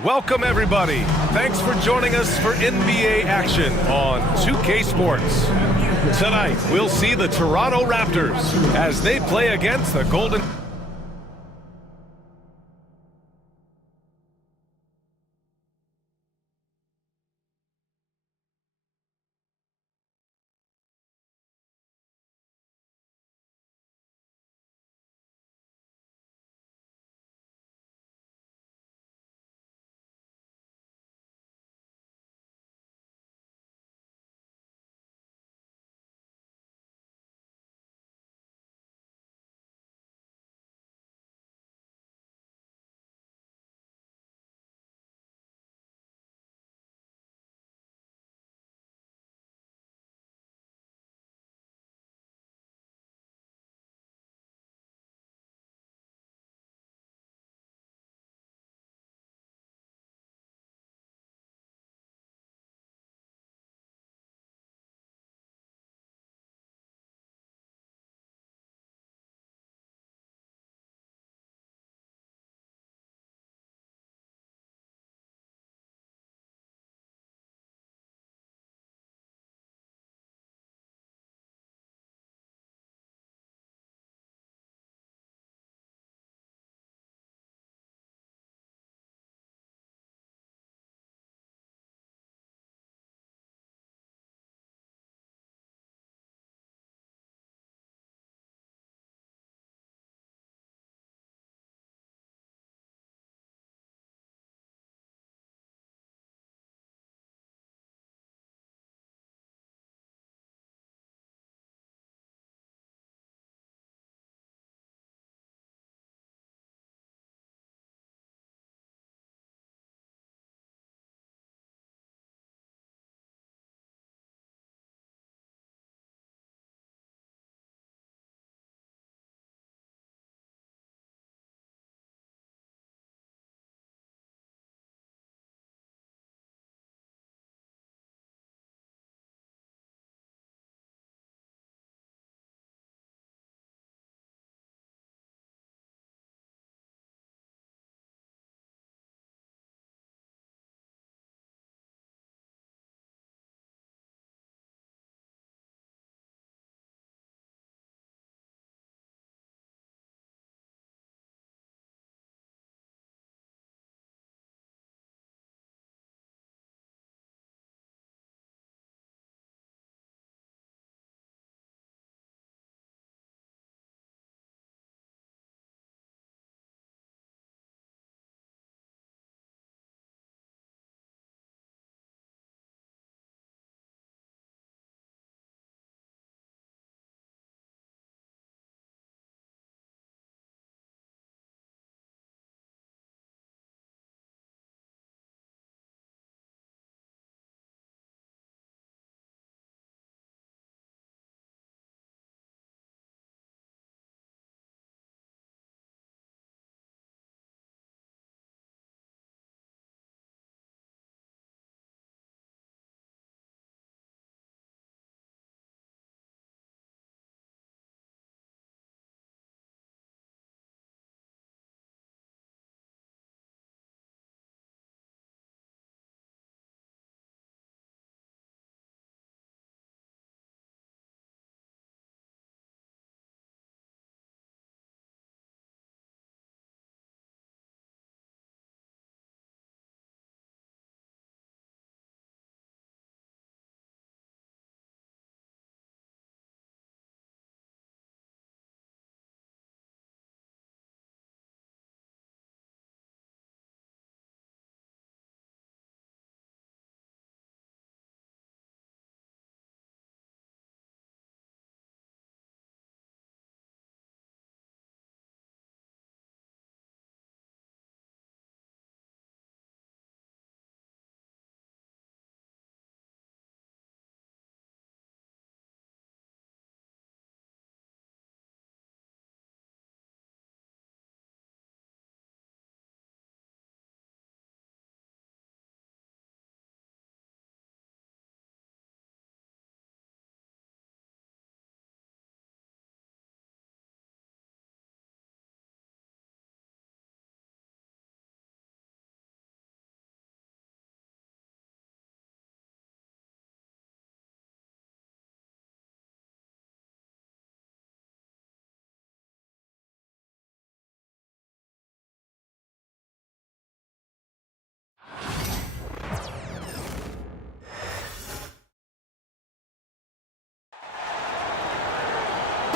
Welcome, everybody. Thanks for joining us for NBA action on 2K Sports. Tonight, we'll see the Toronto Raptors as they play against the Golden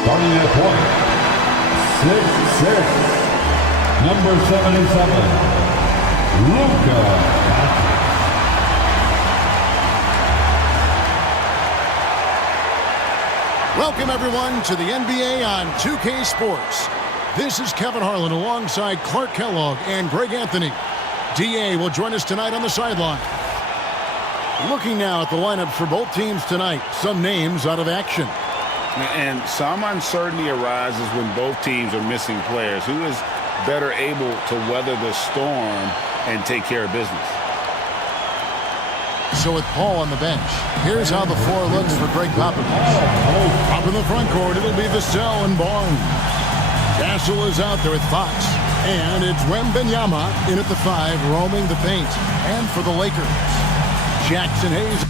Starting at point, 6'6", number 77, Luka Doncic. Welcome, everyone, to the NBA on 2K Sports. This is Kevin Harlan alongside Clark Kellogg and Greg Anthony. DA will join us tonight on the sideline. Looking now at the lineup for both teams tonight, some names out of action. And some uncertainty arises when both teams are missing players. Who is better able to weather the storm and take care of business? So with Paul on the bench, here's how the floor looks for Greg Popovich. Up in the front court, it'll be Vassell and Barnes. Castle is out there with Fox. And it's Wembanyama in at the 5, roaming the paint. And for the Lakers, Jackson Hayes.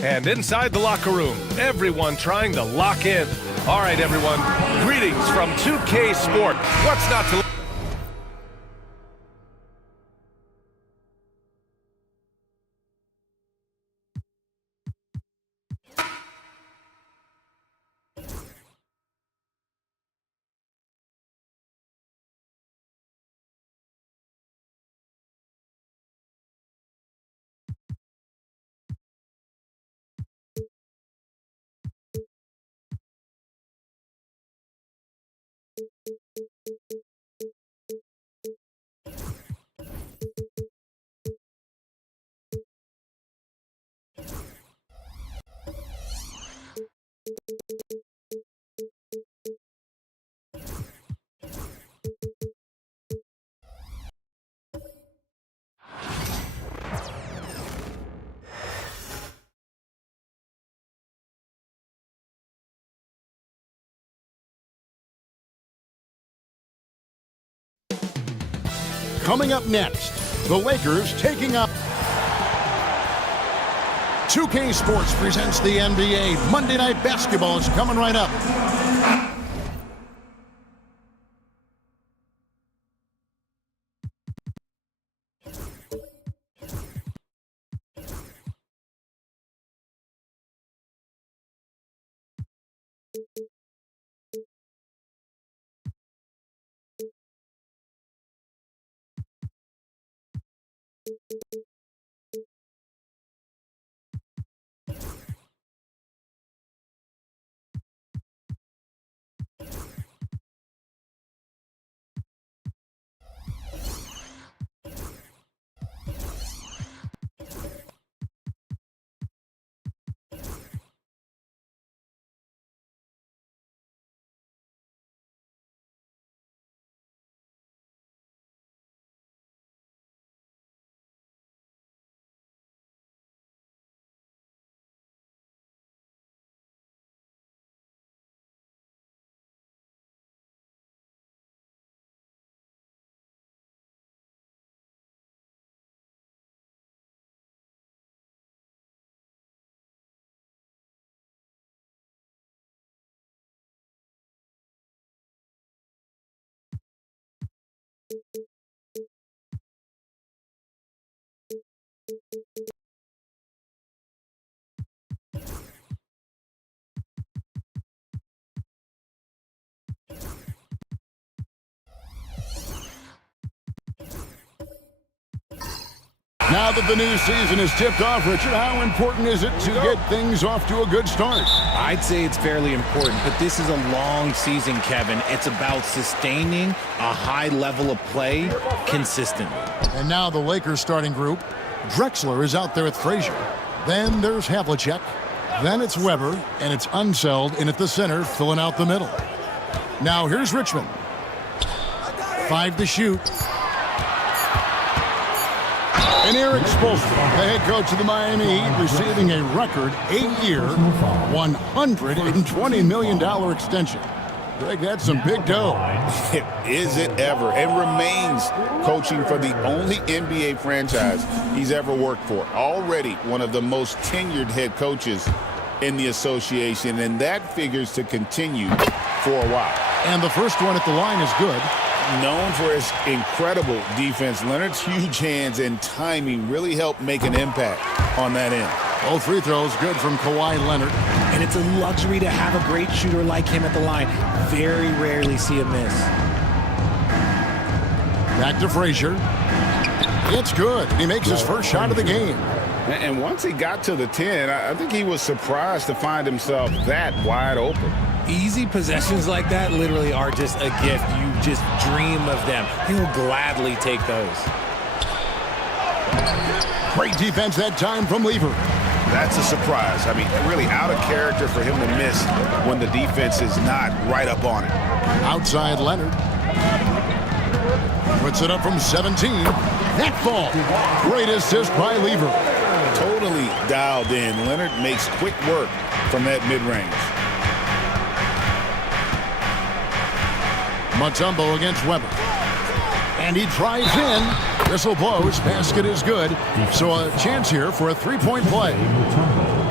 And inside the locker room, everyone trying to lock in. All right, everyone, greetings from 2K Sport. What's not to... Coming up next, the Lakers taking up. 2K Sports presents the NBA. Monday Night Basketball is coming right up. Now that the new season is tipped off, Richard, how important is it to get things off to a good start? I'd say it's fairly important, but this is a long season, Kevin. It's about sustaining a high level of play consistently. And now the Lakers starting group. Drexler is out there with Frazier. Then there's Havlicek. Then it's Weber, and it's Unseld in at the center, filling out the middle. Now here's Richmond. 5 to shoot. And Eric Spoelstra, the head coach of the Miami Heat, receiving a record 8-year, $120 million extension. Greg, that's some big dough. Is it ever? And remains coaching for the only NBA franchise he's ever worked for. Already one of the most tenured head coaches in the association, and that figures to continue for a while. And the first one at the line is good. Known for his incredible defense, Leonard's huge hands and timing really helped make an impact on that end. Both free throws good from Kawhi Leonard. And it's a luxury to have a great shooter like him at the line. Very rarely see a miss. Back to Frazier. It's good. He makes his first shot of the game. And once he got to the 10, I think he was surprised to find himself that wide open. Easy possessions like that literally are just a gift. You just dream of them. He'll gladly take those. Great defense that time from Lever. That's a surprise. I mean, really out of character for him to miss when the defense is not right up on it. Outside Leonard. Puts it up from 17. That ball. Great assist by Lever. Totally dialed in. Leonard makes quick work from that mid-range. Mutombo against Weber. And he drives in. Whistle blows. Basket is good. So a chance here for a three-point play.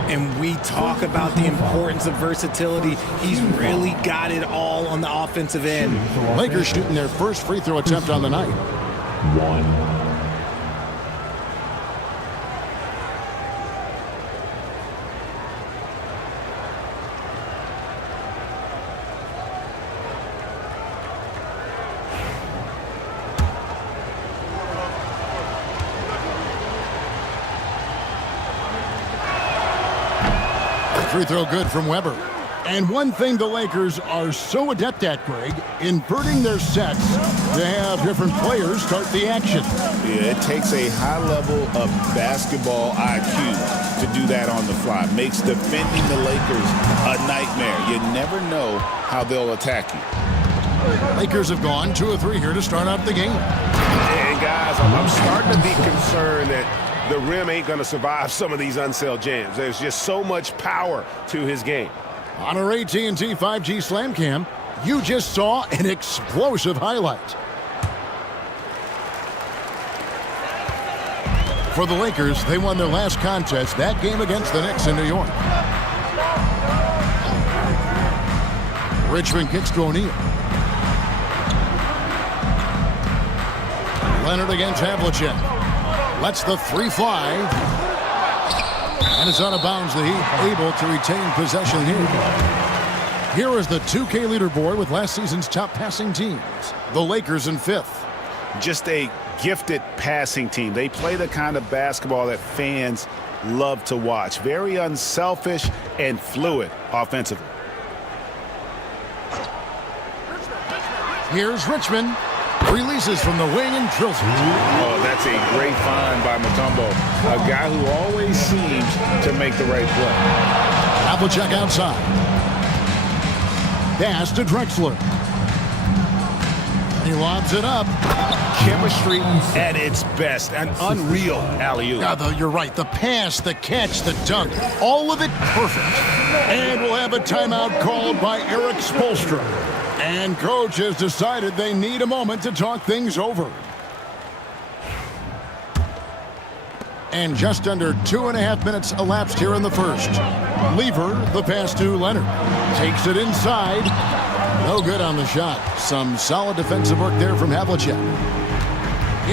And we talk about the importance of versatility. He's really got it all on the offensive end. Lakers shooting their first free throw attempt on the night. 1. Free throw good from Weber. And one thing the Lakers are so adept at, Greg, inverting their sets to have different players start the action. Yeah, it takes a high level of basketball IQ to do that on the fly. Makes defending the Lakers a nightmare. You never know how they'll attack you. Lakers have gone 2 of 3 here to start out the game. And guys, I'm starting to be concerned that the rim ain't going to survive some of these Unseld jams. There's just so much power to his game. On our AT&T 5G Slam Cam, you just saw an explosive highlight. For the Lakers, they won their last contest, that game against the Knicks in New York. Richmond kicks to O'Neal. Leonard against Havlicek. Lets the 3 fly. And it's out of bounds. The Heat able to retain possession here. Here is the 2K leaderboard with last season's top passing teams. The Lakers in 5th. Just a gifted passing team. They play the kind of basketball that fans love to watch. Very unselfish and fluid offensively. Here's Richmond. Releases from the wing and drills it. Oh, that's a great find by Mutombo. A guy who always seems to make the right play. Havlicek outside. Pass to Drexler. He lobs it up. Chemistry at its best. An unreal alley-oop. Now, you're right. The pass, the catch, the dunk. All of it perfect. And we'll have a timeout called by Eric Spoelstra. And coach has decided they need a moment to talk things over. And just under 2.5 minutes elapsed here in the first. Lever, the pass to Leonard. Takes it inside. No good on the shot. Some solid defensive work there from Havlicek.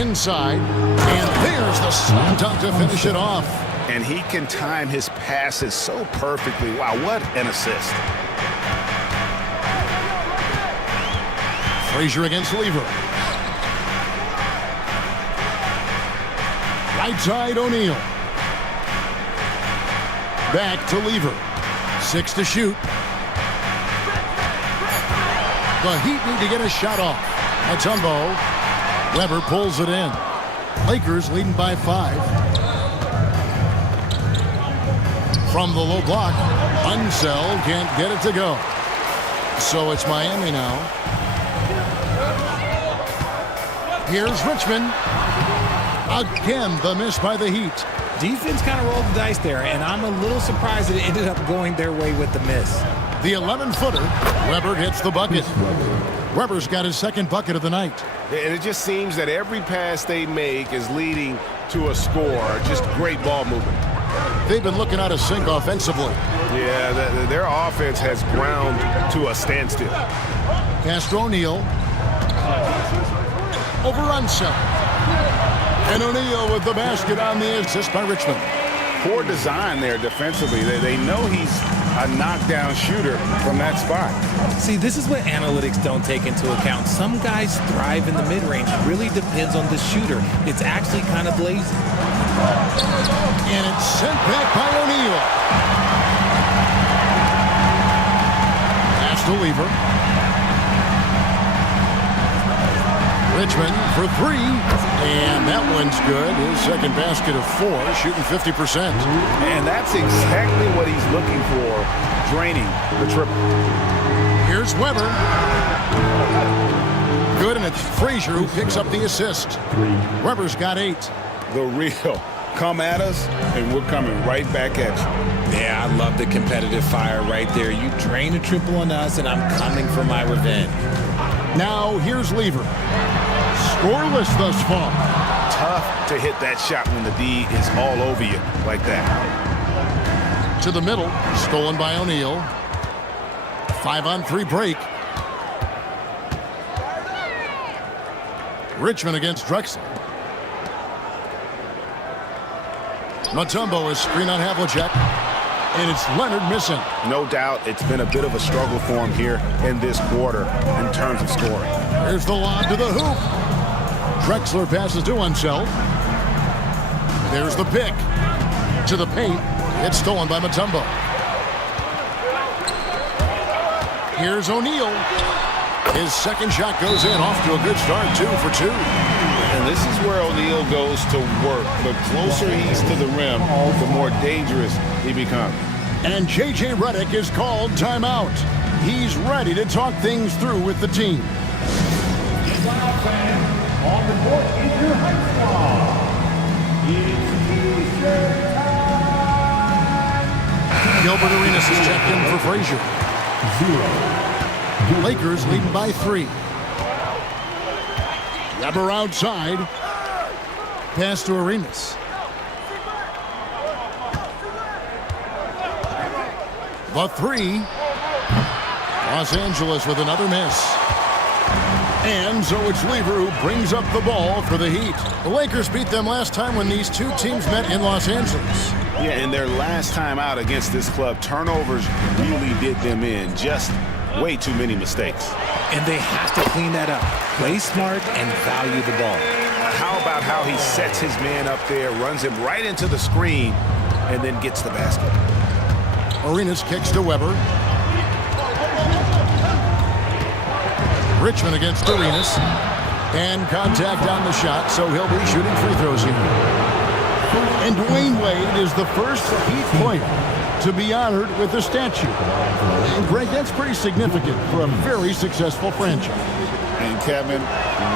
Inside, and there's the slam dunk to finish it off. And he can time his passes so perfectly. Wow, what an assist. Frazier against Lever. Right side, O'Neal. Back to Lever. 6 to shoot. The Heat need to get a shot off. Mutombo. Weber pulls it in. Lakers leading by 5. From the low block, Unseld can't get it to go. So it's Miami now. Here's Richmond. Again, the miss by the Heat. Defense kind of rolled the dice there, and I'm a little surprised that it ended up going their way with the miss. The 11-footer, Weber hits the bucket. Weber's got his second bucket of the night. And it just seems that every pass they make is leading to a score. Just great ball movement. They've been looking out of sync offensively. Yeah, their offense has ground to a standstill. Castro O'Neal. Over Unseld. And O'Neal with the basket on the assist by Richmond. Poor design there defensively. They know he's a knockdown shooter from that spot. See, this is what analytics don't take into account. Some guys thrive in the mid-range. It really depends on the shooter. It's actually kind of lazy. And it's sent back by O'Neal. Pass to Lever. Richmond for 3. And that one's good. His second basket of 4, shooting 50%. And that's exactly what he's looking for, draining the triple. Here's Weber. Good, and it's Frazier who picks up the assist. Weber's got 8. The real. Come at us, and we're coming right back at you. Yeah, I love the competitive fire right there. You drain a triple on us, and I'm coming for my revenge. Now here's Lever. Scoreless thus far. Tough to hit that shot when the D is all over you like that. To the middle, stolen by O'Neal. 5-on-3 break. Richmond against Drexler. Mutombo is screen on Havlicek. And it's Leonard missing. No doubt it's been a bit of a struggle for him here in this quarter in terms of scoring. Here's the lob to the hoop. Drexler passes to Unseld. There's the pick. To the paint. It's stolen by Mutombo. Here's O'Neal. His second shot goes in, off to a good start, 2 for 2. And this is where O'Neal goes to work. The closer he's to the rim, the more dangerous he becomes. And J.J. Redick is called timeout. He's ready to talk things through with the team. On the court is your high squad. It's T-shirt time. Gilbert Arenas is checked in for Frazier. 0. Lakers leading by 3. Weber outside. Pass to Arenas. The 3. Los Angeles with another miss. And so it's Lever who brings up the ball for the Heat. The Lakers beat them last time when these two teams met in Los Angeles. Yeah, and their last time out against this club, turnovers really did them in. Just way too many mistakes. And they have to clean that up. Play smart and value the ball. How about how he sets his man up there, runs him right into the screen, and then gets the basket. Arenas kicks to Weber. Richmond against Arenas. And contact on the shot, so he'll be shooting free throws here. And Dwayne Wade is the first Heat player to be honored with a statue. And Greg, that's pretty significant for a very successful franchise. And Kevin,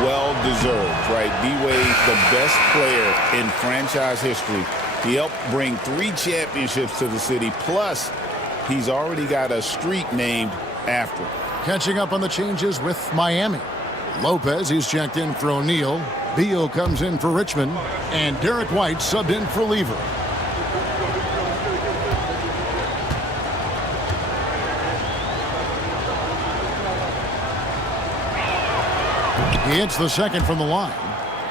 well-deserved, right? D-Wade, the best player in franchise history. He helped bring 3 championships to the city, plus he's already got a street named after him. Catching up on the changes with Miami. Lopez, he's checked in for O'Neal. Beal comes in for Richmond. And Derek White subbed in for Lever. He hits the second from the line.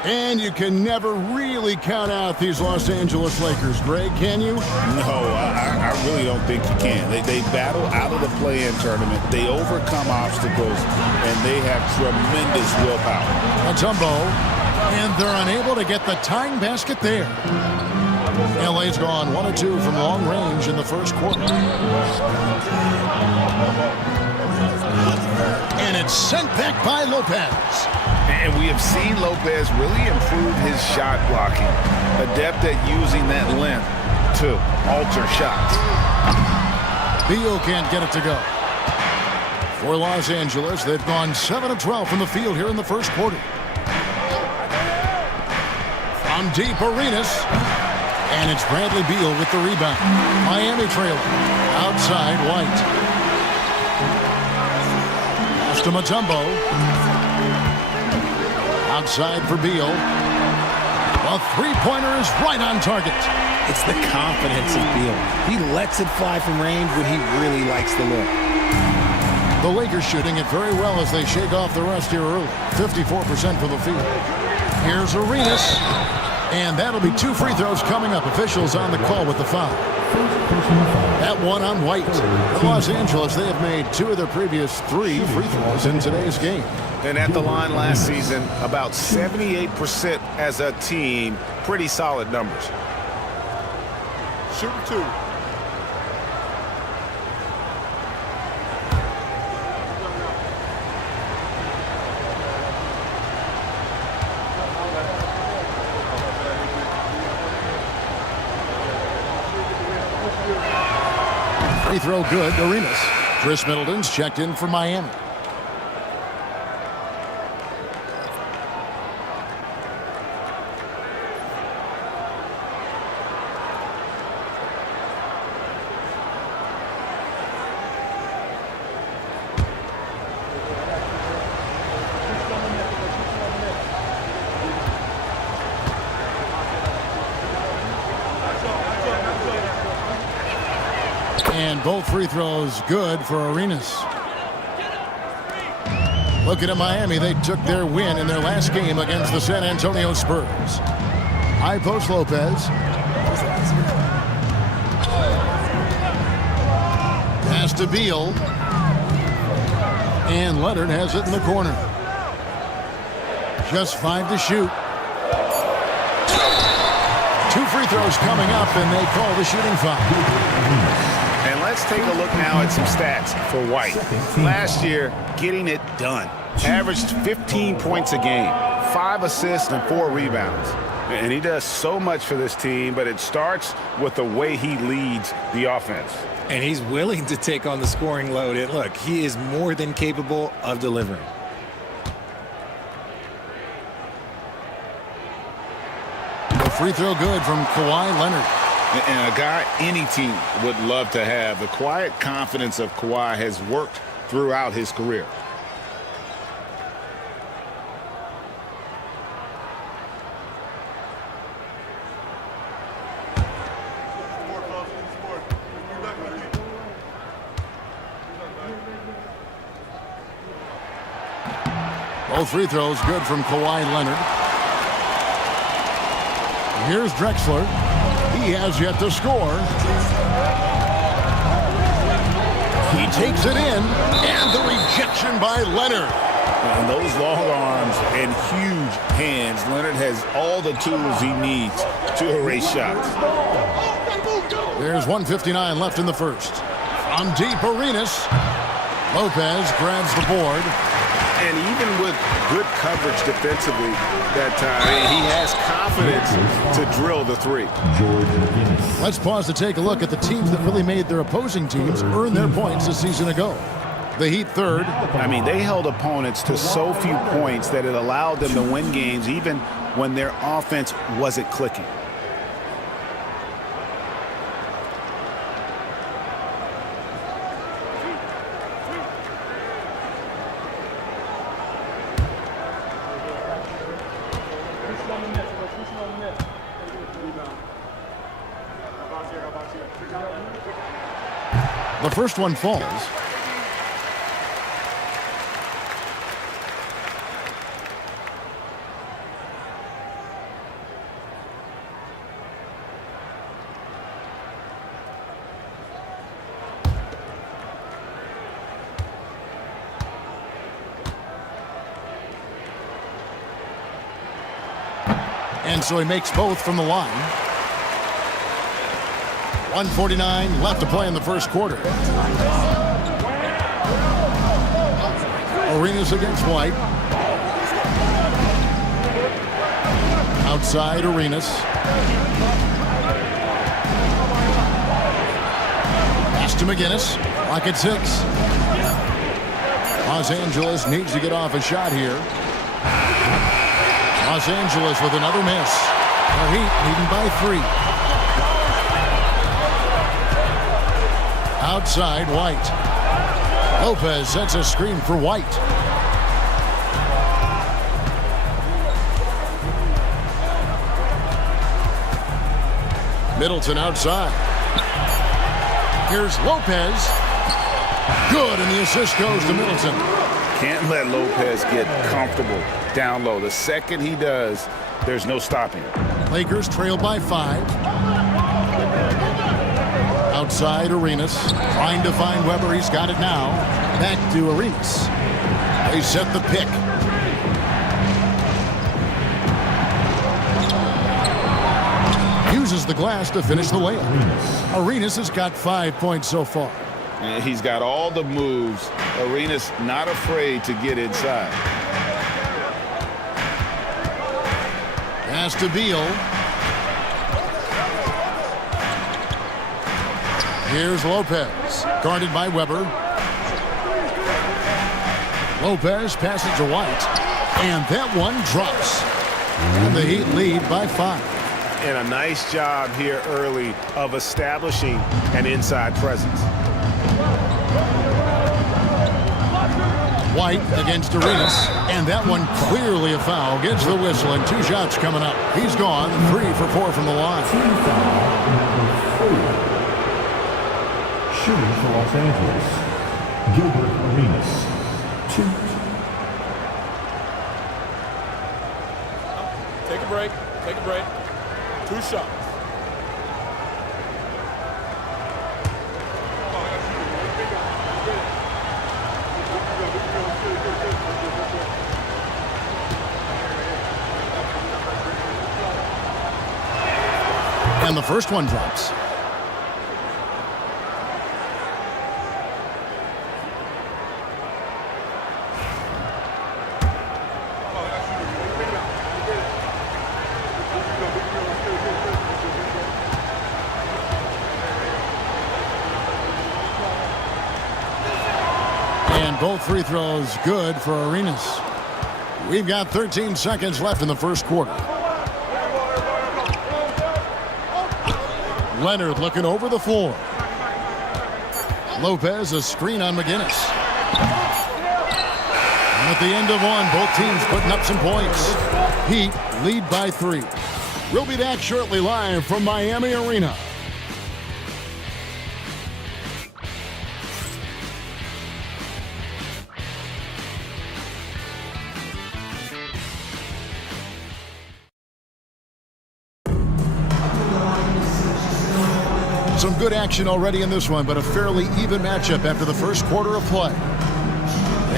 And you can never really count out these Los Angeles Lakers, Greg, can you? No, I really don't think you can. They battle out of the play-in tournament. They overcome obstacles, and they have tremendous willpower. Mutombo, and they're unable to get the tying basket there. LA's gone 1 of 2 from long range in the first quarter. And it's sent back by Lopez. And we have seen Lopez really improve his shot blocking. Adept at using that length to alter shots. Beal can't get it to go. For Los Angeles, they've gone 7 of 12 from the field here in the first quarter. From deep, Arenas. And it's Bradley Beal with the rebound. Miami trailing. Outside, White. Pass to Mutombo. Outside for Beal. A three-pointer is right on target. It's the confidence of Beal. He lets it fly from range when he really likes the look. The Lakers shooting it very well as they shake off the rust here early. 54% from the field. Here's Arenas. And that'll be 2 free throws coming up. Officials on the call with the foul. That one on White. In Los Angeles, they have made 2 of their previous 3 free throws in today's game. And at the line last season, about 78% as a team. Pretty solid numbers. Shooter 2. Free throw good, Arenas. Chris Middleton's checked in for Miami. And both free throws good for Arenas. Looking at Miami, they took their win in their last game against the San Antonio Spurs. High post Lopez. Pass to Beal. And Leonard has it in the corner. Just 5 to shoot. 2 free throws coming up, and they call the shooting foul. And let's take a look now at some stats for White. Last year, getting it done. Averaged 15 points a game, 5 assists and 4 rebounds. And he does so much for this team, but it starts with the way he leads the offense. And he's willing to take on the scoring load. And look, he is more than capable of delivering. The free throw good from Kawhi Leonard. And a guy any team would love to have. The quiet confidence of Kawhi has worked throughout his career. Both free throws good from Kawhi Leonard. Here's Drexler. He has yet to score. He takes it in, and the rejection by Leonard. And those long arms and huge hands, Leonard has all the tools he needs to erase shots. There's 1:59 left in the first. From deep, Arenas. Lopez grabs the board. And even with good coverage defensively that time, he has confidence to drill the 3. Let's pause to take a look at the teams that really made their opposing teams earn their points a season ago. The Heat third. I mean, they held opponents to so few points that it allowed them to win games even when their offense wasn't clicking. The first one falls. And so he makes both from the line. 1:49 left to play in the first quarter. Arenas against White. Outside Arenas. Pass to McGinnis. Clock at 6. Los Angeles needs to get off a shot here. Los Angeles with another miss. The Heat leading by 3. Outside White. Lopez sets a screen for White. Middleton outside. Here's Lopez. Good, and the assist goes to Middleton. Can't let Lopez get comfortable down low. The second he does, there's no stopping it. Lakers trail by 5. Outside Arenas. Trying to find Weber. He's got it now. Back to Arenas. They set the pick. Uses the glass to finish the layup. Arenas has got 5 points so far. And he's got all the moves. Arenas not afraid to get inside. Pass to Beal. Here's Lopez. Guarded by Weber. Lopez passes to White. And that one drops. And the Heat lead by 5. And a nice job here early of establishing an inside presence. White against Arenas, and that one clearly a foul. Gets the whistle, and 2 shots coming up. He's gone 3 for 4 from the line. Shooting for Los Angeles, Gilbert Arenas. 2. Take a break. Take a break. 2 shots. And the first one drops. And both free throws good for Arenas. We've got 13 seconds left in the first quarter. Leonard looking over the floor. Lopez, a screen on McGinnis. And at the end of one, both teams putting up some points. Heat lead by 3. We'll be back shortly live from Miami Arena. Some good action already in this one, but a fairly even matchup after the first quarter of play.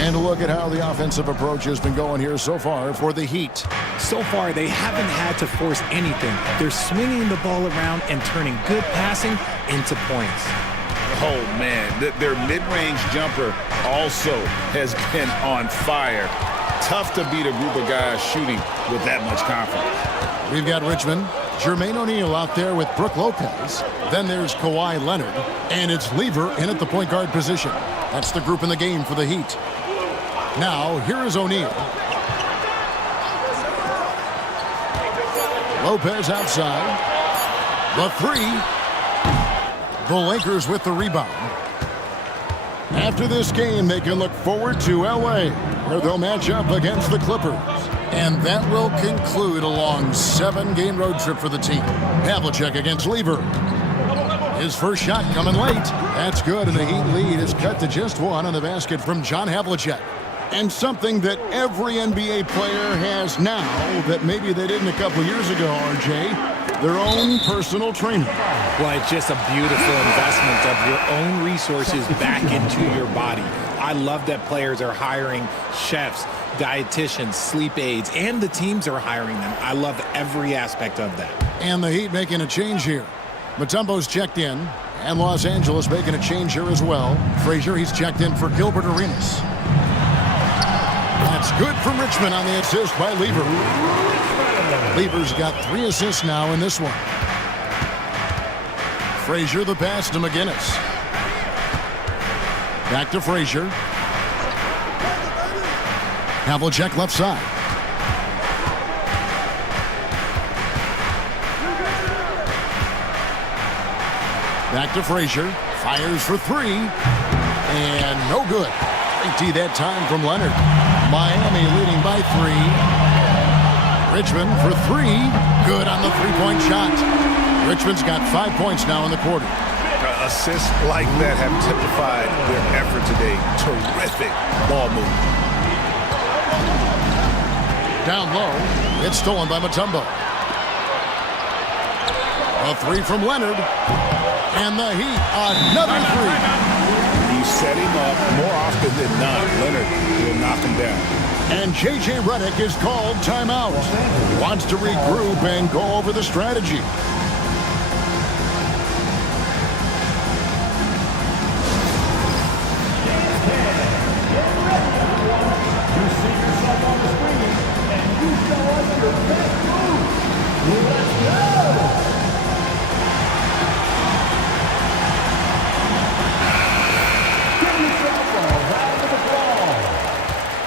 And a look at how the offensive approach has been going here so far for the Heat. So far, they haven't had to force anything. They're swinging the ball around and turning good passing into points. Oh, man, their mid-range jumper also has been on fire. Tough to beat a group of guys shooting with that much confidence. We've got Richmond. Jermaine O'Neal out there with Brook Lopez. Then there's Kawhi Leonard. And it's Lever in at the point guard position. That's the group in the game for the Heat. Now, here is O'Neal. Lopez outside. The 3. The Lakers with the rebound. After this game, they can look forward to L.A., where they'll match up against the Clippers. And that will conclude a long 7-game road trip for the team. Havlicek against Lever. His first shot coming late. That's good, and the Heat lead is cut to just 1 on the basket from John Havlicek. And something that every NBA player has now that maybe they didn't a couple years ago, RJ, their own personal trainer. Well, it's just a beautiful investment of your own resources back into your body. I love that players are hiring chefs, dietitians, sleep aides, and the teams are hiring them. I love every aspect of that. And the Heat making a change here. Mutombo's checked in, and Los Angeles making a change here as well. Frazier, he's checked in for Gilbert Arenas. That's good from Richmond on the assist by Lever. Lever's got 3 assists now in this one. Frazier the pass to McGinnis. Back to Frazier. Havlicek left side. Back to Frazier. Fires for 3. And no good. Great that time from Leonard. Miami leading by 3. Richmond for 3. Good on the three-point shot. Richmond's got 5 points now in the quarter. Assists like that have typified their effort today. Terrific ball movement. Down low. It's stolen by Mutombo. A 3 from Leonard. And the Heat, another 3. You set him up more often than not. Leonard will knock him down. And J.J. Redick is called timeout. Wants to regroup and go over the strategy.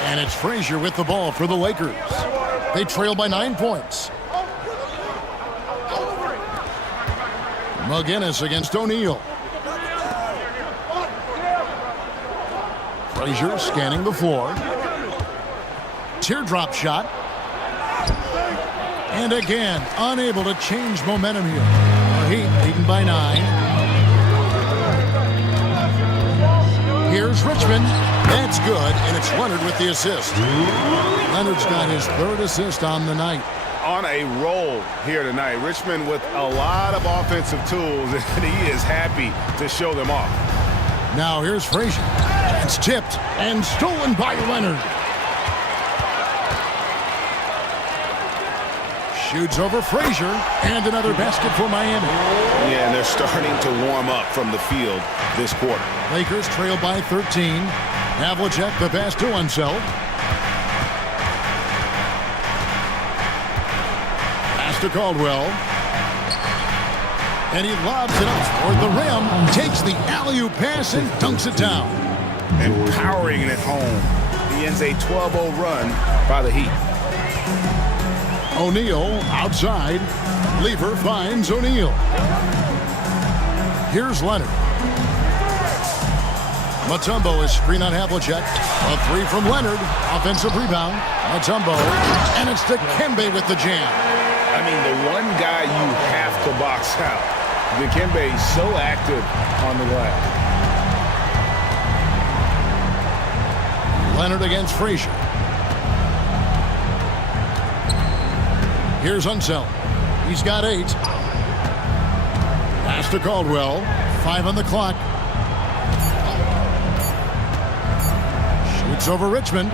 And it's Frazier with the ball for the Lakers. They trail by 9 points. McGinnis against O'Neal. Frazier scanning the floor. Teardrop shot. And again, unable to change momentum here. The Heat leading by 9. Here's Richmond. That's good, and it's Leonard with the assist. Leonard's got his 3rd assist on the night. On a roll here tonight. Richmond with a lot of offensive tools, and he is happy to show them off. Now here's Frazier. It's tipped and stolen by Leonard. Shoots over Frazier, and another basket for Miami. Yeah, and they're starting to warm up from the field this quarter. Lakers trail by 13. Havlicek the pass to Unseld. Pass to Caldwell. And he lobs it up toward the rim. Takes the alley-oop pass and dunks it down. And powering it home. He ends a 12-0 run by the Heat. O'Neal outside. Lever finds O'Neal. Here's Leonard. Mutombo is screen on Havlicek. A 3 from Leonard. Offensive rebound. Mutombo. And it's Dikembe with the jam. I mean, the one guy you have to box out. Dikembe is so active on the glass. Leonard against Frazier. Here's Unseld. He's got 8. Pass to Caldwell. 5 on the clock. Shoots over Richmond.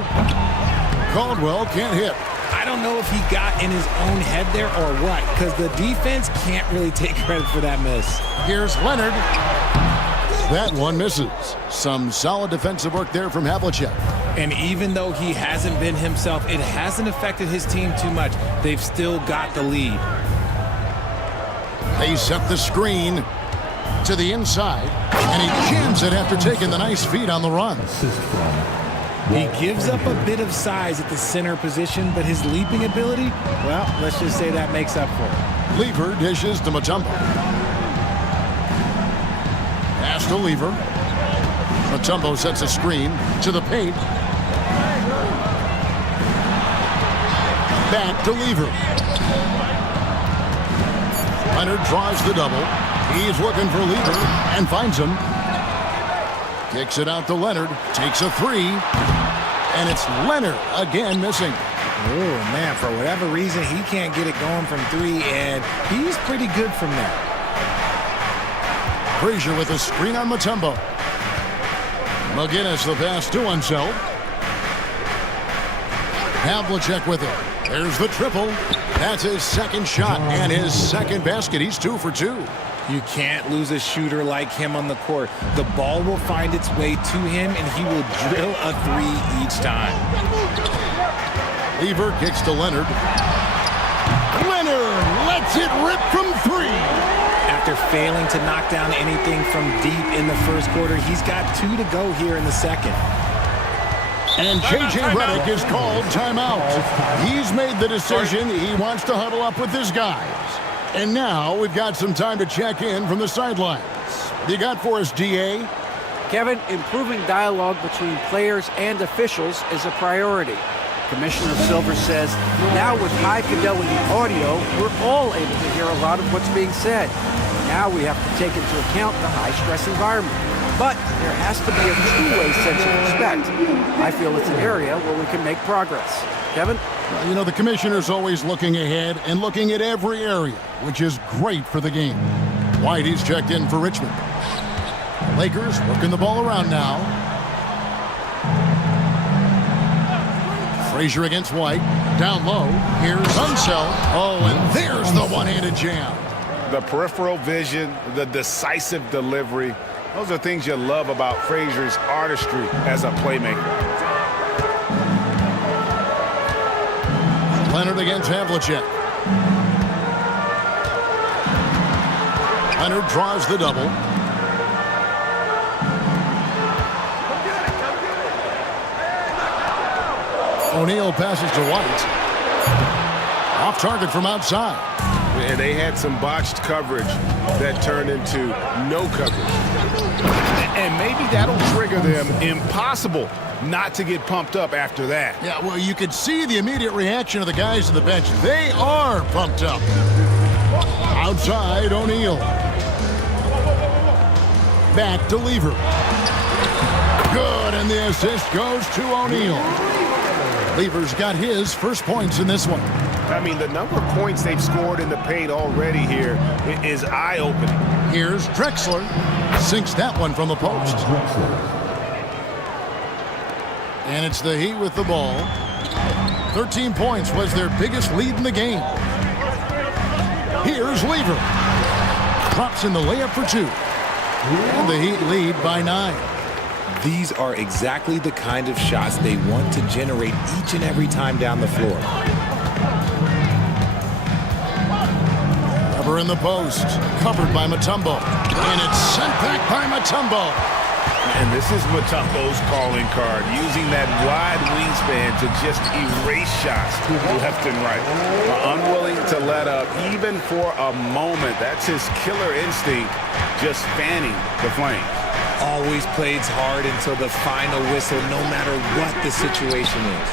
Caldwell can't hit. I don't know if he got in his own head there or what, because the defense can't really take credit for that miss. Here's Leonard. That one misses. Some solid defensive work there from Havlicek. And even though he hasn't been himself, it hasn't affected his team too much. They've still got the lead. They set the screen to the inside, and he jams it after taking the nice feed on the run. He gives up a bit of size at the center position, but his leaping ability, well, let's just say that makes up for it. Lever dishes to Mutombo. Pass to Lever. Mutombo sets a screen to the paint. Back to Lever. Leonard draws the double. He's looking for Lever and finds him. Kicks it out to Leonard. Takes a 3. And it's Leonard again missing. Oh, man, for whatever reason, he can't get it going from three, and he's pretty good from there. Frazier with a screen on Mutombo. McGinnis the pass to Unseld. Havlicek with it. There's the triple. That's his second shot and his second basket. He's 2 for 2. You can't lose a shooter like him on the court. The ball will find its way to him, and he will drill a three each time. Lever kicks to Leonard. Leonard lets it rip from 3. After failing to knock down anything from deep in the first quarter, he's got 2 to go here in the second. And J.J. Redick is called timeout. He's made the decision. He wants to huddle up with his guys. And now we've got some time to check in from the sidelines. What do you got for us, D.A.? Kevin, improving dialogue between players and officials is a priority. Commissioner Silver says, now with high-fidelity audio, we're all able to hear a lot of what's being said. Now we have to take into account the high-stress environment. But there has to be a two-way sense of respect. I feel it's an area where we can make progress. Kevin? Well, you know, the commissioner's always looking ahead and looking at every area, which is great for the game. Whitey's checked in for Richmond. Lakers working the ball around now. Frazier against White. Down low. Here's Unseld. Oh, and there's the one-handed jam. The peripheral vision, the decisive delivery. Those are things you love about Frazier's artistry as a playmaker. Leonard against Havlicek. Leonard draws the double. O'Neal passes to White. Off target from outside. And they had some botched coverage that turned into no coverage. And maybe that'll trigger them. Impossible not to get pumped up after that. Yeah, well, you could see the immediate reaction of the guys on the bench. They are pumped up. Outside, O'Neal. Back to Lever. Good, and the assist goes to O'Neal. Lever's got his first points in this one. I mean, the number of points they've scored in the paint already here is eye-opening. Here's Drexler. Sinks that one from the post. And it's the Heat with the ball. 13 points was their biggest lead in the game. Here's Lever. Drops in the layup for 2. And the Heat lead by 9. These are exactly the kind of shots they want to generate each and every time down the floor. Cover in the post. Covered by Mutombo. And it's sent back by Mutombo. And this is Mutombo's calling card, using that wide wingspan to just erase shots left and right. Unwilling to let up even for a moment. That's his killer instinct, just fanning the flames. Always plays hard until the final whistle, no matter what the situation is.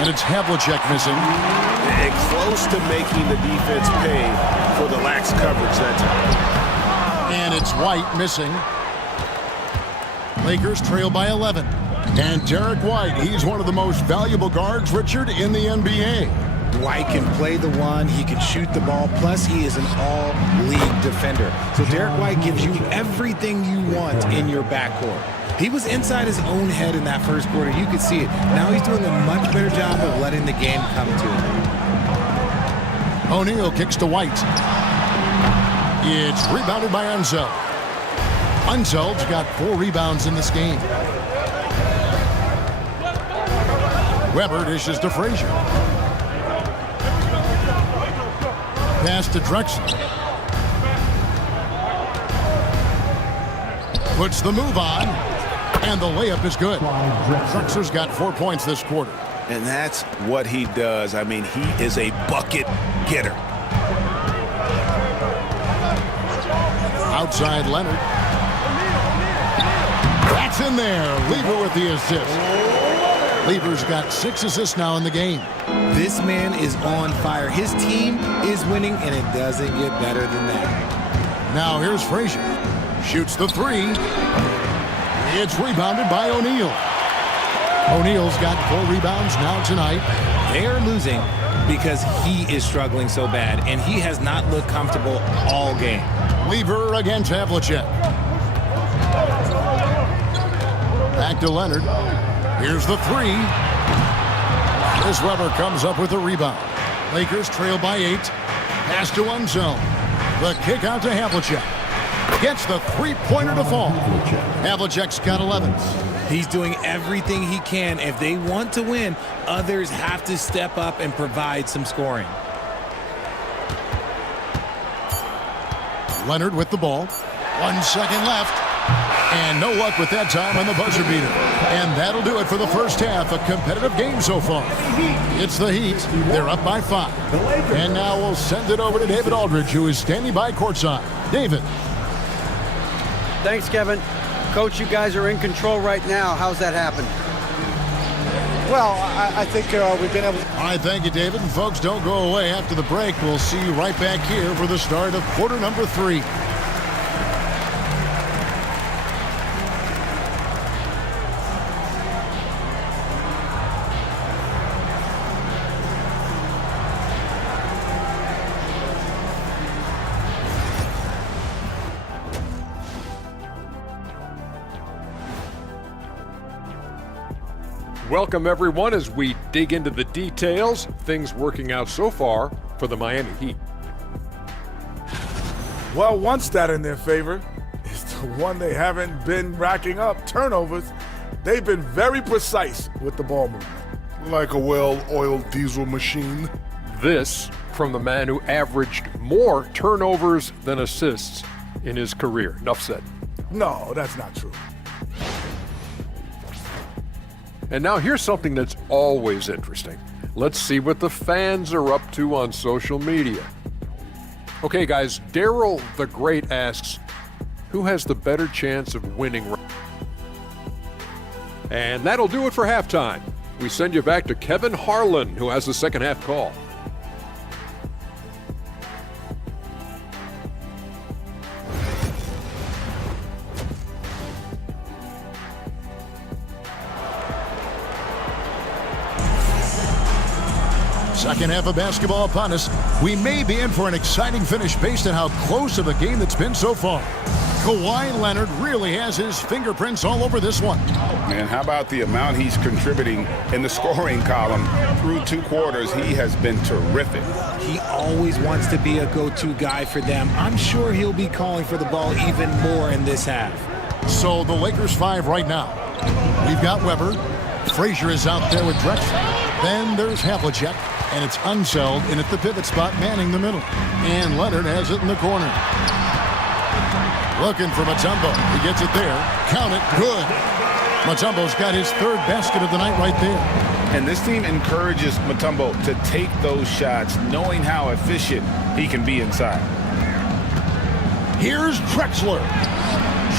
And it's Havlicek missing. And close to making the defense pay for the lax coverage that time. And it's White missing. Lakers trail by 11. And Derek White, he's one of the most valuable guards, Richard, in the NBA. White can play the one, he can shoot the ball, plus he is an all-league defender. So Derek White gives you everything you want in your backcourt. He was inside his own head in that first quarter. You could see it. Now he's doing a much better job of letting the game come to him. O'Neal kicks to White. It's rebounded by Unseld. Unseld's got 4 rebounds in this game. Weber dishes to Frazier. Pass to Drexler. Puts the move on, and the layup is good. Drexler's got 4 points this quarter. And that's what he does. I mean, he is a bucket getter. Outside Leonard. That's in there. Lever with the assist. Lever's got 6 assists now in the game. This man is on fire. His team is winning, and it doesn't get better than that. Now here's Frazier. Shoots the 3. It's rebounded by O'Neal. O'Neal's got 4 rebounds now tonight. They're losing because he is struggling so bad, and he has not looked comfortable all game. Lever against Havlicek. Back to Leonard. Here's the 3. Chris Webber comes up with a rebound. Lakers trail by 8. Pass to Unzel. The kick out to Havlicek. Gets the 3-pointer to fall. Havlicek's got 11. He's doing everything he can. If they want to win, others have to step up and provide some scoring. Leonard with the ball. 1 second left. And no luck with that time on the buzzer beater. And that'll do it for the first half. A competitive game so far. It's the Heat. They're up by 5. And now we'll send it over to David Aldridge, who is standing by courtside. David. Thanks, Kevin. Coach, you guys are in control right now. How's that happen? Well, I think we've been able to... All right, thank you, David. And folks, don't go away. After the break, we'll see you right back here for the start of quarter number 3. Welcome, everyone, as we dig into the details. Things working out so far for the Miami Heat. Well, one stat in their favor is the one they haven't been racking up, turnovers. They've been very precise with the ball movement. Like a well-oiled diesel machine. This from the man who averaged more turnovers than assists in his career. Enough said. No, that's not true. And now here's something that's always interesting. Let's see what the fans are up to on social media. Okay, guys, Daryl the Great asks, who has the better chance of winning? And that'll do it for halftime. We send you back to Kevin Harlan, who has the second half call. Second half of basketball upon us. We may be in for an exciting finish based on how close of a game that's been so far. Kawhi Leonard really has his fingerprints all over this one. Man, how about the amount he's contributing in the scoring column? Through 2 quarters, he has been terrific. He always wants to be a go-to guy for them. I'm sure he'll be calling for the ball even more in this half. So the Lakers 5 right now. We've got Webber. Frazier is out there with Drexler. Then there's Havlicek. And it's Unseld in at the pivot spot, manning the middle. And Leonard has it in the corner. Looking for Mutombo. He gets it there. Count it. Good. Mutombo's got his 3rd basket of the night right there. And this team encourages Mutombo to take those shots, knowing how efficient he can be inside. Here's Drexler.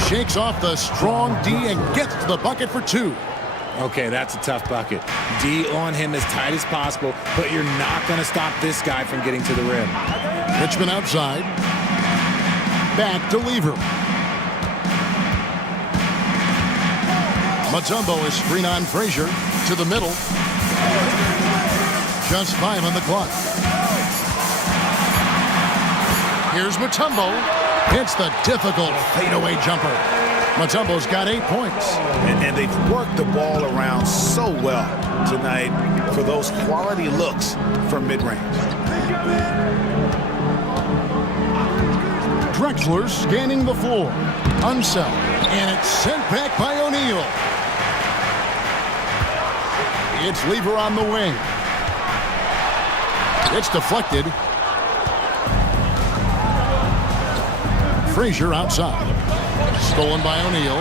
Shakes off the strong D and gets to the bucket for 2. Okay, that's a tough bucket. D on him as tight as possible, but you're not going to stop this guy from getting to the rim. Richmond outside. Back to Lever. Mutombo is screen on Frazier to the middle. Just 5 on the clock. Here's Mutombo. Hits the difficult fadeaway jumper. Mutombo's got 8 points. And they've worked the ball around so well tonight for those quality looks from mid-range. Drexler scanning the floor. Unseld. And it's sent back by O'Neal. It's Lever on the wing. It's deflected. Frazier outside. Stolen by O'Neal.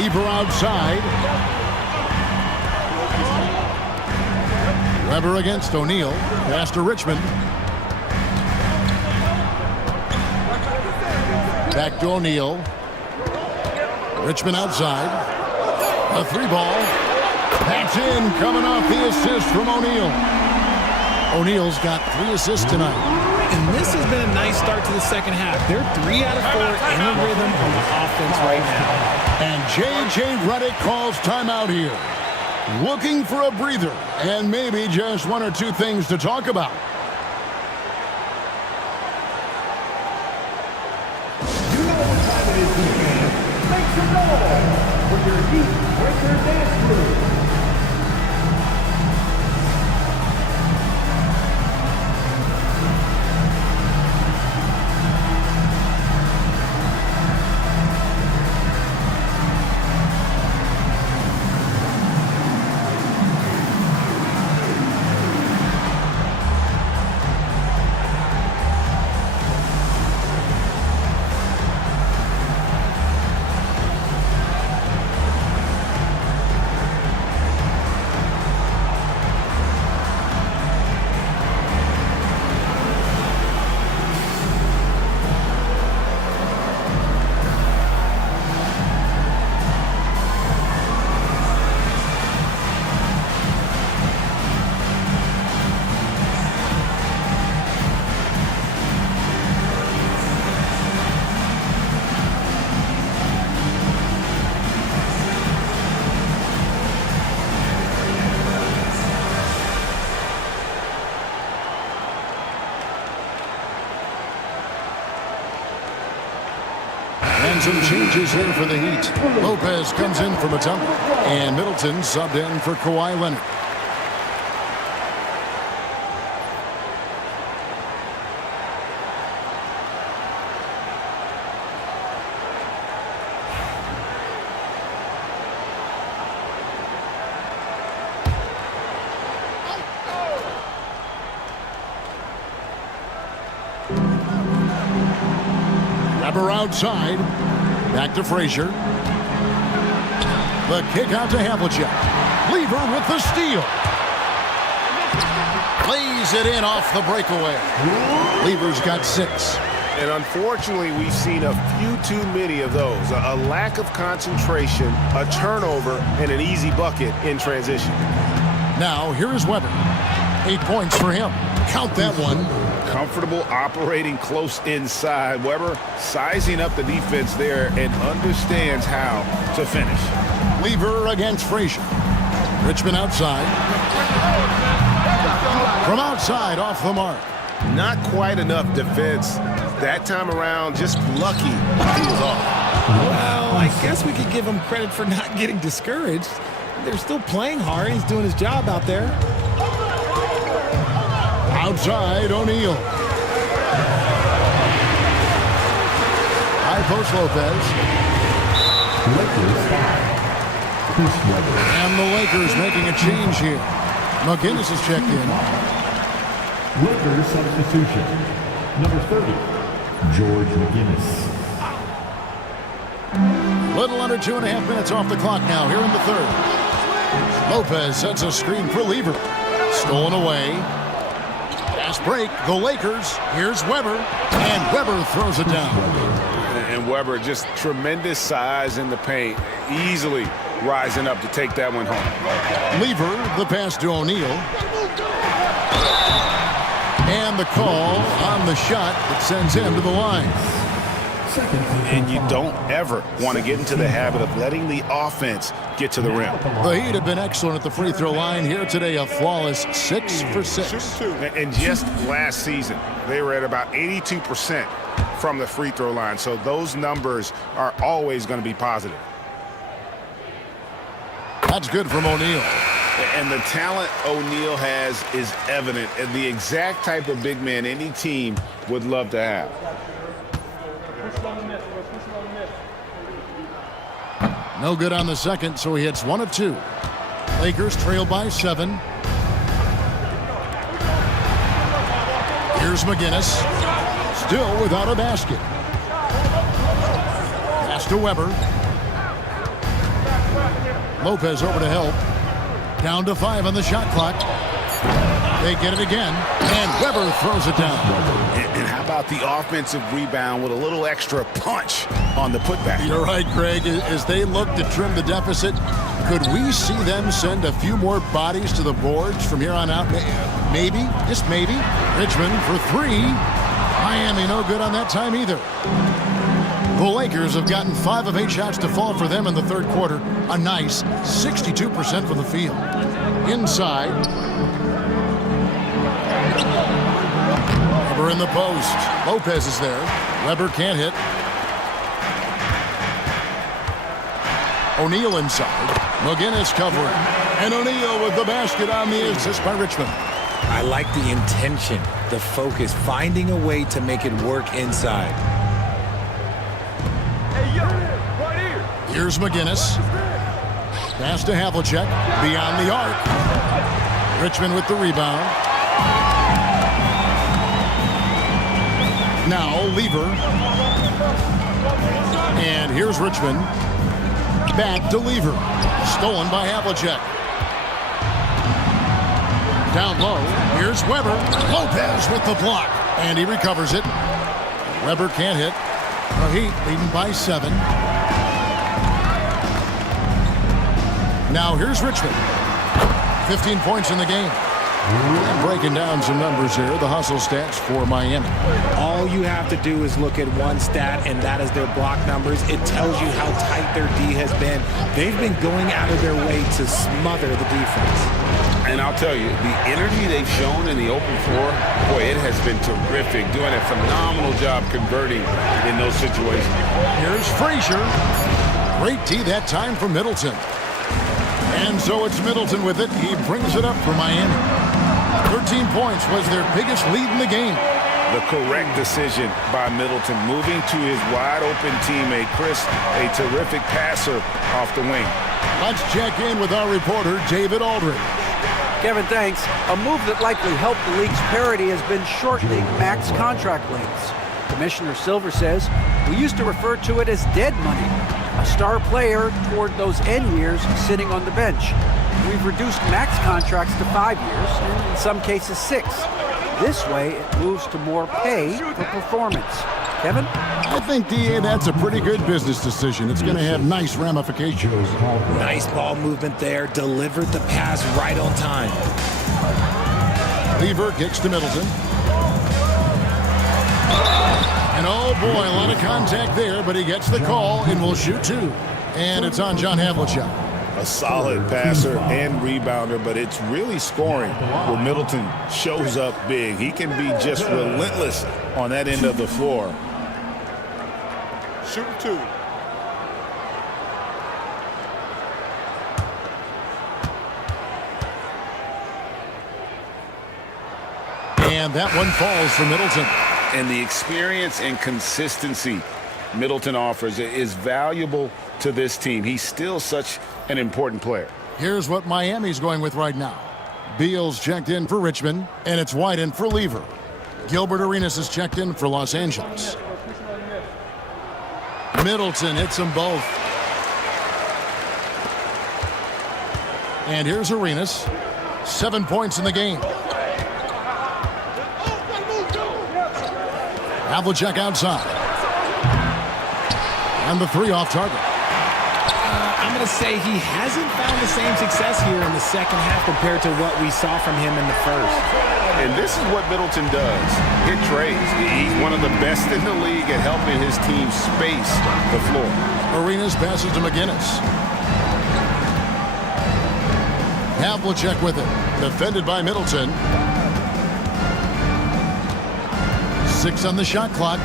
Lever outside. Webber against O'Neal. Pass to Richmond. Back to O'Neal. Richmond outside. A 3-ball. That's in, coming off the assist from O'Neal. O'Neal's got 3 assists tonight. And this has been a nice start to the second half. They're 3 out of 4 in a rhythm on the offense right now. And J.J. Redick calls timeout here. Looking for a breather and maybe just 1 or 2 things to talk about. You know what time it is this game. Make some noise for your Heat Breaker Dance Crew. And some changes here for the Heat. Lopez comes in for Mutombo. And Middleton subbed in for Kawhi Leonard. Weber outside. Back to Frazier. The kick out to Havlicek. Lever with the steal. Plays it in off the breakaway. Lever's got 6. And unfortunately, we've seen a few too many of those. A lack of concentration, a turnover, and an easy bucket in transition. Now, here is Weber. 8 points for him. Count that one. Comfortable operating close inside. Weber sizing up the defense there and understands how to finish. Lever against Frazier. Richmond outside. From outside, off the mark. Not quite enough defense. That time around, just lucky he was off. Well, I guess we could give him credit for not getting discouraged. They're still playing hard. He's doing his job out there. Outside, O'Neal. High post Lopez. And the Lakers making a change here. McGinnis is checked in. Lakers substitution. Number 30, George McGinnis. Little under 2.5 minutes off the clock now here in the third. Lopez sets a screen for Lever. Stolen away. Fast break. The Lakers. Here's Weber. And Weber throws it down. And Weber, just tremendous size in the paint. Easily rising up to take that one home. Lever, the pass to O'Neal. And the call on the shot that sends him to the line. And you don't ever want to get into the habit of letting the offense get to the rim. The Heat have been excellent at the free throw line here today. A flawless 6 for 6. And just last season, they were at about 82% from the free throw line. So those numbers are always going to be positive. That's good from O'Neal. And the talent O'Neal has is evident, and the exact type of big man any team would love to have. No good on the second, so he hits 1 of 2. Lakers trail by 7. Here's McGinnis. Still without a basket. Pass to Weber. Lopez over to help. Down to 5 on the shot clock. They get it again, and Weber throws it down. And how about the offensive rebound with a little extra punch on the putback? You're right, Craig. As they look to trim the deficit, could we see them send a few more bodies to the boards from here on out? Maybe, just maybe. Richmond for three. Miami no good on that time either. The Lakers have gotten 5 of 8 shots to fall for them in the third quarter. A nice 62% from the field. Inside. Weber in the post. Lopez is there. Weber can't hit. O'Neal inside. McGinnis covering. And O'Neal with the basket on the assist by Richmond. I like the intention, the focus, finding a way to make it work inside. Here's McGinnis. Pass to Havlicek. Beyond the arc. Richmond with the rebound. Now Lever. And here's Richmond. Back to Lever. Stolen by Havlicek. Down low. Here's Weber. Lopez with the block. And he recovers it. Weber can't hit. The Heat leading by 7. Now here's Richmond. 15 points in the game. And breaking down some numbers here, the hustle stats for Miami. All you have to do is look at one stat, and that is their block numbers. It tells you how tight their D has been. They've been going out of their way to smother the defense. And I'll tell you, the energy they've shown in the open floor, boy, it has been terrific. Doing a phenomenal job converting in those situations. Here's Frazier. Great D that time from Middleton. And so it's Middleton with it. He brings it up for Miami. 13 points was their biggest lead in the game. The correct decision by Middleton, moving to his wide-open teammate, Chris, a terrific passer off the wing. Let's check in with our reporter, David Aldridge. Kevin, thanks. A move that likely helped the league's parity has been shortening max contract lengths. Commissioner Silver says we used to refer to it as dead money, a star player toward those end years sitting on the bench. We've reduced max contracts to 5 years, and in some cases 6. This way, it moves to more pay for performance. Kevin? I think, DA, that's a pretty good business decision. It's going to have nice ramifications. Nice ball movement there. Delivered the pass right on time. Lever kicks to Middleton. And oh boy, a lot of contact there, but he gets the call and will shoot 2. And it's on John Havlicek. A solid passer and rebounder, but it's really scoring where Middleton shows up big. He can be just relentless on that end of the floor. Shoot 2. And that one falls for Middleton. And the experience and consistency Middleton offers is valuable to this team. He's still such an important player. Here's what Miami's going with right now. Beal's checked in for Richmond, and it's White in for Lever. Gilbert Arenas is checked in for Los Angeles. Middleton hits them both. And here's Arenas. 7 points in the game. Havlicek outside. And the 3 off target. I'm going to say he hasn't found the same success here in the second half compared to what we saw from him in the first. And this is what Middleton does. Hit trades. He's one of the best in the league at helping his team space the floor. Arenas passes to McGinnis. Havlicek with it. Defended by Middleton. 6 on the shot clock.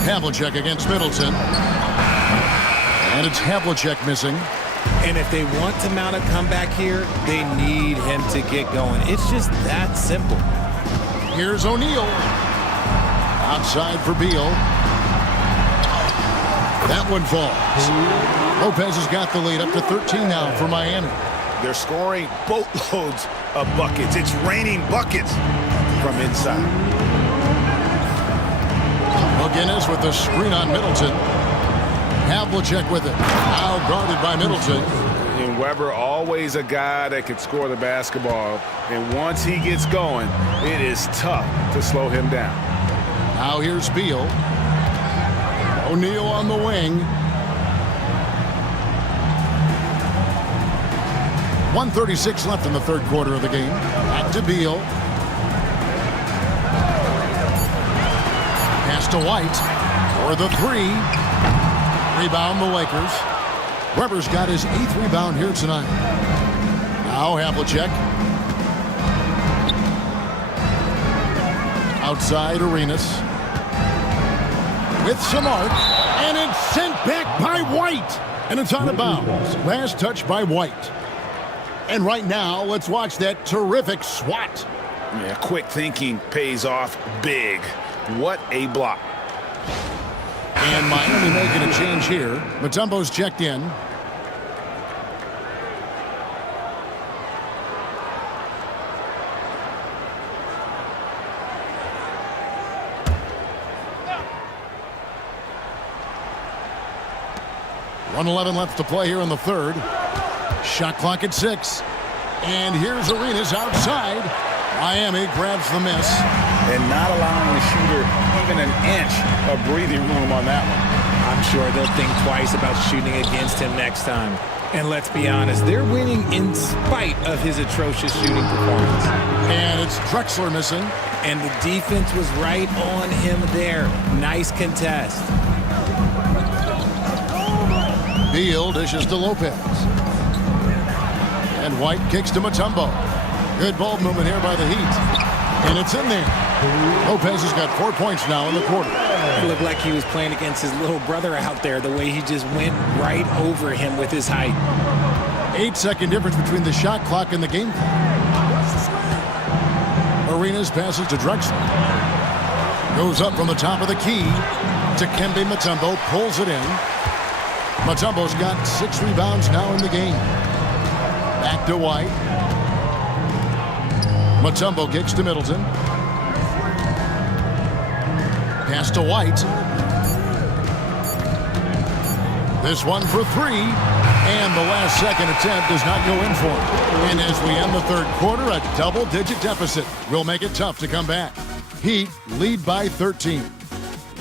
Havlicek against Middleton. And it's Havlicek missing. And if they want to mount a comeback here, they need him to get going. It's just that simple. Here's O'Neal. Outside for Beal. That one falls. Lopez has got the lead up to 13 now for Miami. They're scoring boatloads of buckets. It's raining buckets from inside. McGinnis with the screen on Middleton. Havlicek with it. Now guarded by Middleton. And Weber, always a guy that could score the basketball. And once he gets going, it is tough to slow him down. Now here's Beal. O'Neal on the wing. 1:36 left in the third quarter of the game. Back to Beal. Pass to White for the three. Rebound the Lakers. Weber's got his 8th rebound here tonight. Now Havlicek. Outside Arenas. With some arc. And it's sent back by White. And it's out of bounds. Last touch by White. And right now, let's watch that terrific swat. Yeah, quick thinking pays off big. What a block. And Miami making a change here. Mutombo's checked in. .111 left to play here in the third. Shot clock at 6. And here's Arenas outside. Miami grabs the miss. And not allowing the shooter even an inch of breathing room on that one. I'm sure they'll think twice about shooting against him next time. And let's be honest, they're winning in spite of his atrocious shooting performance. And it's Drexler missing. And the defense was right on him there. Nice contest. Beal dishes to Lopez. And White kicks to Mutombo. Good ball movement here by the Heat. And it's in there. Lopez has got 4 points now in the quarter. It looked like he was playing against his little brother out there, the way he just went right over him with his height. 8-second difference between the shot clock and the game clock. Arenas passes to Drexler. Goes up from the top of the key to Kembe Mutombo. Pulls it in. Mutombo's got 6 rebounds now in the game. Back to White. Mutombo kicks to Middleton. Pass to White. This one for 3. And the last second attempt does not go in for him. And as we end the third quarter, a double-digit deficit will make it tough to come back. Heat lead by 13.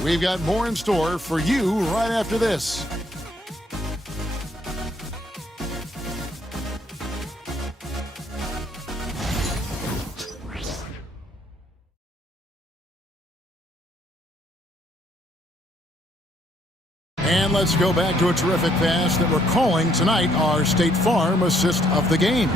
We've got more in store for you right after this. And let's go back to a terrific pass that we're calling tonight our State Farm assist of the game.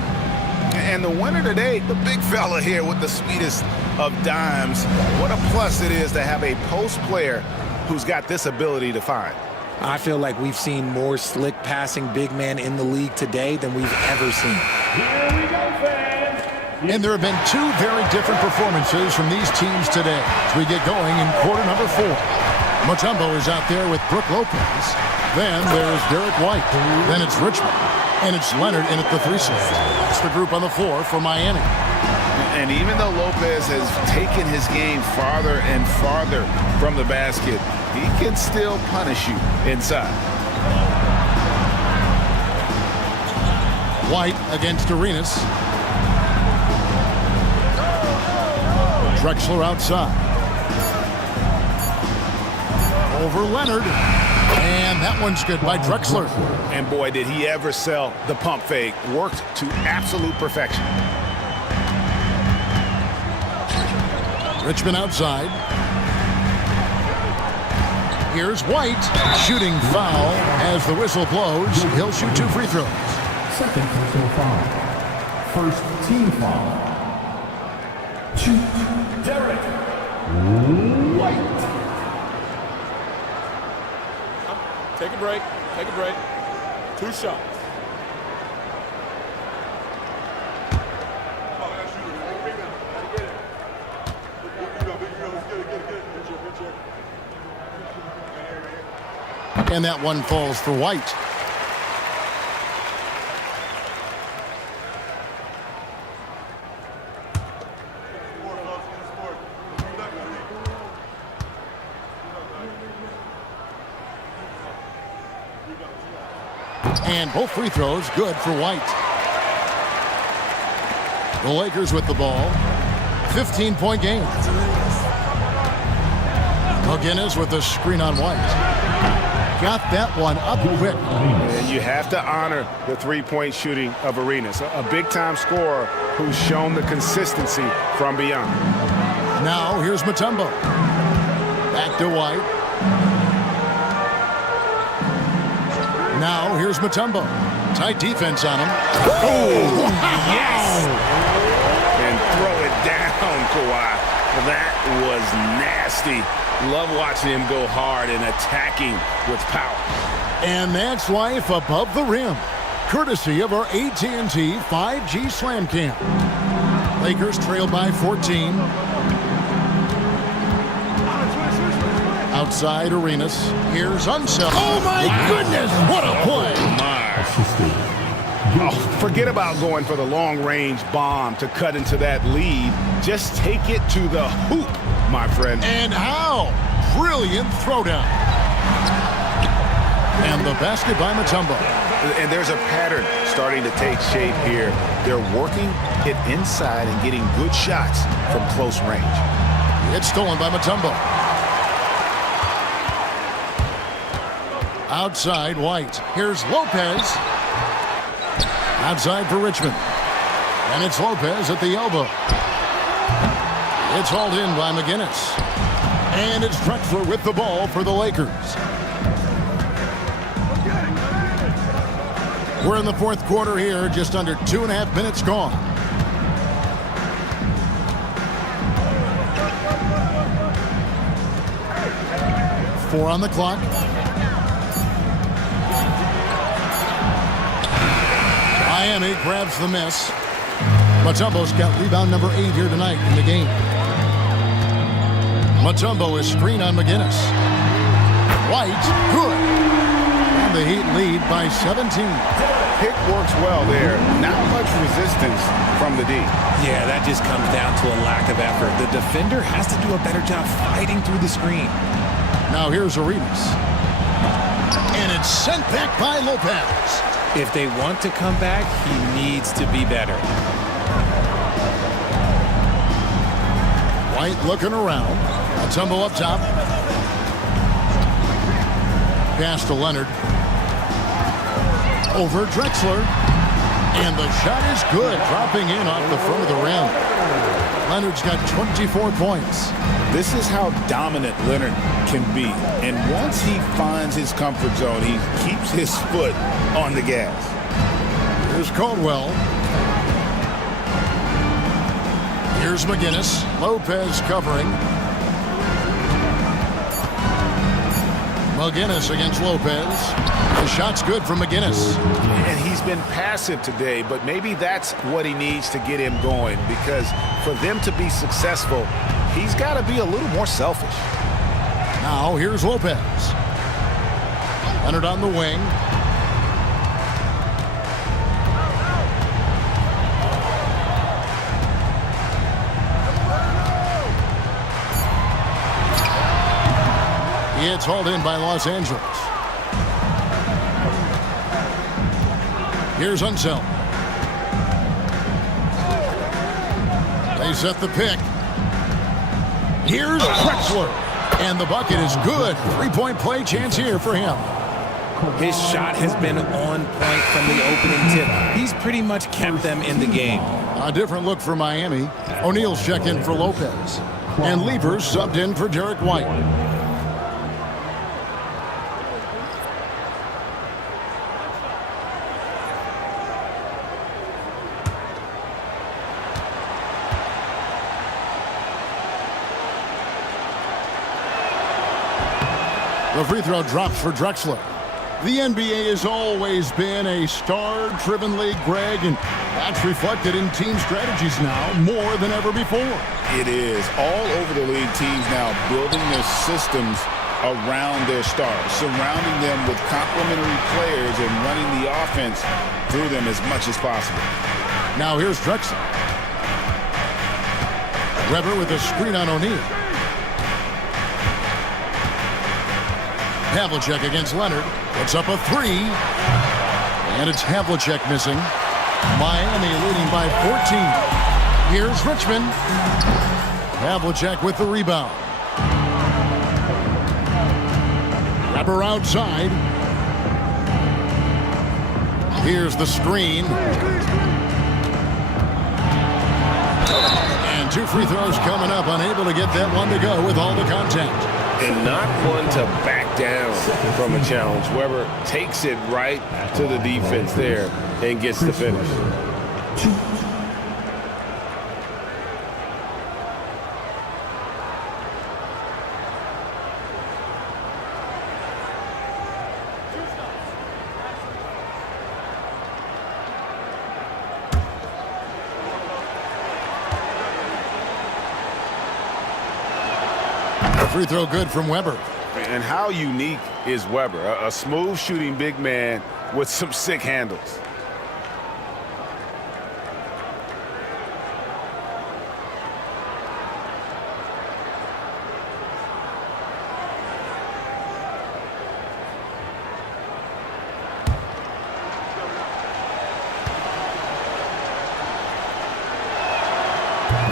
And the winner today, the big fella here with the sweetest of dimes. What a plus it is to have a post player who's got this ability to find. I feel like we've seen more slick passing big man in the league today than we've ever seen. Here we go, fans. And there have been 2 very different performances from these teams today as we get going in quarter number 4. Mutombo is out there with Brook Lopez. Then there's Derek White. Then it's Richmond. And it's Leonard in at the 3 slot. That's the group on the floor for Miami. And even though Lopez has taken his game farther and farther from the basket, he can still punish you inside. White against Arenas. Drexler outside. Over Leonard. And that one's good by Drexler. And boy, did he ever sell the pump fake. Worked to absolute perfection. Richmond outside. Here's White. Shooting foul as the whistle blows. He'll shoot 2 free throws. Second personal foul. First team foul. Shoot, Derek White. Take a break. Take a break. 2 shots. And that one falls for White. And both free throws good for White. The Lakers with the ball. 15-point game. McGinnis with the screen on White. Got that one up quick. And you have to honor the three-point shooting of Arenas, a big-time scorer who's shown the consistency from beyond. Now here's Mutombo. Back to White. Now here's Mutombo. Tight defense on him. Oh, yes! And throw it down, Kawhi. That was nasty. Love watching him go hard and attacking with power. And that's life above the rim. Courtesy of our AT&T 5G Slam Cam. Lakers trail by 14. Outside Arenas. Here's Unseld. Oh my goodness! What a play! Oh, forget about going for the long-range bomb to cut into that lead. Just take it to the hoop, my friend. And how? Brilliant throwdown. And the basket by Mutombo. And there's a pattern starting to take shape here. They're working it inside and getting good shots from close range. It's stolen by Mutombo. Outside White. Here's Lopez. Outside for Richmond. And it's Lopez at the elbow. It's hauled in by McGinnis. And it's Drexler with the ball for the Lakers. We're in the fourth quarter here, just under 2.5 minutes gone. Four on the clock. Miami grabs the miss. Mutombo's got rebound number 8 here tonight in the game. Mutombo is screen on McGinnis. White, good. And the Heat lead by 17. Pick works well there. Not much resistance from the D. Yeah, that just comes down to a lack of effort. The defender has to do a better job fighting through the screen. Now here's Arenas. And it's sent back by Lopez. If they want to come back, he needs to be better. White looking around. Mutombo up top. Pass to Leonard. Over Drexler. And the shot is good. Dropping in off the front of the rim. Leonard's got 24 points. This is how dominant Leonard can be. And once he finds his comfort zone, he keeps his foot on the gas. Here's Caldwell. Here's McGinnis. Lopez covering. McGinnis against Lopez. The shot's good from McGinnis. And he's been passive today, but maybe that's what he needs to get him going, because for them to be successful, he's got to be a little more selfish. Now here's Lopez. Leonard on the wing. It's hauled in by Los Angeles. Here's Unseld. They set the pick. Here's Drexler. And the bucket is good. Three-point play chance here for him. His shot has been on point from the opening tip. He's pretty much kept them in the game. A different look for Miami. O'Neal's checked in for Lopez. And Levers subbed in for Derek White. The free throw drops for Drexler. The NBA has always been a star-driven league, Greg, and that's reflected in team strategies now more than ever before. It is. All over the league, teams now building their systems around their stars, surrounding them with complementary players and running the offense through them as much as possible. Now here's Drexler. Weber with a screen on O'Neal. Havlicek against Leonard. Puts up a three. And it's Havlicek missing. Miami leading by 14. Here's Richmond. Havlicek with the rebound. Weber outside. Here's the screen. And 2 free throws coming up. Unable to get that one to go with all the contact. And not one to back down from a challenge. Weber takes it right to the defense there and gets the finish. Free throw good from Weber. And how unique is Weber? A smooth shooting big man with some sick handles.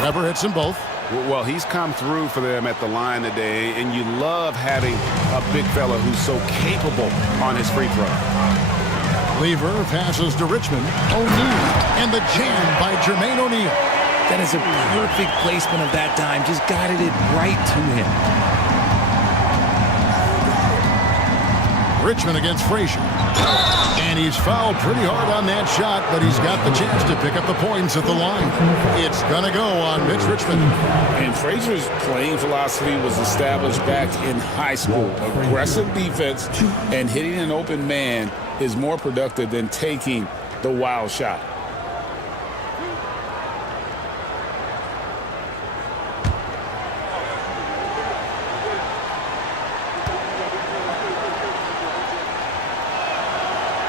Weber hits them both. Well, he's come through for them at the line today, and you love having a big fella who's so capable on his free throw. Lever passes to Richmond. O'Neal, and the jam by Jermaine O'Neal. That is a perfect placement of that dime. Just guided it right to him. Richmond against Frazier. And he's fouled pretty hard on that shot, but he's got the chance to pick up the points at the line. It's going to go on Mitch Richmond. And Frazier's playing philosophy was established back in high school. Aggressive defense and hitting an open man is more productive than taking the wild shot.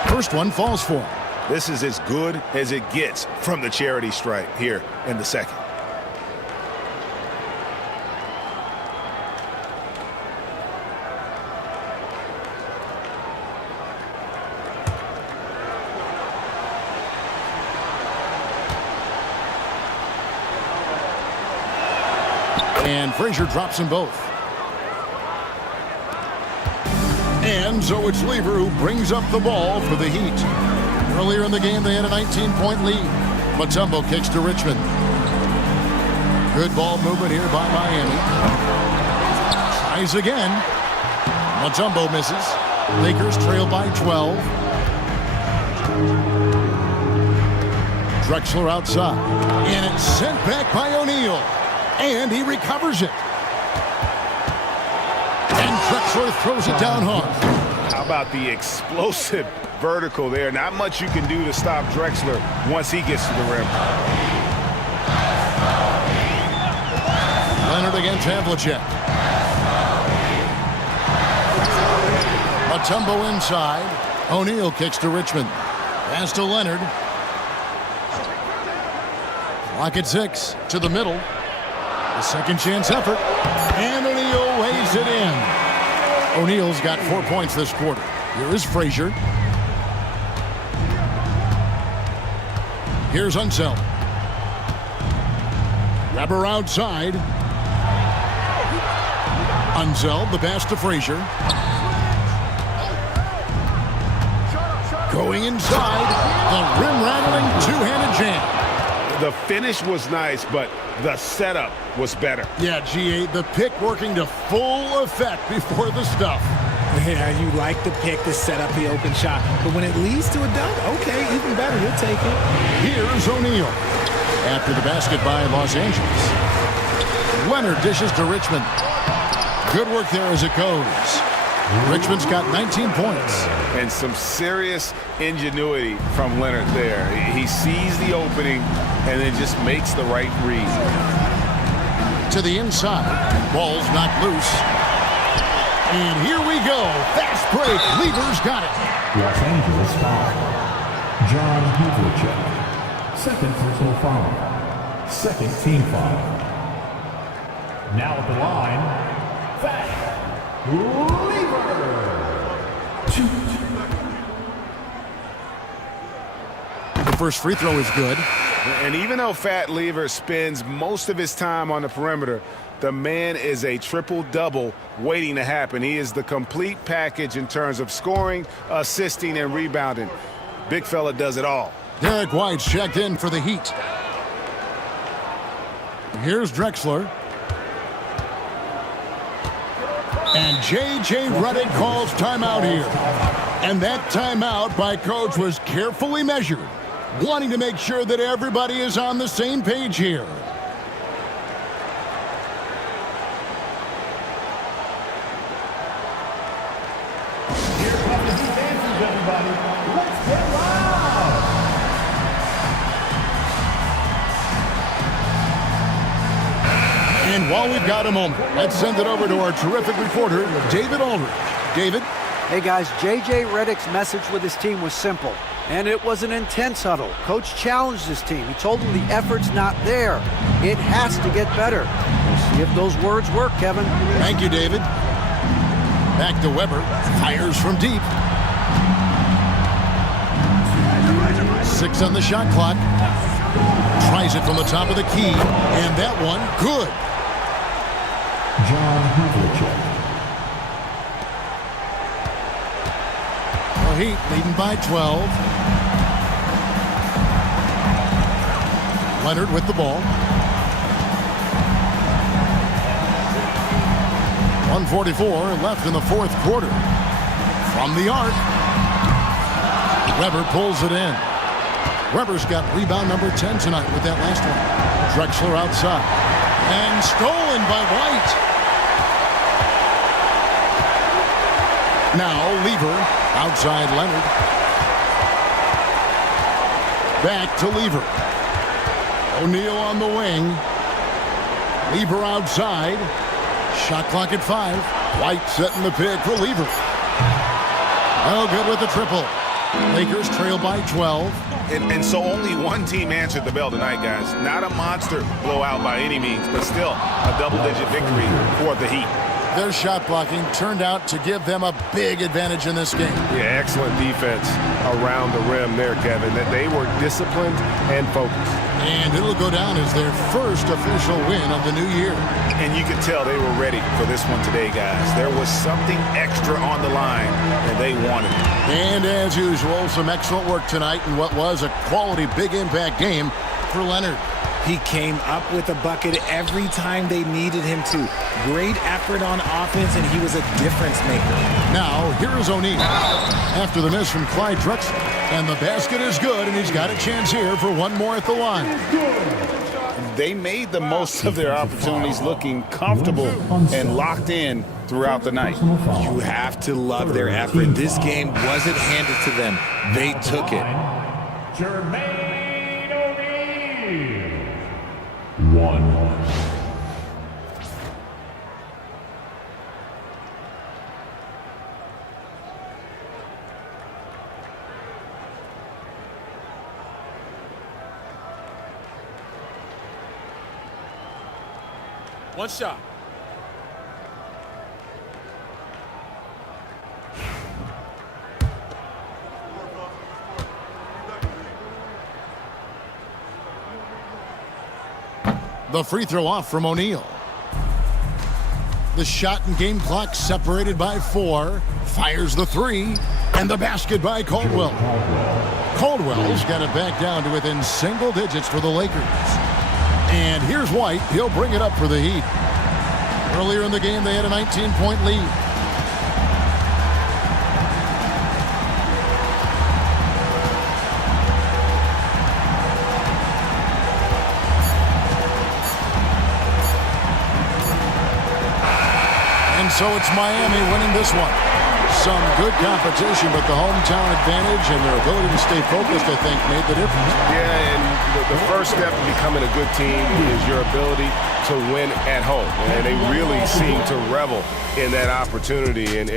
First one falls for him. This is as good as it gets from the charity stripe here in the second. And Frazier drops them both. And so it's Lever who brings up the ball for the Heat. Earlier in the game, they had a 19-point lead. Mutombo kicks to Richmond. Good ball movement here by Miami. Tries again. Mutombo misses. Lakers trail by 12. Drexler outside. And it's sent back by O'Neal. And he recovers it. And Drexler throws it down hard. How about the explosive vertical there? Not much you can do to stop Drexler once he gets to the rim. Leonard against Havlicek. Mutombo inside. O'Neal kicks to Richmond. Pass to Leonard. Clock at 6. To the middle. A second chance effort. And O'Neal lays it in. O'Neal's got 4 points this quarter. Here is Frazier. Here's Unseld. Weber outside. Unseld, the pass to Frazier. Going inside. The rim-rattling two-handed jam. The finish was nice, but the setup was better. Yeah, G.A., the pick working to full effect before the stuff. Yeah, you like the pick to set up the open shot. But when it leads to a dunk, okay, even better, you'll take it. Here's O'Neal. After the basket by Los Angeles. Leonard dishes to Richmond. Good work there as it goes. Richmond's got 19 points. And some serious ingenuity from Leonard there. He sees the opening and then just makes the right read. To the inside. Ball's knocked loose. And here we go. Fast break. Lever's got it. Los Angeles foul. John Havlicek. Second personal foul. Second team foul. Now at the line, Lever. first free throw is good. And even though Fat Lever spends most of his time on the perimeter, the man is a triple-double waiting to happen. He is the complete package in terms of scoring, assisting, and rebounding. Big fella does it all. Derek White's checked in for the Heat. Here's Drexler. And J.J. Redick calls timeout here. And that timeout by Coach was carefully measured, wanting to make sure that everybody is on the same page here. Here come the Heat dancers, everybody. Let's get loud! And while we've got a moment, let's send it over to our terrific reporter, David Aldridge. David? Hey guys, J.J. Redick's message with his team was simple, and it was an intense huddle. Coach challenged his team. He told them the effort's not there. It has to get better. We'll see if those words work, Kevin. Thank you, David. Back to Weber. Fires from deep. 6 on the shot clock. Tries it from the top of the key. And that one, good. John Havlicek. The Heat leading by 12. Leonard with the ball. 1:44 left in the fourth quarter. From the arc. Weber pulls it in. Weber's got rebound number 10 tonight with that last one. Drexler outside. And stolen by White. Now Lever outside Leonard. Back to Lever. O'Neal on the wing. Lever outside. Shot clock at 5. White setting the pick for Lever. Oh, good with the triple. Lakers trail by 12. And so only one team answered the bell tonight, guys. Not a monster blowout by any means, but still a double-digit victory for the Heat. Their shot blocking turned out to give them a big advantage in this game. Yeah, excellent defense around the rim there, Kevin. That they were disciplined and focused. And it'll go down as their first official win of the new year. And you could tell they were ready for this one today, guys. There was something extra on the line, and they wanted it. And as usual, some excellent work tonight in what was a quality big impact game for Leonard. He came up with a bucket every time they needed him to. Great effort on offense, and he was a difference maker. Now, here is O'Neal. After the miss from Clyde Drexler. And the basket is good, and he's got a chance here for one more at the line. They made the most of their opportunities, looking comfortable and locked in throughout the night. You have to love their effort. This game wasn't handed to them. They took it. Jermaine O'Neal. 1. One shot. The free throw off from O'Neal. The shot and game clock separated by 4. Fires the 3. And the basket by Caldwell. Caldwell's got it back down to within single digits for the Lakers. And here's White. He'll bring it up for the Heat. Earlier in the game, they had a 19-point lead. And so it's Miami winning this one. Some good competition, but the hometown advantage and their ability to stay focused, I think, made the difference. Yeah, and the first step in becoming a good team is your ability to win at home. And they really seem to revel in that opportunity. And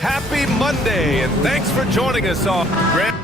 Happy Monday, and thanks for joining us on Grand.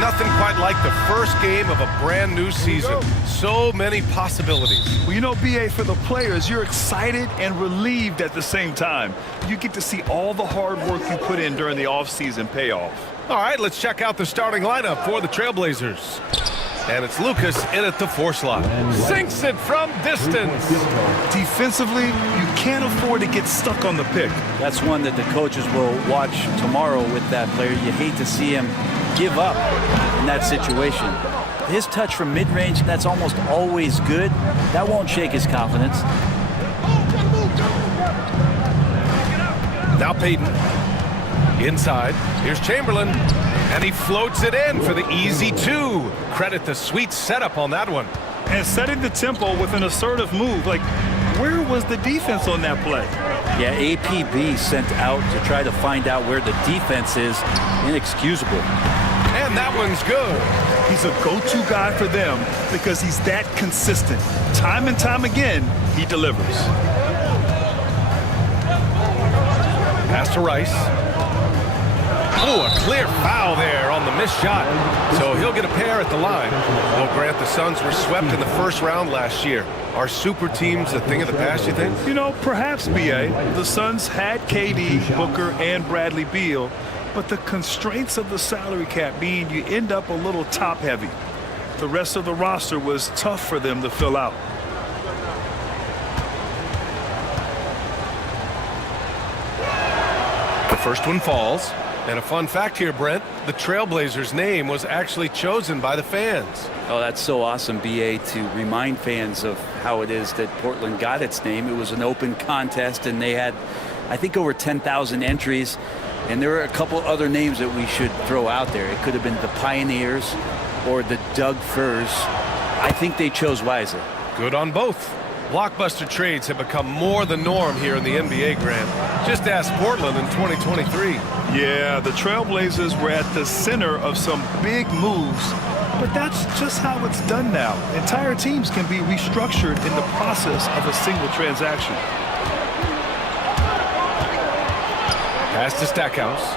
Nothing quite like the first game of a brand new season. So many possibilities. Well, you know, BA, for the players, you're excited and relieved at the same time. You get to see all the hard work you put in during the offseason pay off. All right, let's check out the starting lineup for the Trailblazers. And it's Lucas in at the 4 slot. Sinks it from distance. Defensively, you can't afford to get stuck on the pick. That's one that the coaches will watch tomorrow with that player. You hate to see him give up in that situation. his touch from mid-range, that's almost always good. That won't shake his confidence. Now Payton. Inside. Here's Chamberlain. And he floats it in for the easy 2. Credit the sweet setup on that one. And setting the tempo with an assertive move. Like, where was the defense on that play? Yeah, APB sent out to try to find out where the defense is. Inexcusable. And that one's good. He's a go-to guy for them because he's that consistent. Time and time again, he delivers. Pass to Rice. Oh, a clear foul there on the missed shot. So he'll get a pair at the line. Well, Grant, the Suns were swept in the first round last year. Are super teams a thing of the past, you think? You know, perhaps, B.A. The Suns had KD, Booker, and Bradley Beal, but the constraints of the salary cap mean you end up a little top-heavy. The rest of the roster was tough for them to fill out. The first one falls. And a fun fact here, Brent, the Trailblazers' name was actually chosen by the fans. Oh, that's so awesome, BA, to remind fans of how it is that Portland got its name. It was an open contest, and they had, I think, over 10,000 entries. And there were a couple other names that we should throw out there. It could have been the Pioneers or the Doug Furs. I think they chose wisely. Good on both. Blockbuster trades have become more the norm here in the NBA, Grant. Just ask Portland in 2023. Yeah, the Trailblazers were at the center of some big moves, but that's just how it's done now. Entire teams can be restructured in the process of a single transaction. Pass to Stackhouse.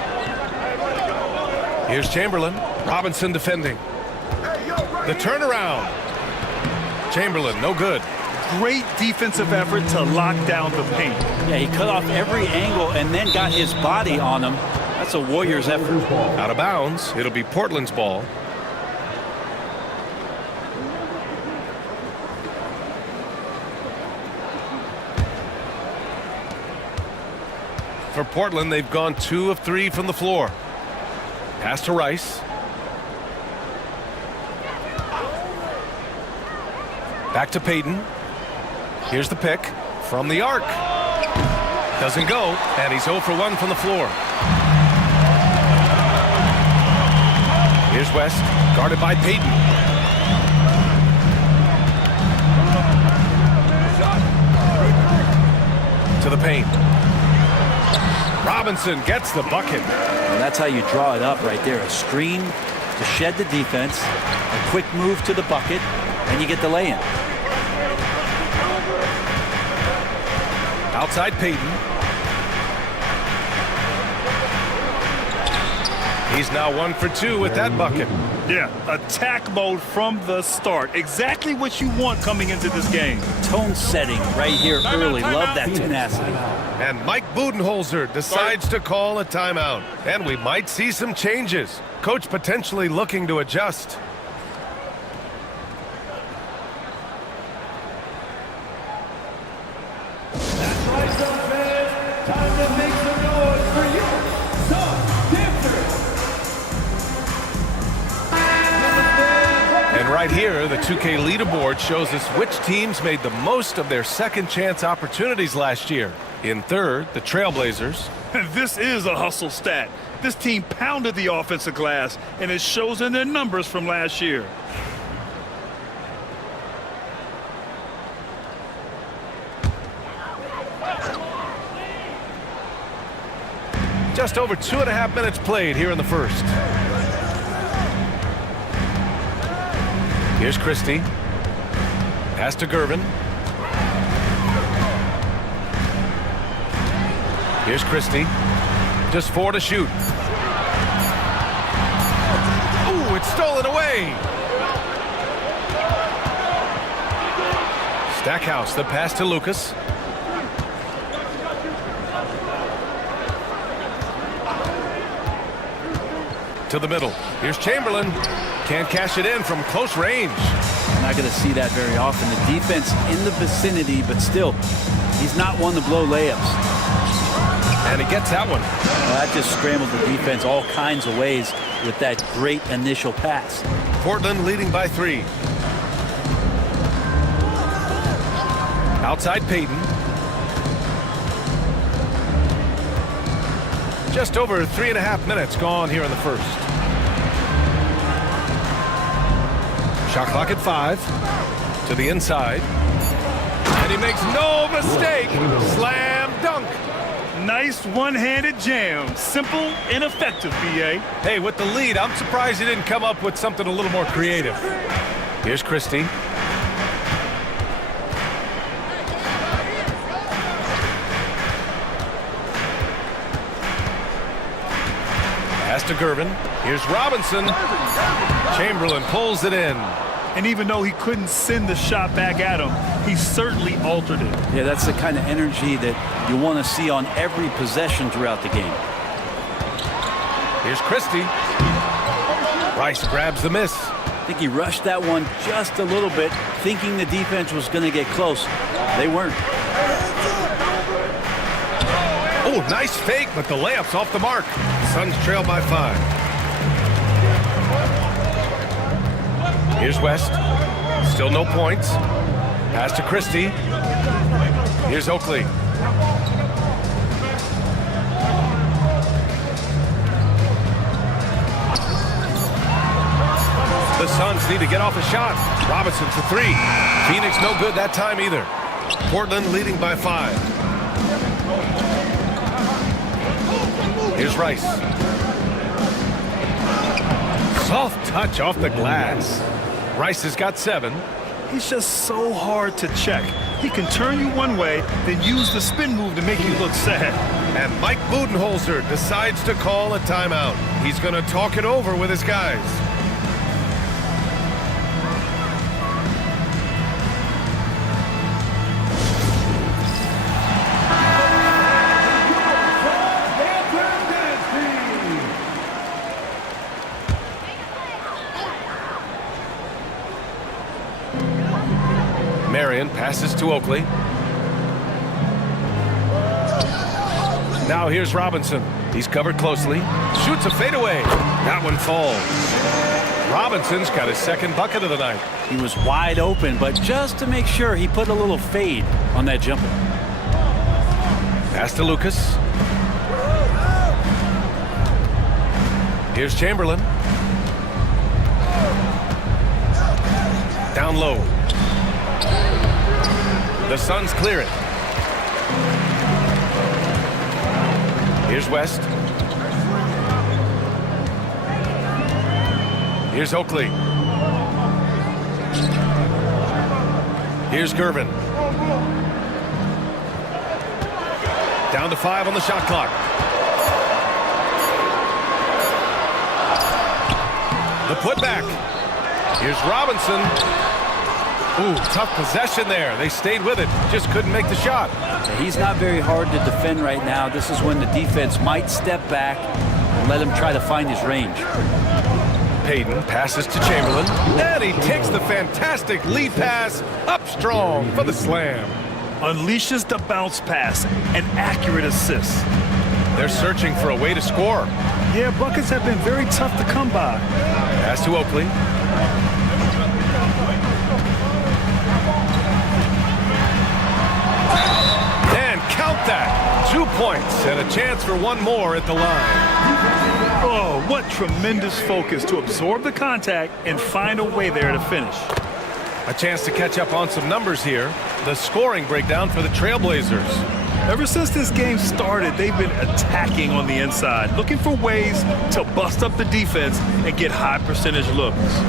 Here's Chamberlain. Robinson defending. The turnaround. Chamberlain, no good. Great defensive effort to lock down the paint. Yeah, he cut off every angle and then got his body on him. That's a Warriors effort. Out of bounds. It'll be Portland's ball. For Portland, they've gone 2 of 3 from the floor. Pass to Rice. Back to Payton. Here's the pick from the arc. Doesn't go, and he's 0 for 1 from the floor. Here's West, guarded by Payton. To the paint. Robinson gets the bucket. And that's how you draw it up right there. A screen to shed the defense, a quick move to the bucket, and you get the lay-in. Outside Payton. He's now 1 for 2 with that bucket. Yeah, attack mode from the start. Exactly what you want coming into this game. Tone setting right here early. Love that tenacity. And Mike Budenholzer decides to call a timeout. And we might see some changes. Coach potentially looking to adjust. Right here, the 2K leaderboard shows us which teams made the most of their second chance opportunities last year. In third, the Trailblazers. This is a hustle stat. This team pounded the offensive glass, and it shows in their numbers from last year. Just over 2.5 minutes played here in the first. Here's Christie. Pass to Gervin. Here's Christie. Just 4 to shoot. Ooh, it's stolen away. Stackhouse, the pass to Lucas. To the middle. Here's Chamberlain. Can't cash it in from close range. I'm not going to see that very often. The defense in the vicinity, but still, he's not one to blow layups. And he gets that one. Well, that just scrambled the defense all kinds of ways with that great initial pass. Portland leading by 3. Outside Payton. Just over 3.5 minutes gone here in the first. Shot clock at 5. To the inside. And he makes no mistake. Slam dunk. Nice one-handed jam. Simple and effective, B.A. Hey, with the lead, I'm surprised he didn't come up with something a little more creative. Here's Christie. Pass to Gervin. Here's Robinson. Chamberlain pulls it in. And even though he couldn't send the shot back at him, he certainly altered it. Yeah, that's the kind of energy that you want to see on every possession throughout the game. Here's Christie. Rice grabs the miss. I think he rushed that one just a little bit, thinking the defense was going to get close. They weren't. Oh, nice fake, but the layup's off the mark. Suns trail by 5. Here's West. Still no points. Pass to Christie. Here's Oakley. The Suns need to get off a shot. Robinson for 3. Phoenix no good that time either. Portland leading by 5. Here's Rice. Soft touch off the glass. Rice has got 7. He's just so hard to check. He can turn you one way, then use the spin move to make you look sad. And Mike Budenholzer decides to call a timeout. He's going to talk it over with his guys. Marion passes to Oakley. Now here's Robinson. He's covered closely. Shoots a fadeaway. That one falls. Robinson's got his second bucket of the night. He was wide open, but just to make sure, he put a little fade on that jumper. Pass to Lucas. Here's Chamberlain. Down low. The Suns clear it. Here's West. Here's Oakley. Here's Gervin. Down to 5 on the shot clock. The putback. Here's Robinson. Ooh, tough possession there. They stayed with it. Just couldn't make the shot. He's not very hard to defend right now. This is when the defense might step back and let him try to find his range. Payton passes to Chamberlain. And he takes the fantastic lead pass up strong for the slam. Unleashes the bounce pass. An accurate assist. They're searching for a way to score. Yeah, buckets have been very tough to come by. Pass to Oakley. And count that. 2 points and a chance for one more at the line. Oh, what tremendous focus to absorb the contact and find a way there to finish. A chance to catch up on some numbers here. The scoring breakdown for the Trailblazers. Ever since this game started, they've been attacking on the inside, looking for ways to bust up the defense and get high percentage looks.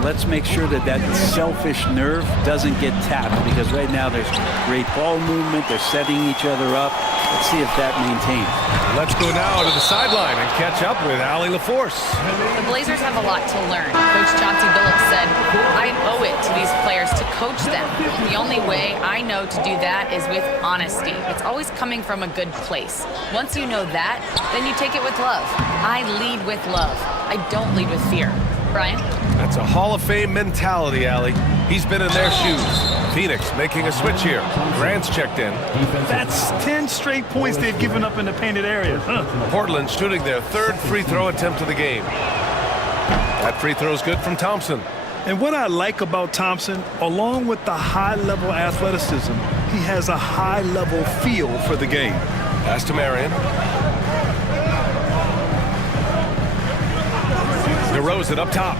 Let's make sure that that selfish nerve doesn't get tapped, because right now there's great ball movement. They're setting each other up. Let's see if that maintains. Let's go now to the sideline and catch up with Allie LaForce. The Blazers have a lot to learn. Coach Chauncey Billups said, I owe it to these players to coach them. The only way I know to do that is with honesty. It's always coming from a good place. Once you know that, then you take it with love. I lead with love. I don't lead with fear. Brian? That's a Hall of Fame mentality, Allie. He's been in their shoes. Phoenix making a switch here. Grant's checked in. That's 10 straight points they've given up in the painted area. Portland shooting their third free throw attempt of the game. That free throw is good from Thompson. And what I like about Thompson, along with the high-level athleticism, he has a high-level feel for the game. Pass to Marion. DeRozan up top.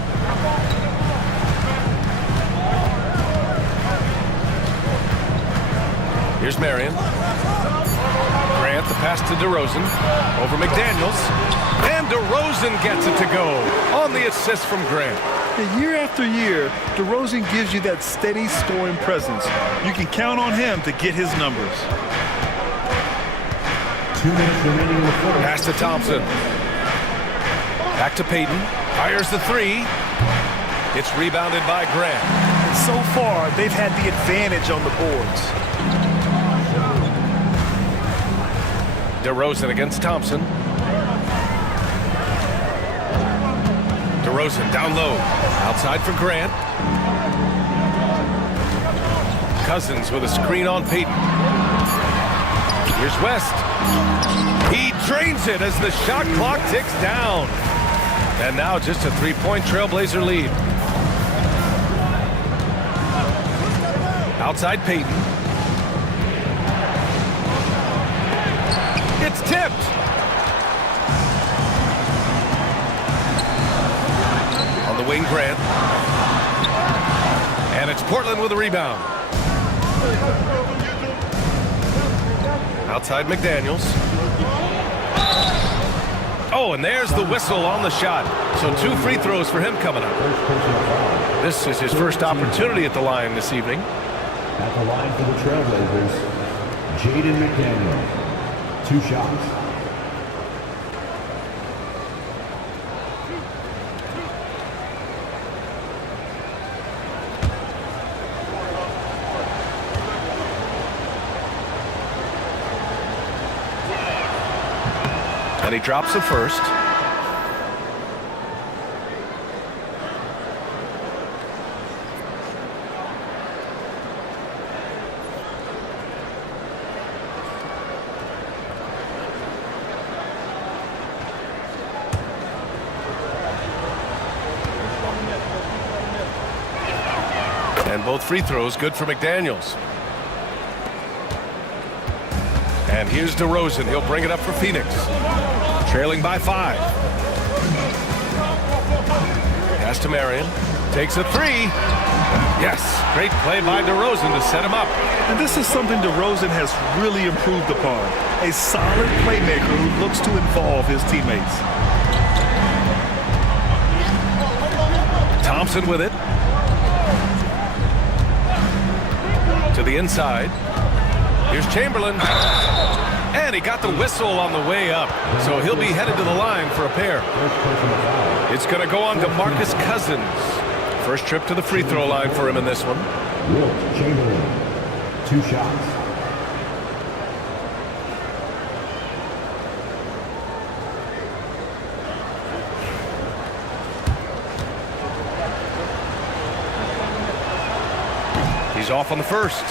Here's Marion. Grant, the pass to DeRozan. Over McDaniels. And DeRozan gets it to go on the assist from Grant. And year after year, DeRozan gives you that steady scoring presence. You can count on him to get his numbers. 2 minutes remaining in the fourth. Pass to Thompson. Back to Payton. Fires the three. It's rebounded by Grant. And so far, they've had the advantage on the boards. DeRozan against Thompson. DeRozan down low. Outside for Grant. Cousins with a screen on Payton. Here's West. He drains it as the shot clock ticks down. And now just a three-point Trailblazer lead. Outside Payton. It's tipped. On the wing, Grant. And it's Portland with a rebound. Outside McDaniels. Oh, and there's the whistle on the shot. So 2 free throws for him coming up. This is his first opportunity at the line this evening. At the line for the Trailblazers, Jaden McDaniel. 2 shots. And he drops the first. And both free throws good for McDaniels. And here's DeRozan. He'll bring it up for Phoenix. Trailing by 5. Pass to Marion. Takes a three. Yes, great play by DeRozan to set him up. And this is something DeRozan has really improved upon. A solid playmaker who looks to involve his teammates. Thompson with it. To the inside. Here's Chamberlain. And he got the whistle on the way up. So he'll be headed to the line for a pair. It's going to go on to Marcus Cousins. First trip to the free throw line for him in this one. Wilt Chamberlain. 2 shots. He's off on the first.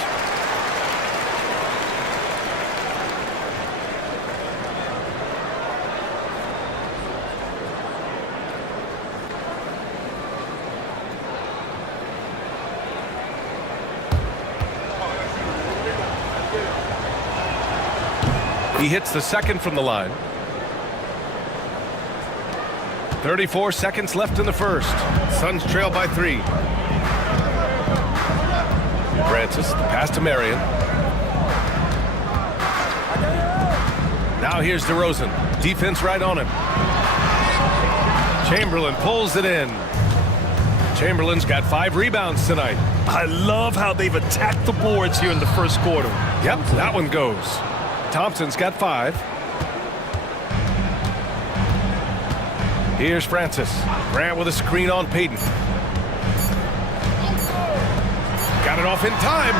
He hits the second from the line. 34 seconds left in the first. Suns trail by 3. Francis, the pass to Marion. Now here's DeRozan. Defense right on him. Chamberlain pulls it in. Chamberlain's got 5 rebounds tonight. I love how they've attacked the boards here in the first quarter. Yep, that one goes. Thompson's got 5. Here's Francis. Grant with a screen on Payton. Got it off in time.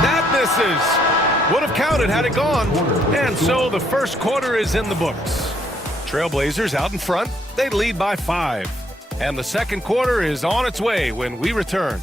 That misses. Would have counted had it gone. And so the first quarter is in the books. Trailblazers out in front. They lead by 5. And the second quarter is on its way when we return.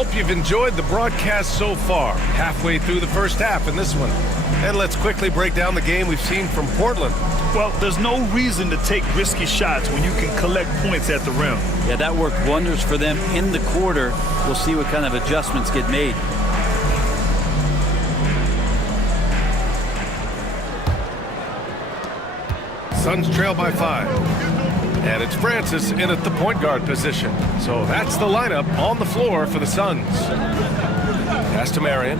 Hope you've enjoyed the broadcast so far. Halfway through the first half in this one. And let's quickly break down the game we've seen from Portland. Well, there's no reason to take risky shots when you can collect points at the rim. Yeah, that worked wonders for them in the quarter. We'll see what kind of adjustments get made. Suns trail by 5. And it's Francis in at the point guard position. So that's the lineup on the floor for the Suns. Pass to Marion.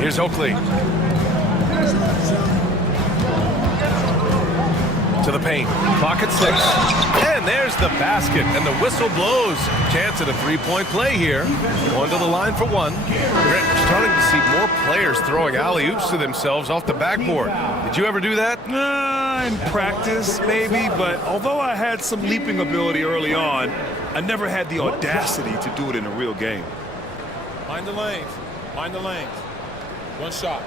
Here's Oakley. To the paint. Clock at 6. And there's the basket. And the whistle blows. Chance at a three-point play here. Going to the line for one. We're starting to see more players throwing alley-oops to themselves off the backboard. Did you ever do that? In practice, maybe. But although I had some leaping ability early on, I never had the audacity to do it in a real game. Mind the lanes. Mind the lanes. One shot.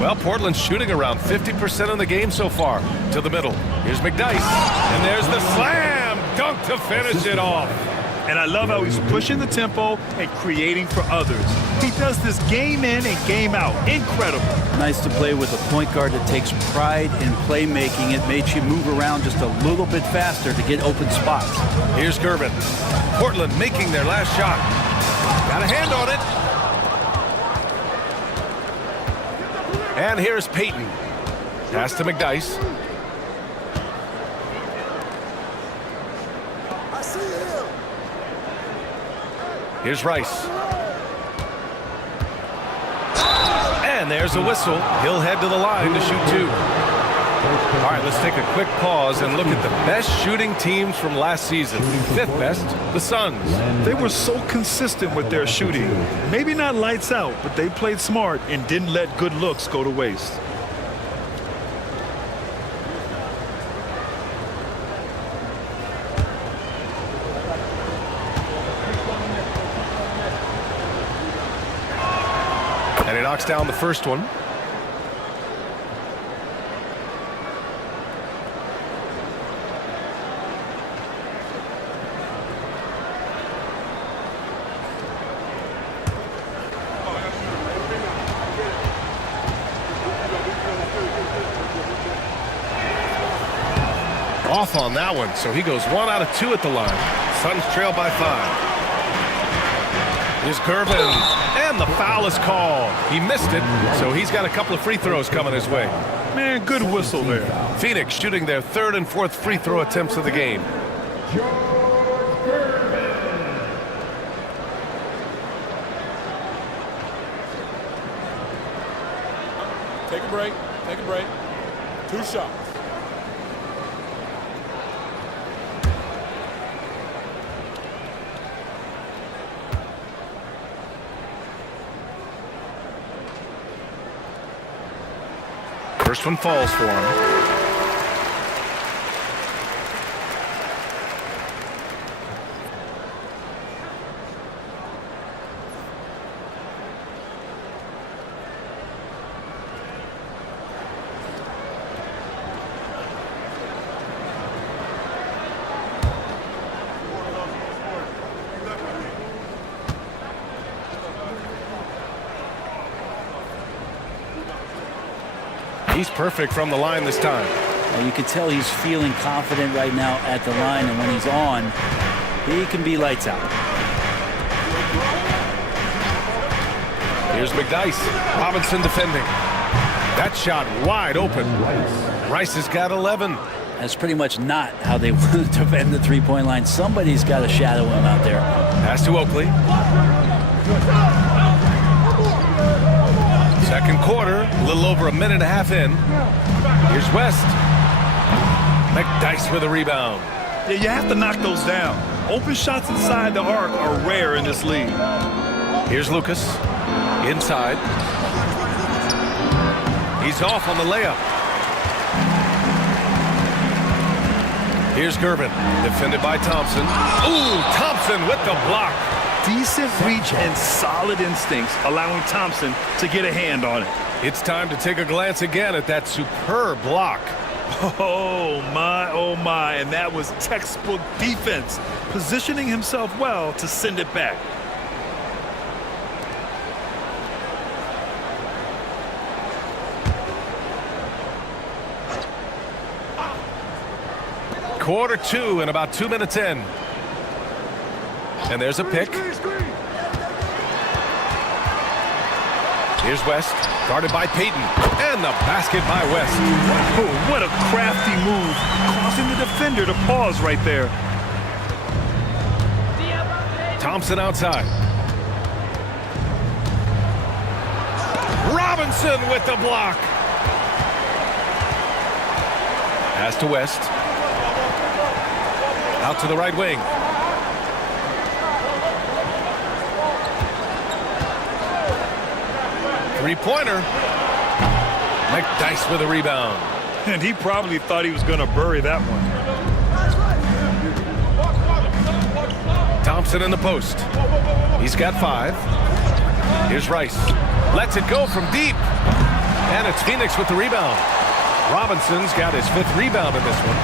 Well, Portland's shooting around 50% of the game so far. To the middle. Here's McDyess. And there's the slam dunk to finish it off. And I love how he's pushing the tempo and creating for others. He does this game in and game out. Incredible. Nice to play with a point guard that takes pride in playmaking. It makes you move around just a little bit faster to get open spots. Here's Gervin. Portland making their last shot. Got a hand on it. And here's Payton. Pass to McDyess. Here's Rice. And there's a whistle. He'll head to the line to shoot two. All right, let's take a quick pause and look at the best shooting teams from last season. Fifth best, the Suns. They were so consistent with their shooting. Maybe not lights out, but they played smart and didn't let good looks go to waste. And he knocks down the first one. Off on that one, so he goes 1 out of 2 at the line. Suns trail by 5. Here's Gervin, and the foul is called. He missed it, so he's got a couple of free throws coming his way. Man, good whistle there. Phoenix shooting their 3rd and 4th free throw attempts of the game. Take a break. Take a break. 2 shots. First one falls for him. He's perfect from the line this time. You can tell he's feeling confident right now at the line, and when he's on, he can be lights out. Here's McDyess. Robinson defending. That shot wide open. Rice has got 11. That's pretty much not how they want to defend the three-point line. Somebody's got to shadow him out there. Pass to Oakley. Second quarter, a little over a minute and a half in. Here's West. McDyess with a rebound. Yeah, you have to knock those down. Open shots inside the arc are rare in this league. Here's Lucas. Inside. He's off on the layup. Here's Gervin, defended by Thompson. Ooh, Thompson with the block. Decent reach and solid instincts, allowing Thompson to get a hand on it. It's time to take a glance again at that superb block. Oh, my, and that was textbook defense, positioning himself well to send it back. Quarter 2 and about 2 minutes in. And there's a pick. Here's West, guarded by Payton, and the basket by West. Oh, what a crafty move, causing the defender to pause right there. Thompson outside. Robinson with the block. Pass to West. Out to the right wing. Three-pointer. McDyess with a rebound. And he probably thought he was going to bury that one. Thompson in the post. He's got 5. Here's Rice. Lets it go from deep. And it's Phoenix with the rebound. Robinson's got his 5th rebound in this one.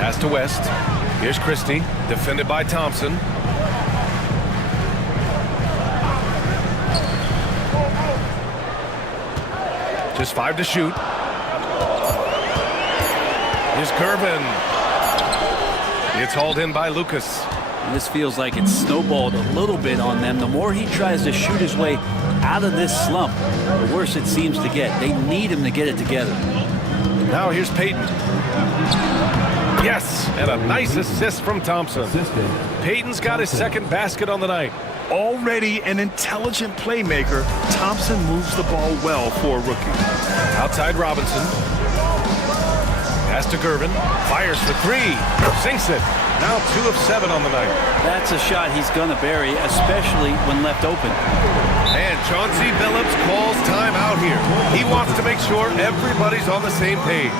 Pass to West. Here's Christie, defended by Thompson. Just 5 to shoot. Here's Gervin. It's hauled in by Lucas. And this feels like it's snowballed a little bit on them. The more he tries to shoot his way out of this slump, the worse it seems to get. They need him to get it together. Now here's Payton. Yes, and a nice assist from Thompson. Payton's got his 2nd basket on the night. Already an intelligent playmaker, Thompson moves the ball well for a rookie. Outside Robinson. Pass to Gervin. Fires for 3. Sinks it. Now 2 of 7 on the night. That's a shot he's going to bury, especially when left open. And Chauncey Billups calls time out here. He wants to make sure everybody's on the same page.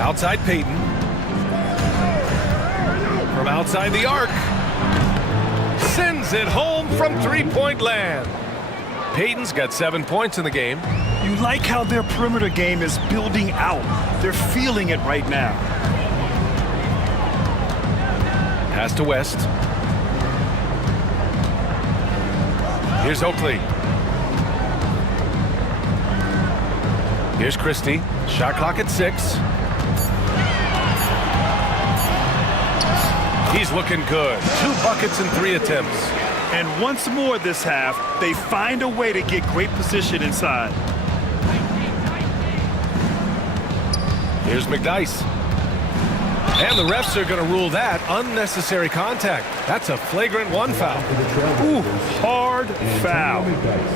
Outside Payton. From outside the arc. Sends it home from 3-point land. Payton's got 7 points in the game. You like how their perimeter game is building out. They're feeling it right now. Pass to West. Here's Oakley. Here's Christie. Shot clock at 6. He's looking good. 2 buckets and 3 attempts. And once more this half, they find a way to get great position inside. Here's McDyess. And the refs are going to rule that unnecessary contact. That's a flagrant 1 foul. Ooh, hard foul.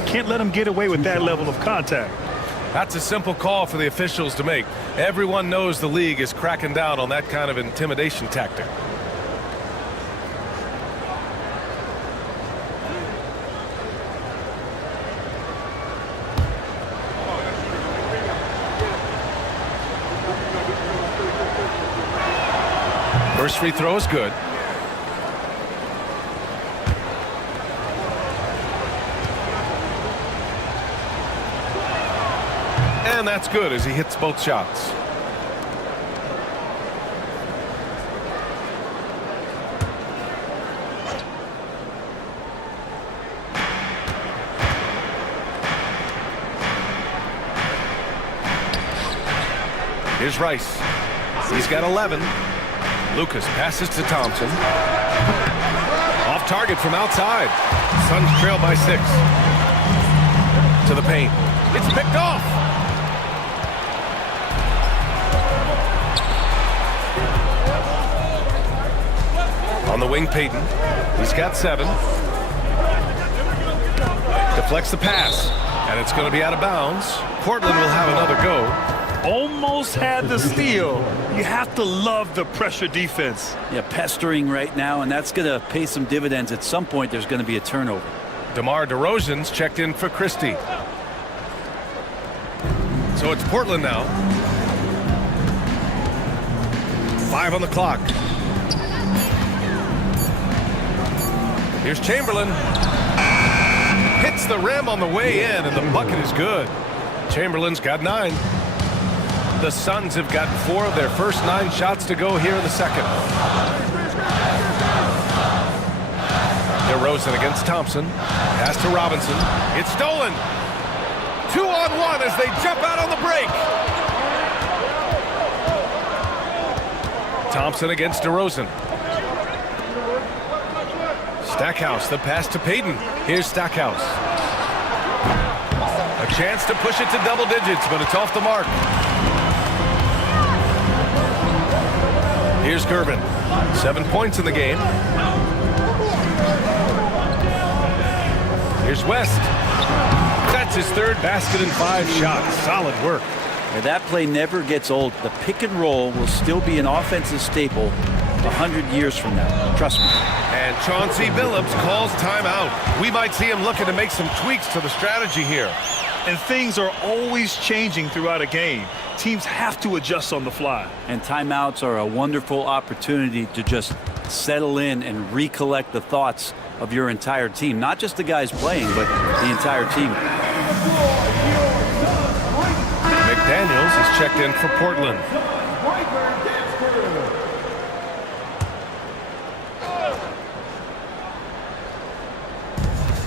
Can't let him get away with that level of contact. That's a simple call for the officials to make. Everyone knows the league is cracking down on that kind of intimidation tactic. First free throw is good. And that's good as he hits both shots. Here's Rice. He's got 11. Lucas passes to Thompson. Off Off target from outside. Suns trail by 6. To the paint. It's picked off. On the wing, Payton. He's got 7. Deflects the pass. And it's going to be out of bounds. Portland will have another go. Almost had the steal. You have to love the pressure defense. Yeah, pestering right now, and that's going to pay some dividends. At some point, there's going to be a turnover. DeMar DeRozan's checked in for Christie. So it's Portland now. 5 on the clock. Here's Chamberlain. Hits the rim on the way in, and the bucket is good. Chamberlain's got 9. The Suns have gotten 4 of their first 9 shots to go here in the second. DeRozan against Thompson. Pass to Robinson. It's stolen. 2-on-1 as they jump out on the break. Thompson against DeRozan. Stackhouse, the pass to Payton. Here's Stackhouse. A chance to push it to double digits, but it's off the mark. Here's Gervin. 7 points in the game. Here's West. That's his 3rd basket in 5 shots. Solid work. Yeah, that play never gets old. The pick and roll will still be an offensive staple 100 years from now. Trust me. And Chauncey Billups calls timeout. We might see him looking to make some tweaks to the strategy here. And things are always changing throughout a game. Teams have to adjust on the fly. And timeouts are a wonderful opportunity to just settle in and recollect the thoughts of your entire team. Not just the guys playing, but the entire team. McDaniels is checked in for Portland.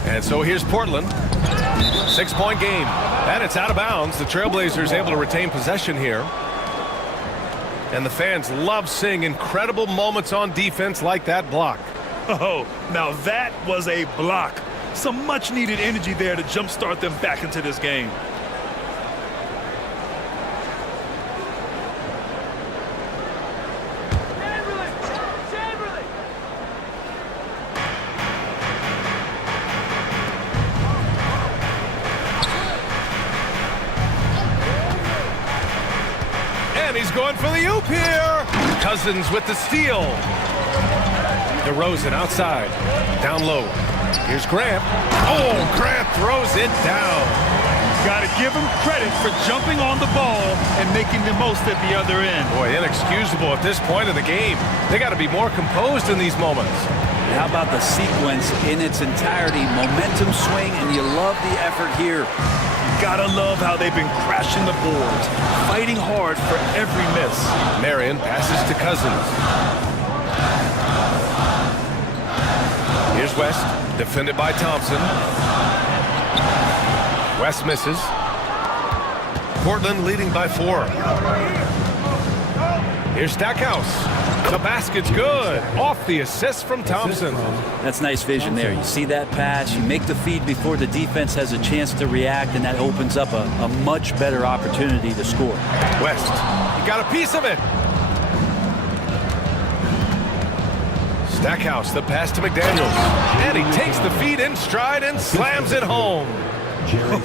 And so here's Portland. 6-point game. And it's out of bounds. The Trailblazers able to retain possession here. And the fans love seeing incredible moments on defense like that block. Oh, now that was a block. Some much-needed energy there to jumpstart them back into this game. He's going for the oop here. Cousins with the steal. DeRozan outside. Down low. Here's Grant. Oh, Grant throws it down. Got to give him credit for jumping on the ball and making the most at the other end. Boy, inexcusable at this point in the game. They got to be more composed in these moments. How about the sequence in its entirety? Momentum swing, and you love the effort here. Gotta love how they've been crashing the boards, fighting hard for every miss. Marion passes to Cousins. Here's West, defended by Thompson. West misses. Portland leading by 4. Here's Stackhouse. The basket's good. Off the assist from Thompson. That's nice vision there. You see that pass, you make the feed before the defense has a chance to react, and that opens up a much better opportunity to score. West, you got a piece of it. Stackhouse, the pass to McDaniels. And he takes the feed in stride and slams it home.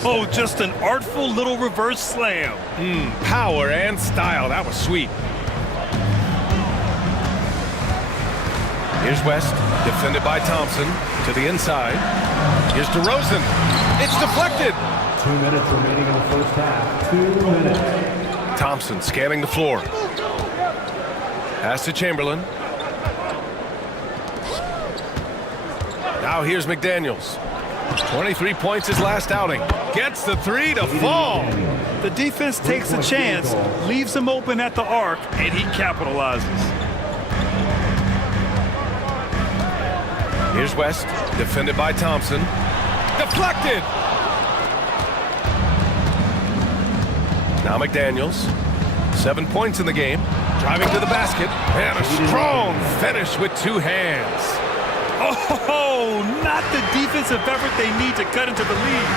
Oh, just an artful little reverse slam. Power and style. That was sweet. Here's West, defended by Thompson, to the inside. Here's DeRozan. It's deflected. 2 minutes remaining in the first half. 2 minutes. Thompson scanning the floor. Pass to Chamberlain. Now here's McDaniels. 23 points his last outing. Gets the 3 to fall. The defense takes a chance, leaves him open at the arc, and he capitalizes. Here's West, defended by Thompson. Deflected! Now McDaniels. 7 points in the game. Driving to the basket. And a strong finish with 2 hands. Oh, not the defensive effort they need to cut into the lead.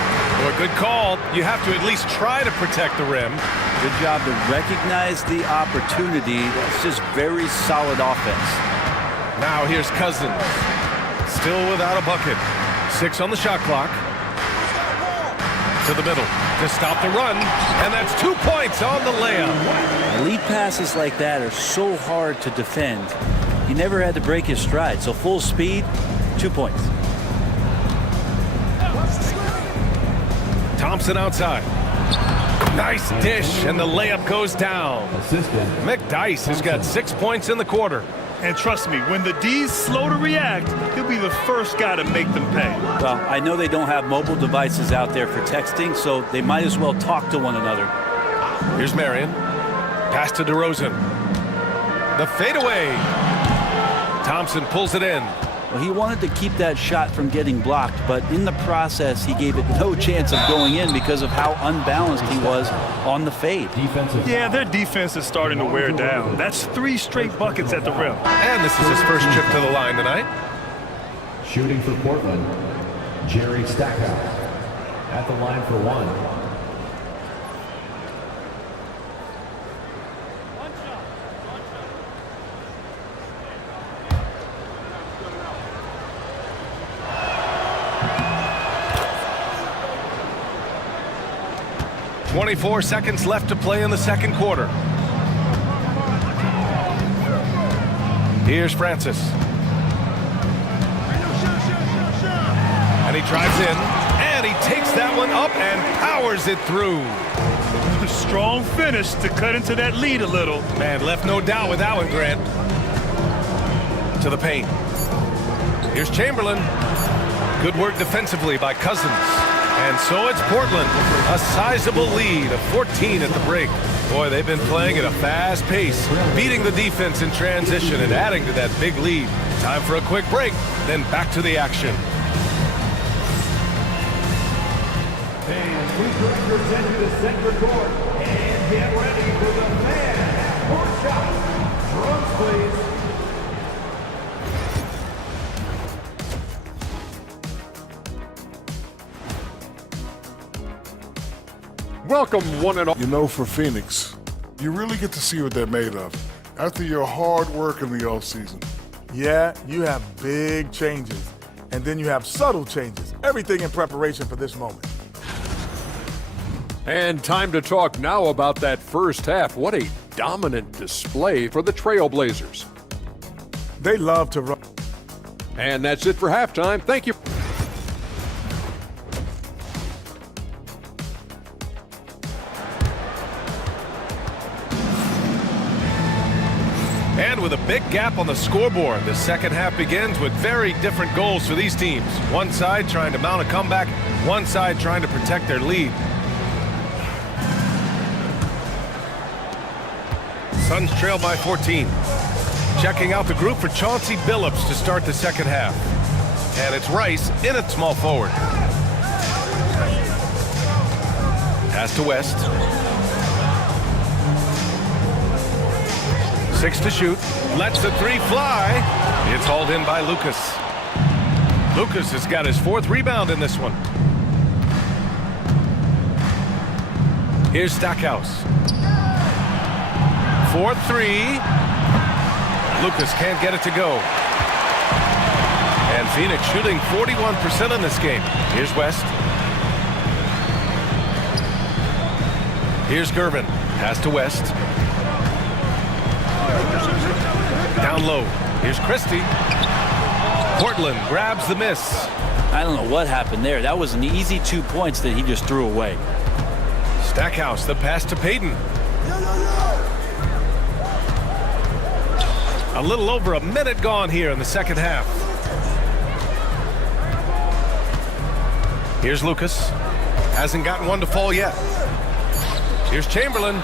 Well, good call. You have to at least try to protect the rim. Good job to recognize the opportunity. That's just very solid offense. Now here's Cousins. Still without a bucket. 6 on the shot clock. To the middle to stop the run. And that's 2 points on the layup. Elite passes like that are so hard to defend. He never had to break his stride. So full speed, 2 points. Thompson outside. Nice dish, and the layup goes down. McDyess has got 6 points in the quarter. And trust me, when the D's slow to react, he'll be the first guy to make them pay. Well, I know they don't have mobile devices out there for texting, so they might as well talk to one another. Here's Marion. Pass to DeRozan. The fadeaway. Thompson pulls it in. Well, he wanted to keep that shot from getting blocked, but in the process, he gave it no chance of going in because of how unbalanced he was on the fade. Yeah, their defense is starting to wear down. That's 3 straight buckets at the rim. And this is his first trip to the line tonight. Shooting for Portland, Jerry Stackhouse. At the line for 1. 24 seconds left to play in the second quarter. Here's Francis. And he drives in, and he takes that one up and powers it through. A strong finish to cut into that lead a little. Man, left no doubt with that one, Grant. To the paint. Here's Chamberlain. Good work defensively by Cousins. And so it's Portland, a sizable lead of 14 at the break. Boy, they've been playing at a fast pace, beating the defense in transition and adding to that big lead. Time for a quick break, then back to the action. And we direct your attention to center court and get ready for the man court shot. Drums, please. Welcome, one and all. You know, for Phoenix, you really get to see what they're made of after your hard work in the offseason. Yeah, you have big changes, and then you have subtle changes. Everything in preparation for this moment. And time to talk now about that first half. What a dominant display for the Trailblazers. They love to run. And that's it for halftime. Thank you. And with a big gap on the scoreboard, the second half begins with very different goals for these teams. One side trying to mount a comeback, one side trying to protect their lead. Suns trail by 14. Checking out the group for Chauncey Billups to start the second half. And it's Rice in at small forward. Pass to West. 6 to shoot. Lets the 3 fly. It's hauled in by Lucas. Lucas has got his 4th rebound in this one. Here's Stackhouse. 4-3. Lucas can't get it to go. And Phoenix shooting 41% in this game. Here's West. Here's Gervin. Pass to West. Down low. Here's Christie. Portland grabs the miss. I don't know what happened there. That was an easy 2 points that he just threw away. Stackhouse, the pass to Payton. A little over a minute gone here in the second half. Here's Lucas. Hasn't gotten one to fall yet. Here's Chamberlain.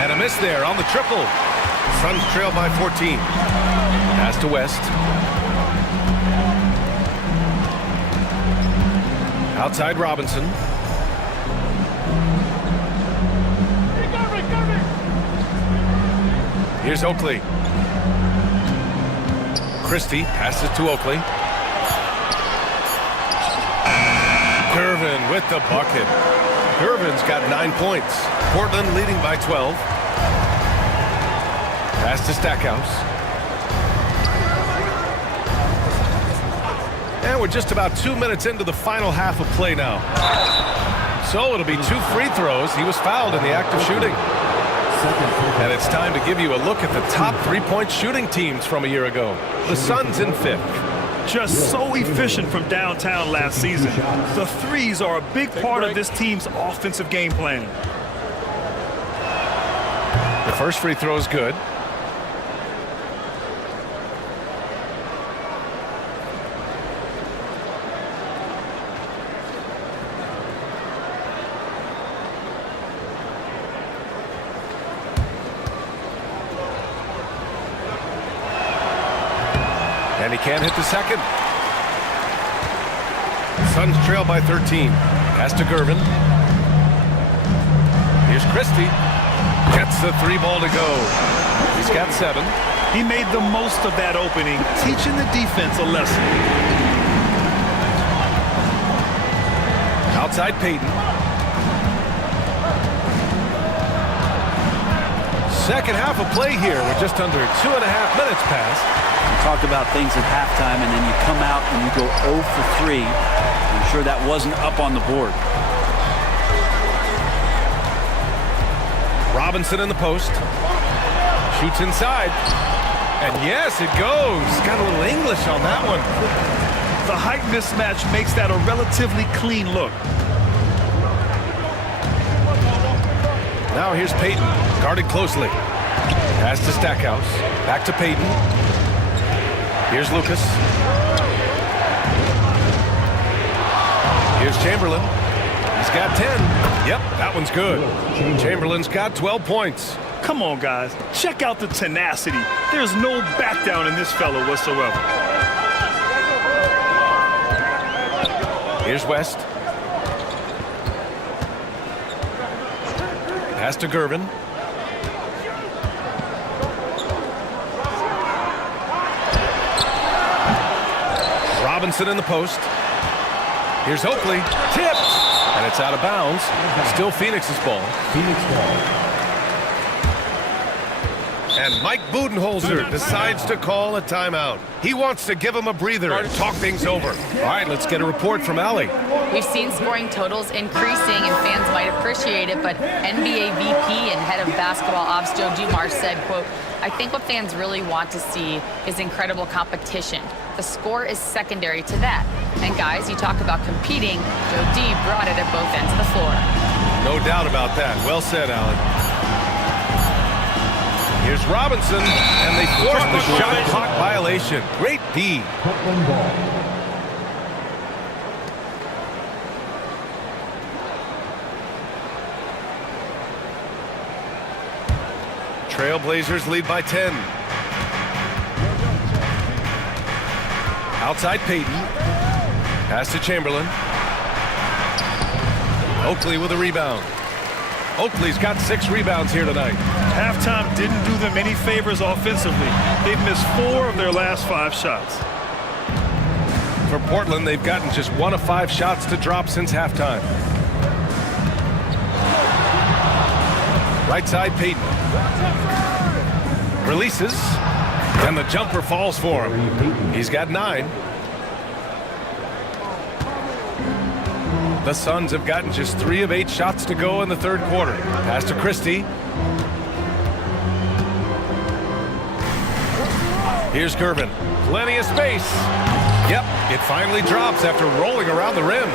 And a miss there on the triple. Suns trail by 14. Pass to West. Outside Robinson. Here's Oakley. Christie passes to Oakley. Gervin with the bucket. Gervin's got 9 points. Portland leading by 12. Pass to Stackhouse. And we're just about 2 minutes into the final half of play now. So it'll be 2 free throws. He was fouled in the act of shooting. And it's time to give you a look at the top three-point shooting teams from a year ago. The Suns in 5th. Just so efficient from downtown last season. The threes are a big part of this team's offensive game plan. The first free throw is good. And he can't hit the second. Suns trail by 13. Pass to Gervin. Here's Christie. Gets the 3 ball to go. He's got 7. He made the most of that opening, teaching the defense a lesson. Outside Payton. Second half of play here with just under 2.5 minutes passed. Talk about things at halftime, and then you come out and you go 0 for 3. I'm sure that wasn't up on the board. Robinson in the post. Shoots inside. And yes, it goes. Got a little English on that one. The height mismatch makes that a relatively clean look. Now here's Payton, guarded closely. Pass to Stackhouse. Back to Payton. Here's Lucas. Here's Chamberlain. He's got 10. Yep, that one's good. Chamberlain's got 12 points. Come on, guys. Check out the tenacity. There's no back down in this fellow whatsoever. Here's West. Pass to Gervin. Robinson in the post. Here's Oakley. Tipped. And it's out of bounds. Still Phoenix's ball. And Mike Budenholzer decides to call a timeout. He wants to give him a breather and talk things over. All right, let's get a report from Allie. We've seen scoring totals increasing, and fans might appreciate it, but NBA VP and head of basketball ops Joe Dumars said, quote, "I think what fans really want to see is incredible competition. The score is secondary to that. And guys, you talk about competing, Joe D brought it at both ends of the floor." No doubt about that. Well said, Allie. Here's Robinson, and they force the shot clock violation. Great D. Trailblazers lead by 10. Outside Payton. Pass to Chamberlain. Oakley with a rebound. Oakley's got 6 rebounds here tonight. Halftime didn't do them any favors offensively. They've missed 4 of their last 5 shots. For Portland, they've gotten just 1 of 5 shots to drop since halftime. Right side, Payton. Releases, and the jumper falls for him. He's got 9. The Suns have gotten just 3 of 8 shots to go in the third quarter. Pass to Christie. Here's Gervin. Plenty of space. Yep, it finally drops after rolling around the rim.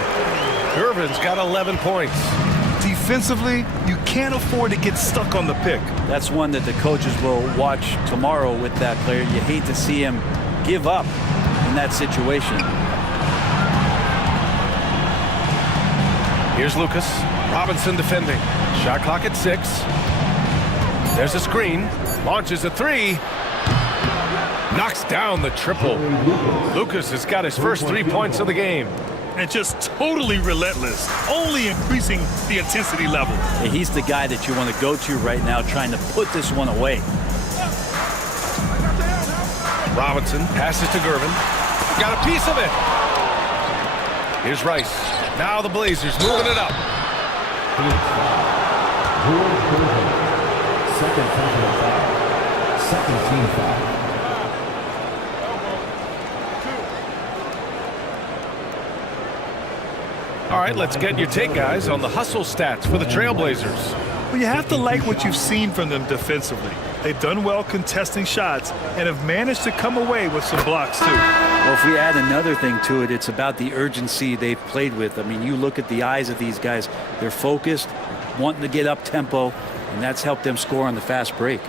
Gervin's got 11 points. Defensively, you can't afford to get stuck on the pick. That's one that the coaches will watch tomorrow with that player. You hate to see him give up in that situation. Here's Lucas. Robinson defending. Shot clock at 6. There's a screen. Launches a 3. Knocks down the triple. Lucas has got his first 3 points of the game. And just totally relentless, only increasing the intensity level. Yeah, he's the guy that you want to go to right now, trying to put this one away. Robinson passes to Gervin. Got a piece of it. Here's Rice. Now the Blazers moving it up. Second personal foul. Second team foul. All right, let's get your take, guys, on the hustle stats for the Trailblazers. Well, you have to like what you've seen from them defensively. They've done well contesting shots and have managed to come away with some blocks, too. Well, if we add another thing to it, it's about the urgency they've played with. I mean, you look at the eyes of these guys. They're focused, wanting to get up tempo, and that's helped them score on the fast break.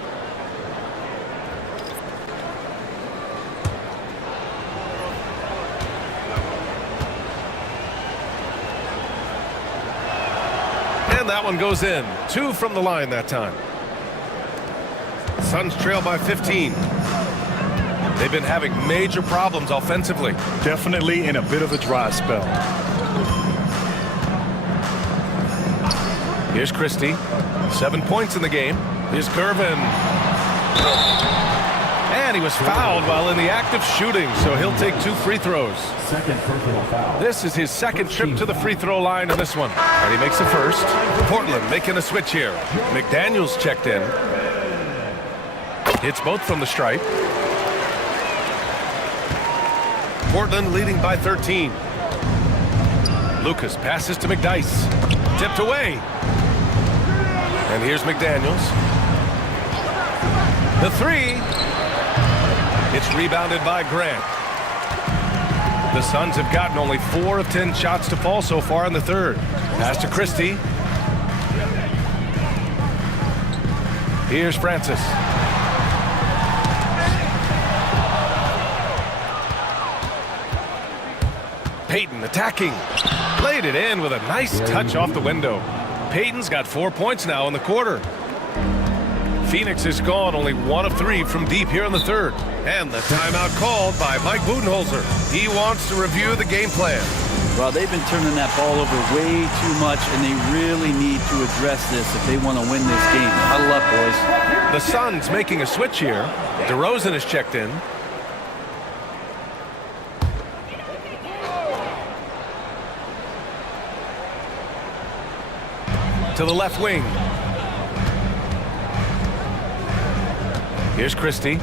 And that one goes in. 2 from the line that time. Suns trail by 15. They've been having major problems offensively. Definitely in a bit of a dry spell. Here's Christie. 7 points in the game. Here's Gervin. And he was fouled while in the act of shooting, so he'll take 2 free throws. Second personal foul. This is his second trip to the free throw line in this one. And he makes the first. Portland making a switch here. McDaniels checked in. Hits both from the stripe. Portland leading by 13. Lucas passes to McDyess. Tipped away. And here's McDaniels. The 3. It's rebounded by Grant. The Suns have gotten only 4 of 10 shots to fall so far in the third. Pass to Christie. Here's Francis. Payton attacking. Laid it in with a nice touch off the window. Payton's got 4 points now in the quarter. Phoenix is gone only 1 of 3 from deep here in the third. And the timeout called by Mike Budenholzer. He wants to review the game plan. Well, they've been turning that ball over way too much, and they really need to address this if they want to win this game. Huddle up, boys. The Suns making a switch here. DeRozan is checked in. To the left wing. Here's Christie.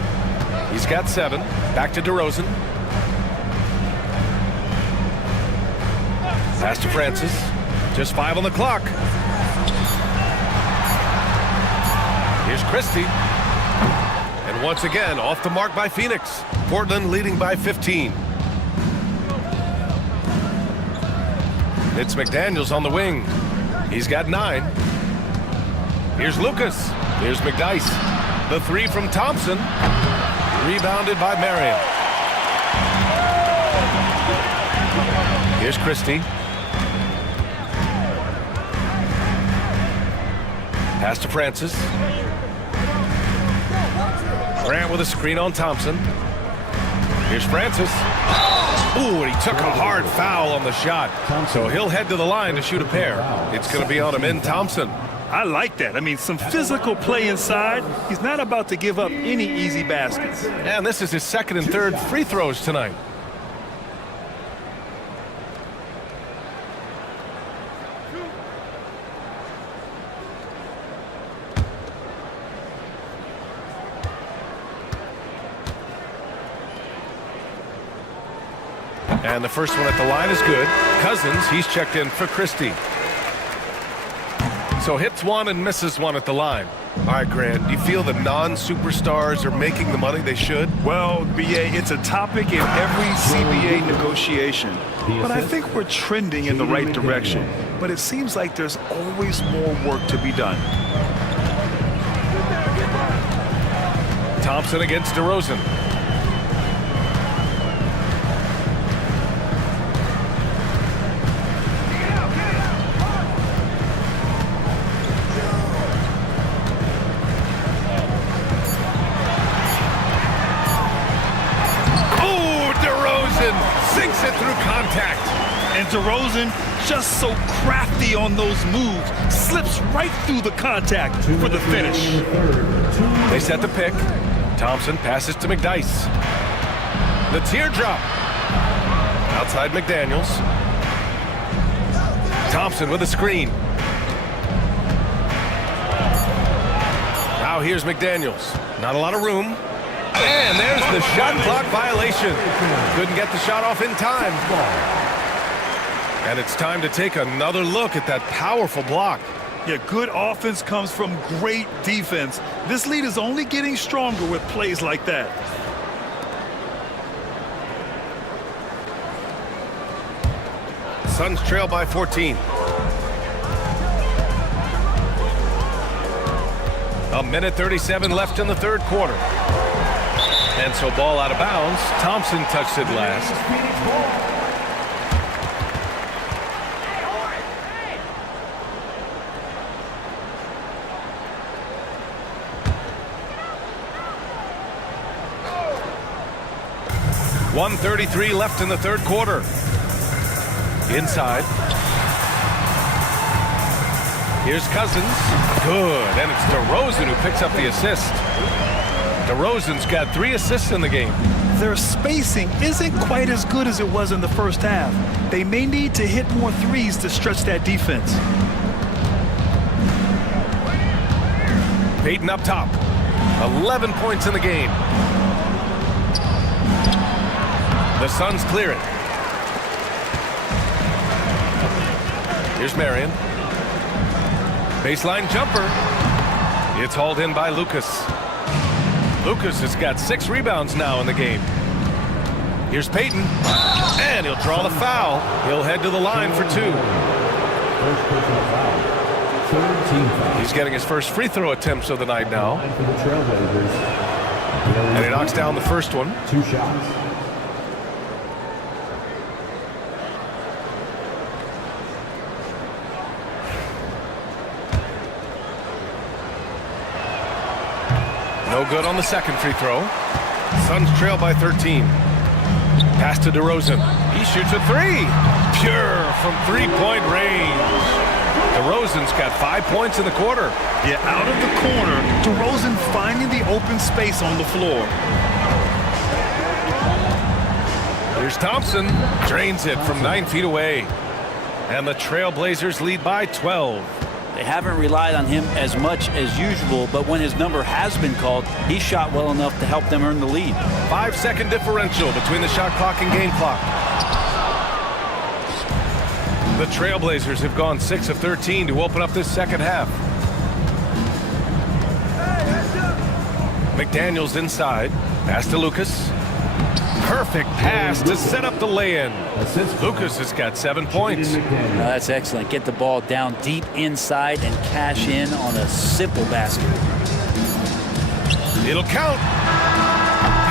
He's got 7. Back to DeRozan. Pass to Francis. Just 5 on the clock. Here's Christie. And once again, off the mark by Phoenix. Portland leading by 15. It's McDaniels on the wing. He's got 9. Here's Lucas. Here's McDyess. The 3 from Thompson. Rebounded by Marion. Here's Christie. Pass to Francis. Grant with a screen on Thompson. Here's Francis. Ooh, and he took a hard foul on the shot. So he'll head to the line to shoot a pair. It's going to be on him in Thompson. I like that. I mean, some physical play inside. He's not about to give up any easy baskets. And this is his second and third free throws tonight. And the first one at the line is good. Cousins, he's checked in for Christie. So hits 1 and misses 1 at the line. All right, Grant, do you feel the non-superstars are making the money they should? Well, BA, it's a topic in every CBA negotiation. But I think we're trending in the right direction. But it seems like there's always more work to be done. Thompson against DeRozan. Sinks it through contact. And DeRozan, just so crafty on those moves, slips right through the contact for the finish. They set the pick. Thompson passes to McDyess. The teardrop. Outside McDaniels. Thompson with a screen. Now here's McDaniels. Not a lot of room. And there's the shot clock violation. Couldn't get the shot off in time. And it's time to take another look at that powerful block. Yeah, good offense comes from great defense. This lead is only getting stronger with plays like that. Suns trail by 14. A minute 37 left in the third quarter. And so ball out of bounds. Thompson touched it last. .133 left in the third quarter. Inside. Here's Cousins. Good. And it's DeRozan who picks up the assist. DeRozan's got 3 assists in the game. Their spacing isn't quite as good as it was in the first half. They may need to hit more threes to stretch that defense. Payton up top. 11 points in the game. The Suns clear it. Here's Marion. Baseline jumper. It's hauled in by Lucas. Lucas has got 6 rebounds now in the game. Here's Payton. And he'll draw the foul. He'll head to the line for 2. First personal foul. Third team foul. He's getting his first free throw attempts of the night now. For the Trailblazers. And he knocks down the first one. 2 shots. No good on the second free throw. Suns trail by 13. Pass to DeRozan. He shoots a 3. Pure from 3-point range. DeRozan's got 5 points in the quarter. Yeah, out of the corner, DeRozan finding the open space on the floor. Here's Thompson. Drains it from 9 feet away. And the Trailblazers lead by 12. They haven't relied on him as much as usual, but when his number has been called, he shot well enough to help them earn the lead. 5-second differential between the shot clock and game clock. The Trailblazers have gone 6 of 13 to open up this second half. McDaniels inside. Pass to Lucas. Perfect pass to set up the lay-in. Lucas has got 7 points. That's excellent. Get the ball down deep inside and cash in on a simple basket. It'll count.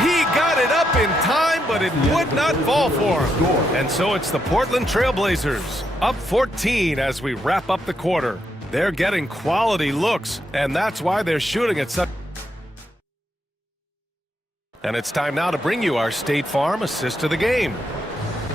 He got it up in time, but it would not fall for him. And so it's the Portland Trailblazers up 14 as we wrap up the quarter. They're getting quality looks, and that's why they're shooting at such. And it's time now to bring you our State Farm assist of the game.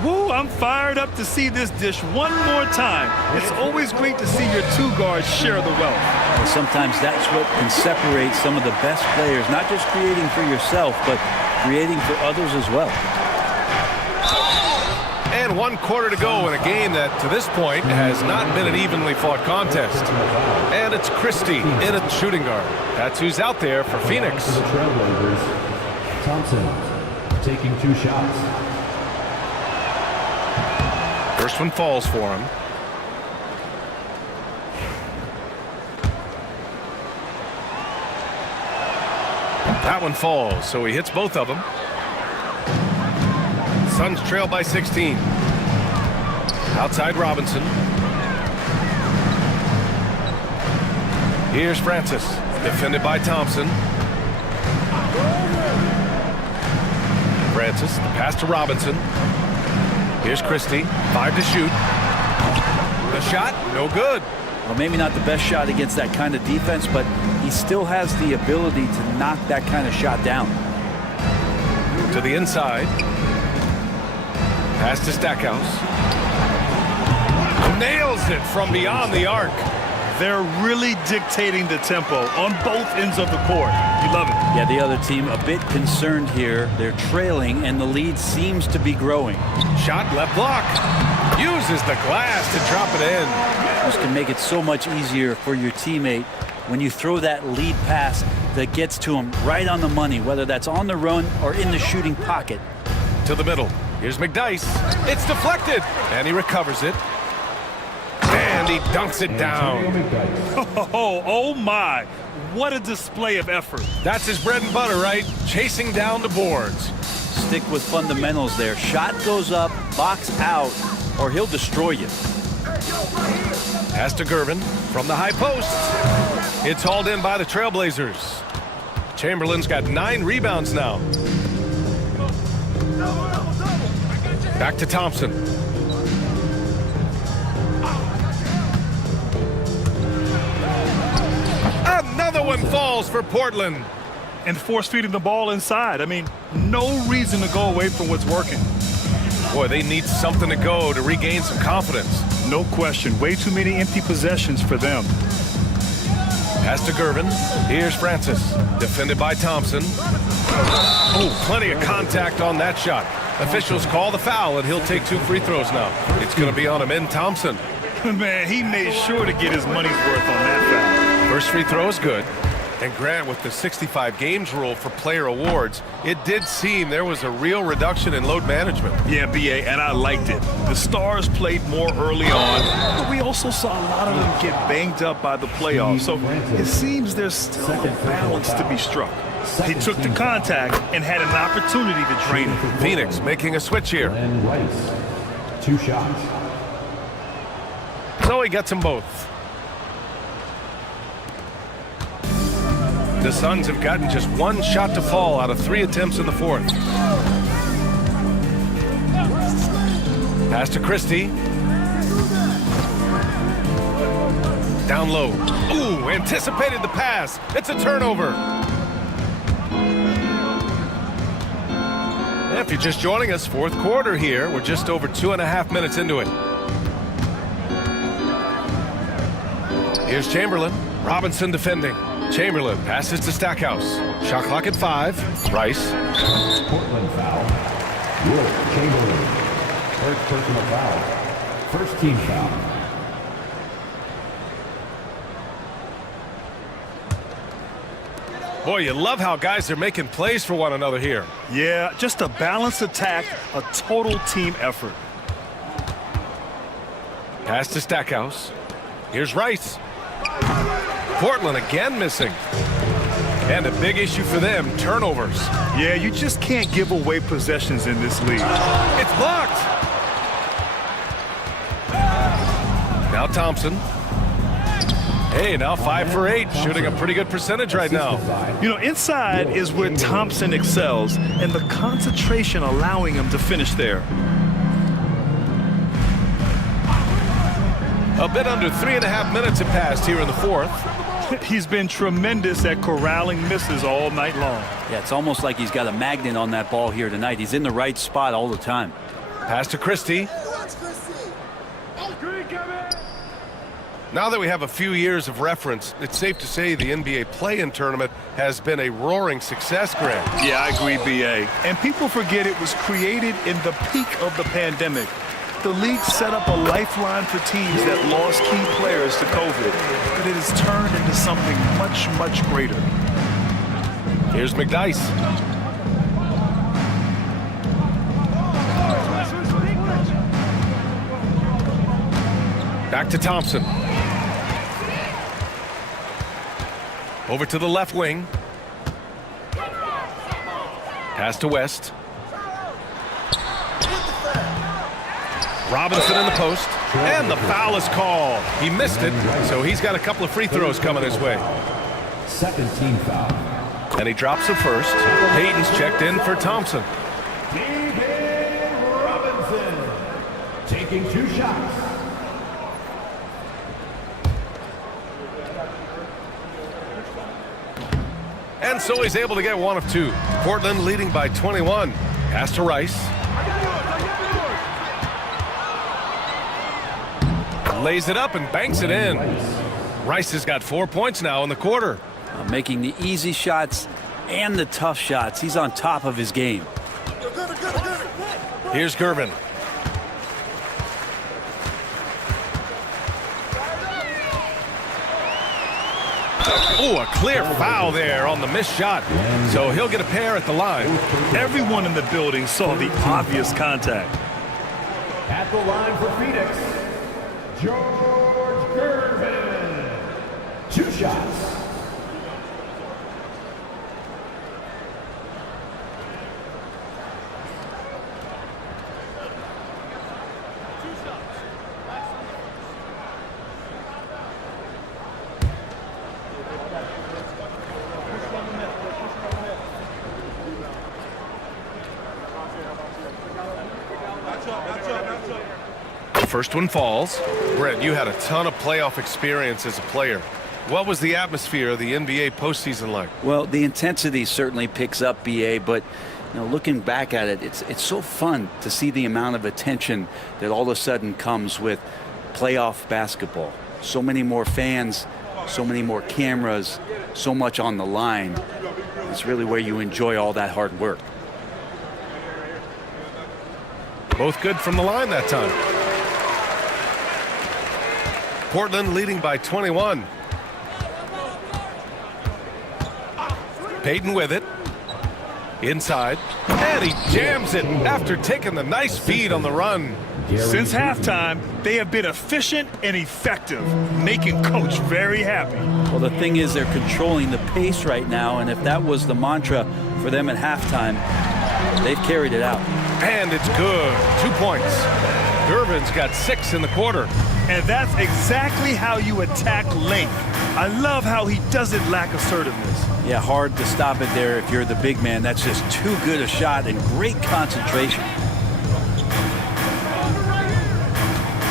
Woo, I'm fired up to see this dish one more time. It's always great to see your 2 guards share the wealth. And sometimes that's what can separate some of the best players, not just creating for yourself, but creating for others as well. And 1 quarter to go in a game that, to this point, has not been an evenly fought contest. And it's Christie in a shooting guard. That's who's out there for Phoenix. The Trailblazers. Thompson taking 2 shots. First one falls for him. That one falls, so he hits both of them. Suns trail by 16. Outside Robinson. Here's Francis, defended by Thompson. Francis, the pass to Robinson. Here's Christie, 5 to shoot. The shot, no good. Well, maybe not the best shot against that kind of defense, but he still has the ability to knock that kind of shot down. To the inside. Pass to Stackhouse. Nails it from beyond the arc. They're really dictating the tempo on both ends of the court. You love it. Yeah, the other team a bit concerned here. They're trailing, and the lead seems to be growing. Shot left block. Uses the glass to drop it in. This can make it so much easier for your teammate when you throw that lead pass that gets to him right on the money, whether that's on the run or in the shooting pocket. To the middle. Here's McDyess. It's deflected, and he recovers it. And he dunks it down. Oh my. What a display of effort. That's his bread and butter, right? Chasing down the boards. Stick with fundamentals there. Shot goes up, box out, or he'll destroy you. Pass to Gervin from the high post. It's hauled in by the Trailblazers. Chamberlain's got 9 rebounds now. Back to Thompson. Another one falls for Portland. And force feeding the ball inside. I mean, no reason to go away from what's working. Boy, they need something to go to regain some confidence. No question. Way too many empty possessions for them. Pass to Gervin. Here's Francis. Defended by Thompson. Oh, plenty of contact on that shot. Officials call the foul, and he'll take 2 free throws now. It's going to be on Amin Thompson. Man, he made sure to get his money's worth on that foul. First free throw is good. And Grant, with the 65 games rule for player awards, it did seem there was a real reduction in load management. Yeah, BA, and I liked it. The Stars played more early on, but we also saw a lot of them get banged up by the playoffs. So it seems there's still a balance to be struck. He took the contact and had an opportunity to drain it. Phoenix making a switch here. And Rice. 2 shots. So he gets them both. The Suns have gotten just 1 shot to fall out of 3 attempts in the 4th. Pass to Christie. Down low. Ooh, anticipated the pass. It's a turnover. If you're just joining us, 4th quarter here. We're just over 2.5 minutes into it. Here's Chamberlain. Robinson defending. Chamberlain passes to Stackhouse. Shot clock at 5. Rice. Portland foul. Will Chamberlain. 3rd personal foul. 1st team foul. Boy, you love how guys are making plays for one another here. Yeah, just a balanced attack, a total team effort. Pass to Stackhouse. Here's Rice. Portland again missing. And a big issue for them, turnovers. Yeah, you just can't give away possessions in this league. It's blocked. Now Thompson. Hey, now 5 for 8, shooting a pretty good percentage right now. You know, inside is where Thompson excels, and the concentration allowing him to finish there. A bit under 3.5 minutes have passed here in the 4th. He's been tremendous at corralling misses all night long. Yeah, it's almost like he's got a magnet on that ball here tonight. He's in the right spot all the time. Pass to Christie. Now that we have a few years of reference, it's safe to say the NBA play-in tournament has been a roaring success, Grant. Yeah, I agree, BA. And people forget it was created in the peak of the pandemic. The league set up a lifeline for teams that lost key players to COVID, but it has turned into something much, much greater. Here's McDyess. Back to Thompson. Over to the left wing. Pass to West. Robinson in the post. And the foul is called. He missed it, so he's got a couple of free throws coming his way. 2nd team foul. And he drops the first. Payton's checked in for Thompson. David Robinson taking 2 shots. And so he's able to get 1 of 2. Portland leading by 21. Pass to Rice. Lays it up and banks it in. Rice has got 4 points now in the quarter. Making the easy shots and the tough shots. He's on top of his game. Here's Gervin. Oh, a clear foul there on the missed shot. So he'll get a pair at the line. Everyone in the building saw the obvious contact. At the line for Phoenix, George Gervin. 2 shots. First one falls. Brent, you had a ton of playoff experience as a player. What was the atmosphere of the NBA postseason like? Well, the intensity certainly picks up, BA, but looking back at it, it's so fun to see the amount of attention that all of a sudden comes with playoff basketball. So many more fans, so many more cameras, so much on the line. It's really where you enjoy all that hard work. Both good from the line that time. Portland leading by 21. Payton with it. Inside. And he jams it after taking the nice feed on the run. Since halftime, they have been efficient and effective, making Coach very happy. Well, the thing is they're controlling the pace right now, and if that was the mantra for them at halftime, they've carried it out. And it's good. 2 points. Gervin's got 6 in the quarter. And that's exactly how you attack length. I love how he doesn't lack assertiveness. Yeah, hard to stop it there if you're the big man. That's just too good a shot and great concentration.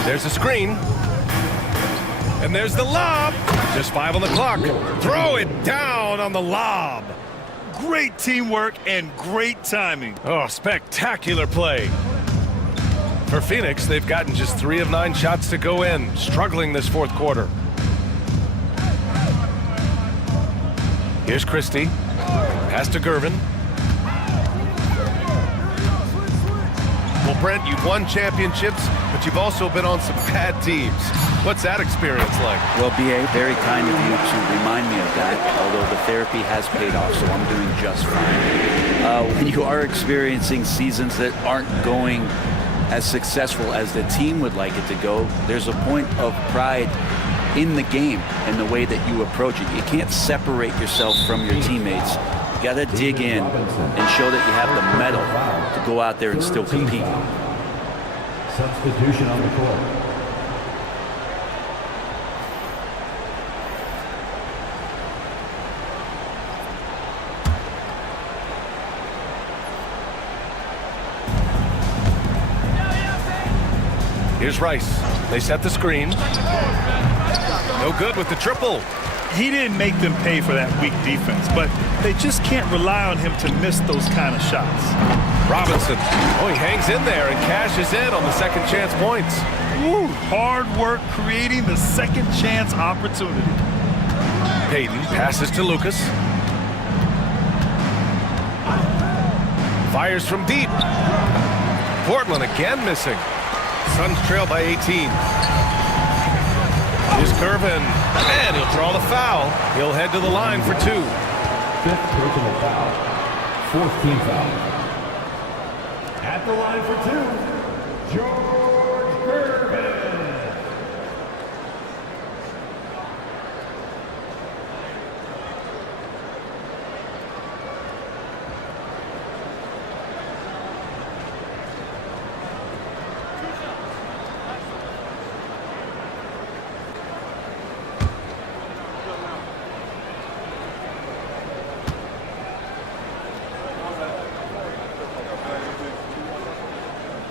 There's a screen. And there's the lob. Just 5 on the clock. Throw it down on the lob. Great teamwork and great timing. Oh, spectacular play. For Phoenix, they've gotten just 3 of 9 shots to go in, struggling this fourth quarter. Here's Christie. Pass to Gervin. Well, Brent, you've won championships, but you've also been on some bad teams. What's that experience like? Well, BA, very kind of you to remind me of that, although the therapy has paid off, so I'm doing just fine. When you are experiencing seasons that aren't going as successful as the team would like it to go, there's a point of pride in the game and the way that you approach it. You can't separate yourself from your teammates. You got to dig in and show that you have the mettle to go out there and still compete. Substitution on the court. Here's Rice. They set the screen. No good with the triple. He didn't make them pay for that weak defense, but they just can't rely on him to miss those kind of shots. Robinson. Oh, he hangs in there and cashes in on the second chance points. Woo, hard work creating the second chance opportunity. Payton passes to Lucas. Fires from deep. Portland again missing. Suns trail by 18. Here's Gervin, and he'll draw the foul. He'll head to the line for 2. 5th personal foul. 4th team foul. At the line for 2, George Gervin.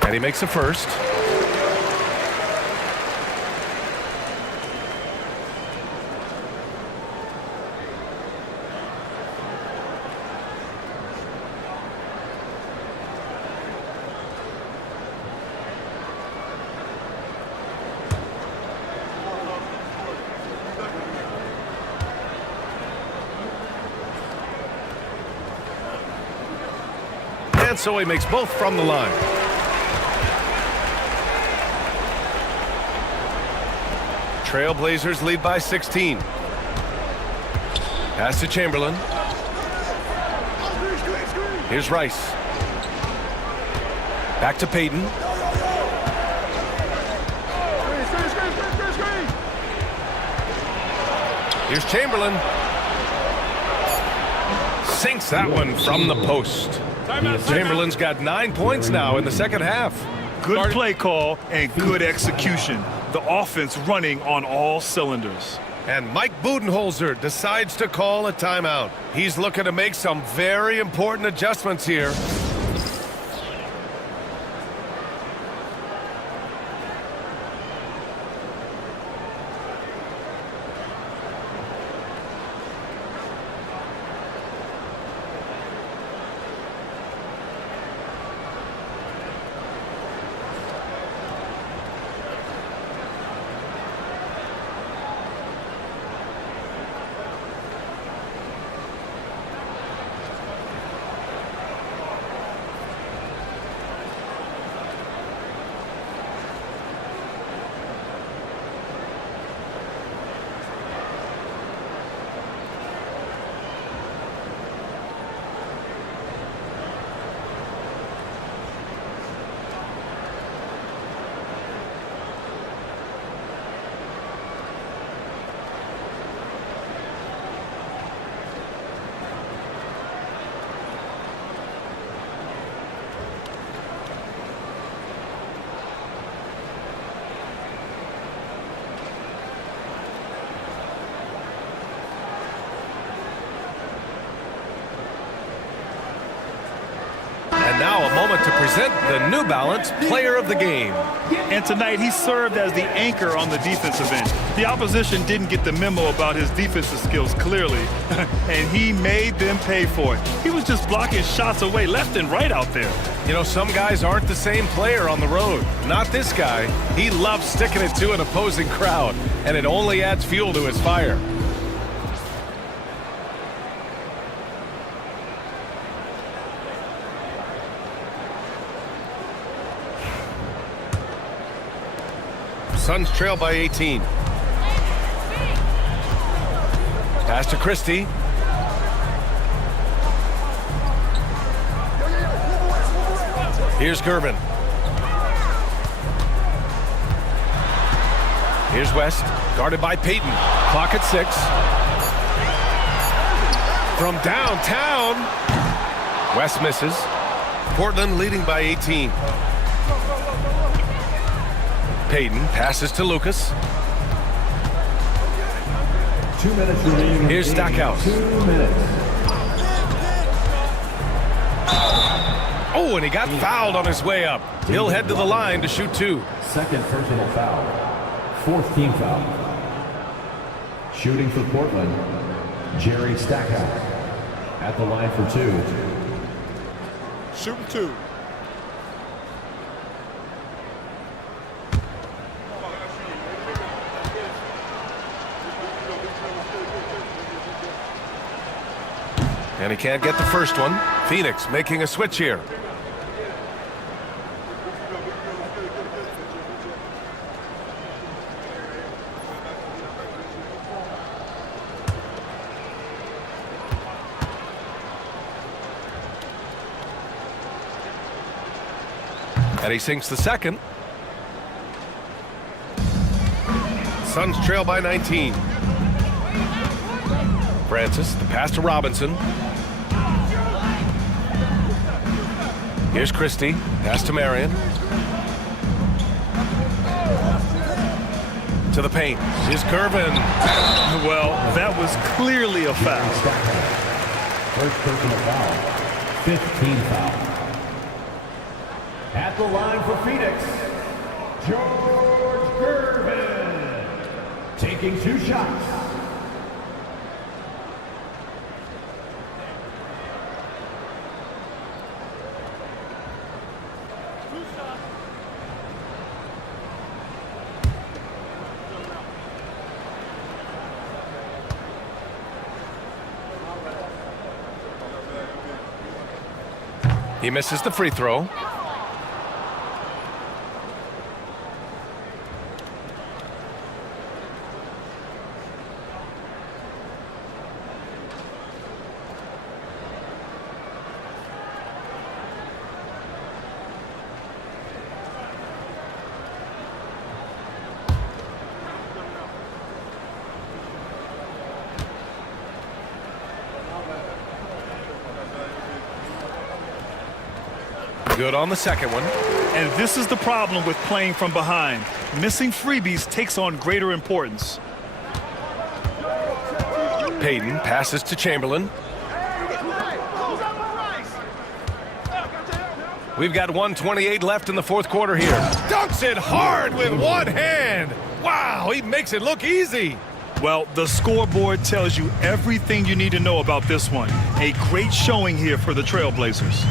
And he makes a first. And so he makes both from the line. Trailblazers lead by 16. Pass to Chamberlain. Here's Rice. Back to Payton. Here's Chamberlain. Sinks that one from the post. Chamberlain's got 9 points now in the second half. Good play call and good execution. The offense running on all cylinders. And Mike Budenholzer decides to call a timeout. He's looking to make some very important adjustments here. And now a moment to present the New Balance Player of the Game. And tonight he served as the anchor on the defensive end. The opposition didn't get the memo about his defensive skills clearly, and he made them pay for it. He was just blocking shots away left and right out there. You know, some guys aren't the same player on the road. Not this guy. He loves sticking it to an opposing crowd, and it only adds fuel to his fire. Suns trail by 18. Pass to Christie. Here's Gervin. Here's West, guarded by Payton. Clock at 6. From downtown, West misses. Portland leading by 18. Payton passes to Lucas. 2 minutes remaining. Here's Stackhouse. 2 minutes. Oh, and he got fouled on his way up. He'll head to the line to shoot 2. Second personal foul. 4th team foul. Shooting for Portland, Jerry Stackhouse. At the line for 2. Shooting 2. And he can't get the first one. Phoenix making a switch here. And he sinks the second. Suns trail by 19. Francis, the pass to Robinson. Here's Christie, pass to Marion. To the paint. Here's Gervin. Well, that was clearly a foul. First personal foul. 5th team foul. At the line for Phoenix, George Gervin. Taking 2 shots. He misses the free throw. Good on the second one. And this is the problem with playing from behind. Missing freebies takes on greater importance. Payton passes to Chamberlain. We've got 1:28 left in the fourth quarter here. Dunks it hard with one hand. Wow, he makes it look easy. Well, the scoreboard tells you everything you need to know about this one. A great showing here for the Trailblazers.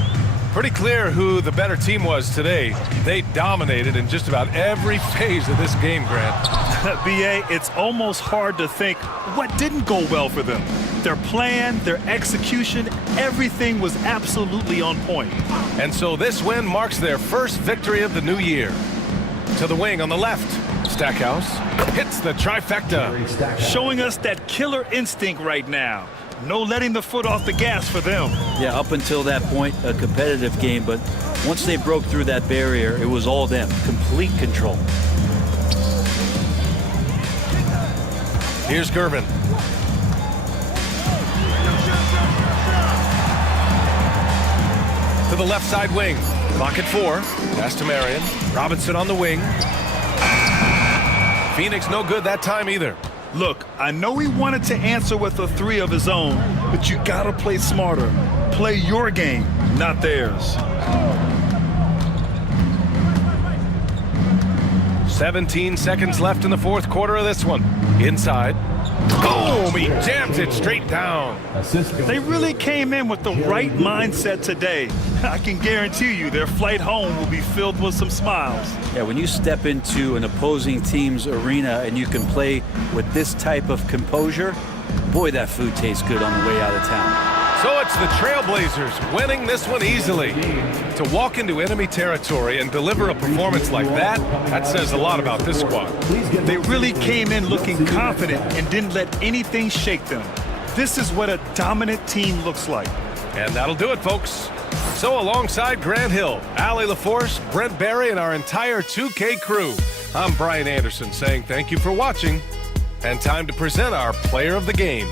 Pretty clear who the better team was today. They dominated in just about every phase of this game, Grant. B.A., it's almost hard to think what didn't go well for them. Their plan, their execution, everything was absolutely on point. And so this win marks their first victory of the new year. To the wing on the left. Stackhouse hits the trifecta. Showing us that killer instinct right now. No letting the foot off the gas for them. Yeah, up until that point, a competitive game, but once they broke through that barrier, it was all them. Complete control. Here's Gervin. To the left side wing. Clock at 4. Pass to Marion. Robinson on the wing. Phoenix no good that time either. Look, I know he wanted to answer with a three of his own, but you gotta play smarter. Play your game, not theirs. 17 seconds left in the fourth quarter of this one. Inside. Boom! He jams it straight down. They really came in with the right mindset today. I can guarantee you their flight home will be filled with some smiles. Yeah, when you step into an opposing team's arena and you can play with this type of composure, boy, that food tastes good on the way out of town. So it's the Trailblazers winning this one easily. To walk into enemy territory and deliver a performance like that, that says a lot about this squad. They really came in looking confident and didn't let anything shake them. This is what a dominant team looks like. And that'll do it, folks. So alongside Grant Hill, Allie LaForce, Brent Barry, and our entire 2K crew, I'm Brian Anderson saying thank you for watching, and time to present our player of the game.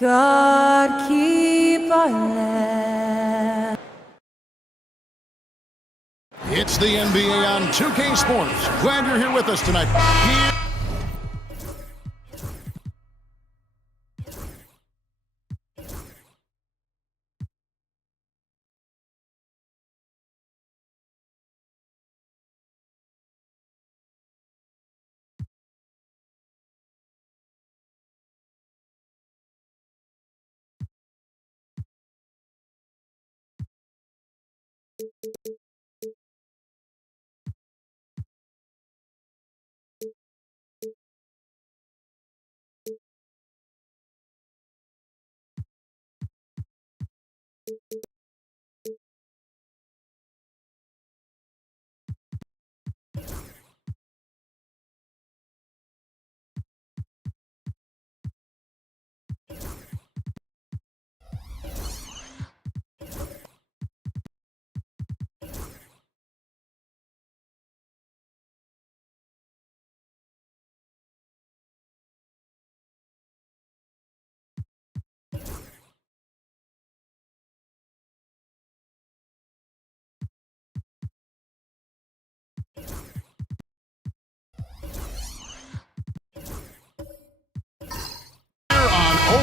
God keep our land. It's the NBA on 2K Sports. Glad you're here with us tonight. Here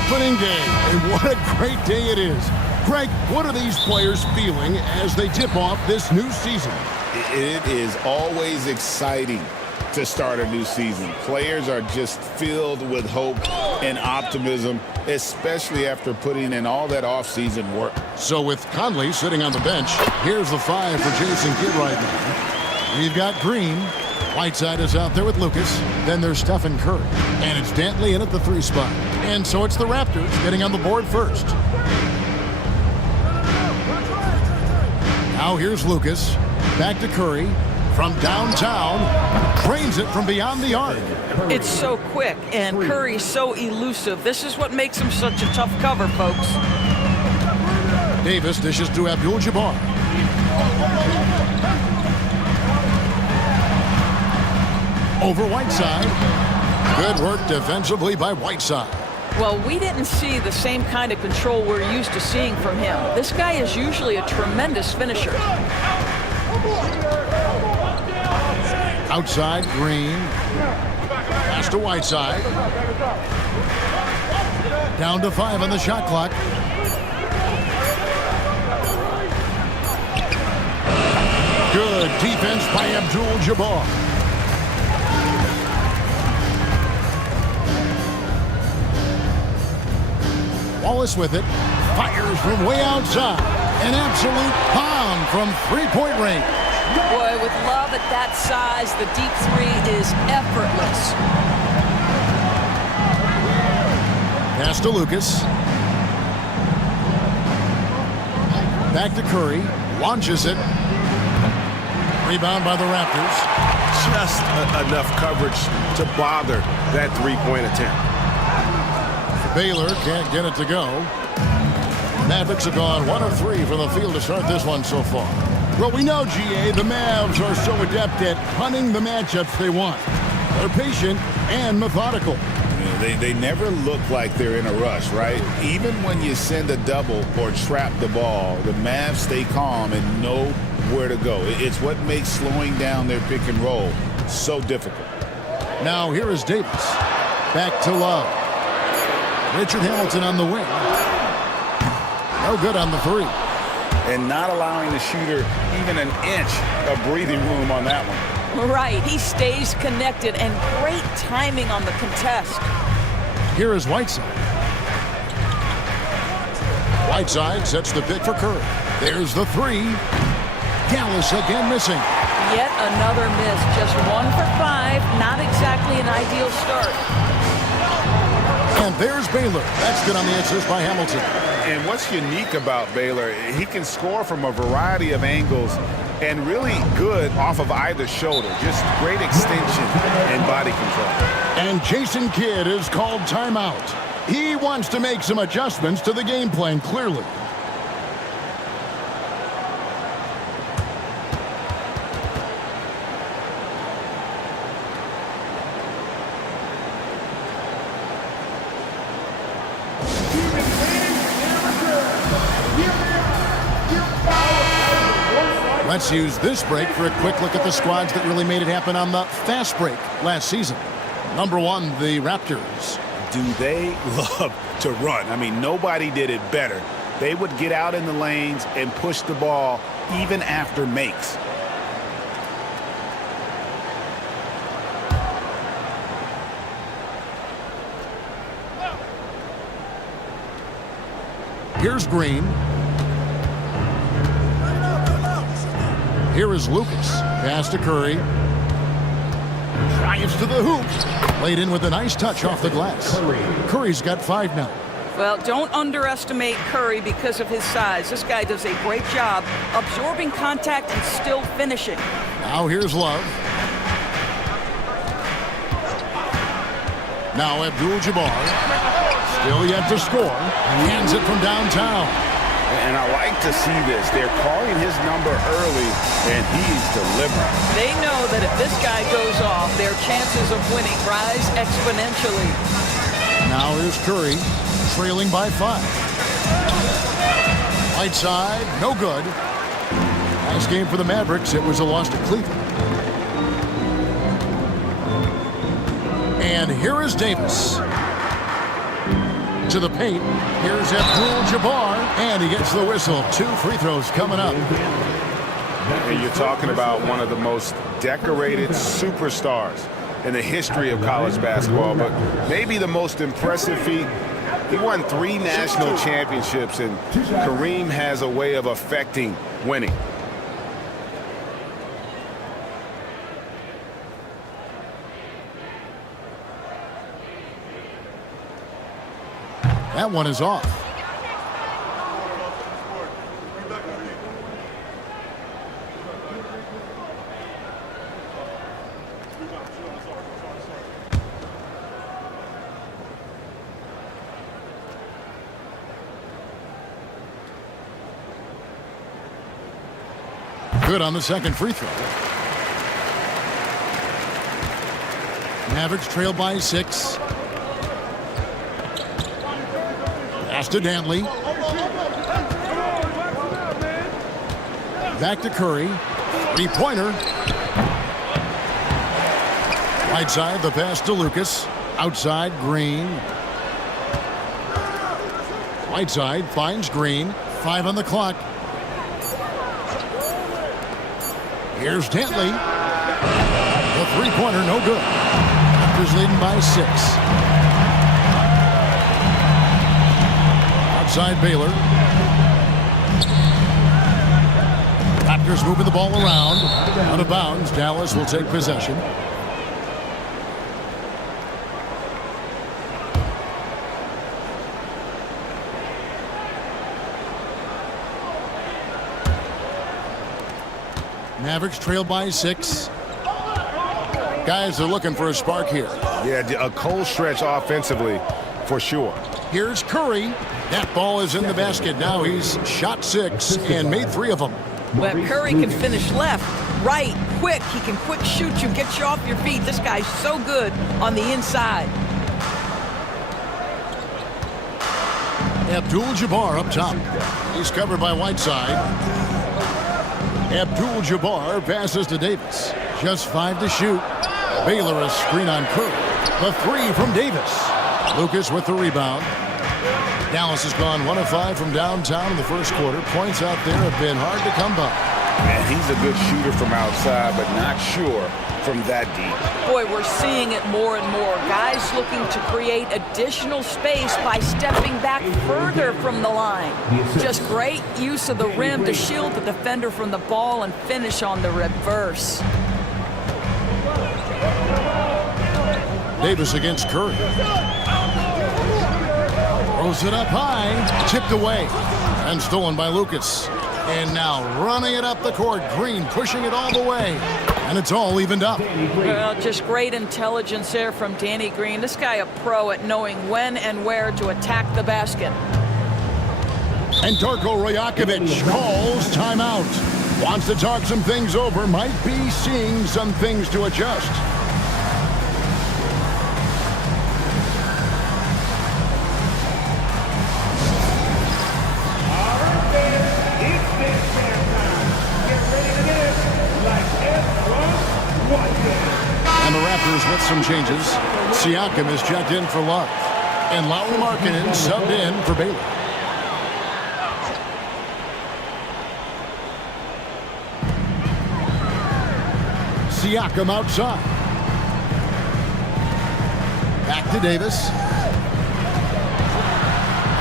opening day, and what a great day it is. Greg, what are these players feeling as they tip off this new season? It is always exciting to start a new season. Players are just filled with hope and optimism, especially after putting in all that offseason work. So with Conley sitting on the bench, here's the 5 for Jason Kidd right now. We've got Green. Whiteside is out there with Lucas. Then there's Stephen Curry. And it's Dantley in at the 3 spot. And so it's the Raptors getting on the board first. Now here's Lucas. Back to Curry. From downtown. Drains it from beyond the arc. It's so quick, and Curry's so elusive. This is what makes him such a tough cover, folks. Davis dishes to Abdul-Jabbar. Over Whiteside. Good work defensively by Whiteside. Well, we didn't see the same kind of control we're used to seeing from him. This guy is usually a tremendous finisher. Outside, Green. Pass to Whiteside. Down to 5 on the shot clock. Good defense by Abdul-Jabbar. Wallace with it. Fires from way outside. An absolute bomb from three-point range. Boy, with Love at that size, the deep 3 is effortless. Pass to Lucas. Back to Curry. Launches it. Rebound by the Raptors. Just enough coverage to bother that three-point attempt. Baylor can't get it to go. Mavericks have gone 1 of 3 from the field to start this one so far. Well, we know, GA, the Mavs are so adept at hunting the matchups they want. They're patient and methodical. They never look like they're in a rush, right? Even when you send a double or trap the ball, the Mavs stay calm and know where to go. It's what makes slowing down their pick and roll so difficult. Now here is Davis. Back to Love. Richard Hamilton on the wing. No good on the 3. And not allowing the shooter even an inch of breathing room on that one. Right, he stays connected, and great timing on the contest. Here is Whiteside. Whiteside sets the pick for Curry. There's the 3. Gallus again missing. Yet another miss, just 1 for 5. Not exactly an ideal start. And there's Baylor. That's good on the assist by Hamilton. And what's unique about Baylor, he can score from a variety of angles and really good off of either shoulder. Just great extension and body control. And Jason Kidd is called timeout. He wants to make some adjustments to the game plan, clearly. Let's use this break for a quick look at the squads that really made it happen on the fast break last season. Number 1, the Raptors. Do they love to run? I mean, nobody did it better. They would get out in the lanes and push the ball even after makes. Here's Green. Here is Lucas. Pass to Curry. Drives to the hoop. Laid in with a nice touch off the glass. Curry's got 5 now. Well, don't underestimate Curry because of his size. This guy does a great job absorbing contact and still finishing. Now here's Love. Now Abdul-Jabbar. Still yet to score. Hands it from downtown. And I like to see this. They're calling his number early, and he's delivering. They know that if this guy goes off, their chances of winning rise exponentially. Now here's Curry, trailing by 5. Whiteside, no good. Last game for the Mavericks, it was a loss to Cleveland. And here is Davis. To the paint. Here's Abdul-Jabbar, and he gets the whistle. 2 free throws coming up. And you're talking about one of the most decorated superstars in the history of college basketball, but maybe the most impressive feat. He won 3 national championships, and Kareem has a way of affecting winning. That one is off. Good on the second free throw. Mavericks trail by 6. Pass to Dantley. Back to Curry. 3-pointer. Right side, the pass to Lucas. Outside, Green. Right side finds Green. 5 on the clock. Here's Dantley. The 3-pointer, no good. Raptors leading by 6. Outside Baylor. Raptors moving the ball around. Out of bounds. Dallas will take possession. Mavericks trail by 6. Guys are looking for a spark here. Yeah, a cold stretch offensively for sure. Here's Curry. That ball is in the basket. Now he's shot 6 and made 3 of them. But Curry can finish left, right, quick. He can quick shoot you, get you off your feet. This guy's so good on the inside. Abdul-Jabbar up top. He's covered by Whiteside. Abdul-Jabbar passes to Davis. Just 5 to shoot. Baylor a screen on Curry. The 3 from Davis. Lucas with the rebound. Dallas has gone 1 of 5 from downtown in the first quarter. Points out there have been hard to come by. Man, he's a good shooter from outside, but not sure from that deep. Boy, we're seeing it more and more. Guys looking to create additional space by stepping back further from the line. Just great use of the rim to shield the defender from the ball and finish on the reverse. Davis against Curry. Throws it up high. Tipped away. And stolen by Lucas. And now running it up the court. Green pushing it all the way. And it's all evened up. Well, just great intelligence there from Danny Green. This guy a pro at knowing when and where to attack the basket. And Darko Rajakovic calls timeout. Wants to talk some things over. Might be seeing some things to adjust. And the Raptors with some changes. Siakam is checked in for Love. And Lauri Markkanen subbed in for Baylor. Siakam outside. Back to Davis.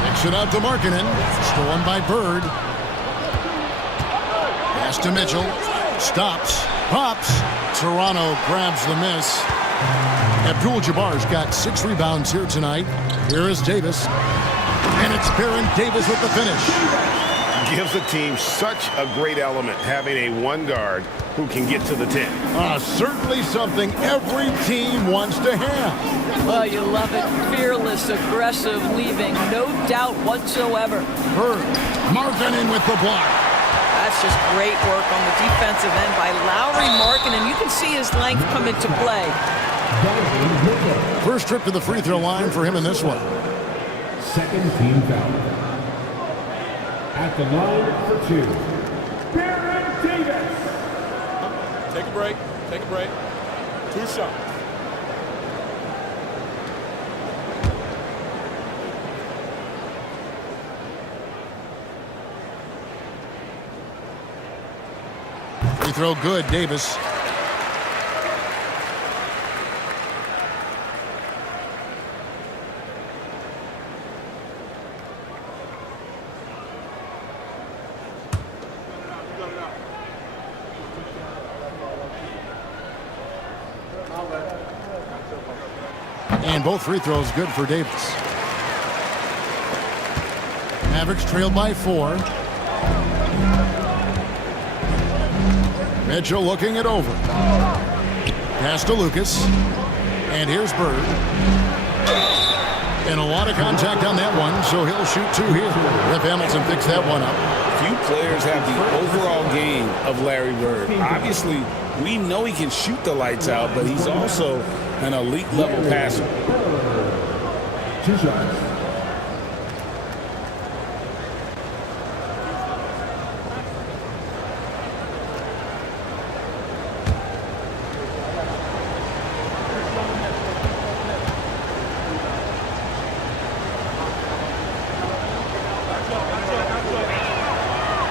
Kicks it out to Markkanen. Stolen by Bird. Pass to Mitchell. Stops. Pops. Toronto grabs the miss. Abdul-Jabbar's got 6 rebounds here tonight. Here is Davis. And it's Baron Davis with the finish. Gives the team such a great element having a 1 guard who can get to the 10. Certainly something every team wants to have. Well, you love it. Fearless, aggressive, leaving. No doubt whatsoever. Bird. Markkanen with the block. That's just great work on the defensive end by Lauri Markkanen. You can see his length come into play. First trip to the free throw line for him in this one. Second team foul. At the line for 2. Baron Davis. Take a break. Take a break. 2 shots. Free throw good, Davis. And both free throws good for Davis. Mavericks trailed by 4. Mitchell looking it over. Pass to Lucas. And here's Bird. And a lot of contact on that one, so he'll shoot 2 here. Rip Hamilton picks that one up. Few players have the overall game of Larry Bird. Obviously, we know he can shoot the lights out, but he's also an elite level passer. 2 shots.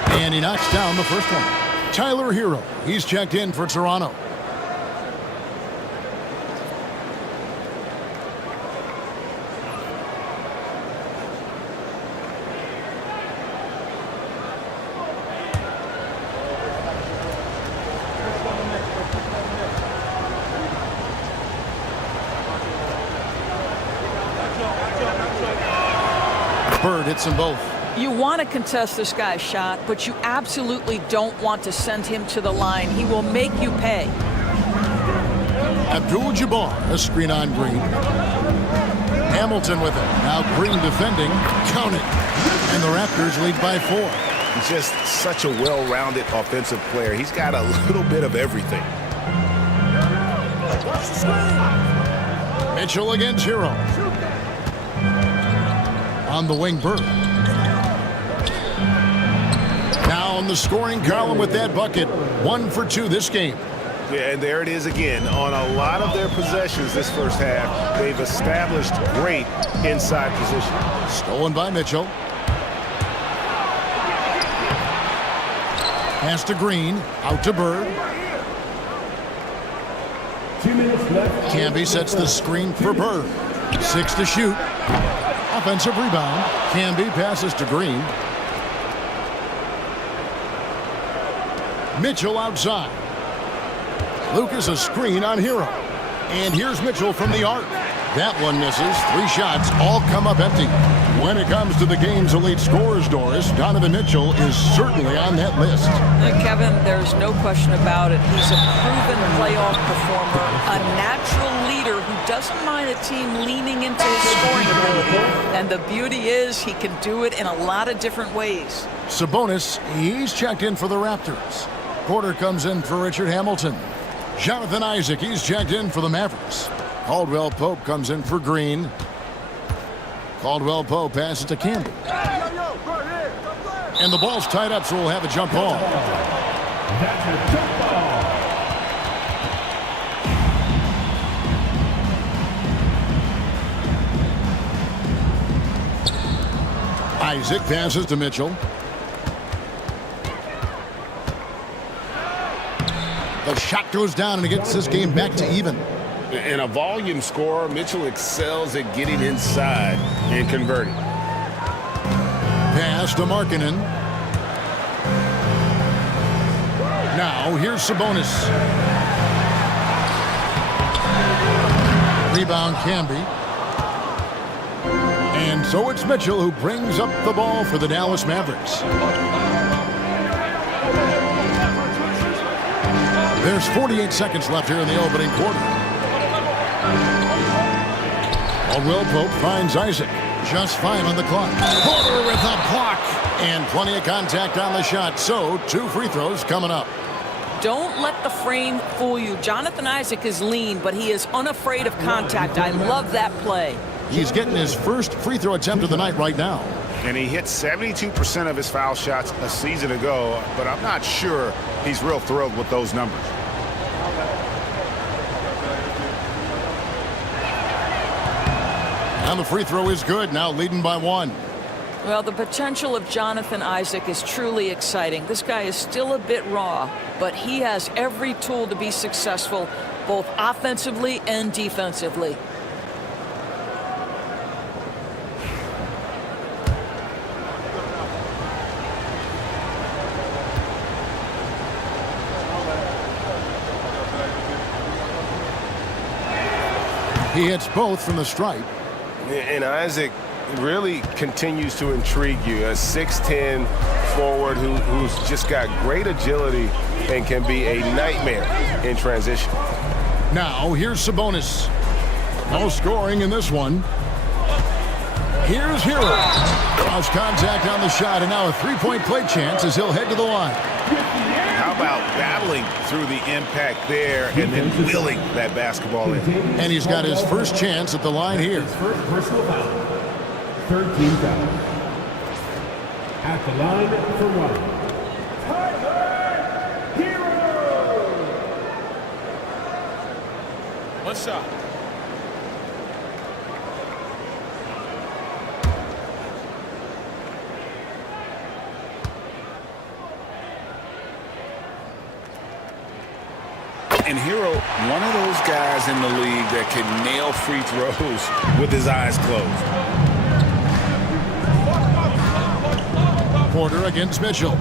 And he knocks down the first one. Tyler Hero, he's checked in for Toronto. Bird hits them both. You want to contest this guy's shot, but you absolutely don't want to send him to the line. He will make you pay. Abdul-Jabbar, a screen on Green. Hamilton with it. Now Green defending. Count it. And the Raptors lead by 4. He's just such a well-rounded offensive player. He's got a little bit of everything. Mitchell against Hero. On the wing, Bird. Now in the scoring column with that bucket. 1 for 2 this game. Yeah, and there it is again. On a lot of their possessions this first half, they've established great inside position. Stolen by Mitchell. Pass to Green. Out to Bird. 2 minutes left. Camby sets the screen for Bird. 6 to shoot. Offensive rebound. Camby passes to Green. Mitchell outside. Lucas a screen on Hero. And here's Mitchell from the arc. That one misses. 3 shots all come up empty. When it comes to the game's elite scorers, Doris, Donovan Mitchell is certainly on that list. Kevin, there's no question about it. He's a proven playoff performer, a natural leader who doesn't mind a team leaning into his scoring ability. And the beauty is he can do it in a lot of different ways. Sabonis, he's checked in for the Raptors. Porter comes in for Richard Hamilton. Jonathan Isaac, he's checked in for the Mavericks. Caldwell Pope comes in for Green. Caldwell Pope passes to Campbell. And the ball's tied up, so we'll have a jump ball. That's a jump ball. Isaac passes to Mitchell. The shot goes down and it gets this game back to even. And a volume scorer, Mitchell excels at getting inside and converting. Pass to Markkanen. Now here's Sabonis. Rebound Camby. And so it's Mitchell who brings up the ball for the Dallas Mavericks. There's 48 seconds left here in the opening quarter. Caldwell Pope finds Isaac. Just 5 on the clock. Porter with a block. And plenty of contact on the shot. So 2 free throws coming up. Don't let the frame fool you. Jonathan Isaac is lean, but he is unafraid of contact. I love that play. He's getting his first free throw attempt of the night right now. And he hit 72% of his foul shots a season ago, but I'm not sure he's real thrilled with those numbers. And the free throw is good, now leading by 1. Well, the potential of Jonathan Isaac is truly exciting. This guy is still a bit raw, but he has every tool to be successful, both offensively and defensively. He hits both from the stripe. And Isaac really continues to intrigue you. A 6'10 forward who's just got great agility and can be a nightmare in transition. Now, here's Sabonis. No scoring in this one. Here's Hero. Cross contact on the shot, and now a three-point play chance as he'll head to the line. How about battling through the impact there and then wheeling that basketball in? And he's got his first chance at the line here. First personal foul. 13 foul. At the line for one. One shot. And Hero, one of those guys in the league that can nail free throws with his eyes closed. Porter against Mitchell.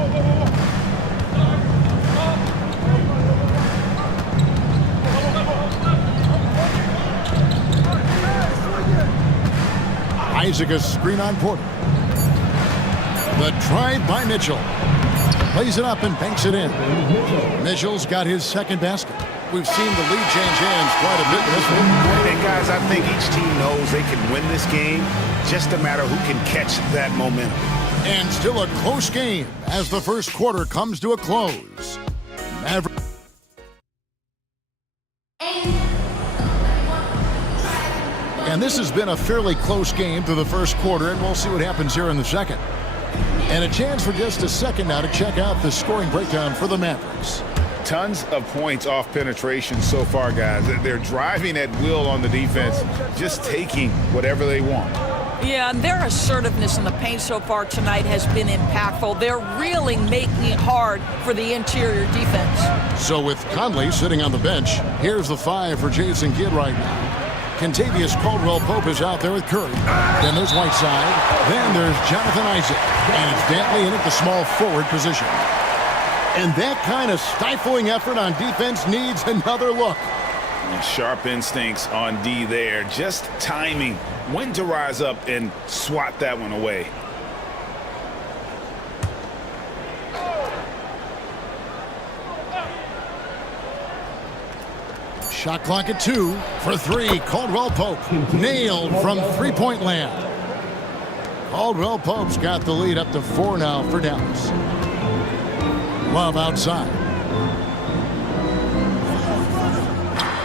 Isaac a screen on Porter. The drive by Mitchell. Plays it up and banks it in. Mitchell's got his second basket. We've seen the lead change hands quite a bit in this one. And guys, I think each team knows they can win this game. Just a matter who can catch that momentum. And still a close game as the first quarter comes to a close. And this has been a fairly close game through the first quarter, and we'll see what happens here in the second. And a chance for just a second now to check out the scoring breakdown for the Mavericks. Tons of points off penetration so far, guys. They're driving at will on the defense, just taking whatever they want. Yeah, and their assertiveness in the paint so far tonight has been impactful. They're really making it hard for the interior defense. So with Conley sitting on the bench, here's the 5 for Jason Kidd right now. Kentavious Caldwell-Pope is out there with Curry. Then there's Whiteside. Then there's Jonathan Isaac. And it's Dantley in at the small forward position. And that kind of stifling effort on defense needs another look. And sharp instincts on D there. Just timing when to rise up and swat that one away. Shot clock at 2 for 3. Caldwell-Pope nailed from three-point land. Caldwell-Pope's got the lead up to 4 now for Dallas. Love outside.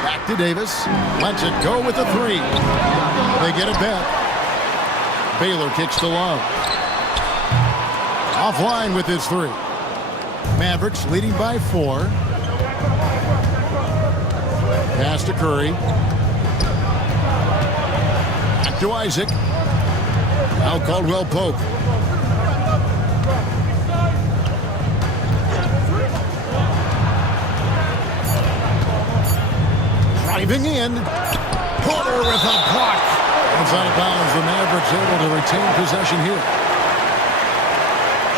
Back to Davis. Lets it go with the 3. They get it back. Baylor kicks to Love. Offline with his 3. Mavericks leading by 4. Pass to Curry. Back to Isaac. Now Caldwell-Pope. Driving in. Porter with a block. It's out of bounds. The Mavericks able to retain possession here.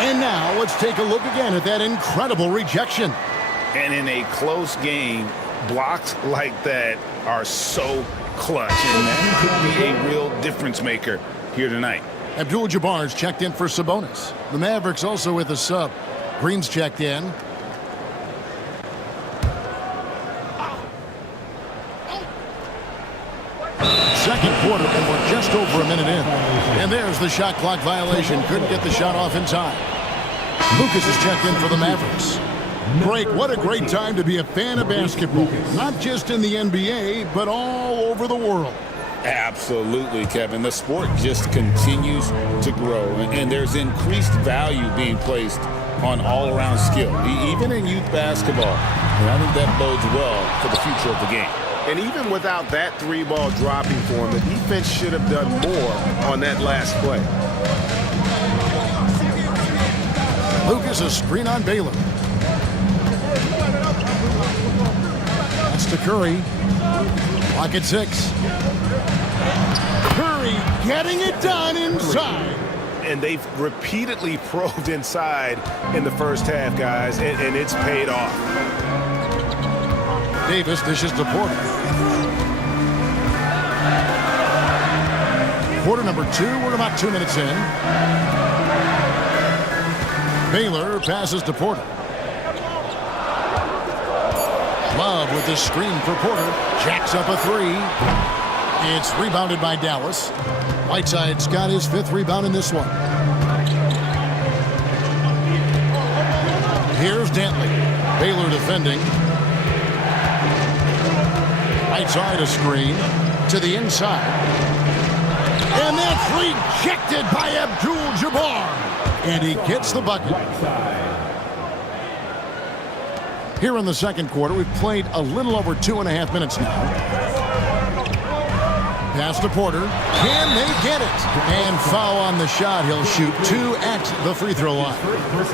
And now let's take a look again at that incredible rejection. And in a close game, blocks like that are so clutch, and that could be a real difference maker here tonight. Abdul-Jabbar's checked in for Sabonis. The Mavericks also with a sub. Green's checked in. Second quarter, and we're just over a minute in. And there's the shot clock violation. Couldn't get the shot off in time. Lucas is checked in for the Mavericks. Greg, what a great time to be a fan of basketball. Not just in the NBA, but all over the world. Absolutely, Kevin. The sport just continues to grow, and there's increased value being placed on all-around skill, even in youth basketball. And I think that bodes well for the future of the game. And even without that 3-ball dropping for him, the defense should have done more on that last play. Lucas, a screen on Baylor. That's to Curry. Clock at 6. Curry getting it done inside. And they've repeatedly probed inside in the first half, guys, and it's paid off. Davis dishes to Porter. Quarter number 2. We're about 2 minutes in. Baylor passes to Porter. Love with the screen for Porter. Jacks up a 3. It's rebounded by Dallas. Whiteside's got his 5th rebound in this one. Here's Dantley. Baylor defending. Whiteside a screen to the inside. And that's rejected by Abdul-Jabbar. And he gets the bucket. Here in the second quarter, we've played a little over 2.5 minutes now. Pass to Porter. Can they get it? And foul on the shot. He'll shoot 2 at the free throw line.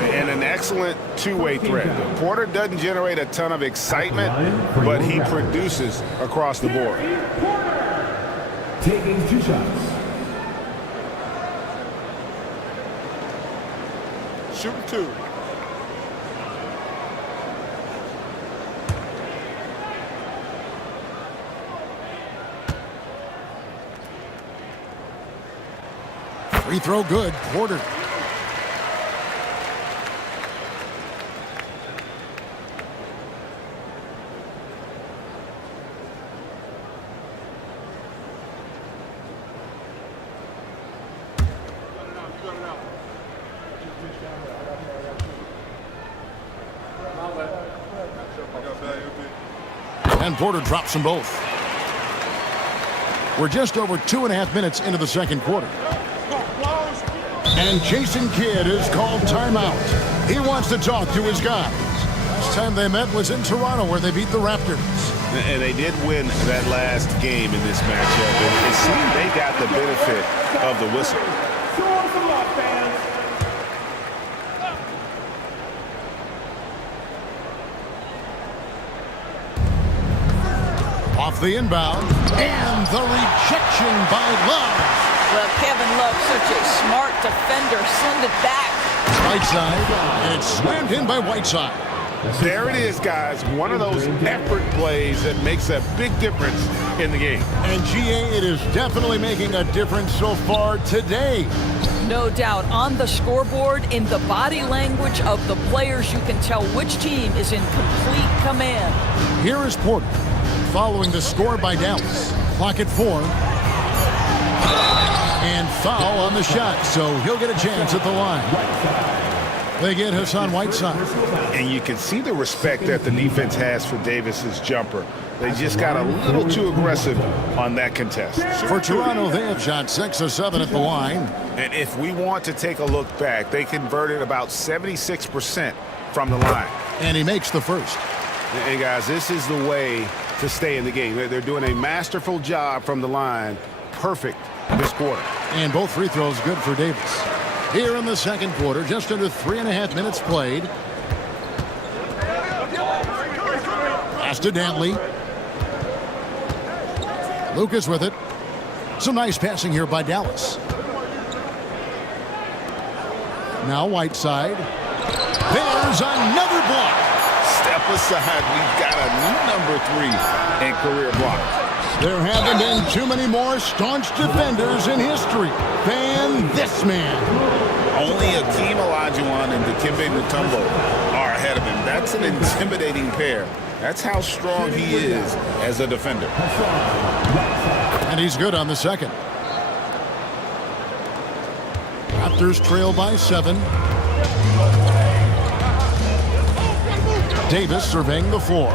And an excellent two-way threat. Porter doesn't generate a ton of excitement, but he produces across the board. Taking 2 shots. Shooting 2. Free throw good. Porter. And Porter drops them both. We're just over 2.5 minutes into the second quarter. And Jason Kidd is called timeout. He wants to talk to his guys. Last time they met was in Toronto, where they beat the Raptors. And they did win that last game in this matchup. And it seemed they got the benefit of the whistle. Off the inbound. And the rejection by Love. Well, Kevin Love, such a smart defender, send it back. Whiteside, and it's slammed in by Whiteside. There it is, guys. One of those effort plays that makes a big difference in the game. And GA, it is definitely making a difference so far today. No doubt. On the scoreboard, in the body language of the players, you can tell which team is in complete command. Here is Porter, following the score by Dallas. Clock at 4. And foul on the shot, so he'll get a chance at the line. They get Hassan Whiteside. And you can see the respect that the defense has for Davis's jumper. They just got a little too aggressive on that contest. For Toronto, they have shot 6 of 7 at the line. And if we want to take a look back, they converted about 76% from the line. And he makes the first. And guys, this is the way to stay in the game. They're doing a masterful job from the line. Perfect this quarter. And both free throws good for Davis. Here in the second quarter, just under 3.5 minutes played. Pass to Dantley. Lucas with it. Some nice passing here by Dallas. Now Whiteside. There's another block. Step aside. We've got a new number 3 in career block. There haven't been too many more staunch defenders in history than this man. Only Akeem Olajuwon and Dikembe Mutombo are ahead of him. That's an intimidating pair. That's how strong he is as a defender. And he's good on the second. Raptors trail by 7. Davis surveying the floor.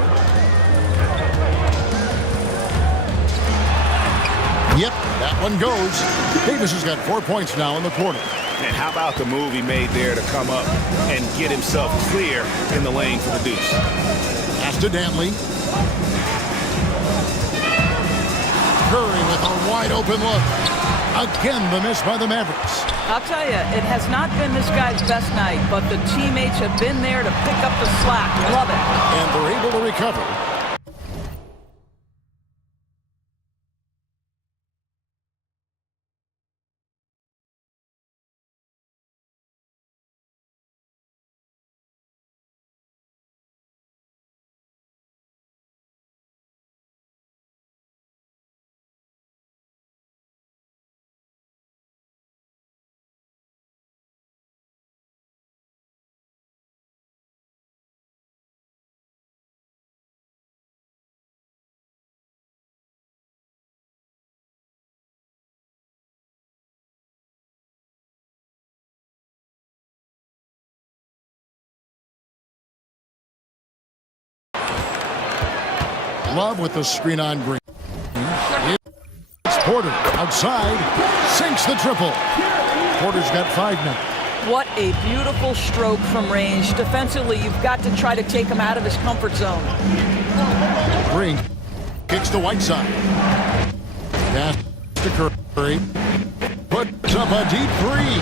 Yep, that one goes. Davis has got 4 points now in the quarter. And how about the move he made there to come up and get himself clear in the lane for the deuce? Pass to Dantley. Curry with a wide open look. Again, the miss by the Mavericks. I'll tell you, it has not been this guy's best night, but the teammates have been there to pick up the slack. Love it. And they're able to recover. Love with the screen on Green. It's Porter outside, sinks the triple. Porter's got 5 now. What a beautiful stroke from range. Defensively, you've got to try to take him out of his comfort zone. Green kicks to Whiteside. Pass to Curry. Puts up a deep 3.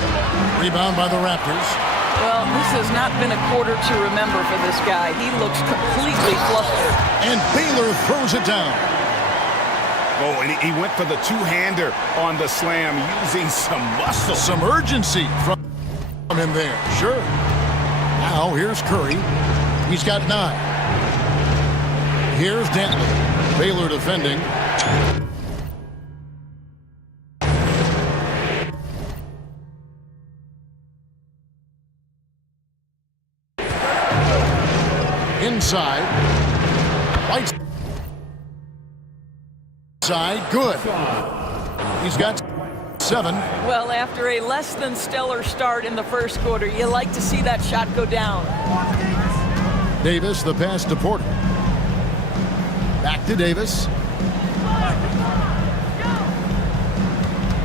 Rebound by the Raptors. Well, this has not been a quarter to remember for this guy. He looks completely flustered. And Baylor throws it down. Oh, and he went for the two-hander on the slam using some muscle. Some urgency from him there. Sure. Now here's Curry. He's got 9. Here's Dantley. Baylor defending. Inside. Whiteside, good. He's got 7. Well, after a less than stellar start in the first quarter, you like to see that shot go down. Davis, the pass to Porter. Back to Davis.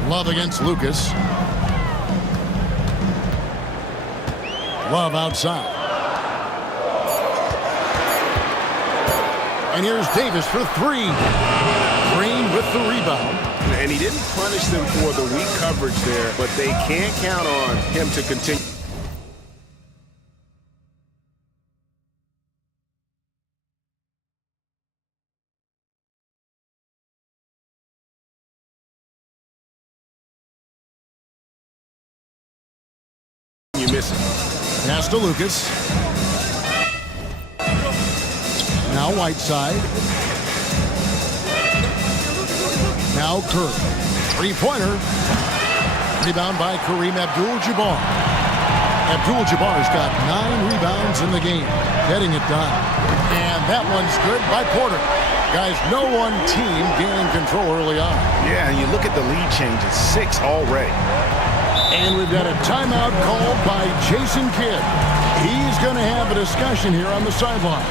Love against Lucas. Love outside. And here's Davis for 3. Green with the rebound. And he didn't punish them for the weak coverage there, but they can't count on him to continue. You miss it. Pass to Lucas. Now Whiteside. Now Curry. 3-pointer. Rebound by Kareem Abdul-Jabbar. Abdul-Jabbar's got 9 rebounds in the game. Getting it done. And that one's good by Porter. Guys, no one team gaining control early on. Yeah, and you look at the lead changes. 6 already. And we've got a timeout called by Jason Kidd. He's going to have a discussion here on the sideline.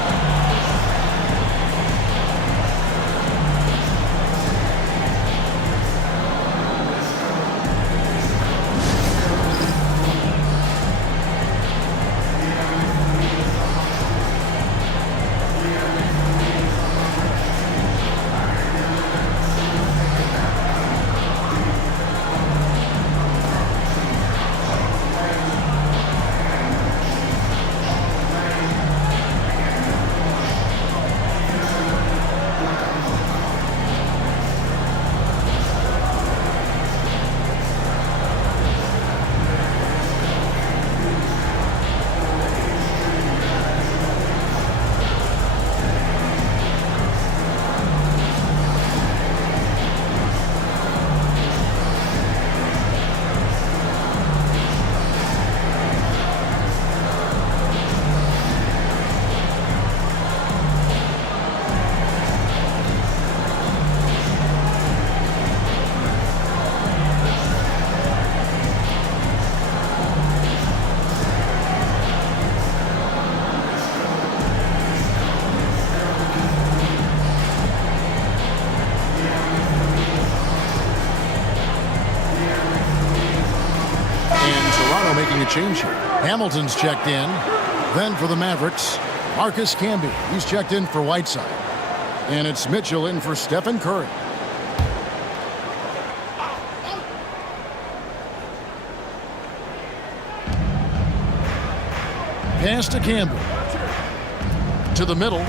Making a change here. Hamilton's checked in. Then for the Mavericks, Marcus Camby. He's checked in for Whiteside. And it's Mitchell in for Stephen Curry. Pass to Campbell. To the middle.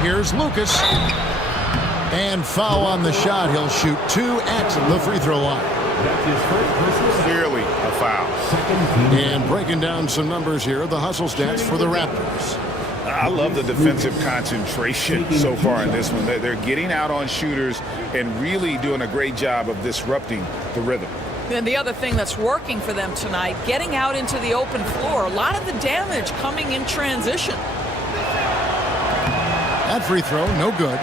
Here's Lucas. And foul on the shot. He'll shoot 2 at the free throw line. Clearly a foul. And breaking down some numbers here, the hustle stats for the Raptors. I love the defensive concentration so far in this one. They're getting out on shooters and really doing a great job of disrupting the rhythm. And the other thing that's working for them tonight, getting out into the open floor. A lot of the damage coming in transition. That free throw, no good.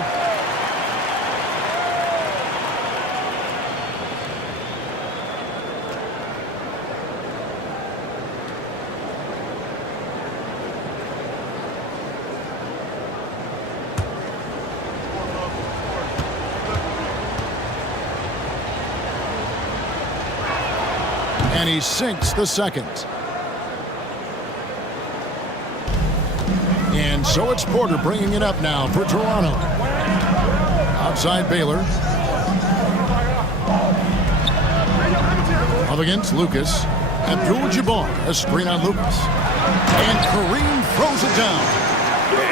And he sinks the second. And so it's Porter bringing it up now for Toronto. Outside Baylor. Up against Lucas. Abdul-Jabbar, a screen on Lucas. And Kareem throws it down.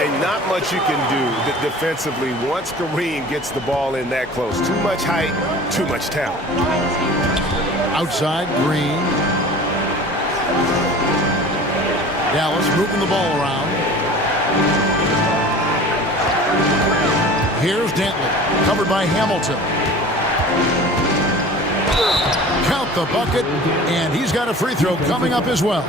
And not much you can do defensively once Kareem gets the ball in that close. Too much height, too much talent. Outside, Green. Dallas moving the ball around. Here's Dantley, covered by Hamilton. Count the bucket, and he's got a free throw coming up as well.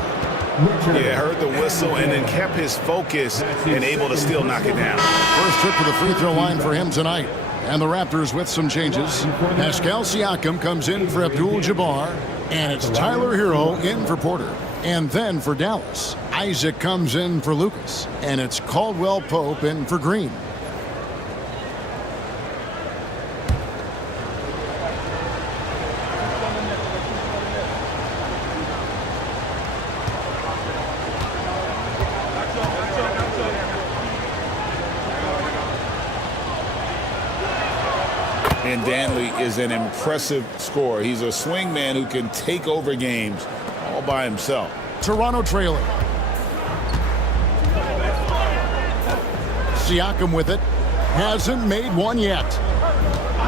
Yeah, heard the whistle and then kept his focus and able to still knock it down. First trip to the free throw line for him tonight. And the Raptors with some changes. Pascal Siakam comes in for Abdul-Jabbar. And it's Tyler Hero in for Porter. And then for Dallas, Isaac comes in for Lucas. And it's Caldwell Pope in for Green. And Dantley is an impressive scorer. He's a swing man who can take over games all by himself. Toronto trailing. Siakam with it. Hasn't made one yet.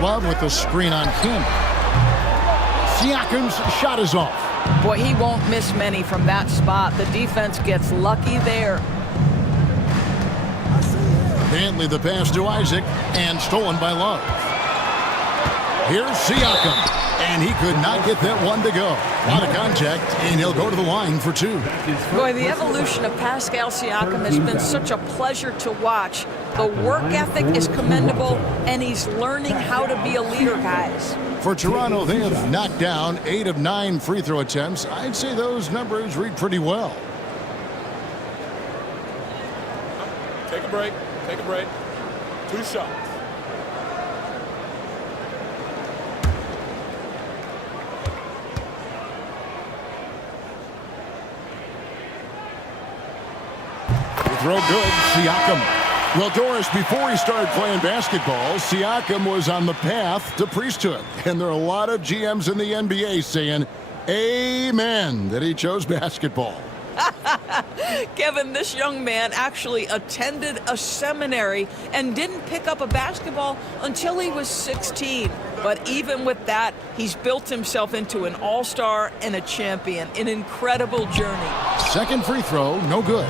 Love with the screen on Campbell. Siakam's shot is off. Boy, he won't miss many from that spot. The defense gets lucky there. Dantley the pass to Isaac and stolen by Love. Here's Siakam, and he could not get that one to go. A lot of contact, and he'll go to the line for 2. Boy, the evolution of Pascal Siakam has been such a pleasure to watch. The work ethic is commendable, and he's learning how to be a leader, guys. For Toronto, they have knocked down 8 of 9 free throw attempts. I'd say those numbers read pretty well. Take a break. Take a break. 2 shots. Throw good, Siakam. Well, Doris, before he started playing basketball, Siakam was on the path to priesthood. And there are a lot of GMs in the NBA saying, amen, that he chose basketball. Kevin, this young man actually attended a seminary and didn't pick up a basketball until he was 16. But even with that, he's built himself into an all-star and a champion. An incredible journey. Second free throw, no good.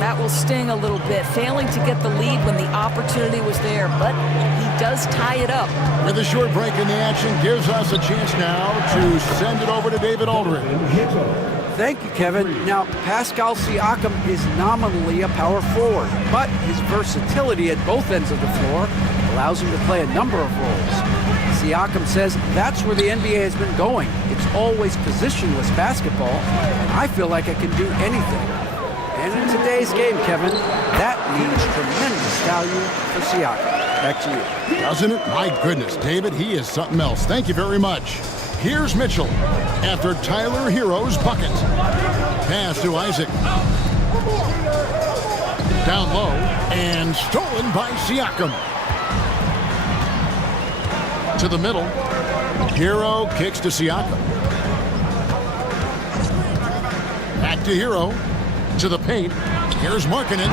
That will sting a little bit, failing to get the lead when the opportunity was there, but he does tie it up. With a short break in the action, gives us a chance now to send it over to David Aldridge. Thank you, Kevin. Now, Pascal Siakam is nominally a power forward, but his versatility at both ends of the floor allows him to play a number of roles. Siakam says that's where the NBA has been going. It's always positionless basketball, and I feel like I can do anything. And in today's game, Kevin, that means tremendous value for Siakam. Back to you. Doesn't it? My goodness, David, he is something else. Thank you very much. Here's Mitchell after Tyler Hero's bucket. Pass to Isaac. Down low and stolen by Siakam. To the middle. Hero kicks to Siakam. Back to Hero. To the paint. Here's Markkanen.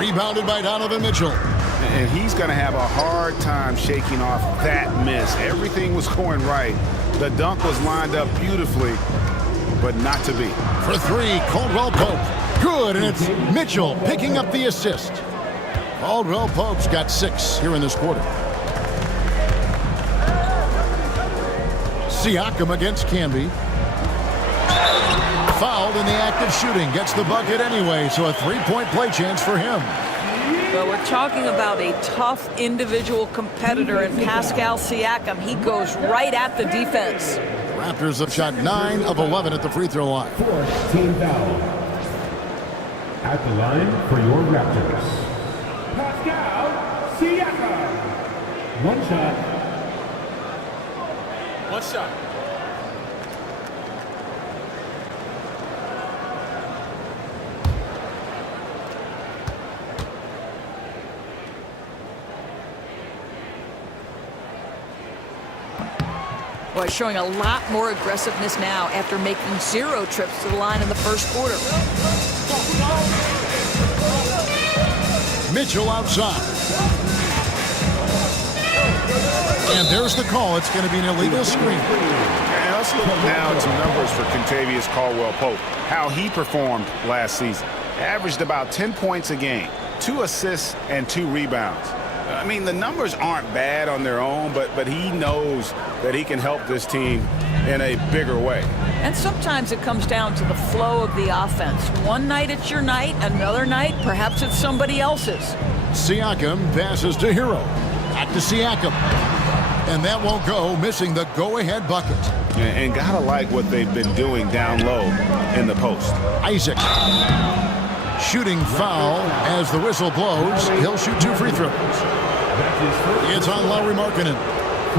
Rebounded by Donovan Mitchell. And he's going to have a hard time shaking off that miss. Everything was going right. The dunk was lined up beautifully, but not to be. For three, Caldwell Pope. Good, and it's Mitchell picking up the assist. Caldwell Pope's got 6 here in this quarter. Siakam against Camby. Fouled in the act of shooting. Gets the bucket anyway, so a 3-point play chance for him. Well, we're talking about a tough individual competitor in Pascal Siakam. He goes right at the defense. The Raptors have shot 9 of 11 at the free throw line. Fourth team foul. At the line for your Raptors, Pascal Siakam. One shot. One shot. Boy, showing a lot more aggressiveness now after making 0 trips to the line in the first quarter. Mitchell outside. And there's the call. It's going to be an illegal screen. And let's look now at some numbers for Kentavious Caldwell-Pope. How he performed last season. Averaged about 10 points a game, 2 assists and 2 rebounds. I mean, the numbers aren't bad on their own, but he knows that he can help this team in a bigger way. And sometimes it comes down to the flow of the offense. One night it's your night, another night perhaps it's somebody else's. Siakam passes to Hero. Back to Siakam. And that won't go, missing the go-ahead bucket. And gotta like what they've been doing down low in the post. Isaac. Shooting foul as the whistle blows. He'll shoot 2 free throws. It's on Lauri Markkanen.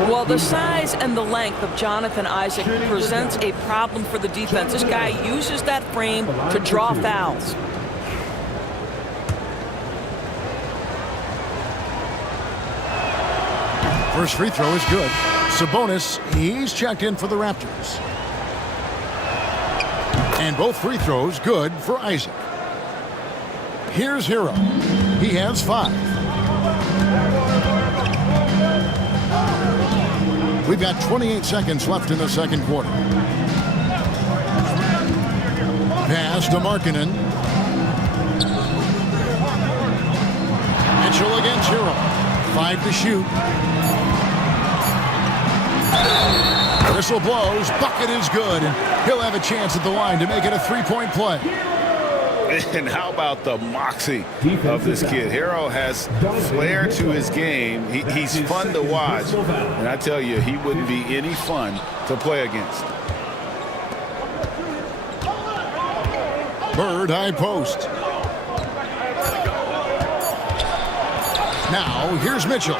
Well, the size and the length of Jonathan Isaac presents a problem for the defense. This guy uses that frame to draw fouls. First free throw is good. Sabonis, he's checked in for the Raptors. And both free throws good for Isaac. Here's Hero. He has 5. We've got 28 seconds left in the second quarter. Pass to Markkanen. Mitchell against Hero. 5 to shoot. Whistle blows. Bucket is good. And he'll have a chance at the line to make it a 3-point play. And how about the moxie of this kid? Hero has flair to his game. He's fun to watch. And I tell you, he wouldn't be any fun to play against. Bird high post. Now, here's Mitchell.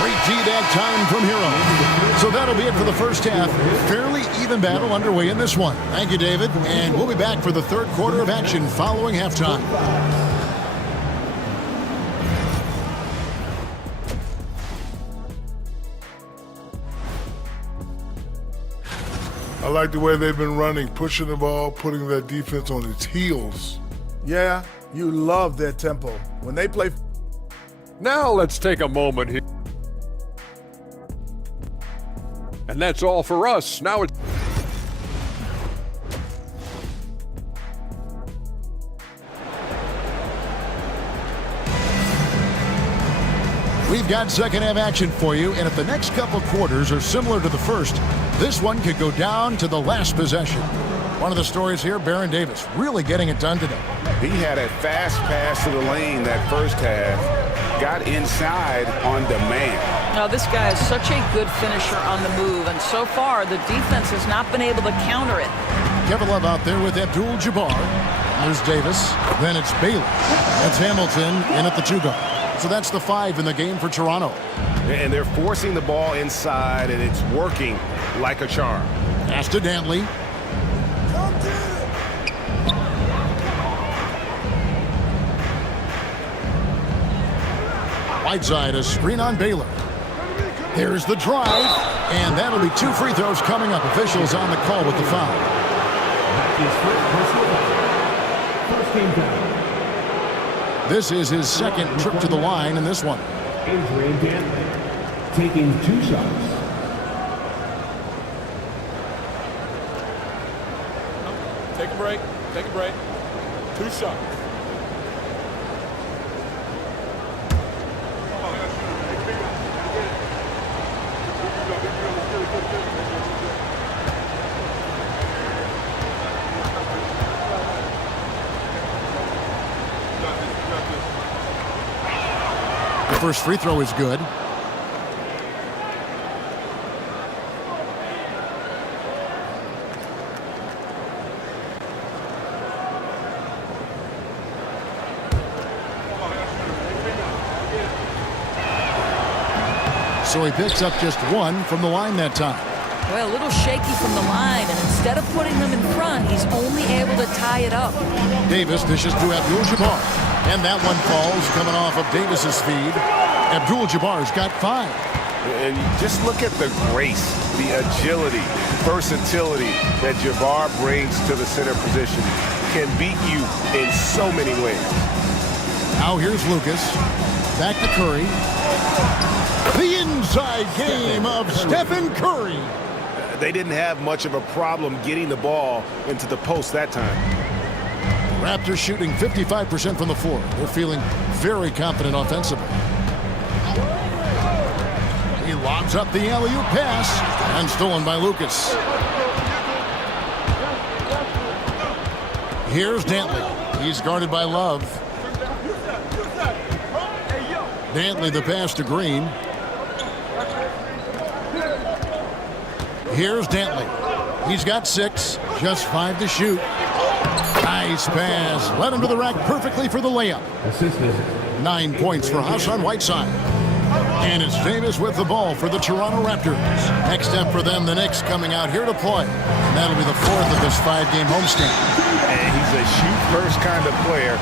Great D-bag time from Hero. So that'll be it for the first half. Fairly even battle underway in this one. Thank you, David. And we'll be back for the third quarter of action following halftime. I like the way they've been running, pushing the ball, putting that defense on its heels. Yeah, you love their tempo. When they play... Now let's take a moment here. And that's all for us. Now it's... We've got second half action for you, and if the next couple quarters are similar to the first, this one could go down to the last possession. One of the stories here, Baron Davis really getting it done today. He had a fast pass to the lane that first half, got inside on demand. Now, this guy is such a good finisher on the move, and so far the defense has not been able to counter it. Kevin Love out there with Abdul-Jabbar. There's Davis. Then it's Bailey. That's Hamilton in at the 2 guard. So that's the 5 in the game for Toronto. And they're forcing the ball inside, and it's working like a charm. Pass to Dantley. Whiteside, a screen on Baylor. There's the drive, and that'll be 2 free throws coming up. Officials on the call with the foul. This is his second trip to the line in this one. Adrian Dantley taking 2 shots. Take a break. Take a break. 2 shots. The first free throw is good. So he picks up just 1 from the line that time. Well, a little shaky from the line, and instead of putting them in front, he's only able to tie it up. Davis dishes to Abdul-Jabbar, and that one falls coming off of Davis's feed. Abdul-Jabbar's got 5. And just look at the grace, the agility, versatility that Jabbar brings to the center position. Can beat you in so many ways. Now here's Lucas. Back to Curry. The inside game of Stephen Curry. They didn't have much of a problem getting the ball into the post that time. Raptors shooting 55% from the floor. They're feeling very confident offensively. He lobs up the alley-oop pass and stolen by Lucas. Here's Dantley. He's guarded by Love. Dantley the pass to Green. Here's Dantley. He's got 6, just 5 to shoot. Nice pass. Led him to the rack perfectly for the layup. 9 points for Hassan Whiteside. And it's Davis with the ball for the Toronto Raptors. Next step for them, the Knicks coming out here to play. And that'll be the 4th of this 5-game homestand. And he's a shoot-first kind of player.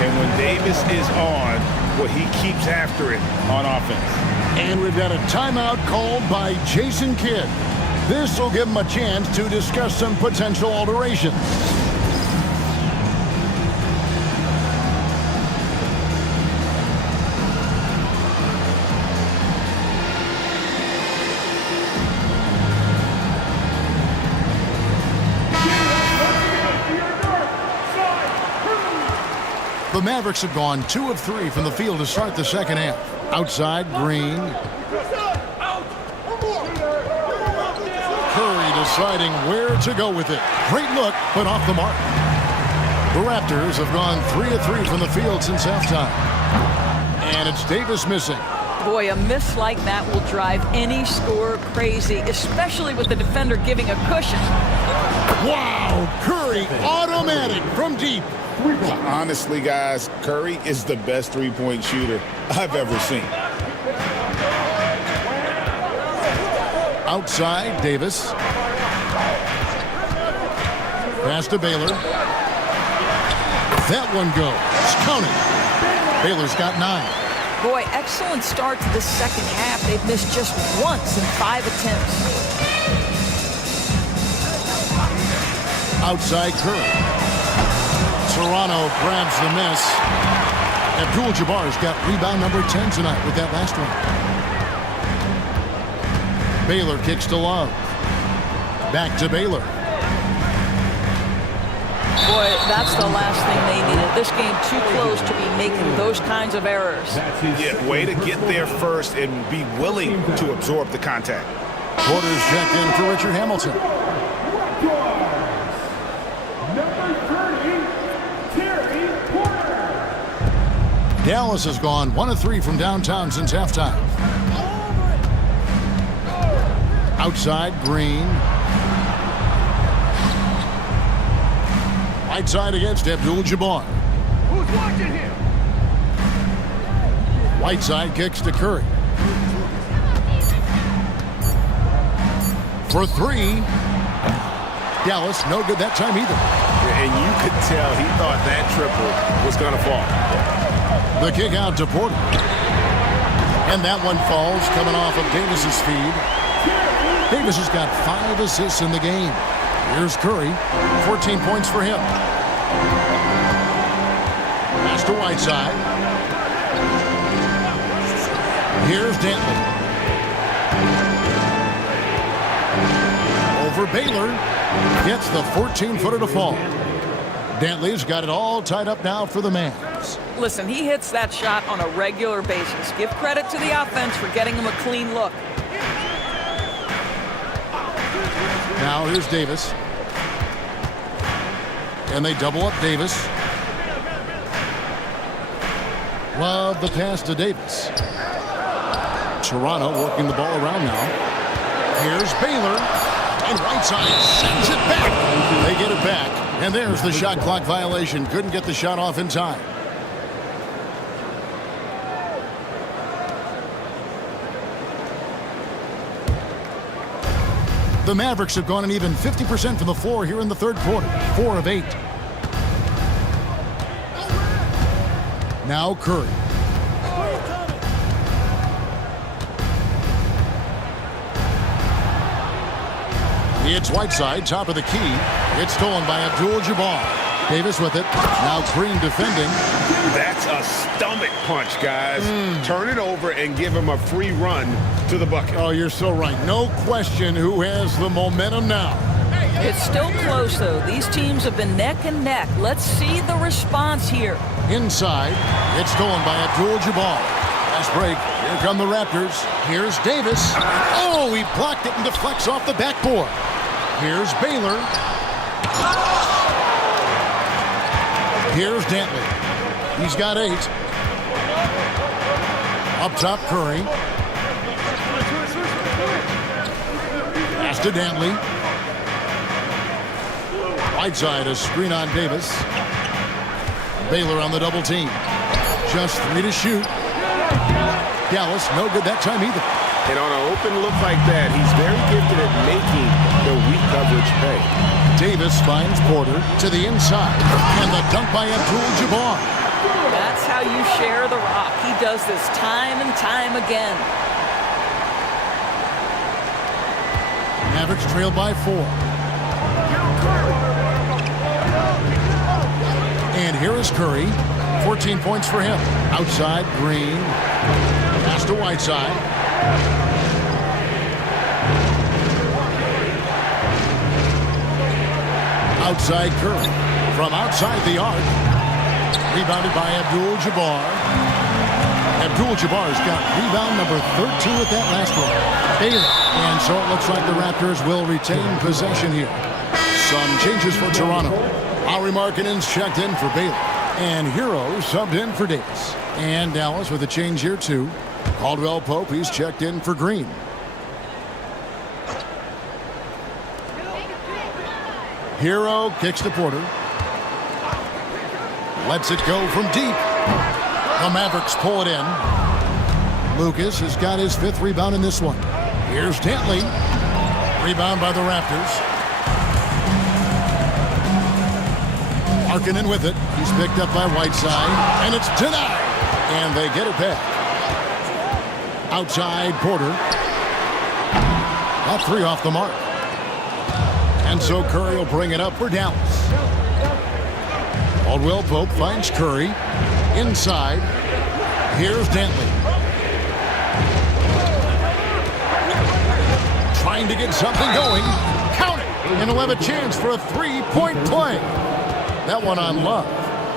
And when Davis is on, well, he keeps after it on offense. And we've got a timeout called by Jason Kidd. This will give him a chance to discuss some potential alterations. The Mavericks have gone 2 of 3 from the field to start the second half. Outside, Green. Curry deciding where to go with it. Great look, but off the mark. The Raptors have gone 3 of 3 from the field since halftime. And it's Davis missing. Boy, a miss like that will drive any scorer crazy, especially with the defender giving a cushion. Wow, Curry automatic from deep. Honestly, guys, Curry is the best three-point shooter I've ever seen. Outside, Davis. Pass to Baylor. That one goes. Counting. Baylor's got 9. Boy, excellent start to the second half. They've missed just once in 5 attempts. Outside, Curry. Toronto grabs the miss. Abdul-Jabbar's got rebound number 10 tonight with that last one. Baylor kicks to Love. Back to Baylor. Boy, that's the last thing they needed. This game too close to be making those kinds of errors. Yeah, way to get there first and be willing to absorb the contact. Porter's checked in for Richard Hamilton. Dallas has gone 1 of 3 from downtown since halftime. Outside, Green. Right side against Abdul-Jabbar. Who's watching him? Whiteside kicks to Curry. For 3. Dallas, no good that time either. And you could tell he thought that triple was going to fall. The kick out to Porter. And that one falls coming off of Davis's feed. Davis has got 5 assists in the game. Here's Curry. 14 points for him. Pass to Whiteside. Here's Dantley. Over Baylor. Gets the 14-footer to fall. Dantley's got it all tied up now for the Mavs. Listen, he hits that shot on a regular basis. Give credit to the offense for getting him a clean look. Now here's Davis. And they double up Davis. Love the pass to Davis. Toronto working the ball around now. Here's Baylor. And Whiteside sends it back. They get it back. And there's the shot clock violation. Couldn't get the shot off in time. The Mavericks have gone an even 50% from the floor here in the third quarter. 4 of 8. Now Curry. It's Whiteside, top of the key. It's stolen by Abdul-Jabbar. Davis with it. Now Green defending. That's a stomach punch, guys. Turn it over and give him a free run to the bucket. Oh, you're so right. No question who has the momentum now. It's still close, though. These teams have been neck and neck. Let's see the response here. Inside, it's stolen by Abdul-Jabbar. Fast break. Here come the Raptors. Here's Davis. Oh, he blocked it and deflects off the backboard. Here's Baylor. Here's Dantley. He's got 8. Up top, Curry. Pass to Dantley. Whiteside, a screen on Davis. Baylor on the double team. Just 3 to shoot. Dallas, no good that time either. And on an open look like that, he's very gifted at making the weak coverage pay. Davis finds Porter to the inside. And the dunk by Abdul-Jabbar. That's how you share the rock. He does this time and time again. Mavericks trail by 4. And here is Curry. 14 points for him. Outside, Green. Pass to Whiteside. Outside Curry. From outside the arc. Rebounded by Abdul-Jabbar. Abdul-Jabbar's got rebound number 13 with that last one. Baylor. And so it looks like the Raptors will retain possession here. Some changes for Toronto. Lauri Markkanen's checked in for Baylor. And Hero subbed in for Davis. And Dallas with a change here too. Caldwell Pope, he's checked in for Green. Hero kicks to Porter. Lets it go from deep. The Mavericks pull it in. Lucas has got his 5th rebound in this one. Here's Dantley. Rebound by the Raptors. Markkanen with it. He's picked up by Whiteside. And it's denied. And they get it back. Outside Porter. That 3 off the mark. And so Curry will bring it up for Dallas. Caldwell Pope finds Curry. Inside. Here's Dantley. Trying to get something going. Count it. And he'll have a chance for a 3-point play. That one on Love.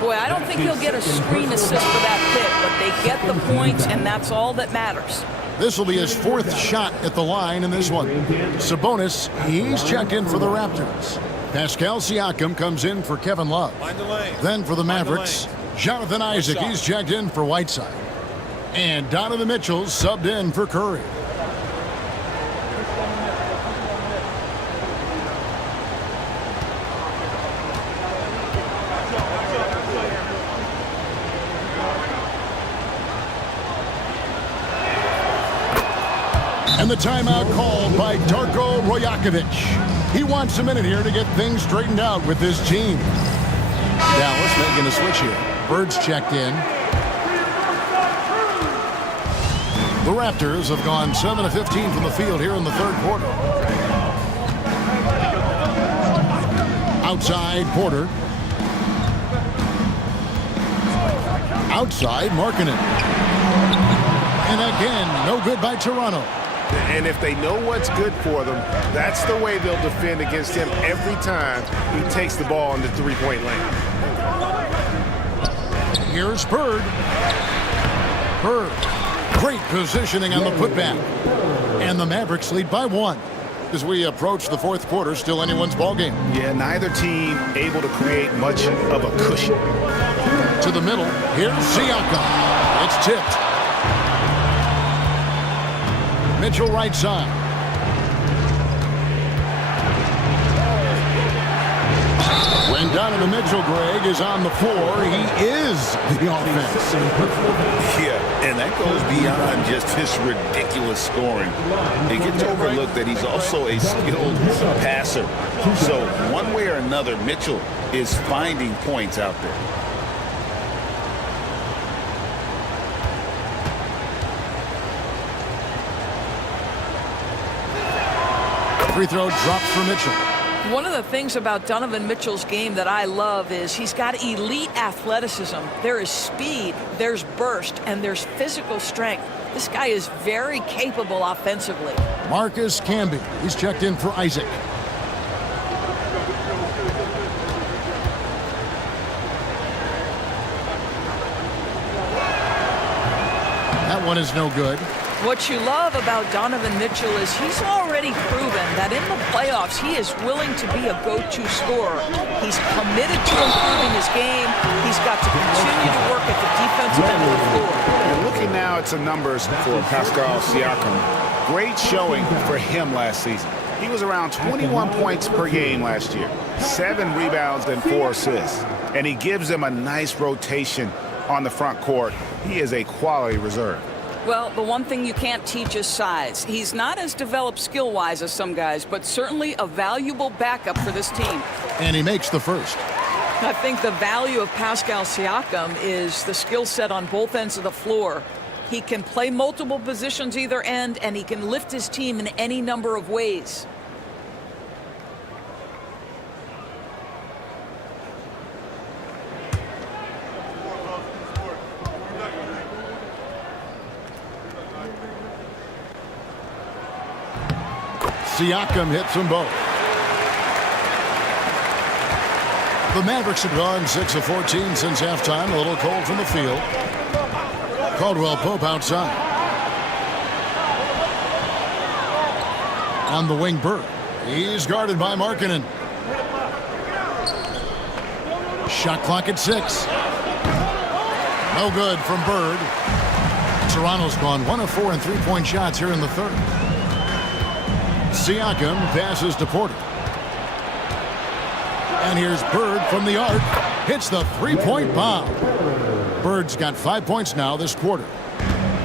Boy, I don't think he'll get a screen assist for that pick, but they get the points, and that's all that matters. This will be his 4th shot at the line in this one. Sabonis, he's checked in for the Raptors. Pascal Siakam comes in for Kevin Love. Then for the Mavericks, Jonathan Isaac, he's checked in for Whiteside. And Donovan Mitchell subbed in for Curry. And the timeout called by Darko Rajakovic. He wants a minute here to get things straightened out with his team. Dallas making a switch here. Bird's checked in. The Raptors have gone 7 of 15 from the field here in the third quarter. Outside, Porter. Outside, Markkanen. And again, no good by Toronto. And if they know what's good for them, that's the way they'll defend against him every time he takes the ball in the three-point lane. Here's Bird. Bird. Great positioning on the putback. And the Mavericks lead by 1. As we approach the fourth quarter, still anyone's ballgame. Yeah, neither team able to create much of a cushion. To the middle. Here's Siakam. It's tipped. Mitchell right side. When Donovan Mitchell, Greg, is on the floor, he is the offense. Yeah, and that goes beyond just his ridiculous scoring. It gets overlooked that he's also a skilled passer. So one way or another, Mitchell is finding points out there. Free throw drops for Mitchell. One of the things about Donovan Mitchell's game that I love is he's got elite athleticism. There is speed, there's burst, and there's physical strength. This guy is very capable offensively. Marcus Camby. He's checked in for Isaac. That one is no good. What you love about Donovan Mitchell is he's already proven that in the playoffs he is willing to be a go-to scorer. He's committed to improving his game. He's got to continue to work at the defensive end of the floor. And looking now at some numbers for Pascal Siakam. Great showing for him last season. He was around 21 points per game last year, 7 rebounds and 4 assists. And he gives them a nice rotation on the front court. He is a quality reserve. Well, the one thing you can't teach is size. He's not as developed skill-wise as some guys, but certainly a valuable backup for this team. And he makes the first. I think the value of Pascal Siakam is the skill set on both ends of the floor. He can play multiple positions either end, and he can lift his team in any number of ways. Siakam hits them both. The Mavericks have gone 6 of 14 since halftime. A little cold from the field. Caldwell Pope outside. On the wing, Bird. He's guarded by Markkanen. Shot clock at 6. No good from Bird. Toronto's gone 1 of 4 in three-point shots here in the third. Siakam passes to Porter. And here's Bird from the arc. Hits the three-point bomb. Bird's got 5 points now this quarter.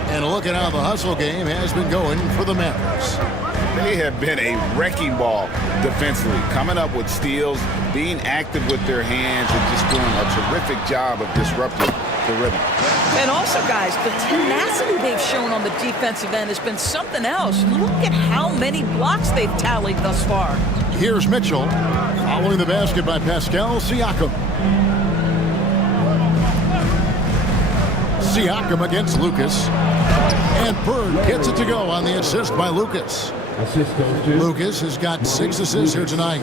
And look at how the hustle game has been going for the Mavericks. They have been a wrecking ball defensively, coming up with steals, being active with their hands, and just doing a terrific job of disrupting the rhythm. And also, guys, the tenacity they've shown on the defensive end has been something else. Look at how many blocks they've tallied thus far. Here's Mitchell, following the basket by Pascal Siakam. Siakam against Lucas. And Bird gets it to go on the assist by Lucas. Lucas has got 6 assists here tonight.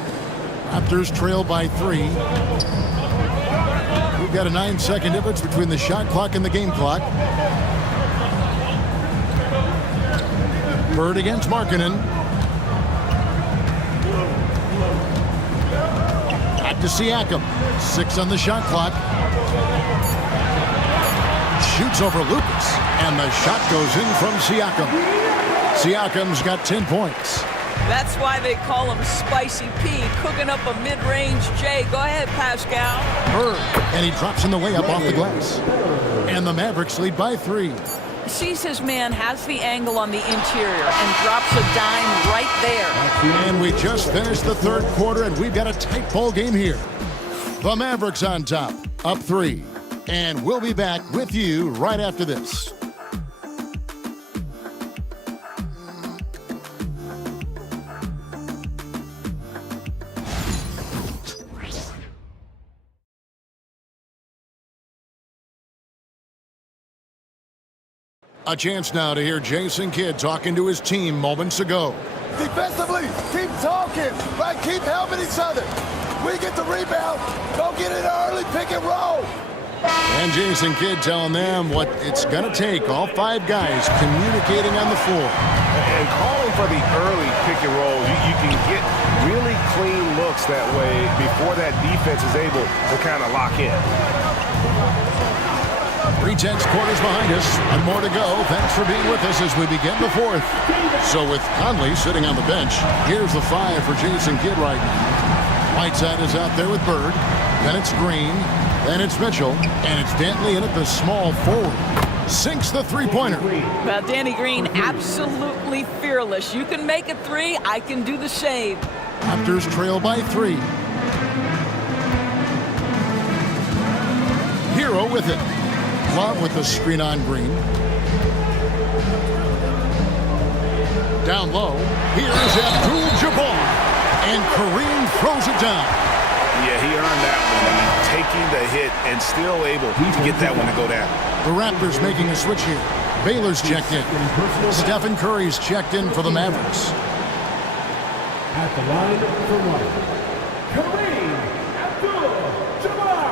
Raptors trail by 3. We've got a 9-second difference between the shot clock and the game clock. Bird against Markkanen. Back to Siakam. 6 on the shot clock. Shoots over Lucas. And the shot goes in from Siakam. Siakam's got 10 points. That's why they call him Spicy P, cooking up a mid-range J. Go ahead, Pascal. Bird, and he drops in the way up off the glass. And the Mavericks lead by 3. Sees his man, has the angle on the interior, and drops a dime right there. And we just finished the third quarter, and we've got a tight ball game here. The Mavericks on top, up 3. And we'll be back with you right after this. A chance now to hear Jason Kidd talking to his team moments ago. Defensively, keep talking, right? Keep helping each other. We get the rebound, go get it early, pick and roll. And Jason Kidd telling them what it's going to take, all 5 guys communicating on the floor. And calling for the early pick and roll, you can get really clean looks that way before that defense is able to kind of lock in. 3/10 quarters behind us, and more to go. Thanks for being with us as we begin the 4th. So with Conley sitting on the bench, here's the 5 for Jason Kidd right now. Whiteside is out there with Bird. Then it's Green. Then it's Mitchell. And it's Dantley in at the small forward. Sinks the three-pointer. Well, Danny Green, absolutely fearless. You can make a 3, I can do the same. Raptors trail by 3. Hero with it. Love with the screen on Green. Down low, here's Abdul-Jabbar. And Kareem throws it down. Yeah, he earned that one. I mean, taking the hit and still able to get that one to go down. The Raptors making a switch here. Baylor's checked in. Stephen Curry's checked in for the Mavericks. At the line for one, Kareem Abdul-Jabbar.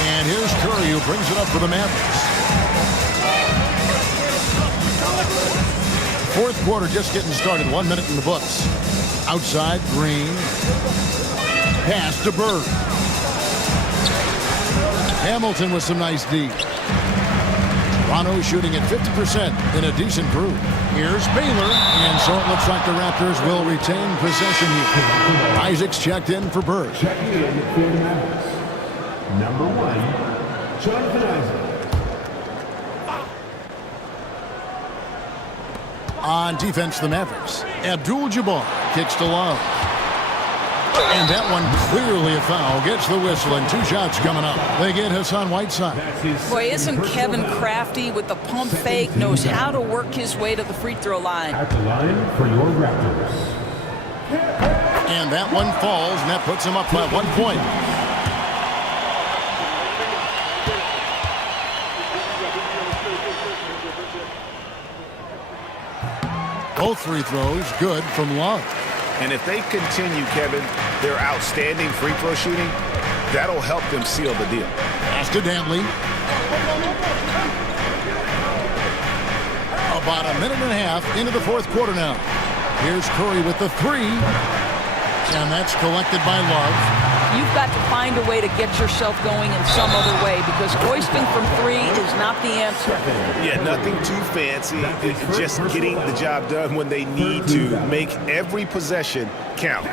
And here's Curry who brings it up for the Mavericks. 4th quarter just getting started. 1 minute in the books. Outside, Green. Pass to Bird. Hamilton with some nice D. Toronto shooting at 50% in a decent group. Here's Baylor. And so it looks like the Raptors will retain possession here. Isaac's checked in for Bird. Checking in for the Mavericks. Number 1, Jonathan Isaac. On defense, the Mavericks. Abdul-Jabbar kicks to Love. And that one clearly a foul. Gets the whistle and 2 shots coming up. They get Hassan Whiteside. Boy, isn't Kevin crafty with the pump fake, knows how to work his way to the free throw line. At the line for your Raptors. And that one falls, and that puts him up by 1 point. Both free throws good from Love. And if they continue, Kevin, their outstanding free throw shooting, that'll help them seal the deal. Pass to Dantley. About a minute and a half into the 4th quarter now. Here's Curry with the 3. And that's collected by Love. You've got to find a way to get yourself going in some other way because hoisting from 3 is not the answer. Yeah, nothing too fancy. Just getting the job done when they need to. Make every possession count.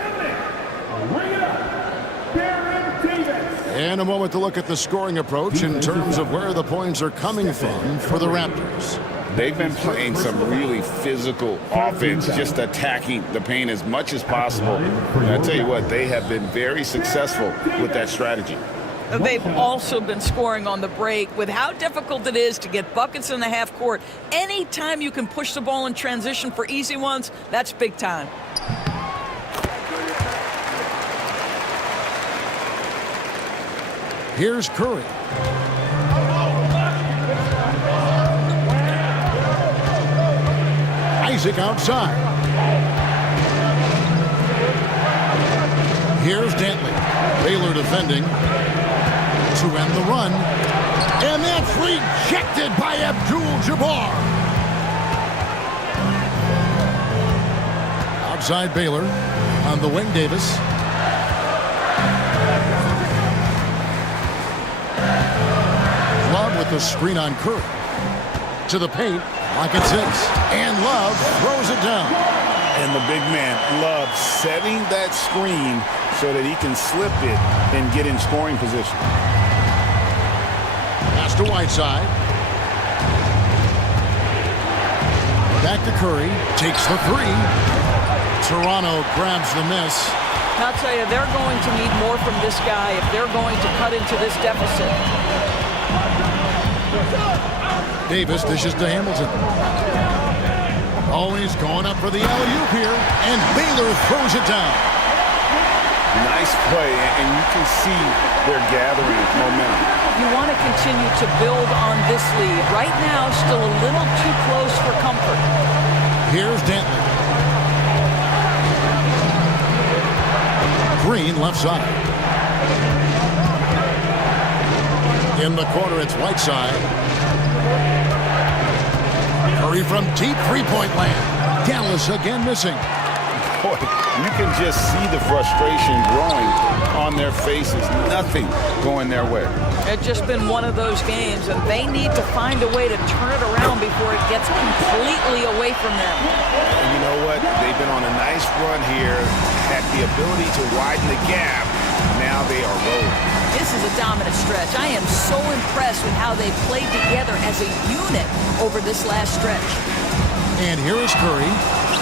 And a moment to look at the scoring approach in terms of where the points are coming from for the Raptors. They've been playing some really physical offense, just attacking the paint as much as possible. And I tell you what, they have been very successful with that strategy. They've also been scoring on the break. With how difficult it is to get buckets in the half court, anytime you can push the ball in transition for easy ones, that's big time. Here's Curry. Isaac outside. Here's Dantley. Baylor defending to end the run. And that's rejected by Abdul-Jabbar. Outside Baylor on the wing, Davis. Love with the screen on Curry. To the paint. Pocket 6, and Love throws it down. And the big man, Love, setting that screen so that he can slip it and get in scoring position. Pass to Whiteside. Back to Curry, takes the 3. Toronto grabs the miss. I'll tell you, they're going to need more from this guy if they're going to cut into this deficit. Davis dishes to Hamilton. Oh, he's going up for the alley-oop here, and Baylor throws it down. Nice play, and you can see they're gathering momentum. You want to continue to build on this lead. Right now, still a little too close for comfort. Here's Dantley. Green left side. In the corner, it's Whiteside. Curry from deep three-point land. Dallas again missing. Boy, you can just see the frustration growing on their faces. Nothing going their way. It's just been one of those games, and they need to find a way to turn it around before it gets completely away from them. And you know what? They've been on a nice run here, had the ability to widen the gap. Now they are rolling. This is a dominant stretch. I am so impressed with how they played together as a unit over this last stretch. And here is Curry,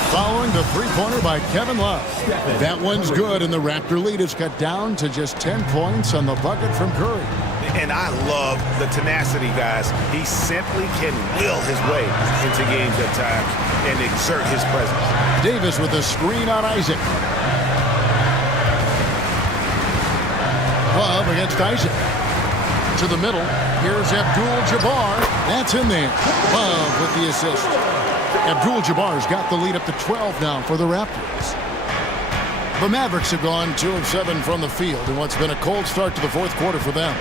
following the three-pointer by Kevin Love. That one's good, and the Raptor lead is cut down to just 10 points on the bucket from Curry. And I love the tenacity, guys. He simply can will his way into games at times and exert his presence. Davis with a screen on Isaac. Love against Isaac. To the middle. Here's Abdul-Jabbar. That's in there. Love with the assist. Abdul-Jabbar's got the lead up to 12 now for the Raptors. The Mavericks have gone 2 of 7 from the field in what's been a cold start to the fourth quarter for them.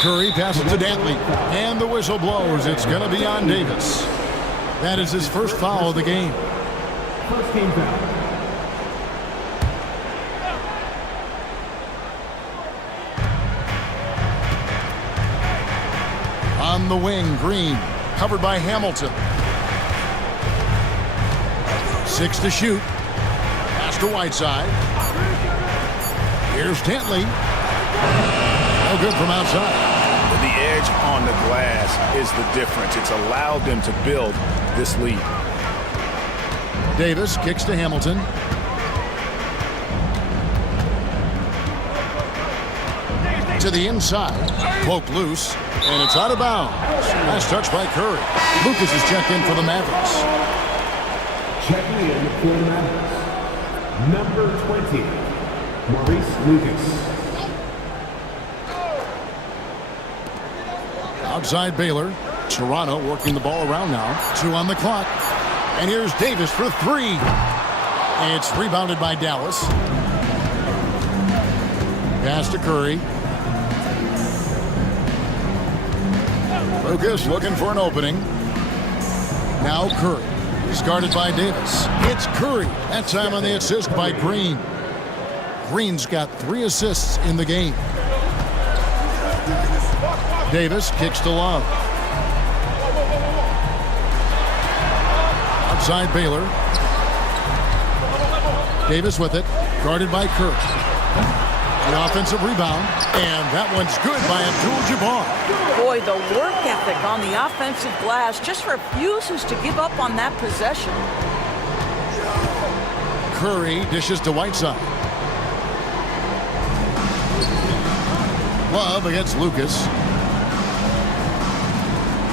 Curry passes to Dantley, and the whistle blows. It's going to be on Davis. That is his first foul of the game. First team foul. On the wing, Green, covered by Hamilton. 6 to shoot. Pass to Whiteside. Here's Dantley. No good from outside. The edge on the glass is the difference. It's allowed them to build this lead. Davis kicks to Hamilton. To the inside. Poke loose. And it's out of bounds. Nice touch by Curry. Lucas is checked in for the Mavericks. Checking in for the Mavericks. Number 20, Maurice Lucas. Outside Baylor. Toronto working the ball around now. 2 on the clock. And here's Davis for 3. It's rebounded by Dallas. Pass to Curry. Lucas looking for an opening. Now Curry. He's guarded by Davis. It's Curry. That time on the assist by Green. Green's got 3 assists in the game. Davis kicks to Love. Outside Baylor. Davis with it. Guarded by Curry. The offensive rebound. And that one's good by Abdul-Jabbar. Boy, the work ethic on the offensive glass just refuses to give up on that possession. Curry dishes to Whiteside. Love against Lucas.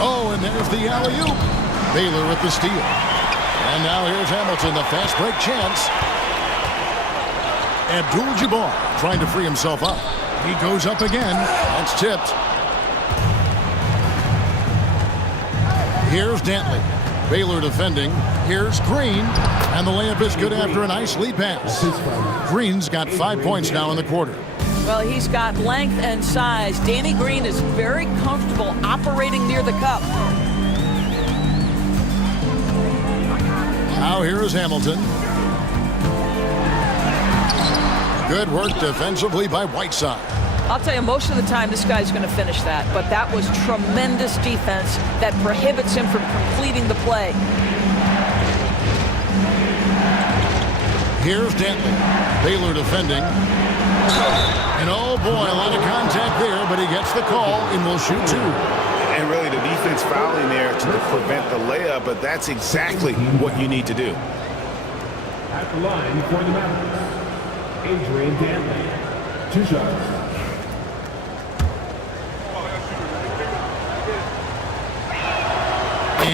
Oh, and there's the alley-oop. Baylor with the steal. And now here's Hamilton, the fast break chance. Abdul-Jabbar trying to free himself up. He goes up again. That's tipped. Here's Dantley. Baylor defending. Here's Green. And the layup is good after a nice lead pass. Green's got 5 points now in the quarter. Well, he's got length and size. Danny Green is very comfortable operating near the cup. Now here is Hamilton. Good work defensively by Whiteside. I'll tell you, most of the time this guy's going to finish that, but that was tremendous defense that prohibits him from completing the play. Here's Dantley. Baylor defending. And oh boy, a lot of contact there, but he gets the call and will shoot 2. And really the defense fouling there to prevent the layup, but that's exactly what you need to do. At the line for the Mavericks, Adrian Dantley. 2 shots.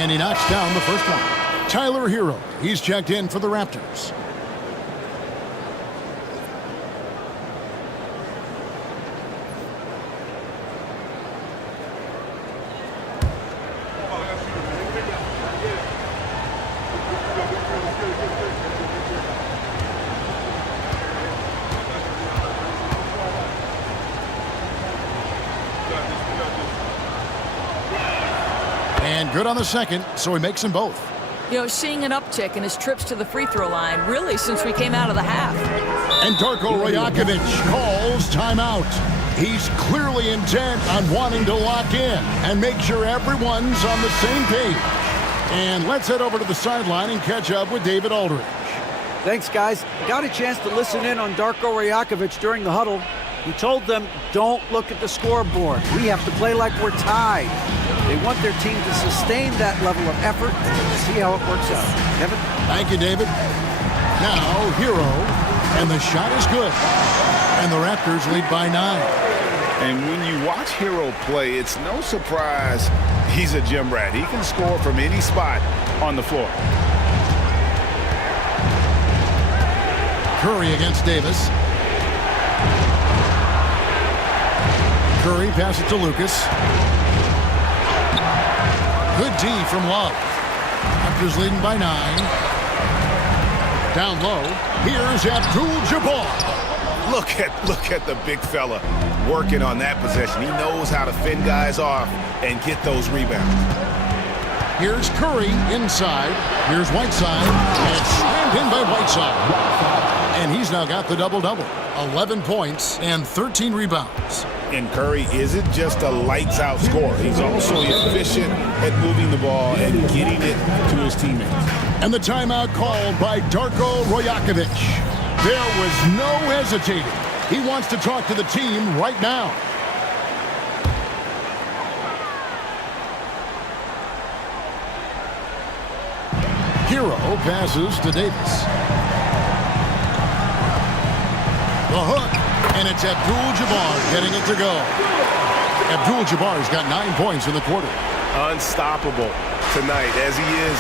And he knocks down the first one. Tyler Hero, he's checked in for the Raptors. And good on the second, so he makes them both. You know, seeing an uptick in his trips to the free throw line, really, since we came out of the half. And Darko Rajakovic calls timeout. He's clearly intent on wanting to lock in and make sure everyone's on the same page. And let's head over to the sideline and catch up with David Aldridge. Thanks, guys. Got a chance to listen in on Darko Rajakovic during the huddle. He told them, don't look at the scoreboard. We have to play like we're tied. They want their team to sustain that level of effort and see how it works out. Kevin? Thank you, David. Now, Hero, and the shot is good. And the Raptors lead by 9. And when you watch Hero play, it's no surprise he's a gym rat. He can score from any spot on the floor. Curry against Davis. Curry passes it to Lucas. Good D from Love. Raptors leading by 9. Down low, here's Abdul-Jabbar. Look at the big fella working on that possession. He knows how to fend guys off and get those rebounds. Here's Curry inside. Here's Whiteside. And slammed in by Whiteside. And he's now got the double-double. 11 points and 13 rebounds. And Curry isn't just a lights-out scorer. He's also efficient at moving the ball and getting it to his teammates. And the timeout called by Darko Rajakovic. There was no hesitating. He wants to talk to the team right now. Hero passes to Davis. The hook, and it's Abdul-Jabbar getting it to go. Abdul-Jabbar's got 9 points in the quarter. Unstoppable tonight, as he is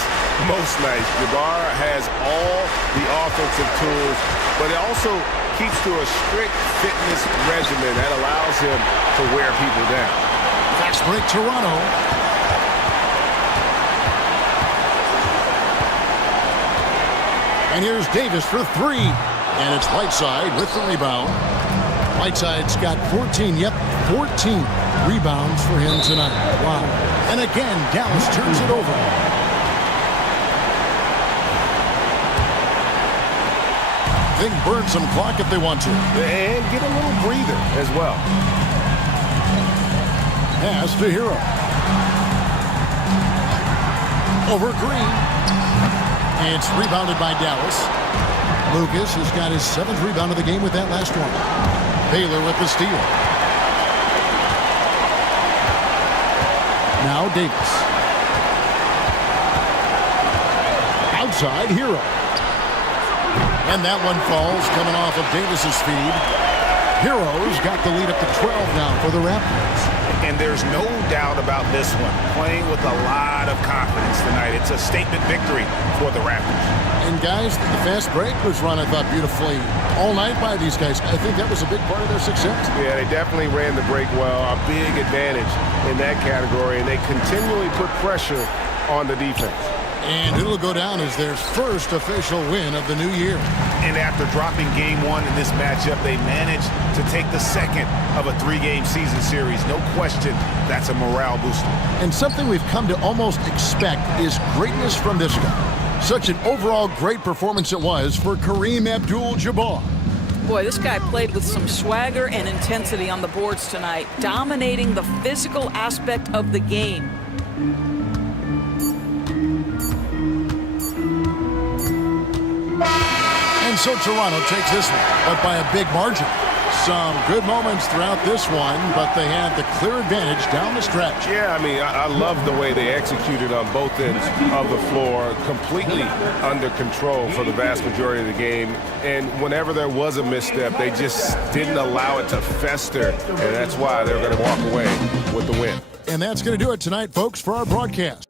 most nights. Jabbar has all the offensive tools, but he also keeps to a strict fitness regimen that allows him to wear people down. Fast break, Toronto. And here's Davis for 3. And it's Whiteside with the rebound. Whiteside's got 14 rebounds for him tonight. Wow. And again, Dallas turns it over. They can burn some clock if they want to. And get a little breather as well. Pass to Hero. Over Green. And it's rebounded by Dallas. Lucas has got his 7th rebound of the game with that last one. Baylor with the steal. Now Davis. Outside, Hero. And that one falls coming off of Davis's feed. Hero's got the lead up to 12 now for the Raptors. And there's no doubt about this one. Playing with a lot of confidence tonight. It's a statement victory for the Raptors. And guys, the fast break was run, I thought, beautifully all night by these guys. I think that was a big part of their success. Yeah, they definitely ran the break well. A big advantage in that category, and they continually put pressure on the defense. And it'll go down as their first official win of the new year. And after dropping game 1 in this matchup, they managed to take the second of a 3-game season series. No question, that's a morale booster. And something we've come to almost expect is greatness from this guy. Such an overall great performance it was for Kareem Abdul-Jabbar. Boy, this guy played with some swagger and intensity on the boards tonight, dominating the physical aspect of the game. And so Toronto takes this one, but by a big margin. Some good moments throughout this one, but they had the clear advantage down the stretch. Yeah, I mean, I love the way they executed on both ends of the floor, completely under control for the vast majority of the game. And whenever there was a misstep, they just didn't allow it to fester, and that's why they're going to walk away with the win. And that's going to do it tonight, folks, for our broadcast.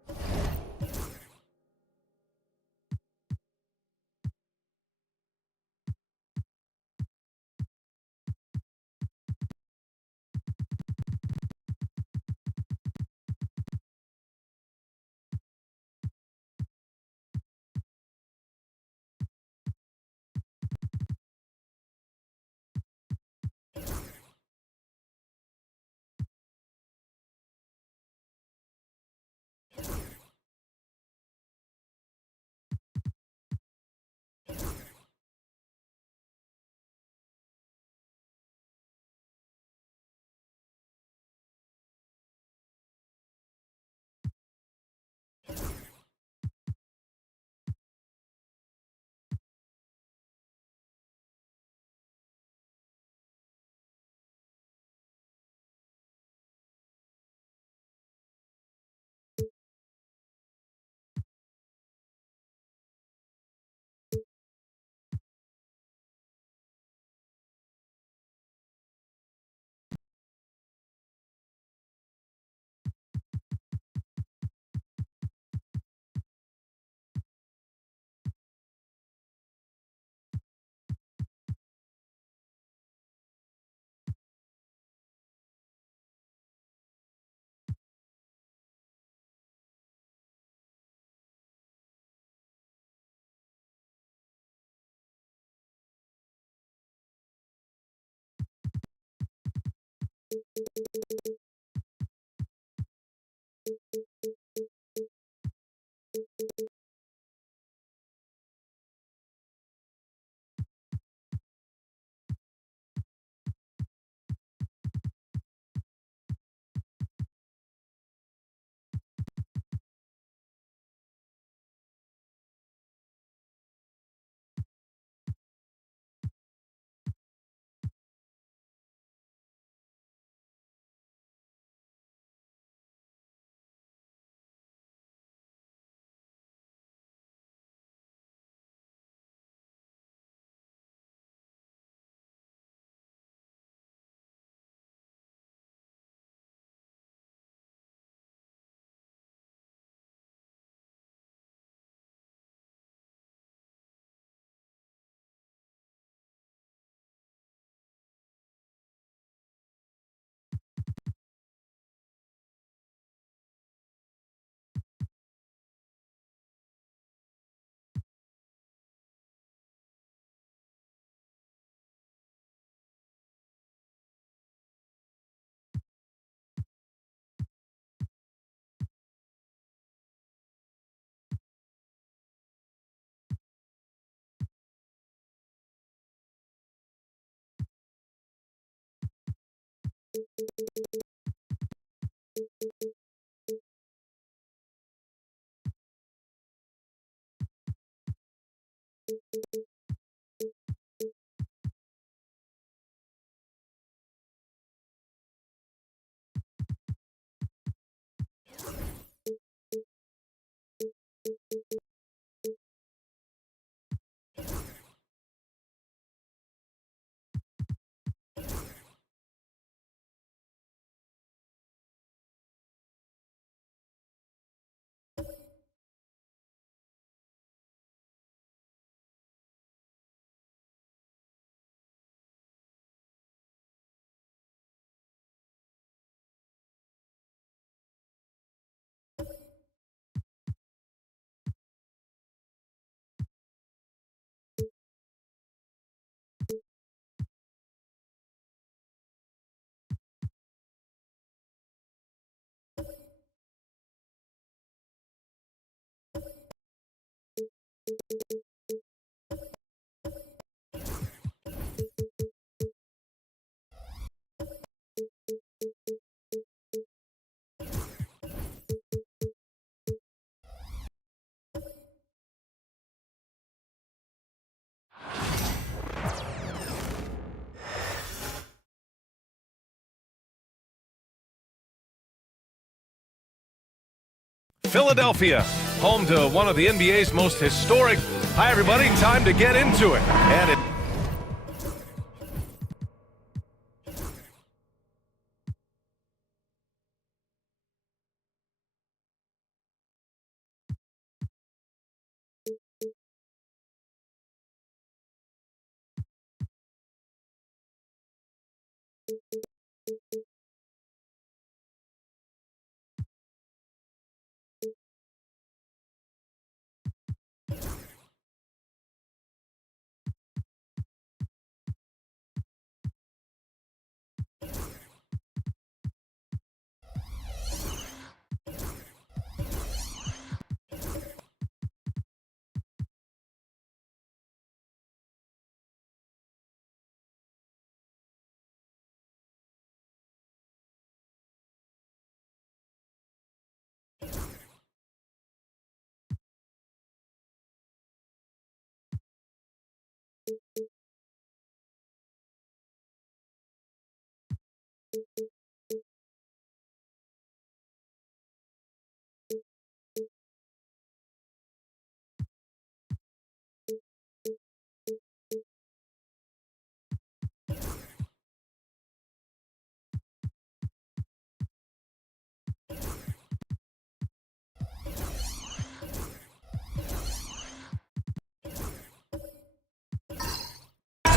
Philadelphia, home to one of the NBA's most historic. Hi, everybody. Time to get into it. And it.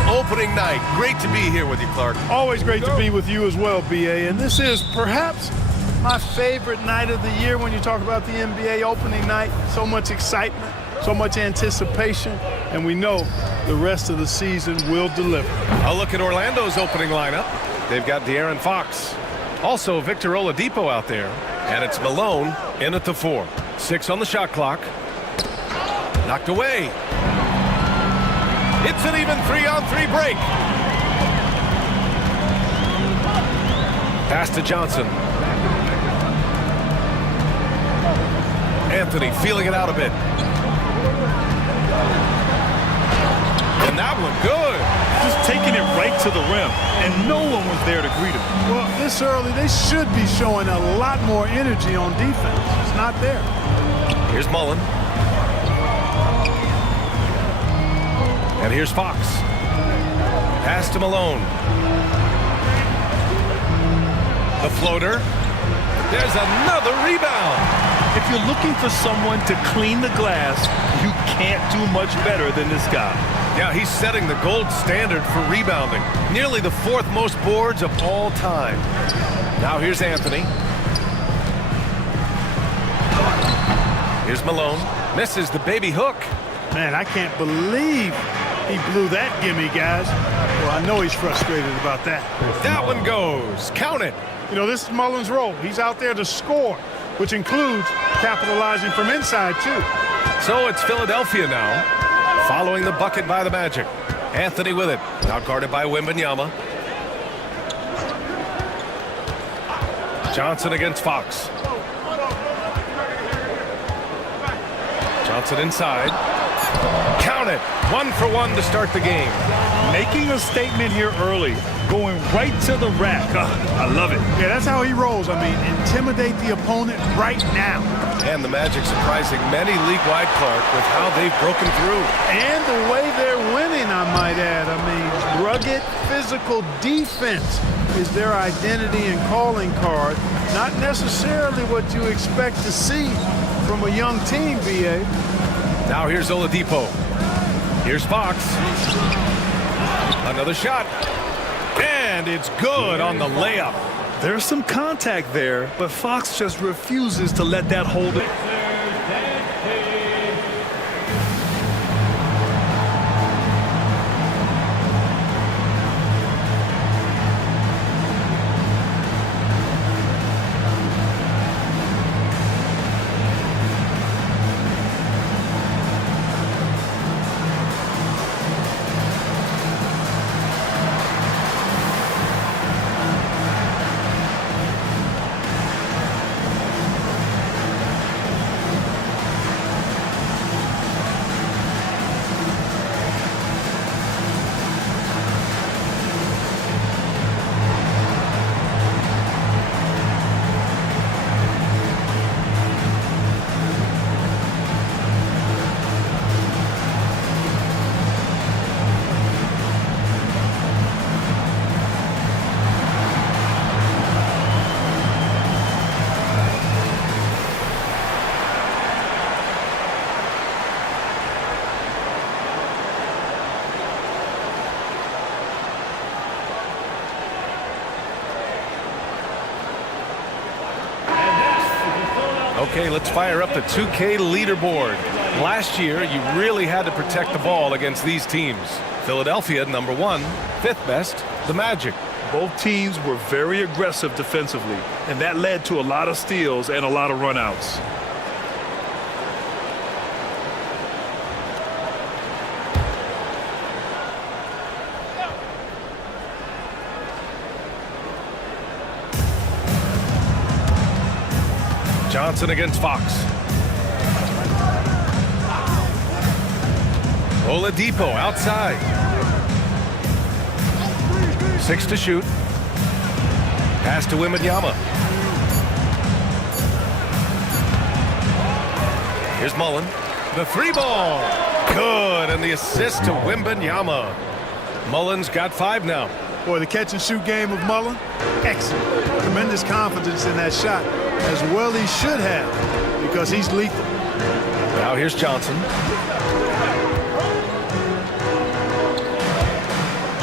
Opening night. Great to be here with you, Clark. Always great to be with you as well, BA. And this is perhaps my favorite night of the year when you talk about the NBA opening night. So much excitement, so much anticipation, and we know the rest of the season will deliver. A look at Orlando's opening lineup. They've got De'Aaron Fox. Also Victor Oladipo out there. And it's Malone in at the 4. 6 on the shot clock. Knocked away. It's an even 3-on-3 break. Pass to Johnson. Anthony feeling it out a bit. And that one good. Just taking it right to the rim, and no one was there to greet him. Well, this early, they should be showing a lot more energy on defense. It's not there. Here's Mullen. And here's Fox. Pass to Malone. The floater. There's another rebound. If you're looking for someone to clean the glass, you can't do much better than this guy. Yeah, he's setting the gold standard for rebounding. Nearly the 4th most boards of all time. Now here's Anthony. Here's Malone. Misses the baby hook. Man, I can't believe he blew that gimme, guys. Well, I know he's frustrated about that. That one goes. Count it. You know, this is Mullen's role. He's out there to score, which includes capitalizing from inside, too. So it's Philadelphia now, following the bucket by the Magic. Anthony with it. Now guarded by Wembanyama. Johnson against Fox. Johnson inside. Count it. 1 for 1 to start the game. Making a statement here early. Going right to the rack. I love it. Yeah, that's how he rolls. I mean, intimidate the opponent right now. And the Magic surprising many league-wide, Clark, with how they've broken through. And the way they're winning, I might add. I mean, rugged physical defense is their identity and calling card. Not necessarily what you expect to see from a young team, B.A. Now here's Oladipo. Here's Fox. Another shot. And it's good on the layup. There's some contact there, but Fox just refuses to let that hold it. Okay, let's fire up the 2K leaderboard. Last year, you really had to protect the ball against these teams. Philadelphia, number 1, 5th best, the Magic. Both teams were very aggressive defensively, and that led to a lot of steals and a lot of runouts. Johnson against Fox. Oladipo outside. 6 to shoot. Pass to Wembanyama. Here's Mullen. The 3-ball. Good, and the assist to Wembanyama. Mullen's got 5 now. Boy, the catch-and-shoot game of Mullen, excellent. Tremendous confidence in that shot, as well he should have, because he's lethal. Now here's Johnson.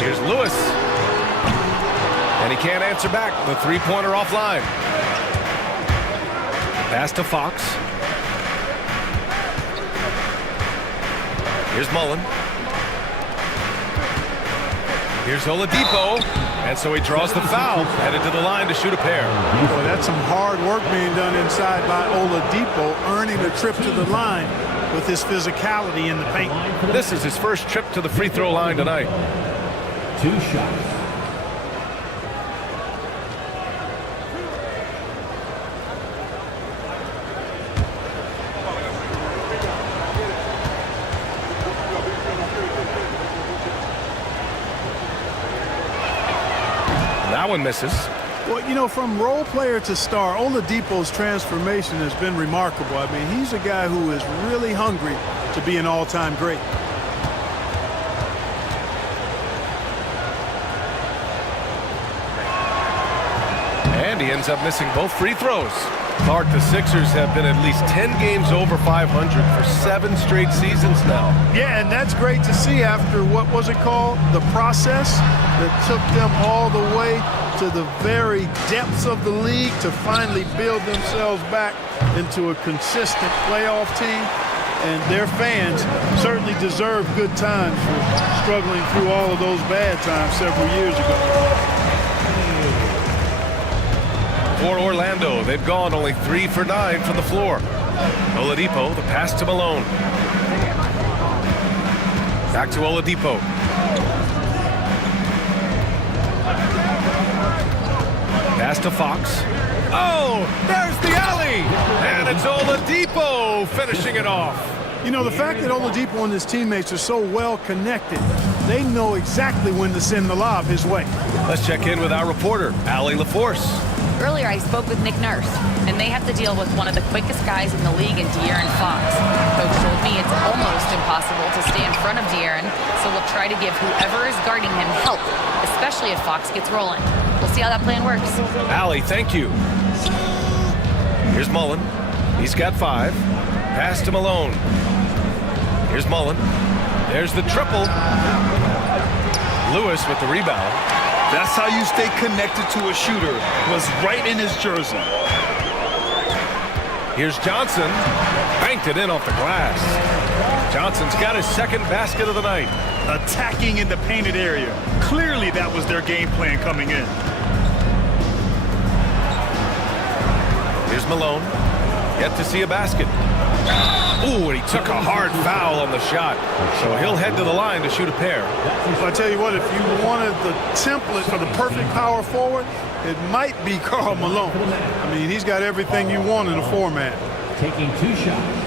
Here's Lewis. And he can't answer back. The three-pointer offline. Pass to Fox. Here's Mullen. Here's Oladipo, and so he draws the foul, headed to the line to shoot a pair. Boy, that's some hard work being done inside by Oladipo, earning a trip to the line with his physicality in the paint. This is his first trip to the free throw line tonight. 2 shots. That one misses. Well, you know, from role player to star, Oladipo's transformation has been remarkable. I mean, he's a guy who is really hungry to be an all-time great. And he ends up missing both free throws. Clark, the Sixers have been at least 10 games over 500 for 7 straight seasons now. Yeah, and that's great to see after, what was it called? The process that took them all the way to the very depths of the league to finally build themselves back into a consistent playoff team. And their fans certainly deserve good times for struggling through all of those bad times several years ago. For Orlando, they've gone only 3 for 9 from the floor. Oladipo, the pass to Malone. Back to Oladipo. Pass to Fox. Oh, there's the alley! And it's Oladipo finishing it off. You know, the fact that Oladipo and his teammates are so well connected, they know exactly when to send the lob his way. Let's check in with our reporter, Allie LaForce. Earlier, I spoke with Nick Nurse, and they have to deal with one of the quickest guys in the league in De'Aaron Fox. Coach told me it's almost impossible to stay in front of De'Aaron, so we'll try to give whoever is guarding him help, especially if Fox gets rolling. We'll see how that plan works. Allie, thank you. Here's Mullen. He's got 5. Pass to Malone. Here's Mullen. There's the triple. Lewis with the rebound. That's how you stay connected to a shooter. Was right in his jersey. Here's Johnson. Banked it in off the glass. Johnson's got his second basket of the night. Attacking in the painted area. Clearly that was their game plan coming in. Here's Malone. Yet to see a basket. Ooh, and he took a hard foul on the shot. So he'll head to the line to shoot a pair. Well, I tell you what, if you wanted the template for the perfect power forward, it might be Karl Malone. I mean, he's got everything you want in a format. Taking 2 shots.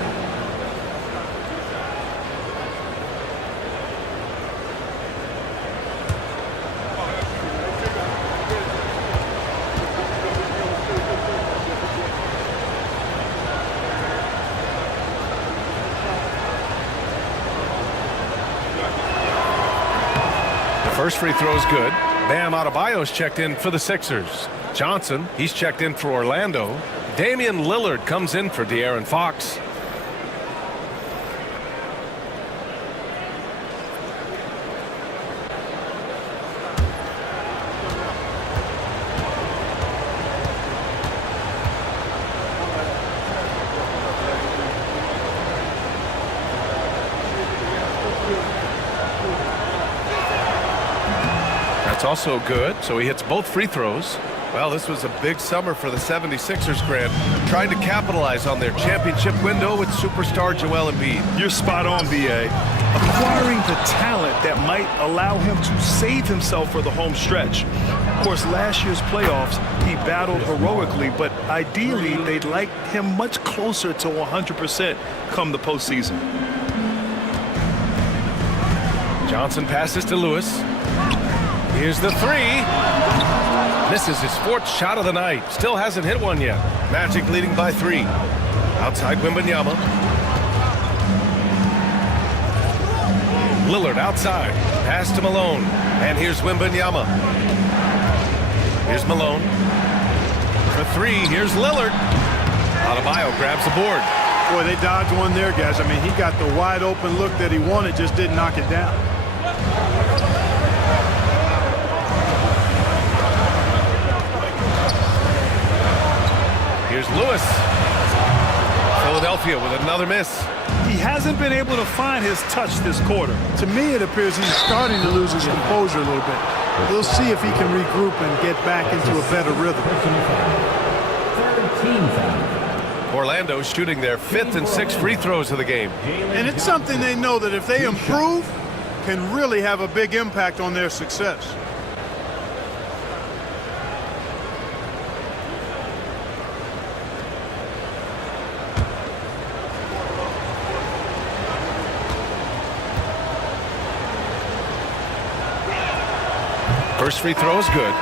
First free throw is good. Bam Adebayo's checked in for the Sixers. Johnson, he's checked in for Orlando. Damian Lillard comes in for De'Aaron Fox. That's also good, so he hits both free throws. Well, this was a big summer for the 76ers, Grant, trying to capitalize on their championship window with superstar Joel Embiid. You're spot on, B.A. Acquiring the talent that might allow him to save himself for the home stretch. Of course, last year's playoffs, he battled heroically, but ideally, they'd like him much closer to 100% come the postseason. Johnson passes to Lewis. Here's the 3. Misses his 4th shot of the night. Still hasn't hit one yet. Magic leading by 3. Outside Wembanyama. Lillard outside. Pass to Malone. And here's Wembanyama. Here's Malone. For 3, here's Lillard. Adebayo grabs the board. Boy, they dodged one there, guys. I mean, he got the wide open look that he wanted, just didn't knock it down. Here's Lewis. Philadelphia with another miss. He hasn't been able to find his touch this quarter. To me, it appears he's starting to lose his composure a little bit. We'll see if he can regroup and get back into a better rhythm. Orlando shooting their 5th and 6th free throws of the game. And it's something they know that if they improve, can really have a big impact on their success. First free throw is good.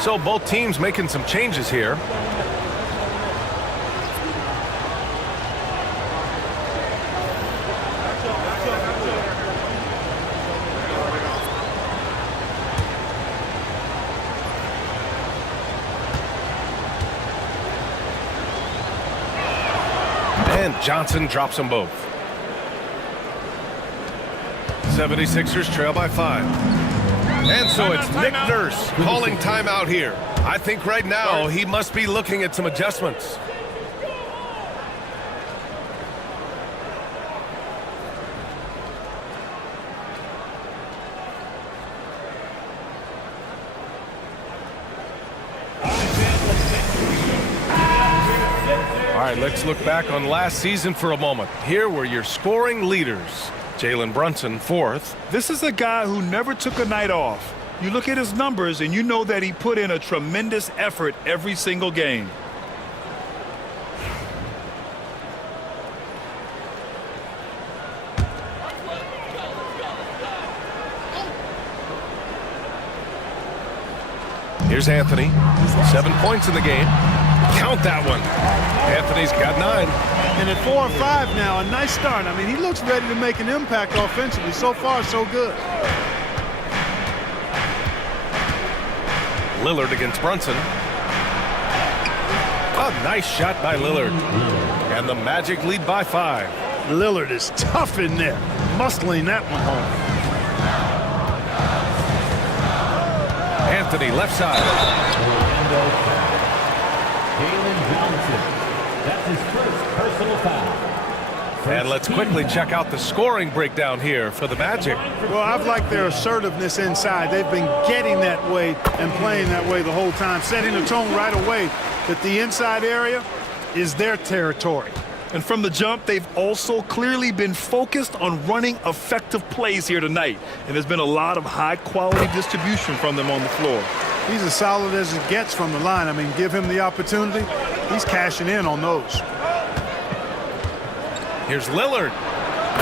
So both teams making some changes here. And Johnson drops them both. 76ers trail by 5. And so it's Nick Nurse calling timeout here. I think right now he must be looking at some adjustments. All right, let's look back on last season for a moment. Here were your scoring leaders. Jalen Brunson, 4th. This is a guy who never took a night off. You look at his numbers and you know that he put in a tremendous effort every single game. Here's Anthony. 7 points in the game. Count that one. Anthony's got 9. And at 4 and 5 now, a nice start. I mean, he looks ready to make an impact offensively. So far, so good. Lillard against Brunson. A nice shot by Lillard. And the Magic lead by 5. Lillard is tough in there, muscling that one home. Anthony left side. Jalen Johnson. That's his first personal foul. And let's quickly check out the scoring breakdown here for the Magic. Well, I've liked their assertiveness inside. They've been getting that way and playing that way the whole time, setting the tone right away that the inside area is their territory. And from the jump, they've also clearly been focused on running effective plays here tonight. And there's been a lot of high-quality distribution from them on the floor. He's as solid as it gets from the line. I mean, give him the opportunity. He's cashing in on those. Here's Lillard.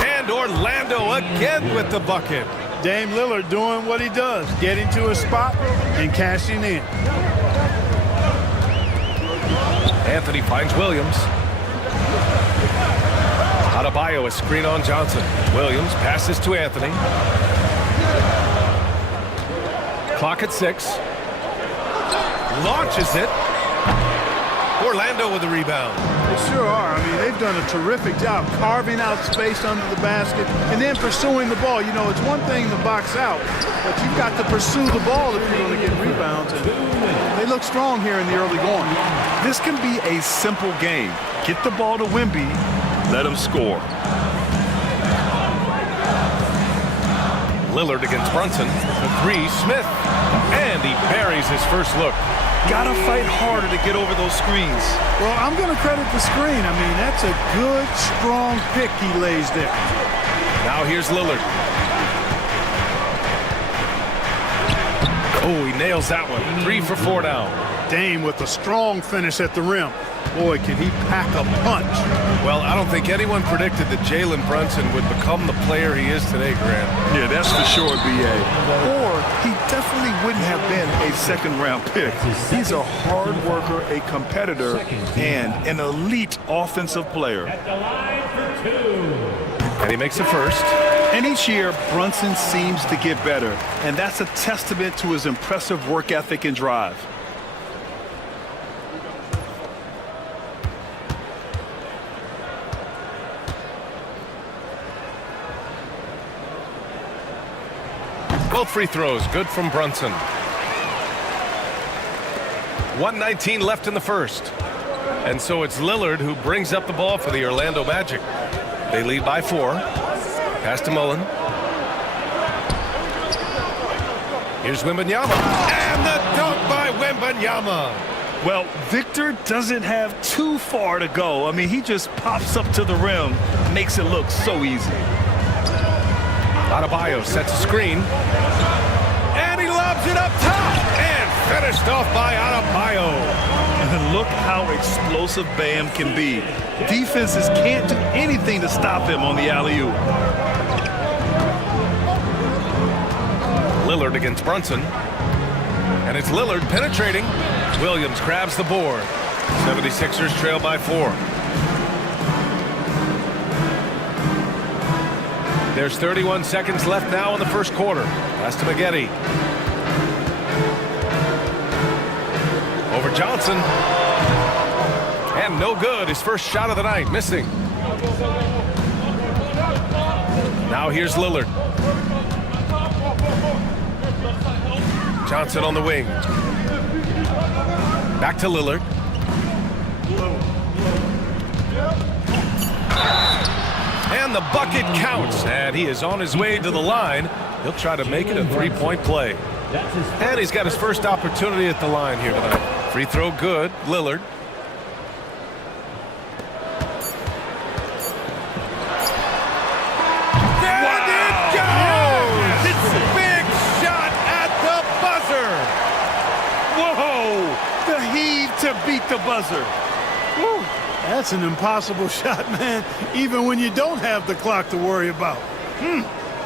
And Orlando again with the bucket. Dame Lillard doing what he does, getting to a spot and cashing in. Anthony finds Williams. Adebayo, a screen on Johnson. Williams passes to Anthony. Clock at 6. Launches it. Orlando with the rebound. They sure are. I mean, they've done a terrific job carving out space under the basket and then pursuing the ball. You know, it's one thing to box out, but you've got to pursue the ball if you're going to get rebounds. And they look strong here in the early going. This can be a simple game. Get the ball to Wemby, let him score. Lillard against Brunson. The 3, Smith. And he buries his first look. Gotta fight harder to get over those screens. Well, I'm going to credit the screen. I mean, that's a good, strong pick he lays there. Now here's Lillard. Oh, he nails that one. 3 for 4 now. Dame with a strong finish at the rim. Boy, can he pack a punch. Well, I don't think anyone predicted that Jalen Brunson would become the player he is today, Grant. Yeah, that's for sure, B.A. Or he definitely wouldn't have been a second-round pick. He's a hard worker, a competitor, and an elite offensive player. And he makes the first. And each year, Brunson seems to get better, and that's a testament to his impressive work ethic and drive. Both free throws good from Brunson. 1:19 left in the first. And so it's Lillard who brings up the ball for the Orlando Magic. They lead by 4. Pass to Mullen. Here's Wembanyama. And the dunk by Wembanyama. Well, Victor doesn't have too far to go. I mean, he just pops up to the rim, makes it look so easy. Adebayo sets a screen. And he lobs it up top. And finished off by Adebayo. And look how explosive Bam can be. Defenses can't do anything to stop him on the alley-oop. Lillard against Brunson. And it's Lillard penetrating. Williams grabs the board. 76ers trail by 4. There's 31 seconds left now in the first quarter. Pass to Maggette. Over Johnson. And no good. His first shot of the night, missing. Now here's Lillard. Johnson on the wing. Back to Lillard. And the bucket counts. And he is on his way to the line. He'll try to make it a three-point play. And he's got his first opportunity at the line here tonight. Free throw good. Lillard. To beat the buzzer. Woo. That's an impossible shot, man, even when you don't have the clock to worry about.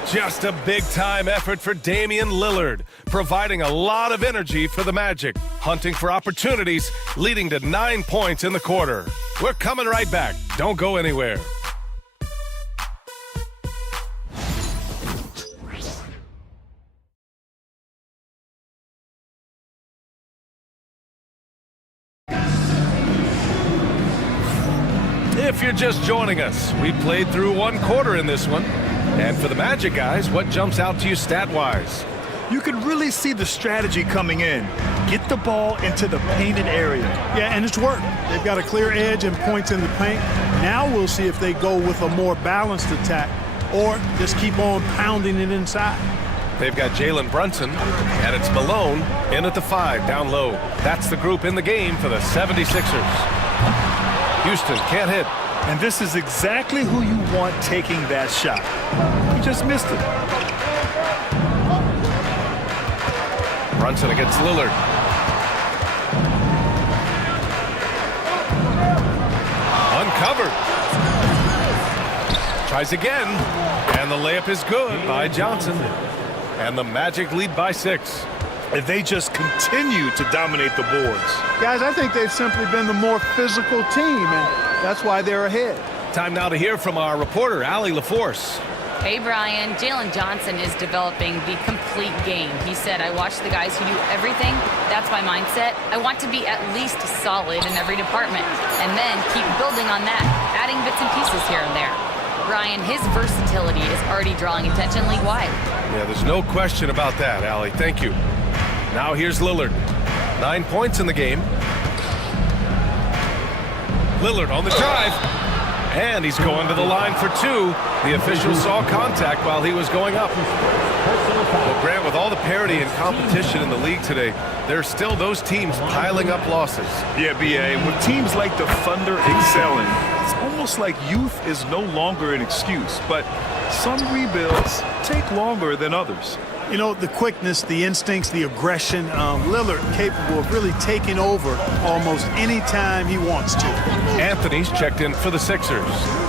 Just a big-time effort for Damian Lillard, providing a lot of energy for the Magic, hunting for opportunities, leading to 9 points in the quarter. We're coming right back. Don't go anywhere. If you're just joining us, we played through one quarter in this one. And for the Magic guys, what jumps out to you stat-wise? You can really see the strategy coming in. Get the ball into the painted area. Yeah, and it's worked. They've got a clear edge and points in the paint. Now we'll see if they go with a more balanced attack or just keep on pounding it inside. They've got Jalen Brunson, and it's Malone in at the 5, down low. That's the group in the game for the 76ers. Houston can't hit. And this is exactly who you want taking that shot. He just missed it. Brunson against Lillard. Uncovered. Tries again. And the layup is good by Johnson. And the Magic lead by 6. And they just continue to dominate the boards. Guys, I think they've simply been the more physical team, and that's why they're ahead. Time now to hear from our reporter, Allie LaForce. Hey, Brian. Jalen Johnson is developing the complete game. He said, I watch the guys who do everything. That's my mindset. I want to be at least solid in every department and then keep building on that, adding bits and pieces here and there. Brian, his versatility is already drawing attention league-wide. Yeah, there's no question about that, Allie. Thank you. Now here's Lillard. 9 points in the game. Lillard on the drive. And he's going to the line for 2. The official saw contact while he was going up. Well, Grant, with all the parity and competition in the league today, there's still those teams piling up losses. Yeah, B.A., with teams like the Thunder excelling, it's almost like youth is no longer an excuse. But some rebuilds take longer than others. You know, the quickness, the instincts, the aggression, Lillard capable of really taking over almost any time he wants to. Anthony's checked in for the Sixers.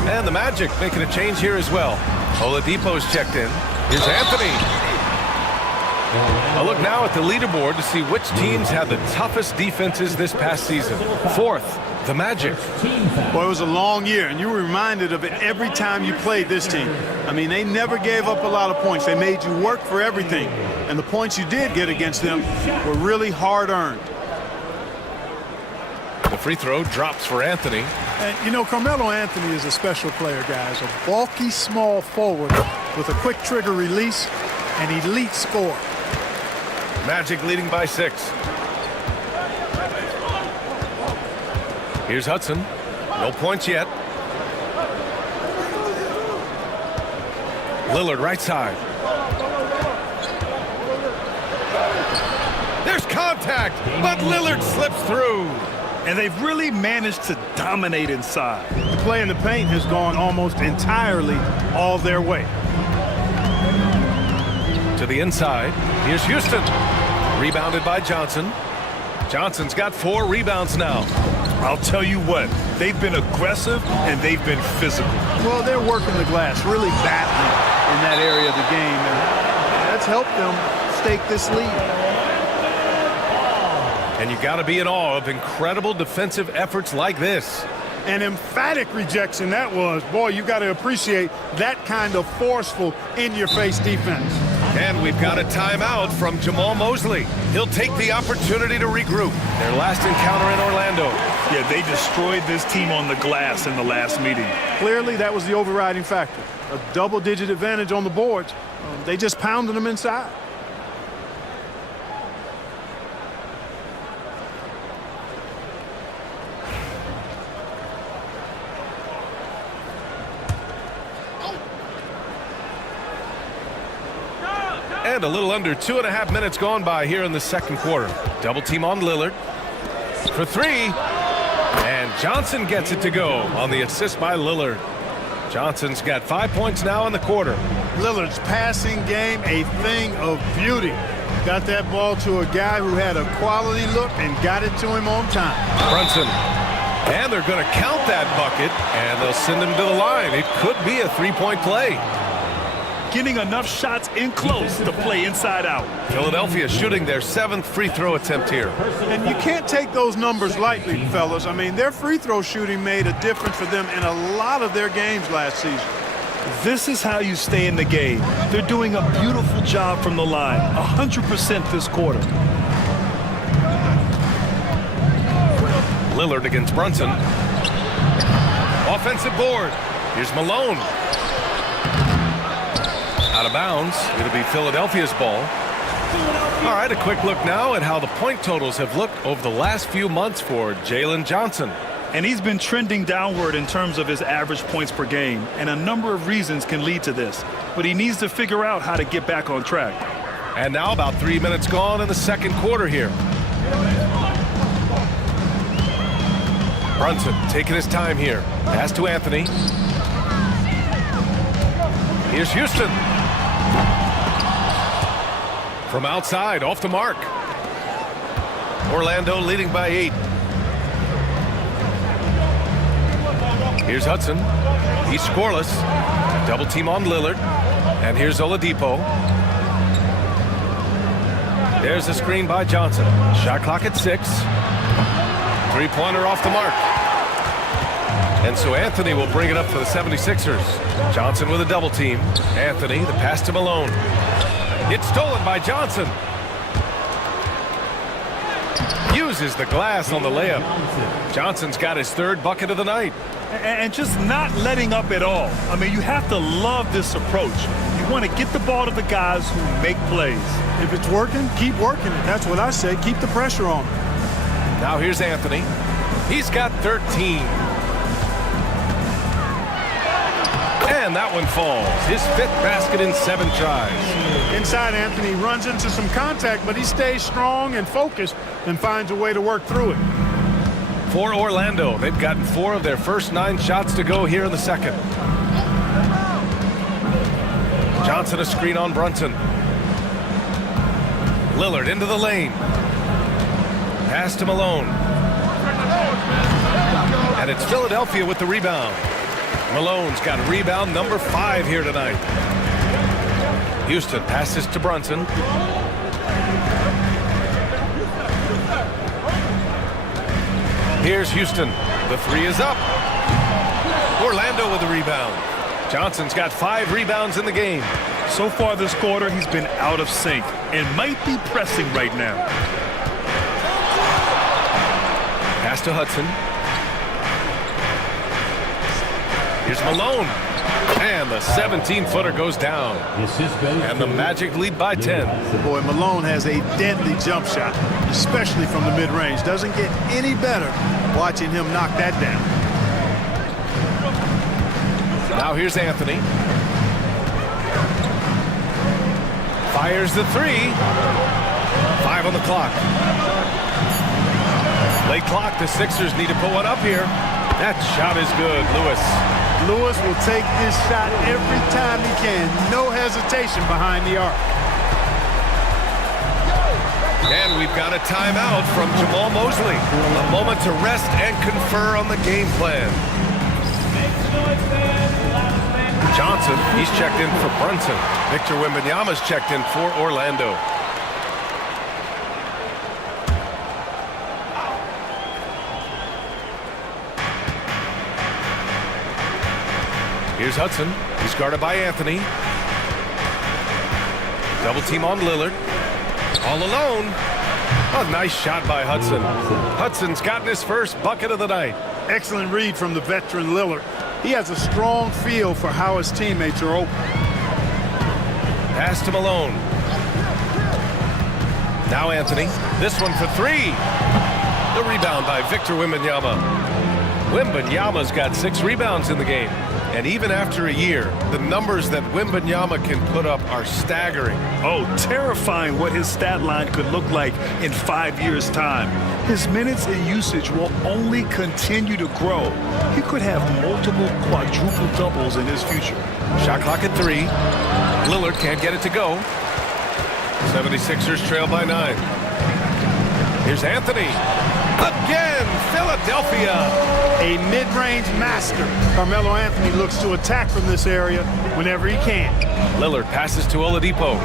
And the Magic making a change here as well. Oladipo's checked in. Here's Anthony. A look now at the leaderboard to see which teams had the toughest defenses this past season. 4th, the Magic. Boy, it was a long year, and you were reminded of it every time you played this team. I mean, they never gave up a lot of points. They made you work for everything. And the points you did get against them were really hard-earned. The free throw drops for Anthony. And, you know, Carmelo Anthony is a special player, guys. A bulky, small forward with a quick trigger release and elite score. Magic leading by 6. Here's Hudson. No points yet. Lillard right side. There's contact, but Lillard slips through. And they've really managed to dominate inside. The play in the paint has gone almost entirely all their way. To the inside. Here's Houston. Rebounded by Johnson. Johnson's got 4 rebounds now. I'll tell you what, they've been aggressive and they've been physical. Well, they're working the glass, really battling in that area of the game, and that's helped them stake this lead. And you got to be in awe of incredible defensive efforts like this. An emphatic rejection that was. Boy, you got to appreciate that kind of forceful, in-your-face defense. And we've got a timeout from Jamal Mosley. He'll take the opportunity to regroup. Their last encounter in Orlando. Yeah, they destroyed this team on the glass in the last meeting. Clearly, that was the overriding factor. A double-digit advantage on the boards. They just pounded them inside. And a little under 2.5 minutes gone by here in the second quarter. Double team on Lillard. For 3. And Johnson gets it to go on the assist by Lillard. Johnson's got 5 points now in the quarter. Lillard's passing game, a thing of beauty. Got that ball to a guy who had a quality look and got it to him on time. Brunson. And they're going to count that bucket, and they'll send him to the line. It could be a 3-point play. Getting enough shots in close to play inside out. Philadelphia shooting their 7th free throw attempt here. And you can't take those numbers lightly, fellas. I mean, their free throw shooting made a difference for them in a lot of their games last season. This is how you stay in the game. They're doing a beautiful job from the line, 100% this quarter. Lillard against Brunson. Offensive board. Here's Malone. Out of bounds. It'll be Philadelphia's ball. All right, a quick look now at how the point totals have looked over the last few months for Jalen Johnson. And he's been trending downward in terms of his average points per game, and a number of reasons can lead to this. But he needs to figure out how to get back on track. And now about 3 minutes gone in the second quarter here. Brunson taking his time here. Pass to Anthony. Here's Houston. From outside, off the mark. Orlando leading by 8. Here's Hudson. He's scoreless. Double team on Lillard. And here's Oladipo. There's a screen by Johnson. Shot clock at 6. 3-pointer off the mark. And so Anthony will bring it up for the 76ers. Johnson with a double team. Anthony, the pass to Malone. It's stolen by Johnson. Uses the glass on the layup. Johnson's got his 3rd bucket of the night. And just not letting up at all. I mean, you have to love this approach. You want to get the ball to the guys who make plays. If it's working, keep working it. That's what I say. Keep the pressure on. Now here's Anthony. He's got 13. And that one falls. His 5th basket in 7 tries. Inside, Anthony runs into some contact, but he stays strong and focused and finds a way to work through it. For Orlando, they've gotten 4 of their first 9 shots to go here in the second. Johnson a screen on Brunson. Lillard into the lane. Pass to Malone. And it's Philadelphia with the rebound. Malone's got rebound number 5 here tonight. Houston passes to Brunson. Here's Houston. The 3 is up. Orlando with the rebound. Johnson's got 5 rebounds in the game. So far this quarter, he's been out of sync and might be pressing right now. Pass to Hudson. Here's Malone. And the 17-footer goes down. And the Magic lead by 10. Boy, Malone has a deadly jump shot, especially from the mid-range. Doesn't get any better watching him knock that down. Now here's Anthony. Fires the three. 5 on the clock. Late clock. The Sixers need to put one up here. That shot is good, Lewis. Lewis will take this shot every time he can. No hesitation behind the arc. And we've got a timeout from Jamal Mosley. A moment to rest and confer on the game plan. Johnson, he's checked in for Brunson. Victor Wembanyama's checked in for Orlando. Here's Hudson. He's guarded by Anthony. Double team on Lillard. All alone. A nice shot by Hudson. Hudson's gotten his first bucket of the night. Excellent read from the veteran Lillard. He has a strong feel for how his teammates are open. Pass to Malone. Now Anthony. This one for three. The rebound by Victor Wembanyama. Wembanyama's got 6 rebounds in the game. And even after a year, the numbers that Wembanyama can put up are staggering. Oh, terrifying what his stat line could look like in 5 years' time. His minutes and usage will only continue to grow. He could have multiple quadruple doubles in his future. Shot clock at 3. Lillard can't get it to go. 76ers trail by 9. Here's Anthony. Again, Philadelphia. A mid-range master. Carmelo Anthony looks to attack from this area whenever he can. Lillard passes to Oladipo.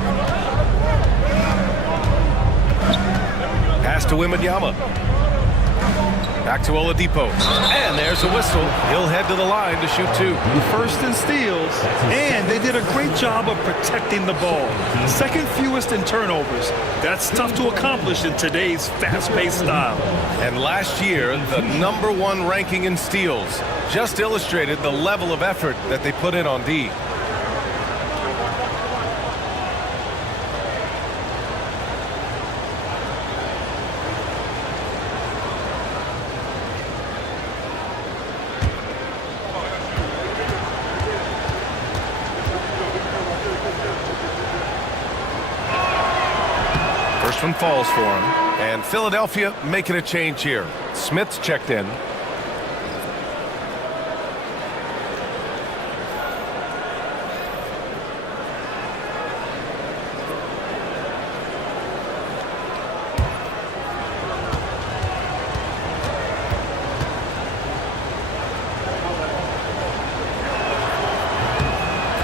Pass to Wembanyama. Back to Oladipo. And there's a whistle. He'll head to the line to shoot 2. First in steals, and they did a great job of protecting the ball. Second fewest in turnovers. That's tough to accomplish in today's fast-paced style. And last year, the #1 ranking in steals just illustrated the level of effort that they put in on D. First one falls for him. And Philadelphia making a change here. Smith's checked in.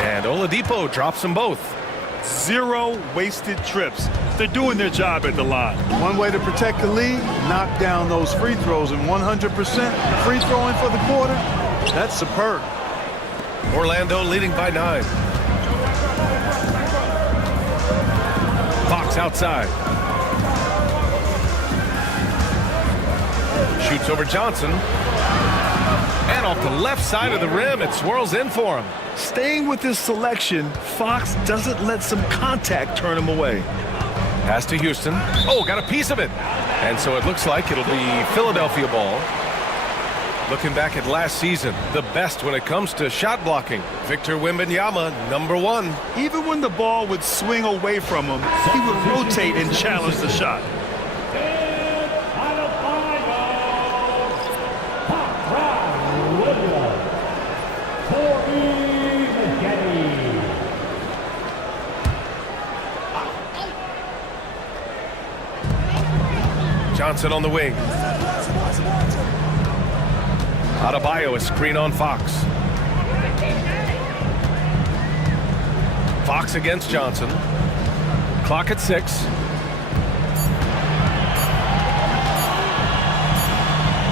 And Oladipo drops them both. 0 wasted trips. They're doing their job at the line. One way to protect the lead, knock down those free throws, and 100% free throwing for the quarter, that's superb. Orlando leading by 9. Fox outside. Shoots over Johnson. And off the left side of the rim, it swirls in for him. Staying with his selection, Fox doesn't let some contact turn him away. Pass to Houston. Oh, got a piece of it. And so it looks like it'll be Philadelphia ball. Looking back at last season, the best when it comes to shot blocking. Victor Wembanyama, #1. Even when the ball would swing away from him, he would rotate and challenge the shot. Johnson on the wing. Adebayo, a screen on Fox. Fox against Johnson. Clock at 6.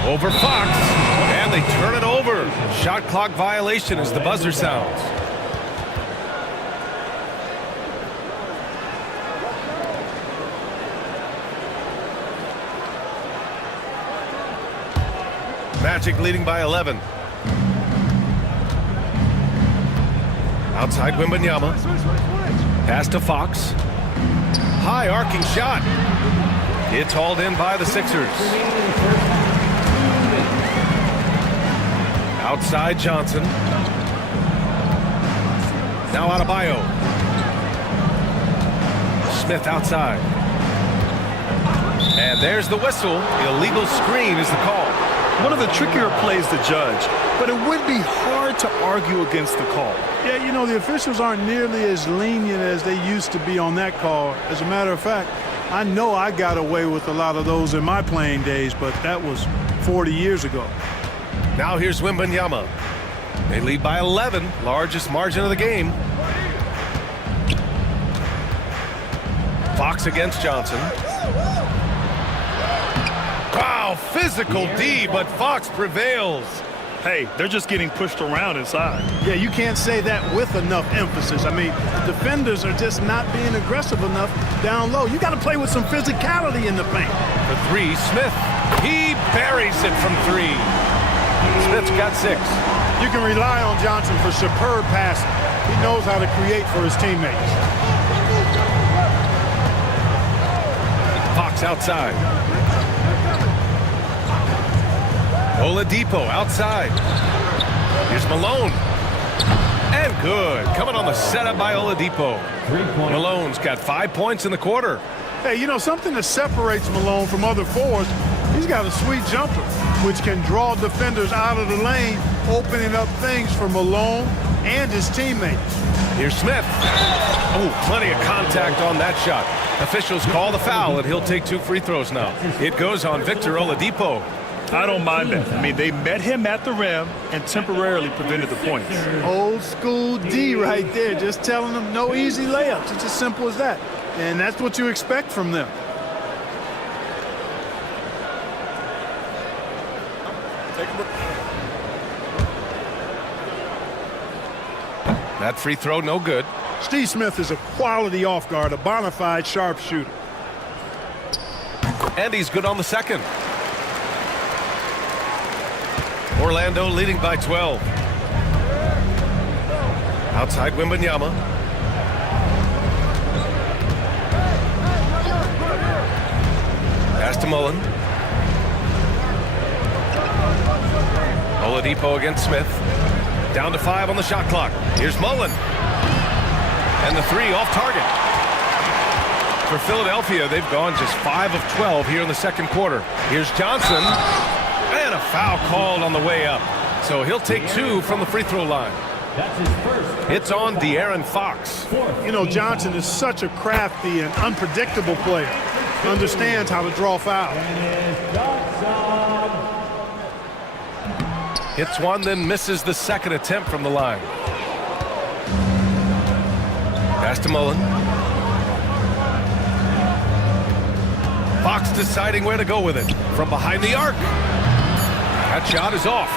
Over Fox. And they turn it over. Shot clock violation as the buzzer sounds. Magic leading by 11. Outside Wembanyama. Pass to Fox. High arcing shot. It's hauled in by the Sixers. Outside Johnson. Now Adebayo. Smith outside. And there's the whistle. Illegal screen is the call. One of the trickier plays to judge, but it would be hard to argue against the call. Yeah, you know, the officials aren't nearly as lenient as they used to be on that call. As a matter of fact, I know I got away with a lot of those in my playing days, but that was 40 years ago. Now here's Wembanyama. They lead by 11, largest margin of the game. Fox against Johnson. Wow, physical D, but Fox prevails. Hey, they're just getting pushed around inside. Yeah, you can't say that with enough emphasis. I mean, the defenders are just not being aggressive enough down low. You got to play with some physicality in the paint. The three, Smith. He buries it from three. Smith's got 6. You can rely on Johnson for superb passing. He knows how to create for his teammates. Fox outside. Oladipo outside. Here's Malone. And good. Coming on the setup by Oladipo. Malone's got 5 points in the quarter. Hey, you know, something that separates Malone from other forwards, he's got a sweet jumper, which can draw defenders out of the lane, opening up things for Malone and his teammates. Here's Smith. Oh, plenty of contact on that shot. Officials call the foul, and he'll take 2 free throws now. It goes on Victor Oladipo. I don't mind that. I mean, they met him at the rim and temporarily prevented the points. Old school D right there, just telling them no easy layups. It's as simple as that. And that's what you expect from them. That free throw, no good. Steve Smith is a quality off guard, a bona fide sharpshooter. And he's good on the second. Orlando leading by 12. Outside Wembanyama. Pass to Mullen. Oladipo against Smith. Down to 5 on the shot clock. Here's Mullen. And the 3 off target. For Philadelphia, they've gone just 5 of 12 here in the second quarter. Here's Johnson. And a foul called on the way up. So he'll take 2 from the free throw line. That's his first. It's on De'Aaron Fox. You know, Johnson is such a crafty and unpredictable player. Understands how to draw fouls. Hits one, then misses the second attempt from the line. Pass to Mullen. Fox deciding where to go with it. From behind the arc. That shot is off.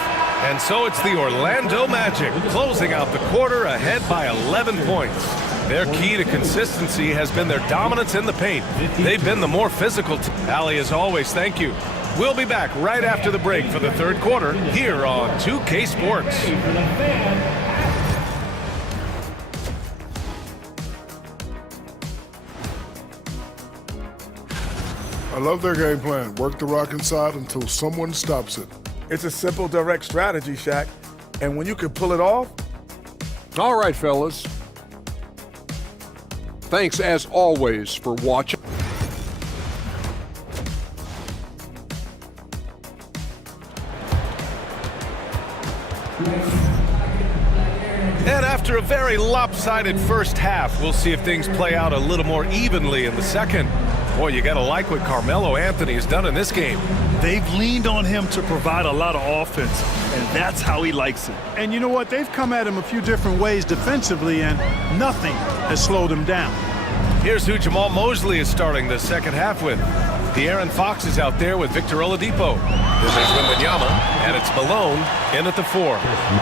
And so it's the Orlando Magic closing out the quarter ahead by 11 points. Their key to consistency has been their dominance in the paint. They've been the more physical team. Allie, as always, thank you. We'll be back right after the break for the third quarter here on 2K Sports. I love their game plan. Work the rock inside until someone stops it. It's a simple, direct strategy, Shaq. And when you can pull it off. All right, fellas. Thanks, as always, for watching. And after a very lopsided first half, we'll see if things play out a little more evenly in the second. Boy, you got to like what Carmelo Anthony has done in this game. They've leaned on him to provide a lot of offense, and that's how he likes it. And you know what? They've come at him a few different ways defensively, and nothing has slowed him down. Here's who Jamal Mosley is starting the second half with. De'Aaron Fox is out there with Victor Oladipo. This is Wembanyama, and it's Malone in at the 4.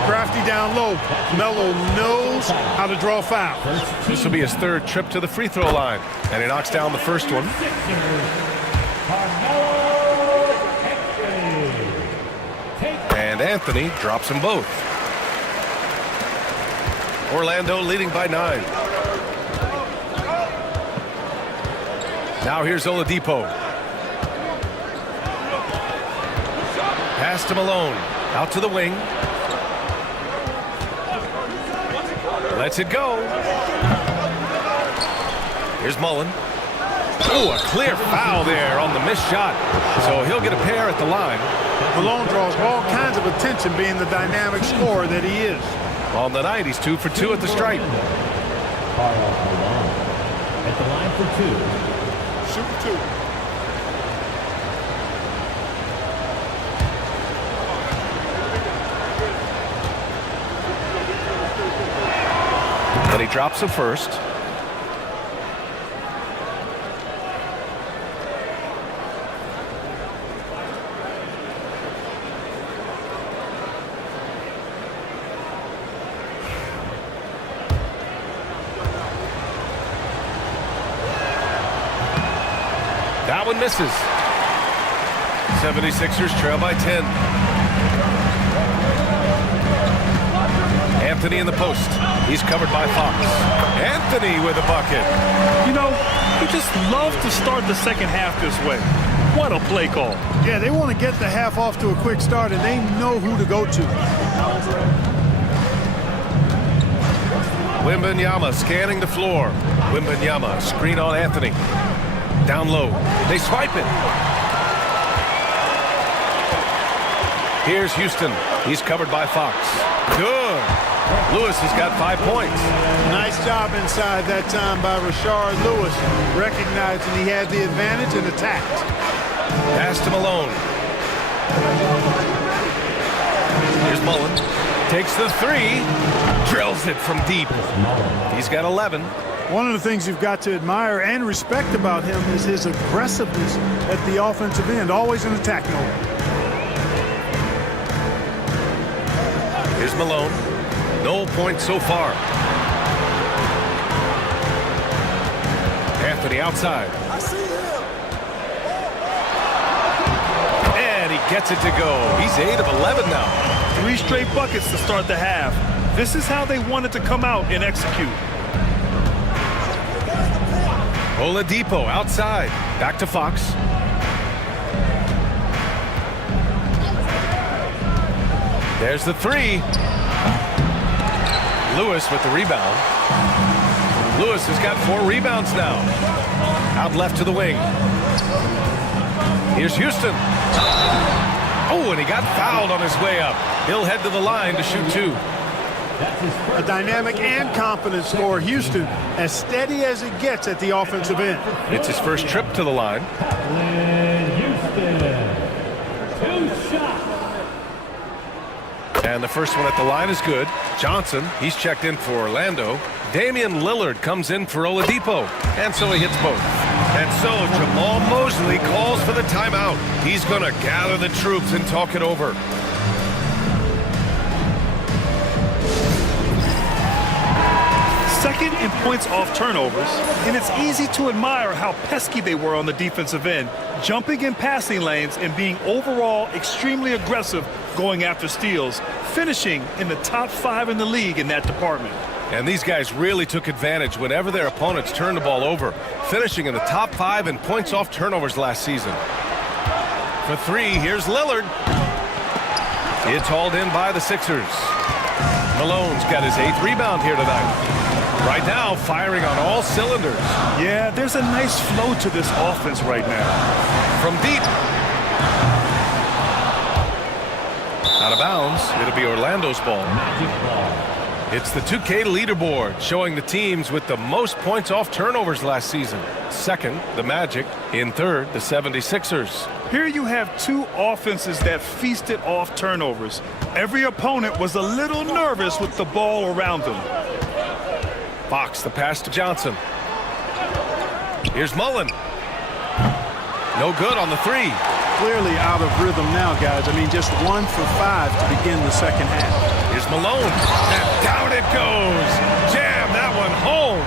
Crafty down low. Melo knows how to draw fouls. This will be his third trip to the free throw line, and he knocks down the first one. And Anthony drops them both. Orlando leading by 9. Now here's Oladipo. Pass to Malone. Out to the wing. Lets it go. Here's Mullen. Oh, a clear foul there on the missed shot. So he'll get a pair at the line. Malone draws all kinds of attention being the dynamic scorer that he is. On the night, he's 2 for 2 at the stripe. At the line for 2. Shoot 2. And he drops the first. That one misses. 76ers trail by 10. Anthony in the post. He's covered by Fox. Anthony with a bucket. You know, you just love to start the second half this way. What a play call. Yeah, they want to get the half off to a quick start, and they know who to go to. Wembanyama scanning the floor. Wembanyama, screen on Anthony. Down low. They swipe it. Here's Houston. He's covered by Fox. Good. Lewis has got 5 points. Nice job inside that time by Rashard Lewis, recognizing he had the advantage and attacked. Pass to Malone. Here's Mullen. Takes the 3. Drills it from deep. He's got 11. One of the things you've got to admire and respect about him is his aggressiveness at the offensive end, always in attack mode. Here's Malone. No points so far. Anthony outside. I see him. And he gets it to go. He's 8 of 11 now. 3 straight buckets to start the half. This is how they wanted to come out and execute. Oladipo outside. Back to Fox. There's the 3. Lewis with the rebound. Lewis has got 4 rebounds now. Out left to the wing. Here's Houston. Oh, and he got fouled on his way up. He'll head to the line to shoot 2. A dynamic and confident scorer, Houston, as steady as it gets at the offensive end. It's his first trip to the line. Houston. 2 shots. And the first one at the line is good. Johnson, he's checked in for Orlando. Damian Lillard comes in for Oladipo. And so he hits both. And so Jamal Mosley calls for the timeout. He's going to gather the troops and talk it over. Second in points off turnovers, and it's easy to admire how pesky they were on the defensive end, jumping in passing lanes and being overall extremely aggressive going after steals, finishing in the top 5 in the league in that department. And these guys really took advantage whenever their opponents turned the ball over, finishing in the top 5 in points off turnovers last season. For 3, here's Lillard. It's hauled in by the Sixers. Malone's got his 8th rebound here tonight. Right now, firing on all cylinders. Yeah, there's a nice flow to this offense right now. From deep. Out of bounds. It'll be Orlando's ball. It's the 2K leaderboard showing the teams with the most points off turnovers last season. Second, the Magic. In third, the 76ers. Here you have 2 offenses that feasted off turnovers. Every opponent was a little nervous with the ball around them. Fox, the pass to Johnson. Here's Mullen. No good on the 3. Clearly out of rhythm now, guys. I mean, just 1 for 5 to begin the second half. Here's Malone. And down it goes. Jam that one home.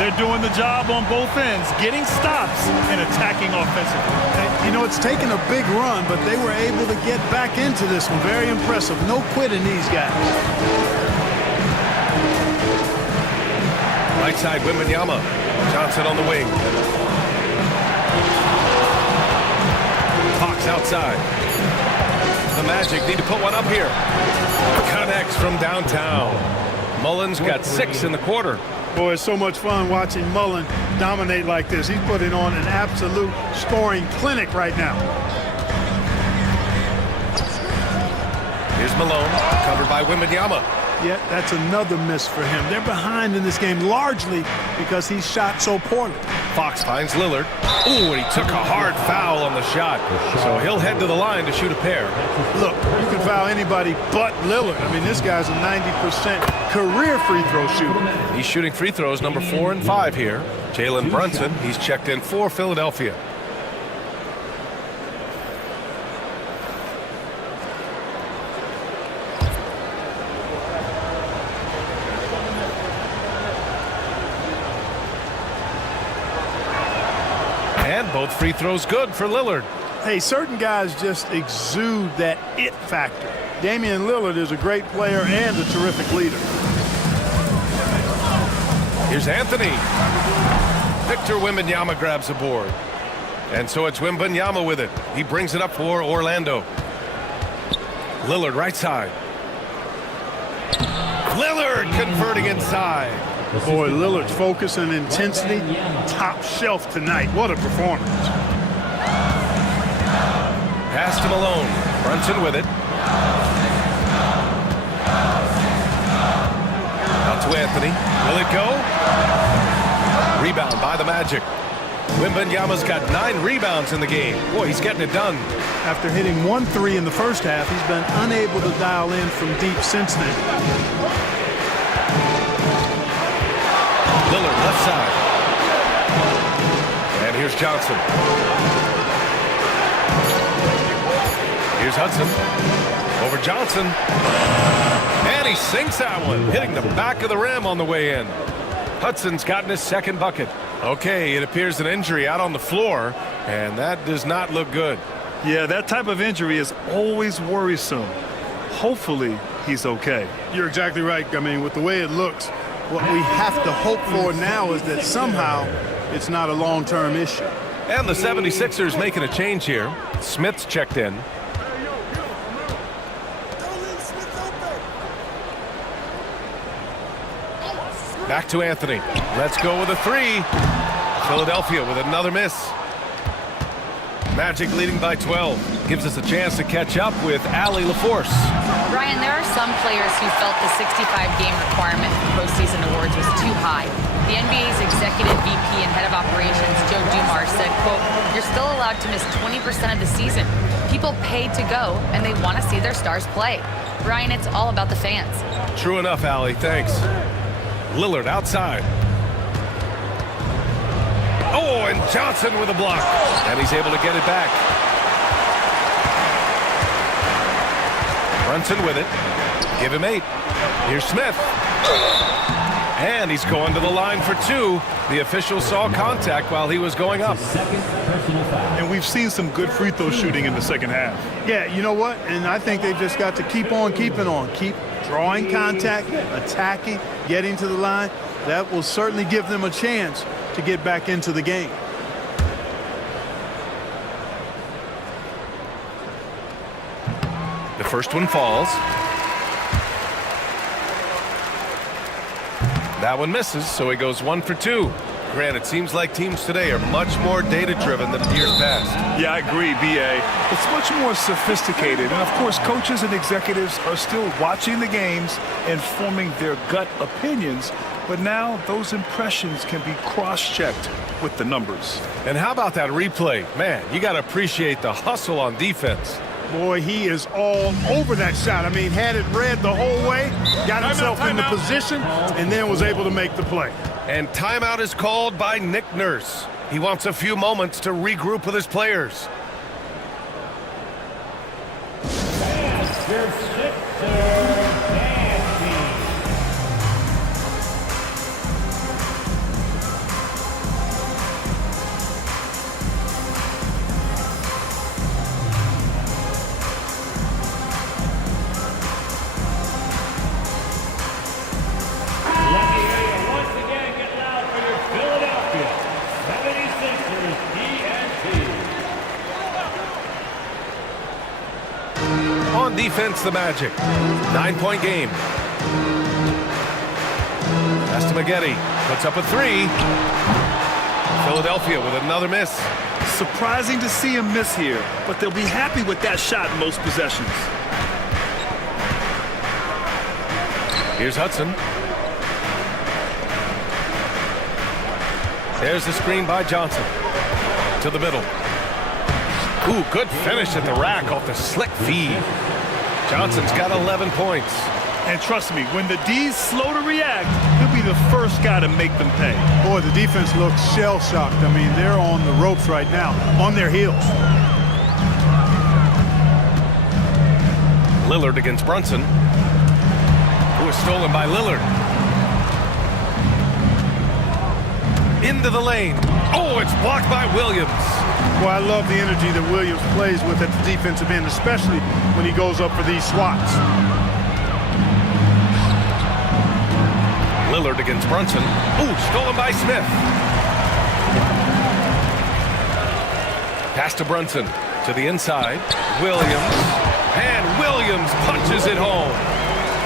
They're doing the job on both ends, getting stops and attacking offensively. You know, it's taken a big run, but they were able to get back into this one. Very impressive. No quitting these guys. Right side, Wembanyama. Johnson on the wing. Fox outside. The Magic need to put one up here. Connects from downtown. Mullen's got 6 in the quarter. Boy, it's so much fun watching Mullen dominate like this. He's putting on an absolute scoring clinic right now. Here's Malone, covered by Wembanyama. Yeah, that's another miss for him. They're behind in this game largely because he shot so poorly. Fox finds Lillard. Ooh, and he took a hard foul on the shot. So he'll head to the line to shoot a pair. Look, you can foul anybody but Lillard. I mean, this guy's a 90% career free throw shooter. He's shooting free throws number 4 and 5 here. Jalen Brunson, he's checked in for Philadelphia. And both free throws good for Lillard. Hey, certain guys just exude that it factor. Damian Lillard is a great player and a terrific leader. Here's Anthony. Victor Wembanyama grabs the board. And so it's Wembanyama with it. He brings it up for Orlando. Lillard right side. Lillard converting inside. Boy, Lillard's focus and intensity, top shelf tonight. What a performance. Pass to Malone. Brunson with it. Out to Anthony. Will it go? Rebound by the Magic. Wembanyama's got 9 rebounds in the game. Boy, he's getting it done. After hitting 1 3 in the first half, he's been unable to dial in from deep since then. Lillard left side. And here's Johnson. Here's Hudson. Over Johnson. And he sinks that one, hitting the back of the rim on the way in. Hudson's gotten his second bucket. Okay, it appears an injury out on the floor, and that does not look good. Yeah, that type of injury is always worrisome. Hopefully, he's okay. You're exactly right. I mean, with the way it looks, what we have to hope for now is that somehow it's not a long-term issue. And the 76ers making a change here. Smith's checked in. Back to Anthony. Let's go with a 3. Philadelphia with another miss. Magic leading by 12. Gives us a chance to catch up with Allie LaForce. Brian, there are some players who felt the 65-game requirement for postseason awards was too high. The NBA's executive VP and head of operations, Joe Dumars, said, quote, "You're still allowed to miss 20% of the season. People paid to go, and they want to see their stars play." Brian, it's all about the fans. True enough, Allie. Thanks. Lillard outside. Oh, and Johnson with a block. And he's able to get it back. Brunson with it. Give him 8. Here's Smith. And he's going to the line for 2. The official saw contact while he was going up. And we've seen some good free throw shooting in the second half. Yeah, you know what? And I think they've just got to keep on keeping on. Keep drawing contact, attacking, getting to the line. That will certainly give them a chance to get back into the game. The first one falls. That one misses, so he goes 1 for 2. Grant, it seems like teams today are much more data-driven than years past. Yeah, I agree, B.A. It's much more sophisticated. And, of course, coaches and executives are still watching the games and forming their gut opinions. But now those impressions can be cross-checked with the numbers. And how about that replay? Man, you got to appreciate the hustle on defense. Boy, he is all over that shot. I mean, had it read the whole way, got himself in the position, and then was able to make the play. And timeout is called by Nick Nurse. He wants a few moments to regroup with his players. On defense, the Magic. 9-point game. Pass to Maggette. Puts up a three. Philadelphia with another miss. Surprising to see him miss here, but they'll be happy with that shot in most possessions. Here's Hudson. There's the screen by Johnson. To the middle. Ooh, good finish at the rack off the slick feed. Johnson's got 11 points. And trust me, when the D's slow to react, he'll be the first guy to make them pay. Boy, the defense looks shell-shocked. I mean, they're on the ropes right now, on their heels. Lillard against Brunson. Who was stolen by Lillard. Into the lane. Oh, it's blocked by Williams. Well, I love the energy that Williams plays with at the defensive end, especially when he goes up for these swats. Lillard against Brunson. Ooh, stolen by Smith. Pass to Brunson. To the inside. Williams. And Williams punches it home.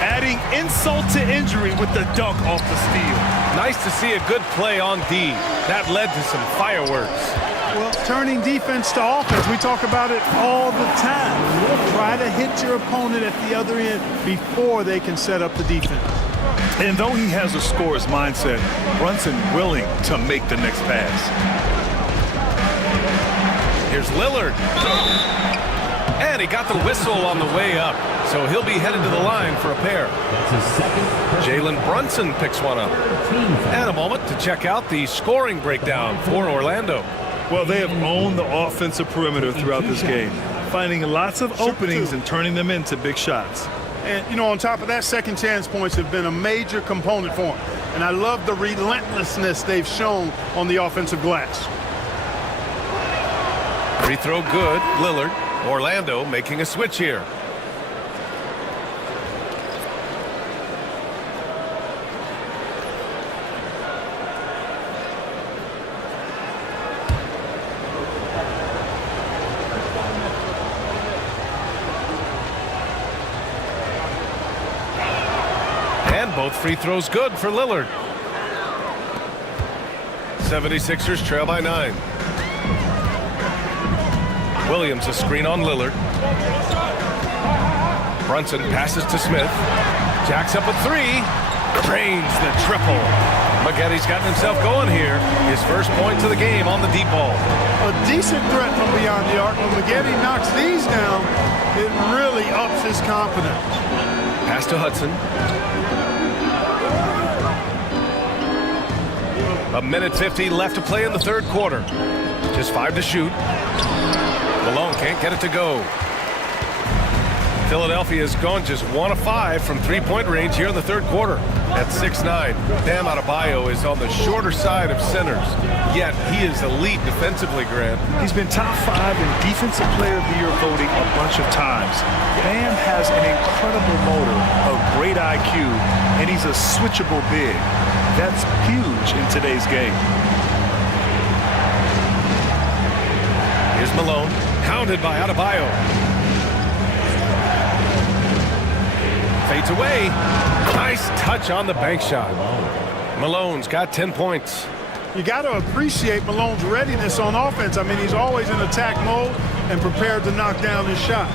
Adding insult to injury with the dunk off the steal. Nice to see a good play on D. That led to some fireworks. Well, turning defense to offense, we talk about it all the time. Try to hit your opponent at the other end before they can set up the defense. And though he has a scorer's mindset, Brunson willing to make the next pass. Here's Lillard. And he got the whistle on the way up, so he'll be headed to the line for a pair. Jalen Brunson picks one up. And a moment to check out the scoring breakdown for Orlando. Well, they have owned the offensive perimeter throughout this game, finding lots of openings and turning them into big shots. And, you know, on top of that, second chance points have been a major component for them. And I love the relentlessness they've shown on the offensive glass. Free throw good. Lillard. Orlando making a switch here. And both free throws good for Lillard. 76ers trail by 9. Williams a screen on Lillard. Brunson passes to Smith. Jacks up a three. Drains the triple. Maggotti's gotten himself going here. His first point to the game on the deep ball. A decent threat from beyond the arc. When Maggotty knocks these down, it really ups his confidence. Pass to Hudson. A minute 50 left to play in the third quarter. Just 5 to shoot. Malone can't get it to go. Philadelphia's gone just 1 of 5 from three-point range here in the third quarter. At 6'9", Bam Adebayo is on the shorter side of centers. Yet he is elite defensively, Grant. He's been top 5 in Defensive Player of the Year voting a bunch of times. Bam has an incredible motor, a great IQ, and he's a switchable big. That's huge in today's game. Here's Malone, hounded by Adebayo. Fades away. Nice touch on the bank shot. Malone's got 10 points. You got to appreciate Malone's readiness on offense. I mean, he's always in attack mode and prepared to knock down his shot.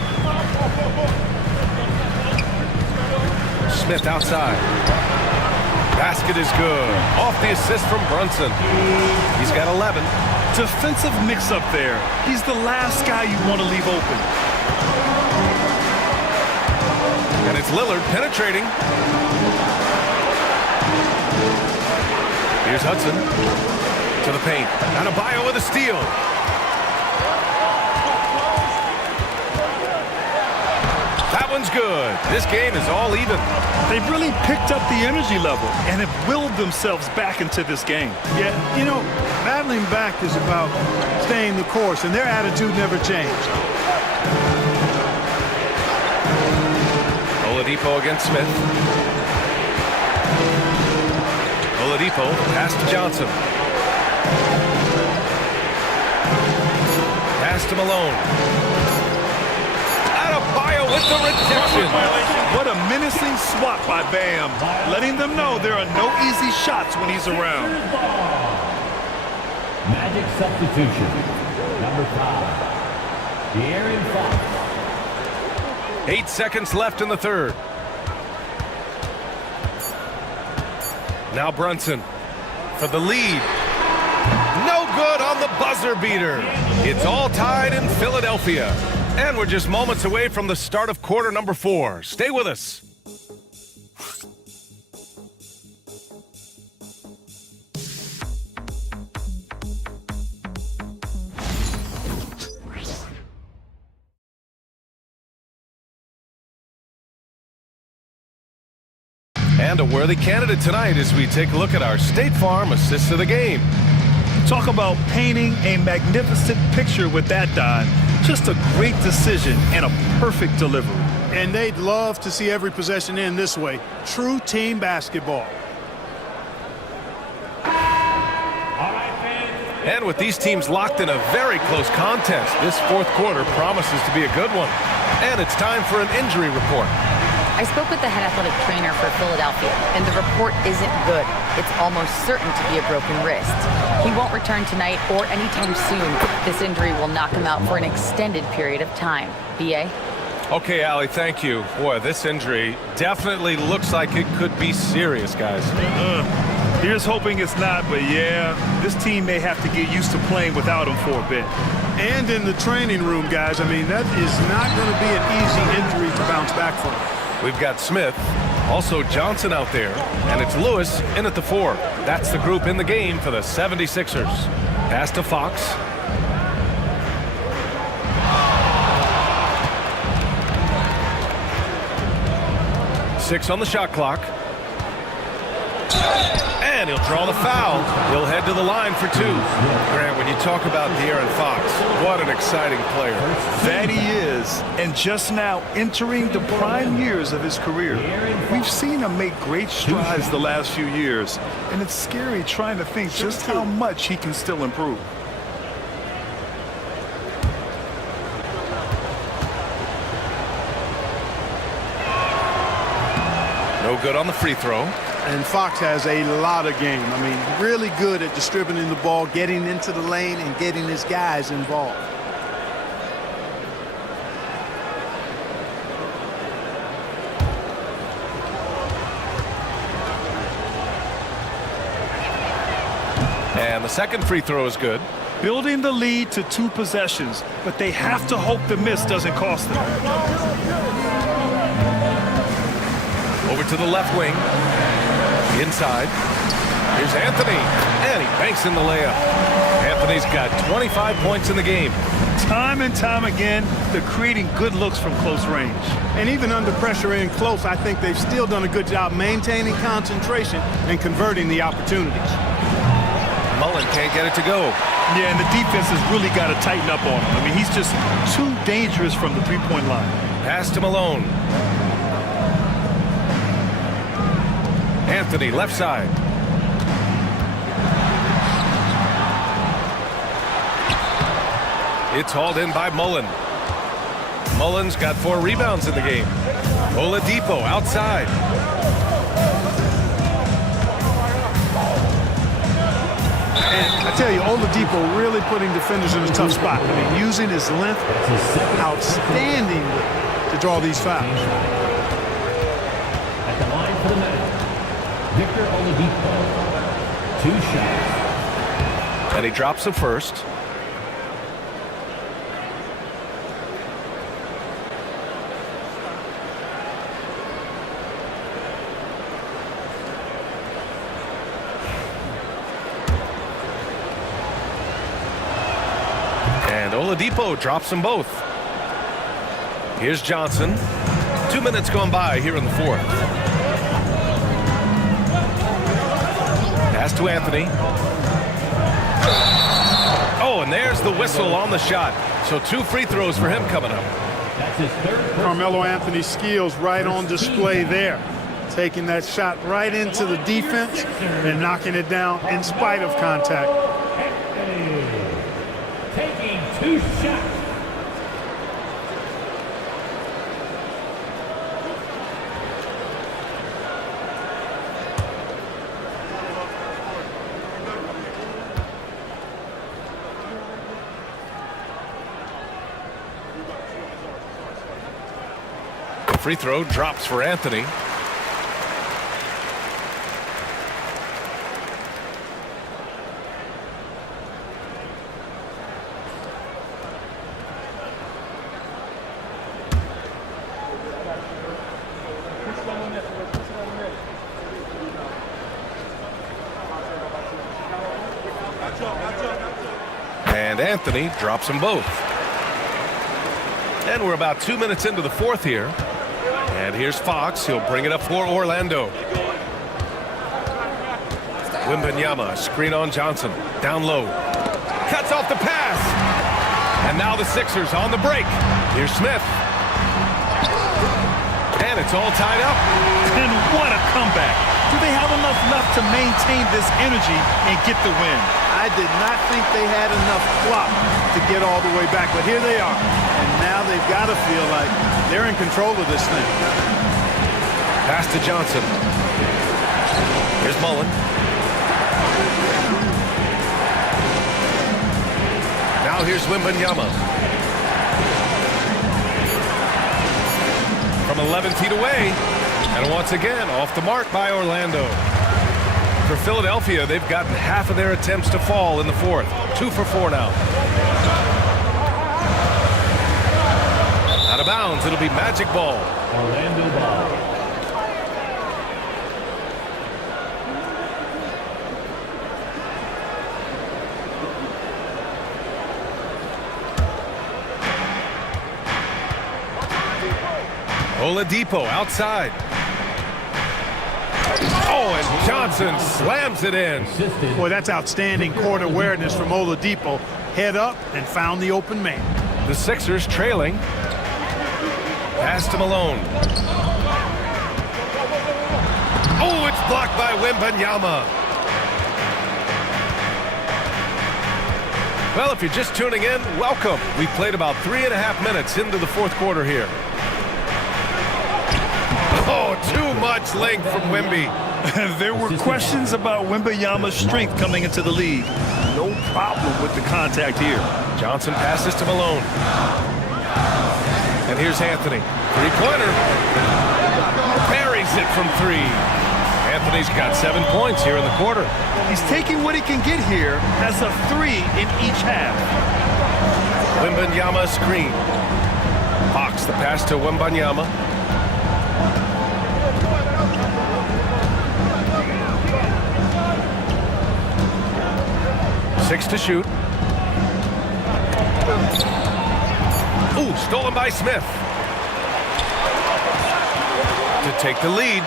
Smith outside. Basket is good. Off the assist from Brunson. He's got 11. Defensive mix-up there. He's the last guy you want to leave open. And it's Lillard penetrating. Here's Hudson to the paint. Adebayo with a steal. That one's good. This game is all even. They've really picked up the energy level and have willed themselves back into this game. Yeah, you know, battling back is about staying the course, and their attitude never changed. Oladipo against Smith. Oladipo, pass to Johnson. Pass to Malone. Adebayo with the rejection. What a menacing swat by Bam, letting them know there are no easy shots when he's around. Magic substitution. Number 5, De'Aaron Fox. 8 seconds left in the third. Now Brunson for the lead. No good on the buzzer beater. It's all tied in Philadelphia. And we're just moments away from the start of quarter number 4. Stay with us. And a worthy candidate tonight as we take a look at our State Farm assist of the game. Talk about painting a magnificent picture with that dive. Just a great decision and a perfect delivery. And they'd love to see every possession end this way. True team basketball. And with these teams locked in a very close contest, this fourth quarter promises to be a good one. And it's time for an injury report. I spoke with the head athletic trainer for Philadelphia, and the report isn't good. It's almost certain to be a broken wrist. He won't return tonight or anytime soon. This injury will knock him out for an extended period of time. B.A.? Okay, Allie, thank you. Boy, this injury definitely looks like it could be serious, guys. Here's hoping it's not, but yeah, this team may have to get used to playing without him for a bit. And in the training room, guys, I mean, that is not going to be an easy injury to bounce back from. We've got Smith, also Johnson out there, and it's Lewis in at the 4. That's the group in the game for the 76ers. Pass to Fox. Six on the shot clock. And he'll draw the foul. He'll head to the line for 2. Grant, when you talk about De'Aaron Fox, what an exciting player. That he is, and just now entering the prime years of his career. We've seen him make great strides the last few years, and it's scary trying to think just how much he can still improve. No good on the free throw. And Fox has a lot of game. I mean, really good at distributing the ball, getting into the lane, and getting his guys involved. And the second free throw is good. Building the lead to 2 possessions, but they have to hope the miss doesn't cost them. Over to the left wing. Inside. Here's Anthony. And he banks in the layup. Anthony's got 25 points in the game. Time and time again, they're creating good looks from close range. And even under pressure in close, I think they've still done a good job maintaining concentration and converting the opportunities. Mullen can't get it to go. Yeah, and the defense has really got to tighten up on him. I mean, he's just too dangerous from the three-point line. Pass to Malone. Anthony, left side. It's hauled in by Mullen. Mullen's got 4 rebounds in the game. Oladipo outside. And I tell you, Oladipo really putting defenders in a tough spot. I mean, using his length outstandingly to draw these fouls. At the line for the minute, Victor Oladipo. 2 shots. And he drops the first. And Oladipo drops them both. Here's Johnson. 2 minutes gone by here in the fourth. Pass to Anthony. Oh, and there's the whistle on the shot. So 2 free throws for him coming up. That's his third. Carmelo Anthony's skills right on display there. Taking that shot right into the defense and knocking it down in spite of contact. Taking 2 shots. free throw drops for Anthony. And Anthony drops them both. And we're about 2 minutes into the fourth here. And here's Fox. He'll bring it up for Orlando. Wembanyama, screen on Johnson. Down low. Cuts off the pass. And now the Sixers on the break. Here's Smith. And it's all tied up. And what a comeback. Do they have enough left to maintain this energy and get the win? I did not think they had enough clock to get all the way back, but here they are. And now they've got to feel like they're in control of this thing. Pass to Johnson. Here's Mullen. Now here's Wembanyama. From 11 feet away. And once again, off the mark by Orlando. For Philadelphia, they've gotten half of their attempts to fall in the fourth. 2 for 4 now. Out of bounds, it'll be Magic ball. Orlando ball. Oladipo outside. Oh, and Johnson slams it in. Boy, that's outstanding court awareness from Oladipo. Head up and found the open man. The Sixers trailing. Pass to Malone. Oh, it's blocked by Wembanyama. Well, if you're just tuning in, welcome. We played about 3.5 minutes into the fourth quarter here. Oh, too much length from Wemby. There were questions about Wembanyama's strength coming into the league. No problem with the contact here. Johnson passes to Malone. And here's Anthony. Three-pointer. Buries it from 3. Anthony's got 7 points here in the quarter. He's taking what he can get here as a 3 in each half. Wembanyama screen. Hawks the pass to Wembanyama. Six to shoot. Ooh, stolen by Smith. To take the lead.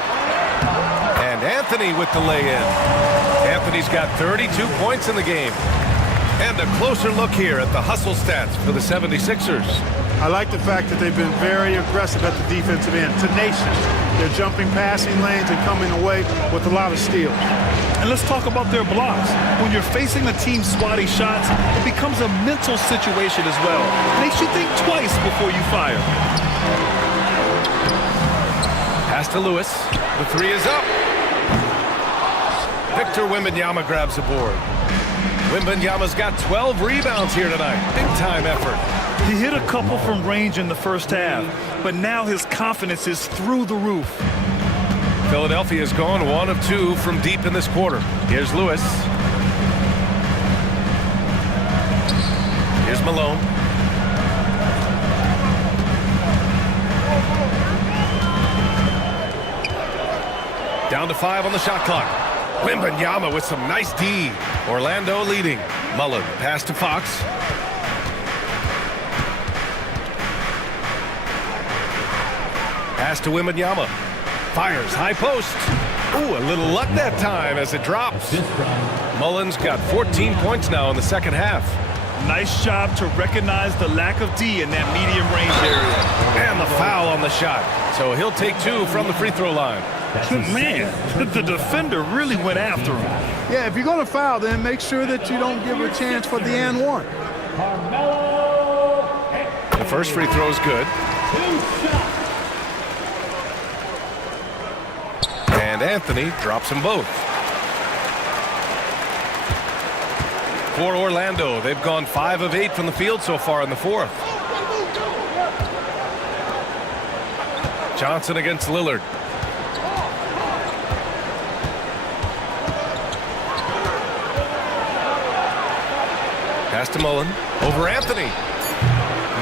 And Anthony with the lay-in. Anthony's got 32 points in the game. And a closer look here at the hustle stats for the 76ers. I like the fact that they've been very aggressive at the defensive end. Tenacious. They're jumping passing lanes and coming away with a lot of steals. And let's talk about their blocks. When you're facing a team swatting shots, it becomes a mental situation as well. Makes you think twice before you fire. Pass to Lewis. The 3 is up. Victor Wembanyama grabs the board. Wembanyama's got 12 rebounds here tonight. Big-time effort. He hit a couple from range in the first half, but now his confidence is through the roof. Philadelphia's gone 1 of 2 from deep in this quarter. Here's Lewis. Here's Malone. Down to 5 on the shot clock. Wembanyama with some nice D. Orlando leading. Mullen pass to Fox. Pass to Wembanyama. Fires high post. Ooh, a little luck that time as it drops. Mullen's got 14 points now in the second half. Nice job to recognize the lack of D in that medium range area. And the foul on the shot. So he'll take 2 from the free throw line. Man, the defender really went after him. Yeah, if you're going to foul, then make sure that you don't give a chance for the and one. The first free throw is good. And Anthony drops them both. For Orlando, they've gone 5 of 8 from the field so far in the fourth. Johnson against Lillard. Pass to Mullen. Over Anthony.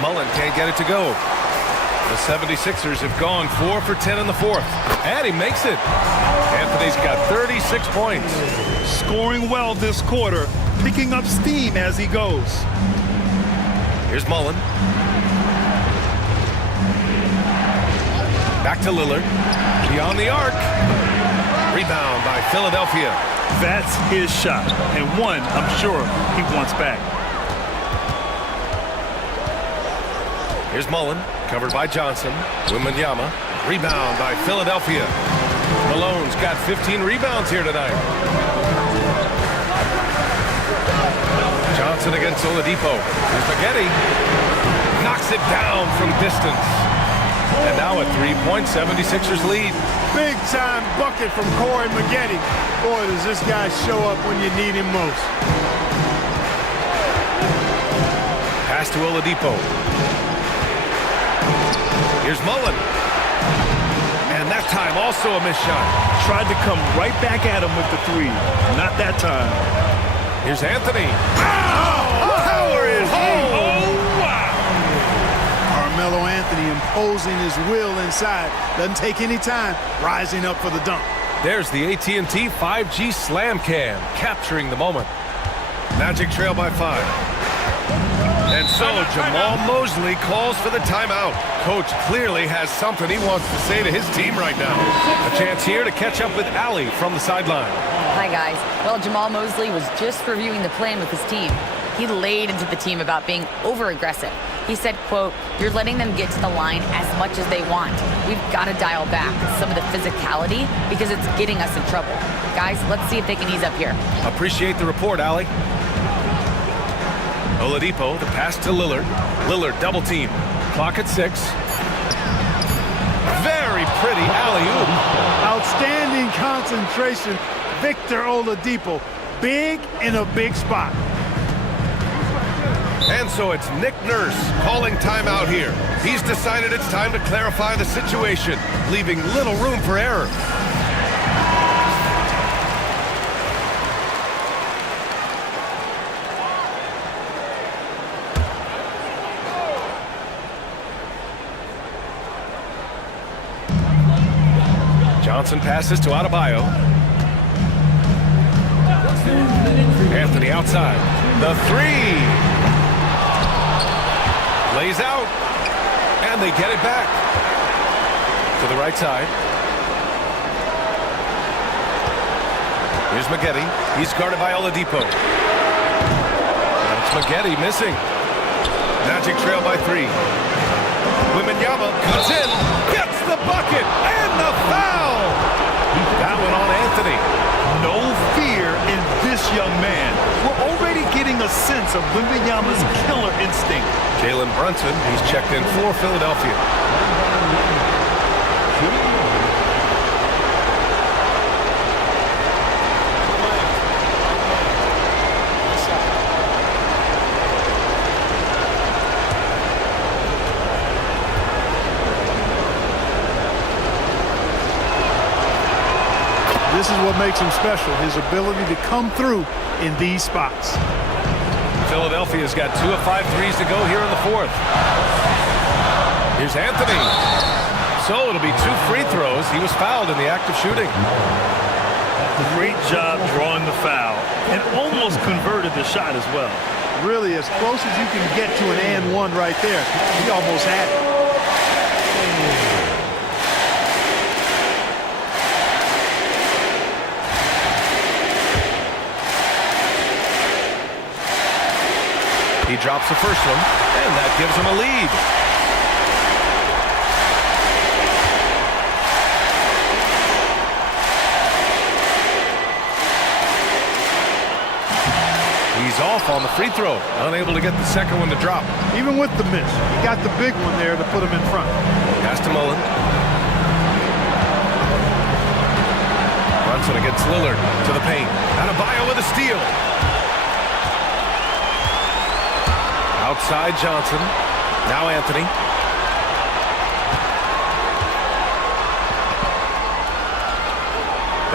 Mullen can't get it to go. The 76ers have gone 4 for 10 in the fourth. And he makes it. Anthony's got 36 points. Scoring well this quarter, picking up steam as he goes. Here's Mullen. Back to Lillard. Beyond the arc. Rebound by Philadelphia. That's his shot, and one I'm sure he wants back. Here's Mullen, covered by Johnson. Wembanyama. Rebound by Philadelphia. Malone's got 15 rebounds here tonight. Johnson against Oladipo. Here's Maggette. Knocks it down from distance. And now a 3-point 76ers lead. Big time bucket from Corey Maggette. Boy, does this guy show up when you need him most. Pass to Oladipo. Here's Mullen. And that time also a missed shot. Tried to come right back at him with the three. Not that time. Here's Anthony. Power is home. Oh, wow. Carmelo Anthony imposing his will inside. Doesn't take any time. Rising up for the dunk. There's the AT&T 5G Slam Cam, capturing the moment. Magic trail by 5. And so Jamal Mosley calls for the timeout. Coach clearly has something he wants to say to his team right now. A chance here to catch up with Allie from the sideline. Hi, guys. Well, Jamal Mosley was just reviewing the plan with his team. He laid into the team about being over-aggressive. He said, quote, "You're letting them get to the line as much as they want. We've got to dial back some of the physicality because it's getting us in trouble. Guys, let's see if they can ease up here." Appreciate the report, Allie. Oladipo, the pass to Lillard. Lillard double team. Clock at 6. Very pretty alley-oop. Outstanding concentration. Victor Oladipo. Big in a big spot. And so it's Nick Nurse calling timeout here. He's decided it's time to clarify the situation, leaving little room for error. Johnson passes to Adebayo. Anthony outside. The three. Lays out. And they get it back. To the right side. Here's Maggette. He's guarded by Oladipo. And it's Maggette missing. Magic trail by 3. Wembanyama cuts in. Gets the bucket. And the foul. That one on Anthony. No fear in this young man. We're already getting a sense of Wembanyama's killer instinct. Jalen Brunson, he's checked in for Philadelphia. This is what makes him special, his ability to come through in these spots. Philadelphia's got 2 of 5 threes to go here in the fourth. Here's Anthony. So it'll be 2 free throws. He was fouled in the act of shooting. Great job drawing the foul and almost converted the shot as well. Really, as close as you can get to an and one right there. He almost had it. He drops the first one, and that gives him a lead. He's off on the free throw, unable to get the second one to drop. Even with the miss, he got the big one there to put him in front. Pass to Mullen. Brunson against Lillard to the paint. Adebayo with a steal. Outside Johnson. Now Anthony.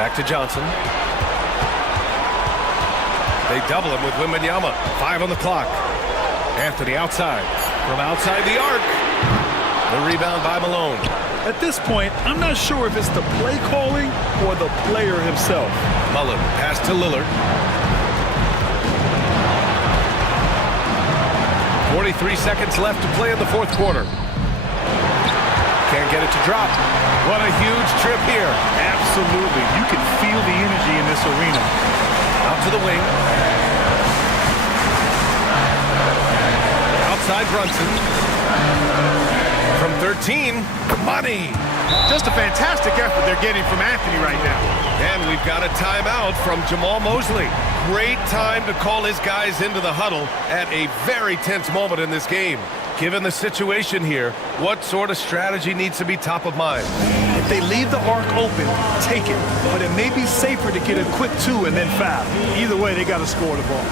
Back to Johnson. They double him with Wembanyama. 5 on the clock. Anthony outside. From outside the arc. The rebound by Malone. At this point, I'm not sure if it's the play calling or the player himself. Mullen pass to Lillard. 43 seconds left to play in the fourth quarter. Can't get it to drop. What a huge trip here. Absolutely. You can feel the energy in this arena. Out to the wing. Outside Brunson. From 13, money. Just a fantastic effort they're getting from Anthony right now. And we've got a timeout from Jamal Mosley. Great time to call his guys into the huddle at a very tense moment in this game. Given the situation here, what sort of strategy needs to be top of mind? If they leave the arc open, take it. But it may be safer to get a quick 2 and then foul. Either way, they got to score the ball.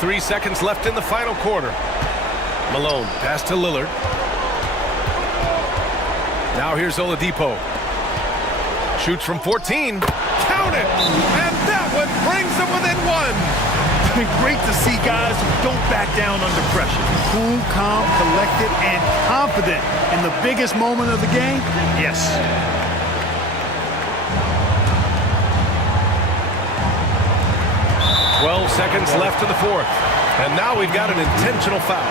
Three seconds left in the final quarter. Malone pass to Lillard. Now here's Oladipo. Shoots from 14. Count it! And that one brings them within 1. Great to see guys who don't back down under pressure. Cool, calm, collected, and confident in the biggest moment of the game. Yes. 12 seconds left in the fourth. And now we've got an intentional foul.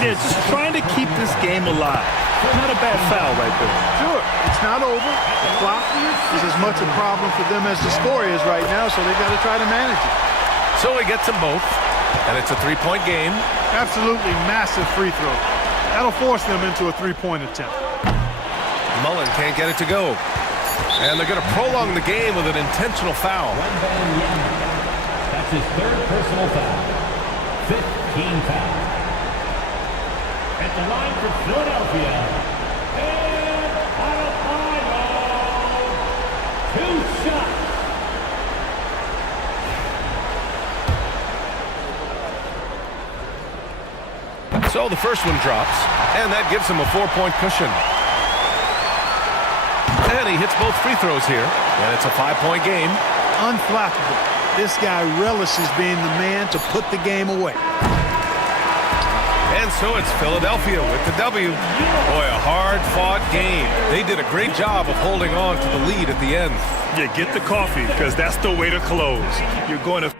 Yeah, just trying to keep this game alive. Not a bad foul right there. Sure, it's not over. The clock is as much a problem for them as the score is right now, so they've got to try to manage it. So he gets them both, and it's a three-point game. Absolutely massive free throw. That'll force them into a three-point attempt. Mullen can't get it to go. And they're going to prolong the game with an intentional foul. That's his third personal foul. 15 foul. At the line for Philadelphia, and Adebayo. 2 shots. So the first one drops, and that gives him a 4-point cushion. And he hits both free throws here, and it's a 5-point game. Unflappable. This guy relishes being the man to put the game away. And so it's Philadelphia with the W. Boy, a hard-fought game. They did a great job of holding on to the lead at the end. Yeah, get the coffee, because that's the way to close. You're going to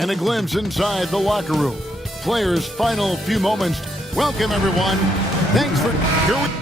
And a glimpse inside the locker room. Players' final few moments. Welcome, everyone. Thanks for... Here we...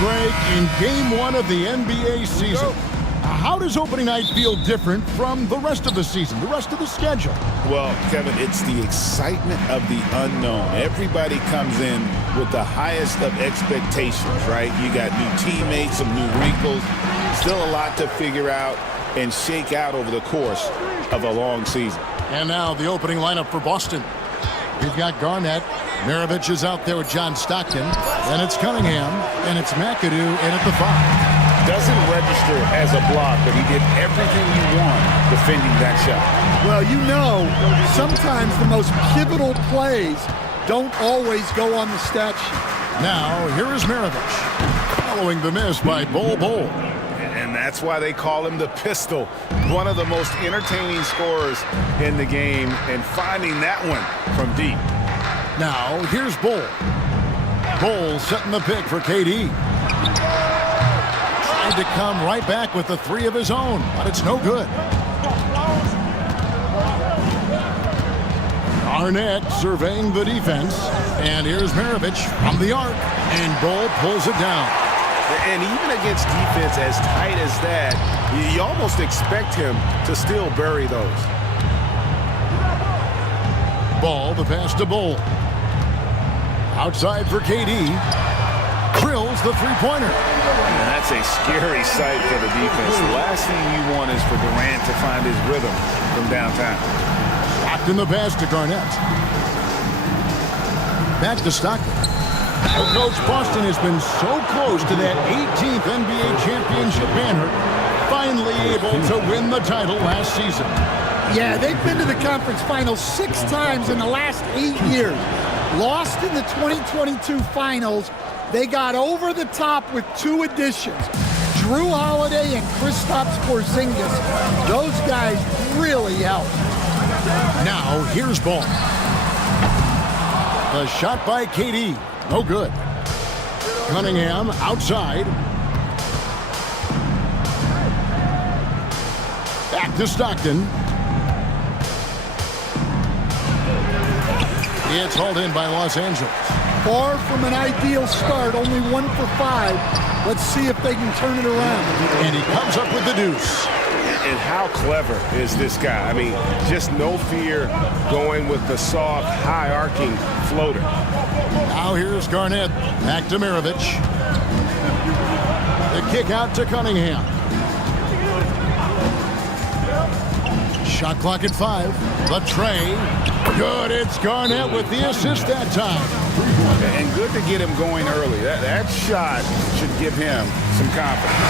Break in Game 1 of the NBA season. How does opening night feel different from the rest of the season, the rest of the schedule? Well, Kevin, it's the excitement of the unknown. Everybody comes in with the highest of expectations, right? You got new teammates, some new wrinkles, still a lot to figure out. and shake out over the course of a long season. And now the opening lineup for Boston. We've got Garnett. Maravich is out there with John Stockton. Then it's Cunningham, and it's McAdoo in at the 5. Doesn't register as a block, but he did everything you want defending that shot. Well, you know, sometimes the most pivotal plays don't always go on the stat sheet. Now, here is Maravich, following the miss by Bol Bol. And that's why they call him the Pistol, one of the most entertaining scorers in the game, and finding that one from deep. Now, here's Bol. Bol setting the pick for KD. Trying to come right back with the 3 of his own, but it's no good. Arnett surveying the defense, and here's Maravich from the arc, and Bol pulls it down. And even against defense as tight as that, you almost expect him to still bury those. Ball, the pass to Bol. Outside for KD. Drills the three-pointer. And that's a scary sight for the defense. The last thing you want is for Durant to find his rhythm from downtown. Stockton the pass to Garnett. Back to Stockton. Well, Coach, Boston has been so close to that 18th NBA championship banner, finally able to win the title last season. Yeah, they've been to the conference finals 6 times in the last 8 years. Lost in the 2022 finals. They got over the top with 2 additions. Drew Holiday and Kristaps Porzingis. Those guys really helped. Now, here's Ball. The shot by KD. No good. Cunningham outside. Back to Stockton. It's hauled in by Los Angeles. Far from an ideal start, only 1 for 5. Let's see if they can turn it around. And he comes up with the deuce. And how clever is this guy? I mean, just no fear going with the soft, high-arcing floater. Now here's Garnett. Back to Maravich. The kick out to Cunningham. Shot clock at 5. The tray. Good. It's Garnett with the assist that time. And good to get him going early. That shot should give him some confidence.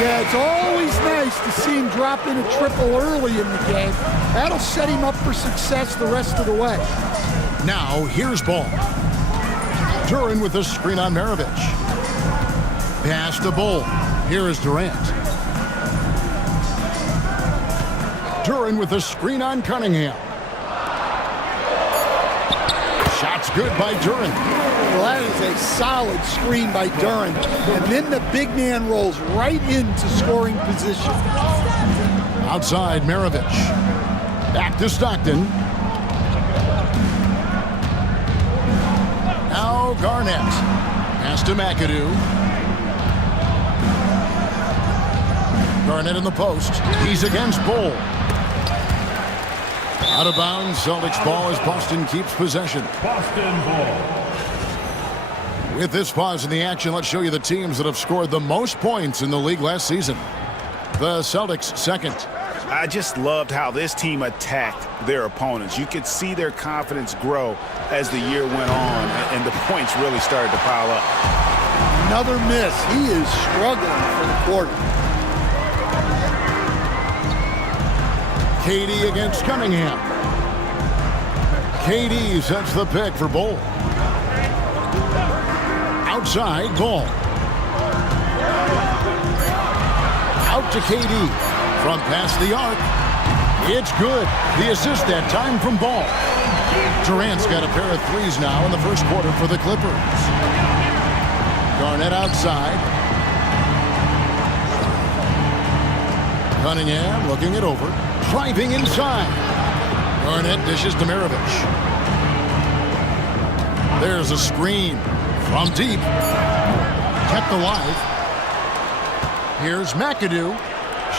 Yeah, it's always nice to see him drop in a triple early in the game. That'll set him up for success the rest of the way. Now, here's Ball. Duran with the screen on Maravich. Pass to Bol. Here is Durant. Duran with the screen on Cunningham. Shot's good by Duran. Well, that is a solid screen by Duran. And then the big man rolls right into scoring position. Outside, Maravich. Back to Stockton. Now Garnett. Pass to McAdoo. Garnett in the post. He's against Bol. Out of bounds, Celtics ball as Boston keeps possession. Boston ball. With this pause in the action, let's show you the teams that have scored the most points in the league last season. The Celtics second. I just loved how this team attacked their opponents. You could see their confidence grow as the year went on, and the points really started to pile up. Another miss. He is struggling for the quarter. KD against Cunningham. KD sets the pick for Bol. Outside, Bol. Out to KD. From past the arc. It's good. The assist that time from Ball. Durant's got a pair of threes now in the first quarter for the Clippers. Garnett outside. Cunningham looking it over. Driving inside. Garnett dishes to Maravich. There's a screen from deep. Kept alive. Here's McAdoo.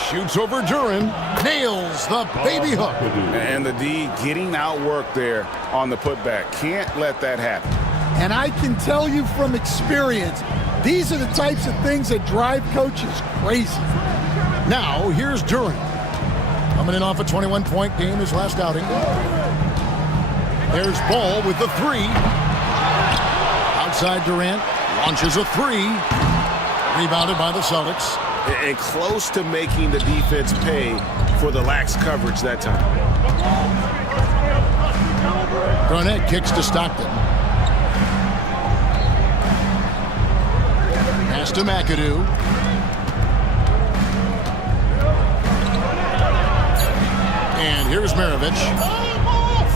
Shoots over Duran. Nails the baby hook. And the D getting outworked there on the putback. Can't let that happen. And I can tell you from experience, these are the types of things that drive coaches crazy. Now, here's Duran. Coming in off a 21-point game his last outing. There's Ball with the three. Outside Durant. Launches a three. Rebounded by the Celtics. And close to making the defense pay for the lax coverage that time. Garnett kicks to Stockton. Pass to McAdoo. And here's Maravich.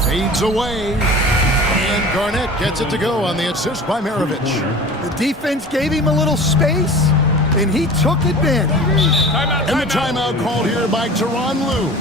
Fades away. And Garnett gets it to go on the assist by Maravich. The defense gave him a little space, and he took advantage. And the timeout called here by Tyronn Lue.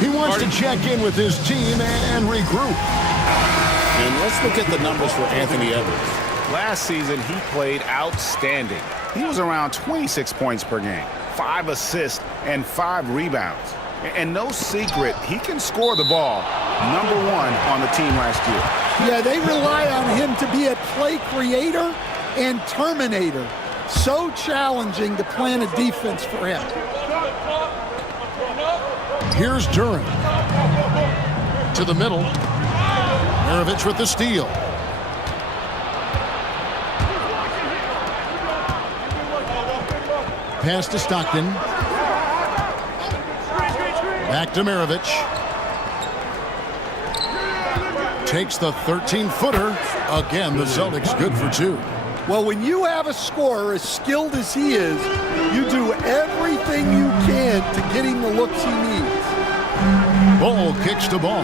He wants to check in with his team and regroup. And let's look at the numbers for Anthony Edwards. Last season, he played outstanding. He was around 26 points per game, 5 assists, and 5 rebounds. And no secret, he can score the ball. #1 on the team last year. Yeah, they rely on him to be a play creator and terminator. So challenging to plan a defense for him. Here's Duren. To the middle. Maravich with the steal. Pass to Stockton. Back to Maravich. Takes the 13-footer. Again, the Celtics good for 2. Well, when you have a scorer as skilled as he is, you do everything you can to get him the looks he needs. Ball kicks to Ball.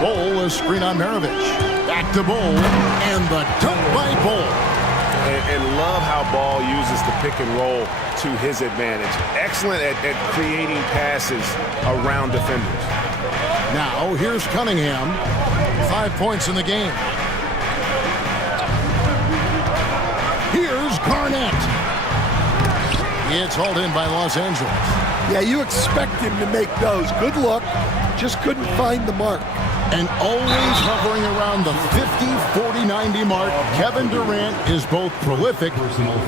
Ball, a screen on Maravich. Back to Ball, and the dunk by Ball. And love how Ball uses the pick and roll to his advantage. Excellent at creating passes around defenders. Now, here's Cunningham. 5 points in the game. Here's Garnett. It's hauled in by Los Angeles. Yeah, you expect him to make those. Good look. Just couldn't find the mark. And always hovering around the 50, 40, 90 mark, Kevin Durant is both prolific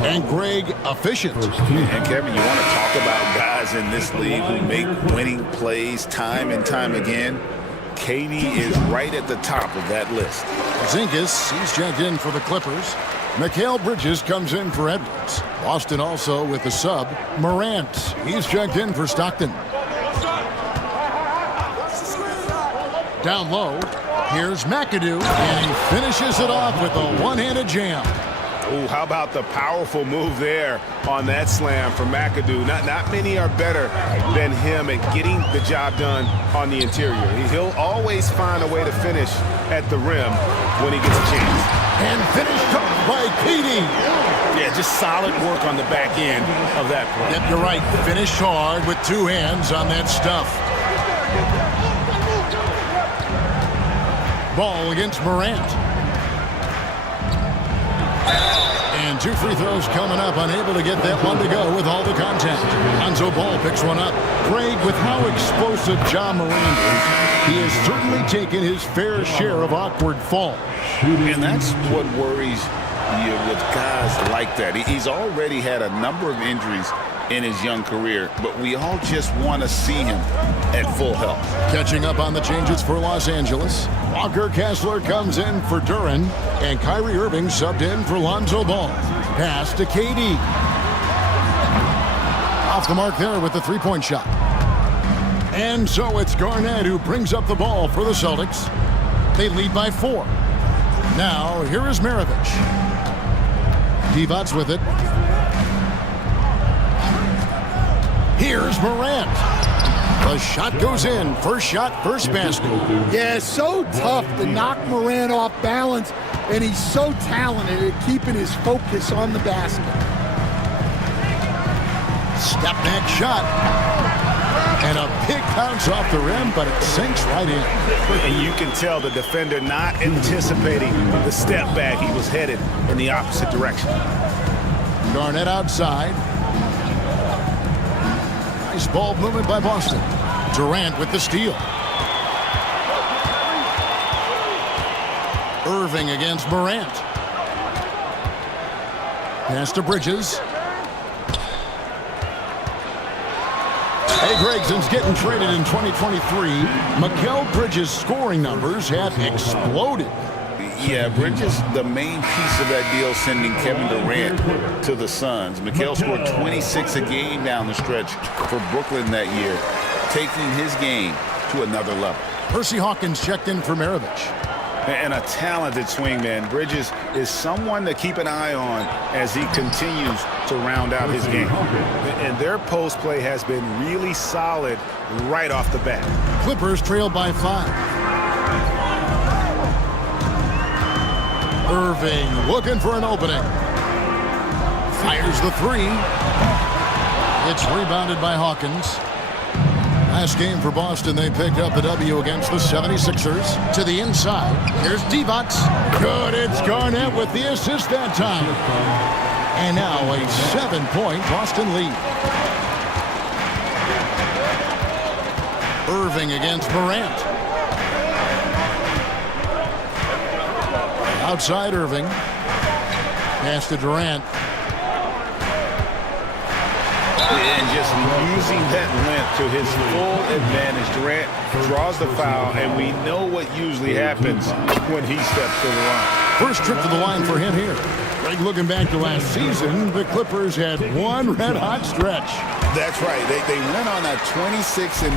and Greg efficient. And Kevin, you want to talk about guys in this league who make winning plays time and time again? KD is right at the top of that list. Zingas, he's checked in for the Clippers. Mikal Bridges comes in for Edwards. Boston also with the sub. Morant, he's checked in for Stockton. Down low, here's McAdoo, and he finishes it off with a one-handed jam. Ooh, how about the powerful move there on that slam from McAdoo? Not many are better than him at getting the job done on the interior. He'll always find a way to finish at the rim when he gets a chance. And finished up by KD. Yeah, just solid work on the back end of that play. Yep, you're right. Finished hard with 2 hands on that stuff. Ball against Morant. And 2 free throws coming up. Unable to get that one to go with all the contact. Lonzo Ball picks one up. Craig, with how explosive Ja Morant is, he has certainly taken his fair share of awkward falls. And that's what worries you with guys like that. He's already had a number of injuries in his young career, but we all just want to see him at full health. Catching up on the changes for Los Angeles. Walker Kessler comes in for Duren, and Kyrie Irving subbed in for Lonzo Ball. Pass to KD. Off the mark there with the three-point shot. And so it's Garnett who brings up the ball for the Celtics. They lead by 4. Now, here is Maravich. Divac with it. Here's Morant. The shot goes in. First shot, first basket. Yeah, so tough to knock Morant off balance, and he's so talented at keeping his focus on the basket. Step back shot. And a big bounce off the rim, but it sinks right in. And you can tell the defender not anticipating the step back. He was headed in the opposite direction. Garnett outside. Nice ball movement by Boston. Durant with the steal. Irving against Morant. Pass to Bridges. Hey, Greg, since getting traded in 2023, Mikal Bridges' scoring numbers have exploded. Yeah, Bridges, the main piece of that deal, sending Kevin Durant to the Suns. Mikal scored 26 a game down the stretch for Brooklyn that year, taking his game to another level. Percy Hawkins checked in for Maravich. And a talented swingman. Bridges is someone to keep an eye on as he continues to round out his game. And their post play has been really solid right off the bat. Clippers trail by 5. Irving looking for an opening. Fires the 3. It's rebounded by Hawkins. Last game for Boston, they picked up the W against the 76ers. To the inside. Here's Divac. Good. It's Garnett with the assist that time. And now a 7-point Boston lead. Irving against Morant. Outside Irving. Pass to Durant. And just using that length to his full advantage. Durant draws the foul, and we know what usually happens when he steps to the line. First trip to the line for him here. Greg, looking back to last season, the Clippers had one red-hot stretch. That's right. They went on a 26-5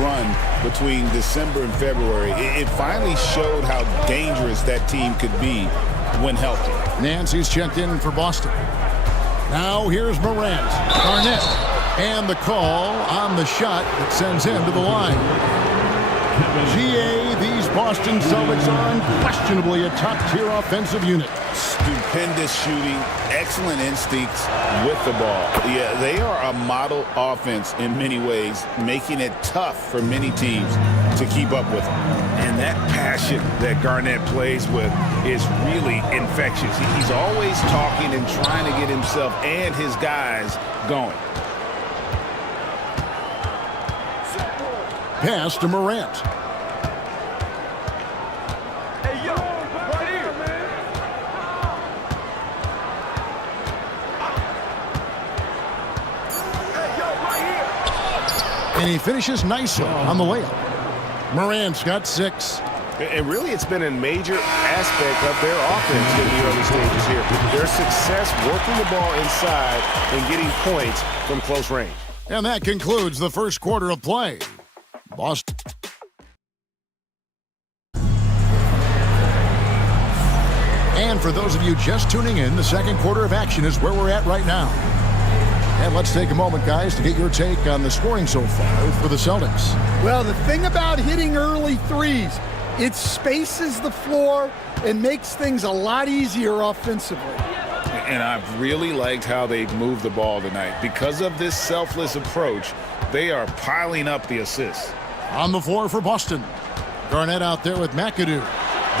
run between December and February. It finally showed how dangerous that team could be when healthy. Nancy's checked in for Boston. Now here's Morant. Garnett. And the call on the shot that sends him to the line. GA, these Boston Celtics are unquestionably a top-tier offensive unit. Stupendous shooting, excellent instincts with the ball. Yeah, they are a model offense in many ways, making it tough for many teams to keep up with them. And that passion that Garnett plays with is really infectious. He's always talking and trying to get himself and his guys going. Pass to Morant. Hey, yo, right here, man. Hey, yo, right here. And he finishes nicely on the layup. Morant's got 6. And really, it's been a major aspect of their offense in the early stages here. Their success working the ball inside and getting points from close range. And that concludes the first quarter of play. Boston. And for those of you just tuning in, the second quarter of action is where we're at right now. And let's take a moment, guys, to get your take on the scoring so far for the Celtics. Well, the thing about hitting early threes, it spaces the floor and makes things a lot easier offensively. And I've really liked how they've moved the ball tonight. Because of this selfless approach, they are piling up the assists. On the floor for Boston. Garnett out there with McAdoo.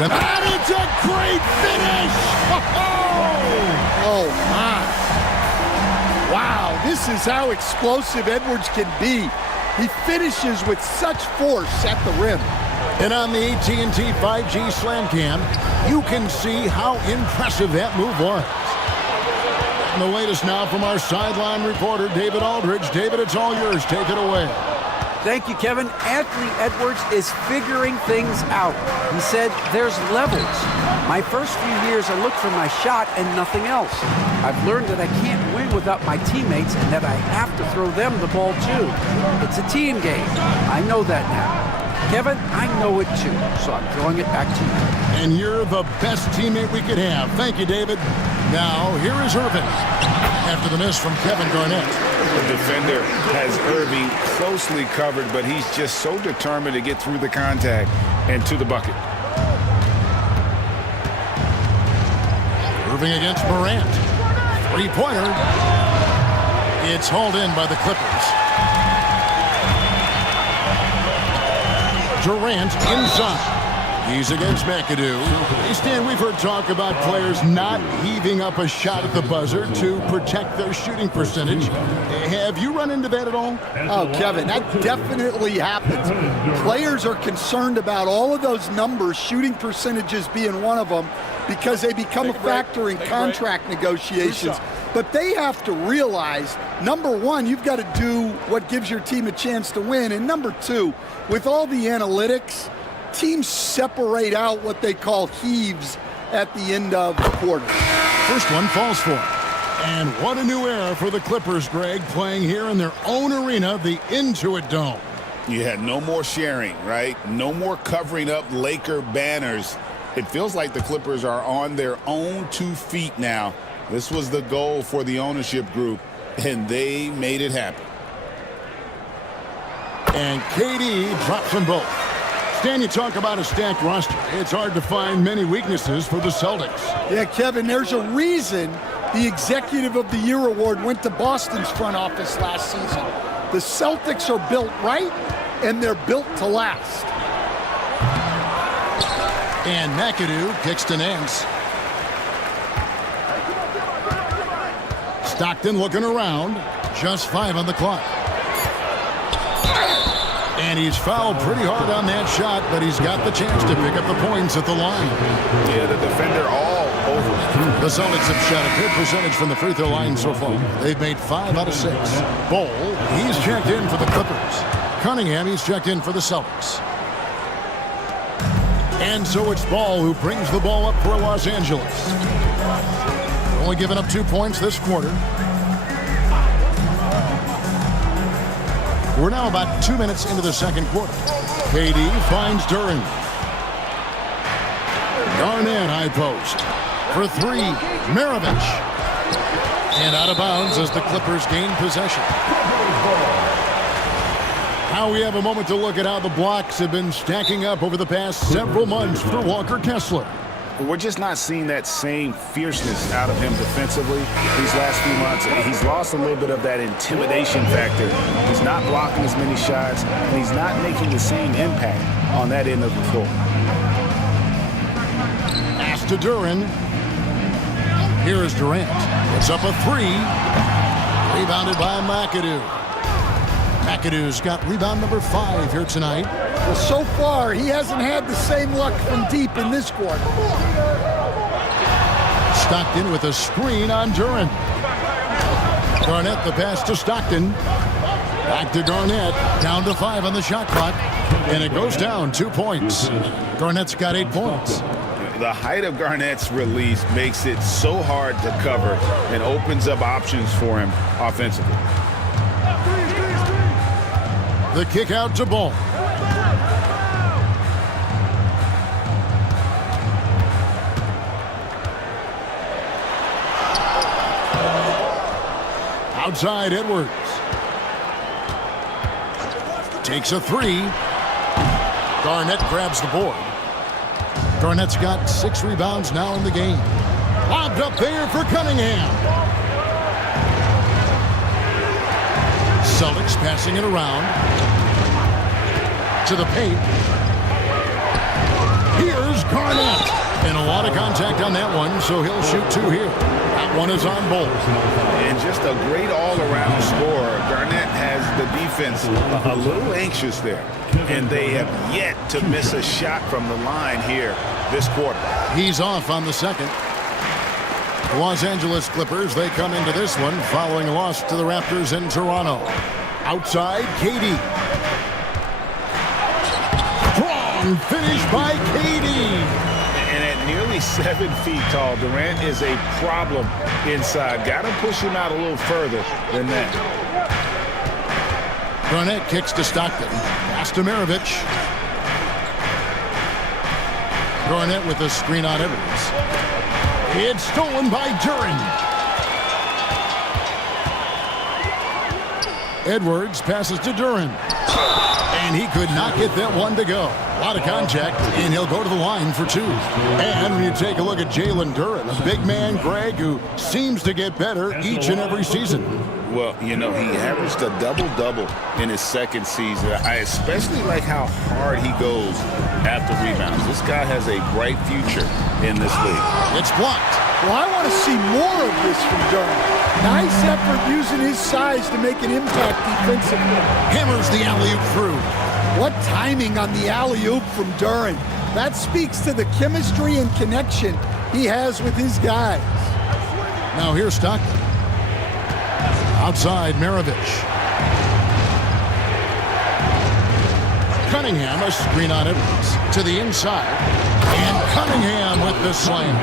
And it's a great finish! Oh, my. Wow, this is how explosive Edwards can be. He finishes with such force at the rim. And on the AT&T 5G Slam Cam, you can see how impressive that move was. And the latest now from our sideline reporter, David Aldridge. David, it's all yours. Take it away. Thank you, Kevin. Anthony Edwards is figuring things out. He said there's levels. My first few years, I looked for my shot and nothing else. I've learned that I can't win without my teammates and that I have to throw them the ball too. It's a team game. I know that now. Kevin, I know it too, so I'm throwing it back to you. And you're the best teammate we could have. Thank you, David. Now, here is Irving. After the miss from Kevin Garnett. The defender has Irving closely covered, but he's just so determined to get through the contact and to the bucket. Irving against Morant. Three-pointer. It's hauled in by the Clippers. Durant inside. He's against McAdoo. Hey, Stan, we've heard talk about players not heaving up a shot at the buzzer to protect their shooting percentage. Have you run into that at all? Oh, Kevin, that definitely happens. Players are concerned about all of those numbers, shooting percentages being one of them, because they become a factor in contract negotiations. But they have to realize, number one, you've got to do what gives your team a chance to win. And number two, with all the analytics, teams separate out what they call heaves at the end of the quarter. First one falls for it. And what a new era for the Clippers, Greg, playing here in their own arena, the Intuit Dome. Yeah, no more sharing, right? No more covering up Laker banners. It feels like the Clippers are on their own 2 feet now. This was the goal for the ownership group, and they made it happen. And KD drops them both. Stan, you talk about a stacked roster. It's hard to find many weaknesses for the Celtics. Yeah, Kevin, there's a reason the Executive of the Year award went to Boston's front office last season. The Celtics are built right, and they're built to last. And McAdoo kicks to Nance. Stockton looking around. Just 5 on the clock. And he's fouled pretty hard on that shot, but he's got the chance to pick up the points at the line. Yeah, the defender all over. The Celtics have shot a good percentage from the free throw line so far. They've made 5 out of 6. Bol, he's checked in for the Clippers. Cunningham, he's checked in for the Celtics. And so it's Ball who brings the ball up for Los Angeles. Only giving up 2 points this quarter. We're now about 2 minutes into the second quarter. KD finds Duren. Garnett high post. For 3, Maravich. And out of bounds as the Clippers gain possession. Now we have a moment to look at how the blocks have been stacking up over the past several months for Walker Kessler. We're just not seeing that same fierceness out of him defensively these last few months. He's lost a little bit of that intimidation factor. He's not blocking as many shots, and he's not making the same impact on that end of the floor. Pass to Duren. Here is Durant. It's up a 3. Rebounded by McAdoo. McAdoo's got rebound number 5 here tonight. Well, so far, he hasn't had the same luck from deep in this quarter. Stockton with a screen on Duren. Garnett the pass to Stockton. Back to Garnett. Down to 5 on the shot clock. And it goes down 2 points. Garnett's got 8 points. The height of Garnett's release makes it so hard to cover and opens up options for him offensively. The kick out to Ball. Outside Edwards. Takes a 3. Garnett grabs the board. Garnett's got 6 rebounds now in the game. Lobbed up there for Cunningham. Celtics passing it around. To the paint. Here's Garnett. And a lot of contact on that one, so he'll shoot 2 here. That one is on Bol. And just a great all-around scorer. Garnett has the defense a little anxious there. And they have yet to miss a shot from the line here this quarter. He's off on the second. The Los Angeles Clippers, they come into this one following a loss to the Raptors in Toronto. Outside, KD. Strong finish by KD. And at nearly 7 feet tall, Durant is a problem inside. Got to push him out a little further than that. Garnett kicks to Stockton. Pass to Maravich. Garnett with a screen on Edwards. It's stolen by Duren. Edwards passes to Duren. And he could not get that one to go. A lot of contact, and he'll go to the line for 2. And when you take a look at Jalen Duren, a big man, Greg, who seems to get better each and every season. Well, you know, he averaged a double-double in his second season. I especially like how hard he goes after rebounds. This guy has a bright future in this league. It's blocked. Well, I want to see more of this from Duren. Nice effort using his size to make an impact defensively. Hammers the alley-oop through. What timing on the alley-oop from Duren. That speaks to the chemistry and connection he has with his guys. Now here's Stockton. Outside, Maravich. Cunningham, a screen on Edwards. To the inside. And Cunningham with the slam.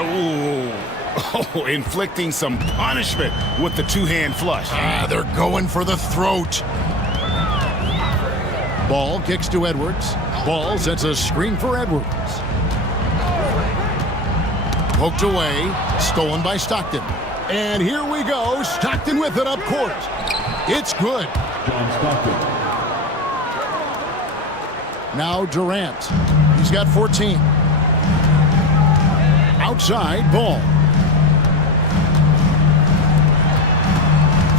Oh, inflicting some punishment with the two-hand flush. They're going for the throat. Ball kicks to Edwards. Ball sets a screen for Edwards. Poked away. Stolen by Stockton. And here we go. Stockton with it up court. It's good. John Stockton. Now Durant. He's got 14. Outside, Ball.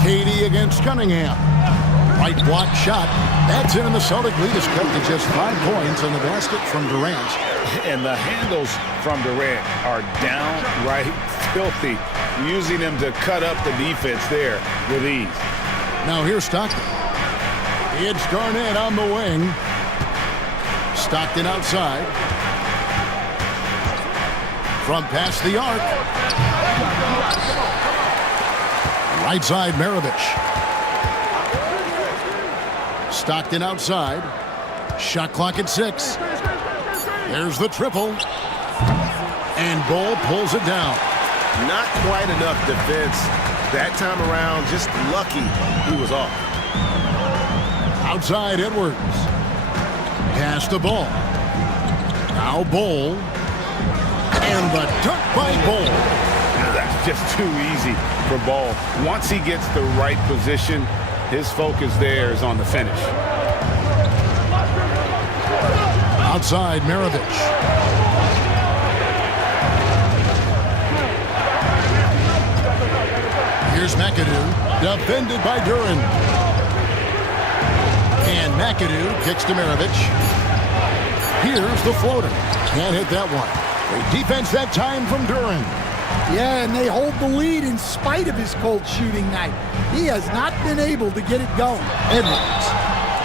KD against Cunningham. Right block shot. That's in, and the Celtic lead is cut to just 5 points on the basket from Durant. And the handles from Durant are downright filthy, using them to cut up the defense there with ease. Now here's Stockton. It's Garnett on the wing. Stockton outside. From past the arc. Right side, Maravich. Stockton outside. Shot clock at 6. There's the triple. And Ball pulls it down. Not quite enough defense that time around. Just lucky he was off. Outside, Edwards. Pass the Ball. Now Ball. And the dunk by Ball. That's just too easy for Ball. Once he gets the right position, his focus there is on the finish. Outside, Maravich. Here's McAdoo, defended by Duran. And McAdoo kicks to Maravich. Here's the floater. Can't hit that one. Great defense that time from Duran. Yeah, and they hold the lead in spite of his cold shooting night. He has not been able to get it going. Edwards.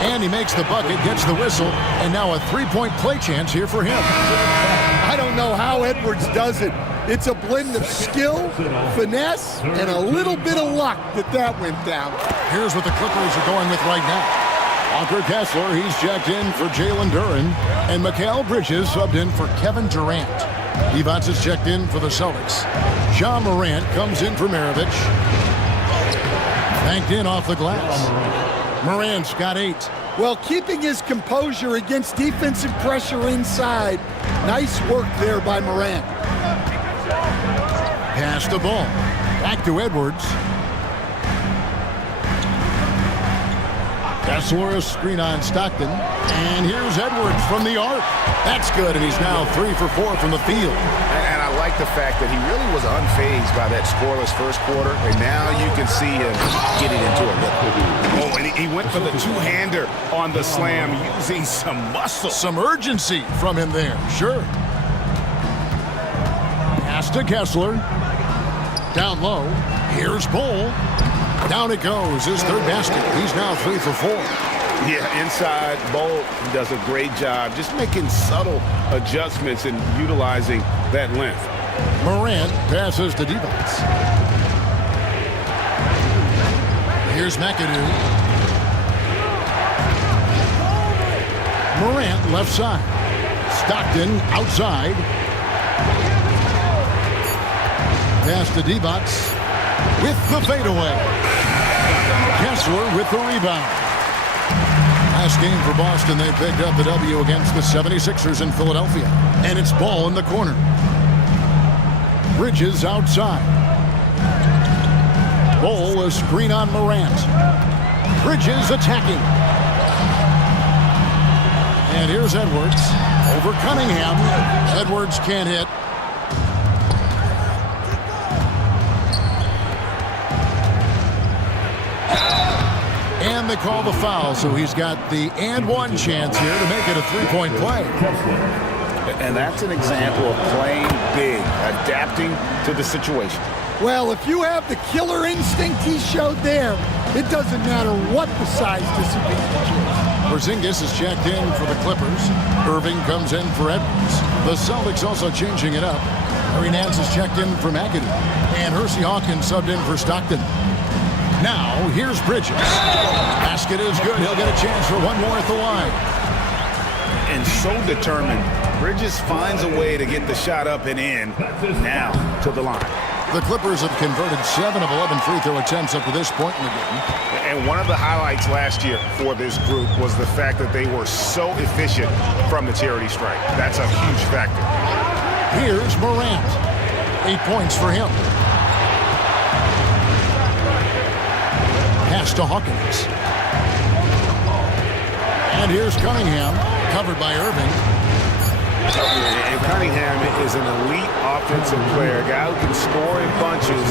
And he makes the bucket, gets the whistle, and now a three-point play chance here for him. I don't know how Edwards does it. It's a blend of skill, finesse, and a little bit of luck that went down. Here's what the Clippers are going with right now. Walker Kessler, he's checked in for Jalen Duran, and Mikal Bridges subbed in for Kevin Durant. Evans is checked in for the Celtics. Ja Morant comes in for Maravich. Banked in off the glass. Morant's got 8. Well, keeping his composure against defensive pressure inside. Nice work there by Morant. Pass the ball. Back to Edwards. Kessler, a screen on Stockton. And here's Edwards from the arc. That's good, and he's now 3 for 4 from the field. And I like the fact that he really was unfazed by that scoreless first quarter, and now you can see him getting into a look. Oh, and he went for the two-hander on the slam, using some muscle. Some urgency from him there, sure. Pass to Kessler. Down low. Here's Ball. Down it goes, his third basket. He's now 3 for 4. Yeah, inside, Ball does a great job just making subtle adjustments and utilizing that length. Morant passes to Devons. Here's McAdoo. Morant left side. Stockton outside. Pass to Devons with the fadeaway. Kessler with the rebound. Last game for Boston, they picked up the W against the 76ers in Philadelphia. And it's Ball in the corner. Bridges outside. Ball, a screen on Morant. Bridges attacking. And here's Edwards. Over Cunningham. Edwards can't hit. And they call the foul, so he's got the and one chance here to make it a three-point play. And that's an example of playing big, adapting to the situation. Well, if you have the killer instinct he showed there, it doesn't matter what the size disadvantage is. Porzingis is checked in for the Clippers. Irving comes in for Edwards. The Celtics also changing it up. Harry Nance is checked in for McAdoo. And Hersey Hawkins subbed in for Stockton. Now, here's Bridges. Basket is good. He'll get a chance for one more at the line. And so determined. Bridges finds a way to get the shot up and in. Now to the line. The Clippers have converted 7 of 11 free throw attempts up to this point in the game. And one of the highlights last year for this group was the fact that they were so efficient from the charity stripe. That's a huge factor. Here's Morant. 8 points for him. Pass to Hawkins. And here's Cunningham, covered by Irving. And Cunningham is an elite offensive player, a guy who can score in bunches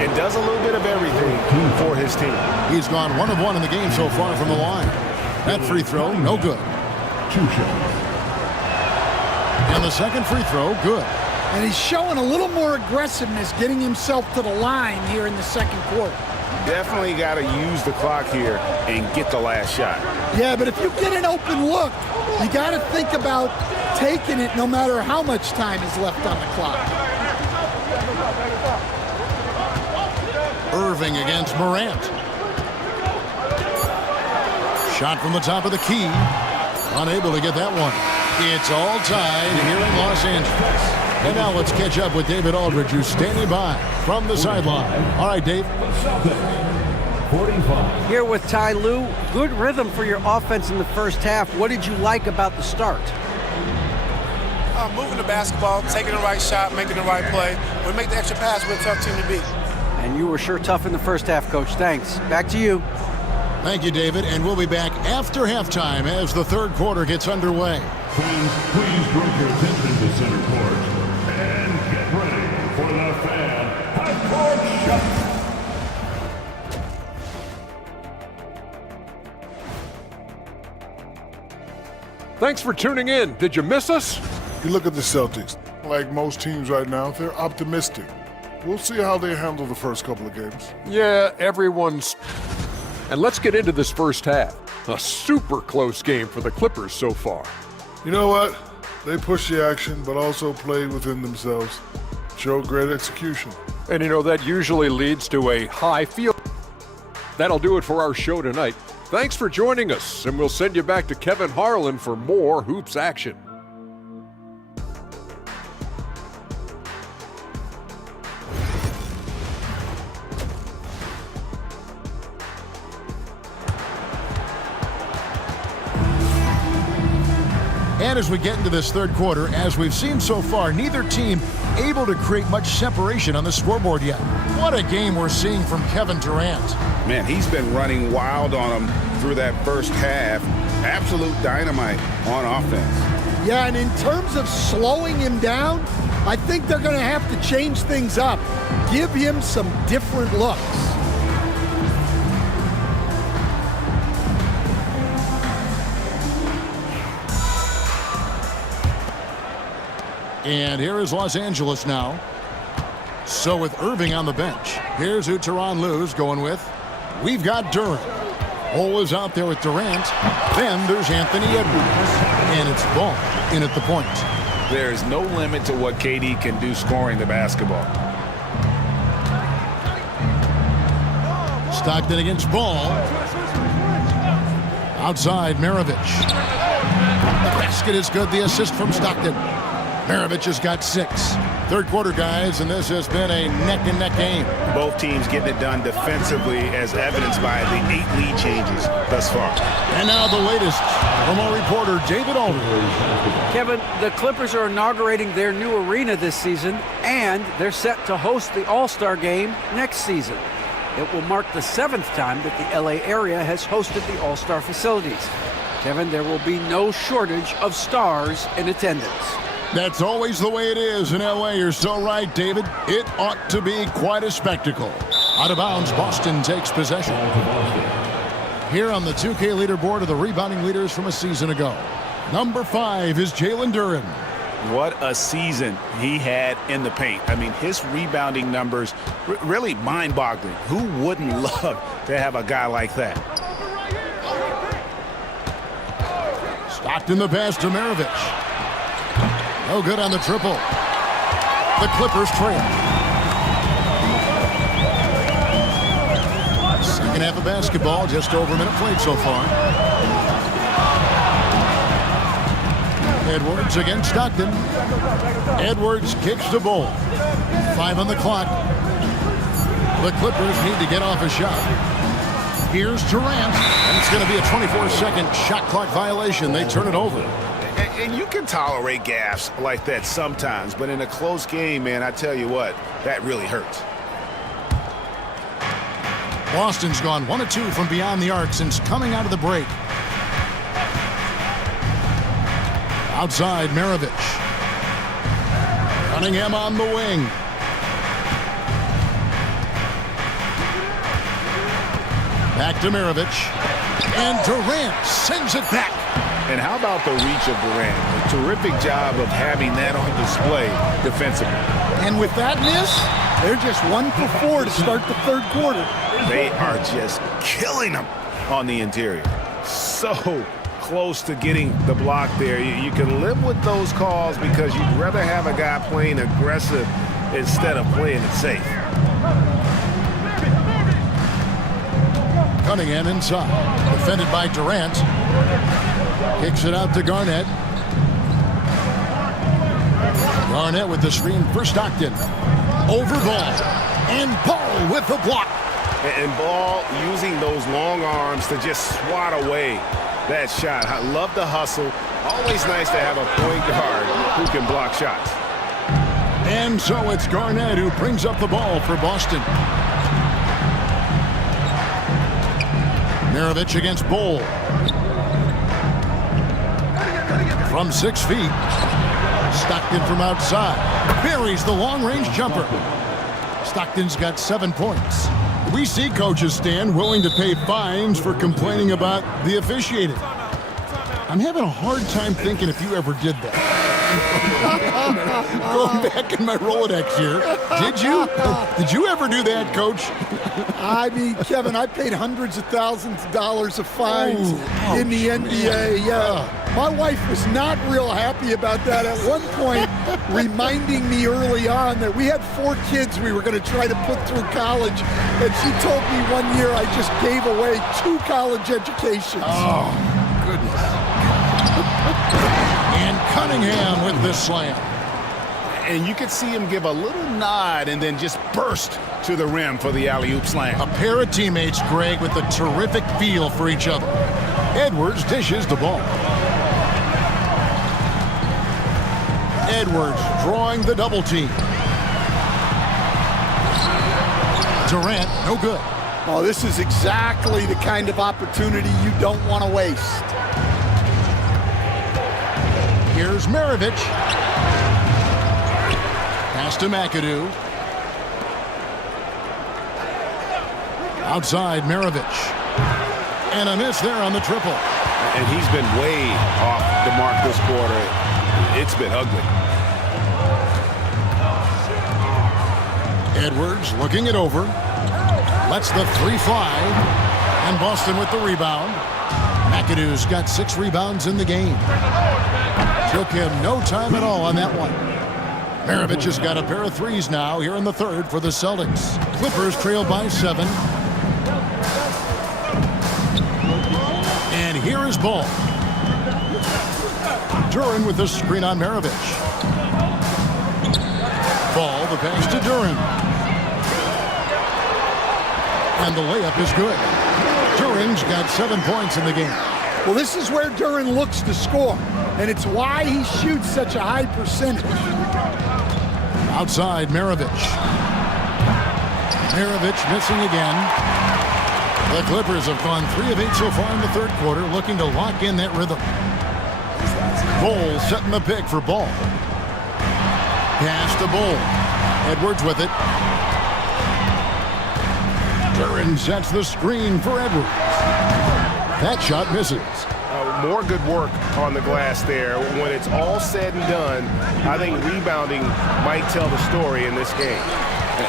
and does a little bit of everything for his team. He's gone 1 of 1 in the game so far from the line. That free throw, no good. And the second free throw, good. And he's showing a little more aggressiveness getting himself to the line here in the second quarter. Definitely got to use the clock here and get the last shot. Yeah, but if you get an open look, you got to think about taking it no matter how much time is left on the clock. Irving against Morant. Shot from the top of the key. Unable to get that one. It's all tied here in Los Angeles. And now let's catch up with David Aldridge, who's standing by from the sideline. All right, Dave. 45. Here with Ty Lue. Good rhythm for your offense in the first half. What did you like about the start? Moving the basketball, taking the right shot, making the right play. When we make the extra pass, we're a tough team to beat. And you were sure tough in the first half, Coach. Thanks. Back to you. Thank you, David. And we'll be back after halftime as the third quarter gets underway. Fans, please direct your attention to center court and get ready for the Fan Half-Court Shot. Thanks for tuning in. Did you miss us? You look at the Celtics. Like most teams right now, they're optimistic. We'll see how they handle the first couple of games. Yeah, everyone's... And let's get into this first half. A super close game for the Clippers so far. You know what? They pushed the action, but also played within themselves. Showed great execution. And you know, that usually leads to a high field. That'll do it for our show tonight. Thanks for joining us, and we'll send you back to Kevin Harlan for more Hoops action. And as we get into this third quarter, as we've seen so far, neither team able to create much separation on the scoreboard yet. What a game we're seeing from Kevin Durant. Man, he's been running wild on him through that first half. Absolute dynamite on offense. Yeah, and in terms of slowing him down, I think they're going to have to change things up. Give him some different looks. And here is Los Angeles now. So with Irving on the bench, here's who Tyronn Lue's going with. We've got Durant. Ole is out there with Durant. Then there's Anthony Edwards. And it's Ball in at the point. There is no limit to what KD can do scoring the basketball. Stockton against Ball. Outside, Maravich. The basket is good. The assist from Stockton. Maravich has got 6. Third quarter, guys, and this has been a neck-and-neck game. Both teams getting it done defensively, as evidenced by the 8 lead changes thus far. And now the latest from our reporter, David Aldridge. Kevin, the Clippers are inaugurating their new arena this season, and they're set to host the All-Star Game next season. It will mark the 7th time that the LA area has hosted the All-Star facilities. Kevin, there will be no shortage of stars in attendance. That's always the way it is in LA. You're so right, David. It ought to be quite a spectacle. Out of bounds, Boston takes possession. Here on the 2K leaderboard are the rebounding leaders from a season ago. Number 5 is Jalen Duren. What a season he had in the paint. I mean, his rebounding numbers, really mind-boggling. Who wouldn't love to have a guy like that? Stockton the pass to Maravich. No good on the triple. The Clippers trail. Second half of basketball, just over a minute played so far. Edwards against Stockton. Edwards kicks to Bol. 5 on the clock. The Clippers need to get off a shot. Here's Durant, and it's going to be a 24-second shot clock violation. They turn it over. And you can tolerate gaffes like that sometimes, but in a close game, man, I tell you what, that really hurts. Boston's gone 1 of 2 from beyond the arc since coming out of the break. Outside, Maravich. Cunningham on the wing. Back to Maravich. And Durant sends it back. And how about the reach of Durant? A terrific job of having that on display defensively. And with that miss, they're just 1 for 4 to start the third quarter. They are just killing them on the interior. So close to getting the block there. You can live with those calls because you'd rather have a guy playing aggressive instead of playing it safe. Cunningham inside. Defended by Durant. Kicks it out to Garnett. Garnett with the screen for Stockton. Over Ball. And Ball with the block. And Ball using those long arms to just swat away that shot. I love the hustle. Always nice to have a point guard who can block shots. And so it's Garnett who brings up the ball for Boston. Maravich against Bol. From 6 feet. Stockton from outside. Buries the long-range jumper. Stockton's got 7 points. We see coaches stand willing to pay fines for complaining about the officiating. I'm having a hard time thinking if you ever did that. Going back in my Rolodex here. Did you? Did you ever do that, Coach? I mean, Kevin, I paid hundreds of thousands of dollars of fines in the NBA. Yeah. My wife was not real happy about that at one point, reminding me early on that we had 4 kids we were going to try to put through college. And she told me one year I just gave away 2 college educations. Oh, goodness. And Cunningham with this slam. And you could see him give a little nod and then just burst to the rim for the alley-oop slam. A pair of teammates, Greg, with a terrific feel for each other. Edwards dishes the ball. Edwards drawing the double team. Durant, no good. Oh, this is exactly the kind of opportunity you don't want to waste. Here's Maravich. Pass to McAdoo. Outside, Maravich. And a miss there on the triple. And he's been way off the mark this quarter. It's been ugly. Edwards looking it over. Lets the 3 fly. And Boston with the rebound. McAdoo's got 6 rebounds in the game. Took him no time at all on that one. Maravich has got a pair of 3s now here in the third for the Celtics. Clippers trail by 7. And here is Ball. Duren with the screen on Maravich. Ball, the pass to Duren. And the layup is good. Duren's got 7 points in the game. Well, this is where Duren looks to score, and it's why he shoots such a high percentage. Outside, Maravich. Maravich missing again. The Clippers have gone 3 of 8 so far in the third quarter, looking to lock in that rhythm. Bol setting the pick for Ball. Pass to Bol. Edwards with it. Duren sets the screen for Edwards. That shot misses. More good work on the glass there. When it's all said and done, I think rebounding might tell the story in this game.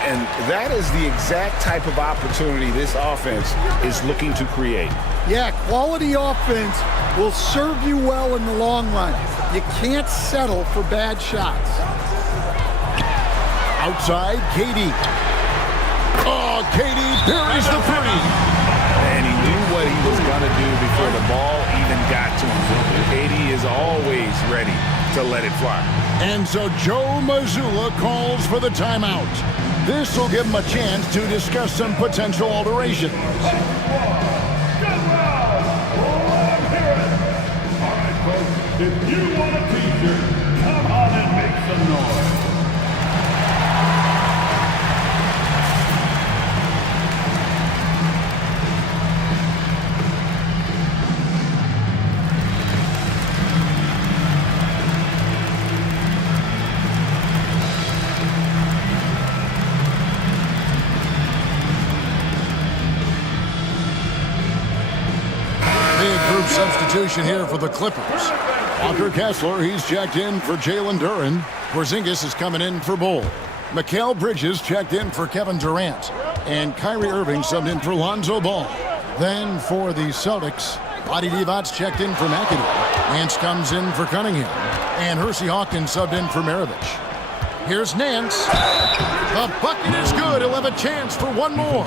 And that is the exact type of opportunity this offense is looking to create. Yeah, quality offense will serve you well in the long run. You can't settle for bad shots. Outside, KD. Oh, KD buries the 3. want to do before the ball even got to him. KD is always ready to let it fly. And so Joe Mazzulla calls for the timeout. This will give him a chance to discuss some potential alterations. If you want a t-shirt, come on and make some noise. Big group substitution here for the Clippers. Walker Kessler, he's checked in for Jalen Duren. Porzingis is coming in for Bull. Mikal Bridges checked in for Kevin Durant. And Kyrie Irving subbed in for Lonzo Ball. Then for the Celtics, Vlade Divac checked in for McAdoo. Nance comes in for Cunningham. And Hersey Hawkins subbed in for Maravich. Here's Nance. The bucket is good. He'll have a chance for one more.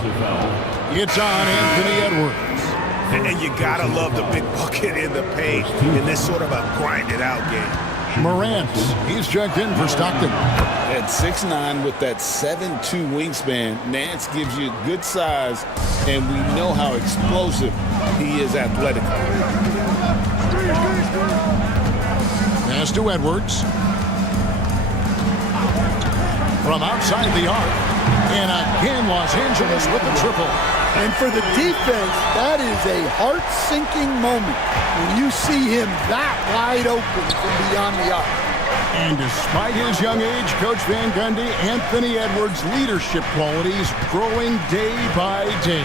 It's on Anthony Edwards. And you gotta love the big bucket in the paint in this sort of a grinded-out game. Morant, he's checked in for Stockton. At 6'9" with that 7'2" wingspan, Nance gives you good size, and we know how explosive he is athletically. Pass to Edwards. From outside the arc. And again, Los Angeles with the triple. And for the defense, that is a heart-sinking moment when you see him that wide open from beyond the arc. And despite his young age, Coach Van Gundy, Anthony Edwards' leadership qualities growing day by day.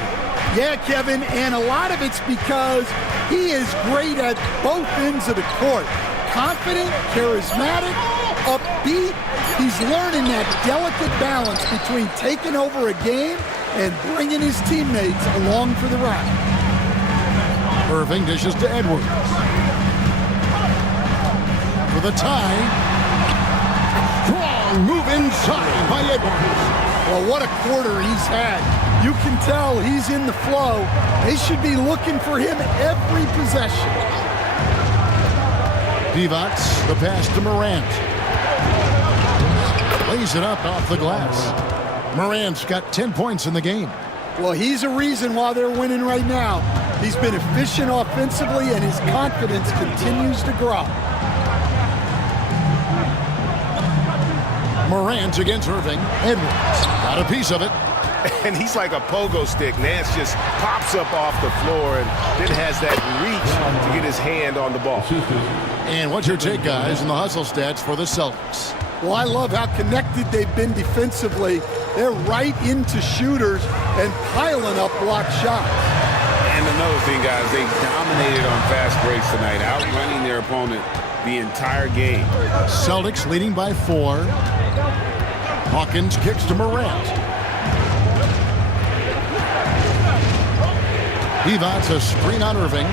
Yeah, Kevin, and a lot of it's because he is great at both ends of the court. Confident, charismatic, upbeat. He's learning that delicate balance between taking over a game and bringing his teammates along for the ride. Irving dishes to Edwards. For the tie. Strong move inside by Edwards. Well, what a quarter he's had. You can tell he's in the flow. They should be looking for him every possession. Divac, the pass to Morant. Lays it up off the glass. Morant's got 10 points in the game. Well, he's a reason why they're winning right now. He's been efficient offensively, and his confidence continues to grow. Morant against Irving. Edwards got a piece of it. And he's like a pogo stick. Nance just pops up off the floor and then has that reach to get his hand on the ball. And what's your take, guys, in the hustle stats for the Celtics? Well, I love how connected they've been defensively. They're right into shooters and piling up block shots. And another thing, guys, they dominated on fast breaks tonight, outrunning their opponent the entire game. Celtics leading by 4. Hawkins kicks to Morant. Divac a screen on Irving.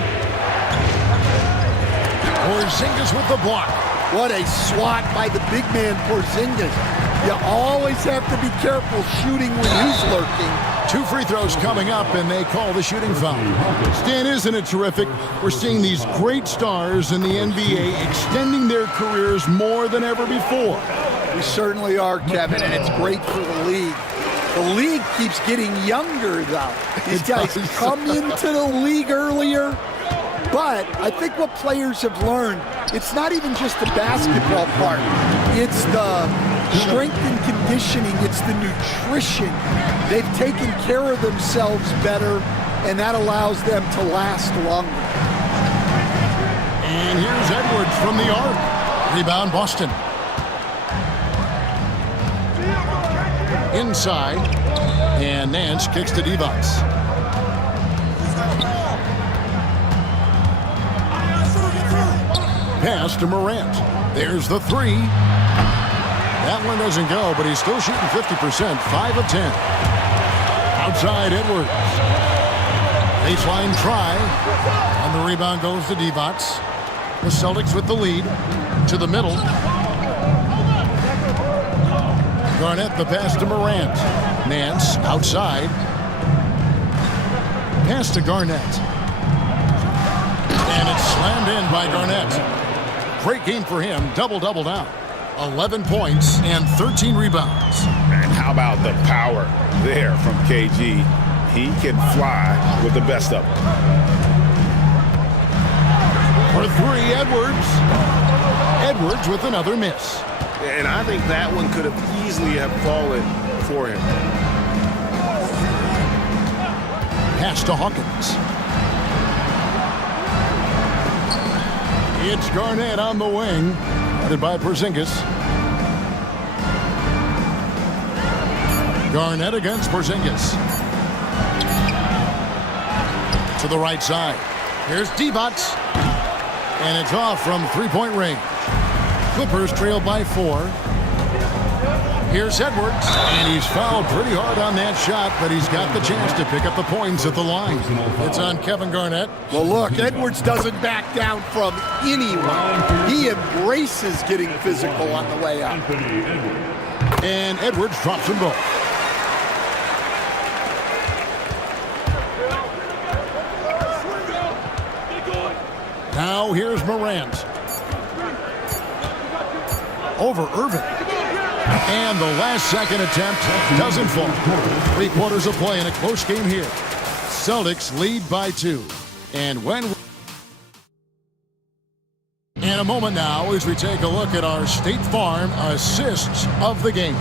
Porzingis with the block. What a swat by the big man Porzingis. You always have to be careful shooting when he's lurking. 2 free throws coming up, and they call the shooting foul. Stan, isn't it terrific? We're seeing these great stars in the NBA extending their careers more than ever before. We certainly are, Kevin, and it's great for the league. The league keeps getting younger, though. These guys come into the league earlier. But I think what players have learned, it's not even just the basketball part. It's the strength and conditioning. It's the nutrition. They've taken care of themselves better, and that allows them to last longer. And here's Edwards from the arc. Rebound, Boston. Inside, and Nance kicks to Divac. Pass to Morant. There's the 3. That one doesn't go, but he's still shooting 50%, 5 of 10. Outside, Edwards. Baseline try. And the rebound goes to Divac. The Celtics with the lead. To the middle. Garnett the pass to Morant. Nance outside. Pass to Garnett. win by Garnett. Great game for him. Double-double now. 11 points and 13 rebounds. And how about the power there from KG? He can fly with the best of them. For three, Edwards. Edwards with another miss. And I think that one could have easily have fallen for him. Pass to Hawkins. It's Garnett on the wing, headed by Porzingis. Garnett against Porzingis. To the right side. Here's Divac. And it's off from three-point range. Clippers trail by 4. Here's Edwards, and he's fouled pretty hard on that shot, but he's got the chance to pick up the points at the line. It's on Kevin Garnett. Well, look, Edwards doesn't back down from anyone. He embraces getting physical on the way up. And Edwards drops them both. Now here's Morant. Over Irving. And the last second attempt doesn't fall. 3 quarters of play in a close game here. Celtics lead by 2. And a moment now as we take a look at our State Farm assists of the game.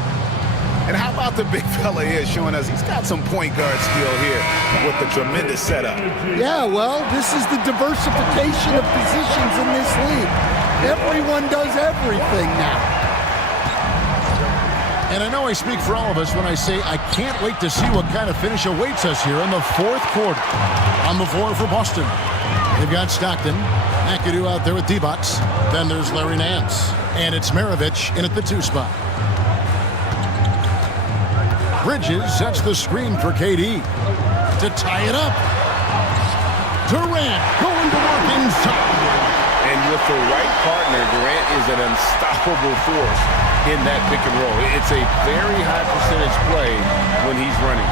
And how about the big fella here showing us he's got some point guard skill here with the tremendous setup. Yeah, well, this is the diversification of positions in this league. Everyone does everything now. And I know I speak for all of us when I say I can't wait to see what kind of finish awaits us here in the 4th quarter. On the floor for Boston, they've got Stockton, McAdoo out there with Divac. Then there's Larry Nance. And it's Maravich in at the 2 spot. Bridges sets the screen for KD to tie it up. Durant going to work inside. And with the right partner, Durant is an unstoppable force in that pick and roll. It's a very high percentage play when he's running.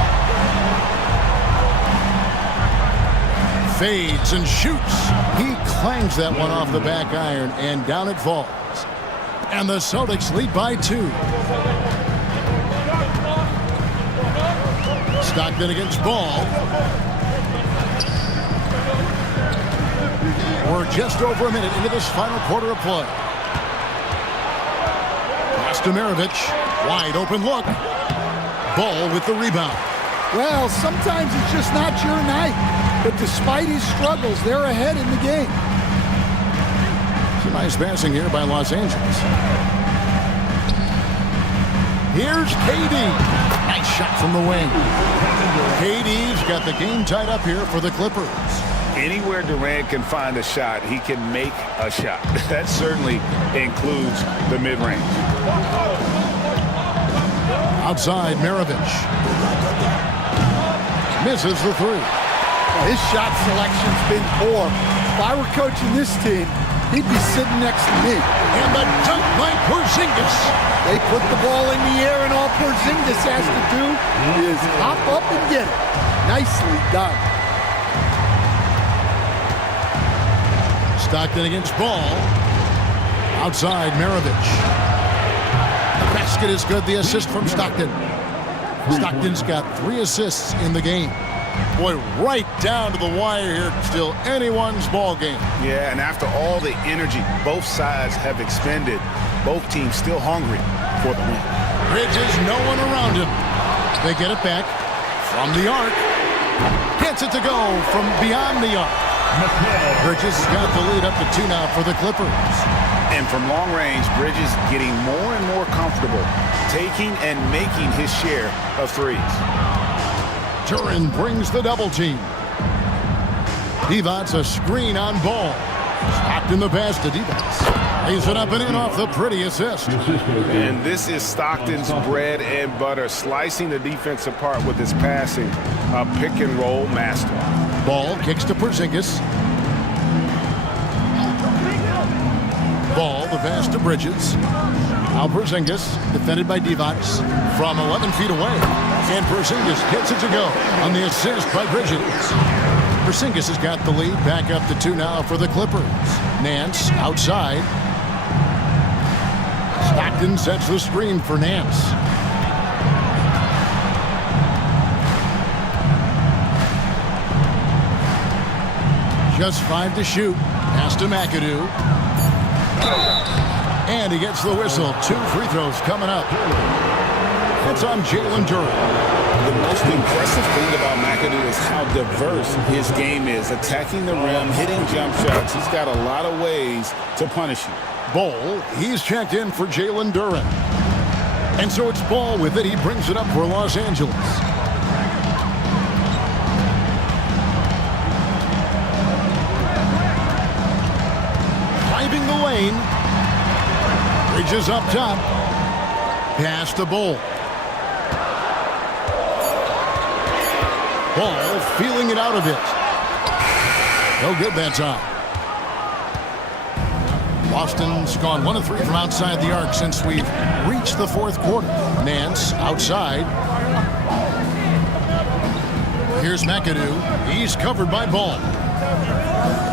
Fades and shoots. He clangs that one off the back iron, and down it falls. And the Celtics lead by 2. Stockton against Ball. We're just over a minute into this final quarter of play. Pass to Maravich. Wide open look. Ball with the rebound. Well, sometimes it's just not your night. But despite his struggles, they're ahead in the game. It's a nice passing here by Los Angeles. Here's KD. Nice shot from the wing. KD's got the game tied up here for the Clippers. Anywhere Durant can find a shot, he can make a shot. That certainly includes the mid-range. Outside, Maravich. Misses the 3. His shot selection's been poor. If I were coaching this team, he'd be sitting next to me. And the dunk by Porzingis. They put the ball in the air, and all Porzingis has to do is hop up and get it. Nicely done. Stockton against Ball. Outside, Maravich. The basket is good. The assist from Stockton. Stockton's got 3 assists in the game. Boy, right down to the wire here. Still anyone's ball game. Yeah, and after all the energy both sides have expended, both teams still hungry for the win. Bridges, no one around him. They get it back from the arc. Gets it to go from beyond the arc. Bridges got the lead up to 2 now for the Clippers. And from long range, Bridges getting more and more comfortable taking and making his share of threes. Turin brings the double team. Divac a screen on Ball. Stopped in the pass to Divac. Lays it up and in off the pretty assist. And this is Stockton's bread and butter, slicing the defense apart with his passing. A pick and roll master. Ball kicks to Porzingis. Ball, the pass to Bridges. Now Porzingis, defended by Divac from 11 feet away. And Porzingis gets it to go on the assist by Bridges. Porzingis has got the lead. Back up to 2 now for the Clippers. Nance outside. Stockton sets the screen for Nance. Just 5 to shoot. Pass to McAdoo. And he gets the whistle. 2 free throws coming up. It's on Jalen Duren. The most impressive thing about McAdoo is how diverse his game is. Attacking the rim, hitting jump shots. He's got a lot of ways to punish you. Ball, he's checked in for Jalen Duren. And so it's Ball with it. He brings it up for Los Angeles. Driving the lane. Bridges up top. Pass to Ball. Ball feeling it out a bit. No good that time. Boston's gone 1 of 3 from outside the arc since we've reached the 4th quarter. Nance outside. Here's McAdoo. He's covered by Ball.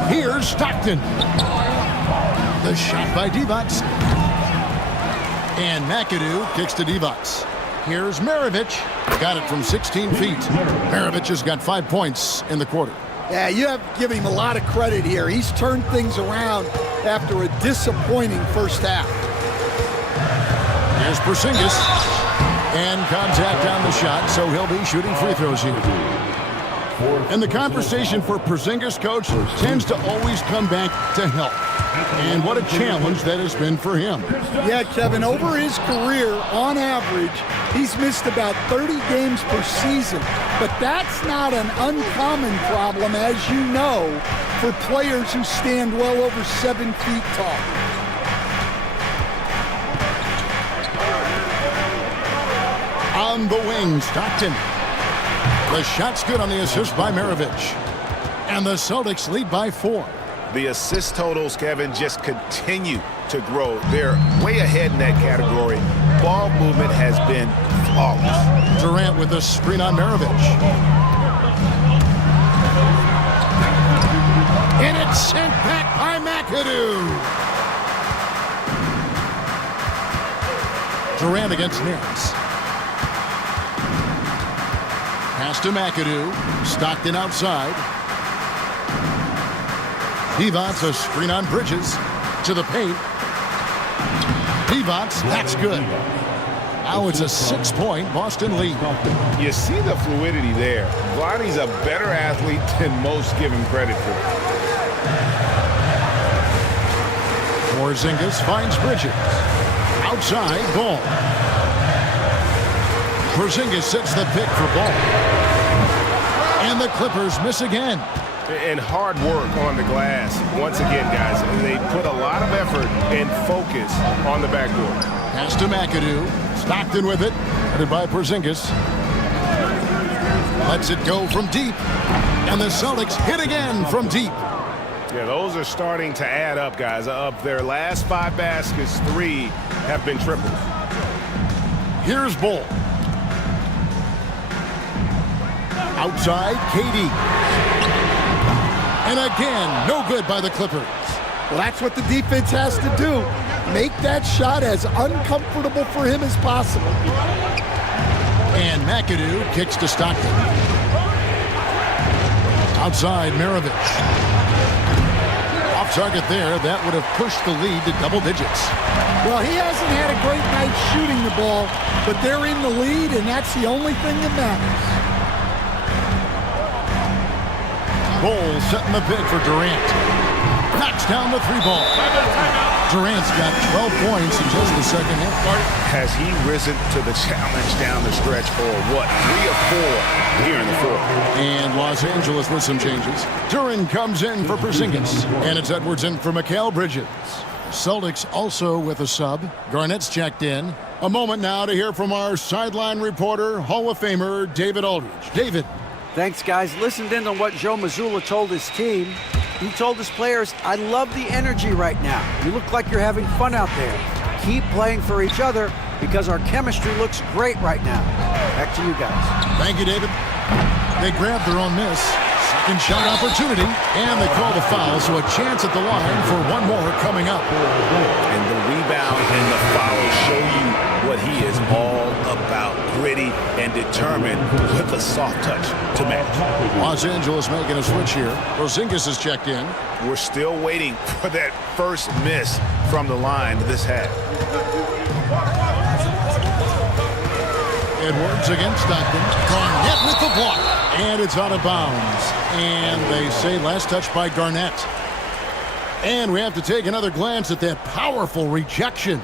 Here's Stockton. The shot by Divac. And McAdoo kicks to Divac. Here's Maravich. Got it from 16 feet. Maravich has got 5 points in the quarter. Yeah, you have to give him a lot of credit here. He's turned things around after a disappointing first half. Here's Porzingis. And contact on the shot, so he'll be shooting free throws here. And the conversation for Porzingis, coach, tends to always come back to help. And what a challenge that has been for him. Yeah, Kevin, over his career, on average, he's missed about 30 games per season. But that's not an uncommon problem, as you know, for players who stand well over 7 feet tall. On the wing, Stockton. The shot's good on the assist by Maravich. And the Celtics lead by 4. The assist totals, Kevin, just continue to grow. They're way ahead in that category. Ball movement has been flawless. Durant with the screen on Maravich. And it's sent back by McAdoo. Durant against Nance. Pass to McAdoo. Stockton outside. Divac, a screen on Bridges. To the paint. Divac, that's good. Now it's a 6-point Boston lead. You see the fluidity there. Vlade's a better athlete than most give him credit for. Porzingis finds Bridges. Outside, Ball. Porzingis sets the pick for Ball. And the Clippers miss again. And hard work on the glass. Once again, guys, they put a lot of effort and focus on the backboard. Pass to McAdoo. Stockton with it. Headed by Porzingis. Lets it go from deep. And the Celtics hit again from deep. Yeah, those are starting to add up, guys. Of their last 5 baskets, 3 have been tripled. Here's Ball. Outside, KD. And again, no good by the Clippers. Well, that's what the defense has to do. Make that shot as uncomfortable for him as possible. And McAdoo kicks to Stockton. Outside, Maravich. Off target there. That would have pushed the lead to double digits. Well, he hasn't had a great night shooting the ball, but they're in the lead, and that's the only thing that matters. Ball setting the pick for Durant. Knocks down the 3-ball. Durant's got 12 points in just the second half. Has he risen to the challenge down the stretch for what? 3 or 4 here in the 4th. And Los Angeles with some changes. Duren comes in for Porzingis. And it's Edwards in for Mikal Bridges. Celtics also with a sub. Garnett's checked in. A moment now to hear from our sideline reporter, Hall of Famer David Aldridge. David. Thanks, guys. Listened in on what Joe Mazzulla told his team. He told his players, I love the energy right now. You look like you're having fun out there. Keep playing for each other because our chemistry looks great right now. Back to you guys. Thank you, David. They grabbed their own miss. Second shot opportunity, and they call the foul, so a chance at the line for one more coming up. And the rebound and the foul show you what he is all about. Gritty and determined with a soft touch to match. Los Angeles making a switch here. Porzingis is checked in. We're still waiting for that first miss from the line this half. Edwards against Stockton. Garnett with the block. And it's out of bounds. And they say last touch by Garnett. And we have to take another glance at that powerful rejection.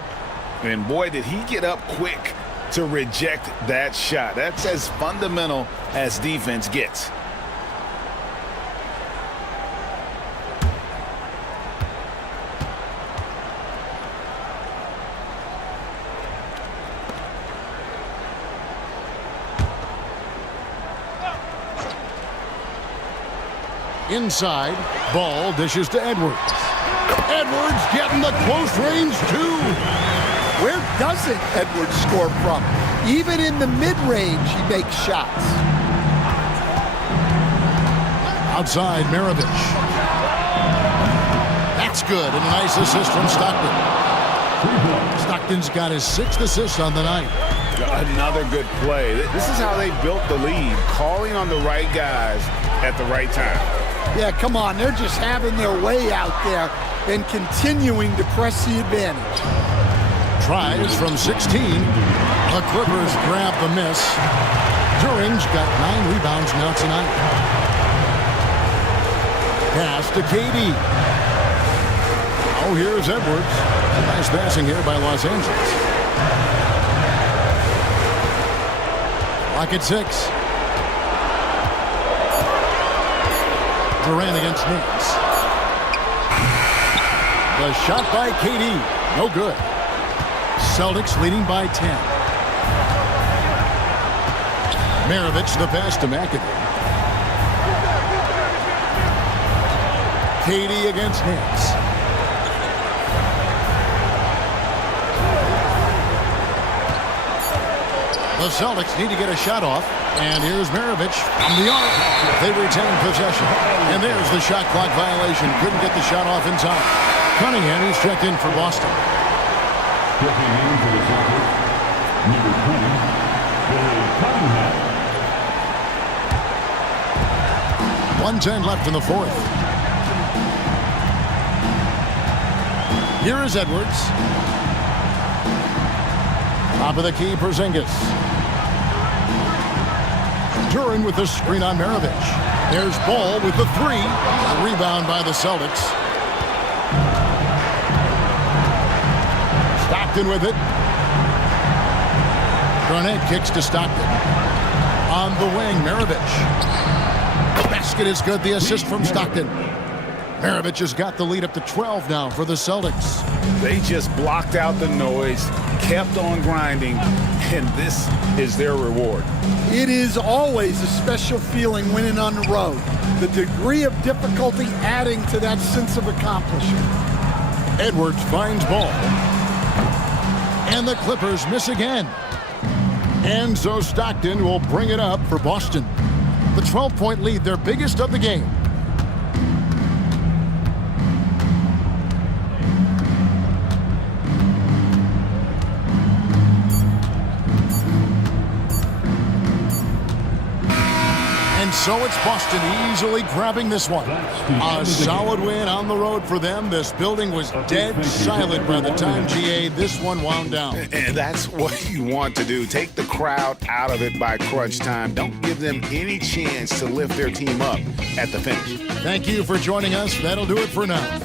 And boy, did he get up quick to reject that shot. That's as fundamental as defense gets. Inside, ball dishes to Edwards. Edwards getting the close range two. Where doesn't Edwards score from? Even in the mid-range, he makes shots. Outside, Maravich. That's good, and a nice assist from Stockton. Stockton's got his 6th assist on the night. Another good play. This is how they built the lead, calling on the right guys at the right time. Yeah, come on. They're just having their way out there and continuing to press the advantage. Tries from 16. The Clippers grab the miss. Duran's got 9 rebounds now tonight. Pass to KD. Oh, here's Edwards. Nice passing here by Los Angeles. Clock at 6. Durant against Knicks. The shot by KD. No good. Celtics leading by 10. Maravich the pass to McAdoo. KD against Knicks. The Celtics need to get a shot off. And here's Maravich from the arc. They retain possession. And there's the shot clock violation. Couldn't get the shot off in time. Cunningham is checked in for Boston. Checking in for the Celtics, number 20, Billy Cunningham. 1:10 left in the 4th. Here is Edwards. Top of the key, Porzingis. Duran with the screen on Maravich. There's Ball with the 3. A rebound by the Celtics. Stockton with it. Garnett kicks to Stockton. On the wing, Maravich. The basket is good. The assist from Stockton. Maravich has got the lead up to 12 now for the Celtics. They just blocked out the noise, kept on grinding, and this is their reward. It is always a special feeling winning on the road. The degree of difficulty adding to that sense of accomplishment. Edwards finds Ball. And the Clippers miss again. And so Stockton will bring it up for Boston. The 12-point lead, their biggest of the game. And so it's Boston easily grabbing this one. A solid win on the road for them. This building was dead silent by the time, GA, this one wound down. And that's what you want to do. Take the crowd out of it by crunch time. Don't give them any chance to lift their team up at the finish. Thank you for joining us. That'll do it for now.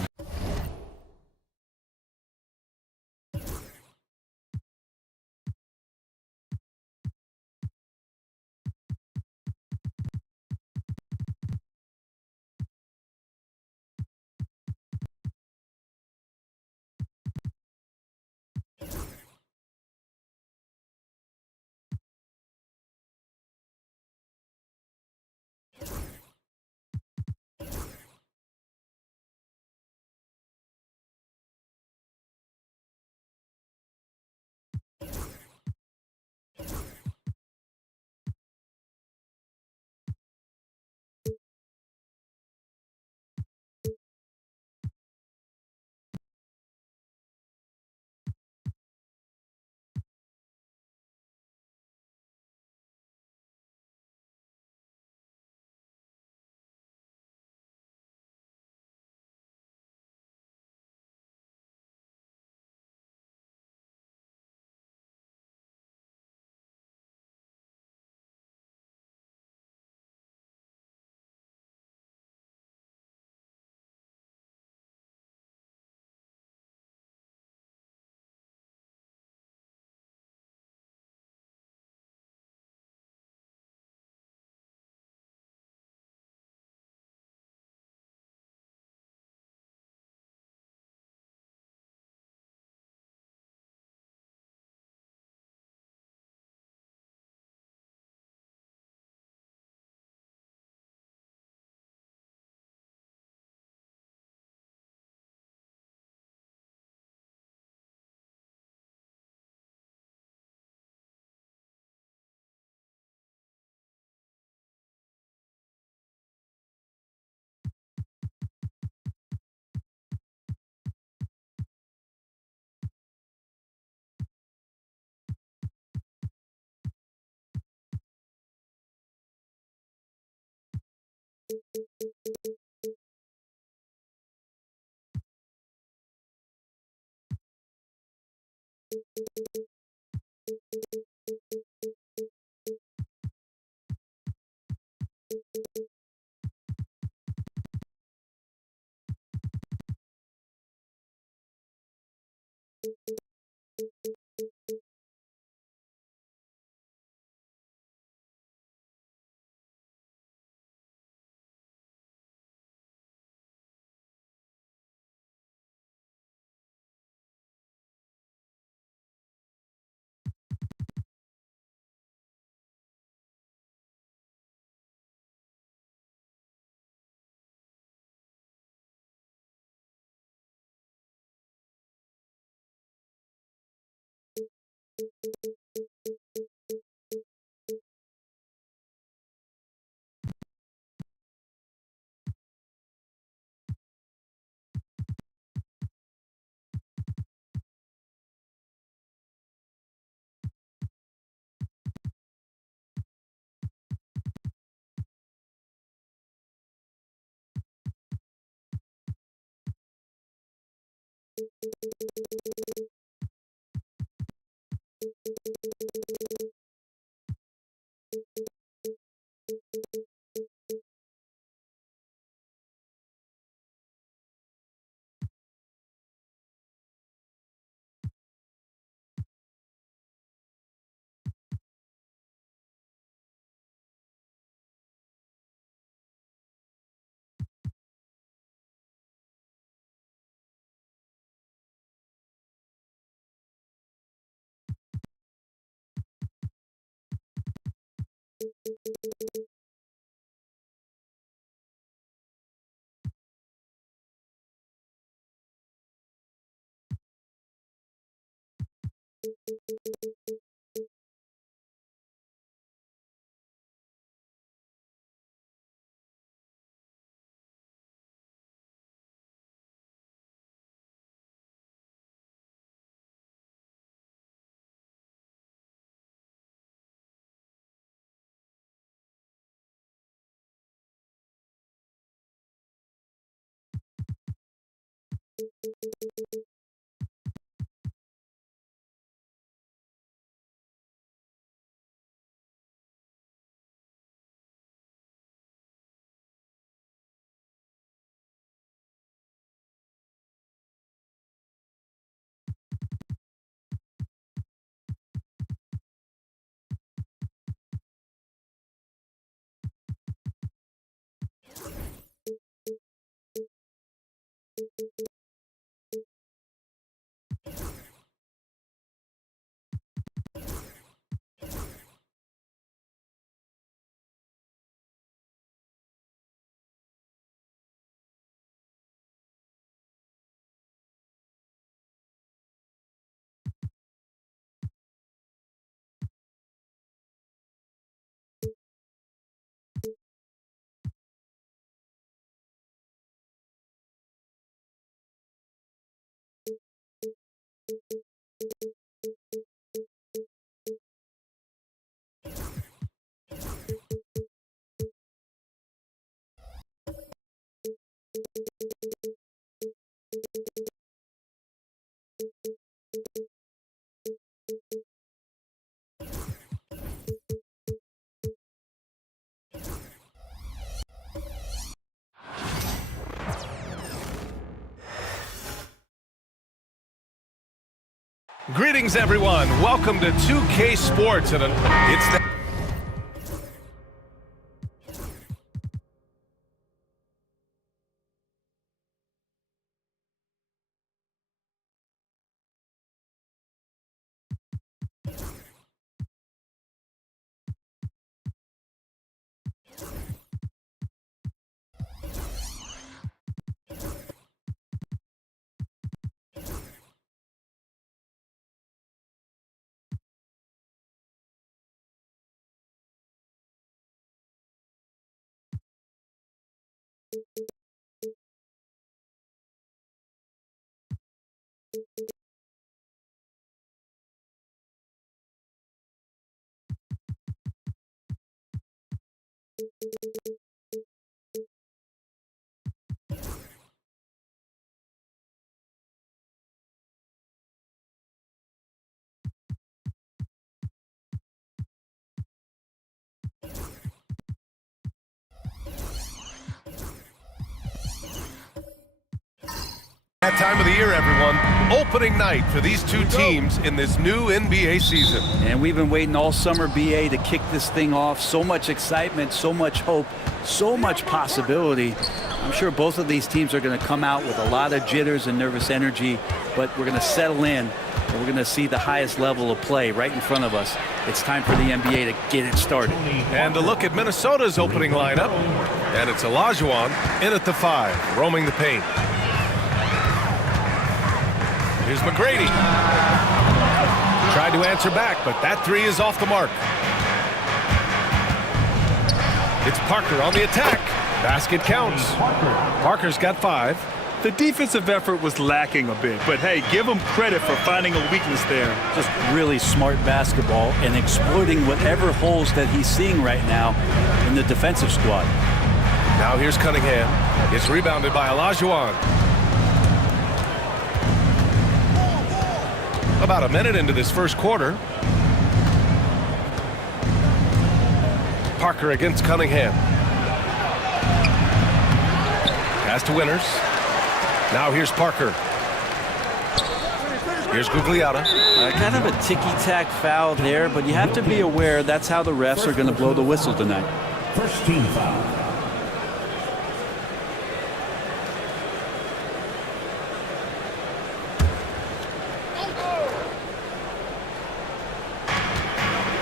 Greetings, everyone. Welcome to 2K Sports. And it's the That time of the year, everyone. Opening night for these two teams in this new NBA season. And we've been waiting all summer, BA, to kick this thing off. So much excitement, so much hope, so much possibility. I'm sure both of these teams are going to come out with a lot of jitters and nervous energy, but we're going to settle in, and we're going to see the highest level of play right in front of us. It's time for the NBA to get it started. And a look at Minnesota's opening lineup. And it's Olajuwon in at the 5, roaming the paint. Here's McGrady. Tried to answer back, but that 3 is off the mark. It's Parker on the attack. Basket counts. Parker's got 5. The defensive effort was lacking a bit, but hey, give him credit for finding a weakness there. Just really smart basketball and exploiting whatever holes that he's seeing right now in the defensive squad. Now here's Cunningham. It's rebounded by Olajuwon. About a minute into this first quarter. Parker against Cunningham. Pass to Winters. Now here's Parker. Here's Gugliotta. Kind of a ticky-tack foul there, but you have to be aware that's how the refs are going to blow the whistle tonight. First team foul.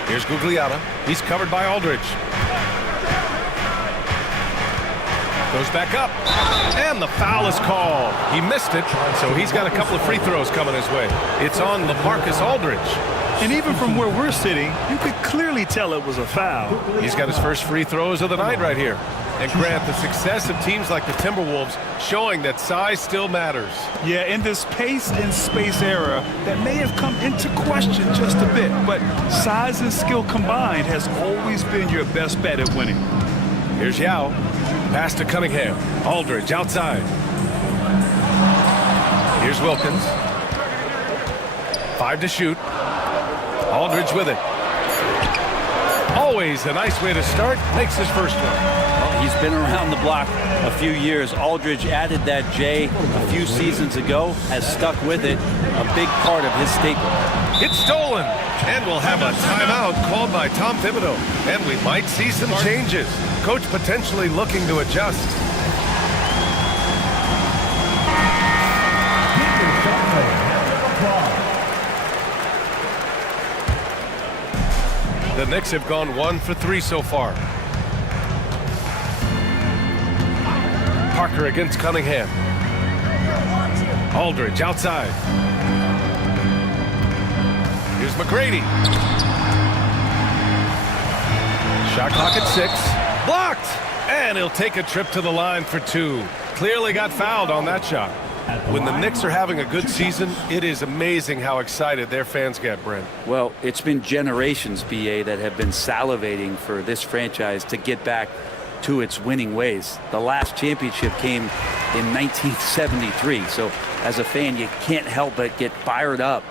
Here's Gugliotta. He's covered by Aldridge. Goes back up. And the foul is called. He missed it, so he's got a couple of free throws coming his way. It's on LaMarcus Aldridge. And even from where we're sitting, you could clearly tell it was a foul. He's got his first free throws of the night right here. And Grant, the success of teams like the Timberwolves showing that size still matters. Yeah, in this pace and space era, that may have come into question just a bit, but size and skill combined has always been your best bet at winning. Here's Yao. Pass to Cunningham. Aldridge outside. Here's Wilkins. 5 to shoot. Aldridge with it. Always a nice way to start. Makes his first one. Well, he's been around the block a few years. Aldridge added that J a few seasons ago, has stuck with it. A big part of his staple. It's stolen. And we'll have a timeout called by Tom Thibodeau. And we might see some changes. Coach potentially looking to adjust. The Knicks have gone 1 for 3 so far. Parker against Cunningham. Aldridge outside. Here's McGrady. Shot clock at 6. Blocked! And he'll take a trip to the line for 2. Clearly got fouled on that shot. When the Knicks are having a good season, it is amazing how excited their fans get, Brent. Well, it's been generations, BA, that have been salivating for this franchise to get back to its winning ways. The last championship came in 1973. So as a fan, you can't help but get fired up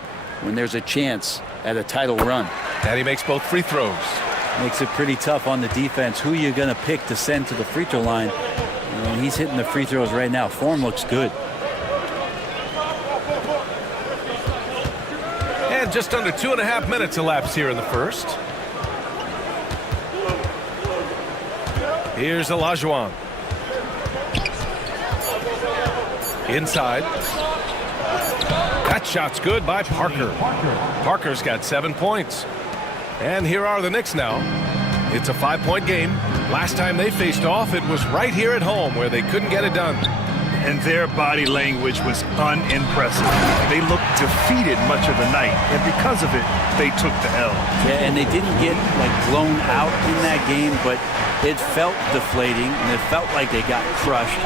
when there's a chance at a title run. And he makes both free throws. Makes it pretty tough on the defense. Who are you going to pick to send to the free throw line? And he's hitting the free throws right now. Form looks good. And just under 2.5 minutes elapsed here in the first. Here's Olajuwon. Inside. That shot's good by Parker. Parker's got 7 points. And here are the Knicks now. It's a 5-point game. Last time they faced off, it was right here at home where they couldn't get it done. And their body language was unimpressive. They looked defeated much of the night, and because of it, they took the L. Yeah, and they didn't get blown out in that game, but it felt deflating, and it felt like they got crushed.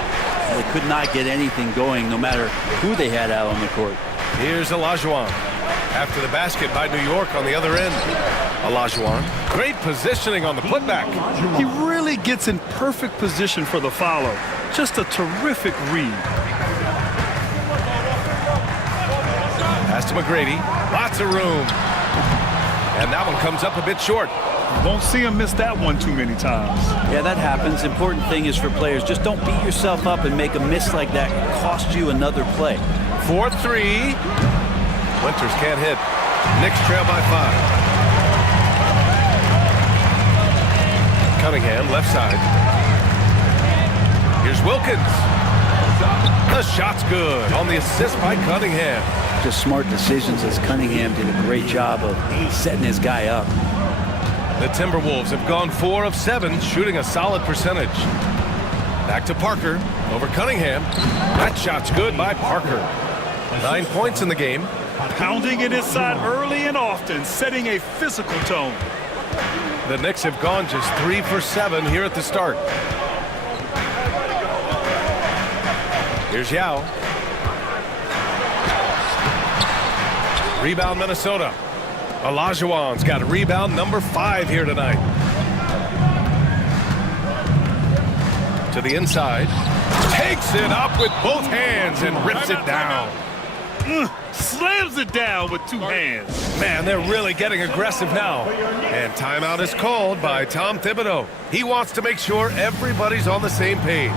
They could not get anything going, no matter who they had out on the court. Here's Olajuwon. After the basket by New York on the other end. Olajuwon. Great positioning on the putback. He really gets in perfect position for the follow. Just a terrific read. Pass to McGrady. Lots of room. And that one comes up a bit short. Won't see him miss that one too many times. Yeah, that happens. Important thing is for players, just don't beat yourself up and make a miss like that cost you another play. 4-3. Winters can't hit. Knicks trail by 5. Cunningham, left side. Here's Wilkins. The shot's good on the assist by Cunningham. Just smart decisions as Cunningham did a great job of setting his guy up. The Timberwolves have gone 4 of 7, shooting a solid percentage. Back to Parker, over Cunningham. That shot's good by Parker. 9 points in the game. Pounding it inside early and often, setting a physical tone. The Knicks have gone just 3 for 7 here at the start. Here's Yao. Rebound Minnesota. Olajuwon's got a rebound number 5 here tonight. To the inside. Takes it up with both hands and rips it down. Slams it down with 2 hands. Man, they're really getting aggressive now. And timeout is called by Tom Thibodeau. He wants to make sure everybody's on the same page.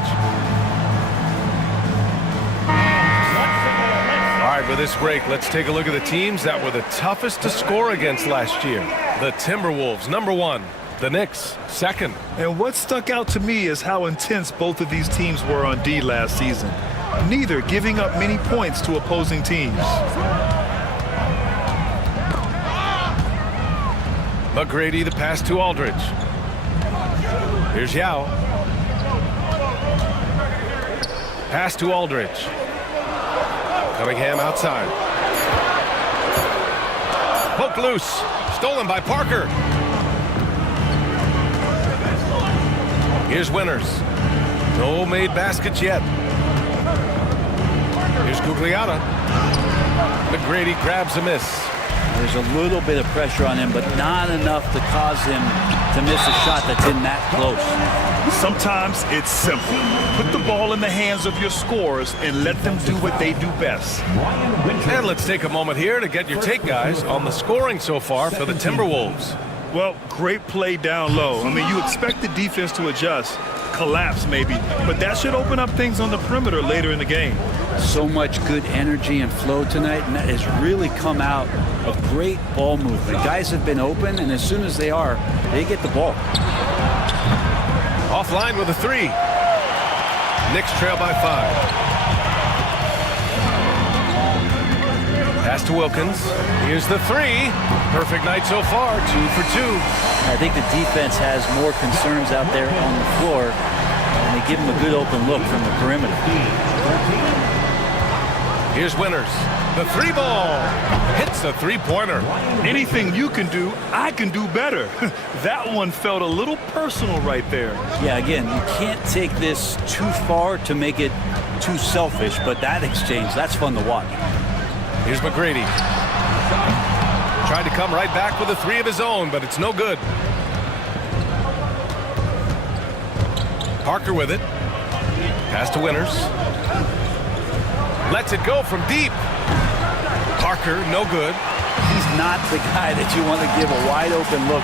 All right, with this break, let's take a look at the teams that were the toughest to score against last year. The Timberwolves, number 1. The Knicks, 2nd. And what stuck out to me is how intense both of these teams were on D last season. Neither giving up many points to opposing teams. McGrady, the pass to Aldridge. Here's Yao. Pass to Aldridge. Cunningham outside. Poked loose. Stolen by Parker. Here's Winters. No made baskets yet. Here's Gugliotta. McGrady grabs a miss. There's a little bit of pressure on him, but not enough to cause him to miss a shot that's in that close. Sometimes it's simple. Put the ball in the hands of your scorers and let them do what they do best. And let's take a moment here to get your take, guys, on the scoring so far for the Timberwolves. Well, great play down low. I mean, you expect the defense to adjust, collapse maybe, but that should open up things on the perimeter later in the game. So much good energy and flow tonight, and that has really come out of great ball movement. Guys have been open, and as soon as they are, they get the ball. Offline with a 3. Knicks trail by 5. Pass to Wilkins. Here's the 3. Perfect night so far, 2 for 2. I think the defense has more concerns out there on the floor, and they give them a good open look from the perimeter. Here's Winters. The 3 ball. Hits the 3-pointer. Anything you can do, I can do better. That one felt a little personal right there. Yeah, again, you can't take this too far to make it too selfish, but that exchange, that's fun to watch. Here's McGrady. Tried to come right back with a 3 of his own, but it's no good. Parker with it. Pass to Winters. Lets it go from deep. Parker, no good. He's not the guy that you want to give a wide open look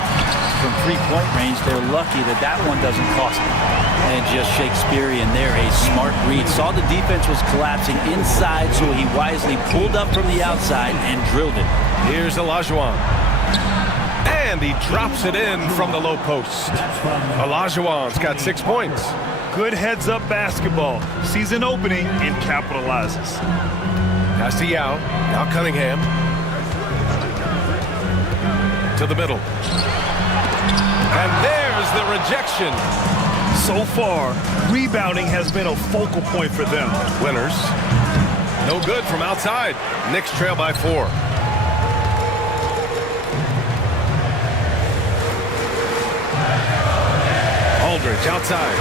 from 3-point range. They're lucky that that one doesn't cost them. And just Shakespearean there, a smart read. Saw the defense was collapsing inside, so he wisely pulled up from the outside and drilled it. Here's Olajuwon. And he drops it in from the low post. Olajuwon's got 6 points. Good heads-up basketball. Sees an opening and capitalizes. Pass to Yao. Now Cunningham. To the middle. And there's the rejection. So far, rebounding has been a focal point for them. Winters. No good from outside. Knicks trail by 4. Aldridge outside.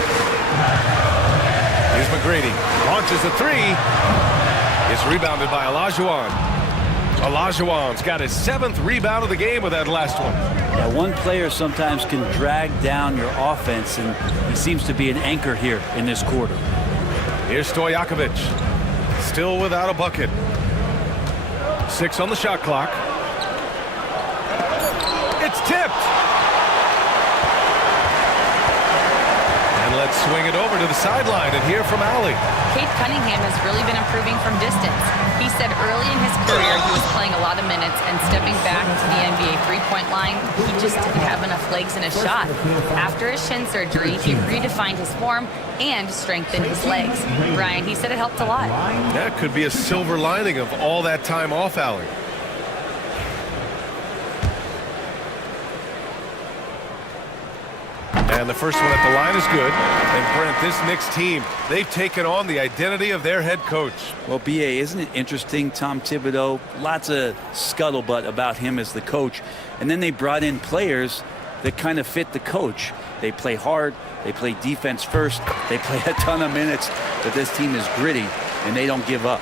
Here's McGrady. Launches a 3. It's rebounded by Olajuwon. Olajuwon's got his 7th rebound of the game with that last one. Yeah, one player sometimes can drag down your offense, and he seems to be an anchor here in this quarter. Here's Stojakovic. Still without a bucket. 6 on the shot clock. It's tipped. And let's swing it over to the sideline and hear from Allie. Cade Cunningham has really been improving from distance. He said early in his career he was playing a lot of minutes and stepping back to the NBA three-point line, he just didn't have enough legs in his shot. After his shin surgery, he redefined his form and strengthened his legs. Brian, he said it helped a lot. That could be a silver lining of all that time off, Allie. And the first one at the line is good. And Brent, this Knicks team, they've taken on the identity of their head coach. Well, B.A., isn't it interesting, Tom Thibodeau, lots of scuttlebutt about him as the coach. And then they brought in players that kind of fit the coach. They play hard, they play defense first, they play a ton of minutes, but this team is gritty, and they don't give up.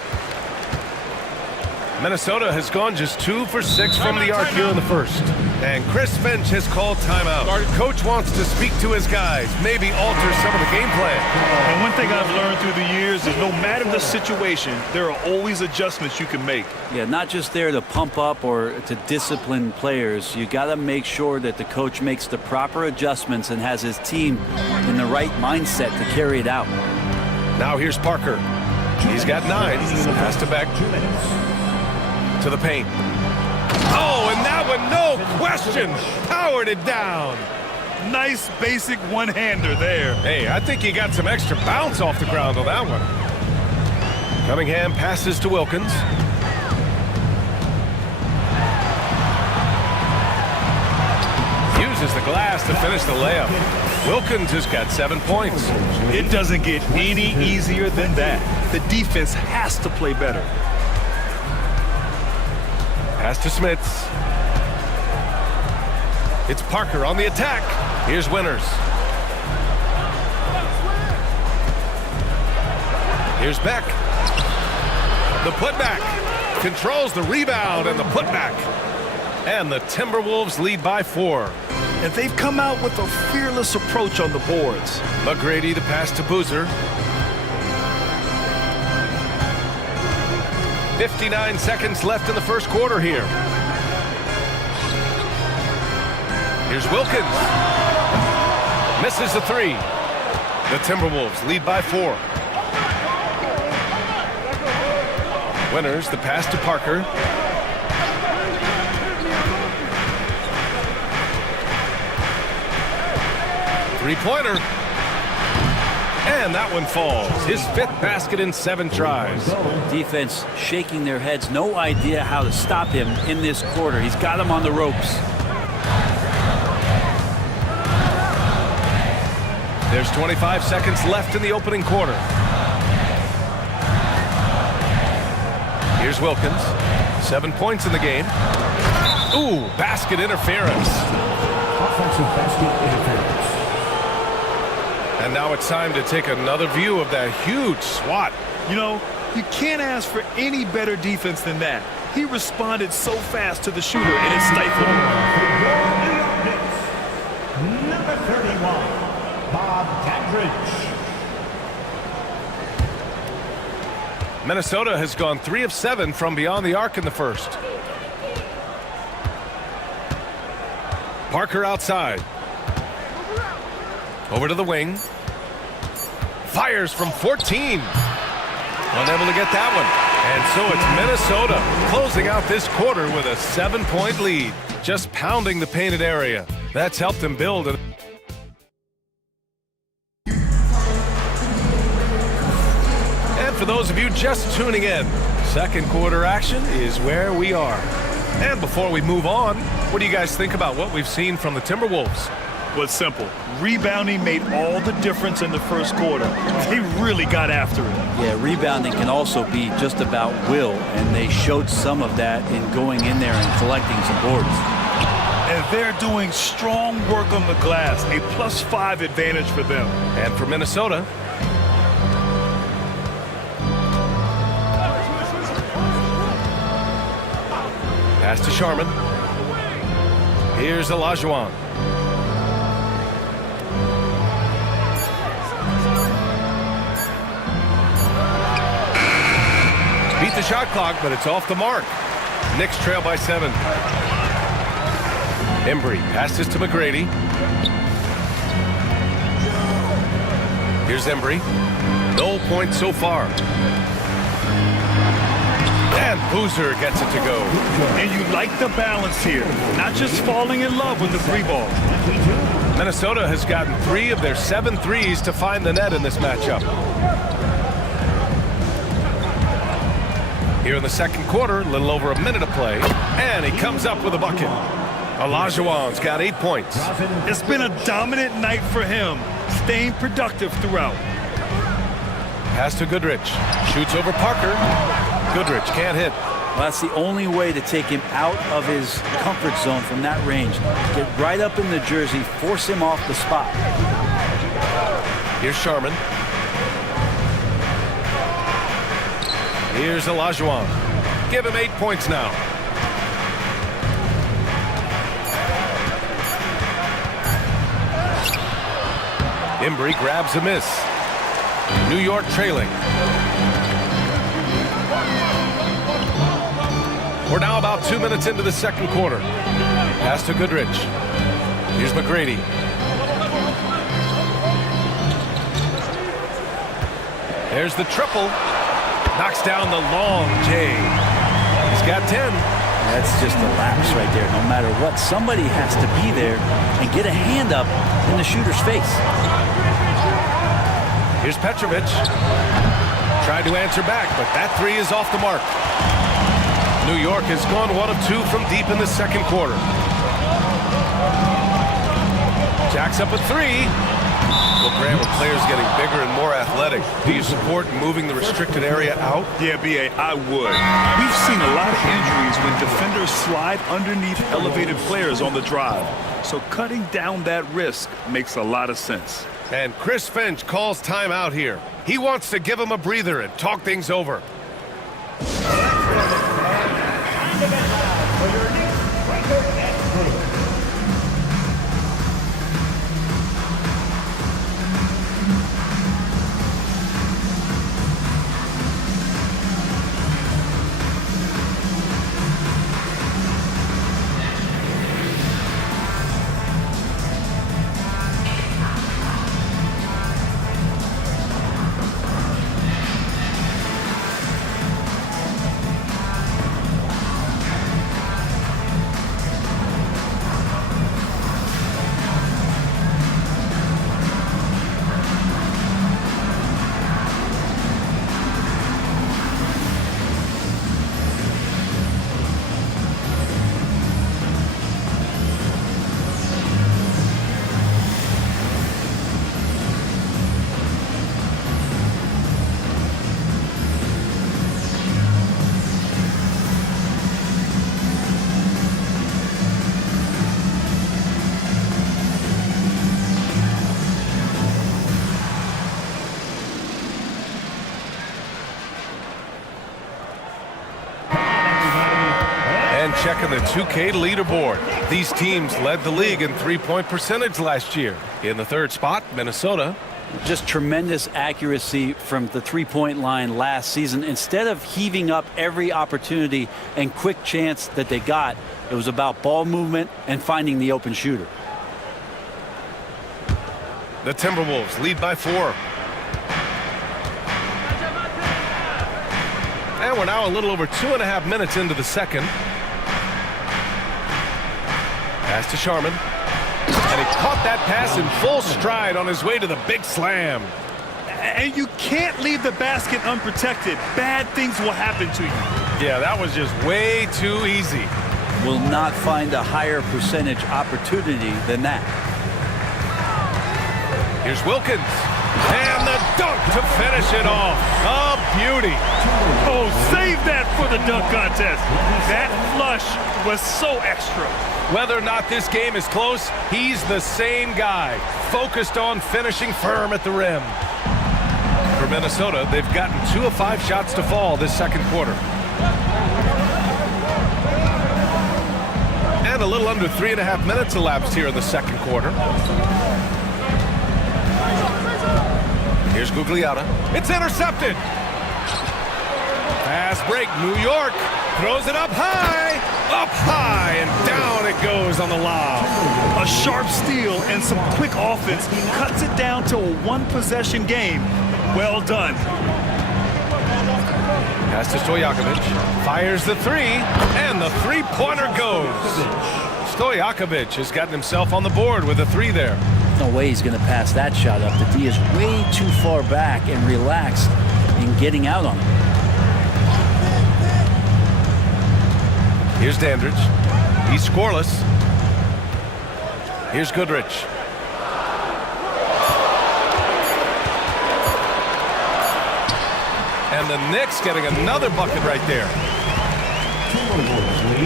Minnesota has gone just 2 for 6 from the arc here in the first. And Chris Finch has called timeout. Coach wants to speak to his guys, maybe alter some of the game plan. And one thing I've learned through the years is no matter the situation, there are always adjustments you can make. Yeah, not just there to pump up or to discipline players. You got to make sure that the coach makes the proper adjustments and has his team in the right mindset to carry it out. Now here's Parker. He's got 9. Pass to Beck. To the paint. Oh, and that one, no question, powered it down. Nice basic one-hander there. Hey, I think he got some extra bounce off the ground on that one. Cunningham passes to Wilkins. Uses the glass to finish the layup. Wilkins has got 7 points. It doesn't get any easier than that. The defense has to play better. Pass to Smits. It's Parker on the attack. Here's Winters. Here's Beck. The putback. Controls the rebound and the putback. And the Timberwolves lead by 4. And they've come out with a fearless approach on the boards. McGrady the pass to Boozer. 59 seconds left in the first quarter here. Here's Wilkins. Misses the 3. The Timberwolves lead by 4. Winters the pass to Parker. Three-pointer. And that one falls. His 5th basket in 7 tries. Defense shaking their heads. No idea how to stop him in this quarter. He's got him on the ropes. There's 25 seconds left in the opening quarter. Here's Wilkins. 7 points in the game. Ooh, basket interference. Offensive basket interference. And now it's time to take another view of that huge swat. You know, you can't ask for any better defense than that. He responded so fast to the shooter, and it stifled him. Number 31, Bob Dandridge. Minnesota has gone 3 of 7 from beyond the arc in the first. Parker outside. Over to the wing. Fires from 14. Unable to get that one. And so it's Minnesota closing out this quarter with a 7-point lead. Just pounding the painted area. That's helped them build it. And for those of you just tuning in, second quarter action is where we are. And before we move on, what do you guys think about what we've seen from the Timberwolves? Well, it's simple. Rebounding made all the difference in the first quarter. They really got after it. Yeah, rebounding can also be just about will, and they showed some of that in going in there and collecting some boards. And they're doing strong work on the glass, a +5 advantage for them. And for Minnesota, pass to Sharman. Here's Olajuwon. Beat the shot clock, but it's off the mark. Knicks trail by 7. Embry passes to McGrady. Here's Embry. No points so far. And Boozer gets it to go. And you like the balance here. Not just falling in love with the 3 ball. Minnesota has gotten 3 of their 7 threes to find the net in this matchup. Here in the second quarter, a little over a minute of play. And he comes up with a bucket. Olajuwon's got 8 points. It's been a dominant night for him, staying productive throughout. Pass to Goodrich. Shoots over Parker. Goodrich can't hit. Well, that's the only way to take him out of his comfort zone from that range. Get right up in the jersey, force him off the spot. Here's Sharman. Here's Olajuwon. Give him 8 points now. Embry grabs a miss. New York trailing. We're now about 2 minutes into the second quarter. Pass to Goodrich. Here's McGrady. There's the triple. Knocks down the long J. He's got 10. That's just a lapse right there. No matter what, somebody has to be there and get a hand up in the shooter's face. Here's Petrovic. Tried to answer back, but that 3 is off the mark. New York has gone 1 of 2 from deep in the second quarter. Jacks up a 3. Well, Graham, with players getting bigger and more athletic, do you support moving the restricted area out? Yeah, B.A., I would. We've seen a lot of injuries when defenders slide underneath elevated players on the drive. So cutting down that risk makes a lot of sense. And Chris Finch calls timeout here. He wants to give him a breather and talk things over. Checking the 2K leaderboard. These teams led the league in three-point percentage last year. In the third spot, Minnesota. Just tremendous accuracy from the three-point line last season. Instead of heaving up every opportunity and quick chance that they got, it was about ball movement and finding the open shooter. The Timberwolves lead by 4. And we're now a little over 2.5 minutes into the second. Pass to Sharman. And he caught that pass in full stride on his way to the big slam. And you can't leave the basket unprotected. Bad things will happen to you. Yeah, that was just way too easy. Will not find a higher percentage opportunity than that. Here's Wilkins. And the dunk to finish it off. A beauty. Oh, save that for the dunk contest. That flush was so extra. Whether or not this game is close, he's the same guy, focused on finishing firm at the rim. For Minnesota, they've gotten 2 of 5 shots to fall this second quarter. And a little under 3.5 minutes elapsed here in the second quarter. Here's Gugliotta. It's intercepted. Fast break. New York throws it up high. Up high and down it goes on the lob. A sharp steal and some quick offense cuts it down to a one-possession game. Well done. Pass to Stojakovic. Fires the three, and the three-pointer goes. Stojakovic has gotten himself on the board with a three there. No way he's going to pass that shot up. The D is way too far back and relaxed in getting out on him. Here's Dandridge. He's scoreless. Here's Goodrich. And the Knicks getting another bucket right there.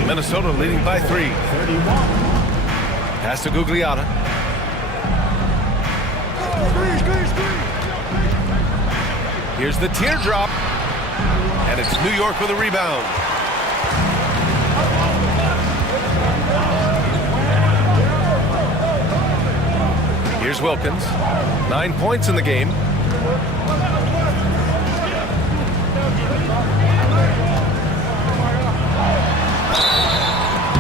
Minnesota leading by 3. Pass to Gugliotta. Here's the teardrop. And it's New York with a rebound. Here's Wilkins. 9 points in the game.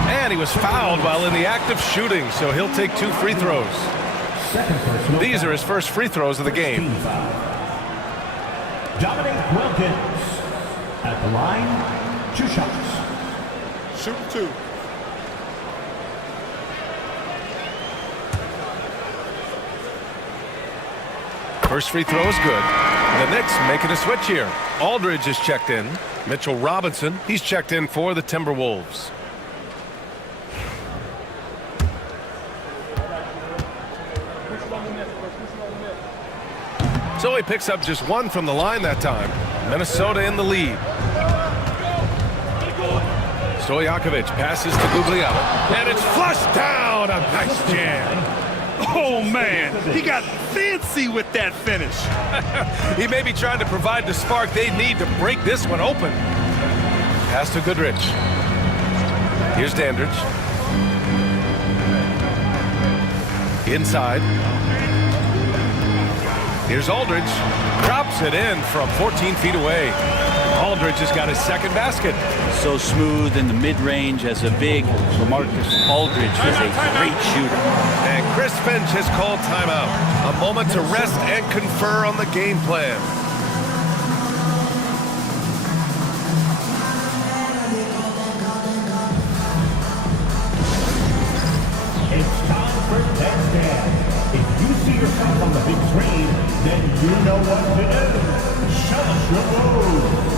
And he was fouled while in the act of shooting, so he'll take 2 free throws. These are his first free throws of the game. Dominic Wilkins at the line, 2 shots. Shoot 2. First free throw is good. The Knicks making a switch here. Aldridge is checked in. Mitchell Robinson, he's checked in for the Timberwolves. So he picks up just 1 from the line that time. Minnesota in the lead. Stojakovic passes to Gugliotta, and it's flushed down. A nice jam. Oh, man, he got fancy with that finish. He may be trying to provide the spark they need to break this one open. Pass to Goodrich. Here's Dandridge. Inside. Here's Aldridge. Drops it in from 14 feet away. Aldridge has got his second basket. So smooth in the mid-range as a big. LaMarcus Aldridge is a great shooter. And Chris Finch has called timeout. A moment to rest and confer on the game plan. It's time for Next Dance. If you see yourself on the big screen, then you know what to do. Show us your moves.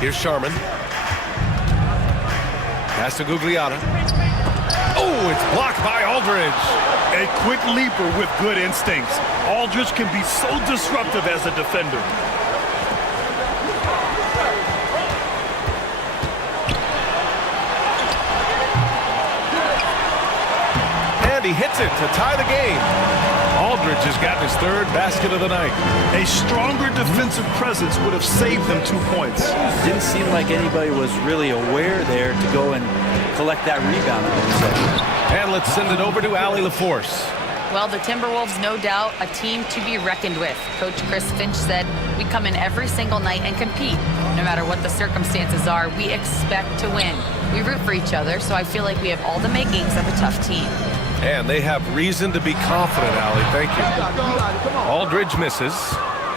Here's Sharman. Pass to Gugliotta. Oh, it's blocked by Aldridge. A quick leaper with good instincts. Aldridge can be so disruptive as a defender. And he hits it to tie the game. Aldridge has gotten his 3rd basket of the night. A stronger defensive presence would have saved them 2 points. Didn't seem like anybody was really aware there to go and collect that rebound. And let's send it over to Allie LaForce. Well, the Timberwolves, no doubt, a team to be reckoned with. Coach Chris Finch said, we come in every single night and compete. No matter what the circumstances are, we expect to win. We root for each other, so I feel like we have all the makings of a tough team. And they have reason to be confident, Allie. Thank you. Aldridge misses.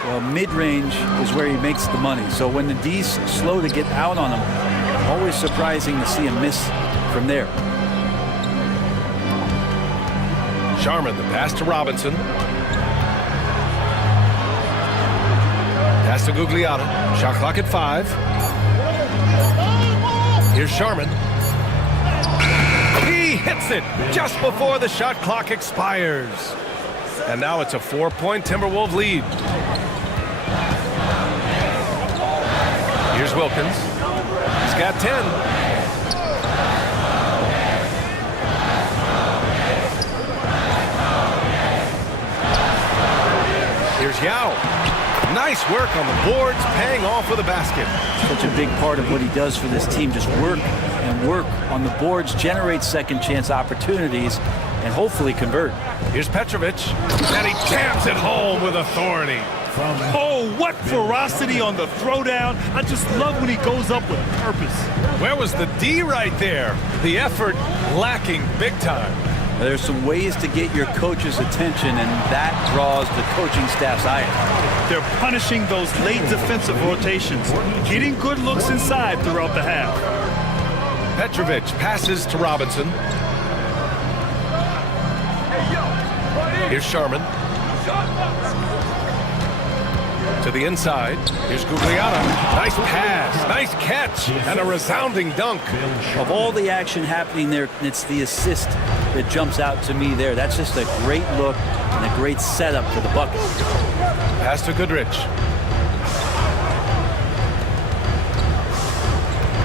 Well, mid-range is where he makes the money. So when the D's slow to get out on him, always surprising to see him miss from there. Sharman, the pass to Robinson. Pass to Gugliotta. Shot clock at 5. Here's Sharman. He hits it just before the shot clock expires. And now it's a 4-point Timberwolves lead. Here's Wilkins. He's got 10. Here's Yao. Nice work on the boards, paying off with a basket. Such a big part of what he does for this team, just work and work on the boards, generate second chance opportunities, and hopefully convert. Here's Petrovic, and he jams it home with authority. Oh, what ferocity on the throwdown. I just love when he goes up with purpose. Where was the D right there? The effort lacking big time. There's some ways to get your coach's attention, and that draws the coaching staff's eye. They're punishing those late defensive rotations, getting good looks inside throughout the half. Petrovic passes to Robinson. Here's Sharman. To the inside. Here's Guglielmo. Nice pass, nice catch, and a resounding dunk. Of all the action happening there, it's the assist that jumps out to me there. That's just a great look and a great setup for the bucket. Pass to Goodrich.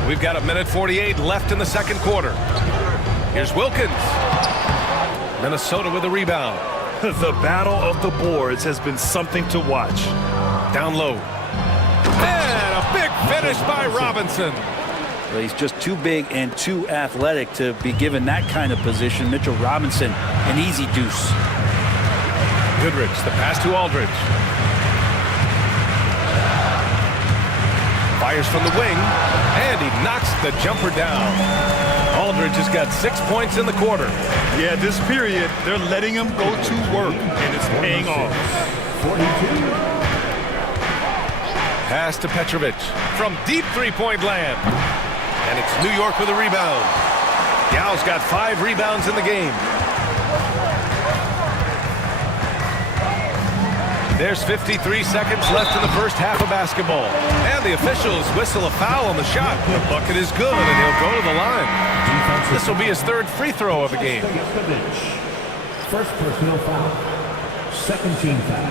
We've got 1:48 left in the second quarter. Here's Wilkins. Minnesota with a rebound. The battle of the boards has been something to watch. Down low. And a big finish by Robinson. Well, he's just too big and too athletic to be given that kind of position. Mitchell Robinson, an easy deuce. Goodrich, the pass to Aldridge. Fires from the wing, and he knocks the jumper down. Aldridge has got 6 points in the quarter. Yeah, this period, they're letting him go to work, and it's paying off. 42. Pass to Petrovic from deep three-point land. And it's New York with a rebound. Yao's got 5 rebounds in the game. There's 53 seconds left in the first half of basketball. And the officials whistle a foul on the shot. The bucket is good, and he'll go to the line. This will be his 3rd free throw of the game. First personal foul. Second team foul.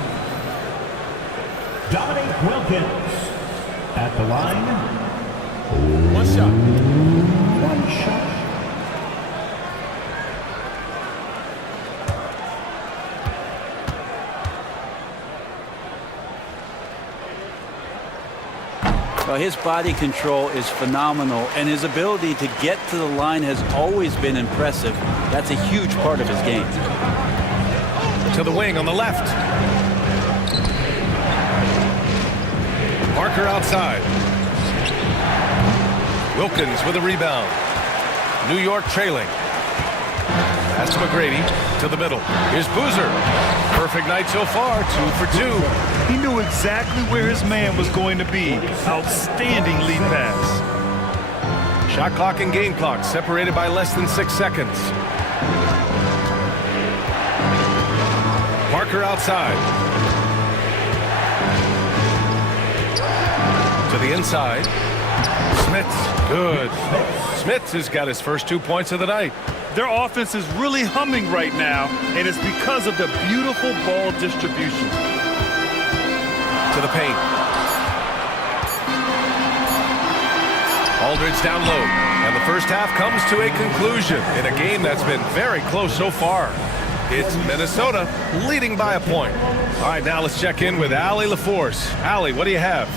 Dominique Wilkins at the line. One shot. One shot. Well, his body control is phenomenal, and his ability to get to the line has always been impressive. That's a huge part of his game. To the wing on the left. Parker outside. Wilkins with a rebound. New York trailing. Pass to McGrady to the middle. Here's Boozer. Perfect night so far, 2 for 2. He knew exactly where his man was going to be. Outstanding lead pass. Shot clock and game clock separated by less than 6 seconds. Parker outside. To the inside. Smith, good. Smith has got his first 2 points of the night. Their offense is really humming right now, and it's because of the beautiful ball distribution. To the paint. Aldridge down low, and the first half comes to a conclusion in a game that's been very close so far. It's Minnesota leading by a point. All right, now let's check in with Allie LaForce. Allie, what do you have?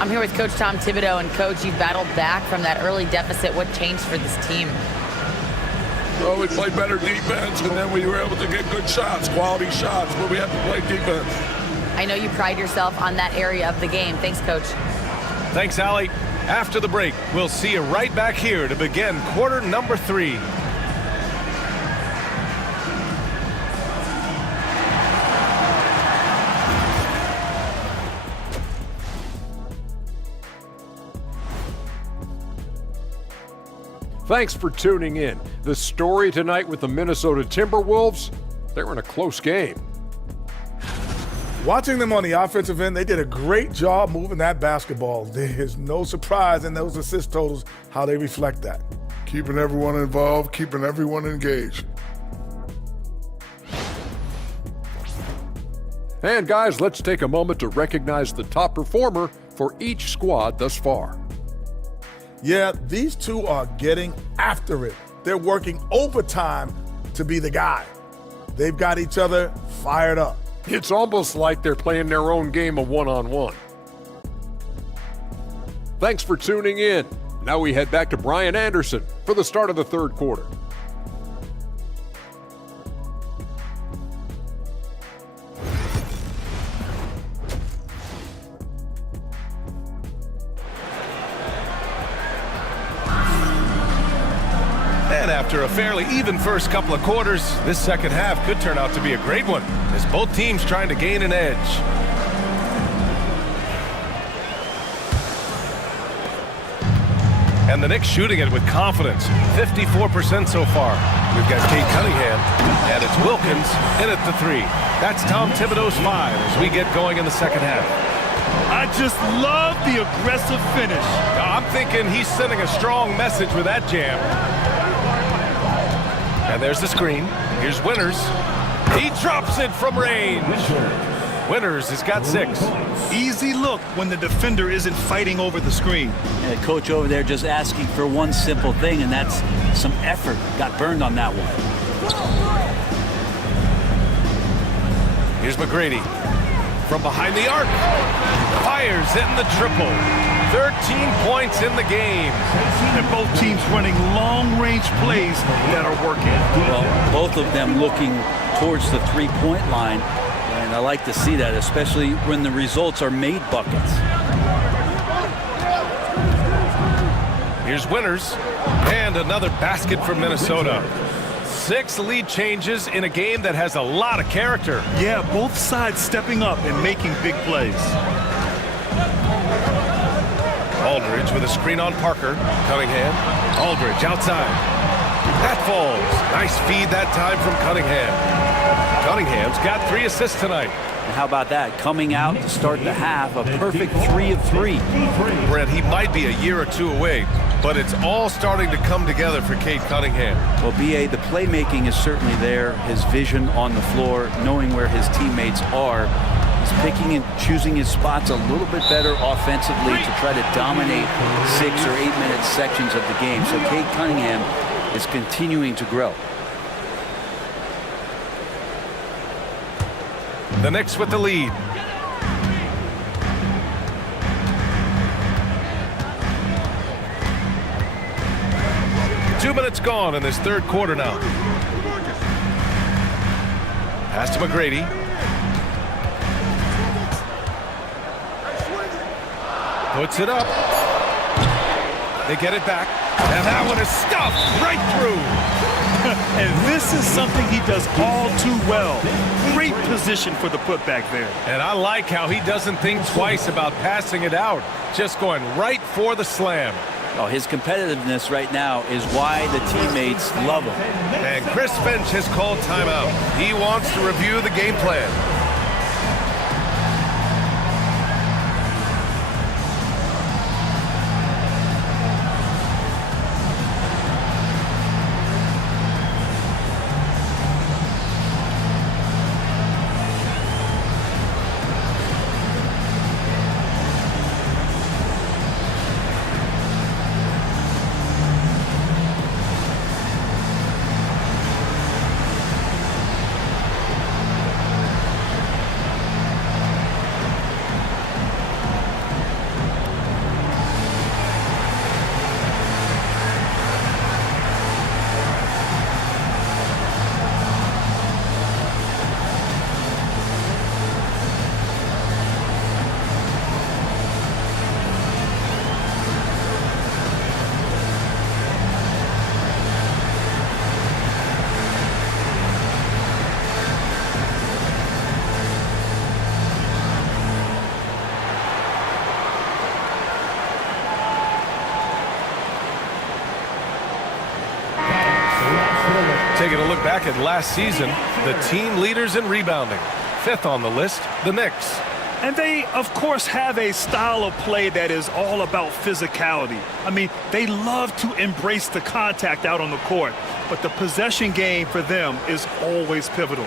I'm here with Coach Tom Thibodeau, and Coach, you've battled back from that early deficit. What changed for this team? Well, we played better defense, and then we were able to get good shots, quality shots, but we had to play defense. I know you pride yourself on that area of the game. Thanks, Coach. Thanks, Allie. After the break, we'll see you right back here to begin quarter number 3. Thanks for tuning in. The story tonight with the Minnesota Timberwolves, they were in a close game. Watching them on the offensive end, they did a great job moving that basketball. There's no surprise in those assist totals how they reflect that. Keeping everyone involved, keeping everyone engaged. And guys, let's take a moment to recognize the top performer for each squad thus far. Yeah, these two are getting after it. They're working overtime to be the guy. They've got each other fired up. It's almost like they're playing their own game of one-on-one. Thanks for tuning in. Now we head back to Brian Anderson for the start of the third quarter. And after a fairly even first couple of quarters, this second half could turn out to be a great one, as both teams trying to gain an edge. And the Knicks shooting it with confidence, 54% so far. We've got Cade Cunningham, and it's Wilkins in at the three. That's Tom Thibodeau's 5 as we get going in the second half. I just love the aggressive finish. I'm thinking he's sending a strong message with that jam. And there's the screen. Here's Winters. He drops it from range. Winters has got 6. Easy look when the defender isn't fighting over the screen. And the coach over there just asking for one simple thing, and that's some effort. Got burned on that one. Here's McGrady. From behind the arc. Fires in the triple. 13 points in the game. And both teams running long-range plays that are working. Well, both of them looking towards the three-point line. And I like to see that, especially when the results are made buckets. Here's Winters. And another basket for Minnesota. 6 lead changes in a game that has a lot of character. Yeah, both sides stepping up and making big plays. Aldridge with a screen on Parker. Cunningham. Aldridge outside. That falls. Nice feed that time from Cunningham. Cunningham's got 3 assists tonight. And how about that? Coming out to start the half, a perfect 3 of 3. Brent, he might be a year or 2 away, but it's all starting to come together for Cade Cunningham. Well, B.A., the playmaking is certainly there. His vision on the floor, knowing where his teammates are. He's picking and choosing his spots a little bit better offensively to try to dominate 6 or 8 minute sections of the game. So Cade Cunningham is continuing to grow. The Knicks with the lead. Two minutes gone in this third quarter now. Pass to McGrady. Puts it up. They get it back. And that one is stuffed right through. And this is something he does all too well. Great position for the putback there. And I like how he doesn't think twice about passing it out. Just going right for the slam. Oh, his competitiveness right now is why the teammates love him. And Chris Finch has called timeout. He wants to review the game plan. Taking a look back at last season, the team leaders in rebounding. Fifth on the list, the Knicks. And they, of course, have a style of play that is all about physicality. I mean, they love to embrace the contact out on the court, but the possession game for them is always pivotal.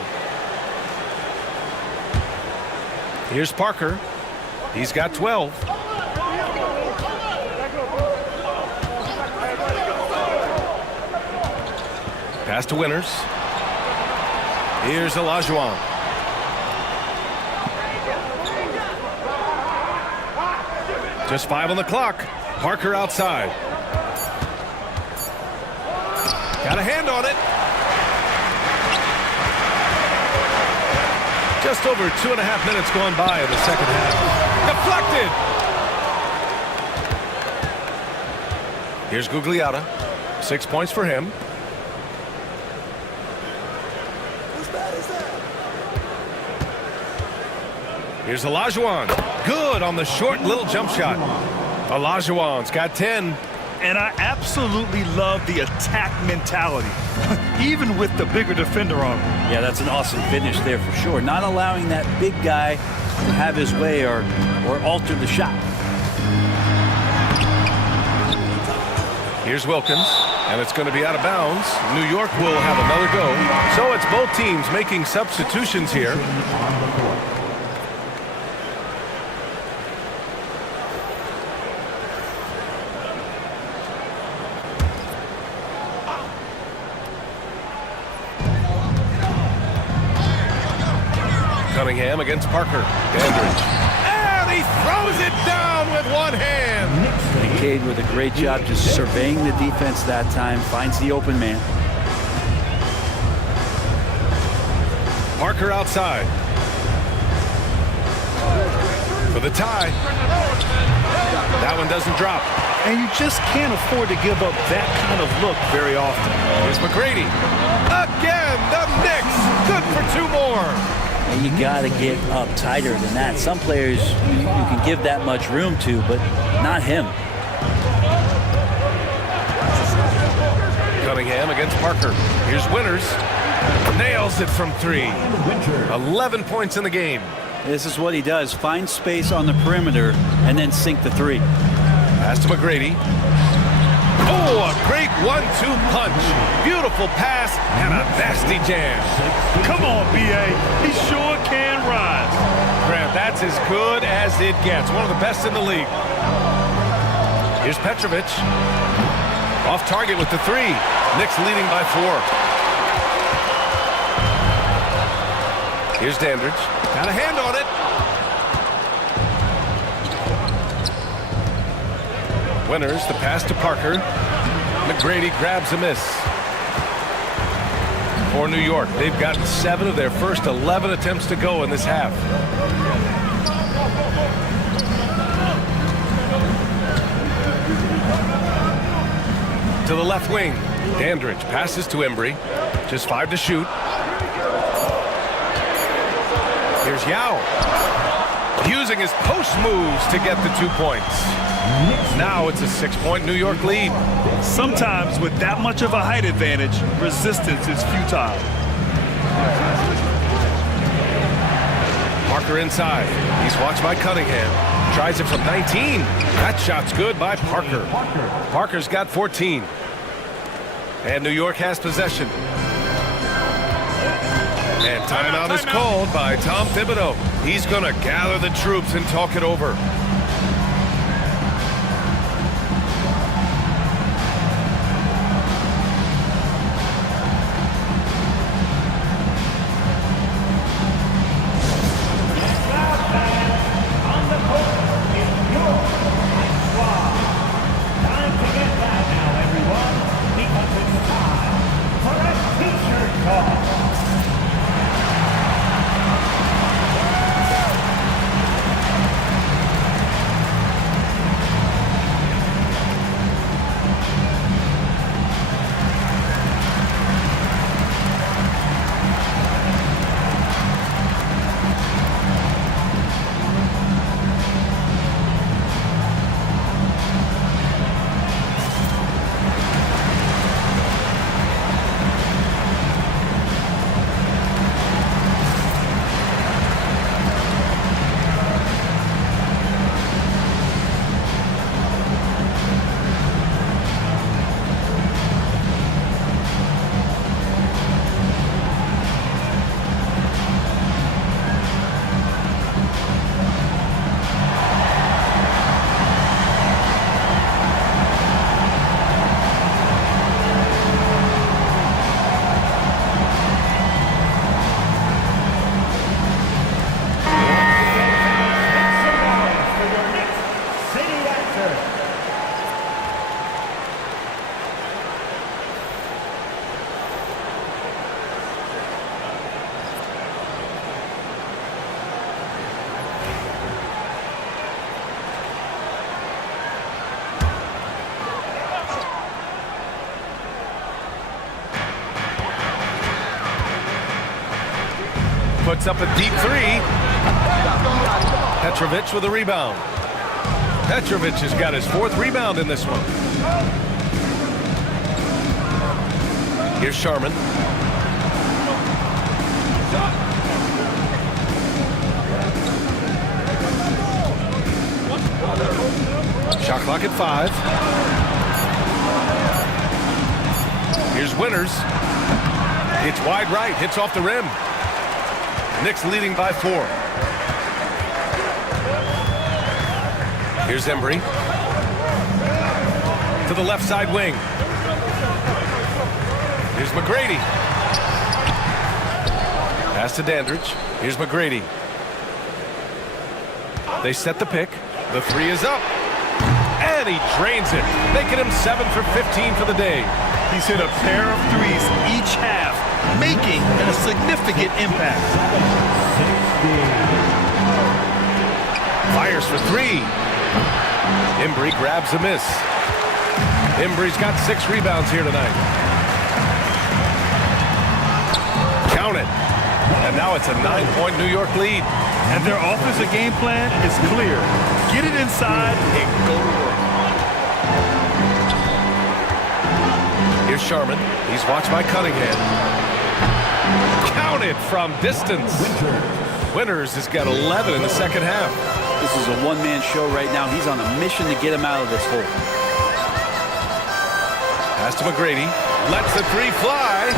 Here's Parker. He's got 12. Pass to Winters. Here's Olajuwon. Just 5 on the clock. Parker outside. Got a hand on it. Just over 2.5 minutes gone by in the second half. Deflected. Here's Gugliotta. 6 points for him. Here's Olajuwon. Good on the short little jump shot. Olajuwon's got 10. And I absolutely love the attack mentality, even with the bigger defender on him. Yeah, that's an awesome finish there for sure. Not allowing that big guy to have his way or alter the shot. Here's Wilkins, and it's going to be out of bounds. New York will have another go. So it's both teams making substitutions here. Cunningham against Parker. Dandridge. And he throws it down with one hand. Cade with a great job just surveying the defense that time. Finds the open man. Parker outside. For the tie. That one doesn't drop. And you just can't afford to give up that kind of look very often. Here's McGrady. Again, the Knicks. Good for 2 more. And you got to get up tighter than that. Some players you can give that much room to, but not him. Cunningham against Parker. Here's Winters. Nails it from 3. 11 points in the game. This is what he does. Find space on the perimeter and then sink the 3. Pass to McGrady. Oh, a great 1-2 punch. Beautiful pass and a nasty jam. Come on, B.A. He sure can rise. Grant, that's as good as it gets. One of the best in the league. Here's Petrovic. Off target with the 3. Knicks leading by 4. Here's Dandridge. Got a hand on it. Winters, the pass to Parker. McGrady grabs a miss. For New York, they've gotten 7 of their first 11 attempts to go in this half. To the left wing, Dandridge passes to Embry. Just 5 to shoot. Here's Yao. Using his post moves to get the 2 points. Now it's a 6-point New York lead. Sometimes with that much of a height advantage, resistance is futile. Parker inside. He's watched by Cunningham. Tries it from 19. That shot's good by Parker. Parker's got 14. And New York has possession. And timeout is called by Tom Thibodeau. He's going to gather the troops and talk it over. puts up a deep three. Petrovic with a rebound. Petrovic has got his 4th rebound in this one. Here's Sharman. Shot clock at 5. Here's Winters. It's wide right, hits off the rim. Knicks leading by 4. Here's Embry. To the left side wing. Here's McGrady. Pass to Dandridge. Here's McGrady. They set the pick. The 3 is up. And he drains it, making him 7 for 15 for the day. He's hit a pair of threes each half, making a significant impact. Fires for 3. Embry grabs a miss. Embry's got 6 rebounds here tonight. Count it. And now it's a 9-point New York lead. And their offensive game plan is clear. Get it inside and go to work. Here's Sharman. He's watched by Cunningham. Counted from distance. Winters has got 11 in the second half. This is a one-man show right now. He's on a mission to get him out of this hole. Pass to McGrady. Lets the 3 fly.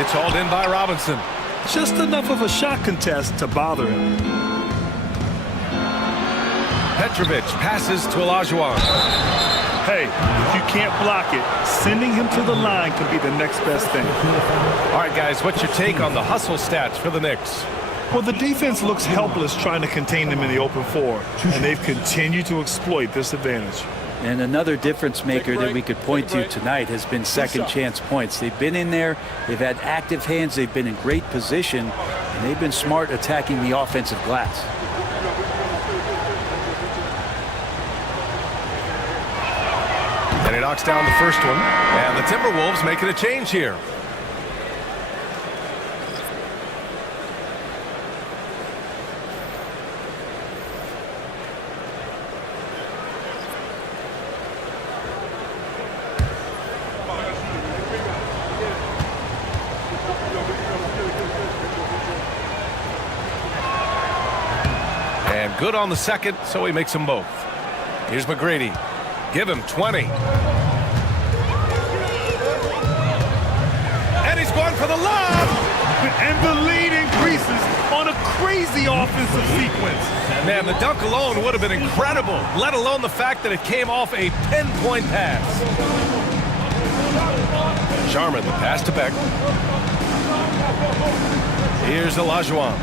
It's hauled in by Robinson. Just enough of a shot contest to bother him. Petrovic passes to Olajuwon. Hey, if you can't block it, sending him to the line could be the next best thing. All right, guys, what's your take on the hustle stats for the Knicks? Well, the defense looks helpless trying to contain them in the open floor, and they've continued to exploit this advantage. And another difference maker that we could point to tonight has been second chance points. They've been in there, they've had active hands, they've been in great position, and they've been smart attacking the offensive glass. And he knocks down the first one, and the Timberwolves making a change here. And good on the second, so he makes them both. Here's McGrady. Give him 20. And he's going for the lob. And the lead increases on a crazy offensive sequence. Man, the dunk alone would have been incredible, let alone the fact that it came off a pinpoint pass. Sharman, the pass to Beck. Here's Olajuwon.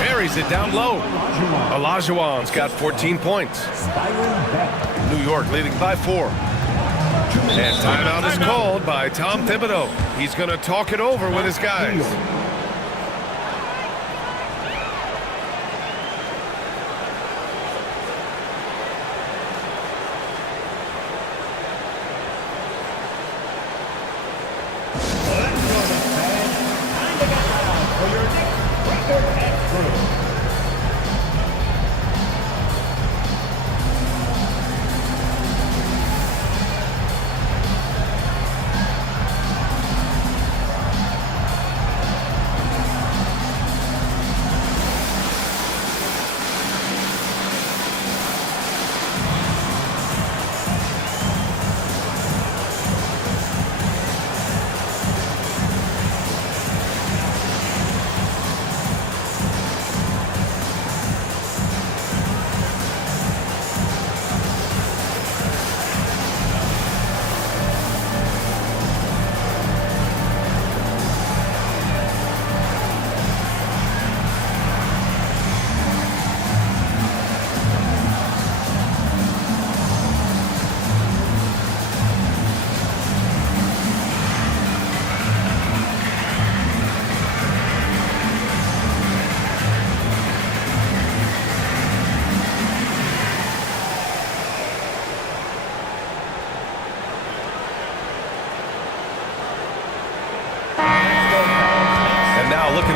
Buries it down low. Olajuwon's got 14 points. New York leading by 4. And timeout is called by Tom Thibodeau. He's going to talk it over with his guys.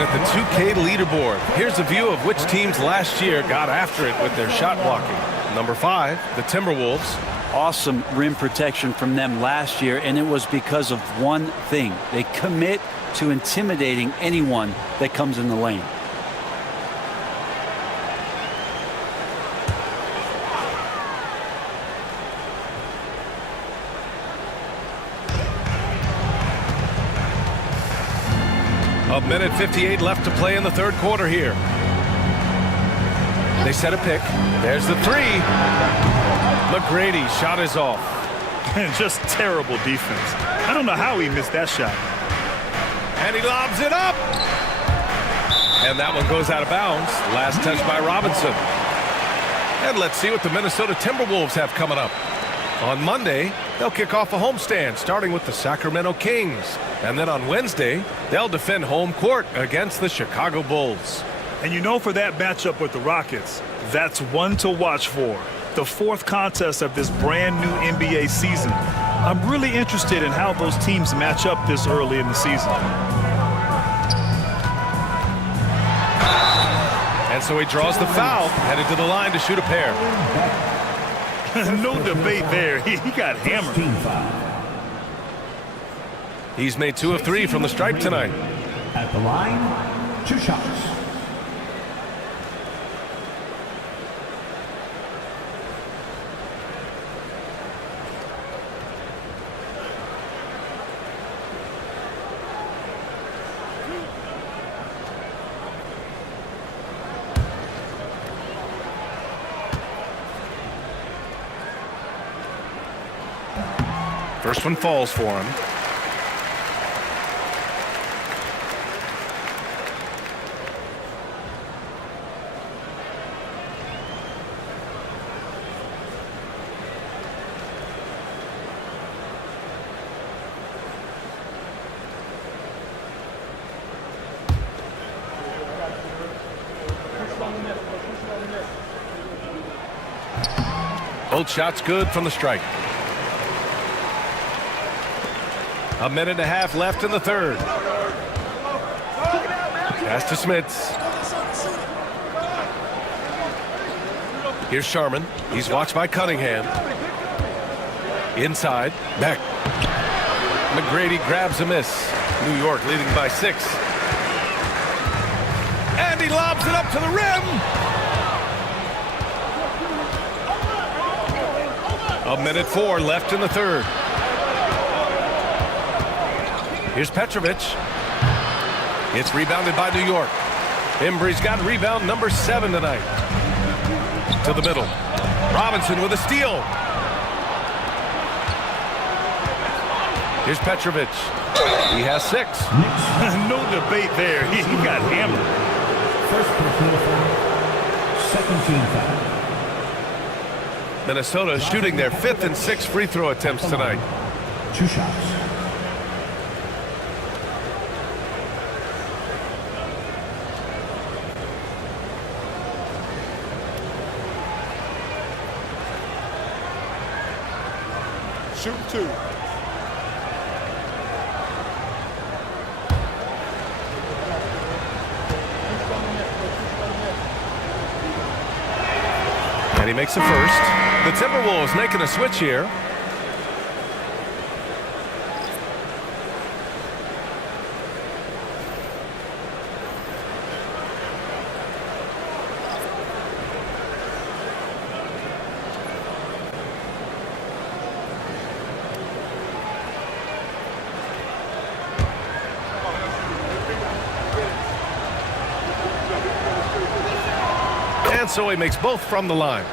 at the 2K leaderboard. Here's a view of which teams last year got after it with their shot blocking. Number 5, the Timberwolves. Awesome rim protection from them last year, and it was because of one thing. They commit to intimidating anyone that comes in the lane. A minute 58 left to play in the third quarter here. They set a pick. There's the 3. McGrady shot is off. Just terrible defense. I don't know how he missed that shot. And he lobs it up. And that one goes out of bounds. Last touch by Robinson. And let's see what the Minnesota Timberwolves have coming up. On Monday, they'll kick off a homestand, starting with the Sacramento Kings. And then on Wednesday, they'll defend home court against the Chicago Bulls. And you know, for that matchup with the Rockets, that's one to watch for. The fourth contest of this brand new NBA season. I'm really interested in how those teams match up this early in the season. And so he draws the foul, headed to the line to shoot a pair. No debate there. He got hammered. He's made 2 of 3 from the stripe tonight. At the line, 2 shots. First one falls for him. Both shots good from the strike. A minute and a half left in the third. Pass to Smits. Here's Sharman. He's watched by Cunningham. Inside. Back. McGrady grabs a miss. New York leading by 6. And he lobs it up to the rim. A minute 4 left in the third. Here's Petrovic. It's rebounded by New York. Embry's got rebound number 7 tonight. To the middle. Robinson with a steal. Here's Petrovic. He has 6. No debate there. He got hammered. First personal foul. Second team foul. Minnesota shooting their 5th and 6th free throw attempts tonight. 2 shots. Shoot 2. And he makes the first. The Timberwolves making a switch here. And so he makes both from the line.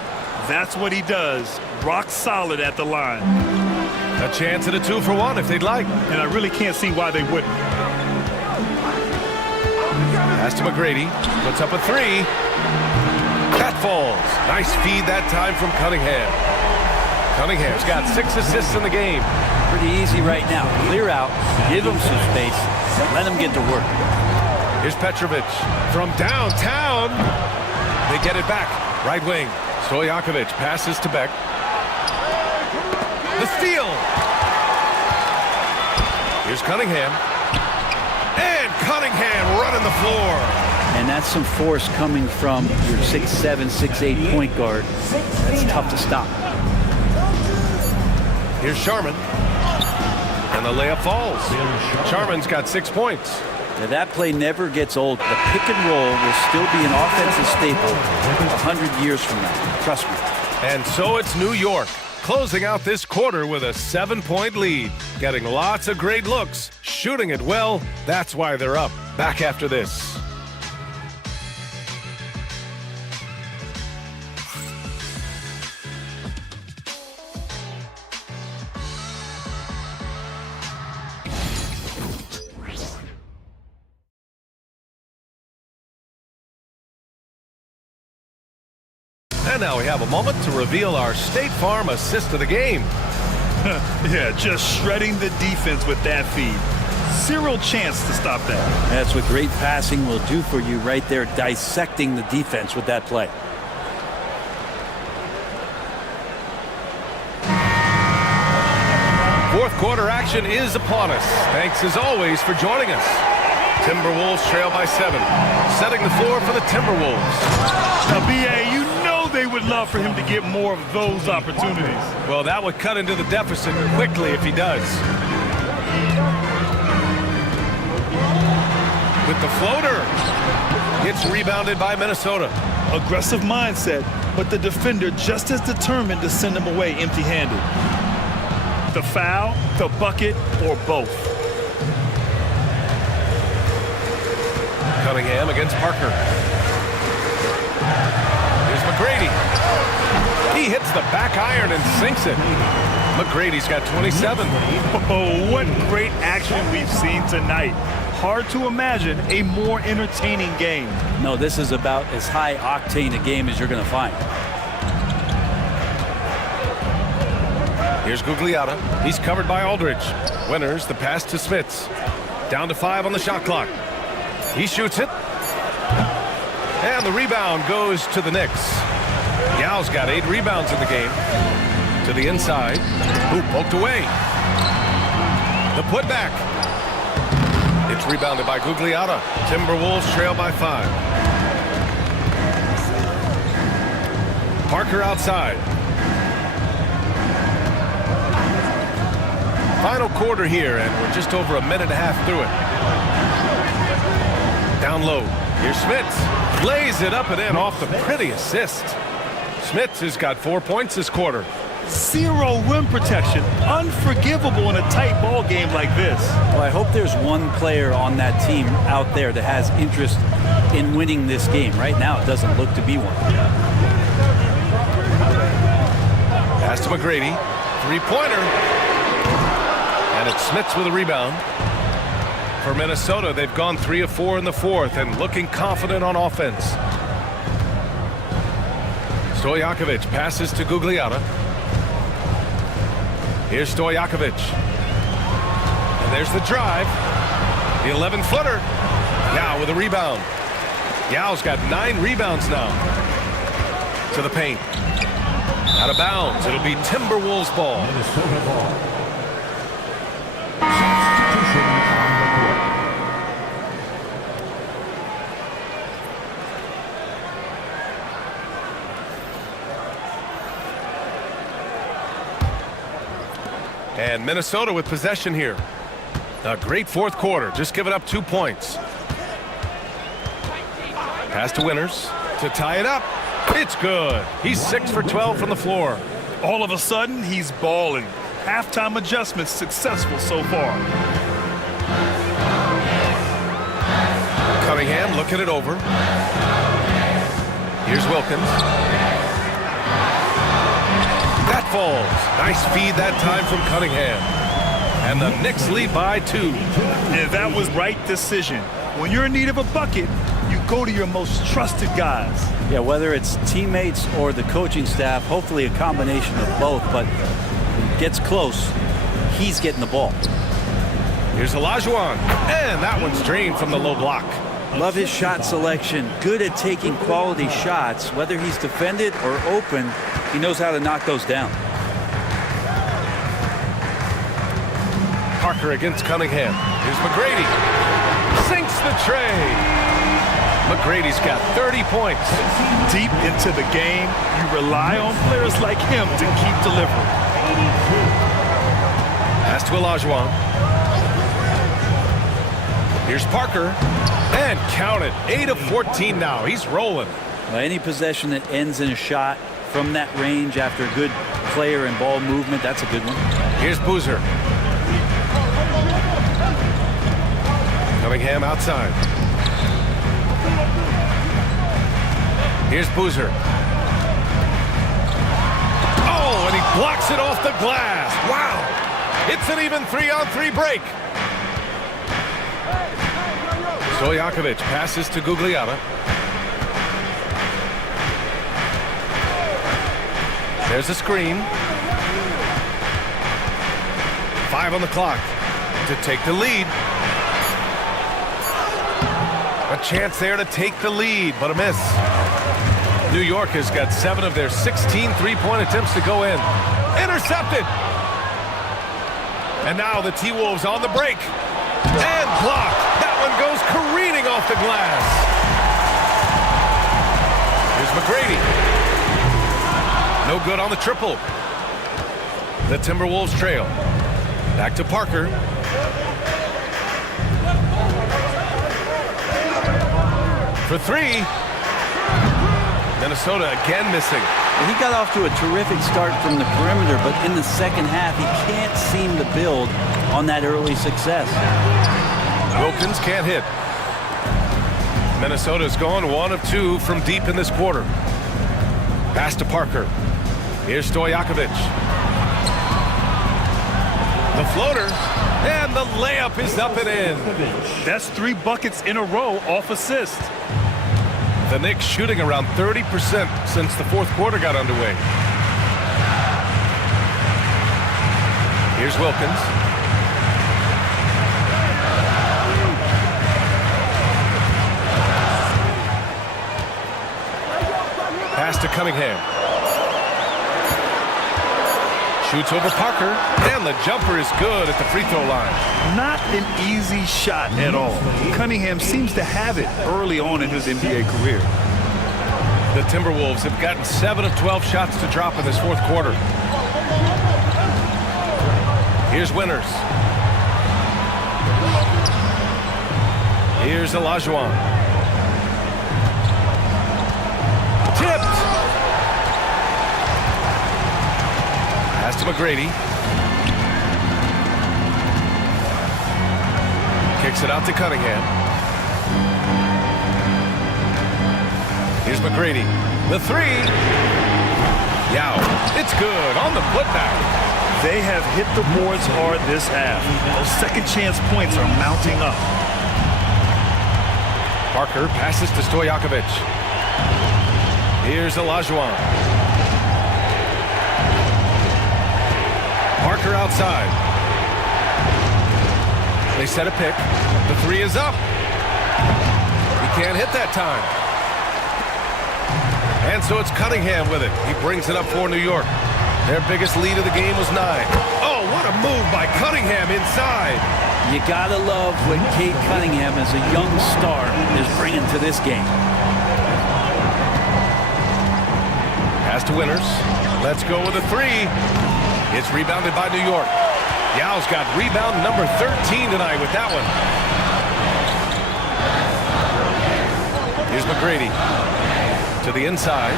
That's what he does. Rock solid at the line. A chance at a 2-for-1 if they'd like. And I really can't see why they wouldn't. Pass to McGrady. Puts up a 3. That falls. Nice feed that time from Cunningham. Cunningham's got 6 assists in the game. Pretty easy right now. Clear out. Give him some space. Let him get to work. Here's Petrovic from downtown. They get it back. Right wing. Stojakovic passes to Beck. The steal. Here's Cunningham. And Cunningham Cunningham running the floor. And that's some force coming from your 6'7", 6'8" point guard. That's tough to stop. Here's Sharman. And the layup falls. Sharman's got 6 points. Now that play never gets old. The pick and roll will still be an offensive staple 100 years from now. Trust me. And so it's New York, closing out this quarter with a 7-point lead. Getting lots of great looks, shooting it well. That's why they're up. Back after this. And now we have a moment to reveal our State Farm assist of the game. Yeah, just shredding the defense with that feed. Zero chance to stop that. That's what great passing will do for you right there, dissecting the defense with that play. Fourth quarter action is upon us. Thanks as always for joining us. Timberwolves trail by 7. Setting the floor for the Timberwolves. Now, B.A., you know they would love for him to get more of those opportunities. Well, that would cut into the deficit quickly if he does. With the floater. It's rebounded by Minnesota. Aggressive mindset, but the defender just as determined to send him away empty-handed. The foul, the bucket, or both. Cunningham against Parker. Here's McGrady. He hits the back iron and sinks it. McGrady's got 27. Oh, what great action we've seen tonight. Hard to imagine a more entertaining game. No, this is about as high octane a game as you're going to find. Here's Gugliotta. He's covered by Aldridge. Winters, the pass to Smits. Down to 5 on the shot clock. He shoots it. And the rebound goes to the Knicks. Yao's got 8 rebounds in the game. To the inside. Who poked away. The putback. It's rebounded by Gugliotta. Timberwolves trail by 5. Parker outside. Final quarter here, and we're just over a minute and a half through it. Down low. Here's Smits. Lays it up and in off the pretty assist. Smits has got 4 points this quarter. Zero rim protection. Unforgivable in a tight ball game like this. Well, I hope there's one player on that team out there that has interest in winning this game. Right now, it doesn't look to be one. Pass to McGrady. Three-pointer. And it's Smits with a rebound. For Minnesota, they've gone 3 of 4 in the fourth and looking confident on offense. Stojakovic passes to Gugliotta. Here's Stojakovic. And there's the drive. The 11-footer. Yao with a rebound. Yao's got 9 rebounds now. To the paint. Out of bounds. It'll be Timberwolves ball. Minnesota ball. And Minnesota with possession here. A great fourth quarter, just giving up 2 points. Pass to Winters to tie it up. It's good. He's 6 for 12 from the floor. All of a sudden, he's balling. Halftime adjustments successful so far. Cunningham looking it over. Here's Wilkins. That falls. Nice feed that time from Cunningham. And the Knicks lead by 2. And that was right decision. When you're in need of a bucket, you go to your most trusted guys. Yeah, whether it's teammates or the coaching staff, hopefully a combination of both, but when it gets close, he's getting the ball. Here's Olajuwon. And that one's drained from the low block. Love his shot selection. Good at taking quality shots. Whether he's defended or open, he knows how to knock those down. Parker against Cunningham. Here's McGrady. sinks the tray. McGrady's got 30 points. Deep into the game, you rely on players like him to keep delivering. Pass to Olajuwon. Here's Parker. And count it. 8 of 14 now. He's rolling. Well, any possession that ends in a shot from that range after a good player and ball movement, that's a good one. Here's Boozer. Cunningham outside. Here's Boozer. Oh, and he blocks it off the glass. Wow. It's an even 3-on-3 break. Stojakovic passes to Gugliotta. There's a screen. 5 on the clock to take the lead. A chance there to take the lead, but a miss. New York has got 7 of their 16 three-point attempts to go in. Intercepted. And now the T-Wolves on the break. And blocked. That one goes careening off the glass. Here's McGrady. No good on the triple. The Timberwolves trail. Back to Parker. For 3. Minnesota again missing. He got off to a terrific start from the perimeter, but in the second half, he can't seem to build on that early success. Wilkins can't hit. Minnesota's gone 1 of 2 from deep in this quarter. Pass to Parker. Here's Stojakovic. The floater, and the layup is up and in. That's 3 buckets in a row off assist. The Knicks shooting around 30% since the fourth quarter got underway. Here's Wilkins. Pass to Cunningham. Shoots over Parker, and the jumper is good at the free throw line. Not an easy shot at all. Cunningham seems to have it early on in his NBA career. The Timberwolves have gotten 7 of 12 shots to drop in this fourth quarter. Here's Winters. Here's Olajuwon. Tipped. Pass to McGrady. Kicks it out to Cunningham. Here's McGrady. The 3. Yao. It's good on the putback. They have hit the boards hard this half. Those second chance points are mounting up. Parker passes to Stojakovic. Here's Olajuwon. Parker outside. They set a pick. The 3 is up. He can't hit that time. And so it's Cunningham with it. He brings it up for New York. Their biggest lead of the game was 9. Oh, what a move by Cunningham inside. You gotta love what Cade Cunningham as a young star is bringing to this game. Pass to Winters. Let's go with a 3. It's rebounded by New York. Yao's got rebound number 13 tonight with that one. Here's McGrady. To the inside.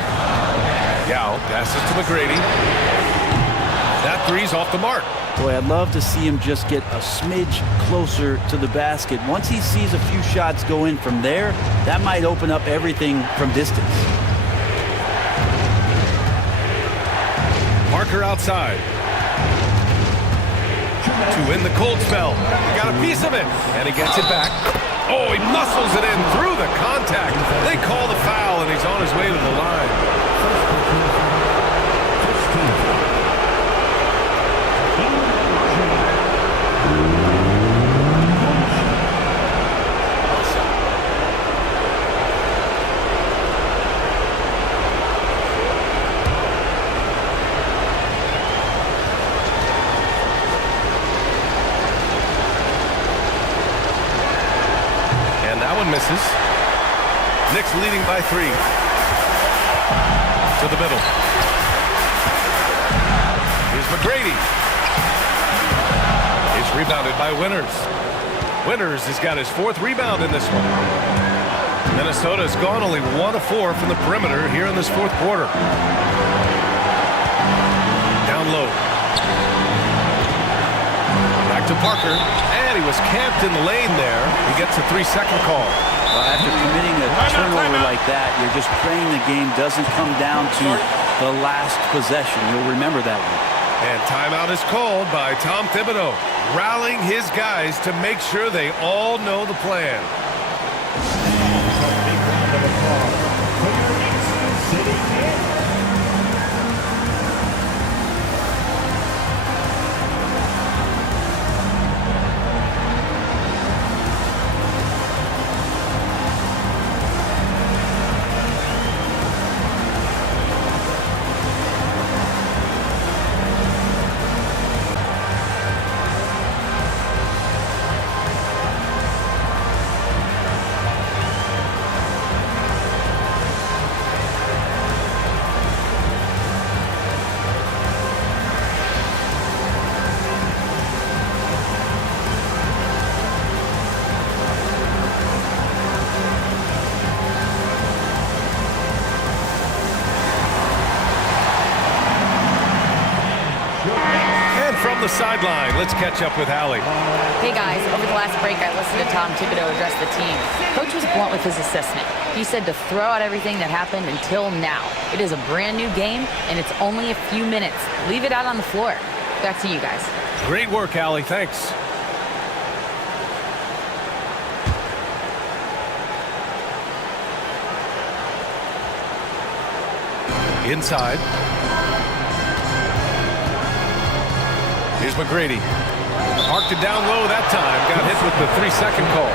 Yao passes to McGrady. That 3's off the mark. Boy, I'd love to see him just get a smidge closer to the basket. Once he sees a few shots go in from there, that might open up everything from distance. Parker outside. To win the cold spell. He got a piece of it, and he gets it back. Oh, he muscles it in through the contact. They call the foul, and he's on his way to the line. misses. Knicks leading by 3. To the middle. Here's McGrady. It's rebounded by Winters. Winters has got his 4th rebound in this one. Minnesota has gone only 1 of 4 from the perimeter here in this 4th quarter. Down low. Back to Parker. And he was camped in the lane there. He gets a 3-second call. Well, after committing a turnover like that, you're just praying the game doesn't come down to the last possession. You'll remember that one. And timeout is called by Tom Thibodeau, rallying his guys to make sure they all know the plan. From the sideline, let's catch up with Allie. Hey guys, over the last break I listened to Tom Thibodeau address the team. Coach was blunt with his assessment. He said to throw out everything that happened until now. It is a brand new game and it's only a few minutes. Leave it out on the floor. Back to you guys. Great work, Allie. Thanks. Inside. Here's McGrady. Marked it down low that time. Got hit with the 3-second call.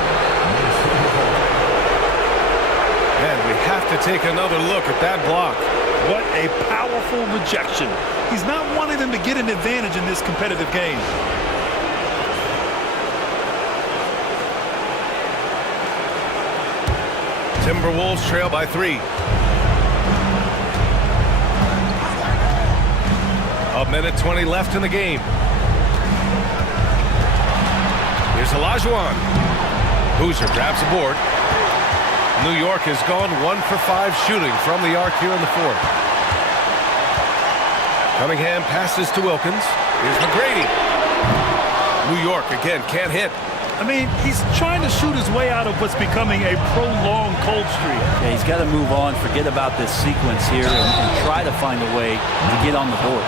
And we have to take another look at that block. What a powerful rejection. He's not wanting them to get an advantage in this competitive game. Timberwolves trail by 3. A minute 20 left in the game. Here's Olajuwon. Hoosier grabs the board. New York has gone 1 for 5 shooting from the arc here in the 4th. Cunningham passes to Wilkins. Here's McGrady. New York again can't hit. I mean, he's trying to shoot his way out of what's becoming a prolonged cold streak. Yeah, he's got to move on, forget about this sequence here, and try to find a way to get on the board.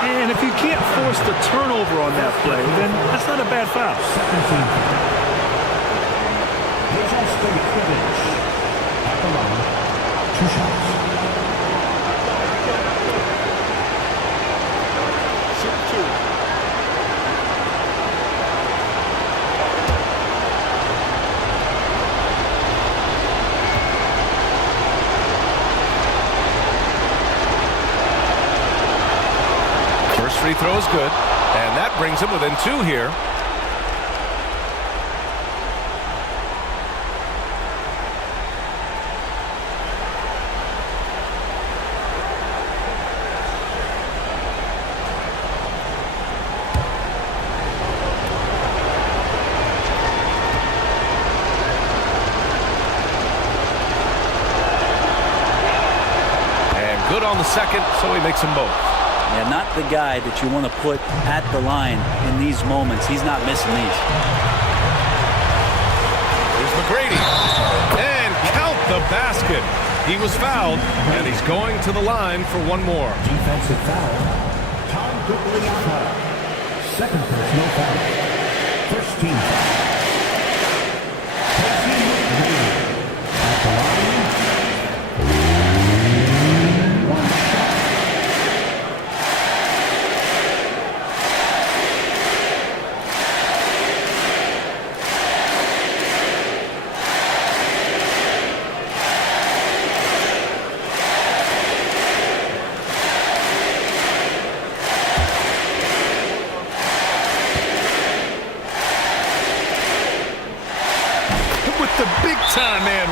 And if you can't force the turnover on that play, then that's not a bad foul. At the line, 2 shots. Free throw is good, and that brings him within 2 here. And good on the second, so he makes them both. Yeah, not the guy that you want to put at the line in these moments. He's not missing these. Here's McGrady. And count the basket. He was fouled, and he's going to the line for 1 more. Defensive foul. Tom Gugliotta. Second personal foul. First team foul. At the line. 1 shot.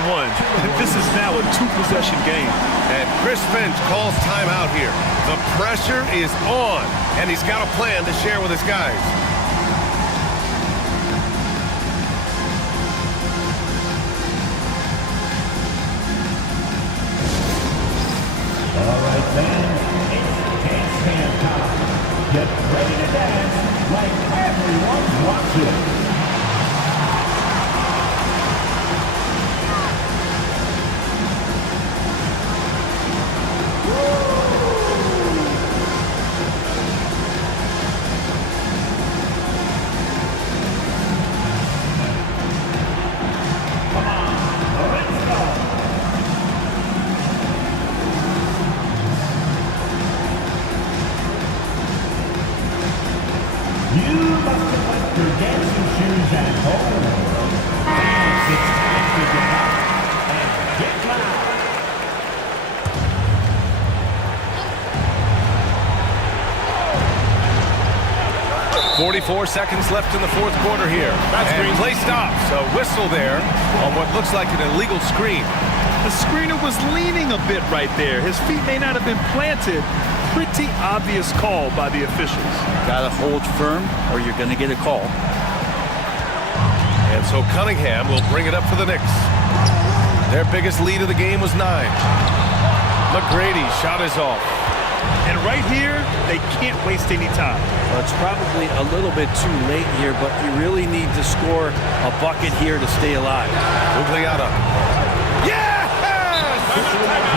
1. This is now a 2-possession game. And Chris Finch calls timeout here. The pressure is on, and he's got a plan to share with his guys. All right, fans, it's dance band time. Get ready to dance like everyone's watching. Four seconds left in the fourth quarter here. And play stops. A whistle there on what looks like an illegal screen. The screener was leaning a bit right there. His feet may not have been planted. Pretty obvious call by the officials. Gotta hold firm or you're gonna get a call. And so Cunningham will bring it up for the Knicks. Their biggest lead of the game was 9. McGrady shot is off. And right here, they can't waste any time. Well, it's probably a little bit too late here, but you really need to score a bucket here to stay alive. Gugliotta. Yes!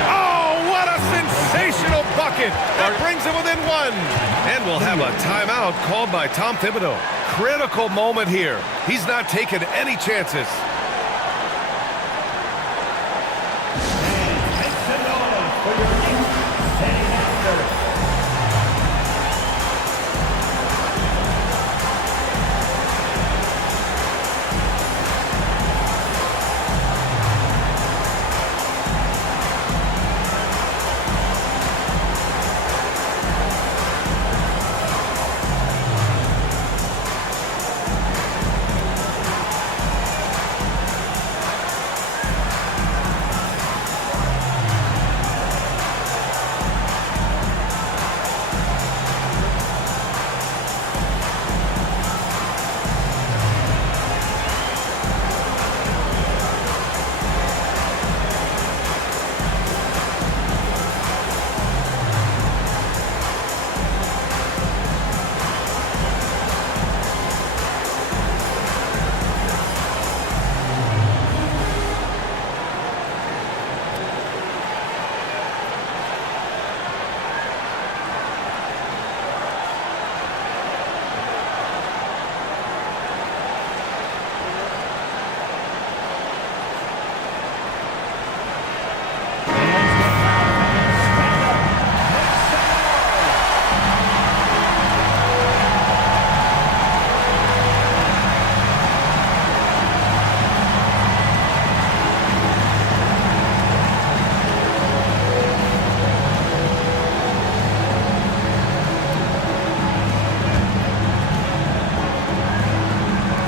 Oh, what a sensational bucket! That brings it within 1. And we'll have a timeout called by Tom Thibodeau. Critical moment here. He's not taking any chances.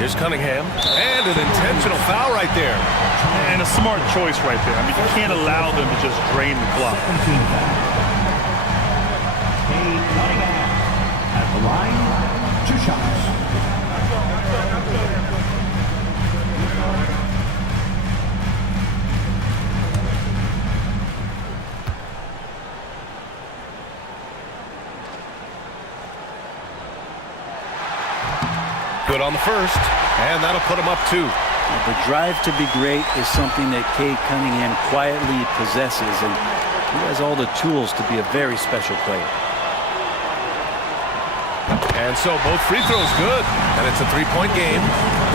Here's Cunningham. And an intentional foul right there. And a smart choice right there. I mean, you can't allow them to just drain the clock. At the line, 2 shots. Good on the first, and that'll put him up 2. The drive to be great is something that Cade Cunningham quietly possesses, and he has all the tools to be a very special player. And so both free throws good, and it's a 3-point game.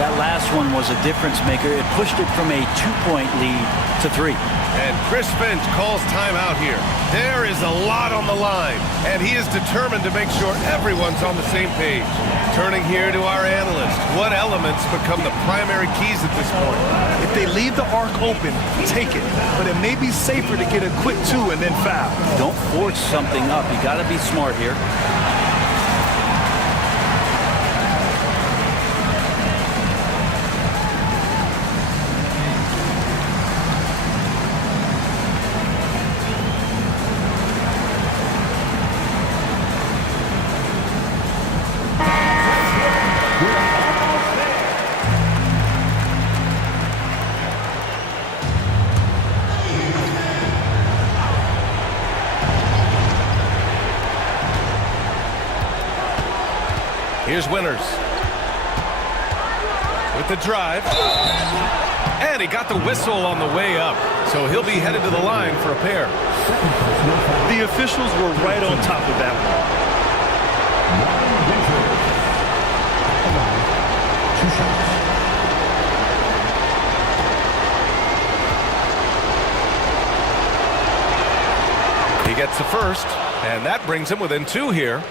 That last one was a difference maker. It pushed it from a 2-point lead to 3. And Chris Finch calls timeout here. There is a lot on the line, and he is determined to make sure everyone's on the same page. Turning here to our analyst, what elements become the primary keys at this point? If they leave the arc open, take it. But it may be safer to get a quick 2 and then foul. Don't force something up. You got to be smart here. Here's Winters. With the drive. And he got the whistle on the way up. So he'll be headed to the line for a pair. The officials were right on top of that one. He gets the first, and that brings him within 2 here.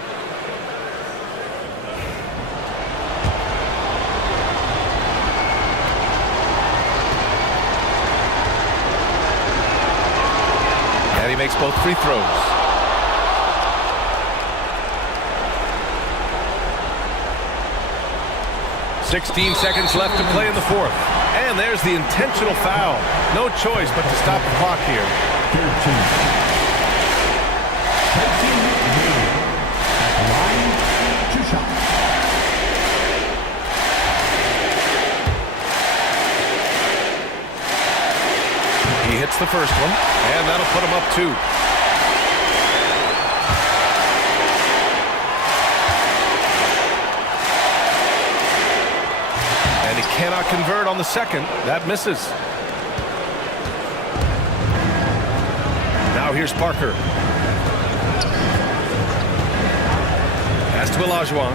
And he makes both free throws. "16 seconds left to play in the 4th. And there's the intentional foul. No choice but to stop the clock here. 13. He hits the first one, and that'll put him up 2. And he cannot convert on the second. That misses. Now here's Parker. Pass to Olajuwon.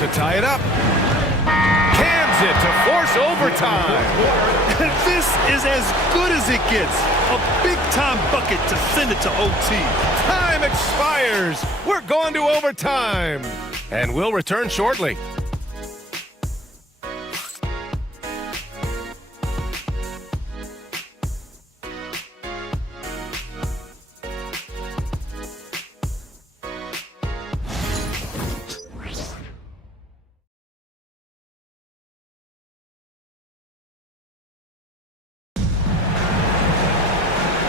To tie it up. Cans it to force overtime. This is as good as it gets. A big-time bucket to send it to OT. Time expires. We're going to overtime. And we'll return shortly.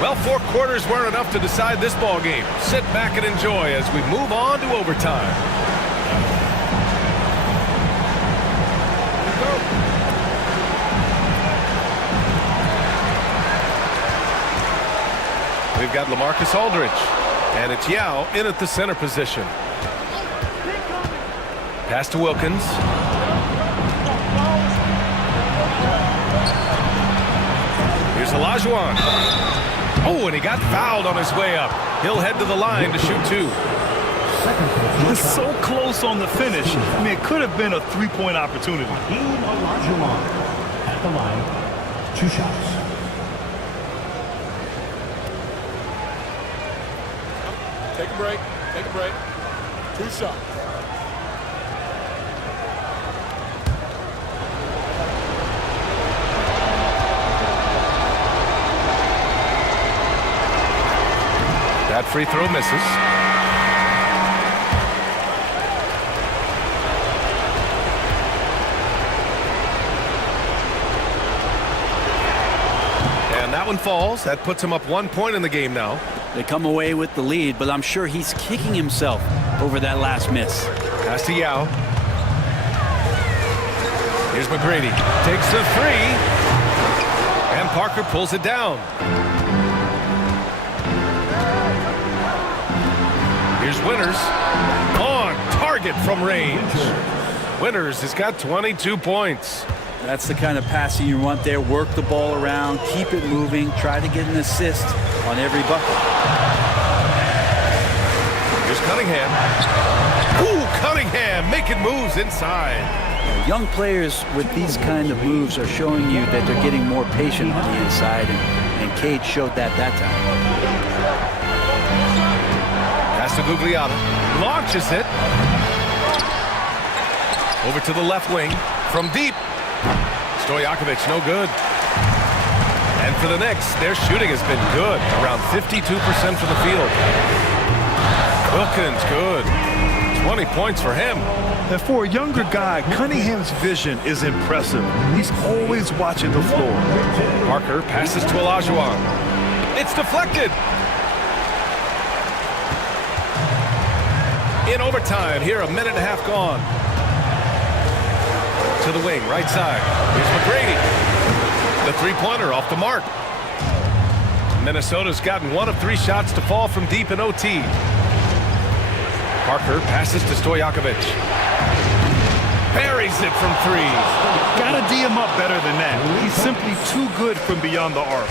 Well, 4 quarters weren't enough to decide this ball game. Sit back and enjoy as we move on to overtime. We've got LaMarcus Aldridge, and it's Yao in at the center position. Pass to Wilkins. Here's Olajuwon. Oh, and he got fouled on his way up. He'll head to the line to shoot 2. It's so close on the finish. I mean, it could have been a 3-point opportunity. Olajuwon at the line, 2 shots. Take a break. Take a break. 2 shots. That free throw misses. And that one falls. That puts him up 1 point in the game now. They come away with the lead, but I'm sure he's kicking himself over that last miss. Pass to Yao. Here's McGrady. Takes the 3. And Parker pulls it down. Here's Winters. On target from range. Winters has got 22 points. That's the kind of passing you want there. Work the ball around, keep it moving, try to get an assist on every bucket. Here's Cunningham. Ooh, Cunningham making moves inside. Young players with these kind of moves are showing you that they're getting more patient on the inside, and Cade showed that time. Pass to Gugliotta. Launches it. Over to the left wing. From deep. Stojakovic, no good. And for the Knicks, their shooting has been good. Around 52% from the field. Wilkins, good. 20 points for him. And for a younger guy, Cunningham's vision is impressive. He's always watching the floor. Parker passes to Olajuwon. It's deflected. In overtime, here, a minute and a half gone. To the wing, right side. Here's McGrady. The three-pointer off the mark. Minnesota's gotten 1 of 3 shots to fall from deep in OT. Parker passes to Stojakovic. Buries it from three. Gotta D him up better than that. He's simply too good from beyond the arc.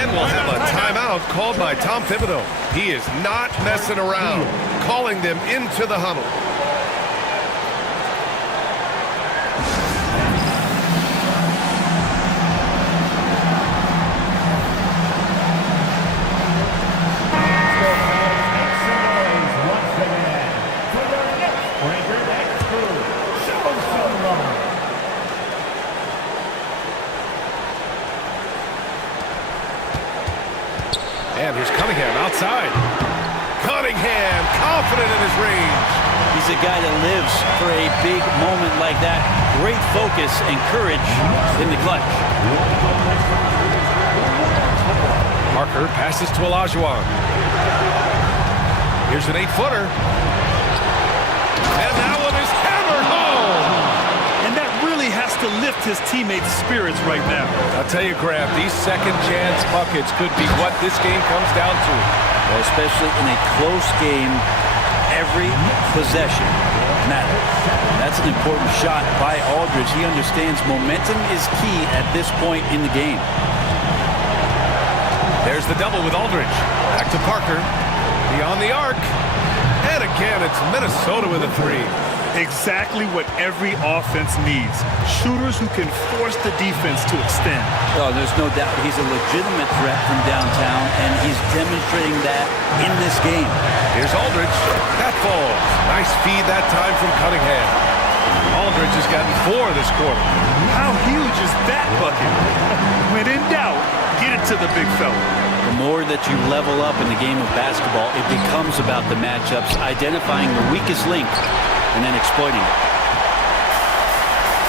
And we'll have a timeout called by Tom Thibodeau. He is not messing around, calling them into the huddle. And here's Cunningham outside. Cunningham, confident in his range. He's a guy that lives for a big moment like that. Great focus and courage in the clutch. Parker passes to Olajuwon. Here's an 8-footer. And that one is hammered home. And that really has to lift his teammates' spirits right now. I'll tell you, Graham, these second chance buckets could be what this game comes down to. Well, especially in a close game, every possession matters. That's an important shot by Aldridge. He understands momentum is key at this point in the game. There's the double with Aldridge. Back to Parker. Beyond the arc. And again, it's Minnesota with a three. Exactly what every offense needs. Shooters who can force the defense to extend. Oh, there's no doubt he's a legitimate threat from downtown, and he's demonstrating that in this game. Here's Aldridge. That falls. Nice feed that time from Cunningham. Aldridge has gotten 4 this quarter. How huge is that bucket? When in doubt, get it to the big fella. The more that you level up in the game of basketball, it becomes about the matchups, identifying the weakest link, and then exploiting it.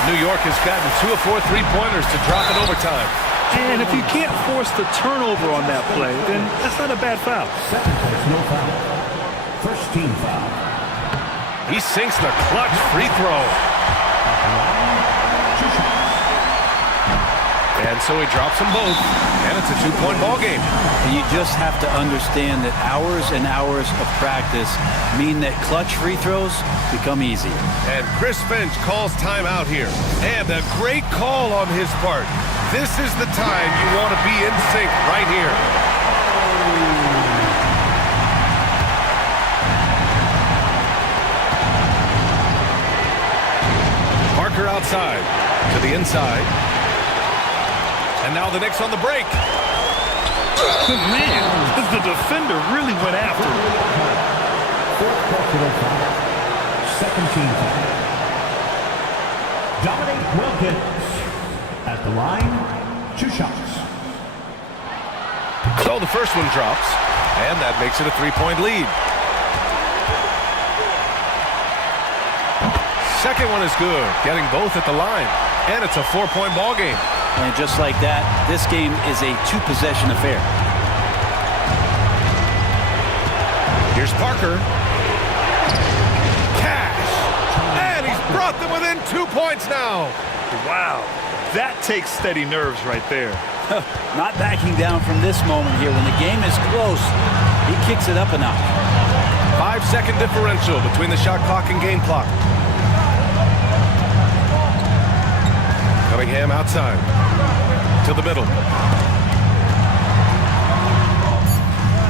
New York has gotten 2 of 4 3-pointers to drop in overtime. And if you can't force the turnover on that play, then that's not a bad foul. Second personal foul. First team foul. He sinks the clutch free throw. And so he drops them both, and it's a 2-point ball game. And you just have to understand that hours and hours of practice mean that clutch free throws become easy. And Chris Finch calls timeout here. And a great call on his part. This is the time you want to be in sync right here. Parker outside to the inside. And now the Knicks on the break. Man, the defender really went after him. Second team foul. Dominic Wilkins at the line, 2 shots. So the first one drops, and that makes it a 3-point lead. Second one is good, getting both at the line, and it's a 4-point ball game. And just like that, this game is a 2-possession affair. Here's Parker. Cash. And he's brought them within 2 points now. Wow. That takes steady nerves right there. Not backing down from this moment here. When the game is close, he kicks it up a notch. 5-second differential between the shot clock and game clock. Cunningham outside to the middle.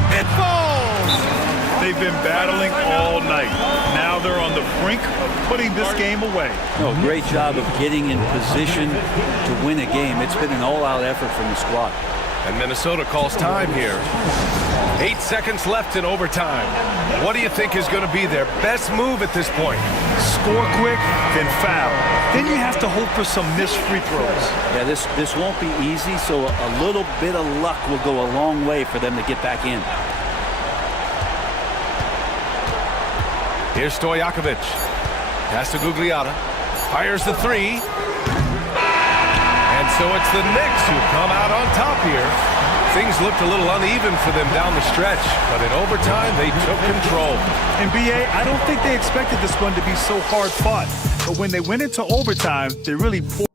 It falls! They've been battling all night. Now they're on the brink of putting this game away. No, great job of getting in position to win a game. It's been an all-out effort from the squad. And Minnesota calls time here. 8 seconds left in overtime. What do you think is going to be their best move at this point? Score quick, then foul. Then you have to hope for some missed free throws. Yeah, this won't be easy, so a little bit of luck will go a long way for them to get back in. Here's Stojakovic. Pass to Gugliotta. Fires the 3. And so it's the Knicks who come out on top here. Things looked a little uneven for them down the stretch, but in overtime, they took control. And BA, I don't think they expected this one to be so hard fought. But when they went into overtime, they really poured.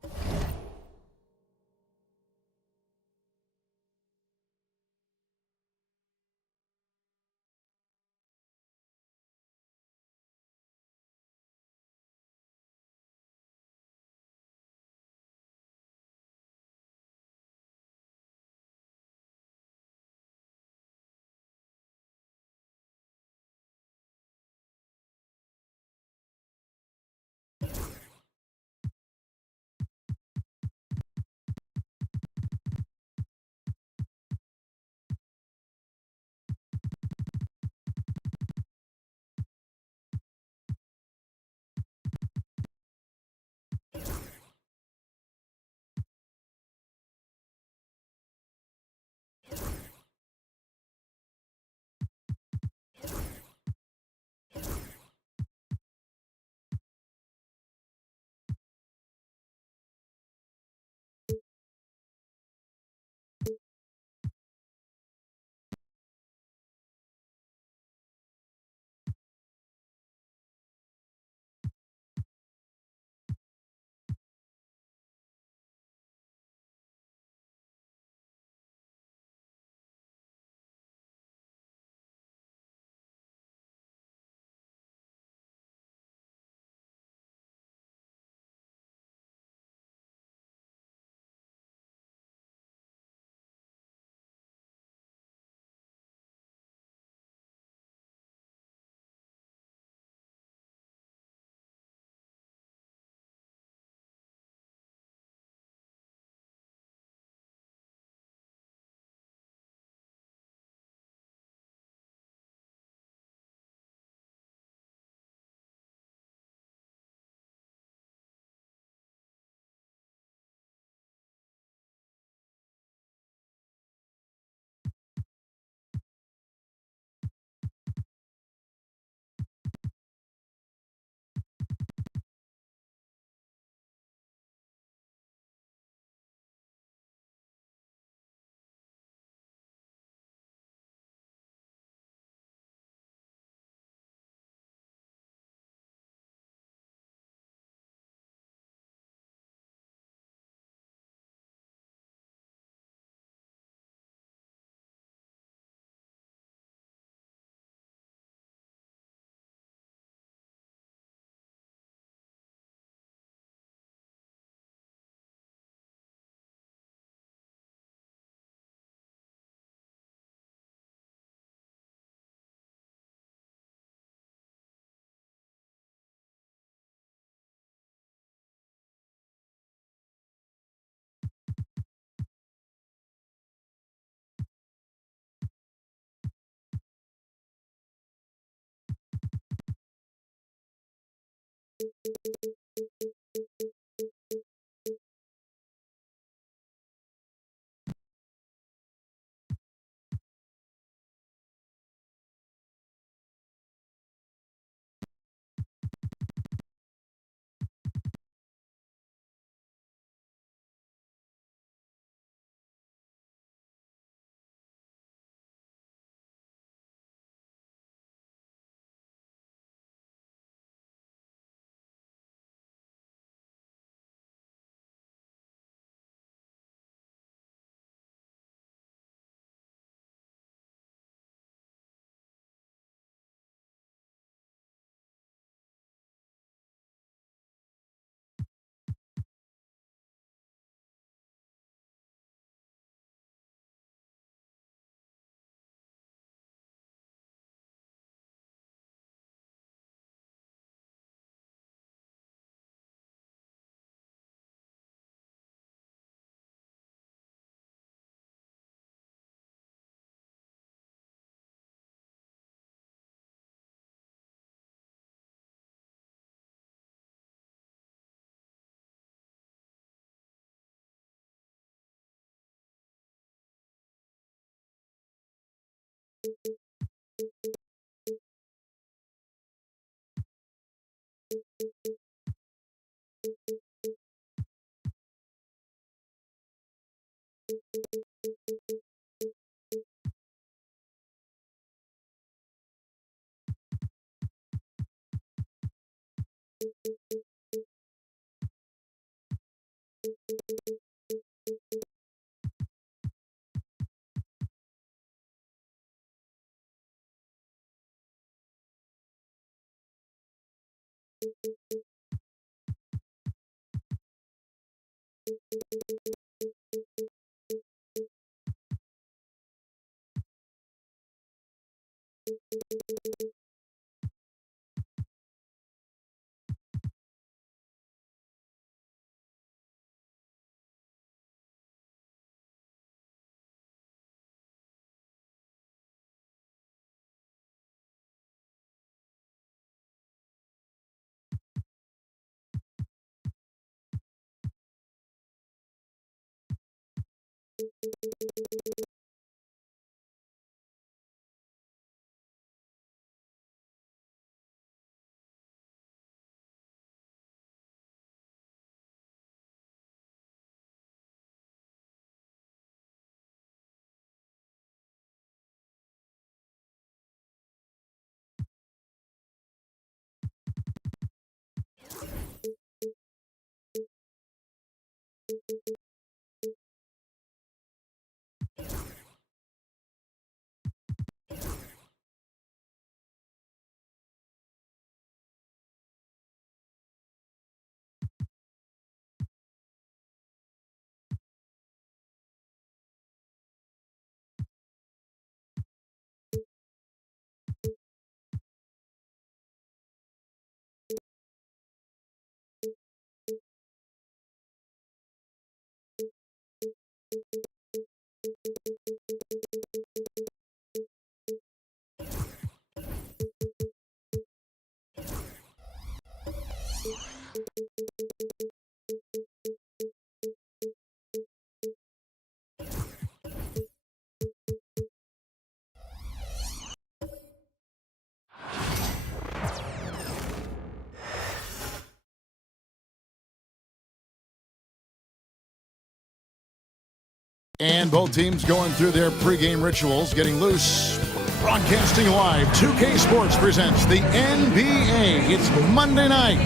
And both teams going through their pregame rituals, getting loose. Broadcasting live, 2K Sports presents the NBA. It's Monday night.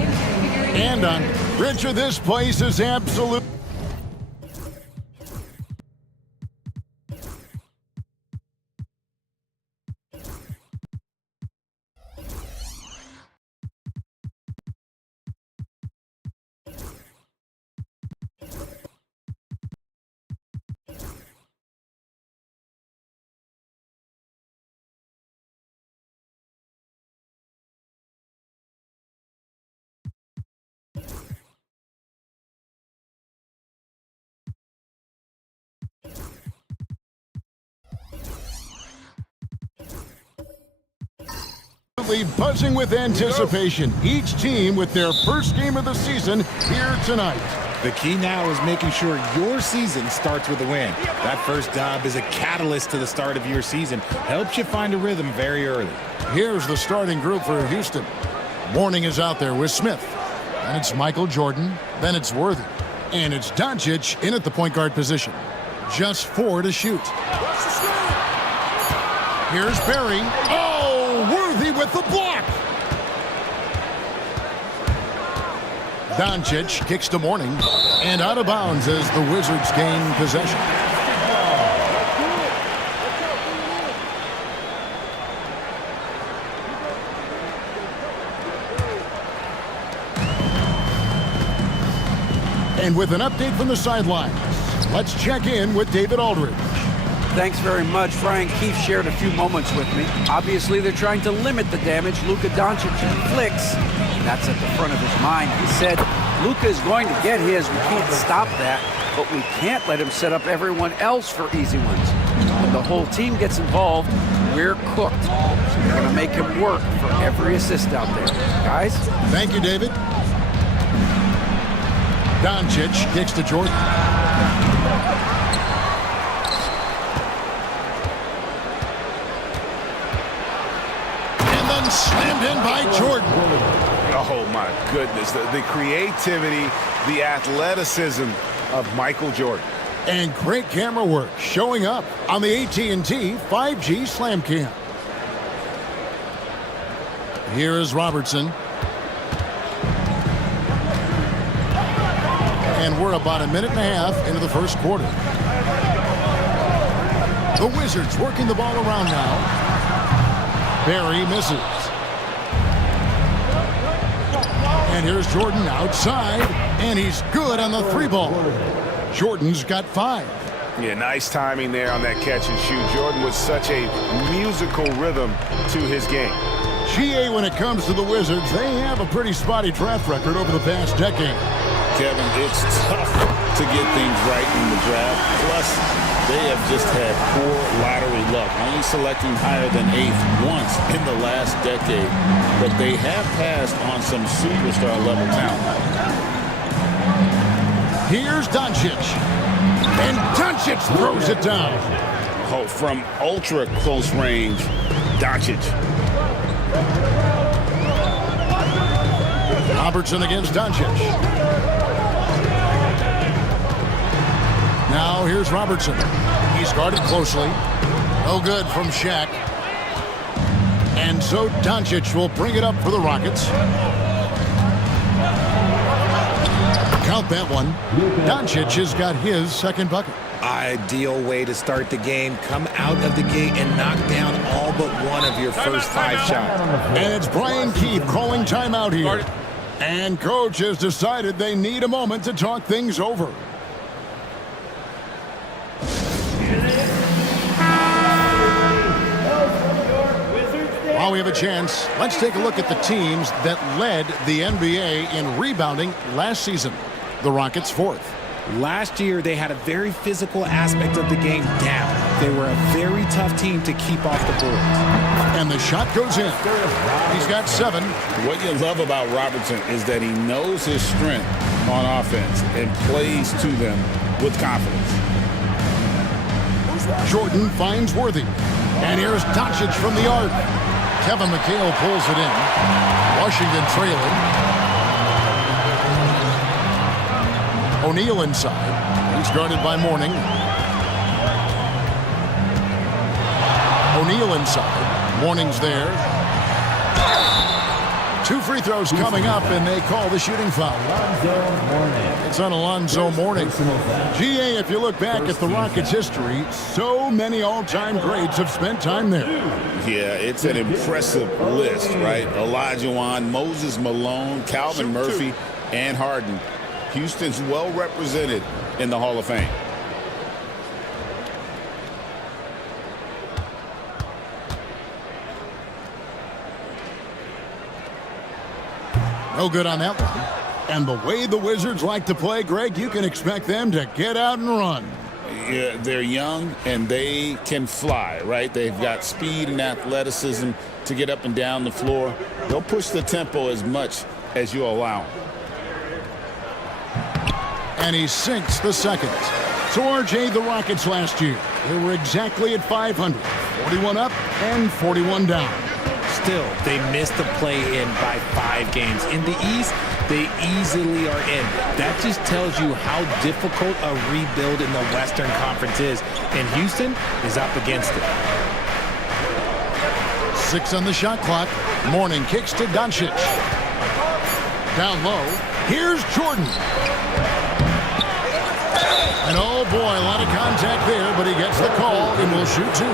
And on Richard, this place is absolute. absolutely buzzing with anticipation. Each team with their first game of the season here tonight. The key now is making sure your season starts with a win. That first job is a catalyst to the start of your season. Helps you find a rhythm very early. Here's the starting group for Houston. Mourning is out there with Smith. Then it's Michael Jordan. Then it's Worthy. And it's Doncic in at the point guard position. Just 4 to shoot. Here's Barry. Oh, Worthy with the block. Doncic kicks to Mourning. And out of bounds as the Wizards gain possession. And with an update from the sidelines, let's check in with David Aldridge. Thanks very much. Brian Keefe shared a few moments with me. Obviously, they're trying to limit the damage Luka Doncic inflicts. That's at the front of his mind. He said, Luka is going to get his. We can't stop that, but we can't let him set up everyone else for easy ones. When the whole team gets involved, we're cooked. So we're going to make him work for every assist out there. Guys? Thank you, David. Doncic kicks to Jordan. And then slammed in by Jordan. Oh, my goodness. The creativity, the athleticism of Michael Jordan. And great camera work showing up on the AT&T 5G Slam Cam. Here is Robertson. And we're about a minute and a half into the first quarter. The Wizards working the ball around now. Barry misses. And here's Jordan outside, and he's good on the 3-ball. Jordan's got 5. Yeah, nice timing there on that catch and shoot. Jordan with such a musical rhythm to his game. GA, when it comes to the Wizards, they have a pretty spotty draft record over the past decade. Kevin, it's tough to get things right in the draft. Plus, they have just had poor lottery luck, only selecting higher than 8th once in the last decade. But they have passed on some superstar-level talent. Here's Doncic. And Doncic throws it down. Oh, from ultra-close range, Doncic. Robertson against Doncic. Now here's Robertson. He's guarded closely. No good from Shaq. And so Doncic will bring it up for the Rockets. Count that one. Doncic has got his second bucket. Ideal way to start the game. Come out of the gate and knock down all but one of your first 5 shots. And it's Brian Keefe calling timeout here. And coach has decided they need a moment to talk things over. While we have a chance, let's take a look at the teams that led the NBA in rebounding last season. The Rockets 4th. Last year, they had a very physical aspect of the game down. They were a very tough team to keep off the boards. And the shot goes in. He's got 7. What you love about Robertson is that he knows his strength on offense and plays to them with confidence. Jordan finds Worthy. And here's Doncic from the arc. Kevin McHale pulls it in. Washington trailing. O'Neal inside. He's guarded by Mourning. O'Neal inside. Mourning's there. 2 free throws coming up, and they call the shooting foul. It's on Alonzo Mourning. GA, if you look back at the Rockets' history, so many all-time greats have spent time there. Yeah, it's an impressive list, right? Olajuwon, Moses Malone, Calvin Murphy, and Harden. Houston's well represented in the Hall of Fame. No good on that one. And the way the Wizards like to play, Greg, you can expect them to get out and run. Yeah, they're young and they can fly, right? They've got speed and athleticism to get up and down the floor. They'll push the tempo as much as you allow. And he sinks the second. So, RJ, the Rockets last year, they were exactly at 500. 41 up and 41 down. Still, they missed the play-in by 5 games. In the East, they easily are in. That just tells you how difficult a rebuild in the Western Conference is. And Houston is up against it. 6 on the shot clock. Mourning kicks to Doncic. Down low. Here's Jordan. And oh boy, a lot of contact there, but he gets the call and will shoot 2.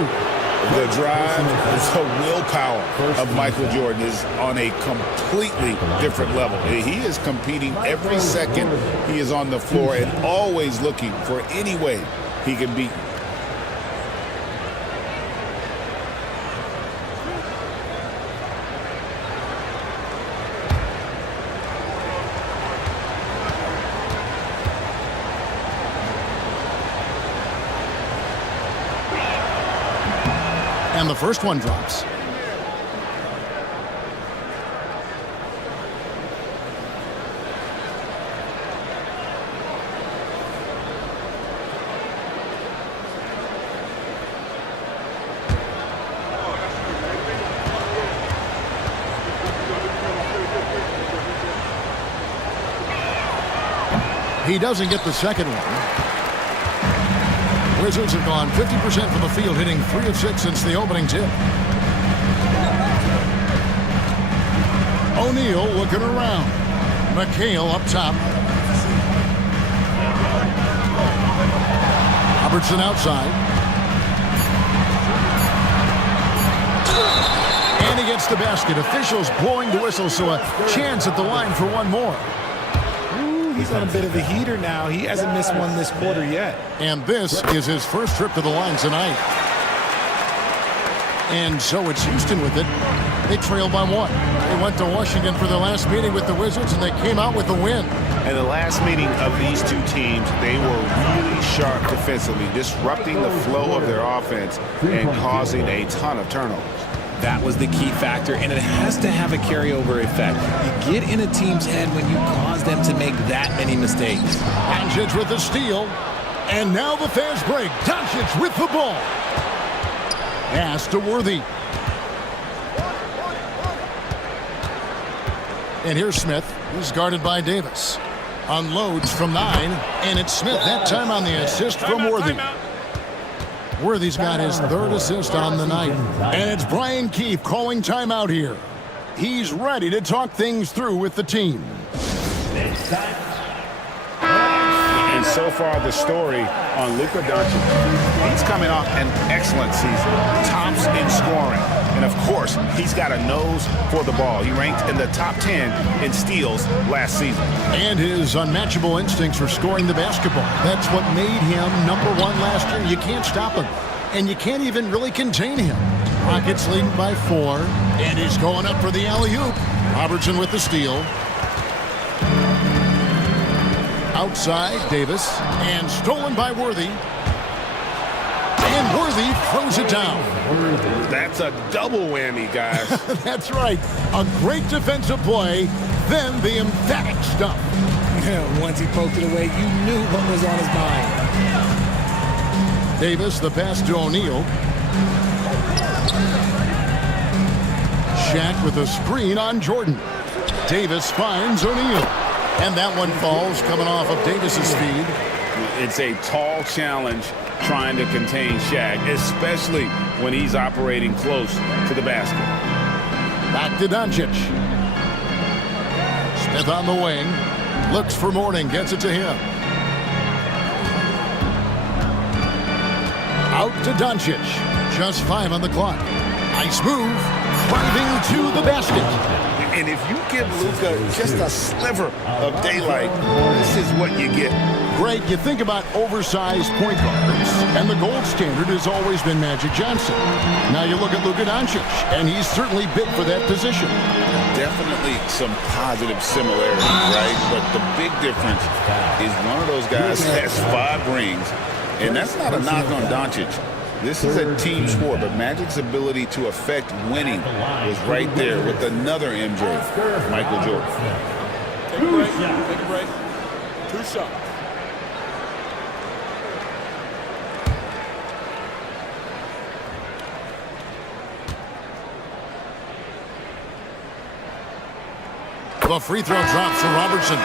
The drive, the willpower of Michael Jordan is on a completely different level. He is competing every second he is on the floor and always looking for any way he can beat you. And the first one drops. He doesn't get the second one. Wizards have gone 50% from the field, hitting 3 of 6 since the opening tip. O'Neal looking around. McHale up top. Robertson outside. And he gets the basket. Officials blowing the whistle, so a chance at the line for one more. He's on a bit of a heater now. He hasn't missed one this quarter yet. And this is his first trip to the line tonight. And so it's Houston with it. They trail by 1. They went to Washington for their last meeting with the Wizards, and they came out with a win. In the last meeting of these two teams, they were really sharp defensively, disrupting the flow of their offense and causing a ton of turnovers. That was the key factor, and it has to have a carryover effect. You get in a team's head when you cause them to make that many mistakes. Doncic with the steal, and now the fast break. Doncic with the ball. Pass to Worthy. And here's Smith, who's guarded by Davis. Unloads from 9, and it's Smith that time on the assist from Worthy. Worthy's got his 3rd assist on the night. And it's Brian Keefe calling timeout here. He's ready to talk things through with the team. And so far, the story on Luka Doncic, he's coming off an excellent season. Tops in scoring. And, of course, he's got a nose for the ball. He ranked in the top 10 in steals last season. And his unmatchable instincts for scoring the basketball. That's what made him #1 last year. You can't stop him. And you can't even really contain him. Rockets leading by 4. And he's going up for the alley-oop. Robertson with the steal. Outside, Davis. And stolen by Worthy. And Worthy throws it down. That's a double whammy, guys. That's right. A great defensive play, then the emphatic stuff. Once he poked it away, you knew what was on his mind. Davis, the pass to O'Neal. Shaq with a screen on Jordan. Davis finds O'Neal. And that one falls coming off of Davis's feed. It's a tall challenge trying to contain Shaq, especially when he's operating close to the basket. Back to Doncic. Smith on the wing. Looks for Mourning. Gets it to him. Out to Doncic. Just 5 on the clock. Nice move. Driving to the basket. And if you give Luka just a sliver of daylight, this is what you get. Greg, you think about oversized point guards, and the gold standard has always been Magic Johnson. Now you look at Luka Doncic, and he's certainly big for that position. Definitely some positive similarities, right? But the big difference is one of those guys has 5 rings, and that's not a knock on Doncic. This is a team sport, but Magic's ability to affect winning was right there with another MJ, Michael Jordan. Take a break. Take a break. 2 shots. The free throw drops for Robertson.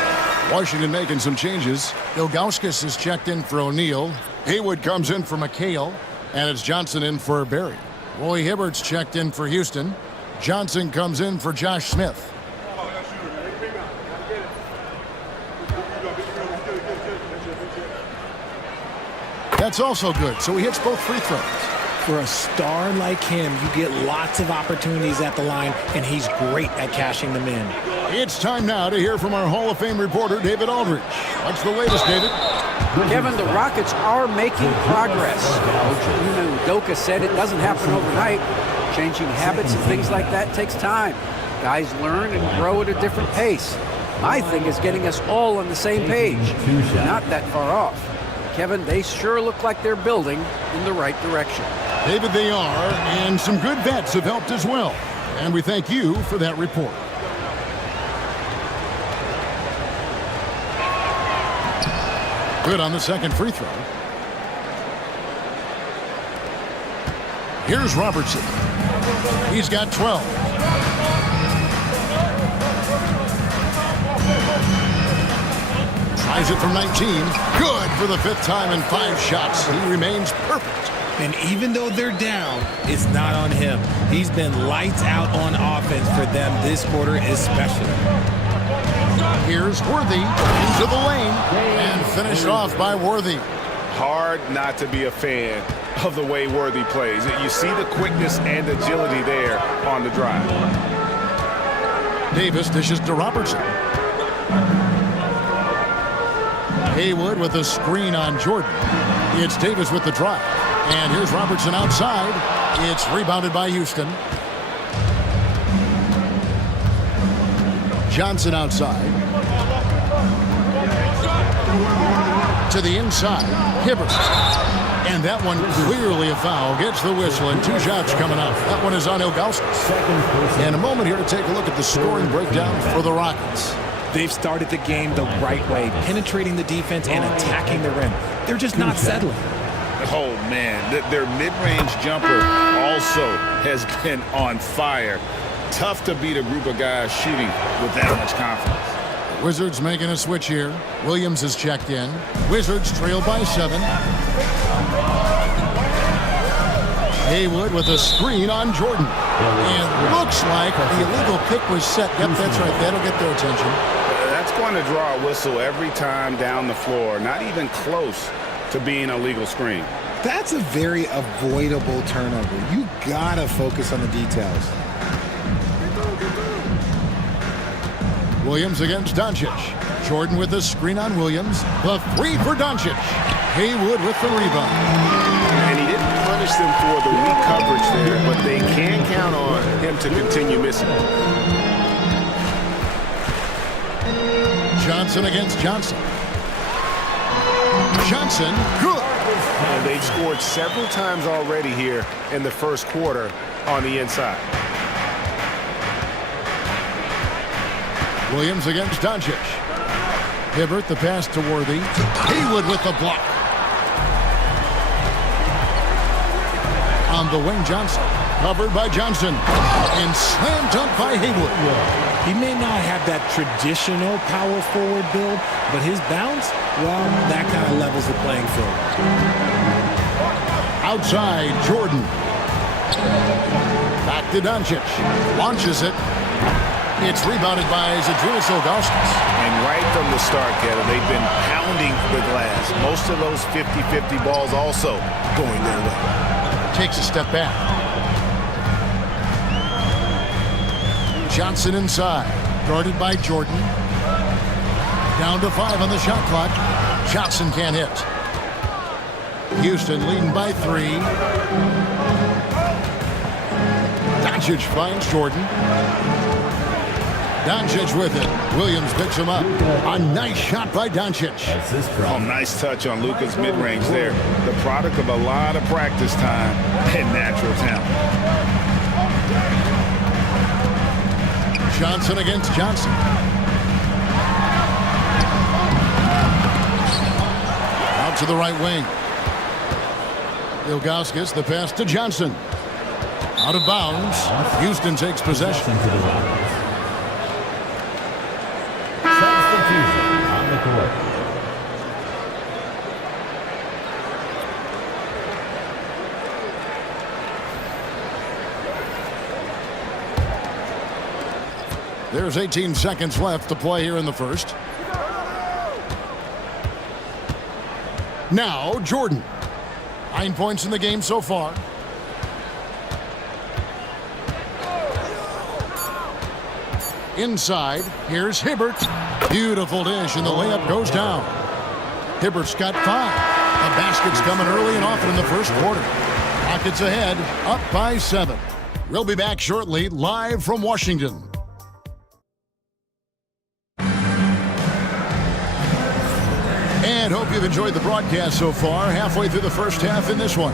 Washington making some changes. Ilgauskas is checked in for O'Neal. Haywood comes in for McHale. And it's Johnson in for Barry. Roy Hibbert's checked in for Houston. Johnson comes in for Josh Smith. That's also good, so he hits both free throws. For a star like him, you get lots of opportunities at the line, and he's great at cashing them in. It's time now to hear from our Hall of Fame reporter, David Aldridge. What's the latest, David? Kevin, the Rockets are making progress. Udoka said it doesn't happen overnight. Changing habits and things like that takes time. Guys learn and grow at a different pace. My thing is getting us all on the same page. We're not that far off. Kevin, they sure look like they're building in the right direction. David, they are, and some good vets have helped as well. And we thank you for that report. Good on the second free throw. Here's Robertson. He's got 12. Tries it from 19. Good for the 5th time in 5 shots. He remains perfect. And even though they're down, it's not on him. He's been lights out on offense for them this quarter especially. Here's Worthy into the lane and finished off by Worthy. Hard not to be a fan of the way Worthy plays. You see the quickness and agility there on the drive. Davis dishes to Robertson. Haywood with a screen on Jordan. It's Davis with the drive. And here's Robertson outside. It's rebounded by Houston. Johnson outside. To the inside. Hibbert. And that one clearly a foul. Gets the whistle and 2 shots coming up. That one is on Ilgauskas. In a moment here to take a look at the scoring breakdown for the Rockets. They've started the game the right way, penetrating the defense and attacking the rim. They're just not settling. Oh, man. Their mid-range jumper also has been on fire. Tough to beat a group of guys shooting with that much confidence. Wizards making a switch here. Williams is checked in. Wizards trail by 7. Haywood with a screen on Jordan. And looks like the illegal pick was set. Yep, that's right. That'll get their attention. That's going to draw a whistle every time down the floor. Not even close to being a legal screen. That's a very avoidable turnover. You gotta focus on the details. Williams against Doncic. Jordan with the screen on Williams. The 3 for Doncic. Haywood with the rebound. And he didn't punish them for the weak coverage there, but they can count on him to continue missing. Johnson against Johnson. Johnson, good. And they've scored several times already here in the first quarter on the inside. Williams against Doncic. Hibbert the pass to Worthy. Haywood with the block. On the wing, Johnson. Covered by Johnson. And slam dunk by Haywood. He may not have that traditional power forward build, but his bounce, well, that kind of levels the playing field. Outside, Jordan. Back to Doncic. Launches it. It's rebounded by Zydrunas Ilgauskas. And right from the start, Kevin, they've been pounding the glass. Most of those 50-50 balls also going their way. Takes a step back. Johnson inside. Guarded by Jordan. Down to 5 on the shot clock. Johnson can't hit. Houston leading by 3. Doncic finds Jordan. Doncic with it. Williams picks him up. A nice shot by Doncic. Oh, nice touch on Luka's mid-range there. The product of a lot of practice time and natural talent. Johnson against Johnson. Out to the right wing. Ilgauskas, the pass to Johnson. Out of bounds. Houston takes possession. Substitution on the court. There's 18 seconds left to play here in the first. Now, Jordan. 9 points in the game so far. Inside, here's Hibbert. Beautiful dish, and the layup goes down. Hibbert's got 5. The basket's coming early and often in the first quarter. Rockets ahead, up by 7. We'll be back shortly, live from Washington. And hope you've enjoyed the broadcast so far, halfway through the first half in this one.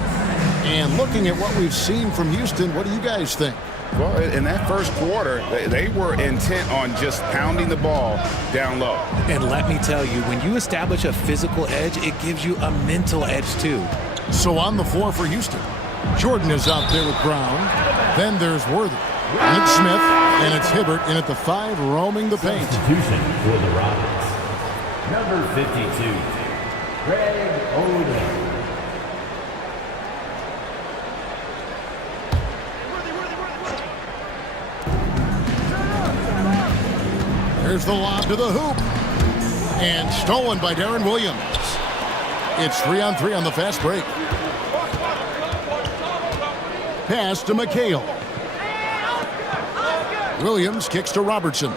And looking at what we've seen from Houston, what do you guys think? Well, in that first quarter, they were intent on just pounding the ball down low. And let me tell you, when you establish a physical edge, it gives you a mental edge too. So on the floor for Houston, Jordan is out there with Brown. Then there's Worthy. And it's Smith, and it's Hibbert in at the 5, roaming the paint. Substitution for the Rockets. Number 52, Greg Oden. Here's the lob to the hoop. And stolen by Darren Williams. It's 3-on-3 on the fast break. Pass to McHale. Williams kicks to Robertson.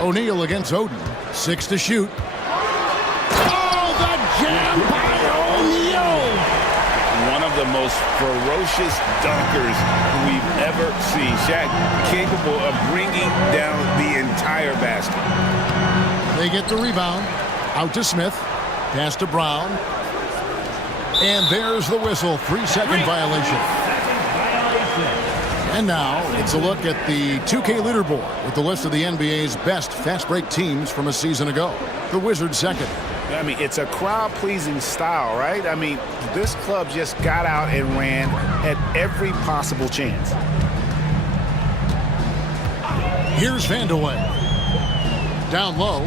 O'Neal against Oden. 6 to shoot. Oh, the jam by O'Neal! One of the most ferocious dunkers we've ever seen. Shaq capable of bringing down the entire basket. They get the rebound. Out to Smith. Pass to Brown. And there's the whistle. 3-second violation. And now it's a look at the 2K leaderboard with the list of the NBA's best fast break teams from a season ago. The Wizards second. I mean, it's a crowd-pleasing style, right? I mean, this club just got out and ran at every possible chance. Here's Vandeweghe. Down low.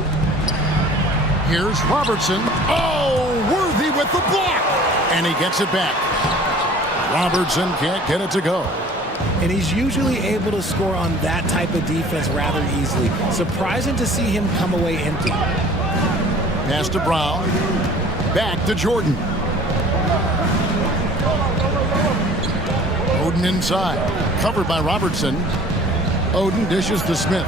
Here's Robertson. Oh, Worthy with the block. And he gets it back. Robertson can't get it to go. And he's usually able to score on that type of defense rather easily. Surprising to see him come away empty. Pass to Brown. Back to Jordan. Oden inside. Covered by Robertson. Oden dishes to Smith.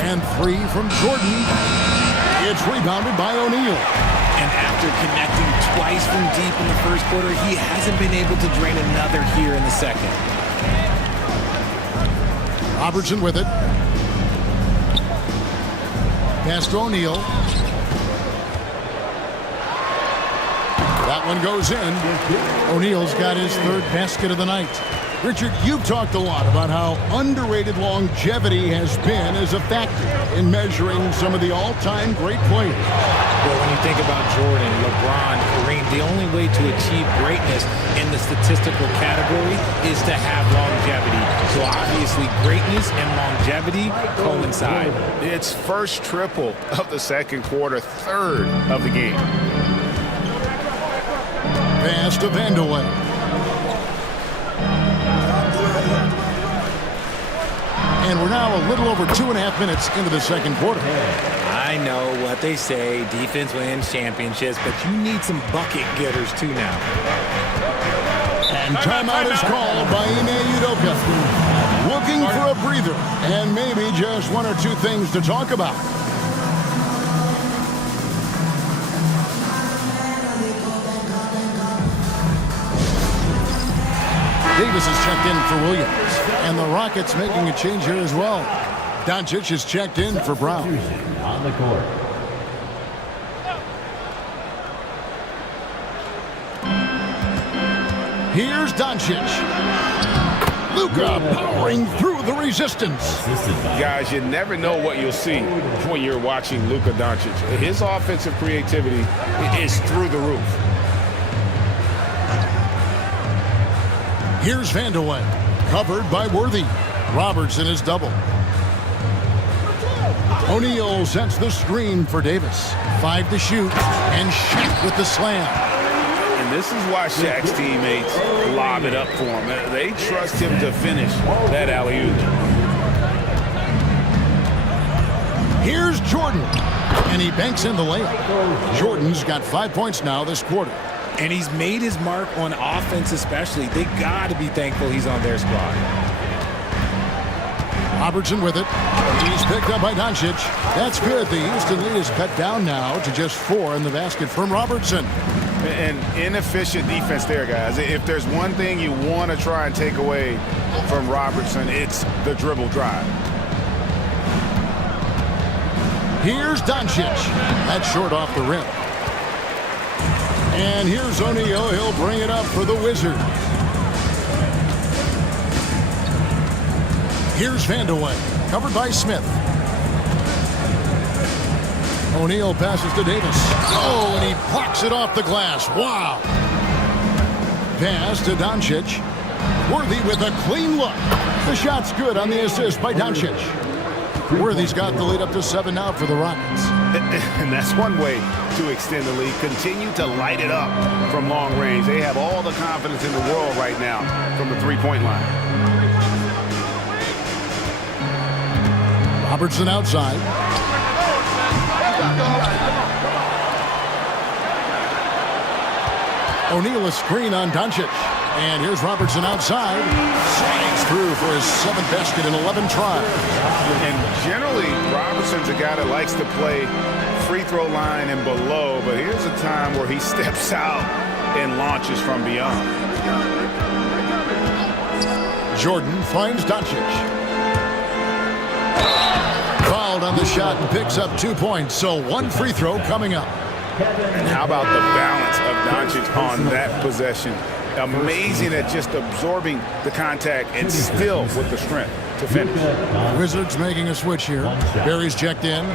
And 3 from Jordan. It's rebounded by O'Neal. And after connecting twice from deep in the first quarter, he hasn't been able to drain another here in the second. Robertson with it. Pass to O'Neal. That one goes in. O'Neal's got his 3rd basket of the night. Richard, you've talked a lot about how underrated longevity has been as a factor in measuring some of the all-time great players. Well, when you think about Jordan, LeBron, Kareem, the only way to achieve greatness in the statistical category is to have longevity. So obviously greatness and longevity coincide. It's first triple of the second quarter, 3rd of the game. Pass to Vandeweghe. And we're now a little over 2.5 minutes into the second quarter. I know what they say, defense wins championships, but you need some bucket getters too now. And timeout is called by Ime Udoka. Looking for a breather and maybe just 1 or 2 things to talk about. Davis is checked in for Williams. And the Rockets making a change here as well. Doncic is checked in for Brown. On the court. Here's Doncic. Luka powering through the resistance. Guys, you never know what you'll see when you're watching Luka Doncic. His offensive creativity is through the roof. Here's Vandeweghe, covered by Worthy. Robertson is double. O'Neal sets the screen for Davis. 5 to shoot, and Shaq with the slam. And this is why Shaq's teammates lob it up for him. They trust him to finish that alley-oop. Here's Jordan, and he banks in the layup. Jordan's got 5 points now this quarter. And he's made his mark on offense especially. They got to be thankful he's on their squad. Robertson with it. He's picked up by Doncic. That's good. The Houston lead is cut down now to just 4 in the basket from Robertson. An inefficient defense there, guys. If there's one thing you want to try and take away from Robertson, it's the dribble drive. Here's Doncic. That's short off the rim. And here's O'Neal. He'll bring it up for the Wizards. Here's Vandeweghe, covered by Smith. O'Neal passes to Davis. Oh, and he blocks it off the glass. Wow. Pass to Doncic. Worthy with a clean look. The shot's good on the assist by Doncic. Worthy's got the lead up to 7 now for the Rockets. And that's one way to extend the lead. Continue to light it up from long range. They have all the confidence in the world right now from the three-point line. Robertson outside. O'Neal a screen on Doncic. And here's Robertson outside. Slides through for his 7th basket in 11 tries. And generally, Robertson's a guy that likes to play free throw line and below, but here's a time where he steps out and launches from beyond. Jordan finds Doncic. Fouled on the shot and picks up 2 points, so 1 free throw coming up. And how about the balance of Doncic on that possession? Amazing at just absorbing the contact and still with the strength to finish. Wizards making a switch here. Barry's checked in.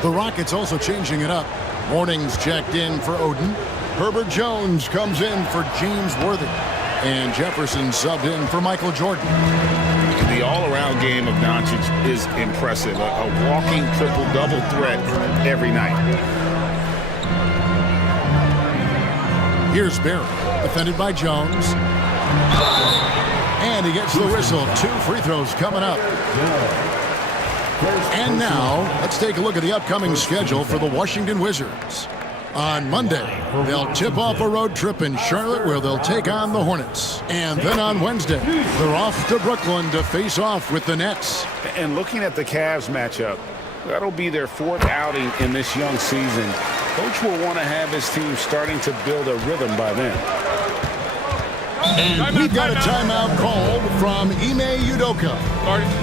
The Rockets also changing it up. Morning's checked in for Oden. Herbert Jones comes in for James Worthy. And Jefferson subbed in for Michael Jordan. The all-around game of Doncic is impressive. A walking triple-double threat every night. Here's Barry, defended by Jones. And he gets the whistle. 2 free throws coming up. And now, let's take a look at the upcoming schedule for the Washington Wizards. On Monday, they'll tip off a road trip in Charlotte where they'll take on the Hornets. And then on Wednesday, they're off to Brooklyn to face off with the Nets. And looking at the Cavs matchup, that'll be their 4th outing in this young season. Coach will want to have his team starting to build a rhythm by then. And we've got a timeout called from Ime Udoka.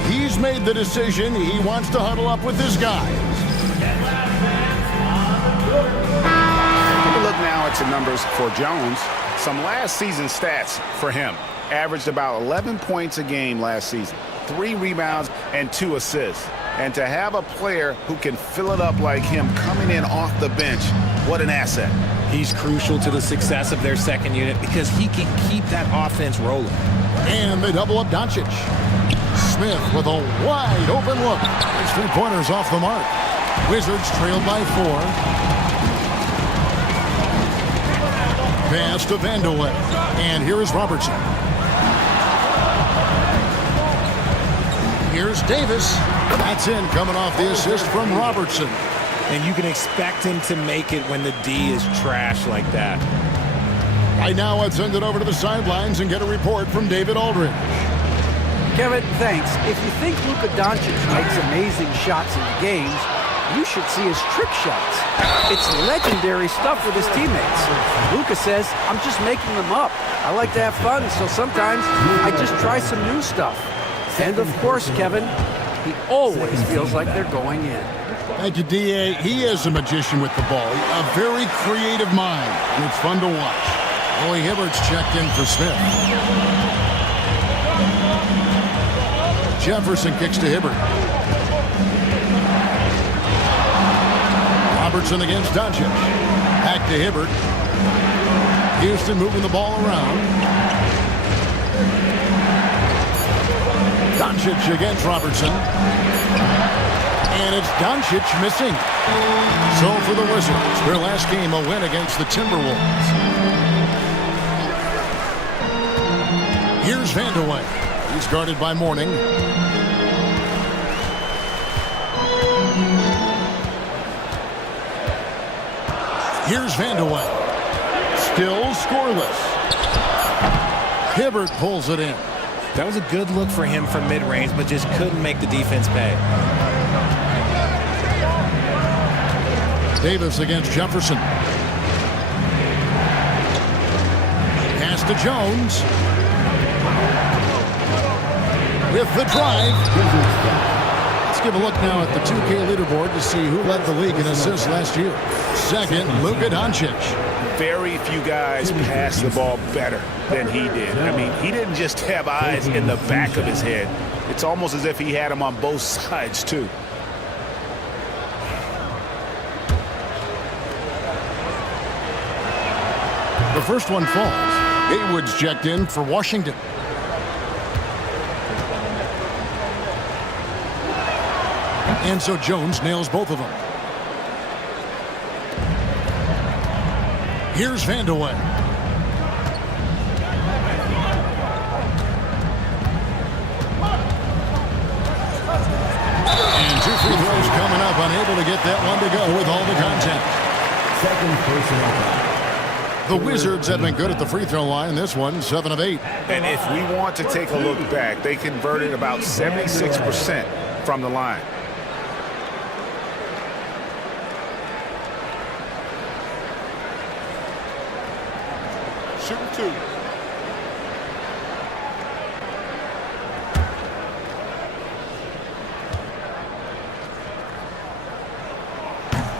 He's made the decision. He wants to huddle up with his guys. Take a look now at some numbers for Jones. Some last season stats for him. Averaged about 11 points a game last season. 3 rebounds and 2 assists. And to have a player who can fill it up like him coming in off the bench, what an asset. He's crucial to the success of their second unit because he can keep that offense rolling. And they double up Doncic. Smith with a wide open look. His 3-pointers off the mark. Wizards trailed by 4. Pass to Vandeweghe. And here is Robertson. Here's Davis. That's in, coming off the assist from Robertson. And you can expect him to make it when the D is trash like that. Right now, let's send it over to the sidelines and get a report from David Aldridge. Kevin, thanks. If you think Luka Doncic makes amazing shots in the games, You should see his trick shots. It's legendary stuff with his teammates. Luka says, I'm just making them up. I like to have fun, so sometimes I just try some new stuff. And of course, Kevin, he always feels like they're going in. Thank you, D.A. He is a magician with the ball. A very creative mind, and it's fun to watch. Roy Hibbert's checked in for Smith. Jefferson kicks to Hibbert. Robertson against Doncic. Back to Hibbert. Houston moving the ball around. Doncic against Robertson. And it's Doncic missing. So for the Wizards, their last game, a win against the Timberwolves. Here's Vandeweghe. He's guarded by Mourning. Here's Vandeweghe. Still scoreless. Hibbert pulls it in. That was a good look for him from mid-range, but just couldn't make the defense pay. Davis against Jefferson. Pass to Jones. With the drive. Let's give a look now at the 2K leaderboard to see who led the league in assists last year. Second, Luka Doncic. Very few guys pass the ball better than he did. I mean, he didn't just have eyes in the back of his head. It's almost as if he had them on both sides, too. The first one falls. Haywood's checked in for Washington. And so Jones nails both of them. Here's Vandeweghe. And 2 free throws coming up, unable to get that one to go with all the contact. Second personal foul. The Wizards have been good at the free throw line. This one, 7 of 8. And if we want to take a look back, they converted about 76% from the line. Shooting 2.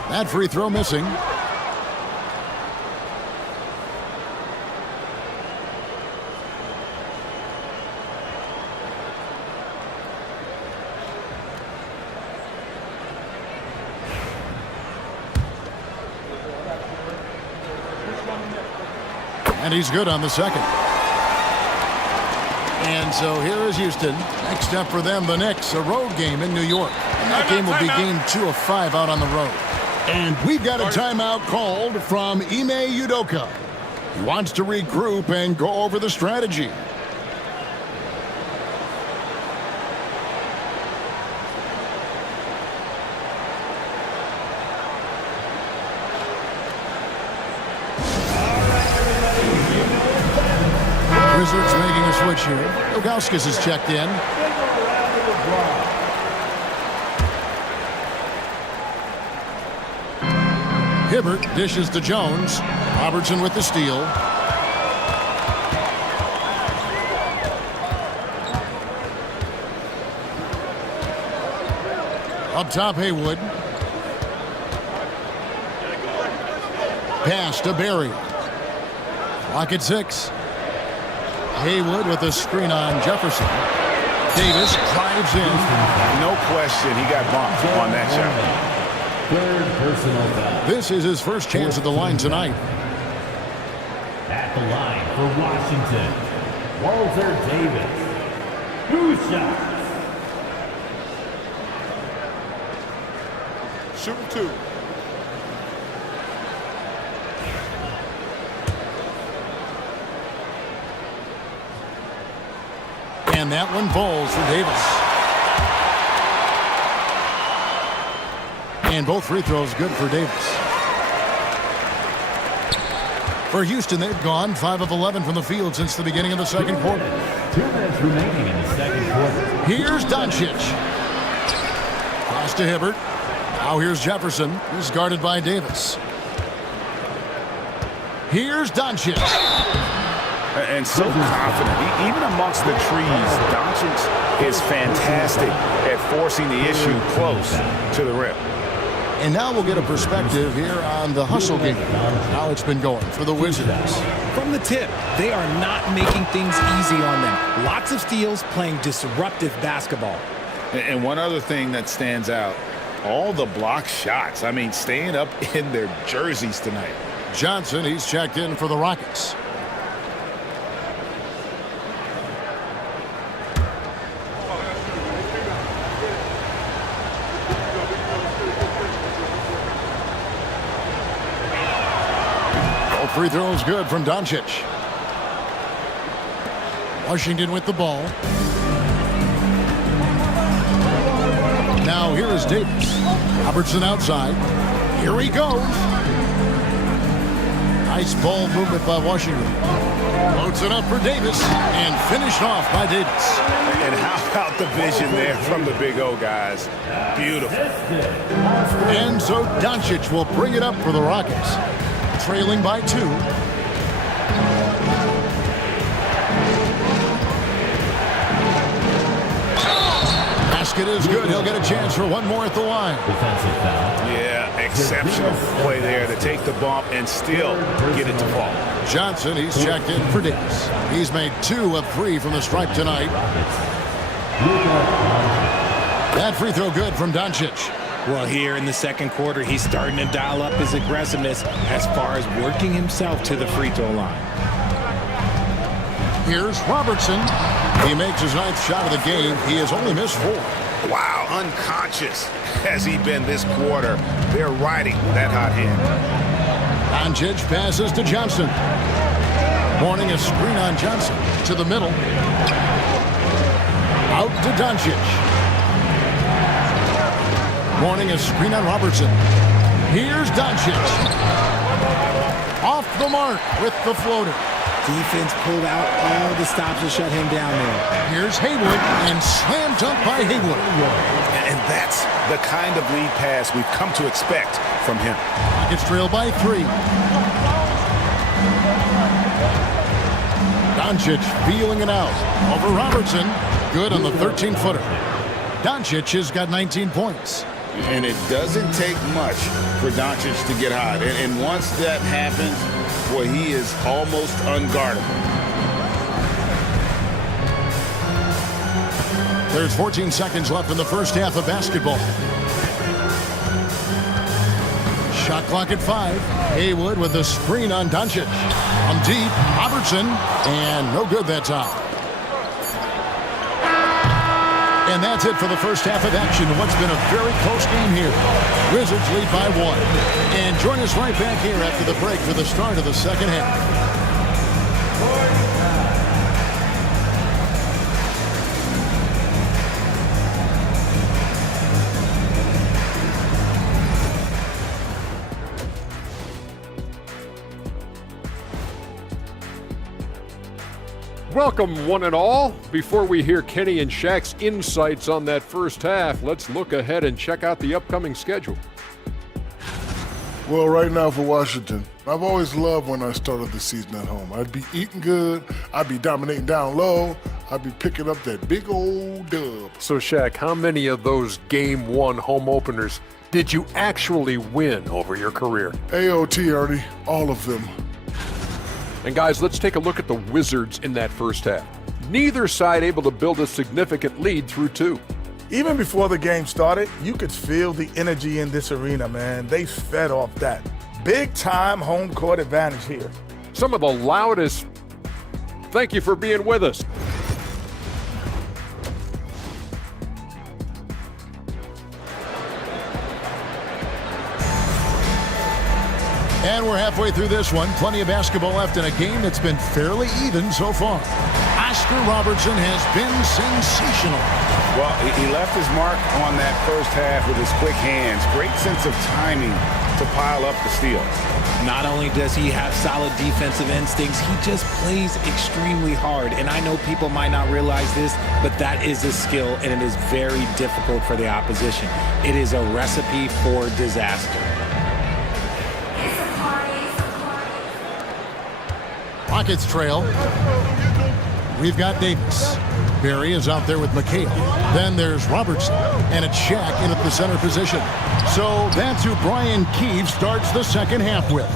That free throw missing. And he's good on the second. And so here is Houston. Next up for them, the Knicks, a road game in New York. And that game will be game 2 of 5 out on the road. And we've got a timeout called from Ime Udoka. He wants to regroup and go over the strategy. Wizards making a switch here. Ilgauskas is checked in. Hibbert dishes to Jones. Robertson with the steal. Up top, Haywood. Pass to Barry. Clock at 6. Haywood with a screen on Jefferson. Davis drives in. No question, he got bumped on that shot. Third personal foul. This is his first chance at the line tonight. At the line for Washington, Walter Davis. 2 shots. Shooting 2. And that one falls for Davis. And both free throws good for Davis. For Houston, they've gone 5 of 11 from the field since the beginning of the second quarter. 2 minutes remaining in the second quarter. Here's Doncic. Cross to Hibbert. Now here's Jefferson. He's guarded by Davis. Here's Doncic. And so confident. Even amongst the trees, Doncic is fantastic at forcing the issue close to the rim. And now we'll get a perspective here on the hustle game. How it's been going for the Wizards. From the tip, they are not making things easy on them. Lots of steals, playing disruptive basketball. And one other thing that stands out, all the block shots. I mean, staying up in their jerseys tonight. Johnson, he's checked in for the Rockets. Free throw is good from Doncic. Washington with the ball. Now here is Davis. Robertson outside. Here he goes. Nice ball movement by Washington. Loads it up for Davis and finished off by Davis. And how about the vision there from the Big O guys? Beautiful. And so Doncic will bring it up for the Rockets. Trailing by 2. Basket is good. He'll get a chance for one more at the line. Defensive foul. Yeah, exceptional play there to take the bump and still get it to fall. Johnson, he's checked in for Davis. He's made 2 of 3 from the stripe tonight. That free throw good from Doncic. Well, here in the second quarter, he's starting to dial up his aggressiveness as far as working himself to the free throw line. Here's Robertson. He makes his 9th shot of the game. He has only missed 4. Wow, unconscious has he been this quarter. They're riding that hot hand. Doncic passes to Johnson. Morning a screen on Johnson to the middle. Out to Doncic. Morning a screen on Robertson. Here's Doncic. Off the mark with the floater. Defense pulled out all the stops to shut him down there. Here's Hayward and slam dunk by Hayward. And that's the kind of lead pass we've come to expect from him. Rockets trail by 3. Doncic feeling it out. Over Robertson. Good on the 13-footer. Doncic has got 19 points. And it doesn't take much for Doncic to get hot. And once that happens, boy, he is almost unguardable. There's 14 seconds left in the first half of basketball. Shot clock at 5. Haywood with the screen on Doncic. From deep, Robertson, and no good that time. And that's it for the first half of action. What's been a very close game here. Wizards lead by 1. And join us right back here after the break for the start of the second half. Welcome, one and all. Before we hear Kenny and Shaq's insights on that first half, let's look ahead and check out the upcoming schedule. Well, right now for Washington, I've always loved when I started the season at home. I'd be eating good, I'd be dominating down low, I'd be picking up that big old dub. So, Shaq, how many of those Game 1 home openers did you actually win over your career? AOT, Ernie, all of them. And guys, let's take a look at the Wizards in that first half. Neither side able to build a significant lead through 2. Even before the game started, you could feel the energy in this arena, man. They fed off that. Big time home court advantage here. Some of the loudest. Thank you for being with us. And we're halfway through this one. Plenty of basketball left in a game that's been fairly even so far. Oscar Robertson has been sensational. Well, he left his mark on that first half with his quick hands. Great sense of timing to pile up the steals. Not only does he have solid defensive instincts, he just plays extremely hard. And I know people might not realize this, but that is a skill, and it is very difficult for the opposition. It is a recipe for disaster. Rockets trail. We've got Davis. Barry is out there with McHale. Then there's Robertson. And it's Shaq in at the center position. So that's who Brian Keefe starts the second half with.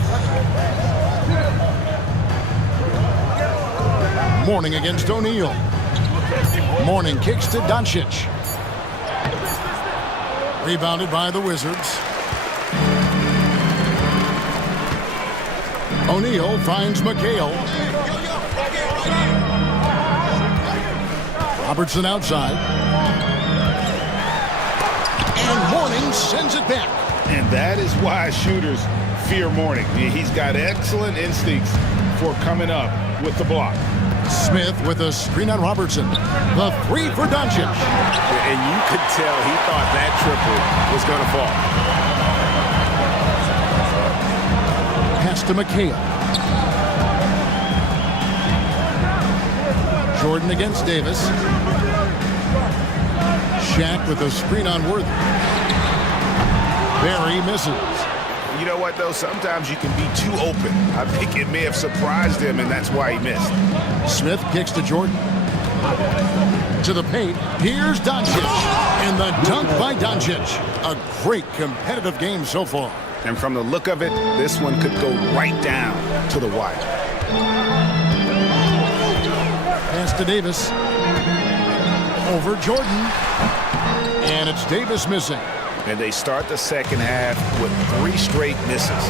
Mourning against O'Neal. Mourning kicks to Doncic. Rebounded by the Wizards. O'Neal finds McHale. Robertson outside. And Mourning sends it back. And that is why shooters fear Mourning. He's got excellent instincts for coming up with the block. Smith with a screen on Robertson. The three for Doncic. And you could tell he thought that triple was going to fall. Pass to McHale. Jordan against Davis. Shaq with a screen on Worthy. Barry misses. You know what, though? Sometimes you can be too open. I think it may have surprised him, and that's why he missed. Smith kicks to Jordan. To the paint. Here's Doncic. And the dunk by Doncic. A great competitive game so far. And from the look of it, this one could go right down to the wire. Pass to Davis. Over Jordan. And it's Davis missing. And they start the second half with 3 straight misses.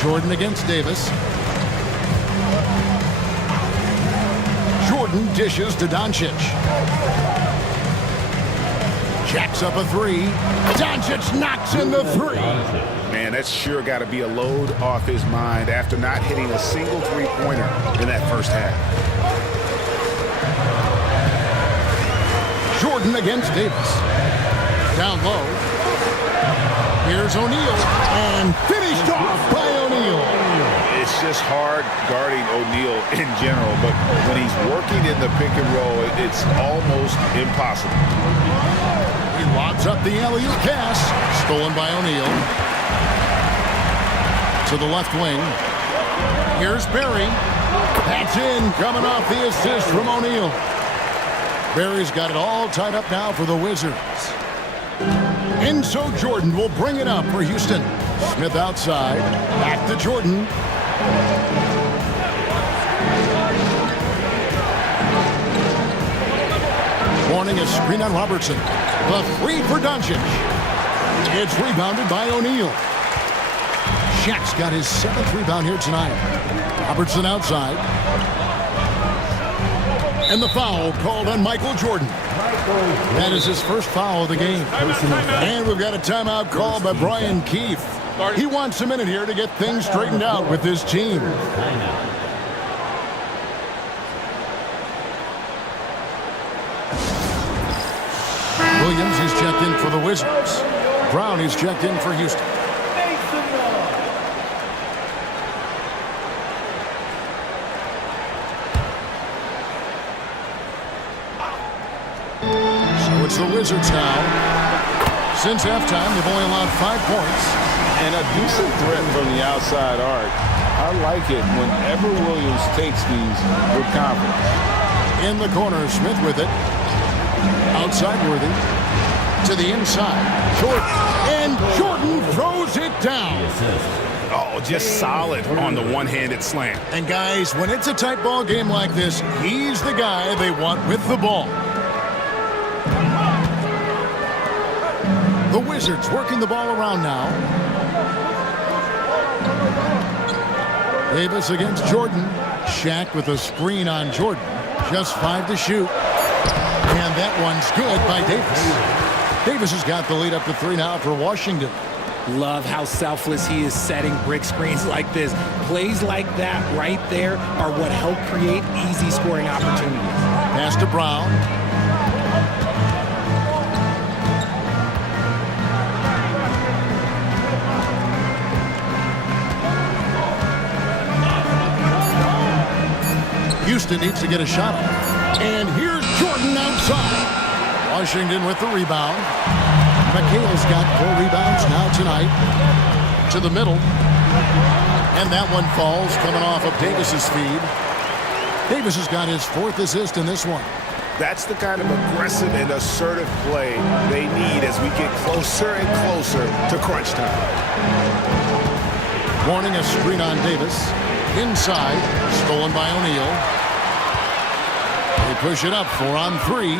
Jordan against Davis. Jordan dishes to Doncic. Jacks up a 3. Doncic knocks in the 3. Man, that's sure got to be a load off his mind after not hitting a single three-pointer in that first half. Jordan against Davis. Down low. Here's O'Neal. And finished off by O'Neal. It's just hard guarding O'Neal in general, but when he's working in the pick and roll, it's almost impossible. He lobs up the alley-oop pass. Stolen by O'Neal. To the left wing. Here's Barry. That's in. Coming off the assist from O'Neal. Barry's got it all tied up now for the Wizards. And so Jordan will bring it up for Houston. Smith outside. Back to Jordan. Warning a screen on Robertson. The 3 for Doncic. It's rebounded by O'Neal. Shaq's got his 7th rebound here tonight. Robertson outside. And the foul called on Michael Jordan. That is his first foul of the game. And we've got a timeout called by Brian Keefe. He wants a minute here to get things straightened out with his team. Williams is checked in for the Wizards. Brown is checked in for Houston. It's the Wizards now. Since halftime, they've only allowed 5 points. And a decent threat from the outside arc. I like it whenever Williams takes these with confidence. In the corner, Smith with it. Outside Worthy. To the inside. Jordan. And Jordan throws it down. Oh, just solid on the one-handed slam. And guys, when it's a tight ball game like this, he's the guy they want with the ball. The Wizards working the ball around now. Davis against Jordan. Shaq with a screen on Jordan. Just 5 to shoot. And that one's good by Davis. Davis has got the lead up to 3 now for Washington. Love how selfless he is setting brick screens like this. Plays like that right there are what help create easy scoring opportunities. Pass to Brown. Houston needs to get a shot up. And here's Jordan outside. Washington with the rebound. McHale's got 4 rebounds now tonight. To the middle. And that one falls coming off of Davis's feed. Davis has got his 4th assist in this one. That's the kind of aggressive and assertive play they need as we get closer and closer to crunch time. Warning, a screen on Davis. Inside, stolen by O'Neal. They push it up, 4 on 3.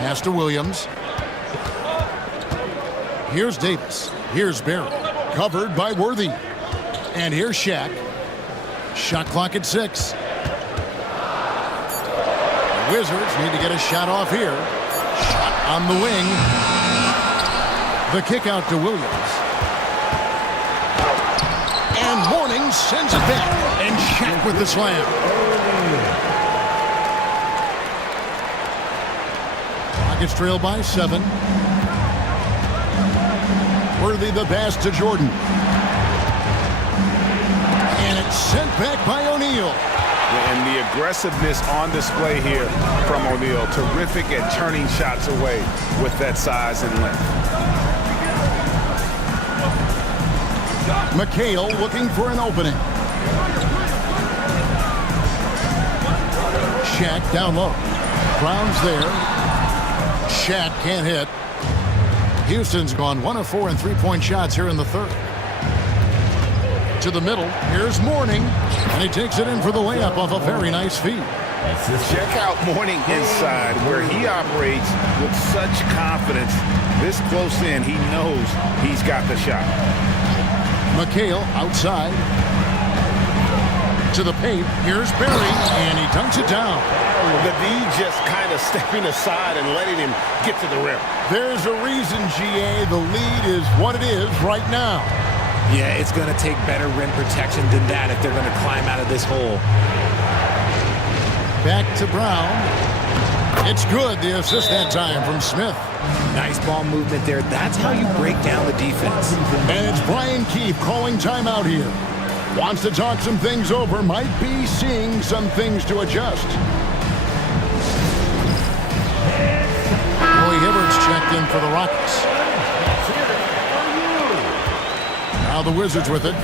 Pass to Williams. Here's Davis. Here's Barry. Covered by Worthy. And here's Shaq. Shot clock at 6. The Wizards need to get a shot off here. Shot on the wing. The kick out to Williams. And Mourning sends it back. And Shaq with the slam. Rockets trail by 7. Worthy the pass to Jordan. And it's sent back by O'Neal. And the aggressiveness on display here from O'Neal. Terrific at turning shots away with that size and length. McHale looking for an opening. Shaq down low. Brown's there. Shaq can't hit. Houston's gone 1 of 4 in 3-point shots here in the 3rd. To the middle. Here's Mourning. And he takes it in for the layup off a very nice feed. Check out Mourning inside where he operates with such confidence. This close in, he knows he's got the shot. McHale outside. To the paint. Here's Barry. And he dunks it down. The D just kind of stepping aside and letting him get to the rim. There's a reason, GA, the lead is what it is right now. Yeah, it's going to take better rim protection than that if they're going to climb out of this hole. Back to Brown. It's good, the assist that time from Smith. Nice ball movement there. That's how you break down the defense. And it's Brian Keefe calling timeout here. Wants to talk some things over. Might be seeing some things to adjust. Roy Hibbert's checked in for the Rockets. Now the Wizards with it.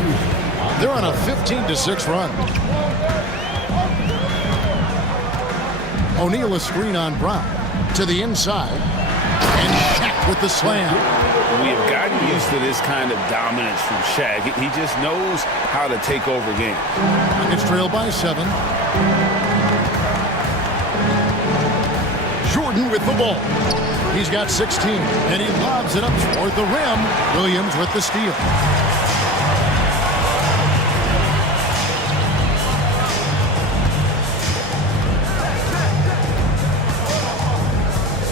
They're on a 15-6 run. O'Neal a screen on Brown. To the inside. And Shaq with the slam. We have gotten used to this kind of dominance from Shaq. He just knows how to take over games. Rockets trail by 7. Jordan with the ball. He's got 16, and he lobs it up toward the rim. Williams with the steal.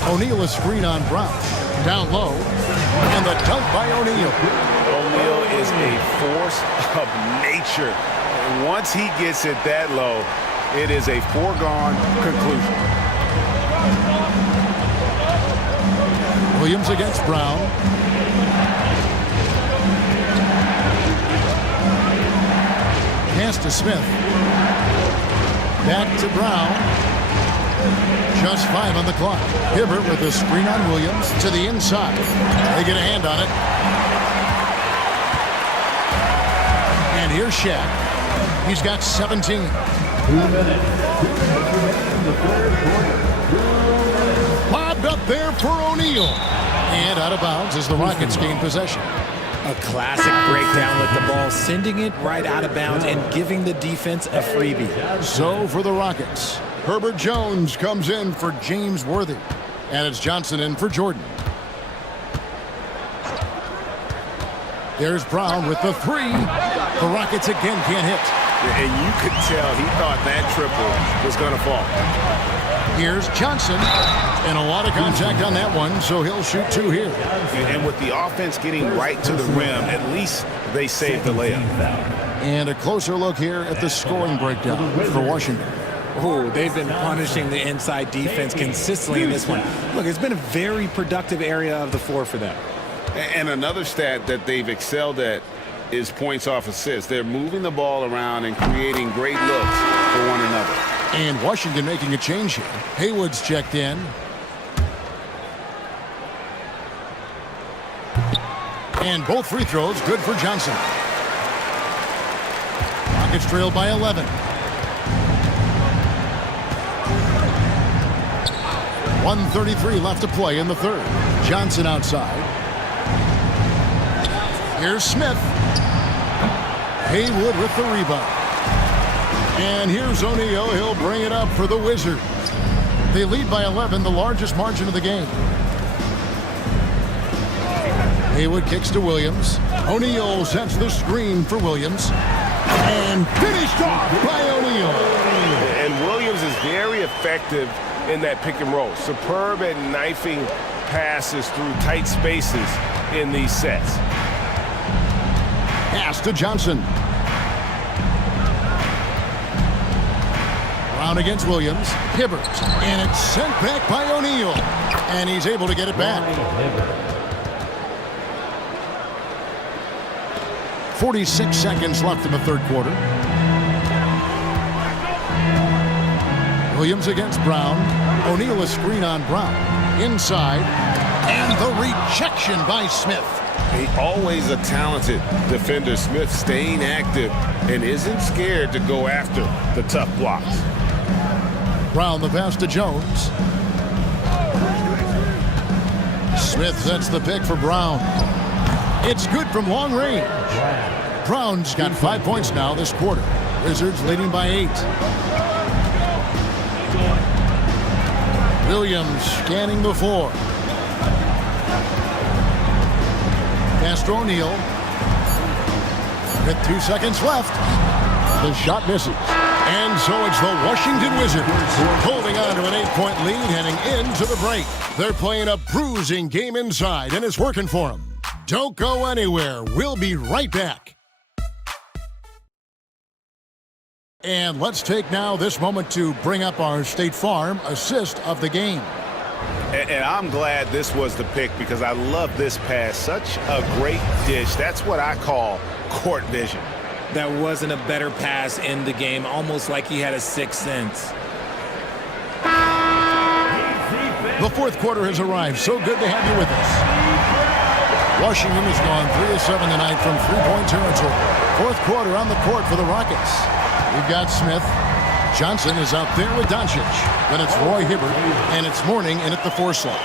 O'Neal a screen on Brown. Down low. And the dunk by O'Neal. O'Neal is a force of nature. And once he gets it that low, it is a foregone conclusion. Williams against Brown. Pass to Smith. Back to Brown. Just 5 on the clock. Hibbert with a screen on Williams to the inside. They get a hand on it. And here's Shaq. He's got 17. 2 minutes. In the third quarter. Lobbed up there for O'Neal. And out of bounds as the Rockets gain possession. A classic breakdown with the ball, sending it right out of bounds and giving the defense a freebie. So for the Rockets, Herbert Jones comes in for James Worthy. And it's Johnson in for Jordan. There's Brown with the 3. The Rockets again can't hit. And you could tell he thought that triple was going to fall. Here's Johnson. And a lot of contact on that one, so he'll shoot 2 here. And with the offense getting right to the rim, at least they saved the layup. And a closer look here at the scoring breakdown for Washington. Oh, they've been punishing the inside defense consistently in this one. Look, it's been a very productive area of the floor for them. And another stat that they've excelled at is points off assists. They're moving the ball around and creating great looks for one another. And Washington making a change here. Haywood's checked in. And both free throws good for Johnson. Rockets trail by 11. 1:33 left to play in the third. Johnson outside. Here's Smith. Haywood with the rebound. And here's O'Neal. He'll bring it up for the Wizards. They lead by 11, the largest margin of the game. Haywood kicks to Williams. O'Neal sets the screen for Williams. And finished off by O'Neal. And Williams is very effective in that pick and roll. Superb at knifing passes through tight spaces in these sets. Pass to Johnson. Brown against Williams. Hibbert. And it's sent back by O'Neal. And he's able to get it back. 46 seconds left in the third quarter. Williams against Brown. O'Neal a screen on Brown. Inside. And the rejection by Smith. Always a talented defender. Smith staying active and isn't scared to go after the tough blocks. Brown the pass to Jones. Smith sets the pick for Brown. It's good from long range. Brown's got 5 points now this quarter. Wizards leading by 8. Williams scanning the floor. Pass to O'Neal. With 2 seconds left. The shot misses. And so it's the Washington Wizards holding on to an 8-point lead heading into the break. They're playing a bruising game inside, and it's working for them. Don't go anywhere. We'll be right back. And let's take now this moment to bring up our State Farm assist of the game. And I'm glad this was the pick because I love this pass. Such a great dish. That's what I call court vision. That wasn't a better pass in the game, almost like he had a sixth sense. The fourth quarter has arrived. So good to have you with us. Washington has gone 3 of 7 tonight from three-point territory. Fourth quarter on the court for the Rockets. We've got Smith. Johnson is out there with Doncic. Then it's Roy Hibbert, and it's Mourning in at the 4 slot.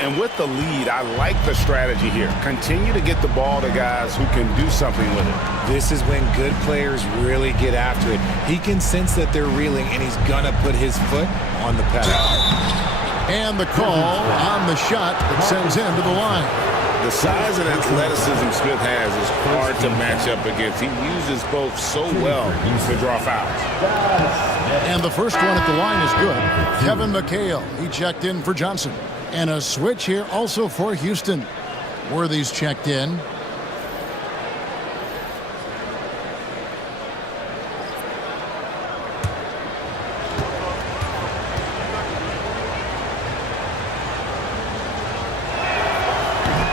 And with the lead, I like the strategy here. Continue to get the ball to guys who can do something with it. This is when good players really get after it. He can sense that they're reeling, and he's going to put his foot on the pedal. And the call on the shot that sends him to the line. The size and athleticism Smith has is hard to match up against. He uses both so well to draw fouls. And the first one at the line is good. Kevin McHale, he checked in for Johnson. And a switch here also for Houston. Worthy's checked in.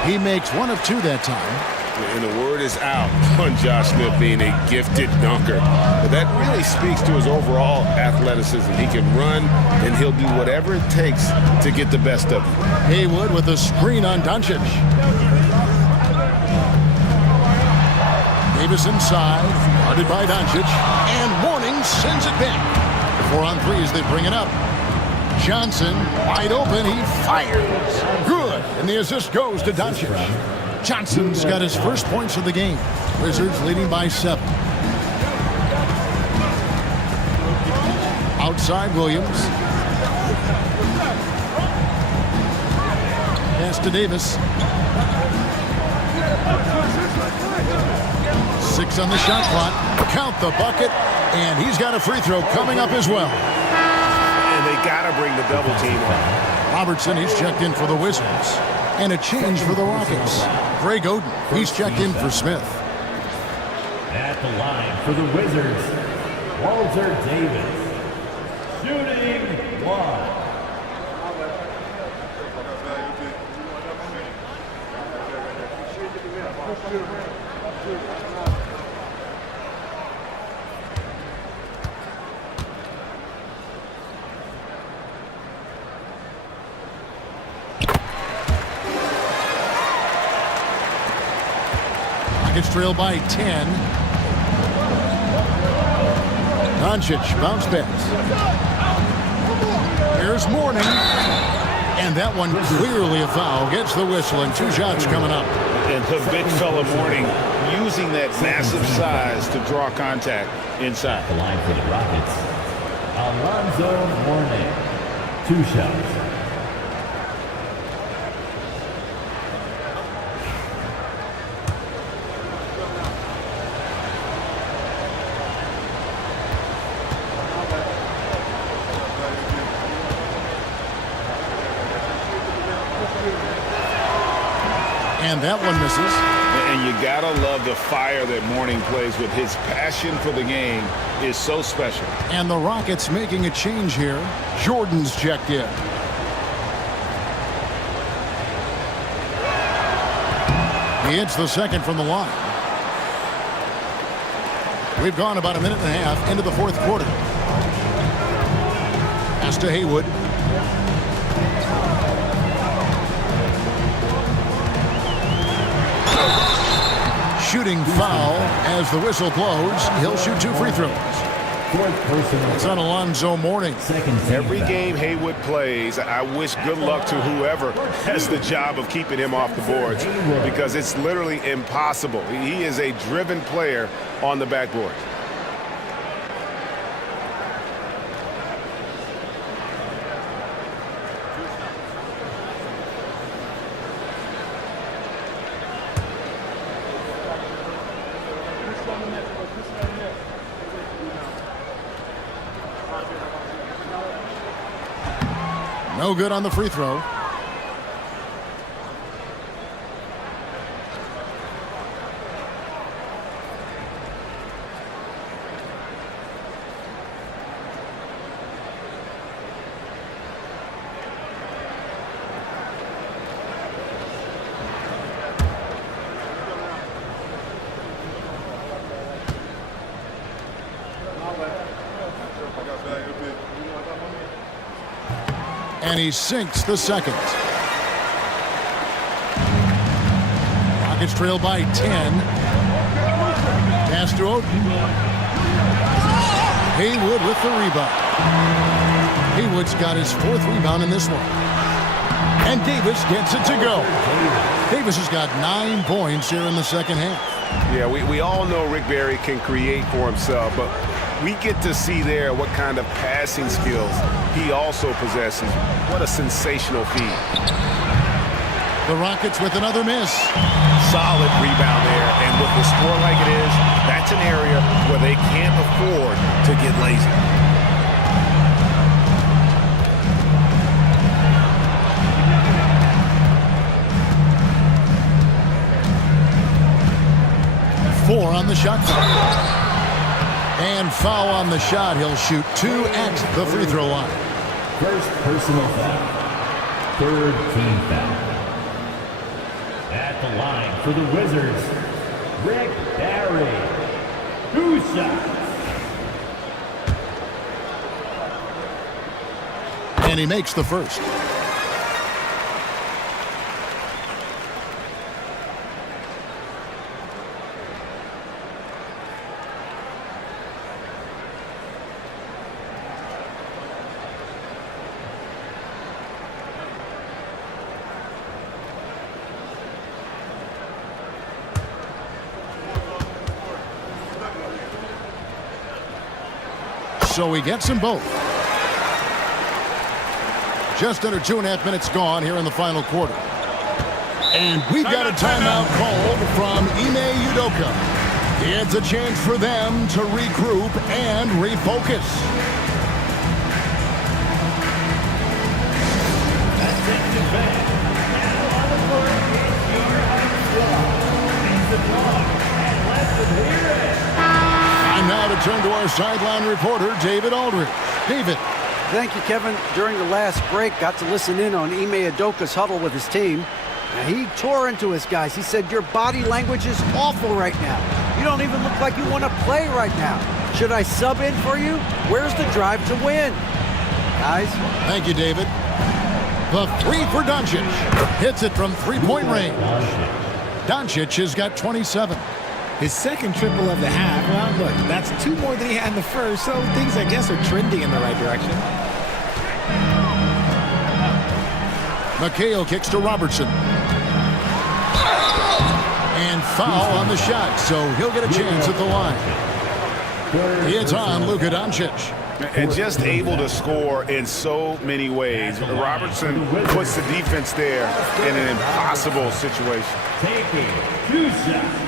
He makes 1 of 2 that time. And the word is out on Josh Smith being a gifted dunker. But that really speaks to his overall athleticism. He can run, and he'll do whatever it takes to get the best of him. Haywood with a screen on Doncic. Davis inside, guarded by Doncic. And Mourning sends it back. 4 on 3 as they bring it up. Johnson, wide open, he fires. Good, and the assist goes to Doncic. Johnson's got his first points of the game. Wizards leading by 7. Outside Williams. Pass to Davis. 6 on the shot clock. Count the bucket, and he's got a free throw coming up as well. And they got to bring the double team on. Robertson, he's checked in for the Wizards. And a change for the Rockets. Greg Oden, he's checked in for Smith. At the line for the Wizards, Walter Davis. Shooting 1. Rockets trail by 10. Doncic bounce pass. Here's Mourning. And that one clearly a foul. Gets the whistle and 2 shots coming up. And the big fella Mourning using that massive size to draw contact inside. The line for the Rockets, Alonzo Mourning. 2 shots. And that one misses. And you gotta love the fire that Mourning plays with. His passion for the game is so special. And the Rockets making a change here. Jordan's checked in. He hits the second from the line. We've gone about a minute and a half into the 4th quarter. Pass to Haywood. Shooting foul as the whistle blows. He'll shoot 2 free throws. It's on Alonzo Mourning. Every game Haywood plays, I wish good luck to whoever has the job of keeping him off the boards, because it's literally impossible. He is a driven player on the backboard. No good on the free throw. And he sinks the second. Rockets trail by 10. Pass to Oden. Haywood with the rebound. Haywood's got his 4th rebound in this one. And Davis gets it to go. Davis has got 9 points here in the second half. Yeah, we all know Rick Barry can create for himself, but we get to see there what kind of passing skills he also possesses. What a sensational feat. The Rockets with another miss. Solid rebound there, and with the score like it is, that's an area where they can't afford to get lazy. Four on the shot clock. And foul on the shot. He'll shoot 2 at the free throw line. First personal foul. 3rd team foul. At the line for the Wizards, Rick Barry. 2 shots. And he makes the first. So he gets them both. Just under 2.5 minutes gone here in the final quarter. And we've got a timeout called from Ime Udoka. It's a chance for them to regroup and refocus. And now to turn to our sideline reporter, David Aldridge. David. Thank you, Kevin. During the last break, got to listen in on Ime Udoka's huddle with his team. Now, he tore into his guys. He said, your body language is awful right now. You don't even look like you want to play right now. Should I sub in for you? Where's the drive to win? Guys? Thank you, David. The three for Doncic. Hits it from three-point range. Doncic has got 27. His second triple of the half. Well, look, that's 2 more than he had in the first, so things, I guess, are trending in the right direction. McHale kicks to Robertson. And foul on the shot, so he'll get a chance at the line. It's on Luka Doncic. And just able to score in so many ways. Robertson puts the defense there in an impossible situation. Taking 2 shots.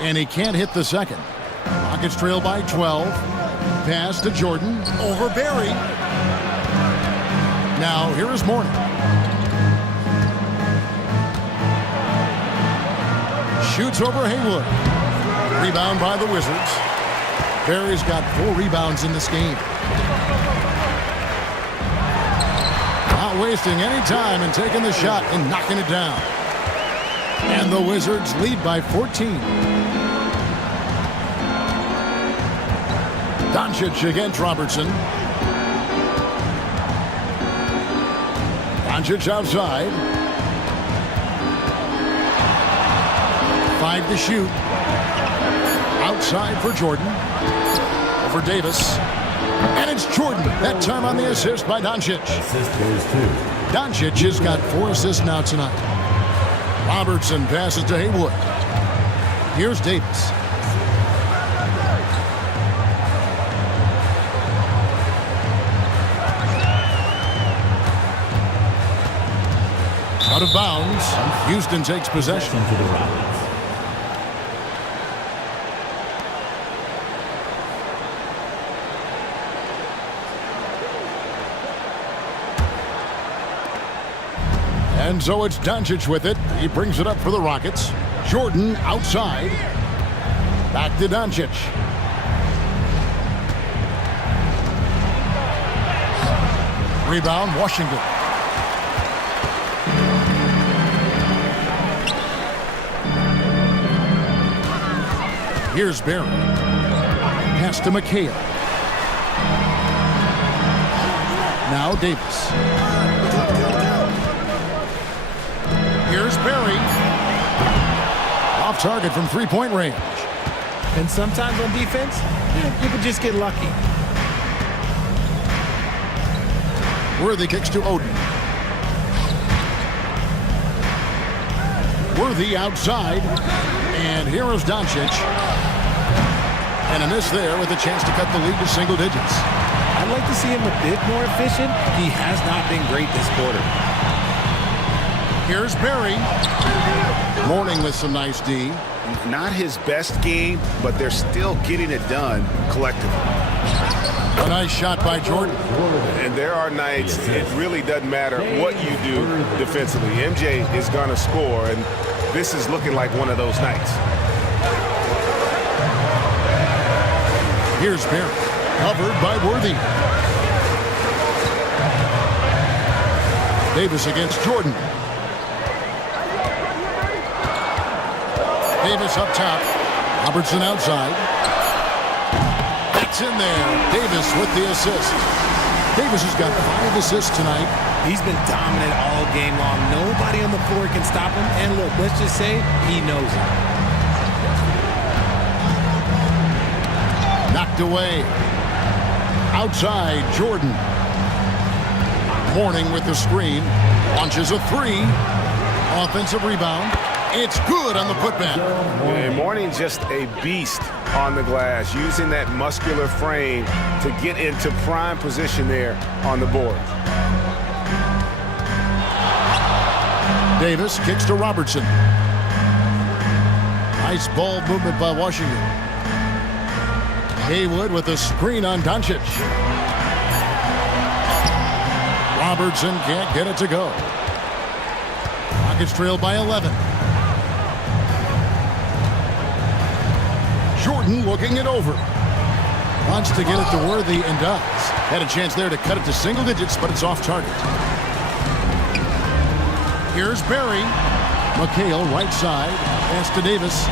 And he can't hit the second. Rockets trail by 12. Pass to Jordan. Over Barry. Now, here is Mourning. Shoots over Haywood. Rebound by the Wizards. Barry's got 4 rebounds in this game. Not wasting any time and taking the shot and knocking it down. And the Wizards lead by 14. Doncic against Robertson. Doncic outside. 5 to shoot. Outside for Jordan. Over Davis. And it's Jordan. That time on the assist by Doncic. Assist goes to Doncic has got 4 assists now tonight. Robertson passes to Haywood. Here's Davis. Out of bounds. Houston takes possession. to the Rockets. And so it's Doncic with it. He brings it up for the Rockets. Jordan outside. Back to Doncic. Rebound, Washington. Here's Barry. Pass to McHale. Now Davis. Here's Barry. Off target from three-point range. And sometimes on defense, you can just get lucky. Worthy kicks to Oden. Worthy outside. And here is Doncic. And a miss there with a chance to cut the lead to single digits. I'd like to see him a bit more efficient. He has not been great this quarter. Here's Barry. Mourning with some nice D. Not his best game, but they're still getting it done collectively. A nice shot by Jordan. And there are nights it really doesn't matter what you do defensively. MJ is going to score, and this is looking like one of those nights. Here's Barry. Covered by Worthy. Davis against Jordan. Davis up top. Robertson outside. That's in there. Davis with the assist. Davis has got 5 assists tonight. He's been dominant all game long. Nobody on the floor can stop him. And look, let's just say he knows it. Knocked away. Outside, Jordan. Mourning with the screen. Launches a 3. Offensive rebound. It's good on the putback. And Mourning just a beast on the glass, using that muscular frame to get into prime position there on the board. Davis kicks to Robertson. Nice ball movement by Washington. Haywood with a screen on Doncic. Robertson can't get it to go. Rockets trail by 11. Jordan looking it over. Wants to get it to Worthy and does. Had a chance there to cut it to single digits, but it's off target. Here's Barry. McHale right side. Pass to Davis.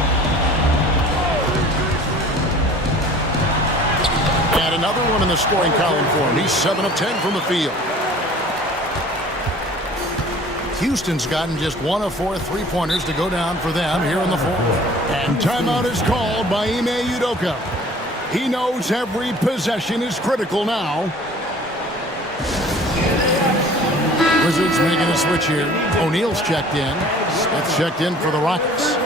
And another one in the scoring column for him. He's 7 of 10 from the field. Houston's gotten just 1 of 4 3-pointers to go down for them here in the fourth. And timeout is called by Ime Udoka. He knows every possession is critical now. Wizards making a switch here. O'Neal's checked in. Smith checked in for the Rockets.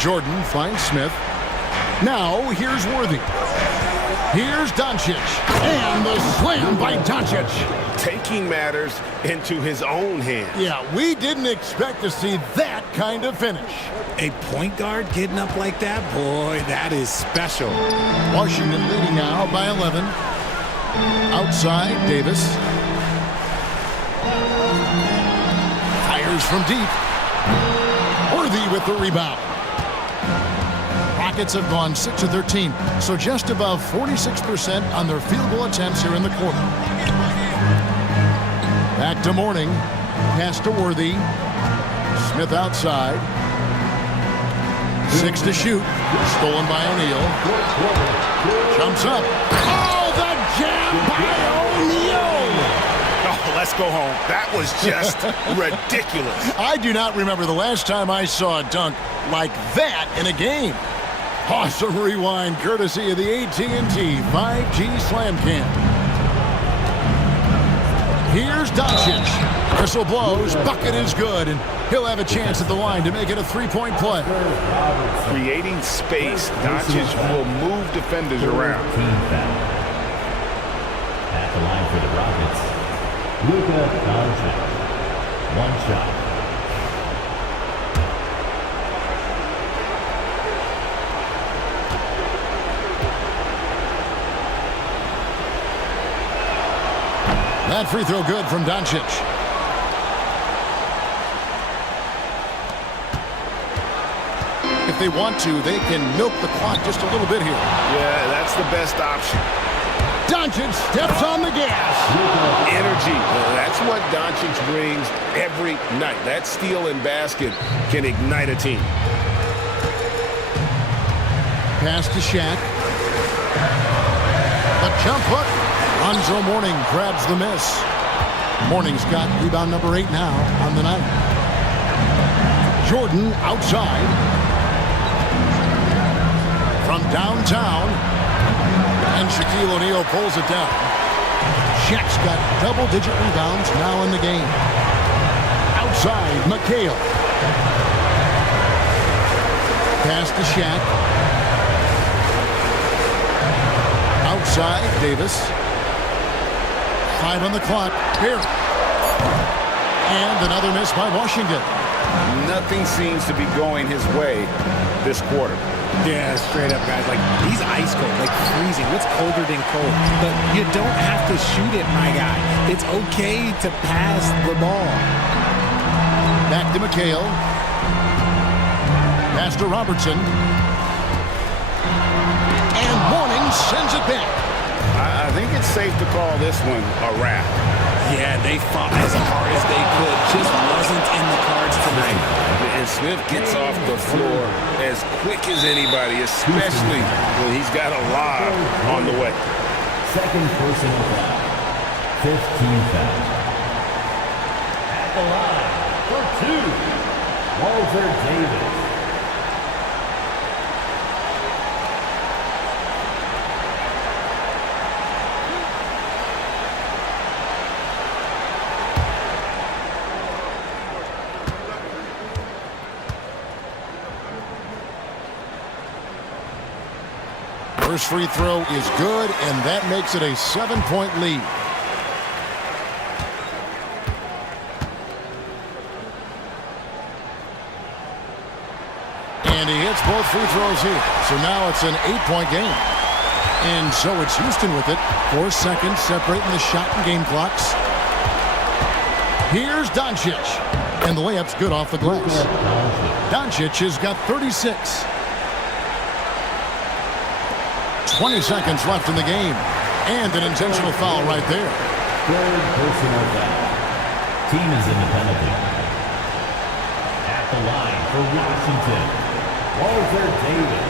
Jordan finds Smith. Now here's Worthy. Here's Doncic. And the slam by Doncic. Taking matters into his own hands. Yeah, we didn't expect to see that kind of finish. A point guard getting up like that? Boy, that is special. Washington leading now by 11. Outside, Davis. Fires from deep. Worthy with the rebound. Rockets have gone 6 of 13, so just above 46% on their field goal attempts here in the quarter. Back to Mourning. Pass to Worthy. Smith outside. 6 to shoot. Stolen by O'Neal. Jumps up. Oh, the jam by O'Neal! Oh, let's go home. That was just ridiculous. I do not remember the last time I saw a dunk like that in a game. Awesome rewind courtesy of the AT&T 5G Slam Cam. Here's Doncic. Whistle blows. Bucket is good, and he'll have a chance at the line to make it a 3-point play. Creating space, Doncic will move defenders around. At the line for the Rockets, Luka Doncic. 1 shot. That free throw good from Doncic. If they want to, they can milk the clock just a little bit here. Yeah, that's the best option. Doncic steps on the gas. Energy. That's what Doncic brings every night. That steal and basket can ignite a team. Pass to Shaq. A jump hook. Lonzo Mourning grabs the miss. Mourning's got rebound number 8 now on the night. Jordan outside. From downtown. And Shaquille O'Neal pulls it down. Shaq's got double-digit rebounds now in the game. Outside, McHale. Pass to Shaq. Outside, Davis. 5 on the clock. Here. And another miss by Washington. Nothing seems to be going his way this quarter. Yeah, straight up, guys. Like, he's ice cold, like freezing. What's colder than cold? But you don't have to shoot it, my guy. It's okay to pass the ball. Back to McHale. Pass to Robertson. And Mourning sends it back. I think it's safe to call this one a wrap. Yeah, they fought as hard as they could. Just wasn't in the cards tonight. And Smith gets off the floor as quick as anybody, especially when he's got a lob on the way. Second personal foul. 15th foul. At the line for 2, Walter Davis. First free throw is good, and that makes it a 7-point lead. And he hits both free throws here. So now it's an 8-point game. And so it's Houston with it. 4 seconds separating the shot and game clocks. Here's Doncic. And the layup's good off the glass. Doncic has got 36. 20 seconds left in the game. And an intentional foul right there. Third personal foul. Team is in the penalty. At the line for Washington, Walter Davis.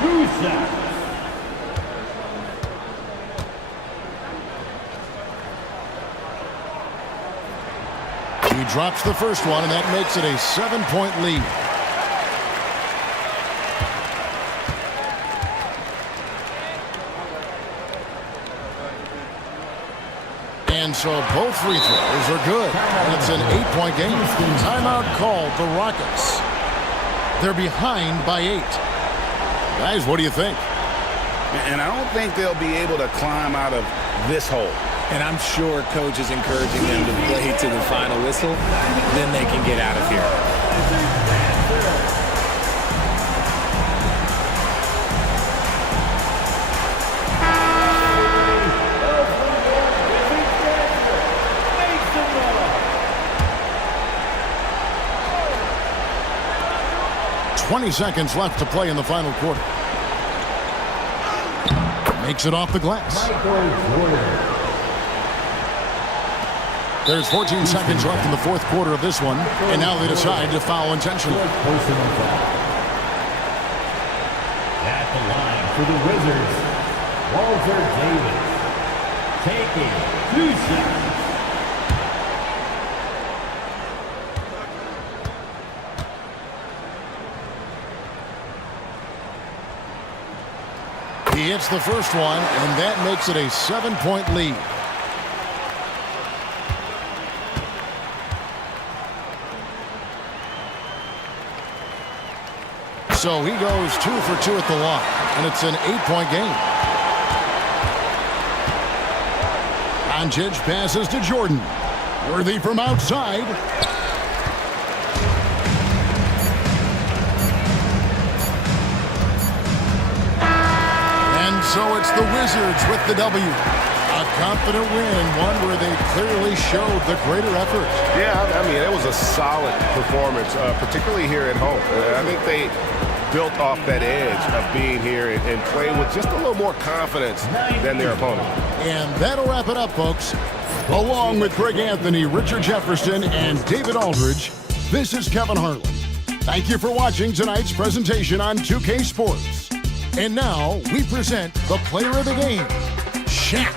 2 shots. He drops the first one, and that makes it a 7-point lead. And so both free throws are good. And it's an 8-point game. Timeout called the Rockets. They're behind by 8. Guys, what do you think? And I don't think they'll be able to climb out of this hole. And I'm sure coach is encouraging them to play to the final whistle. Then they can get out of here. .20 seconds left to play in the final quarter. Makes it off the glass. There's 14 seconds left in the fourth quarter of this one, and now they decide to foul intentionally. At the line for the Wizards, Walter Davis taking 2 shots. He hits the first one, and that makes it a 7-point lead. So he goes 2 for 2 at the line, and it's an 8-point game. Doncic passes to Jordan. Worthy from outside. And so it's the Wizards with the W. A confident win, one where they clearly showed the greater effort. Yeah, I mean, it was a solid performance, particularly here at home. I think they built off that edge of being here and playing with just a little more confidence than their opponent. And that'll wrap it up, folks. Along with Greg Anthony, Richard Jefferson, and David Aldridge, this is Kevin Harlan. Thank you for watching tonight's presentation on 2K Sports. And now we present the player of the game, Shaq.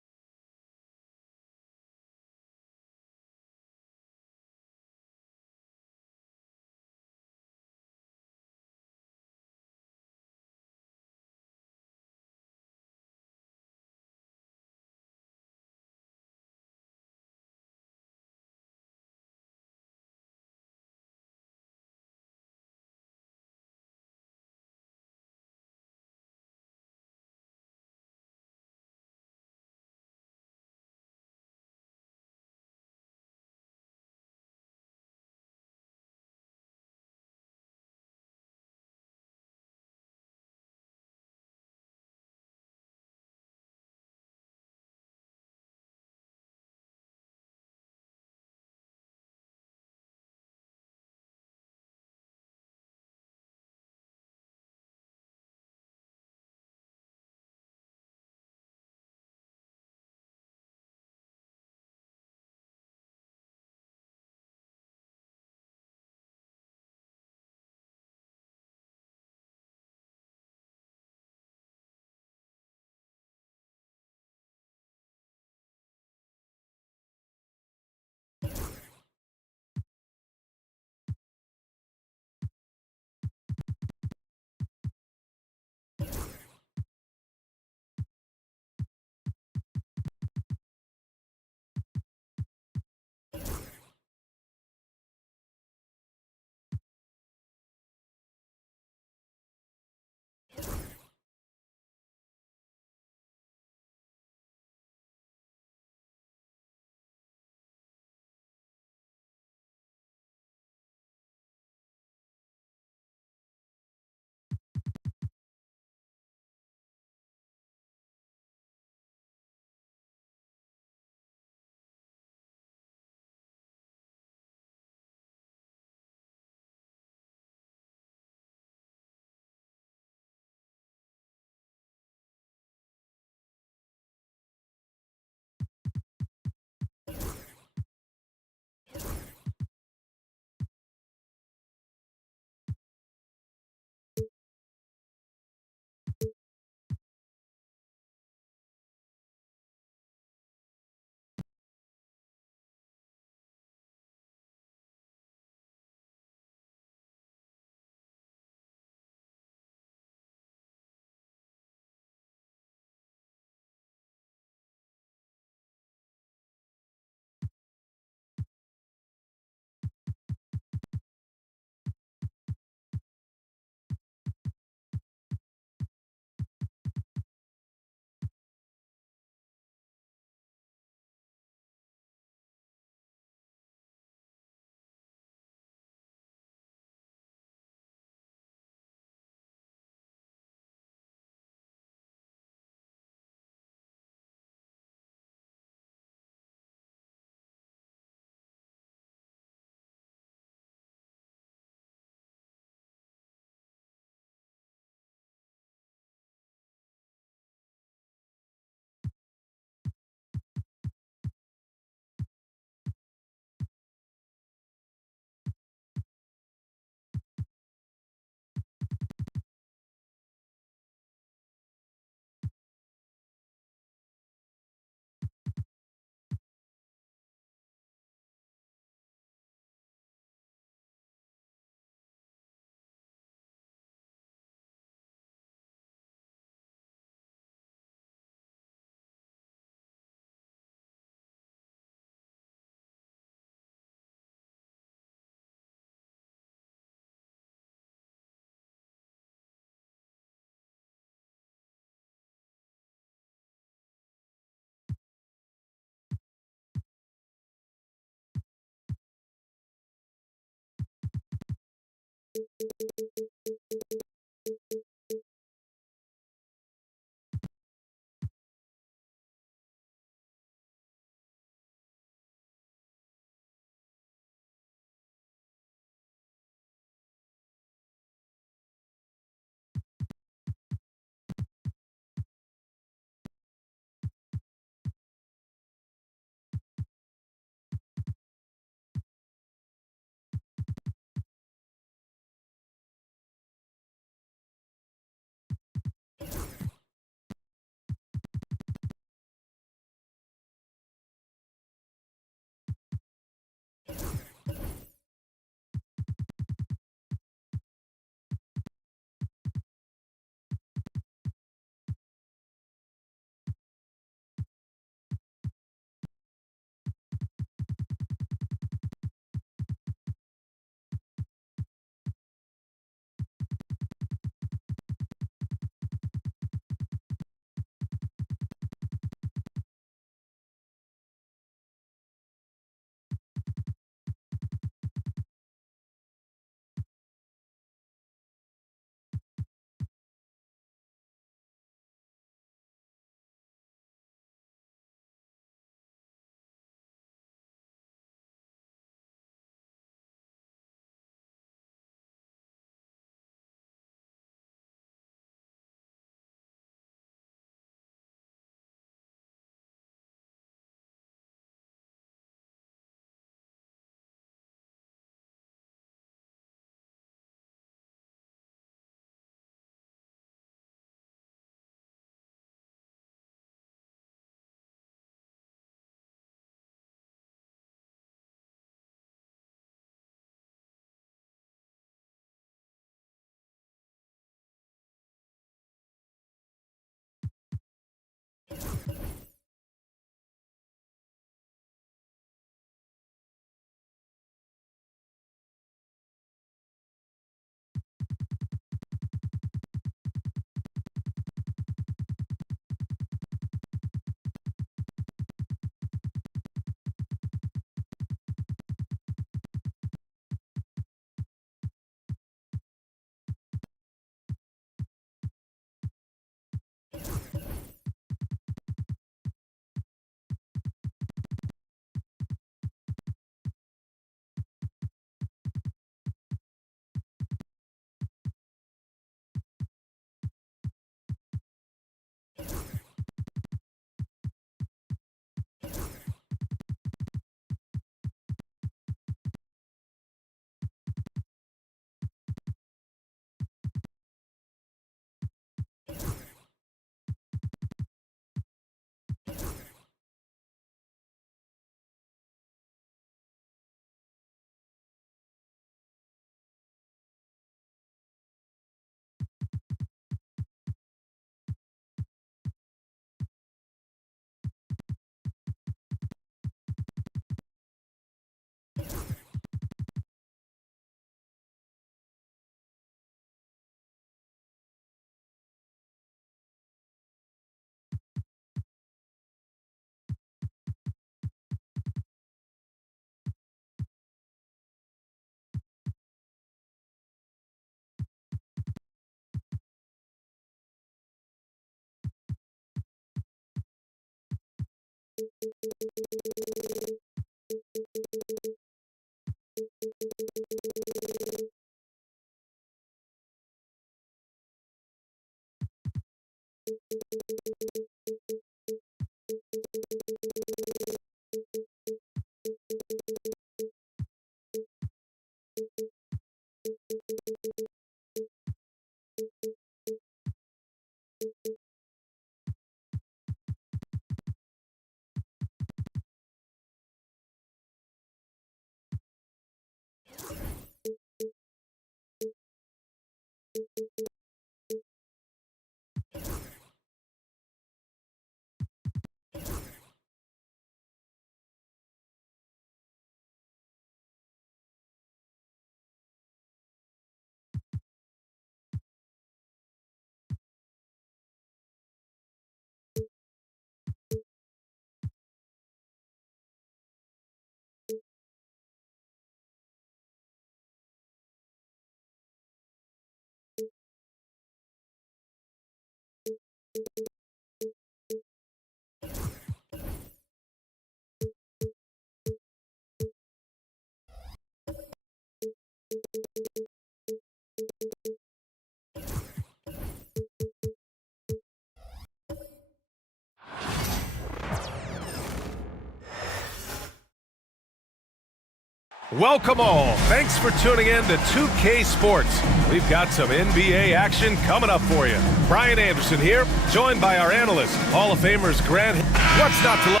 Welcome all. Thanks for tuning in to 2K Sports. We've got some NBA action coming up for you. Brian Anderson here, joined by our analyst, Hall of Famers Grant. What's not to love?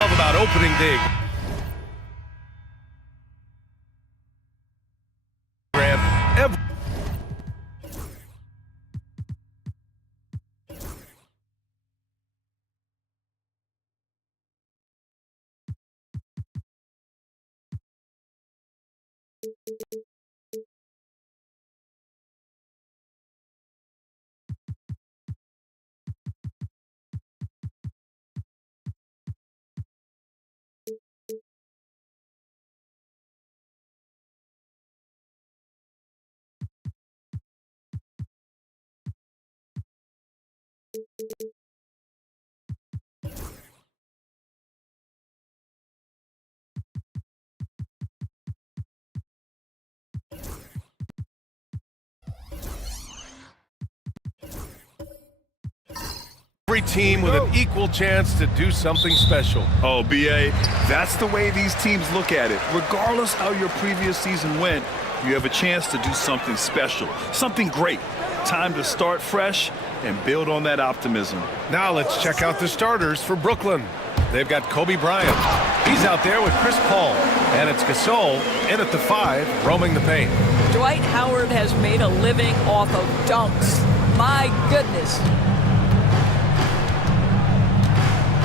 About opening day. Every team with an equal chance to do something special. Oh, B.A., that's the way these teams look at it. Regardless how your previous season went, you have a chance to do something special, something great. Time to start fresh and build on that optimism. Now let's check out the starters for Brooklyn. They've got Kobe Bryant. He's out there with Chris Paul. And it's Gasol in at the 5, roaming the paint. Dwight Howard has made a living off of dunks. My goodness.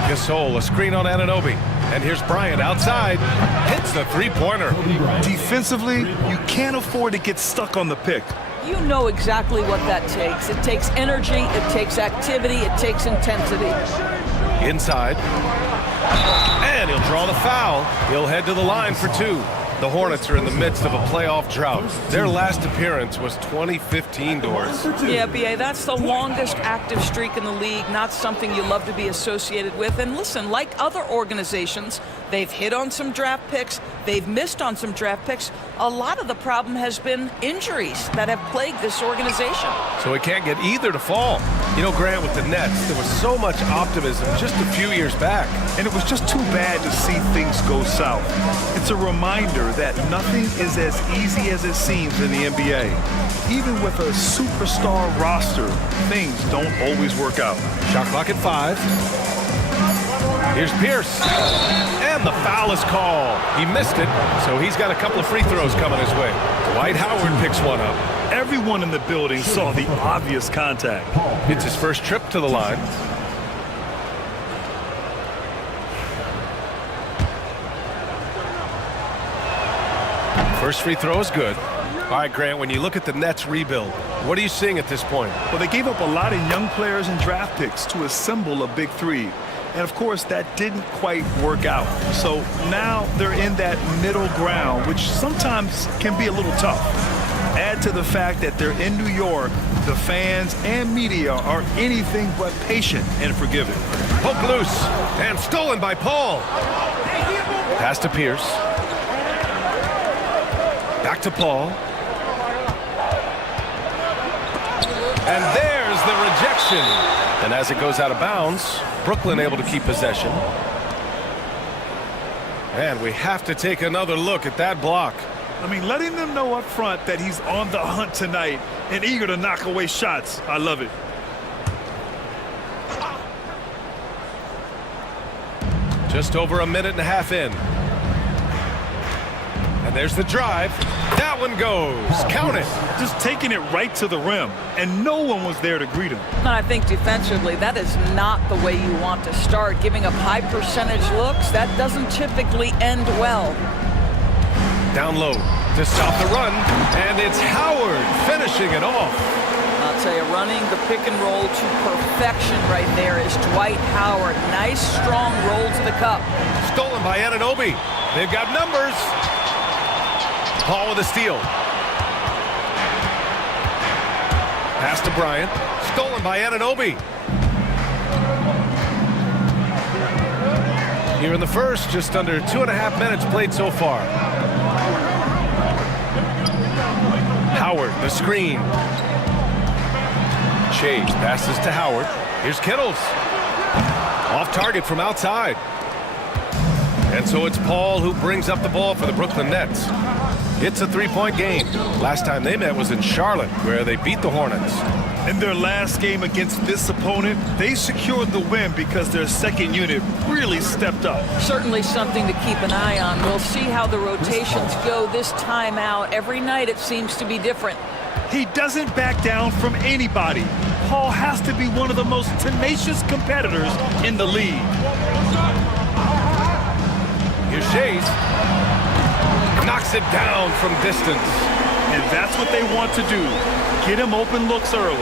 Gasol, a screen on Anunoby. And here's Bryant outside. Hits the three-pointer. Defensively, you can't afford to get stuck on the pick. You know exactly what that takes. It takes energy, it takes activity, it takes intensity. Inside. And he'll draw the foul. He'll head to the line for two. The Hornets are in the midst of a playoff drought. Their last appearance was 2015, Doris. Yeah, B.A., that's the longest active streak in the league, not something you love to be associated with. And listen, like other organizations, they've hit on some draft picks, they've missed on some draft picks. A lot of the problem has been injuries that have plagued this organization. So it can't get either to fall. You know, Grant, with the Nets, there was so much optimism just a few years back. And it was just too bad to see things go south. It's a reminder that nothing is as easy as it seems in the NBA. Even with a superstar roster, things don't always work out. Shot clock at 5. Here's Pierce. And the foul is called. He missed it, so he's got a couple of free throws coming his way. Dwight Howard picks one up. Everyone in the building saw the obvious contact. It's his first trip to the line. First free throw is good. All right, Grant, when you look at the Nets rebuild, what are you seeing at this point? Well, they gave up a lot of young players and draft picks to assemble a big three. And, of course, that didn't quite work out. So now they're in that middle ground, which sometimes can be a little tough. Add to the fact that they're in New York, the fans and media are anything but patient and forgiving. Poke loose and stolen by Paul. Pass to Pierce. Back to Paul. And there's the rejection. And as it goes out of bounds, Brooklyn able to keep possession. And we have to take another look at that block. I mean, letting them know up front that he's on the hunt tonight and eager to knock away shots. I love it. Just over a minute and a half in. And there's the drive. That one goes. Count it. Just taking it right to the rim, and no one was there to greet him. I think defensively, that is not the way you want to start. Giving up high percentage looks, that doesn't typically end well. Down low to stop the run, and it's Howard finishing it off. I'll tell you, running the pick and roll to perfection right there is Dwight Howard. Nice, strong roll to the cup. Stolen by Anunoby. They've got numbers. Paul with a steal. Pass to Bryant. Stolen by Anunoby. Here in the first, just under 2.5 minutes played so far. Howard, the screen. Chase passes to Howard. Here's Kittles. Off target from outside. And so it's Paul who brings up the ball for the Brooklyn Nets. It's a three-point game. Last time they met was in Charlotte, where they beat the Hornets. In their last game against this opponent, they secured the win because their second unit really stepped up. Certainly something to keep an eye on. We'll see how the rotations go this time out. Every night it seems to be different. He doesn't back down from anybody. Paul has to be one of the most tenacious competitors in the league. Here's Shays. Knocks it down from distance. And that's what they want to do. Get him open looks early.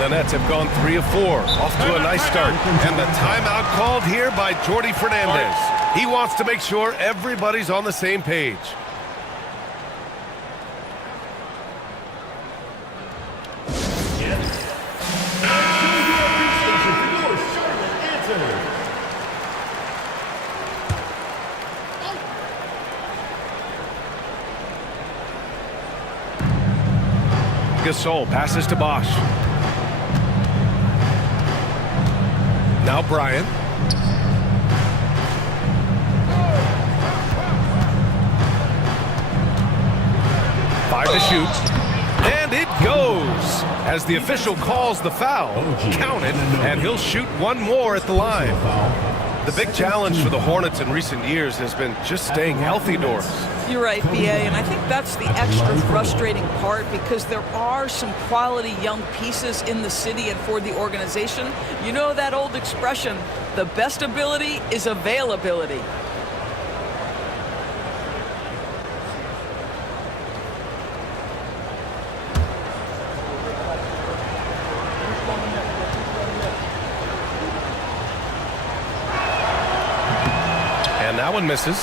The Nets have gone 3 of 4. Off to a nice start. And the timeout called here by Jordi Fernandez. He wants to make sure everybody's on the same page. Gasol passes to Bosch. Now Bryant. Five to shoot. And it goes. As the official calls the foul, count it, and he'll shoot one more at the line. The big challenge for the Hornets in recent years has been just staying healthy, Doris. You're right, BA, and I think that's the extra frustrating part because there are some quality young pieces in the city and for the organization. You know that old expression, the best ability is availability. And that one misses.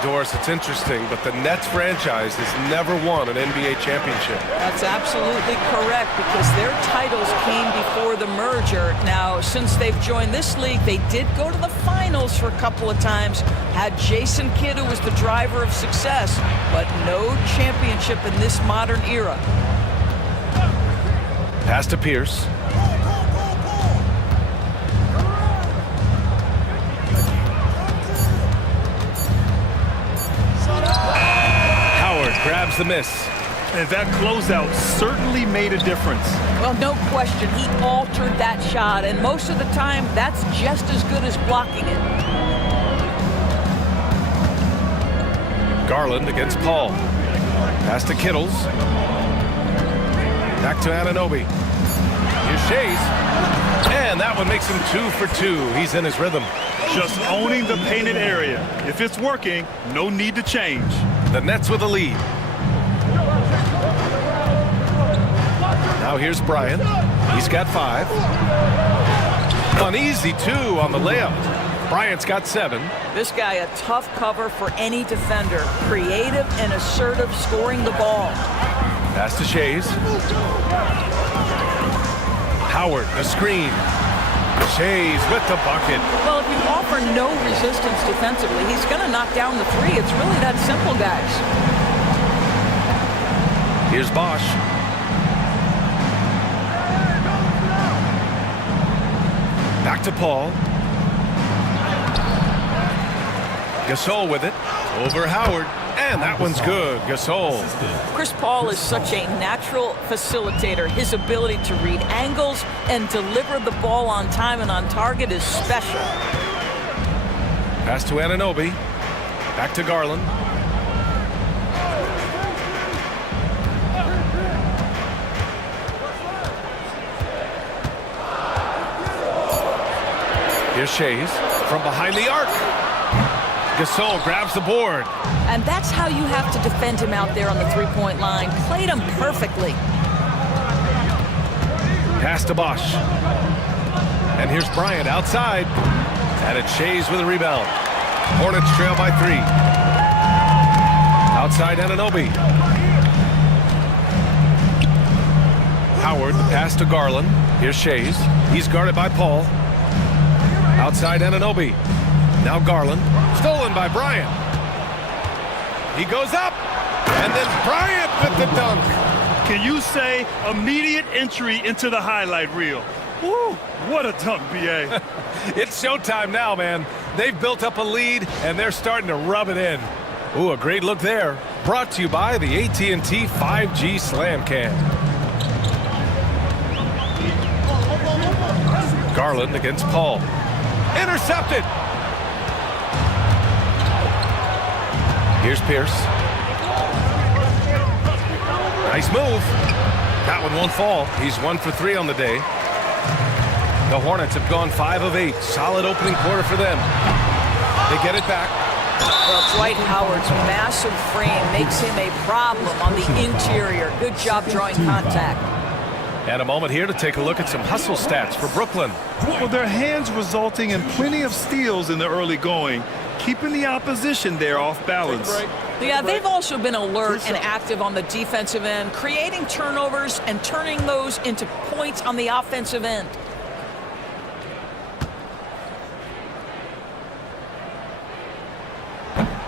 Doris, it's interesting, but the Nets franchise has never won an NBA championship. That's absolutely correct because their titles came before the merger. Now, since they've joined this league, they did go to the finals for a couple of times, had Jason Kidd, who was the driver of success, but no championship in this modern era. Pass to Pierce. Grabs the miss. And that closeout certainly made a difference. Well, no question. He altered that shot, and most of the time, that's just as good as blocking it. Garland against Paul. Pass to Kittles. Back to Anunoby. Here's Shays. And that one makes him 2 for 2. He's in his rhythm. Just owning the painted area. If it's working, no need to change. The Nets with a lead. Now here's Bryant. He's got 5. An easy 2 on the layup. Bryant's got 7. This guy a tough cover for any defender. Creative and assertive scoring the ball. Pass to Shays. Howard, a screen. Shays with the bucket. Well, if you offer no resistance defensively, he's going to knock down the 3. It's really that simple, guys. Here's Bosch. Back to Paul. Gasol with it. Over Howard. And that one's good. Gasol. Chris Paul is such a natural facilitator. His ability to read angles and deliver the ball on time and on target is special. Pass to Anunoby. Back to Garland. Here's Shays from behind the arc. Gasol grabs the board. And that's how you have to defend him out there on the three-point line. Played him perfectly. Pass to Bosch. And here's Bryant outside. And it's Shays with a rebound. Hornets trail by 3. Outside Anunoby. Howard, the pass to Garland. Here's Shays. He's guarded by Paul. Outside Anunoby. Now Garland. Stolen by Bryant. He goes up. And then Bryant with the dunk. Can you say immediate entry into the highlight reel? Woo, what a dunk, B.A. It's showtime now, man. They've built up a lead, and they're starting to rub it in. Ooh, a great look there. Brought to you by the AT&T 5G Slam Cam. Garland against Paul. Intercepted. Here's Pierce. Nice move. That one won't fall. He's 1 for 3 on the day. The Hornets have gone 5 of 8. Solid opening quarter for them. They get it back. Well, Dwight Howard's massive frame makes him a problem on the interior. Good job drawing contact. And a moment here to take a look at some hustle stats for Brooklyn. Well, their hands resulting in plenty of steals in the early going, keeping the opposition there off balance. Yeah, they've also been alert and active on the defensive end, creating turnovers and turning those into points on the offensive end.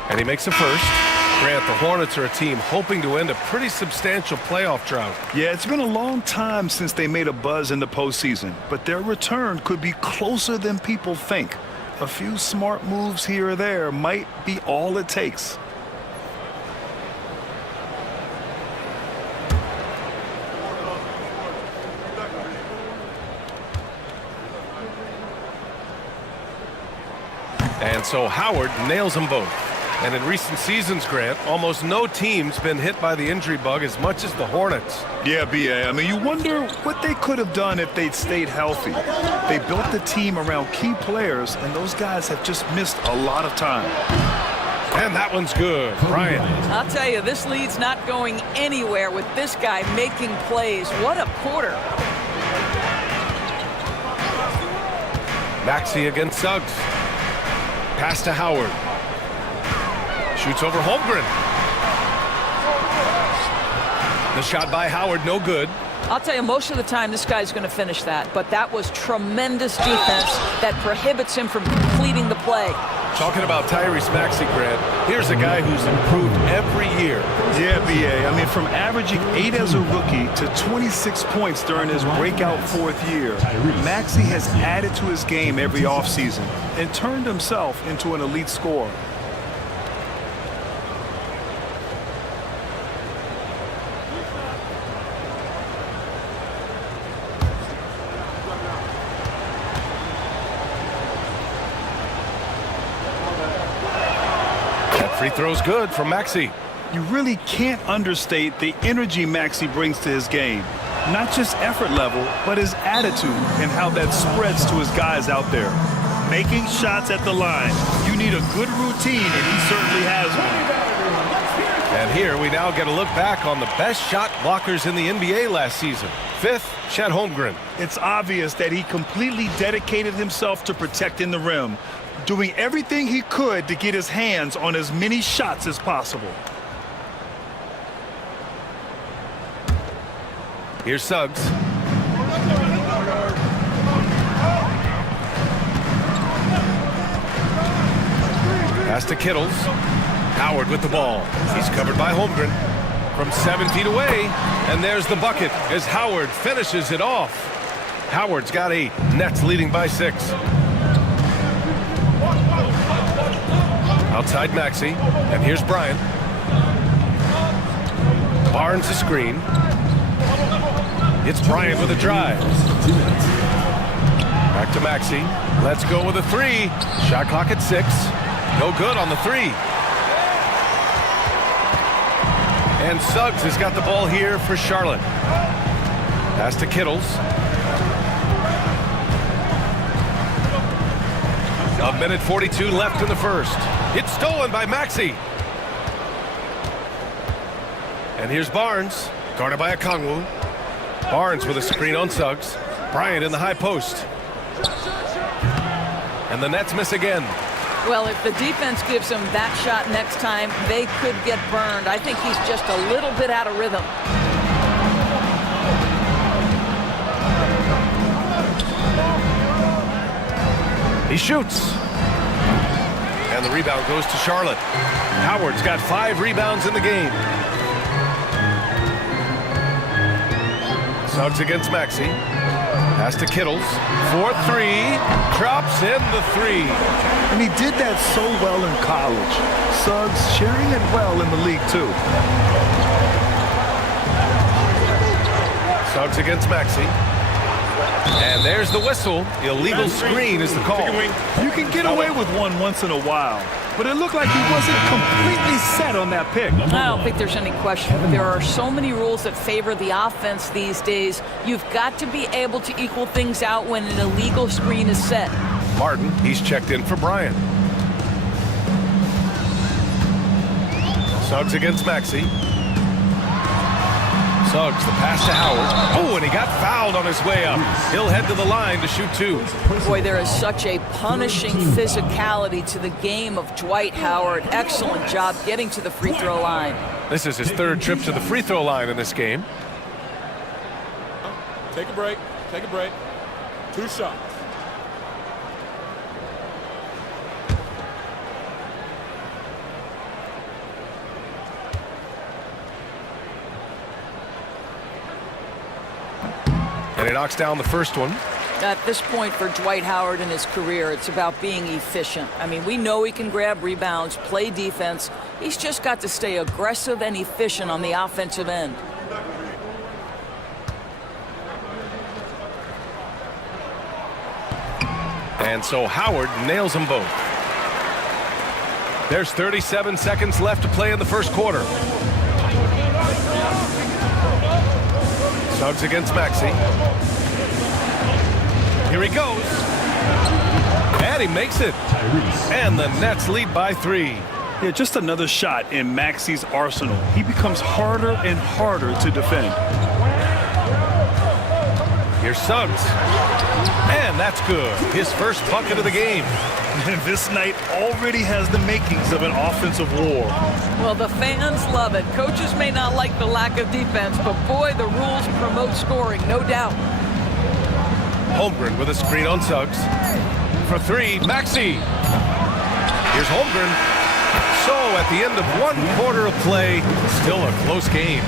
And he makes a first. Grant, the Hornets are a team hoping to end a pretty substantial playoff drought. Yeah, it's been a long time since they made a buzz in the postseason, but their return could be closer than people think. A few smart moves here or there might be all it takes. And so Howard nails them both. And in recent seasons, Grant, almost no team's been hit by the injury bug as much as the Hornets. Yeah, B.A. I mean, you wonder what they could have done if they'd stayed healthy. They built the team around key players, and those guys have just missed a lot of time. And that one's good. Bryant. I'll tell you, this lead's not going anywhere with this guy making plays. What a quarter. Maxey against Suggs. Pass to Howard. Shoots over Holmgren. The shot by Howard, no good. I'll tell you, most of the time this guy's going to finish that, but that was tremendous defense that prohibits him from completing the play. Talking about Tyrese Maxey, Grant, here's a guy who's improved every year. Yeah, B.A. I mean, from averaging 8 as a rookie to 26 points during his breakout 4th year, Maxey has added to his game every offseason and turned himself into an elite scorer. Free throw's good from Maxey. You really can't understate the energy Maxey brings to his game. Not just effort level, but his attitude and how that spreads to his guys out there. Making shots at the line. You need a good routine, and he certainly has one. And here we now get a look back on the best shot blockers in the NBA last season. 5th, Chet Holmgren. It's obvious that he completely dedicated himself to protecting the rim, doing everything he could to get his hands on as many shots as possible. Here's Suggs. Pass to Kittles. Howard with the ball. He's covered by Holmgren from 7 feet away. And there's the bucket as Howard finishes it off. Howard's got 8. Nets leading by 6. Outside Maxey, and here's Bryant. Barnes a screen. It's Bryant with a drive. Back to Maxey. Let's go with a 3. Shot clock at 6. No good on the 3. And Suggs has got the ball here for Charlotte. Pass to Kittles. A minute 42 left in the first. It's stolen by Maxey. And here's Barnes, guarded by Okongwu. Barnes with a screen on Suggs. Bryant in the high post. And the Nets miss again. Well, if the defense gives him that shot next time, they could get burned. I think he's just a little bit out of rhythm. He shoots. And the rebound goes to Charlotte. Howard's got 5 rebounds in the game. Suggs against Maxey. Pass to Kittles. 4-3. Drops in the 3. And he did that so well in college. Suggs sharing it well in the league, too. Suggs against Maxey. And there's the whistle. Illegal screen is the call. You can get away with one once in a while, but it looked like he wasn't completely set on that pick. I don't think there's any question. There are so many rules that favor the offense these days. You've got to be able to equal things out when an illegal screen is set. Martin, he's checked in for Bryant. Suggs against Maxey. Suggs, the pass to Howard. Oh, and he got fouled on his way up. He'll head to the line to shoot 2. Boy, there is such a punishing physicality to the game of Dwight Howard. Excellent job getting to the free throw line. This is his 3rd trip to the free throw line in this game. Take a break. Take a break. 2 shots. And he knocks down the first one. At this point for Dwight Howard in his career, it's about being efficient. I mean, we know he can grab rebounds, play defense. He's just got to stay aggressive and efficient on the offensive end. And so Howard nails them both. There's 37 seconds left to play in the first quarter. Suggs against Maxey. Here he goes. And he makes it. And the Nets lead by 3. Yeah, just another shot in Maxey's arsenal. He becomes harder and harder to defend. Here's Suggs. And that's good. His first bucket of the game. And this night already has the makings of an offensive war. Well, the fans love it. Coaches may not like the lack of defense, but boy, the rules promote scoring, no doubt. Holmgren with a screen on Suggs. For 3, Maxey. Here's Holmgren. So at the end of 1 quarter of play, still a close game.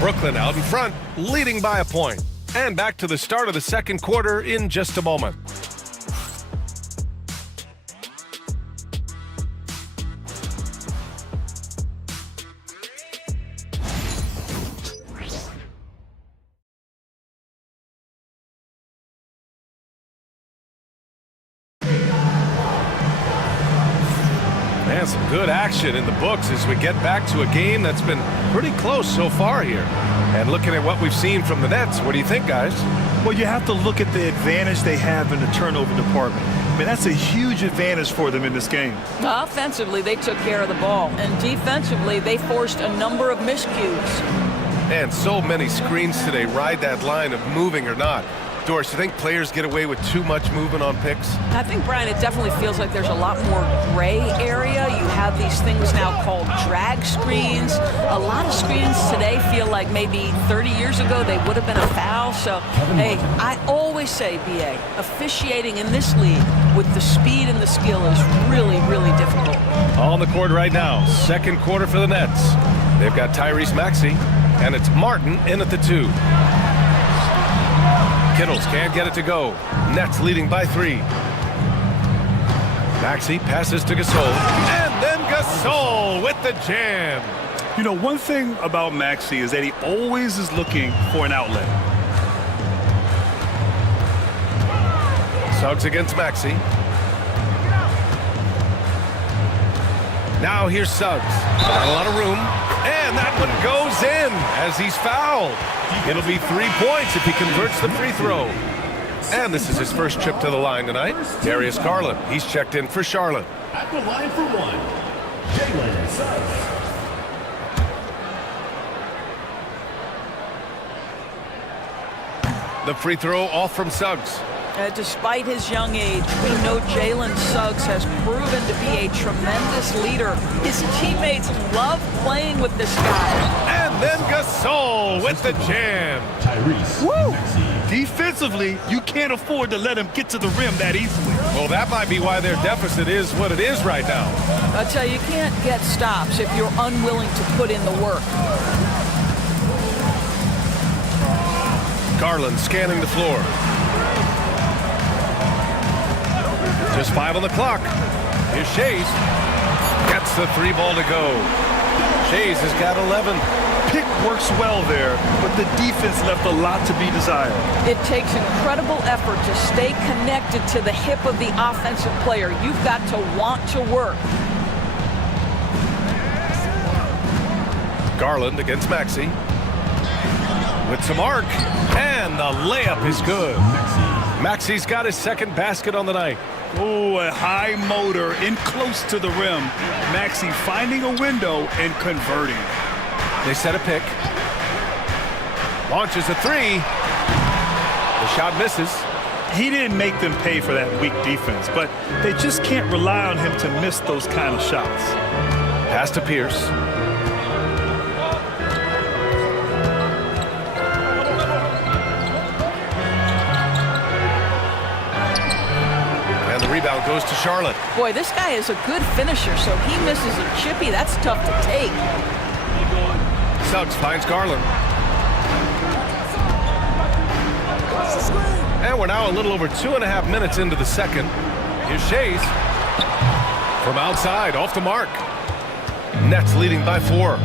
Brooklyn out in front, leading by a point. And back to the start of the second quarter in just a moment. Man, some good action in the books as we get back to a game that's been pretty close so far here. And looking at what we've seen from the Nets, what do you think, guys? Well, you have to look at the advantage they have in the turnover department. I mean, that's a huge advantage for them in this game. Offensively, they took care of the ball. And defensively, they forced a number of miscues. And so many screens today ride that line of moving or not. Doris, you think players get away with too much movement on picks? I think, Brian, it definitely feels like there's a lot more gray area. You have these things now called drag screens. A lot of screens today feel like maybe 30 years ago they would have been a foul. So, hey, I always say, B.A., officiating in this league with the speed and the skill is really, really difficult. On the court right now, second quarter for the Nets. They've got Tyrese Maxey, and it's Martin in at the 2. Kittles can't get it to go. Nets leading by 3. Maxey passes to Gasol. And then Gasol with the jam. You know, one thing about Maxey is that he always is looking for an outlet. Suggs against Maxey. Now here's Suggs. Got a lot of room. And that one goes in as he's fouled. It'll be 3 points if he converts the free throw. And this is his first trip to the line tonight. Darius Garland. He's checked in for Charlotte. At the line for 1, Jalen Suggs. The free throw off from Suggs. Despite his young age, we know Jalen Suggs has proven to be a tremendous leader. His teammates love playing with this guy. And then Gasol with the jam. Tyrese Maxey. Defensively, you can't afford to let him get to the rim that easily. Well, that might be why their deficit is what it is right now. I tell you, you can't get stops if you're unwilling to put in the work. Garland scanning the floor. Just 5 on the clock. Here's Shays. Gets the 3 ball to go. Shays has got 11. Pick works well there, but the defense left a lot to be desired. It takes incredible effort to stay connected to the hip of the offensive player. You've got to want to work. Garland against Maxey. With some arc. And the layup is good. Maxey's got his second basket on the night. Oh, a high motor in close to the rim. Maxey finding a window and converting. They set a pick. Launches a 3. The shot misses. He didn't make them pay for that weak defense, but they just can't rely on him to miss those kind of shots. Pass to Pierce. And the rebound goes to Charlotte. Boy, this guy is a good finisher, so he misses a chippy. That's tough to take. Suggs finds Garland. And we're now a little over 2.5 minutes into the second. Here's Shays. From outside, off the mark. Nets leading by 4.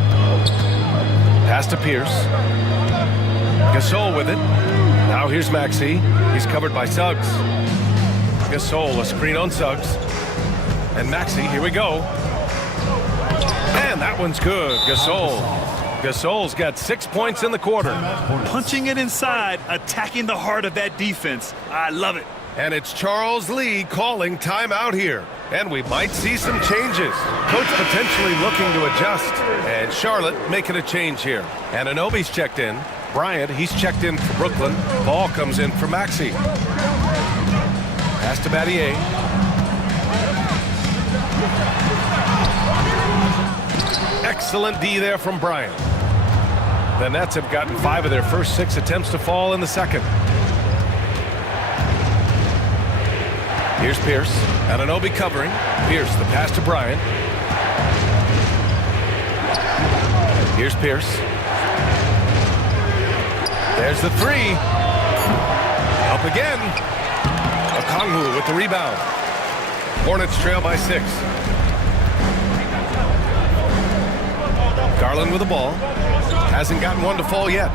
Pass to Pierce. Gasol with it. Now here's Maxey. He's covered by Suggs. Gasol, a screen on Suggs. And Maxey, here we go. And that one's good. Gasol's got 6 points in the quarter. Punching it inside, attacking the heart of that defense. I love it. And it's Charles Lee calling timeout here. And we might see some changes. Coach potentially looking to adjust. And Charlotte making a change here. Anunoby's checked in. Bryant, he's checked in for Brooklyn. Ball comes in for Maxey. Pass to Battier. Excellent D there from Bryant. The Nets have gotten 5 of their first 6 attempts to fall in the second. Here's Pierce. Anunoby covering. Pierce, the pass to Bryant. Here's Pierce. There's the 3. Up again. Okongwu with the rebound. Hornets trail by 6. Garland with the ball. Hasn't gotten one to fall yet.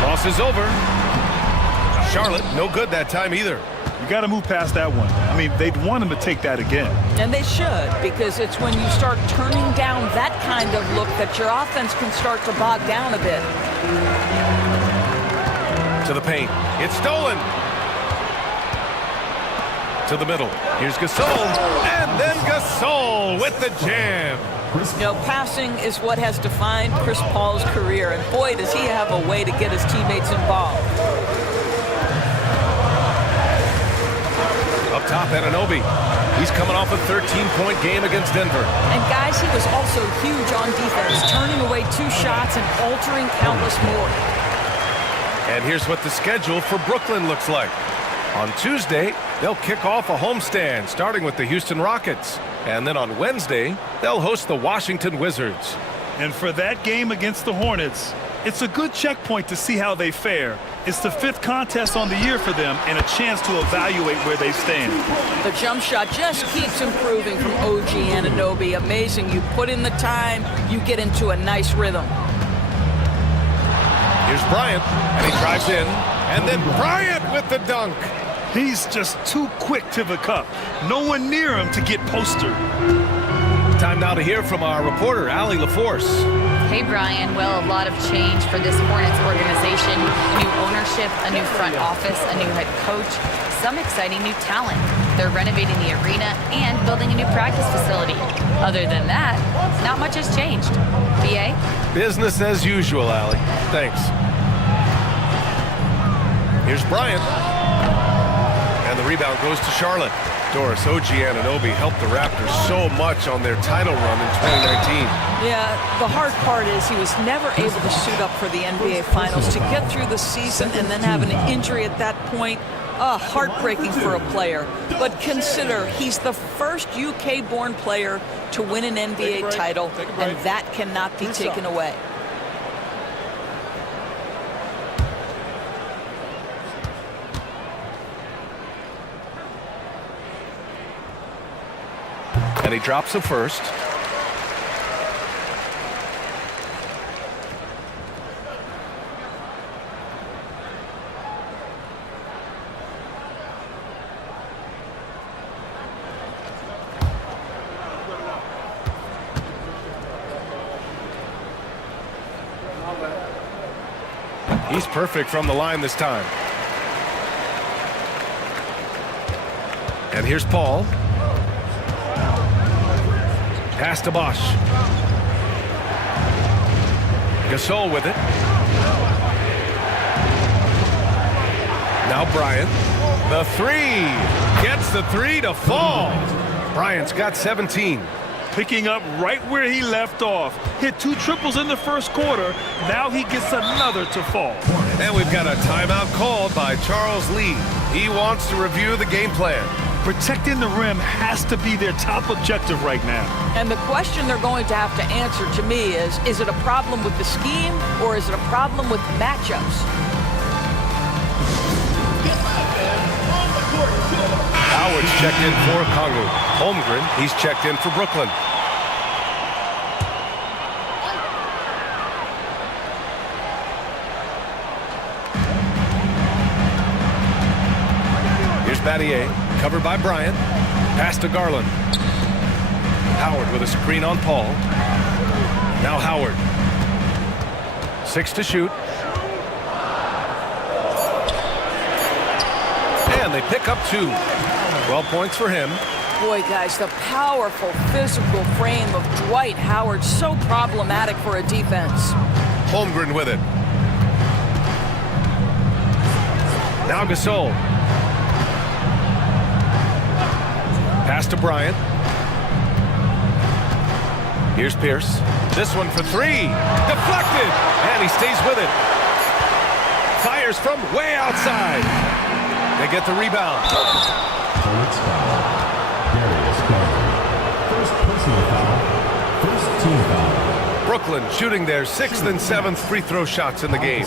Cross is over. Charlotte, no good that time either. You got to move past that one. I mean, they'd want him to take that again. And they should, because it's when you start turning down that kind of look that your offense can start to bog down a bit. To the paint. It's stolen. To the middle. Here's Gasol. And then Gasol with the jam. You know, passing is what has defined Chris Paul's career, and boy, does he have a way to get his teammates involved. Up top, Anunoby. He's coming off a 13-point game against Denver. And guys, he was also huge on defense, turning away 2 shots and altering countless more. And here's what the schedule for Brooklyn looks like. On Tuesday, they'll kick off a homestand, starting with the Houston Rockets. And then on Wednesday, they'll host the Washington Wizards. And for that game against the Hornets, it's a good checkpoint to see how they fare. It's the 5th contest on the year for them and a chance to evaluate where they stand. The jump shot just keeps improving from OG Anunoby. Amazing. You put in the time, you get into a nice rhythm. Here's Bryant, and he drives in. And then Bryant with the dunk. He's just too quick to the cup. No one near him to get postered. Time now to hear from our reporter, Allie LaForce. Hey, Brian. Well, a lot of change for this Hornets organization. New ownership, a new front office, a new head coach, some exciting new talent. They're renovating the arena and building a new practice facility. Other than that, not much has changed. BA? Business as usual, Allie. Thanks. Here's Bryant. And the rebound goes to Charlotte. Doris, OG Anunoby helped the Raptors so much on their title run in 2019. Yeah, the hard part is he was never able to suit up for the NBA Finals. To get through the season and then have an injury at that point, heartbreaking for a player. But consider, he's the first UK-born player to win an NBA title, and that cannot be taken away. And he drops the first. He's perfect from the line this time. And here's Paul. Pass to Bosch. Gasol with it. Now Bryant. The 3. Gets the 3 to fall. Bryant's got 17. Picking up right where he left off. Hit 2 triples in the first quarter. Now he gets another to fall. And we've got a timeout called by Charles Lee. He wants to review the game plan. Protecting the rim has to be their top objective right now. And the question they're going to have to answer to me is it a problem with the scheme or is it a problem with matchups? Howard's checked in for Okongwu. Holmgren, he's checked in for Brooklyn. Here's Battier, covered by Bryant. Pass to Garland. Howard with a screen on Paul. Now Howard. 6 to shoot. And they pick up 2. 12 points for him. Boy, guys, the powerful physical frame of Dwight Howard, so problematic for a defense. Holmgren with it. Now Gasol. Pass to Bryant. Here's Pierce. This one for 3. Deflected. And he stays with it. Fires from way outside. They get the rebound. First personal foul. First team foul. Brooklyn shooting their 6th and 7th free throw shots in the game.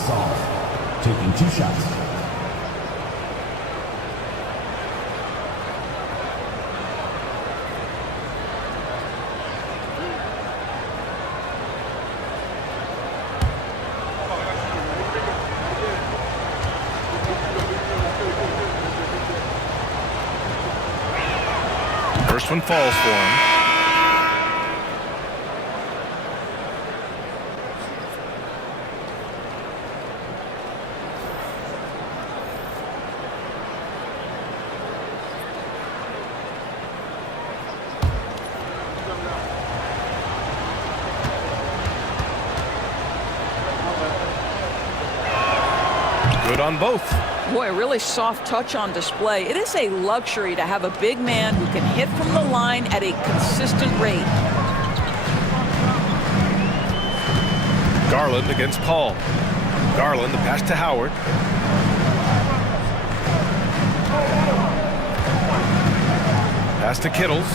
Taking 2 shots. First one falls for him. Good on both. Boy, a really soft touch on display. It is a luxury to have a big man who can hit from the line at a consistent rate. Garland against Paul. Garland, the pass to Howard. Pass to Kittles.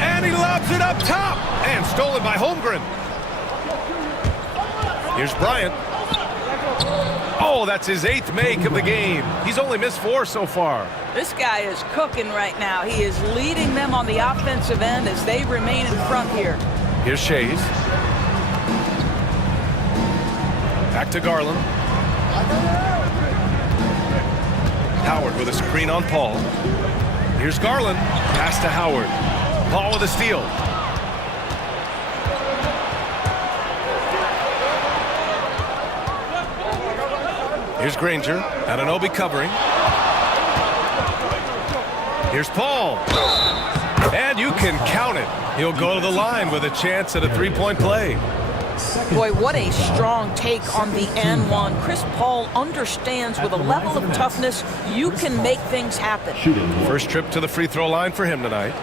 And he lobs it up top. And stolen by Holmgren. Here's Bryant. Oh, that's his 8th make of the game. He's only missed 4 so far. This guy is cooking right now. He is leading them on the offensive end as they remain in front here. Here's Shays. Back to Garland. Howard with a screen on Paul. Here's Garland. Pass to Howard. Paul with a steal. Here's Granger. Anunoby covering. Here's Paul. And you can count it. He'll go to the line with a chance at a 3-point play. Boy, what a strong take on the N1. Chris Paul understands with a level of toughness, you can make things happen. First trip to the free throw line for him tonight.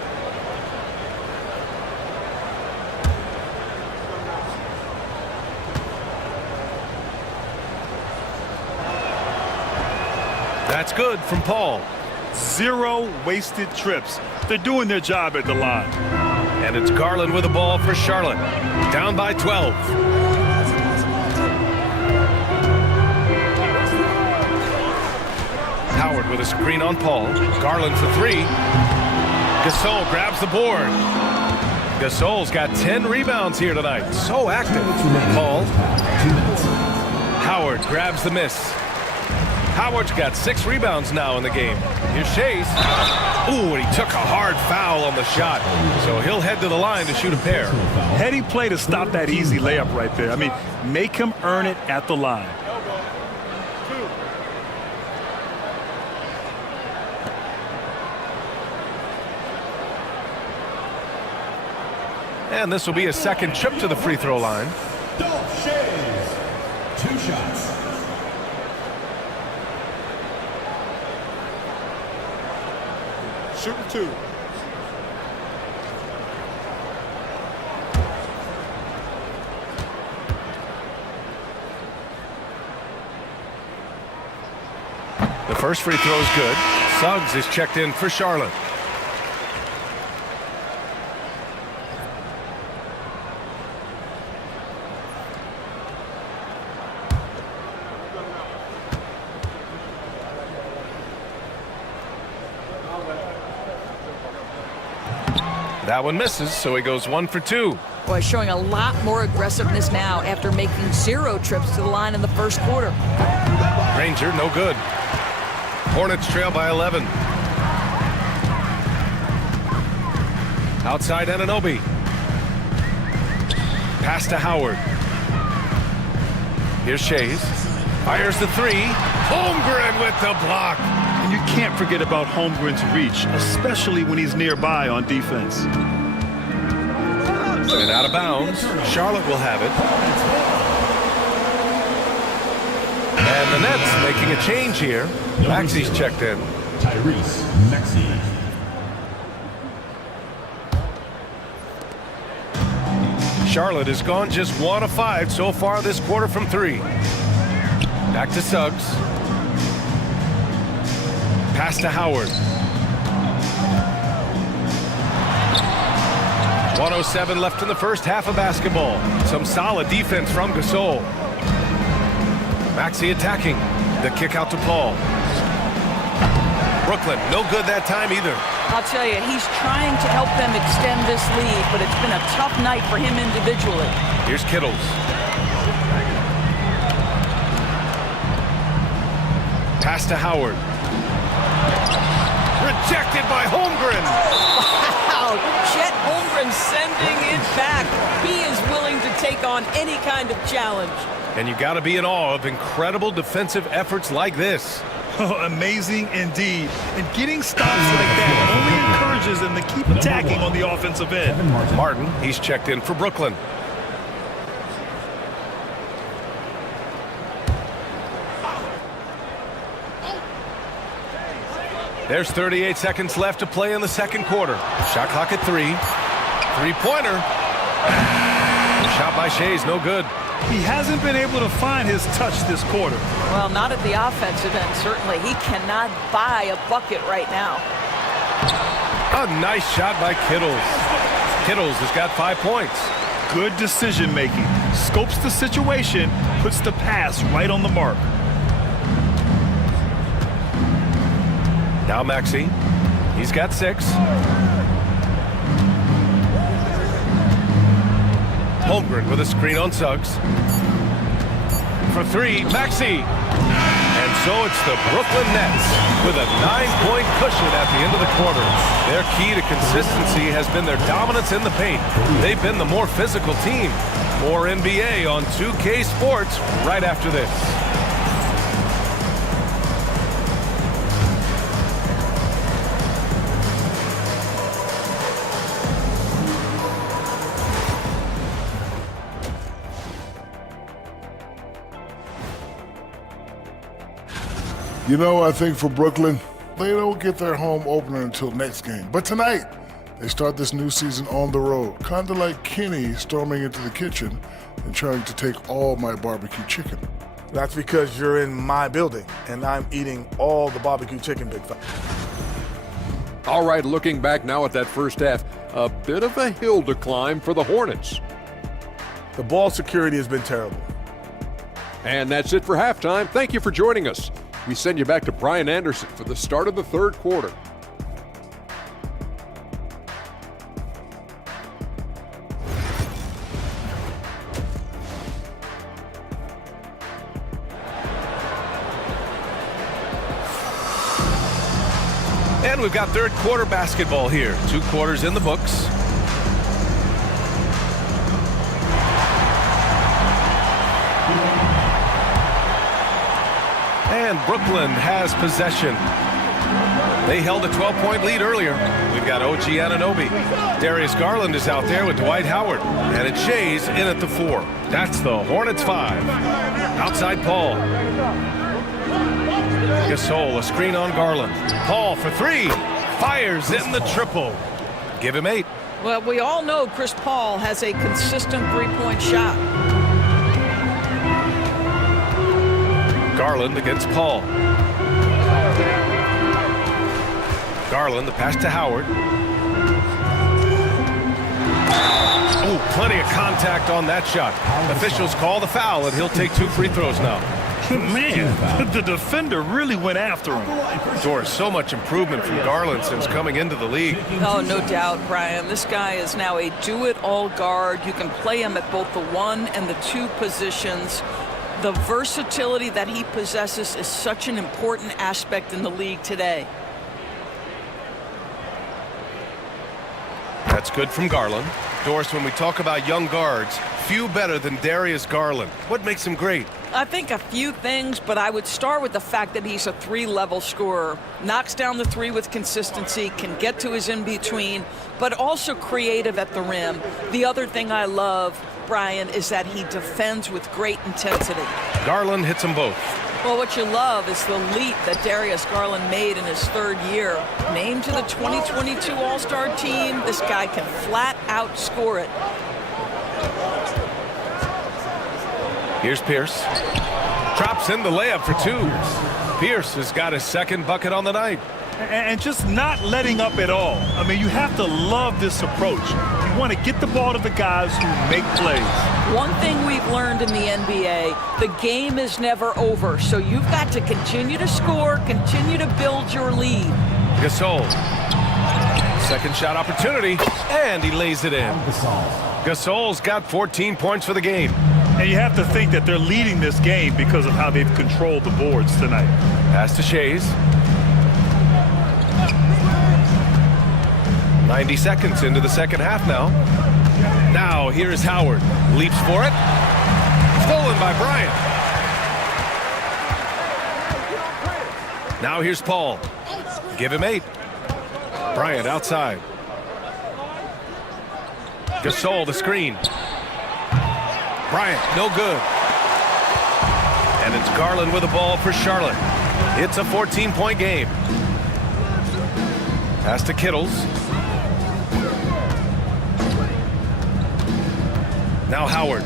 That's good from Paul. 0 wasted trips. They're doing their job at the line. And it's Garland with the ball for Charlotte. Down by 12. Howard with a screen on Paul. Garland for 3. Gasol grabs the board. Gasol's got 10 rebounds here tonight. So active. Paul. Howard grabs the miss. Howard's got 6 rebounds now in the game. Here's Shays. Ooh, and he took a hard foul on the shot. So he'll head to the line to shoot a pair. Heady play to stop that easy layup right there. I mean, make him earn it at the line. And this will be a second trip to the free throw line. Dolph Shays. 2 shots. Shooting 2. The first free throw is good. Suggs is checked in for Charlotte. That one misses, so he goes 1 for 2. Boy, showing a lot more aggressiveness now after making 0 trips to the line in the first quarter. Granger, no good. Hornets trail by 11. Outside Anunoby. Pass to Howard. Here's Shays. Fires the three. Holmgren with the block. And you can't forget about Holmgren's reach, especially when he's nearby on defense. And out of bounds. Charlotte will have it. And the Nets making a change here. Maxey's checked in. Tyrese Maxey. Charlotte has gone just 1 of 5 so far this quarter from 3. Back to Suggs. Pass to Howard. 1:07 left in the first half of basketball. Some solid defense from Gasol. Maxey attacking. The kick out to Paul. Brooklyn, no good that time either. I'll tell you, he's trying to help them extend this lead, but it's been a tough night for him individually. Here's Kittles. Pass to Howard. Rejected by Holmgren. Wow, Chet Holmgren sending it back. He is willing to take on any kind of challenge. And you got to be in awe of incredible defensive efforts like this. Oh, amazing indeed. And getting stops like that only encourages them to keep attacking on the offensive end. Martin, he's checked in for Brooklyn. There's 38 seconds left to play in the second quarter. Shot clock at 3. Three-pointer. Shot by Shays, no good. He hasn't been able to find his touch this quarter. Well, not at the offensive end, certainly. He cannot buy a bucket right now. A nice shot by Kittles. Kittles has got 5 points. Good decision making. Scopes the situation, puts the pass right on the mark. Now Maxey. He's got 6. Holmgren with a screen on Suggs. For 3, Maxey. And so it's the Brooklyn Nets with a 9-point cushion at the end of the quarter. Their key to consistency has been their dominance in the paint. They've been the more physical team. More NBA on 2K Sports right after this. You know, I think for Brooklyn, they don't get their home opener until next game. But tonight, they start this new season on the road, kind of like Kenny storming into the kitchen and trying to take all my barbecue chicken. That's because you're in my building, and I'm eating all the barbecue chicken, big fella. All right, looking back now at that first half, a bit of a hill to climb for the Hornets. The ball security has been terrible. And that's it for halftime. Thank you for joining us. We send you back to Brian Anderson for the start of the third quarter. And we've got third quarter basketball here. 2 quarters in the books. And Brooklyn has possession. They held a 12-point lead earlier. We've got OG Anunoby. Darius Garland is out there with Dwight Howard. And it's Shays in at the 4. That's the Hornets 5. Outside Paul. Gasol, a screen on Garland. Paul for 3. Fires in the triple. Give him 8. Well, we all know Chris Paul has a consistent three-point shot. Garland against Paul. Garland, the pass to Howard. Oh, plenty of contact on that shot. Officials call the foul, and he'll take 2 free throws now. Man, the defender really went after him. Doris, so much improvement from Garland since coming into the league. Oh, no doubt, Brian. This guy is now a do-it-all guard. You can play him at both the 1 and the 2 positions. The versatility that he possesses is such an important aspect in the league today. That's good from Garland. Doris, when we talk about young guards, few better than Darius Garland. What makes him great? I think a few things, but I would start with the fact that he's a 3-level scorer. Knocks down the 3 with consistency, can get to his in-between, but also creative at the rim. The other thing I love, Brian, is that he defends with great intensity. Garland hits them both. Well, what you love is the leap that Darius Garland made in his 3rd year. Named to the 2022 All-Star team, this guy can flat out score it. Here's Pierce. Drops in the layup for 2. Pierce has got his 2nd bucket on the night. And just not letting up at all. I mean, you have to love this approach. You want to get the ball to the guys who make plays. One thing we've learned in the NBA, the game is never over. So you've got to continue to score, continue to build your lead. Gasol. 2nd shot opportunity, and he lays it in. Gasol's got 14 points for the game. And you have to think that they're leading this game because of how they've controlled the boards tonight. Pass to Shays. 90 seconds into the 2nd half now. Now here's Howard. Leaps for it. Stolen by Bryant. Now here's Paul. Give him 8. Bryant outside. Gasol the screen. Bryant, no good. And it's Garland with the ball for Charlotte. It's a 14-point game. Pass to Kittles. Now Howard.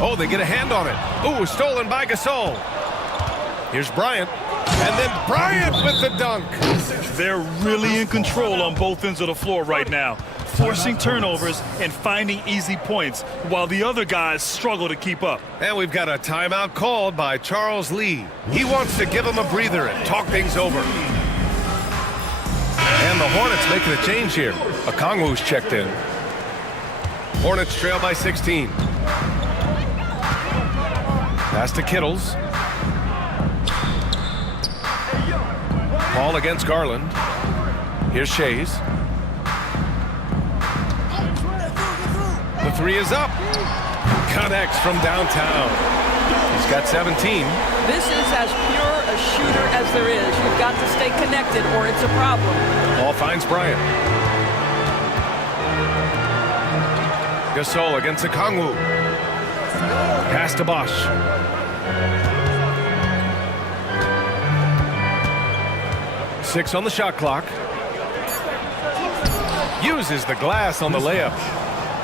Oh, they get a hand on it. Ooh, stolen by Gasol. Here's Bryant. And then Bryant with the dunk. They're really in control on both ends of the floor right now, forcing turnovers and finding easy points while the other guys struggle to keep up. And we've got a timeout called by Charles Lee. He wants to give them a breather and talk things over. And the Hornets making a change here. Okongwu's checked in. Hornets trail by 16. Pass to Kittles. Paul against Garland. Here's Shays. The 3 is up. Connects from downtown. He's got 17. This is as pure a shooter as there is. You've got to stay connected or it's a problem. Ball finds Bryant. Gasol against Okongwu. Pass to Bosch. Six on the shot clock. Uses the glass on the layup.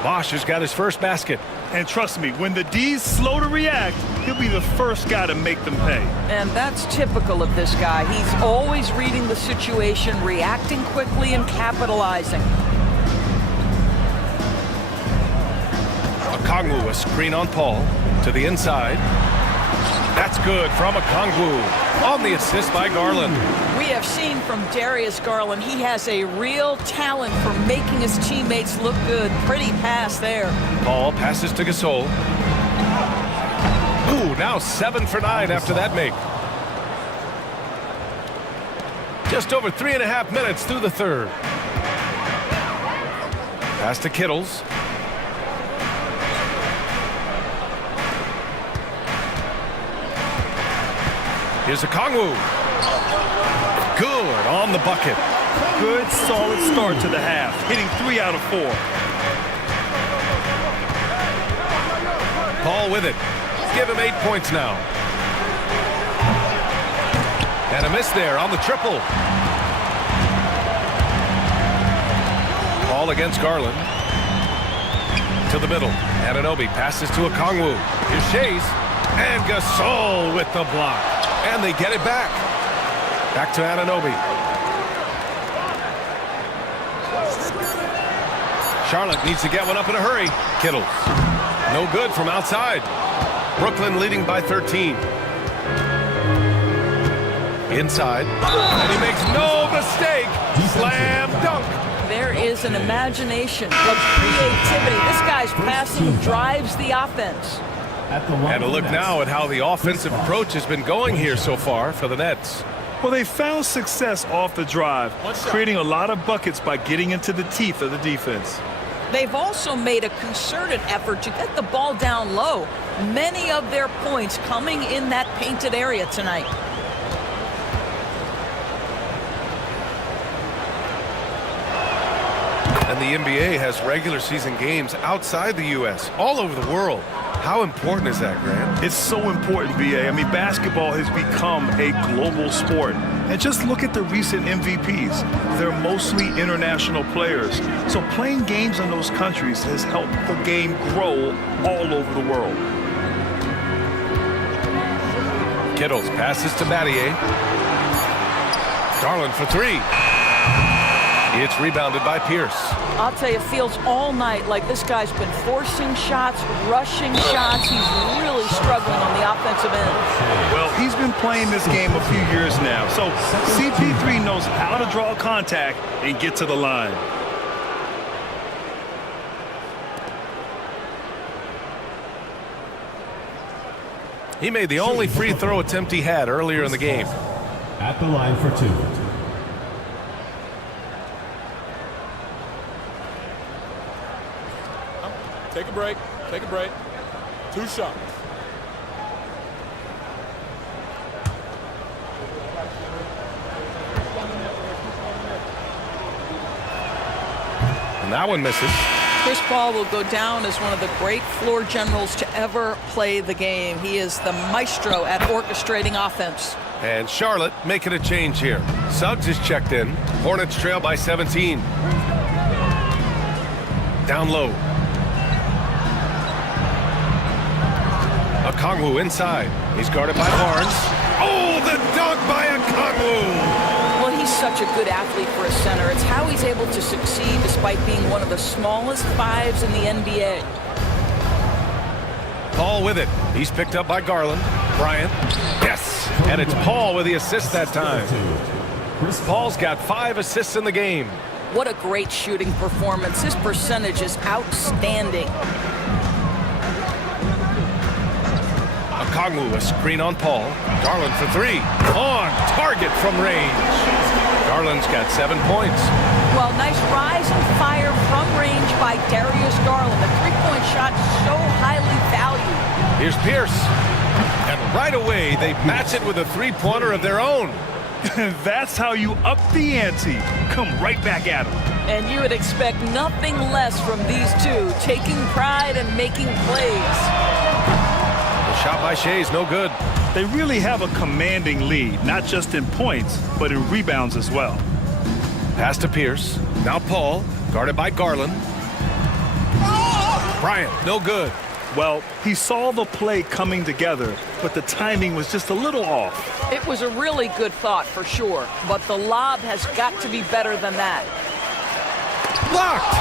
Bosch has got his first basket. And trust me, when the D's slow to react, he'll be the first guy to make them pay. And that's typical of this guy. He's always reading the situation, reacting quickly and capitalizing. Okongwu, a screen on Paul to the inside. That's good from Okongwu on the assist by Garland. We have seen from Darius Garland, he has a real talent for making his teammates look good. Pretty pass there. Paul passes to Gasol. Ooh, now 7 for 9 after that make. Just over 3.5 minutes through the third. Pass to Kittles. Here's Okongwu. Good on the bucket. Good, solid start to the half, hitting 3 out of 4. Paul with it. Give him 8 points now. And a miss there on the triple. Paul against Garland. To the middle. Anunoby passes to Okongwu. Here's Shays. And Gasol with the block. And they get it back. Back to Anunoby. Charlotte needs to get one up in a hurry. Kittles. No good from outside. Brooklyn leading by 13. Inside. And he makes no mistake. Slam dunk. There is an imagination of creativity. This guy's passing drives the offense. And a look now at how the offensive approach has been going here so far for the Nets. Well, they found success off the drive, creating a lot of buckets by getting into the teeth of the defense. They've also made a concerted effort to get the ball down low. Many of their points coming in that painted area tonight. And the NBA has regular season games outside the U.S., all over the world. How important is that, Grant? It's so important, BA. I mean, basketball has become a global sport. And just look at the recent MVPs. They're mostly international players. So playing games in those countries has helped the game grow all over the world. Kittles passes to Battier. Garland for three. It's rebounded by Pierce. I'll tell you, it feels all night like this guy's been forcing shots, rushing shots. He's really struggling on the offensive end. Well, he's been playing this game a few years now, so CP3 knows how to draw contact and get to the line. He made the only free throw attempt he had earlier in the game. At the line for two. Take a break. Take a break. 2 shots. And that one misses. Chris Paul will go down as one of the great floor generals to ever play the game. He is the maestro at orchestrating offense. And Charlotte making a change here. Suggs is checked in. Hornets trail by 17. Down low. Okongwu inside. He's guarded by Barnes. Oh, the dunk by Okongwu! Well, he's such a good athlete for a center. It's how he's able to succeed despite being one of the smallest fives in the NBA. Paul with it. He's picked up by Garland. Bryant. Yes! And it's Paul with the assist that time. Paul's got 5 assists in the game. What a great shooting performance. His percentage is outstanding. Okongwu, a screen on Paul. Garland for 3. On target from range. Garland's got 7 points. Well, nice rise and fire from range by Darius Garland. A three-point shot so highly valued. Here's Pierce. And right away, they match it with a three-pointer of their own. That's how you up the ante. Come right back at them. And you would expect nothing less from these two, taking pride and making plays. Shot by Shea's no good. They really have a commanding lead, not just in points, but in rebounds as well. Pass to Pierce. Now Paul, guarded by Garland. Bryant, no good. Well, he saw the play coming together, but the timing was just a little off. It was a really good thought for sure, but the lob has got to be better than that. Blocked!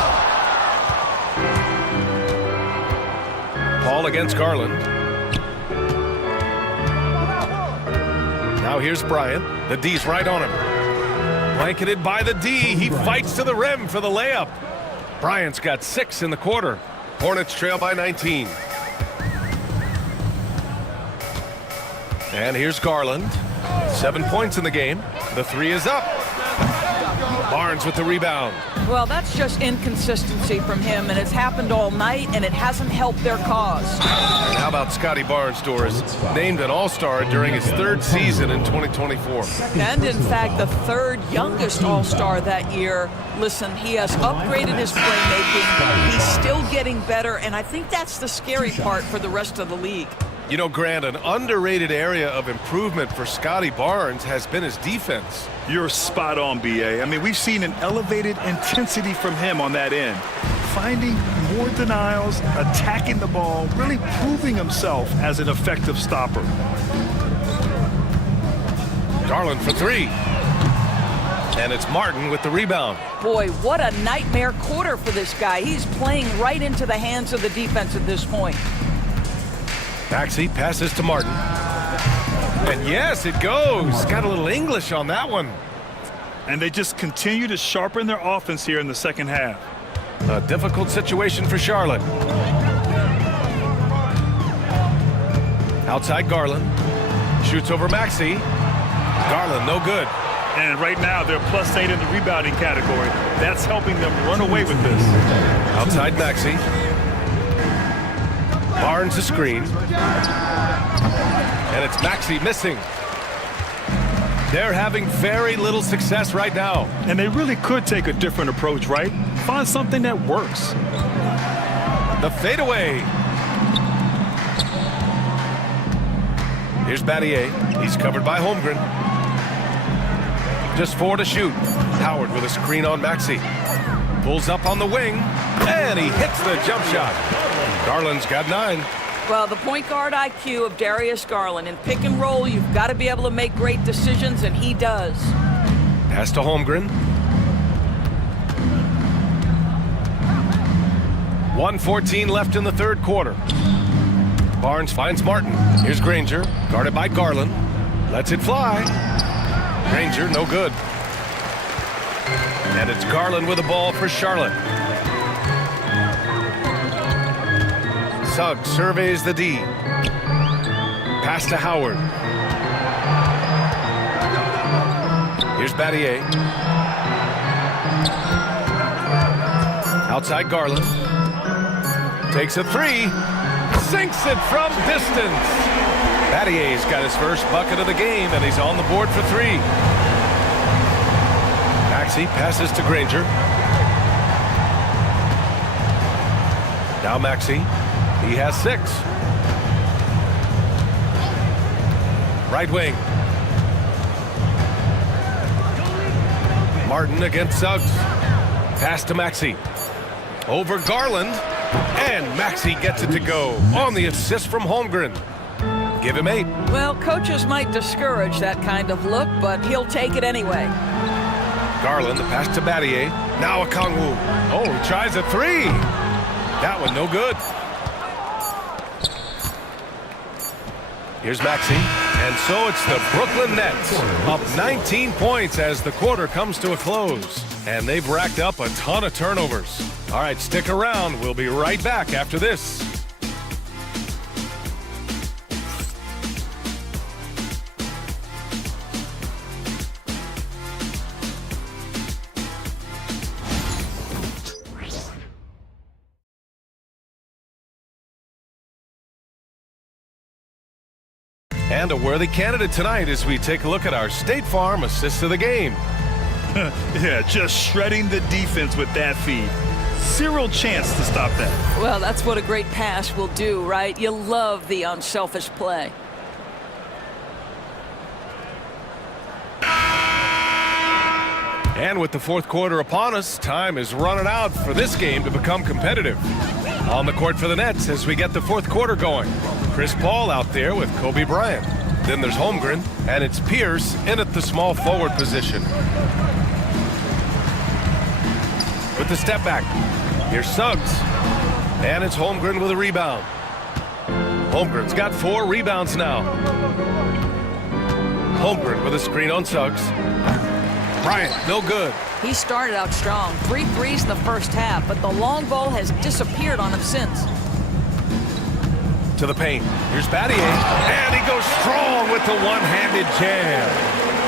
Paul against Garland. Now here's Bryant. The D's right on him. Blanketed by the D. He fights to the rim for the layup. Bryant's got 6 in the quarter. Hornets trail by 19. And here's Garland. 7 points in the game. The 3 is up. Barnes with the rebound. Well, that's just inconsistency from him, and it's happened all night, and it hasn't helped their cause. And how about Scotty Barnes, Doris? Named an All-Star during his 3rd season in 2024. And, in fact, the 3rd youngest All-Star that year. Listen, he has upgraded his playmaking. He's still getting better, and I think that's the scary part for the rest of the league. You know, Grant, an underrated area of improvement for Scotty Barnes has been his defense. You're spot on, BA. I mean, we've seen an elevated intensity from him on that end. Finding more denials, attacking the ball, really proving himself as an effective stopper. Garland for 3. And it's Martin with the rebound. Boy, what a nightmare quarter for this guy. He's playing right into the hands of the defense at this point. Maxey passes to Martin. And yes, it goes. Got a little English on that one. And they just continue to sharpen their offense here in the second half. A difficult situation for Charlotte. Outside Garland. Shoots over Maxey. Garland, no good. And right now, they're +8 in the rebounding category. That's helping them run away with this. Outside Maxey. Barnes a screen. And it's Maxey missing. They're having very little success right now. And they really could take a different approach, right? Find something that works. The fadeaway. Here's Battier. He's covered by Holmgren. Just 4 to shoot. Howard with a screen on Maxey. Pulls up on the wing, and he hits the jump shot. Garland's got 9. Well, the point guard IQ of Darius Garland. In pick and roll, you've got to be able to make great decisions, and he does. Pass to Holmgren. 1:14 left in the third quarter. Barnes finds Martin. Here's Granger, guarded by Garland. Lets it fly. Granger, no good. And it's Garland with the ball for Charlotte. Suggs surveys the D. Pass to Howard. Here's Battier. Outside Garland. Takes a 3. Sinks it from distance. Battier's got his first bucket of the game, and he's on the board for 3. Maxey passes to Granger. Now Maxey. He has 6. Right wing. Martin against Suggs. Pass to Maxey. Over Garland. And Maxey gets it to go on the assist from Holmgren. Give him 8. Well, coaches might discourage that kind of look, but he'll take it anyway. Garland, the pass to Battier. Now a Kongwu. Oh, he tries a 3. That one no good. Here's Maxey. And so it's the Brooklyn Nets up 19 points as the quarter comes to a close. And they've racked up a ton of turnovers. All right, stick around. We'll be right back after this. And a worthy candidate tonight as we take a look at our State Farm assist of the game. Yeah, just shredding the defense with that feed. Zero chance to stop that. Well, that's what a great pass will do, right? You love the unselfish play. And with the fourth quarter upon us, time is running out for this game to become competitive. On the court for the Nets as we get the fourth quarter going. Chris Paul out there with Kobe Bryant. Then there's Holmgren, and it's Pierce in at the small forward position. With the step back, here's Suggs. And it's Holmgren with a rebound. Holmgren's got 4 rebounds now. Holmgren with a screen on Suggs. Bryant, no good. He started out strong. 3 threes in the first half, but the long ball has disappeared on him since. To the paint. Here's Battier. And he goes strong with the one-handed jam.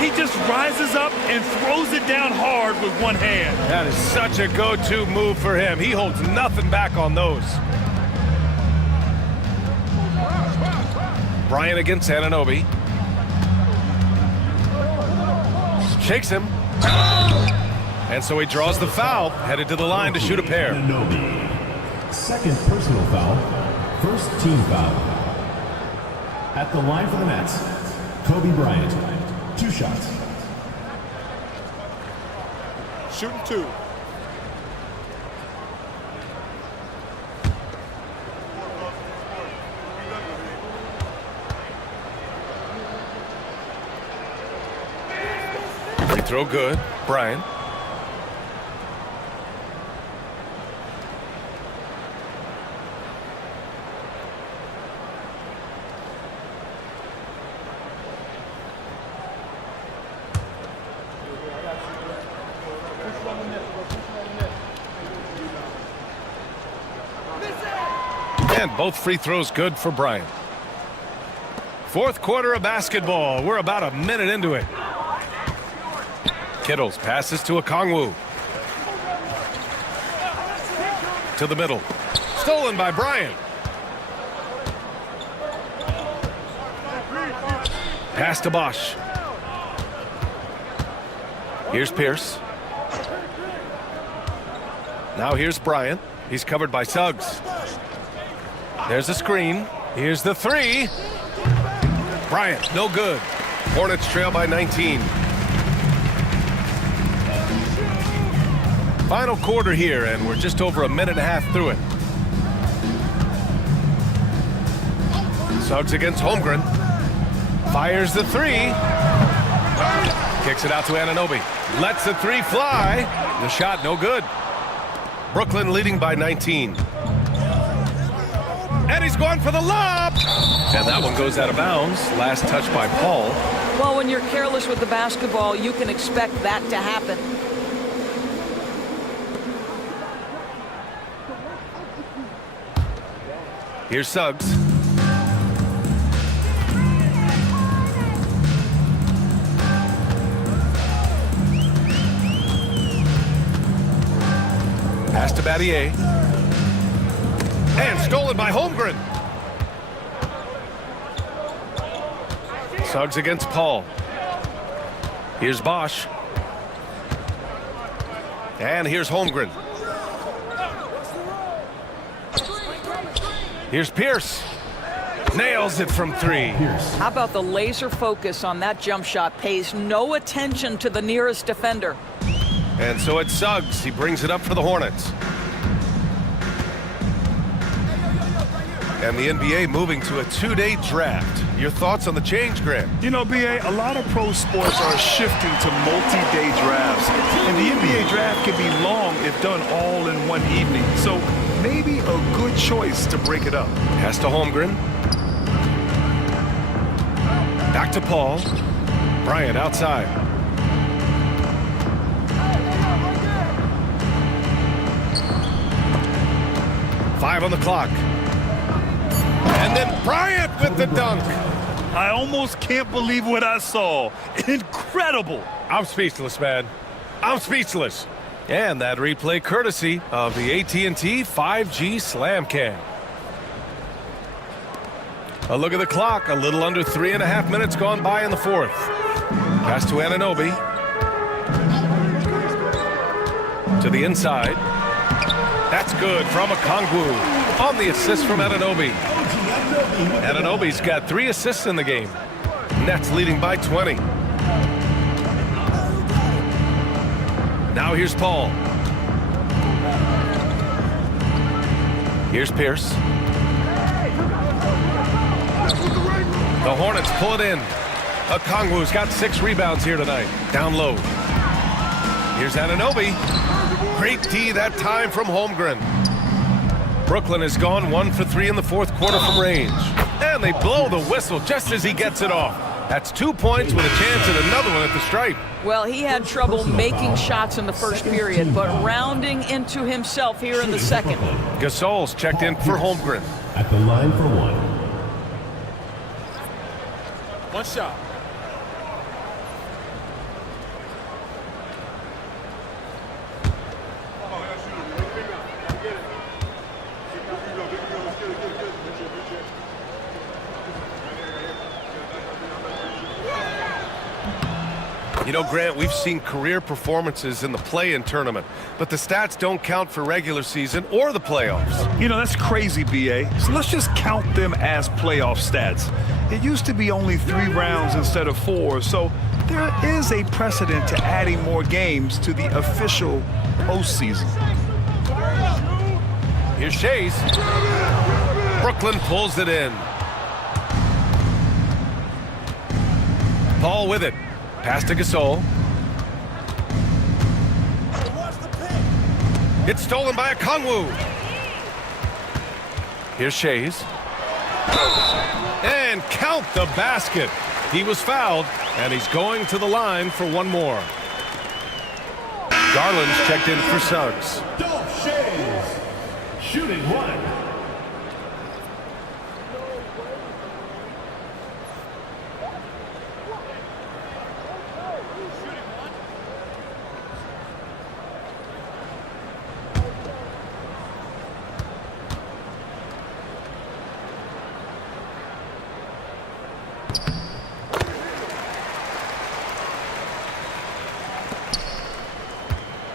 He just rises up and throws it down hard with one hand. That is such a go-to move for him. He holds nothing back on those. Bryant against Anunoby. Shakes him. And so he draws the foul, headed to the line to shoot a pair. Anunoby. Second personal foul. First team foul. At the line for the Nets, Kobe Bryant. 2 shots. Shooting 2. Free throw good. Bryant. And both free throws good for Bryant. Fourth quarter of basketball. We're about a minute into it. Kittles passes to Okongwu. To the middle. Stolen by Bryant. Pass to Bosch. Here's Pierce. Now here's Bryant. He's covered by Suggs. There's a screen. Here's the three. Bryant, no good. Hornets trail by 19. Final quarter here, and we're just over a minute and a half through it. Suggs against Holmgren. Fires the three. Kicks it out to Anunoby. Lets the three fly. The shot no good. Brooklyn leading by 19. And he's going for the lob. And that one goes out of bounds. Last touch by Paul. Well, when you're careless with the basketball, you can expect that to happen. Here's Suggs. Pass to Battier. And stolen by Holmgren. Suggs against Paul. Here's Bosch. And here's Holmgren. Here's Pierce. Nails it from three. How about the laser focus on that jump shot? Pays no attention to the nearest defender. And so it's Suggs. He brings it up for the Hornets. And the NBA moving to a two-day draft. Your thoughts on the change, Grant? You know, BA, a lot of pro sports are shifting to multi-day drafts. And the NBA draft can be long if done all in one evening. So maybe a good choice to break it up. Pass to Holmgren. Back to Paul. Bryant outside. Five on the clock. And then Bryant with the dunk. I almost can't believe what I saw. Incredible. I'm speechless, man. I'm speechless. And that replay courtesy of the AT&T 5G Slam Cam. A look at the clock. A little under 3.5 minutes gone by in the fourth. Pass to Anunoby. To the inside. That's good from Okongwu on the assist from Anunoby. Anunoby's got 3 assists in the game. Nets leading by 20. Now here's Paul. Here's Pierce. The Hornets pull it in. Okongwu's got 6 rebounds here tonight. Down low. Here's Anunoby. Great D that time from Holmgren. Brooklyn has gone 1 for 3 in the fourth quarter from range. And they blow the whistle just as he gets it off. That's 2 points with a chance at another one at the stripe. Well, he had trouble making shots in the first period, but rounding into himself here in the second. Gasol's checked in for Holmgren. At the line for one. One shot. You know, Grant, we've seen career performances in the play-in tournament, but the stats don't count for regular season or the playoffs. You know, that's crazy, BA. So let's just count them as playoff stats. It used to be only 3 rounds instead of 4, so there is a precedent to adding more games to the official postseason. Here's Shays. Brooklyn pulls it in. Paul with it. Pass to Gasol. It's stolen by Okongwu. Here's Shays. And count the basket. He was fouled, and he's going to the line for one more. Garland's checked in for Suggs. Dolph Shays, shooting one.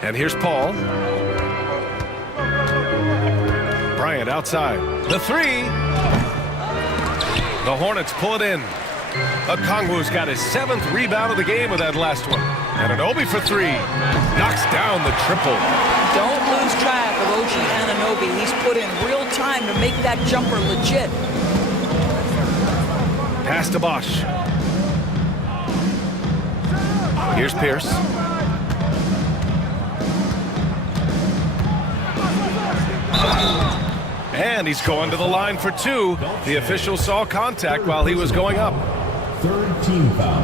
And here's Paul. Bryant outside. The three. The Hornets pull it in. Okongwu's got his 7th rebound of the game with that last one. Anunoby for three. Knocks down the triple. Don't lose track of OG Anunoby. He's put in real time to make that jumper legit. Pass to Bosch. Here's Pierce. And he's going to the line for two. The official saw contact while he was going up. 3rd team foul.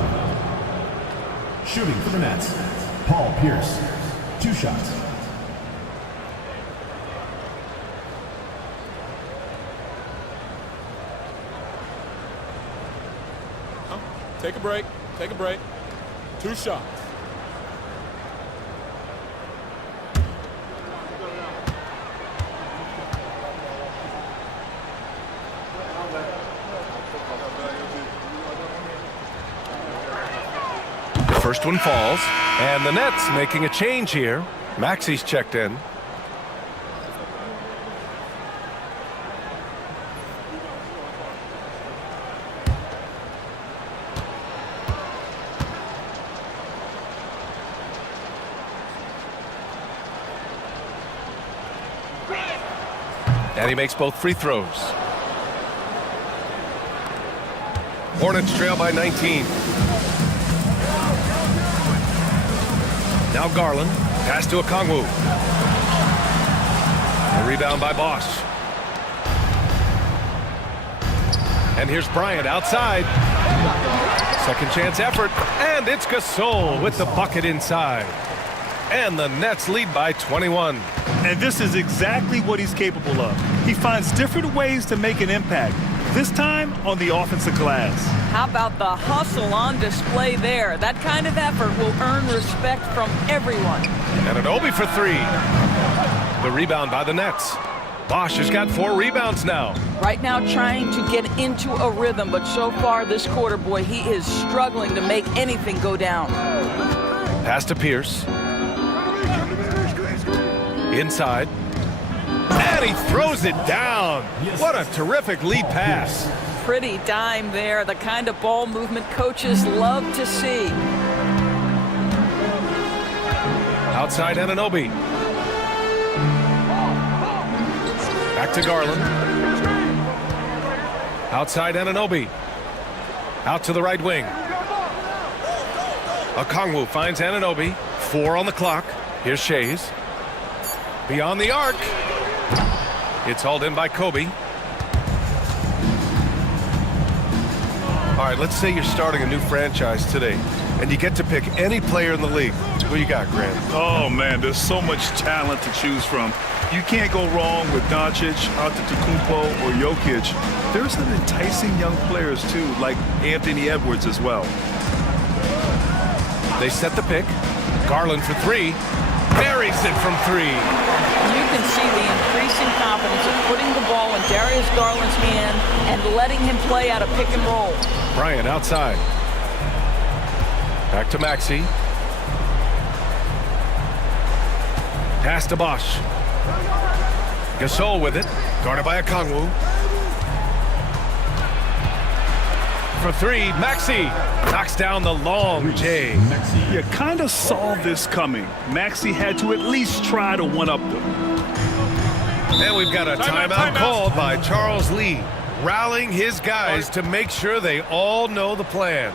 Shooting for the Nets, Paul Pierce. 2 shots. Take a break. Take a break. 2 shots. First one falls, and the Nets making a change here. Maxi's checked in. And he makes both free throws. Hornets trail by 19. Now Garland, pass to Okongwu. A rebound by Bosch. And here's Bryant outside. Second chance effort, and it's Gasol with the bucket inside. And the Nets lead by 21. And this is exactly what he's capable of. He finds different ways to make an impact. This time on the offensive glass. How about the hustle on display there? That kind of effort will earn respect from everyone. Anunoby for three. The rebound by the Nets. Bosch has got 4 rebounds now. Right now trying to get into a rhythm, but so far this quarter, boy, he is struggling to make anything go down. Pass to Pierce. Inside. And he throws it down. What a terrific lead pass. Pretty dime there, the kind of ball movement coaches love to see. Outside Anunoby. Back to Garland. Outside Anunoby. Out to the right wing. Okongwu finds Anunoby. 4 on the clock. Here's Shays. Beyond the arc. It's hauled in by Kobe. All right, let's say you're starting a new franchise today, and you get to pick any player in the league. Who you got, Grant? Oh, man, there's so much talent to choose from. You can't go wrong with Doncic, Antetokounmpo, or Jokic. There's some enticing young players, too, like Anthony Edwards as well. They set the pick. Garland for 3. Buries it from 3. You can see the increasing confidence of putting the ball in Darius Garland's hand and letting him play out of pick and roll. Bryant outside. Back to Maxey. Pass to Bosch. Gasol with it. Guarded by Okongwu. For 3, Maxey knocks down the long J. You kind of saw this coming. Maxey had to at least try to one-up them. And we've got a timeout called by Charles Lee, rallying his guys to make sure they all know the plan.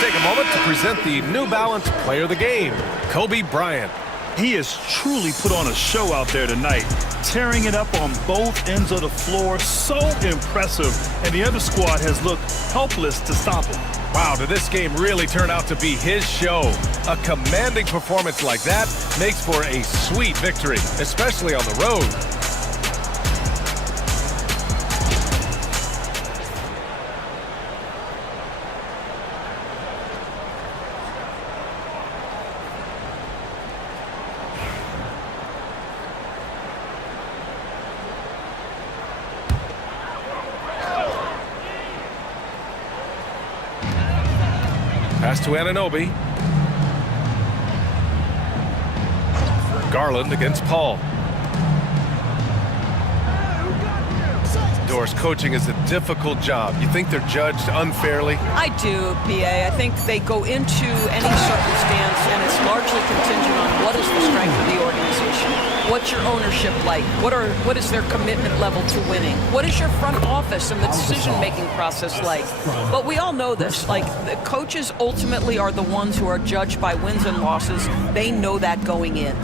Let's take a moment to present the New Balance Player of the Game, Kobe Bryant. He has truly put on a show out there tonight, tearing it up on both ends of the floor. So impressive, and the other squad has looked helpless to stop him. Wow, did this game really turn out to be his show? A commanding performance like that makes for a sweet victory, especially on the road. Pass to Anunoby. Garland against Paul. Doris, coaching is a difficult job. You think they're judged unfairly? I do, PA. I think they go into any circumstance, and it's largely contingent on what is the strength of the organization. What's your ownership like? What is their commitment level to winning? What is your front office and the decision-making process like? But we all know this. Like, the coaches ultimately are the ones who are judged by wins and losses. They know that going in.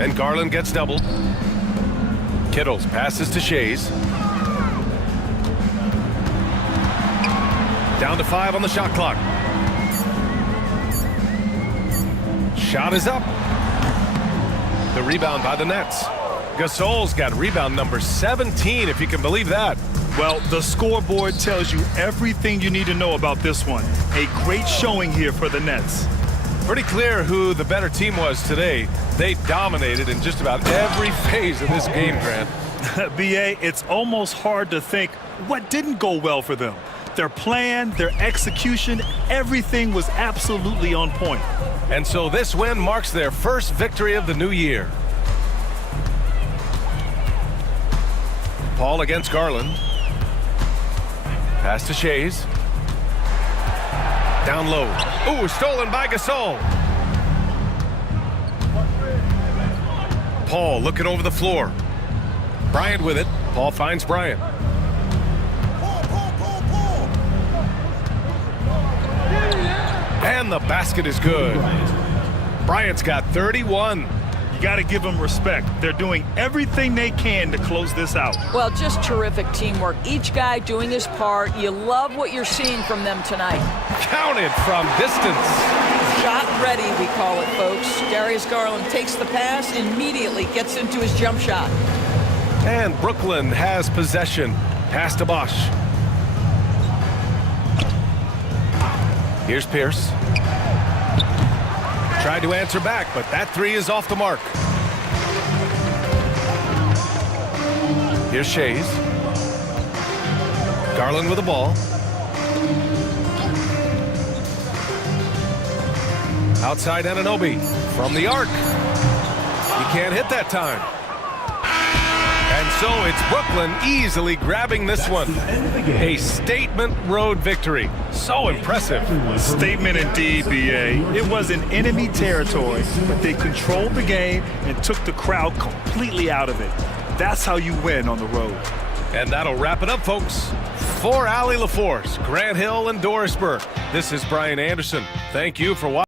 And Garland gets doubled. Kittles passes to Shays. Down to 5 on the shot clock. Shot is up. The rebound by the Nets. Gasol's got rebound number 17, if you can believe that. Well, the scoreboard tells you everything you need to know about this one. A great showing here for the Nets. Pretty clear who the better team was today. They dominated in just about every phase of this game, Grant. BA, it's almost hard to think what didn't go well for them. Their plan, their execution, everything was absolutely on point. And so this win marks their first victory of the new year. Paul against Garland. Pass to Shays. Down low. Ooh, stolen by Gasol. Paul looking over the floor. Bryant with it. Paul finds Bryant. And the basket is good. Bryant's got 31. You got to give them respect. They're doing everything they can to close this out. Well, just terrific teamwork. Each guy doing his part. You love what you're seeing from them tonight. Counted from distance. Shot ready, we call it, folks. Darius Garland takes the pass, immediately gets into his jump shot. And Brooklyn has possession. Pass to Bosch. Here's Pierce. Tried to answer back, but that three is off the mark. Here's Shays. Garland with the ball. Outside Anunoby from the arc. He can't hit that time. And so it's Brooklyn easily grabbing this one. A statement road victory. So impressive. Statement indeed, BA. It was in enemy territory, but they controlled the game and took the crowd completely out of it. That's how you win on the road. And that'll wrap it up, folks. For Allie LaForce, Grant Hill, and Doris Burke, this is Brian Anderson. Thank you for watching.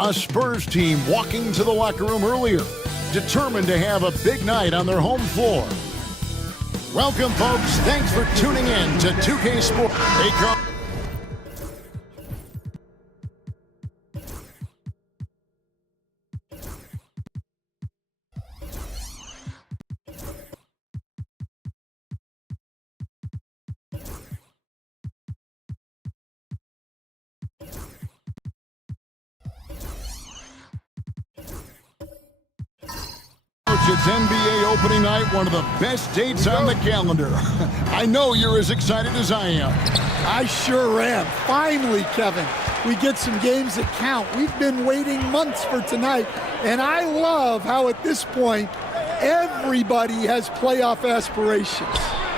A Spurs team walking to the locker room earlier, determined to have a big night on their home floor. Welcome, folks. Thanks for tuning in to 2K Sports. It's NBA opening night, one of the best dates on the calendar. I know you're as excited as I am. I sure am. Finally, Kevin, we get some games that count. We've been waiting months for tonight, and I love how at this point, everybody has playoff aspirations.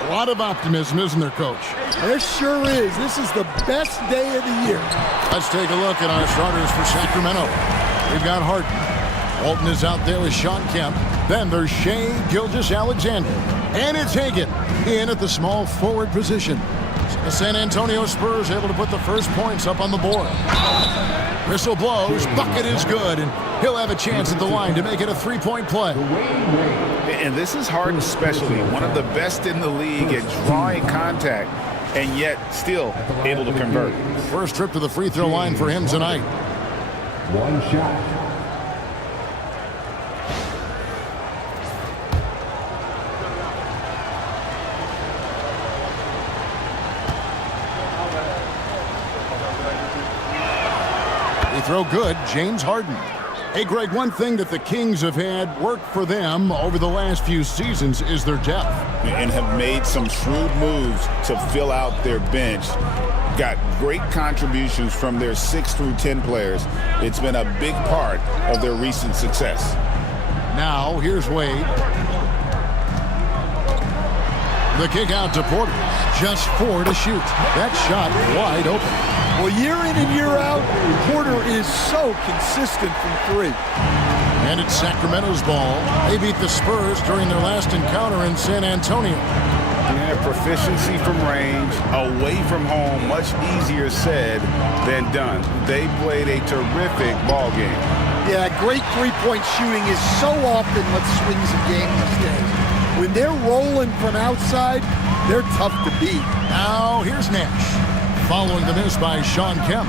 A lot of optimism, isn't there, Coach? There sure is. This is the best day of the year. Let's take a look at our starters for Sacramento. We've got Harden. Walton is out there with Sean Kemp. Then there's Shai Gilgeous-Alexander. And it's Hagan in at the small forward position. The San Antonio Spurs able to put the first points up on the board. Whistle blows, bucket is good, and he'll have a chance at the line to make it a three-point play. And this is Harden's specialty, one of the best in the league at drawing contact, and yet still able to convert. First trip to the free throw line for him tonight. One shot. Throw good, James Harden. Hey, Greg, one thing that the Kings have had work for them over the last few seasons is their depth. And have made some shrewd moves to fill out their bench. Got great contributions from their 6 through 10 players. It's been a big part of their recent success. Now, here's Wade. The kick out to Porter. Just 4 to shoot. That shot wide open. Well, year in and year out, Porter is so consistent from 3. And it's Sacramento's ball. They beat the Spurs during their last encounter in San Antonio. Yeah, proficiency from range, away from home, much easier said than done. They played a terrific ball game. Yeah, great three-point shooting is so often what swings a game these days. When they're rolling from outside, they're tough to beat. Now, here's Nash. Following the miss by Sean Kemp.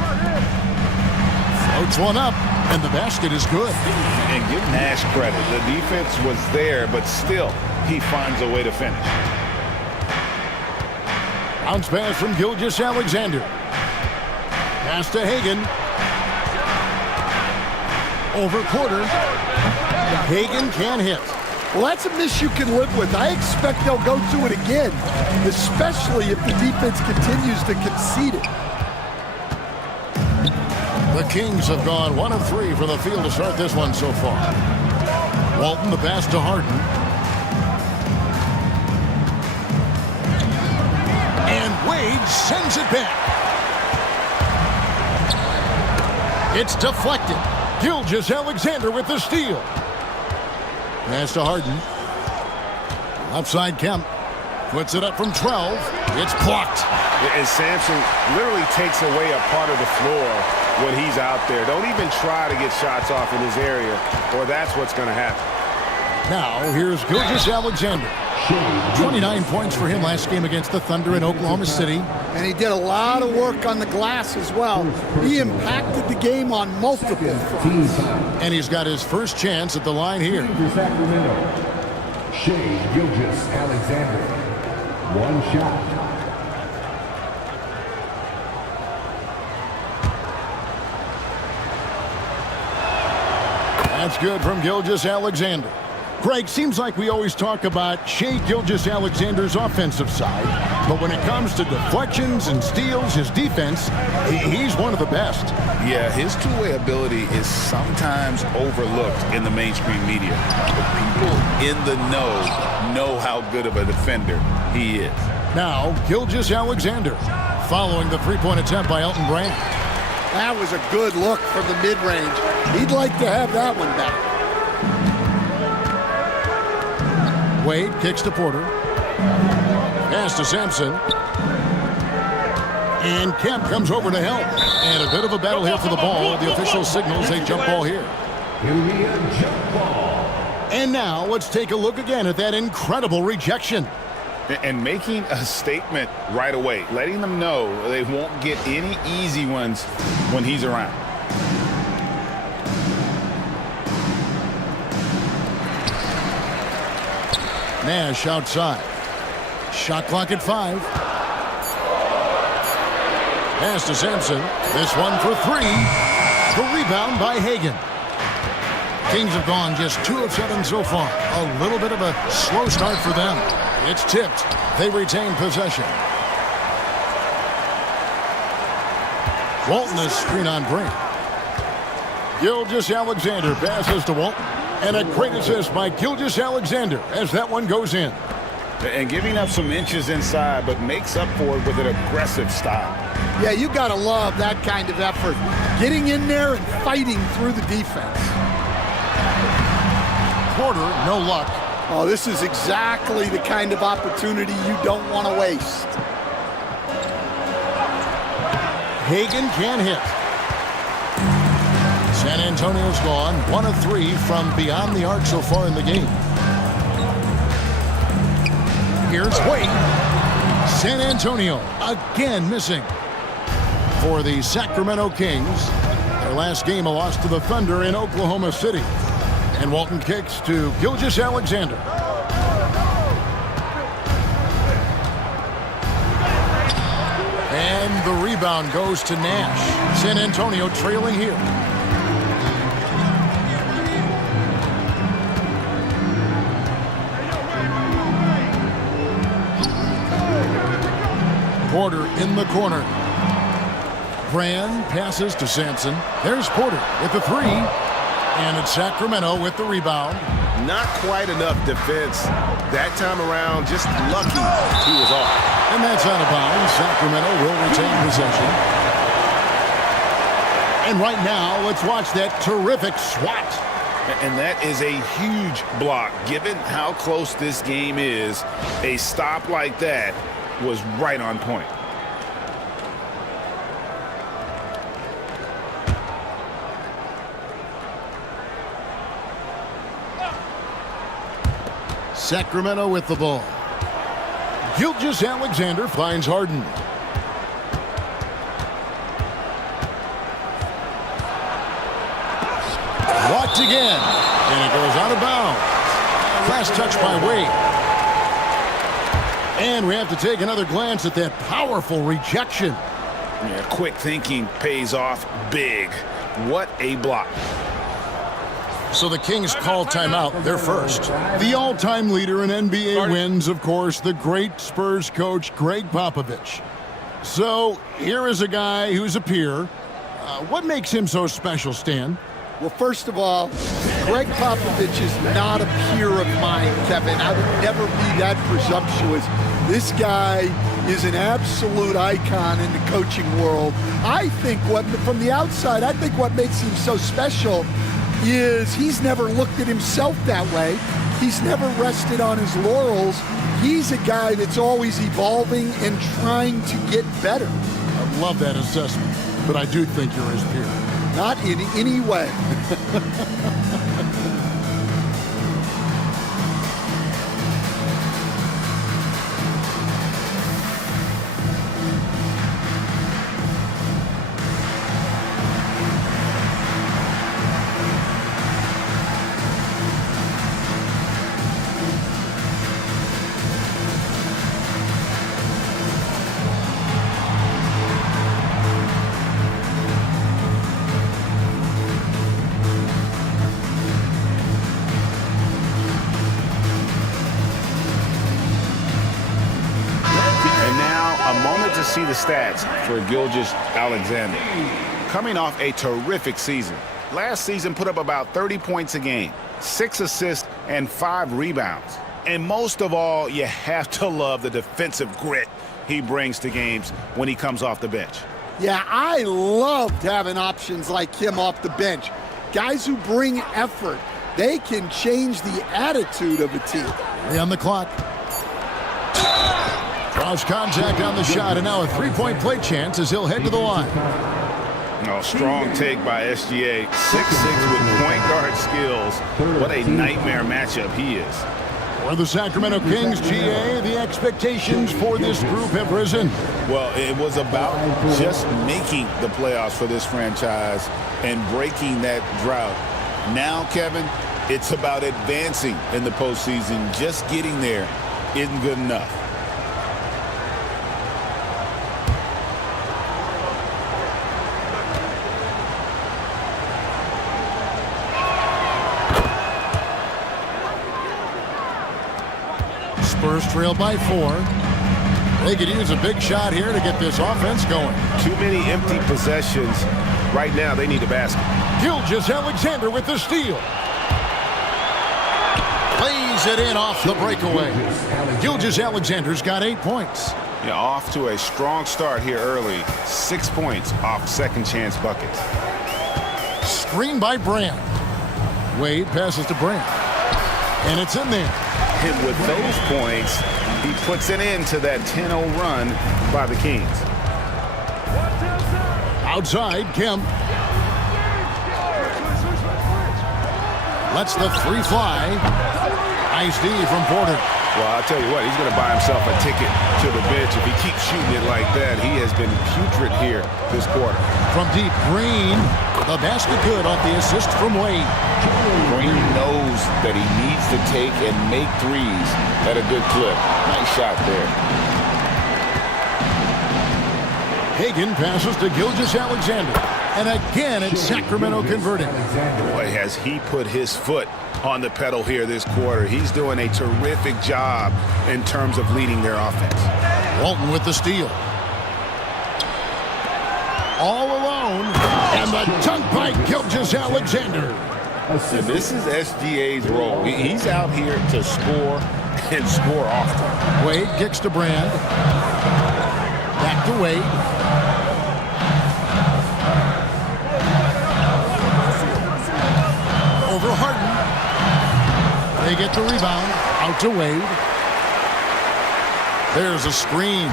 Floats one up, and the basket is good. And give Nash credit. The defense was there, but still, he finds a way to finish. Bounce pass from Gilgeous-Alexander. Pass to Hagan. Over Porter. Hagan can't hit. Well, that's a miss you can live with. I expect they'll go to it again, especially if the defense continues to concede it. The Kings have gone 1 of 3 from the field to start this one so far. Walton, the pass to Harden. And Wade sends it back. It's deflected. Gilgeous-Alexander with the steal. Pass to Harden. Outside Kemp. Puts it up from 12. It's blocked. And Sampson literally takes away a part of the floor when he's out there. Don't even try to get shots off in his area, or that's what's going to happen. Now, here's Gilgeous-Alexander. 29 points for him last game against the Thunder in Oklahoma City. And he did a lot of work on the glass as well. He impacted the game on multiple fronts. And he's got his first chance at the line here. Shai Gilgeous-Alexander. 1 shot. That's good from Gilgeous-Alexander. Greg, seems like we always talk about Shai Gilgeous-Alexander's offensive side, but when it comes to deflections and steals, his defense, he's one of the best. Yeah, his two-way ability is sometimes overlooked in the mainstream media. But people in the know how good of a defender he is. Now, Gilgeous-Alexander following the three-point attempt by Elton Brand. That was a good look from the mid-range. He'd like to have that one back. Wade kicks to Porter. Pass to Sampson. And Kemp comes over to help. And a bit of a battle here for the ball. The official signals a jump ball here. Jump ball. And now let's take a look again at that incredible rejection. And making a statement right away, letting them know they won't get any easy ones when he's around. Nash outside. Shot clock at 5. Pass to Sampson. This one for 3. The rebound by Hagan. Kings have gone just 2 of 7 so far. A little bit of a slow start for them. It's tipped. They retain possession. Walton is screen on Brand. Gilgeous-Alexander passes to Walton. And a great assist by Gilgeous-Alexander as that one goes in. And giving up some inches inside, but makes up for it with an aggressive style. Yeah, you got to love that kind of effort. Getting in there and fighting through the defense. Porter, no luck. Oh, this is exactly the kind of opportunity you don't want to waste. Hagan can't hit. San Antonio's gone 1 of 3 from beyond the arc so far in the game. Here's Wade. San Antonio again missing. For the Sacramento Kings, their last game a loss to the Thunder in Oklahoma City. And Walton kicks to Gilgeous-Alexander. And the rebound goes to Nash. San Antonio trailing here. Porter in the corner. Brand passes to Sampson. There's Porter with the three. And it's Sacramento with the rebound. Not quite enough defense that time around. Just lucky he was off. And that's out of bounds. Sacramento will retain possession. And right now, let's watch that terrific swat. And that is a huge block. Given how close this game is, a stop like that was right on point. Sacramento with the ball. Gilgeous-Alexander finds Harden. Blocked again. And it goes out of bounds. Last touch by Wade. And we have to take another glance at that powerful rejection. Yeah, quick thinking pays off big. What a block. So the Kings call timeout. They're first. The all-time leader in NBA wins, of course, the great Spurs coach, Greg Popovich. So here is a guy who's a peer. What makes him so special, Stan? Well, first of all, Greg Popovich is not a peer of mine, Kevin. I would never be that presumptuous. This guy is an absolute icon in the coaching world. I think from the outside, I think what makes him so special is he's never looked at himself that way. He's never rested on his laurels. He's a guy that's always evolving and trying to get better. I love that assessment, but I do think you're his peer. Not in any way. See the stats for Gilgeous-Alexander. Coming off a terrific season. Last season put up about 30 points a game, 6 assists, and 5 rebounds. And most of all, you have to love the defensive grit he brings to games when he comes off the bench. Yeah, I loved having options like him off the bench. Guys who bring effort. They can change the attitude of a team. On the clock. Draws contact on the shot, and now a three-point play chance as he'll head to the line. No, strong take by SGA. 6'6" with point guard skills. What a nightmare matchup he is. For the Sacramento Kings, GA, the expectations for this group have risen. Well, it was about just making the playoffs for this franchise and breaking that drought. Now, Kevin, it's about advancing in the postseason. Just getting there isn't good enough. Spurs trail by 4. They could use a big shot here to get this offense going. Too many empty possessions. Right now, they need a basket. Gilgeous-Alexander with the steal. Lays it in off the breakaway. Gilgeous-Alexander's got 8 points. Yeah, off to a strong start here early. 6 points off second chance buckets. Screen by Brand. Wade passes to Brand. And it's in there. And with those points, he puts an end to that 10-0 run by the Kings. Outside, Kemp. Lets the three fly. Nice D from Porter. Well, I'll tell you what, he's going to buy himself a ticket to the bench if he keeps shooting it like that. He has been putrid here this quarter. From deep, Green. The basket good off the assist from Wade. Green knows that he needs to take and make threes at a good clip. Nice shot there. Hagan passes to Gilgeous-Alexander. And again, it's Sacramento converting. Boy, has he put his foot on the pedal here this quarter. He's doing a terrific job in terms of leading their offense. Walton with the steal. all alone, and the dunk by Gilgeous-Alexander. And this is SGA's role. He's out here to score and score often. Wade kicks to Brand. Back to Wade. Over Harden. They get the rebound. Out to Wade. There's a screen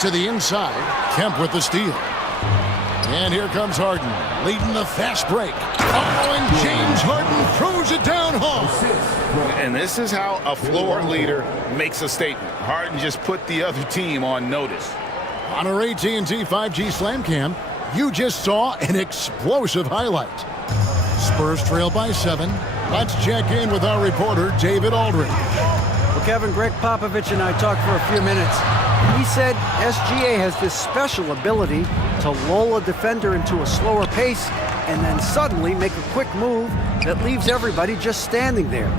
to the inside. Kemp with the steal. And here comes Harden, leading the fast break. Oh, and James Harden throws it down hard. And this is how a floor leader makes a statement. Harden just put the other team on notice. On our AT&T 5G Slam Cam, you just saw an explosive highlight. Spurs trail by 7. Let's check in with our reporter, David Aldridge. Well, Kevin, Greg Popovich and I talked for a few minutes. He said SGA has this special ability to lull a defender into a slower pace and then suddenly make a quick move that leaves everybody just standing there.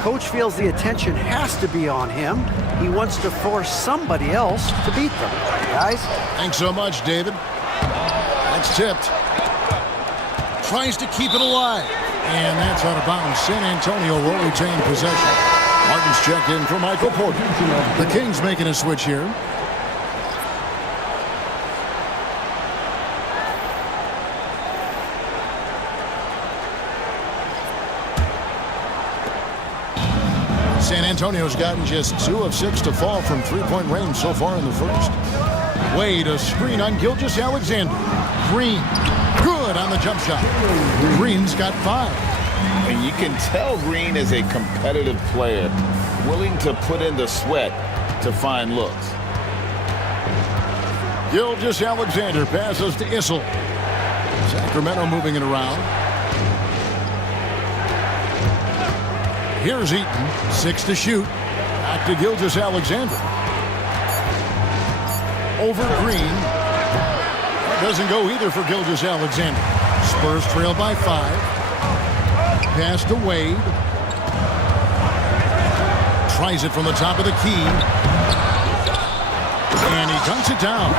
Coach feels the attention has to be on him. He wants to force somebody else to beat them. Guys? Thanks so much, David. That's tipped. Tries to keep it alive. And that's out of bounds. San Antonio will retain possession. Martin's checked in for Michael Porter. The Kings making a switch here. San Antonio's gotten just 2 of 6 to fall from three-point range so far in the first. Wade, a screen on Gilgeous-Alexander. Green, good on the jump shot. Green's got 5. And you can tell Green is a competitive player, willing to put in the sweat to find looks. Gilgeous-Alexander passes to Issel. Sacramento moving it around. Here's Eaton, 6 to shoot. Back to Gilgeous-Alexander. Over Green. Doesn't go either for Gilgeous-Alexander. Spurs trail by 5. Pass to Wade. Tries it from the top of the key. And he dunks it down.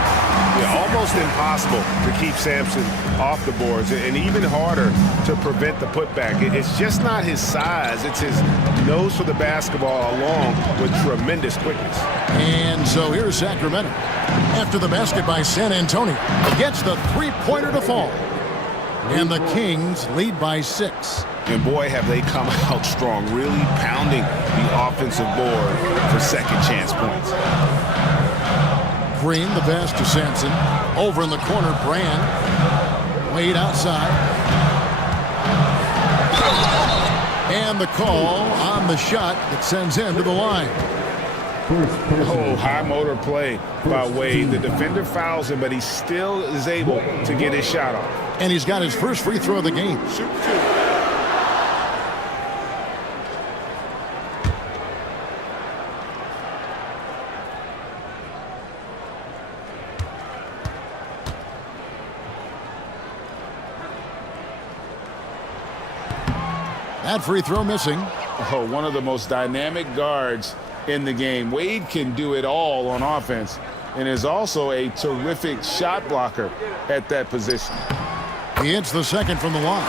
Yeah, almost impossible to keep Sampson off the boards, and even harder to prevent the putback. It's just not his size. It's his nose for the basketball along with tremendous quickness. And so here's Sacramento. After the basket by San Antonio. Gets the three-pointer to fall. And the Kings lead by 6. And boy, have they come out strong, really pounding the offensive board for second chance points. Green, the pass to Sampson. Over in the corner, Brand. Wade outside. And the call on the shot that sends him to the line. Oh, high motor play by Wade. The defender fouls him, but he still is able to get his shot off. And he's got his first free throw of the game. That free throw missing. Oh, one of the most dynamic guards in the game. Wade can do it all on offense and is also a terrific shot blocker at that position. He hits the second from the line.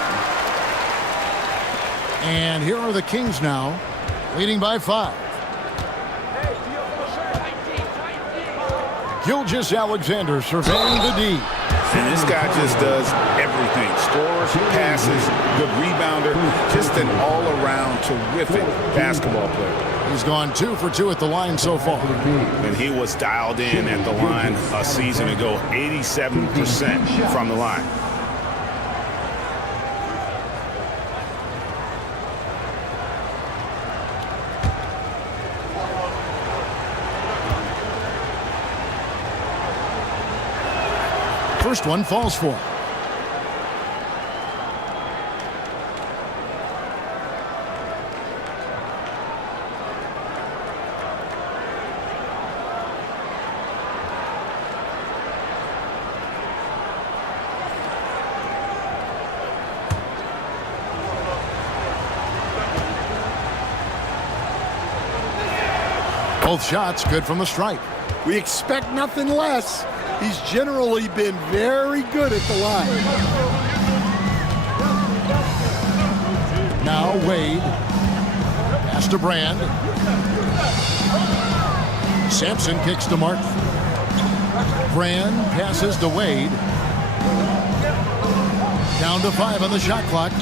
And here are the Kings now, leading by 5. Gilgeous-Alexander surveying the D. And this guy just does everything. Scores, passes, good rebounder, just an all-around terrific basketball player. He's gone 2 for 2 at the line so far. And he was dialed in at the line a season ago, 87% from the line. First one falls for him. Both shots good from the stripe. We expect nothing less. He's generally been very good at the line. Now Wade. Pass to Brand. Sampson kicks to Martin. Brand passes to Wade. Down to 5 on the shot clock.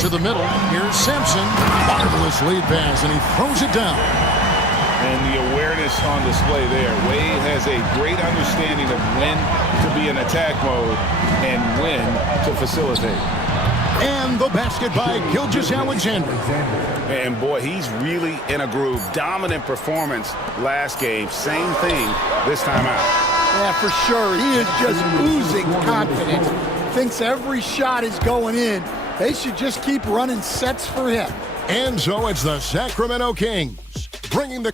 To the middle. Here's Sampson. Marvelous lead pass, and he throws it down. And the awareness on display there. Wade has a great understanding of when to be in attack mode and when to facilitate. And the basket by Gilgeous-Alexander. And boy, he's really in a groove. Dominant performance last game. Same thing this time out. Yeah, for sure. He is just oozing confidence. Thinks every shot is going in. They should just keep running sets for him. And so it's the Sacramento Kings bringing the...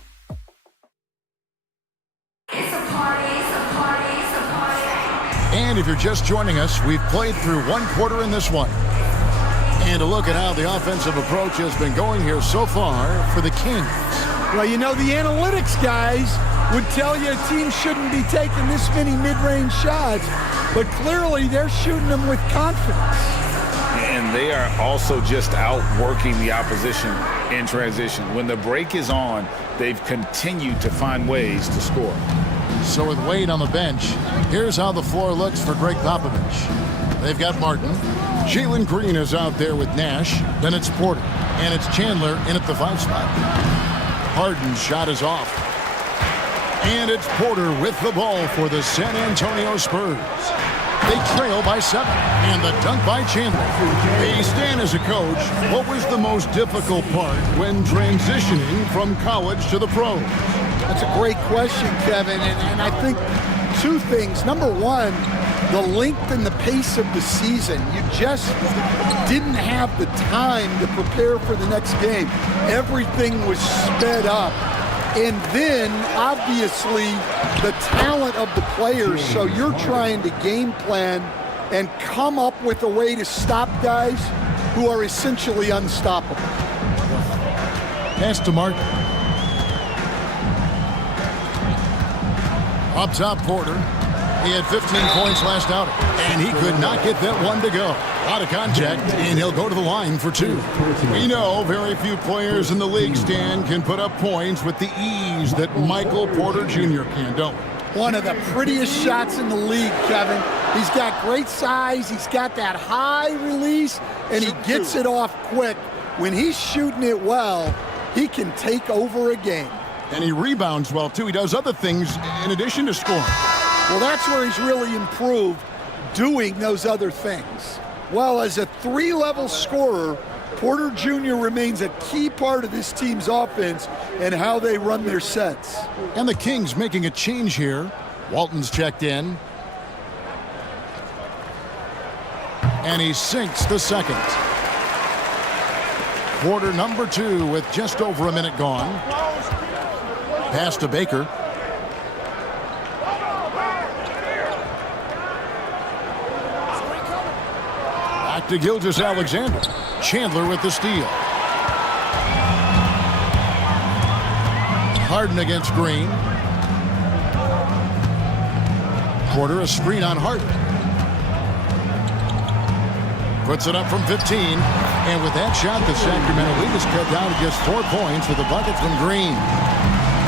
And if you're just joining us, we've played through one quarter in this one. And a look at how the offensive approach has been going here so far for the Kings. Well, you know, the analytics guys would tell you a team shouldn't be taking this many mid-range shots, but clearly they're shooting them with confidence. And they are also just outworking the opposition in transition. When the break is on, they've continued to find ways to score. So with Wade on the bench, here's how the floor looks for Greg Popovich. They've got Martin. Jalen Green is out there with Nash. Then it's Porter. And it's Chandler in at the 5 spot. Harden's shot is off. And it's Porter with the ball for the San Antonio Spurs. They trail by 7. And the dunk by Chandler. Hey, Stan, as a coach, what was the most difficult part when transitioning from college to the pros? That's a great question, Kevin. And I think 2 things. Number one, the length and the pace of the season. You just didn't have the time to prepare for the next game. Everything was sped up. And then, obviously, the talent of the players. So you're trying to game plan and come up with a way to stop guys who are essentially unstoppable. Pass to Martin. Up top, Porter. He had 15 points last outing, and he could not get that one to go. Out of contact, and he'll go to the line for 2. We know very few players in the league, Stan, can put up points with the ease that Michael Porter Jr. can, don't we? One of the prettiest shots in the league, Kevin. He's got great size. He's got that high release, and he gets it off quick. When he's shooting it well, he can take over a game. And he rebounds well, too. He does other things in addition to scoring. Well, that's where he's really improved, doing those other things. Well, as a 3-level scorer, Porter Jr. remains a key part of this team's offense and how they run their sets. And the Kings making a change here. Walton's checked in. And he sinks the second. Quarter number 2 with just over a minute gone. Pass to Baker. Back to Gilgeous-Alexander. Chandler with the steal. Harden against Green. Porter a screen on Harden. Puts it up from 15. And with that shot, the Sacramento lead is cut down to just 4 points with a bucket from Green.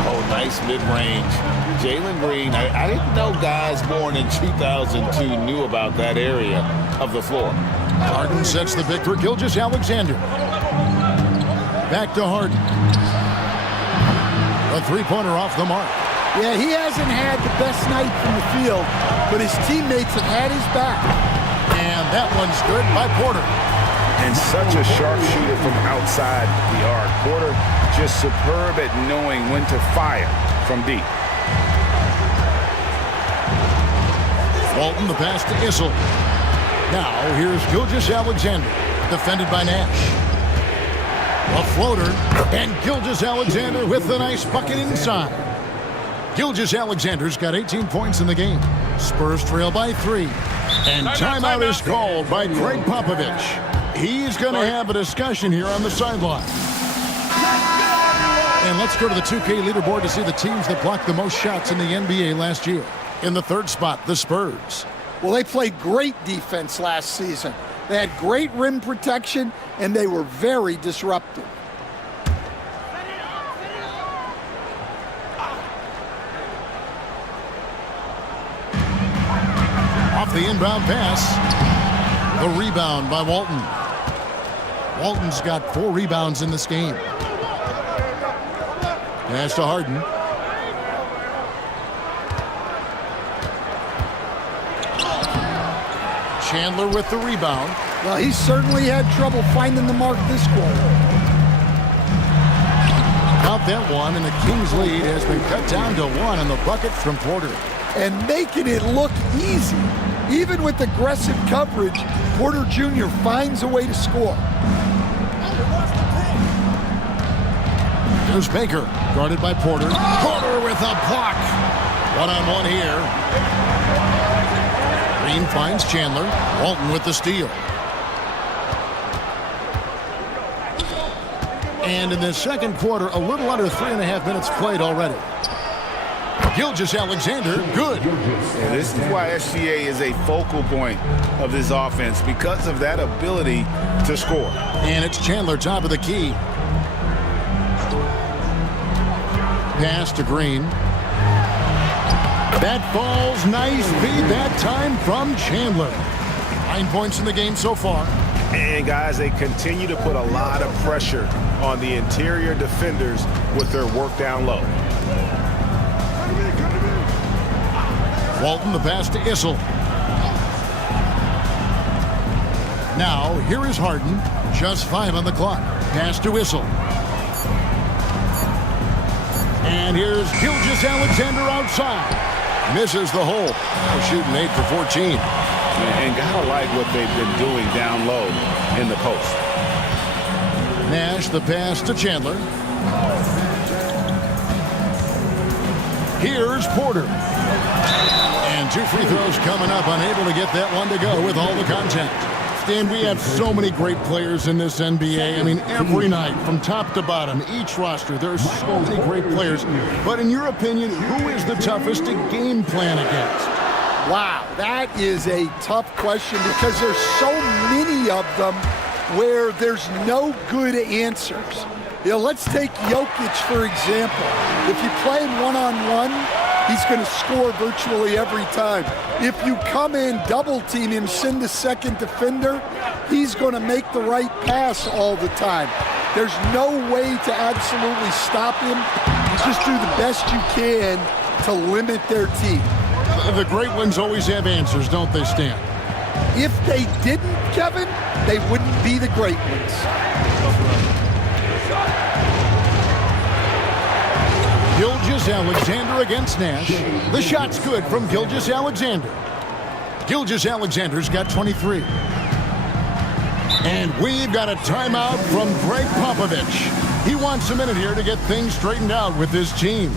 Oh, nice mid-range. Jalen Green, I didn't know guys born in 2002 knew about that area of the floor. Harden sets the pick for Gilgeous-Alexander. Back to Harden. A 3-pointer off the mark. Yeah, he hasn't had the best night from the field, but his teammates have had his back. And that one's good by Porter. And such a sharpshooter from outside the arc. Porter just superb at knowing when to fire from deep. Walton the pass to Issel. Now here's Gilgeous-Alexander, defended by Nash. A floater, and Gilgeous-Alexander with the nice bucket inside. Gilgeous-Alexander's got 18 points in the game. Spurs trail by 3. And timeout is called by Greg Popovich. He's going to have a discussion here on the sideline. And let's go to the 2K leaderboard to see the teams that blocked the most shots in the NBA last year. In the third spot, the Spurs. Well, they played great defense last season. They had great rim protection, and they were very disruptive. Off the inbound pass. The rebound by Walton. Walton's got 4 rebounds in this game. Pass to Harden. Chandler with the rebound. Well, he certainly had trouble finding the mark this quarter. Out that one, and the Kings' lead has been cut down to 1 on the bucket from Porter. And making it look easy. Even with aggressive coverage, Porter Jr. finds a way to score. There's Baker, guarded by Porter. Porter with a block. One-on-one here. Green finds Chandler. Walton with the steal. And in the second quarter, a little under 3.5 minutes played already. Gilgeous-Alexander, good. Yeah, this is why SGA is a focal point of this offense, because of that ability to score. And it's Chandler, top of the key. Pass to Green. That falls nice feed that time from Chandler. 9 points in the game so far. And guys, they continue to put a lot of pressure on the interior defenders with their work down low. Walton, the pass to Issel. Now, here is Harden. Just 5 on the clock. Pass to Issel. And here's Gilgeous-Alexander outside. Misses the hole. They're shooting 8 for 14. And gotta like what they've been doing down low in the post. Nash, the pass to Chandler. Here's Porter. And 2 free throws coming up, unable to get that one to go with all the contact. Stan, we have so many great players in this NBA. I mean, every night, from top to bottom, each roster, there's so many great players. But in your opinion, who is the toughest to game plan against? Wow, that is a tough question because there's so many of them where there's no good answers. You know, let's take Jokic, for example. If you play him one-on-one, he's going to score virtually every time. If you come in, double team him, send a second defender, he's going to make the right pass all the time. There's no way to absolutely stop him. You just do the best you can to limit their team. The great ones always have answers, don't they, Stan? If they didn't, Kevin, they wouldn't be the great ones. Gilgeous-Alexander against Nash. The shot's good from Gilgeous-Alexander. Gilgeous-Alexander's got 23. And we've got a timeout from Greg Popovich. He wants a minute here to get things straightened out with his team.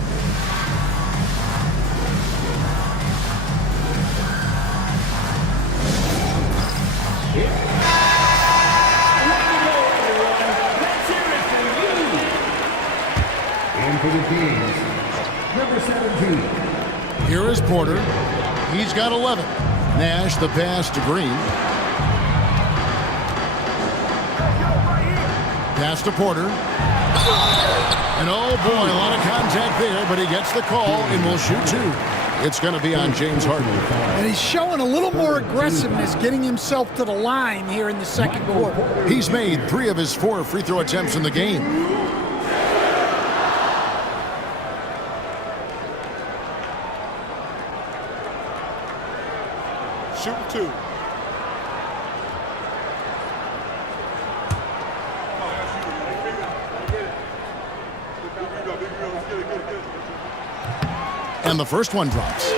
For the Kings, number 17. Here is Porter. He's got 11. Nash, the pass to Green. Pass to Porter. And oh boy, a lot of contact there, but he gets the call and will shoot 2. It's going to be on James Harden. And he's showing a little more aggressiveness, getting himself to the line here in the second quarter. He's made 3 of his 4 free throw attempts in the game. Shooting 2. And the first one drops.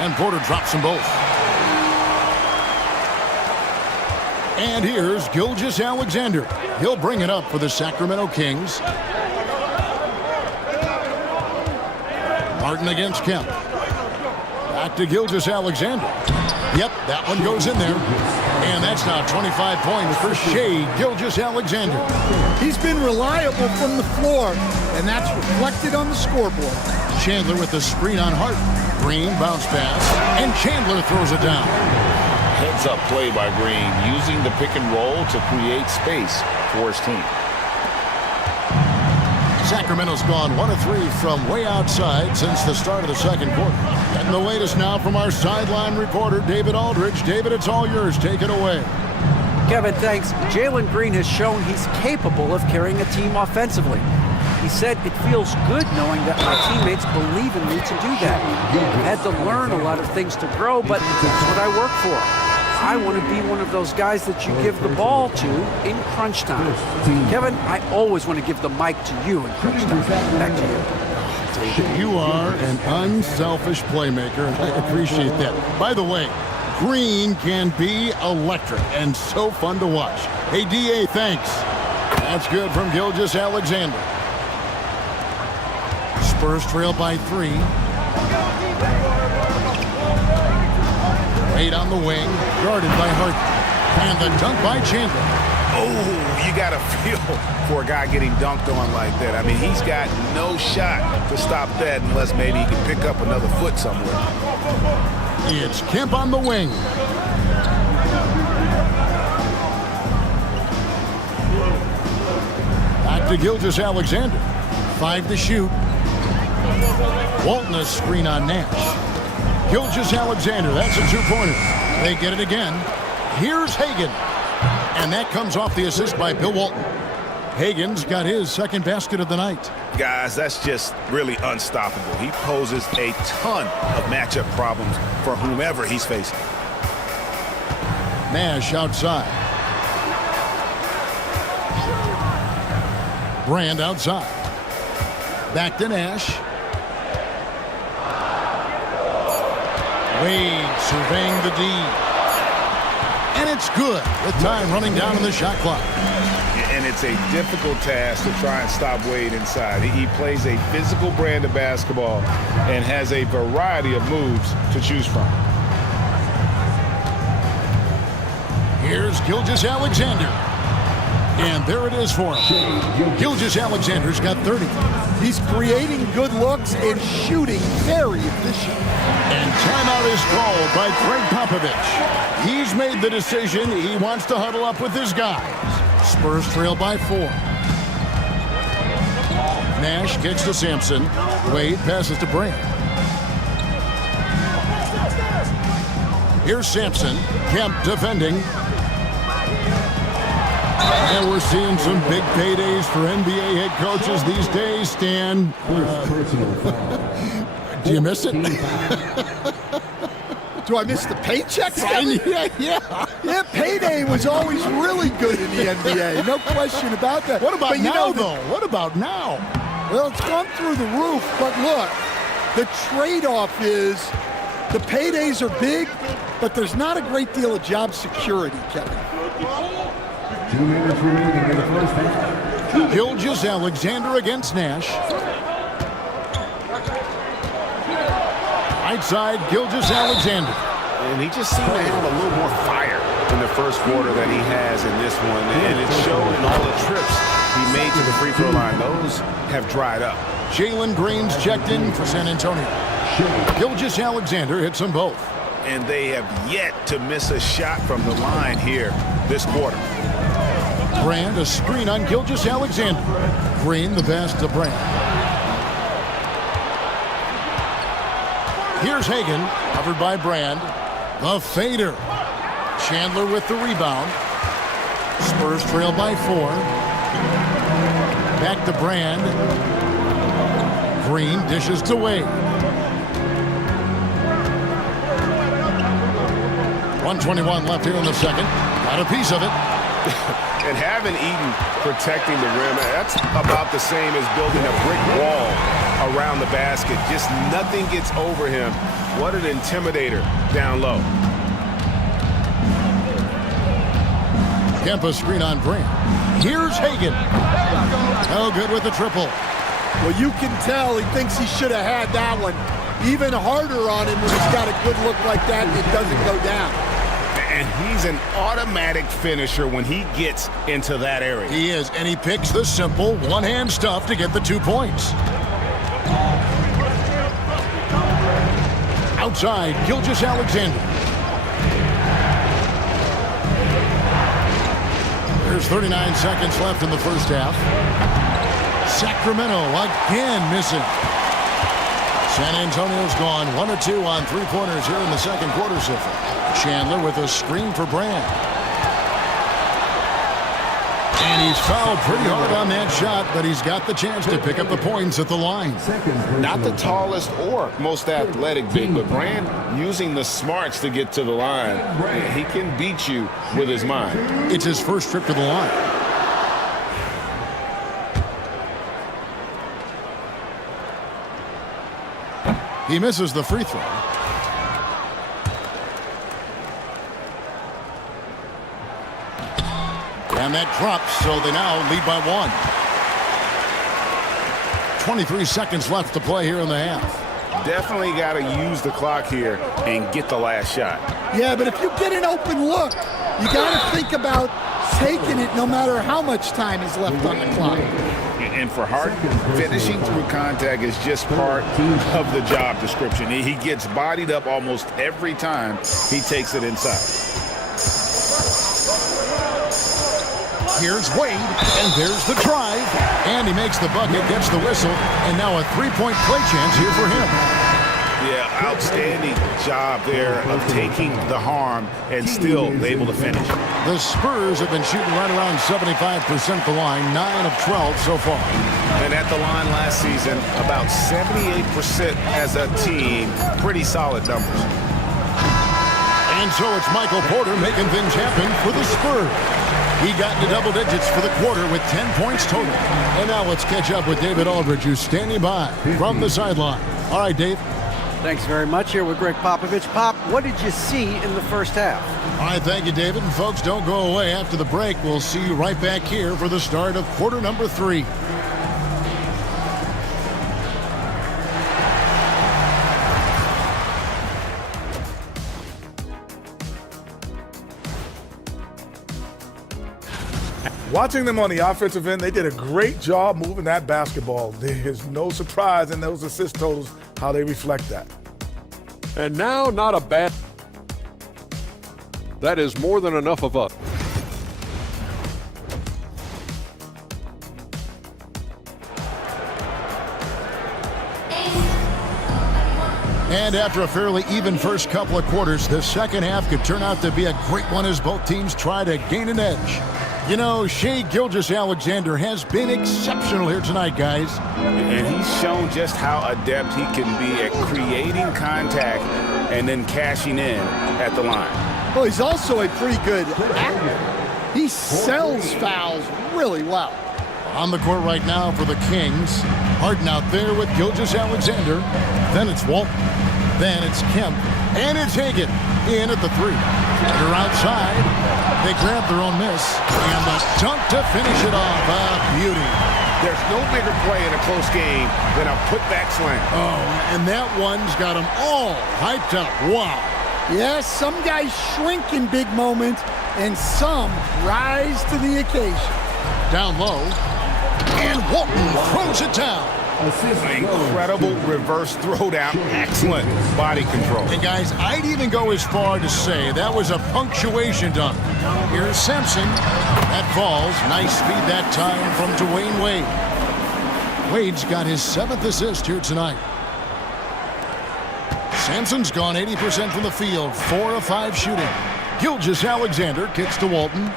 And Porter drops them both. And here's Gilgeous-Alexander. He'll bring it up for the Sacramento Kings. Martin against Kemp. Back to Gilgeous-Alexander. Yep, that one goes in there. And that's now 25 points for Shai Gilgeous-Alexander. He's been reliable from the floor, and that's reflected on the scoreboard. Chandler with the screen on Hart. Green bounce pass, and Chandler throws it down. Heads-up play by Green, using the pick and roll to create space for his team. Sacramento's gone 1 of 3 from way outside since the start of the second quarter. And the latest now from our sideline reporter, David Aldridge. David, it's all yours. Take it away. Kevin, thanks. Jalen Green has shown he's capable of carrying a team offensively. He said, it feels good knowing that my teammates believe in me to do that. I've had to learn a lot of things to grow, but that's what I work for. I want to be one of those guys that you give the ball to in crunch time. Kevin, I always want to give the mic to you in crunch time. Back to you. David, you are an unselfish playmaker, and I appreciate that. By the way, Green can be electric and so fun to watch. Hey, D.A., thanks. That's good from Gilgeous-Alexander. Spurs trail by 3. Wade on the wing, guarded by Hart. And the dunk by Chandler. Oh, you got to feel for a guy getting dunked on like that. I mean, he's got no shot to stop that unless maybe he can pick up another foot somewhere. It's Kemp on the wing. Back to Gilgeous-Alexander. 5 to shoot. Walton a screen on Nash. Gilgeous-Alexander, that's a 2-pointer. They get it again. Here's Hagan. And that comes off the assist by Bill Walton. Hagan's got his second basket of the night. Guys, that's just really unstoppable. He poses a ton of matchup problems for whomever he's facing. Nash outside. Brand outside. Back to Nash. Wade surveying the D. And it's good with time running down on the shot clock. And it's a difficult task to try and stop Wade inside. He plays a physical brand of basketball and has a variety of moves to choose from. Here's Gilgeous-Alexander. And there it is for him. Gilgeous-Alexander's got 30. He's creating good looks and shooting very efficient. And timeout is called by Greg Popovich. He's made the decision he wants to huddle up with his guys. Spurs trail by 4. Nash kicks to Sampson. Wade passes to Brand. Here's Sampson. Kemp defending. And we're seeing some big paydays for NBA head coaches these days, Stan. Do you miss it? Do I miss the paychecks? Yeah, payday was always really good in the NBA. No question about that. What about now, though? What about now? Well, it's gone through the roof, but look, the trade-off is the paydays are big, but there's not a great deal of job security, Kevin. 2 minutes remaining in the first half. Gilgeous-Alexander against Nash. Right side, Gilgeous-Alexander. And he just seemed to have a little more fire in the first quarter than he has in this one. And it showed in all the trips he made to the free throw line. Those have dried up. Jalen Green's checked in for San Antonio. Gilgeous-Alexander hits them both. And they have yet to miss a shot from the line here this quarter. Brand, a screen on Gilgeous-Alexander. Green, the pass to Brand. Here's Hagan, covered by Brand. The fader. Chandler with the rebound. Spurs trail by 4. Back to Brand. Green dishes to Wade. 1:21 left here in the second. Got a piece of it. And having Eden protecting the rim, that's about the same as building a brick wall around the basket. Just nothing gets over him. What an intimidator down low. Kemp a screen on Grant. Here's Hagan. Oh, good with the triple. Well, you can tell he thinks he should have had that one. Even harder on him when he's got a good look like that, it doesn't go down. And he's an automatic finisher when he gets into that area. He is, and he picks the simple one-hand stuff to get the 2 points. Outside, Gilgeous-Alexander. There's 39 seconds left in the first half. Sacramento again missing. San Antonio's gone 1 of 2 on three-pointers here in the second quarter so far. Chandler with a screen for Brand. And he's fouled pretty hard on that shot, but he's got the chance to pick up the points at the line. Not the tallest or most athletic big, but Brand using the smarts to get to the line. He can beat you with his mind. It's his first trip to the line. He misses the free throw. And that drops, so they now lead by 1. 23 seconds left to play here in the half. Definitely got to use the clock here and get the last shot. Yeah, but if you get an open look, you got to think about taking it no matter how much time is left on the clock. And for Harden, finishing through contact is just part of the job description. He gets bodied up almost every time he takes it inside. Here's Wade, and there's the drive. And he makes the bucket, gets the whistle, and now a three-point play chance here for him. Yeah, outstanding job there of taking the harm and still able to finish. The Spurs have been shooting right around 75% at the line, 9 of 12 so far. And at the line last season, about 78% as a team. Pretty solid numbers. And so it's Michael Porter making things happen for the Spurs. He got into double digits for the quarter with 10 points total. And now let's catch up with David Aldridge, who's standing by from the sideline. All right, Dave. Thanks very much. Here with Greg Popovich. Pop, what did you see in the first half? All right, thank you, David. And folks, don't go away. After the break, we'll see you right back here for the start of quarter number 3. Watching them on the offensive end, they did a great job moving that basketball. There's no surprise in those assist totals how they reflect that. And now, not a bad. That is more than enough of us. And after a fairly even first couple of quarters, the second half could turn out to be a great one as both teams try to gain an edge. You know, Shai Gilgeous-Alexander has been exceptional here tonight, guys. And he's shown just how adept he can be at creating contact and then cashing in at the line. Well, he's also a pretty good actor. He sells fouls really well. On the court right now for the Kings. Harden out there with Gilgeous-Alexander. Then it's Walton. Then it's Kemp. And it's Hagan in at the 3. They're outside. They grab their own miss. And the dunk to finish it off. A beauty. There's no bigger play in a close game than a putback slam. Oh, and that one's got them all hyped up. Wow. Yes, some guys shrink in big moments, and some rise to the occasion. Down low. And Walton throws it down. Incredible reverse throwdown. Excellent body control. And guys, I'd even go as far to say that was a punctuation dunk. Here's Sampson. That falls. Nice speed that time from Dwayne Wade. Wade's got his 7th assist here tonight. Sampson's gone 80% from the field. 4 of 5 shooting. Gilgeous-Alexander kicks to Walton.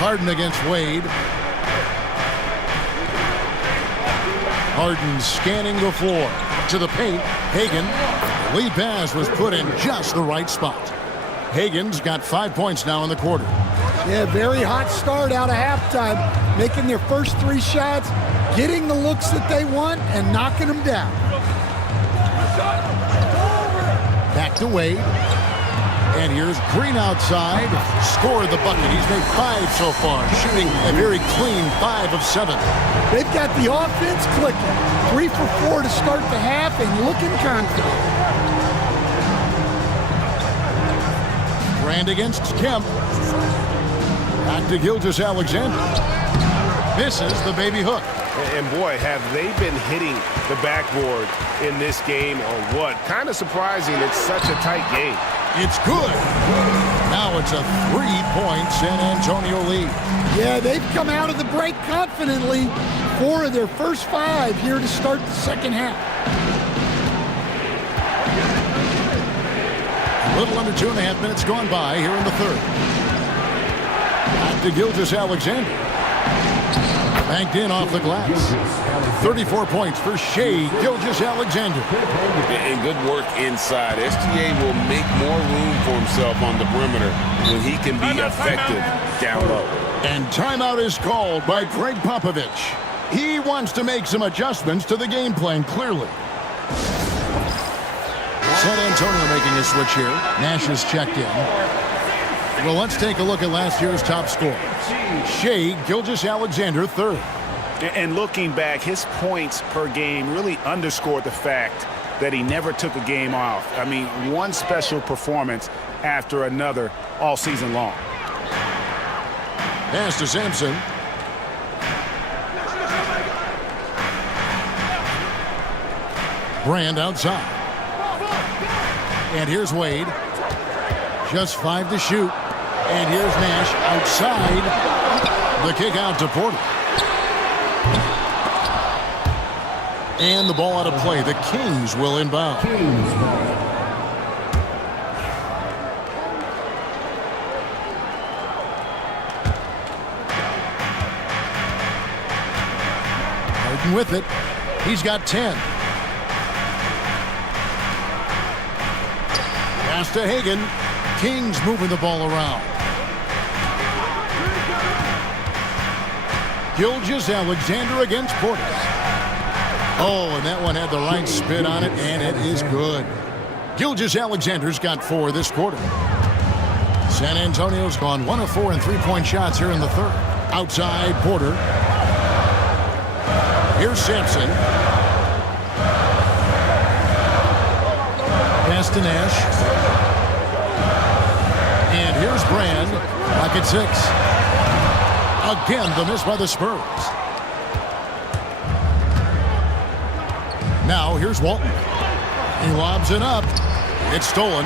Harden against Wade. Harden scanning the floor. To the paint. Hagan. Lead pass was put in just the right spot. Hagan's got 5 points now in the quarter. Yeah, very hot start out of halftime. Making their first 3 shots. Getting the looks that they want and knocking them down. Back to Wade. And here's Green outside. Scored the bucket. He's made 5 so far. Shooting a very clean 5 of 7. They've got the offense clicking. 3 for 4 to start the half and looking confident. Brand against Kemp. Back to Gilgeous-Alexander. Misses the baby hook. And boy, have they been hitting the backboard in this game or what? Kind of surprising. It's such a tight game. It's good. Now it's a 3-point San Antonio lead. Yeah, they've come out of the break confidently. 4 of their first 5 here to start the second half. A little under 2.5 minutes gone by here in the third. Back to Gilgeous-Alexander. Banked in off the glass. 34 points for Shai Gilgeous-Alexander. And good work inside. SGA will make more room for himself on the perimeter when he can be effective down low. And timeout is called by Greg Popovich. He wants to make some adjustments to the game plan, clearly. San Antonio making a switch here. Nash is checked in. Well, let's take a look at last year's top scorers. Shai Gilgeous-Alexander, 3rd. And looking back, his points per game really underscored the fact that he never took a game off. I mean, one special performance after another all season long. Pass to Sampson. Brand outside. And here's Wade. Just 5 to shoot. And here's Nash outside. The kick out to Porter. And the ball out of play. The Kings will inbound. Harden with it. He's got 10. Pass to Hagan. Kings moving the ball around. Gilgeous-Alexander against Porter. Oh, and that one had the right spin on it, and it is good. Gilgeous-Alexander's got 4 this quarter. San Antonio's gone 1 of 4 in 3-point shots here in the third. Outside, Porter. Here's Sampson. Pass to Nash. And here's Brand. Back at 6. Again, the miss by the Spurs. Now, here's Walton. He lobs it up. It's stolen.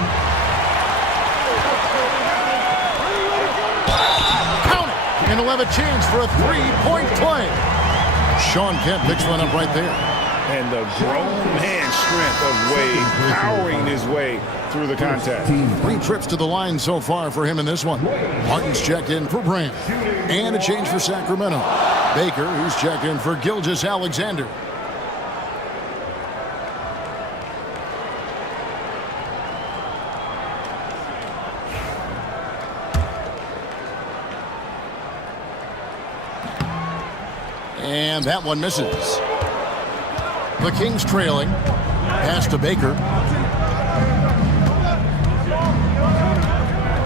Count it! And he'll have a chance for a 3-point play. Sean Kemp picks one up right there. And the grown man strength of Wade powering his way through the contest. 3 trips to the line so far for him in this one. Martin's checked in for Brand. And a change for Sacramento. Baker, who's checked in for Gilgeous-Alexander. And that one misses. The Kings trailing. Pass to Baker.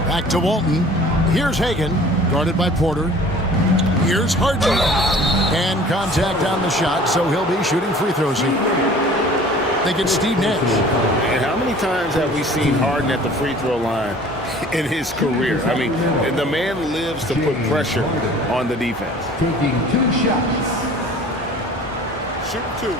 Back to Walton. Here's Hagan, guarded by Porter. Here's Harden. And contact on the shot, so he'll be shooting free throws here. They get Steve Nash. And how many times have we seen Harden at the free throw line in his career? I mean, the man lives to put pressure on the defense. Taking 2 shots. Shoot 2.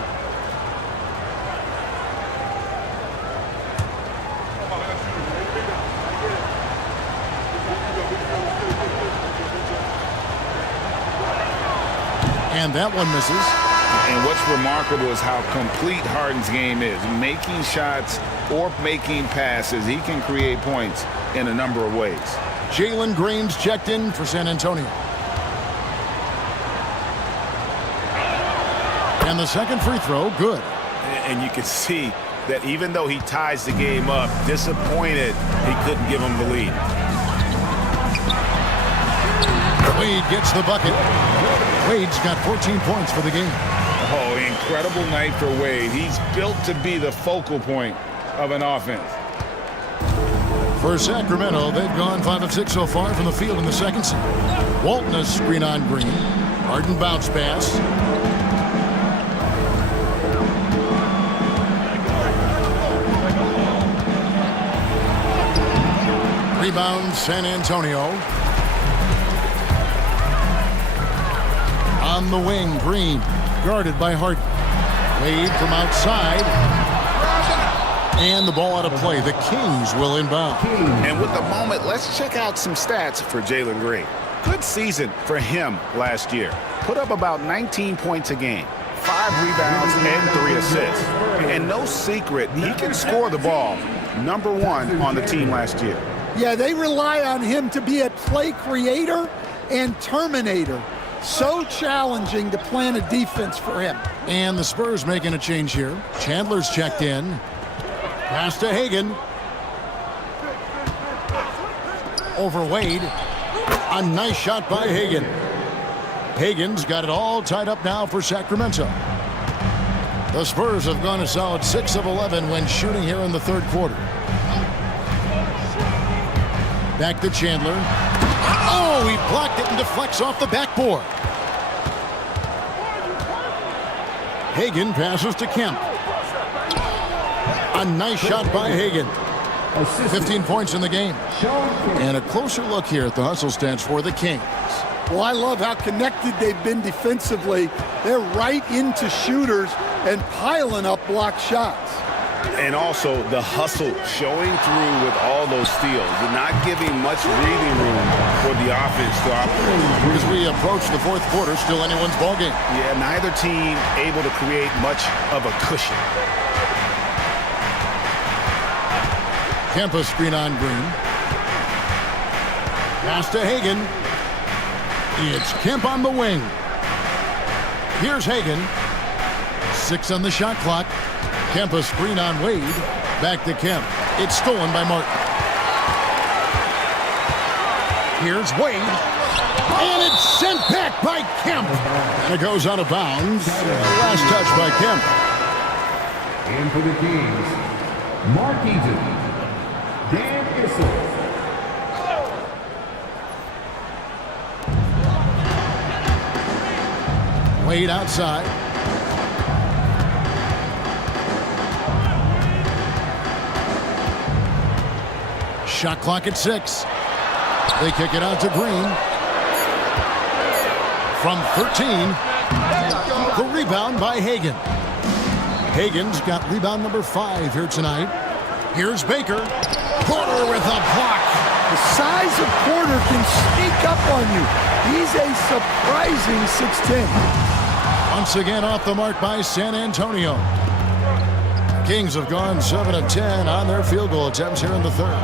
And that one misses. And what's remarkable is how complete Harden's game is. Making shots or making passes, he can create points in a number of ways. Jalen Green's checked in for San Antonio. And the second free throw, good. And you can see that even though he ties the game up, disappointed he couldn't give him the lead. Wade gets the bucket. Wade's got 14 points for the game. Oh, incredible night for Wade. He's built to be the focal point of an offense. For Sacramento, they've gone 5 of 6 so far from the field in the second set. Walton a screen on Green. Harden bounce pass. Rebound San Antonio. On the wing, Green, guarded by Harden. Wade from outside. And the ball out of play. The Kings will inbound. And with the moment, let's check out some stats for Jalen Green. Good season for him last year. Put up about 19 points a game, 5 rebounds, and 3 assists. And no secret, he can score the ball. Number 1 on the team last year. Yeah, they rely on him to be a play creator and terminator. So challenging to plan a defense for him. And the Spurs making a change here. Chandler's checked in. Pass to Hagan. Over Wade. A nice shot by Hagan. Hagan's got it all tied up now for Sacramento. The Spurs have gone a solid 6 of 11 when shooting here in the third quarter. Back to Chandler. Oh, he blocked it and deflects off the backboard. Hagan passes to Kemp. A nice shot by Hagan. 15 points in the game. And a closer look here at the hustle stats for the Kings. Well, I love how connected they've been defensively. They're right into shooters and piling up block shots. And also the hustle showing through with all those steals. They're not giving much breathing room for the offense to operate. As we approach the fourth quarter, still anyone's ballgame. Yeah, neither team able to create much of a cushion. Kempa screen on Green. Pass to Hagan. It's Kemp on the wing. Here's Hagan. 6 on the shot clock. Kempa screen on Wade. Back to Kemp. It's stolen by Martin. Here's Wade. And it's sent back by Kemp. And it goes out of bounds. Last touch by Kemp. And for the Kings, Mark Eaton. Dan Issel. Wade outside. Shot clock at 6. They kick it out to Green. From 13. The rebound by Hagan. Hagan's got rebound number 5 here tonight. Here's Baker. Porter with a block. The size of Porter can sneak up on you. He's a surprising 6'10". Once again off the mark by San Antonio. Kings have gone 7 of 10 on their field goal attempts here in the third.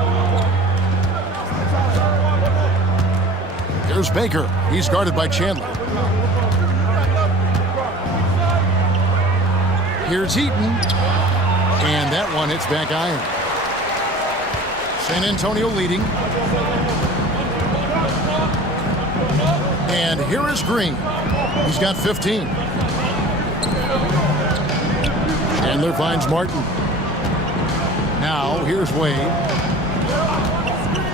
Here's Baker. He's guarded by Chandler. Here's Eaton. And that one hits back iron. San Antonio leading. And here is Green. He's got 15. Chandler finds Martin. Now here's Wade.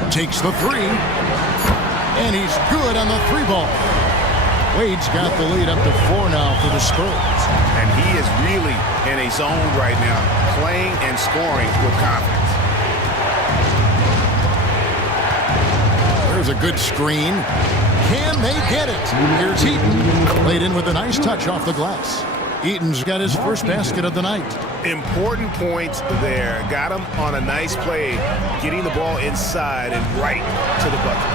Takes the 3. And he's good on the 3 ball. Wade's got the lead up to 4 now for the Spurs. And he is really in a zone right now, playing and scoring with confidence. There's a good screen. Can they get it? Here's Eaton. Laid in with a nice touch off the glass. Eaton's got his first basket of the night. Important points there. Got him on a nice play, getting the ball inside and right to the bucket.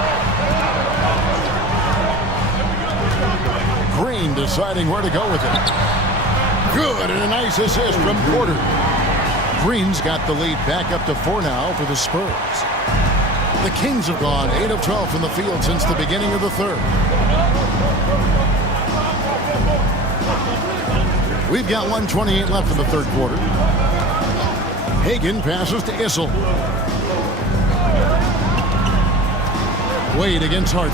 Green deciding where to go with it. Good, and a nice assist from Porter. Green's got the lead back up to 4 now for the Spurs. The Kings have gone 8 of 12 from the field since the beginning of the third. We've got 1:28 left in the third quarter. Hagan passes to Issel. Wade against Harden.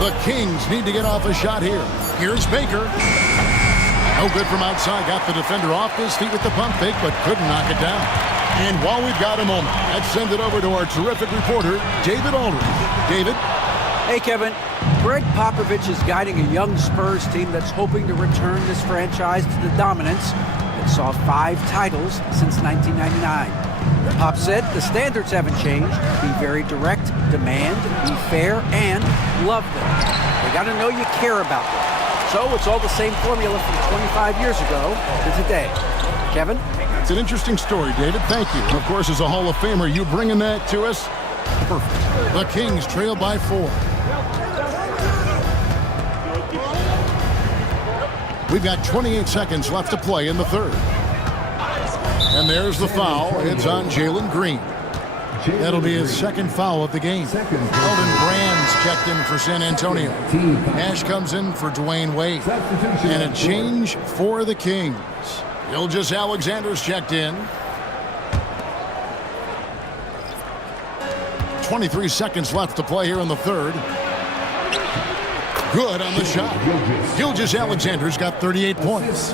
The Kings need to get off a shot here. Here's Baker. No good from outside. Got the defender off his feet with the pump fake, but couldn't knock it down. And while we've got a moment, let's send it over to our terrific reporter, David Aldridge. David? Hey, Kevin. Greg Popovich is guiding a young Spurs team that's hoping to return this franchise to the dominance that saw 5 titles since 1999. Pop said the standards haven't changed. Be very direct, demand, be fair, and love them. They got to know you care about them. So it's all the same formula from 25 years ago to today. Kevin? It's an interesting story, David. Thank you. And of course, as a Hall of Famer, you bringing that to us? Perfect. The Kings trail by 4. We've got 28 seconds left to play in the third. And there's the foul. It's on Jalen Green. That'll be his second foul of the game. Elton Brand's checked in for San Antonio. Nash comes in for Dwayne Wade. And a change for the Kings. Gilgeous Alexander's checked in. 23 seconds left to play here in the third. Good on the shot. Gilgeous Alexander's got 38 points.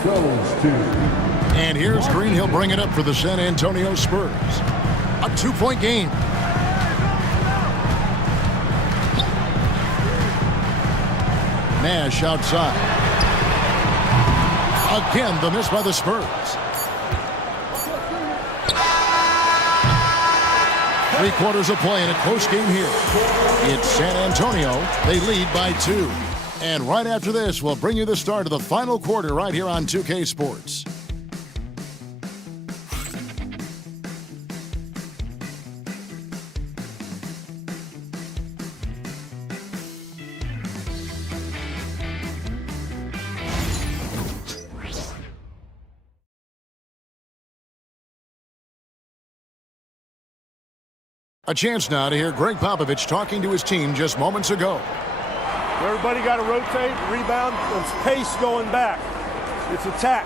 And here's Green. He'll bring it up for the San Antonio Spurs. A 2-point game. Nash outside. Again, the miss by the Spurs. 3 quarters of play in a close game here. It's San Antonio. They lead by 2. And right after this, we'll bring you the start of the final quarter right here on 2K Sports. A chance now to hear Greg Popovich talking to his team just moments ago. Everybody got to rotate, rebound, it's pace going back. It's attack.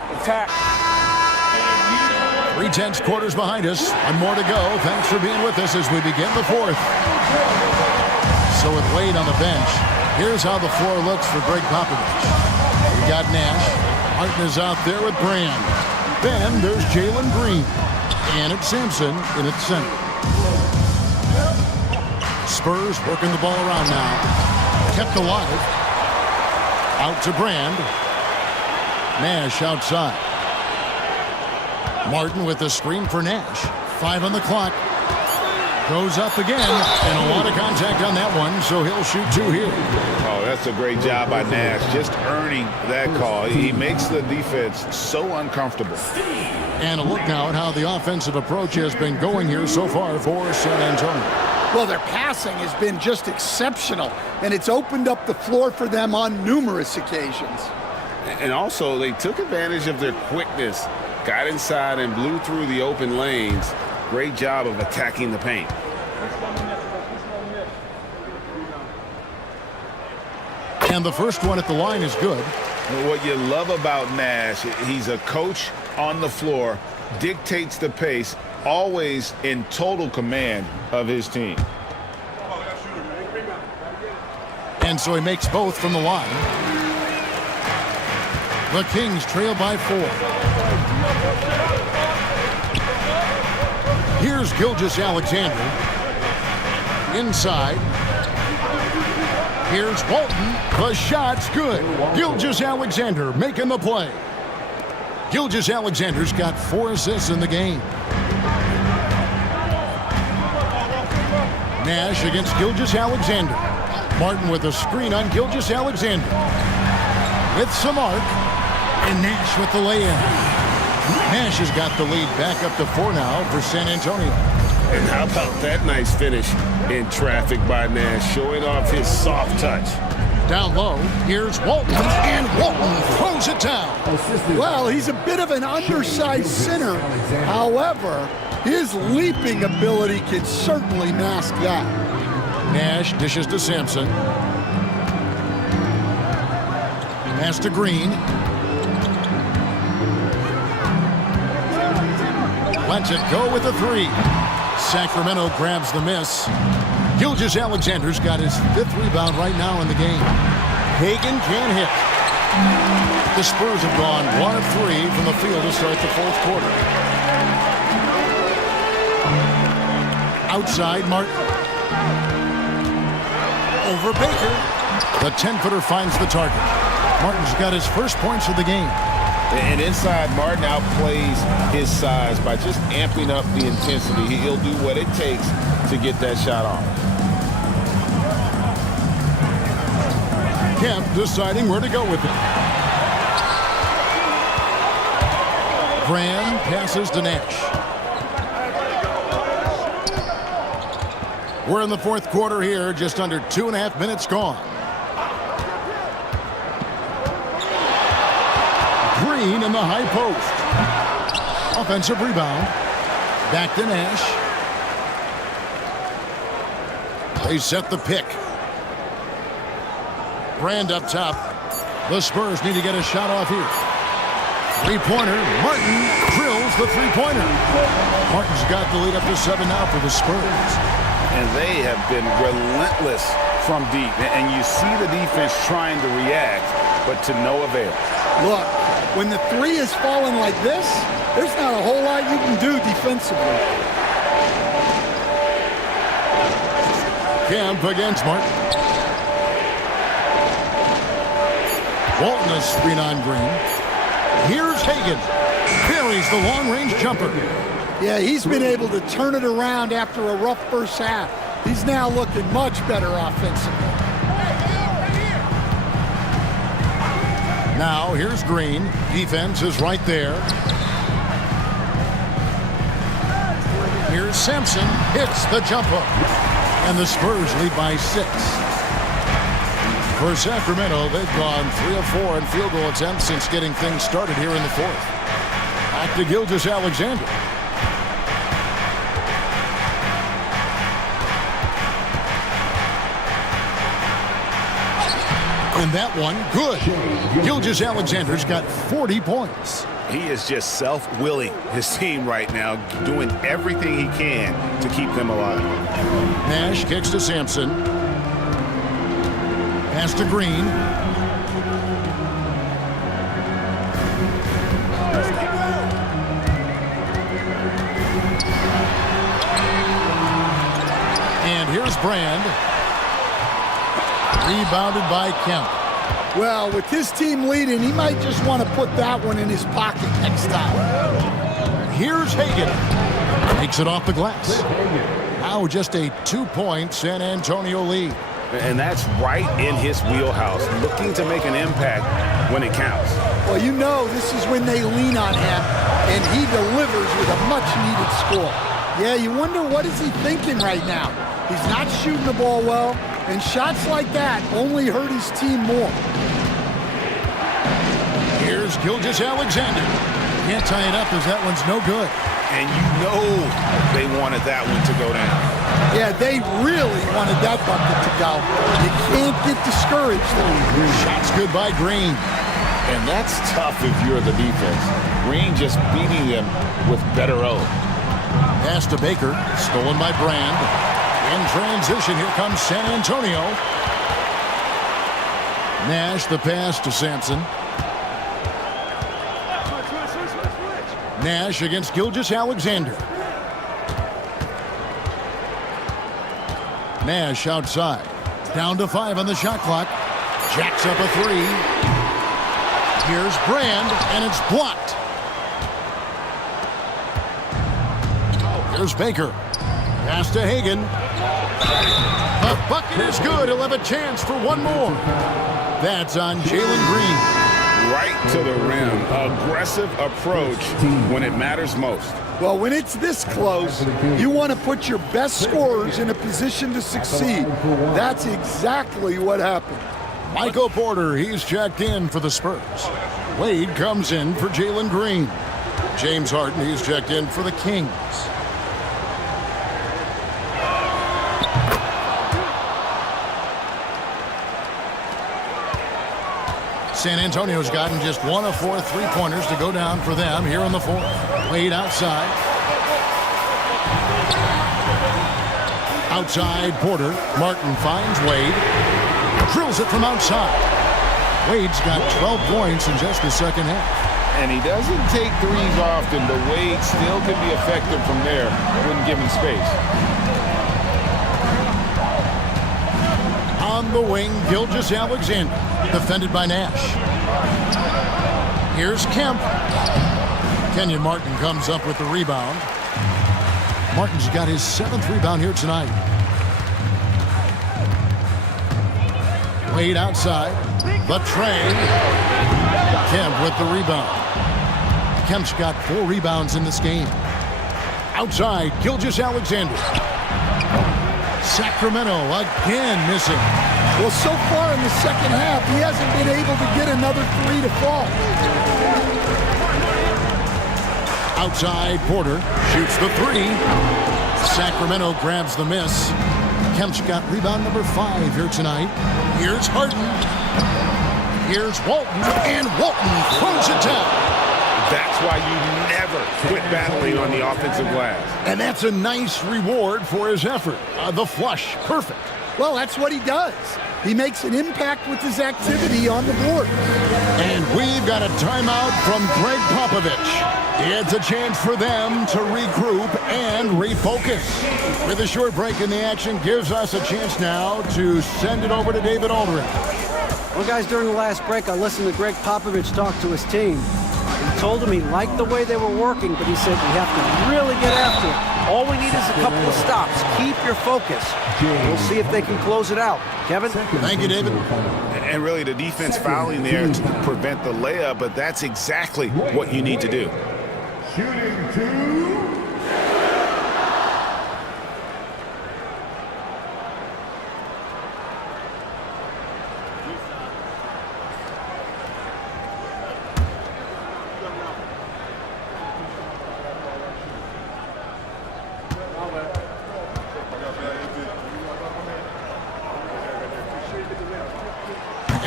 3 quarters behind us, and more to go. Thanks for being with us as we begin the fourth. So with Wade on the bench, here's how the floor looks for Greg Popovich. We got Nash. Martin is out there with Brand. Then there's Jalen Green. And it's Sampson in its center. Spurs working the ball around now. Kept alive. Out to Brand. Nash outside. Martin with the screen for Nash. 5 on the clock. Goes up again. And a lot of contact on that one, so he'll shoot 2 here. Oh, that's a great job by Nash. Just earning that call. He makes the defense so uncomfortable. And a look now at how the offensive approach has been going here so far for San Antonio. Well, their passing has been just exceptional, and it's opened up the floor for them on numerous occasions. And also, they took advantage of their quickness, got inside and blew through the open lanes. Great job of attacking the paint. And the first one at the line is good. What you love about Nash, he's a coach on the floor, dictates the pace, always in total command of his team. And so he makes both from the line. The Kings trail by 4. Here's Gilgeous Alexander. Inside. Here's Walton. The shot's good. Gilgeous Alexander making the play. Gilgeous Alexander's got 4 assists in the game. Nash against Gilgeous Alexander. Martin with a screen on Gilgeous Alexander. With some arc. And Nash with the lay-in. Nash has got the lead back up to 4 now for San Antonio. And how about that nice finish in traffic by Nash, showing off his soft touch. Down low, here's Walton, and Walton throws it down. Well, he's a bit of an undersized center. However, his leaping ability can certainly mask that. Nash dishes to Sampson. Pass to Green. Lets it go with a 3. Sacramento grabs the miss. Gilgeous Alexander's got his 5th rebound right now in the game. Hagan can't hit. The Spurs have gone 1 of 3 from the field to start the 4th quarter. Outside Martin. Over Baker. The 10-footer finds the target. Martin's got his first points of the game. And inside, Martin outplays his size by just amping up the intensity. He'll do what it takes to get that shot off. Kemp deciding where to go with it. Brand passes to Nash. We're in the fourth quarter here, just under 2.5 minutes gone. Green in the high post. Offensive rebound. Back to Nash. They set the pick. Brand up top. The Spurs need to get a shot off here. Three-pointer. Martin drills the three-pointer. Martin's got the lead up to 7 now for the Spurs. And they have been relentless from deep. And you see the defense trying to react, but to no avail. Look, when the three is falling like this, there's not a whole lot you can do defensively. Kemp against Martin. Walton a screen on Green. Here's Hagan. Carries the long-range jumper. Yeah, he's been able to turn it around after a rough first half. He's now looking much better offensively. Now here's Green. Defense is right there. Here's Sampson. Hits the jump hook. And the Spurs lead by 6. For Sacramento, they've gone 3 of 4 in field goal attempts since getting things started here in the fourth. Back to Gilgeous-Alexander. And that one, good. Gilgeous-Alexander's got 40 points. He is just self-willing his team right now, doing everything he can to keep them alive. Nash kicks to Sampson. Pass to Green. And here's Brand. Rebounded by Kemp. Well, with his team leading, he might just want to put that one in his pocket next time. Here's Hagan. Takes it off the glass. Now just a 2-point San Antonio lead. And that's right in his wheelhouse, looking to make an impact when it counts. Well, you know this is when they lean on him, and he delivers with a much-needed score. Yeah, you wonder what is he thinking right now. He's not shooting the ball well, and shots like that only hurt his team more. Here's Gilgeous-Alexander. Can't tie it up as that one's no good. And you know they wanted that one to go down. Yeah, they really wanted that bucket to go. You can't get discouraged. Shots good by Green. And that's tough if you're the defense. Green just beating them with better O. Pass to Baker. Stolen by Brand. In transition, here comes San Antonio. Nash the pass to Sampson. Nash against Gilgeous-Alexander. Nash outside. Down to 5 on the shot clock. Jacks up a 3. Here's Brand, and it's blocked. Here's Baker. Pass to Hagan. The bucket is good. He'll have a chance for one more. That's on Jalen Green. Right to the rim. Aggressive approach when it matters most. Well, when it's this close, you want to put your best scorers in a position to succeed. That's exactly what happened. Michael Porter, he's checked in for the Spurs. Wade comes in for Jalen Green. James Harden, he's checked in for the Kings. San Antonio's gotten just 1 of 4 3-pointers to go down for them here in the fourth. Wade outside. Outside Porter. Martin finds Wade. Drills it from outside. Wade's got 12 points in just the second half. And he doesn't take threes often, but Wade still can be effective from there when given space. the wing, Gilgeous-Alexander, defended by Nash. Here's Kemp. Kenyon Martin comes up with the rebound. Martin's got his 7th rebound here tonight. Wade outside. The tray. Kemp with the rebound. Kemp's got 4 rebounds in this game. Outside, Gilgeous-Alexander. Sacramento again missing. Well, so far in the second half, he hasn't been able to get another 3 to fall. Outside, Porter shoots the 3. Sacramento grabs the miss. Kemp's got rebound number 5 here tonight. Here's Harden. Here's Walton, and Walton throws it down. That's why you never quit battling on the offensive glass. And that's a nice reward for his effort. The flush, perfect. Well, that's what he does. He makes an impact with his activity on the board. And we've got a timeout from Greg Popovich. It's a chance for them to regroup and refocus. With a short break in the action, gives us a chance now to send it over to David Aldridge. Well, guys, during the last break, I listened to Greg Popovich talk to his team. He told him he liked the way they were working, but he said we have to really get after it. All we need is a couple of stops. Keep your focus. We'll see if they can close it out. Kevin? Thank you, David. And really, the defense fouling there to prevent the layup, but that's exactly what you need to do. Shooting 2.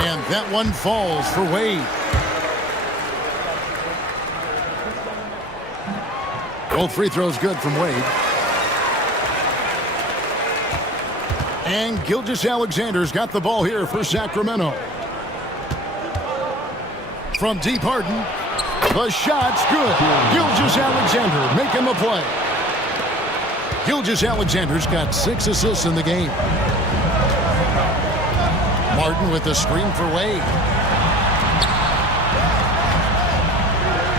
And that one falls for Wade. Both free throws good from Wade. And Gilgeous-Alexander's got the ball here for Sacramento. From deep, Harden. The shot's good. Gilgeous-Alexander making the play. Gilgeous-Alexander's got 6 assists in the game. Martin with the screen for Wade.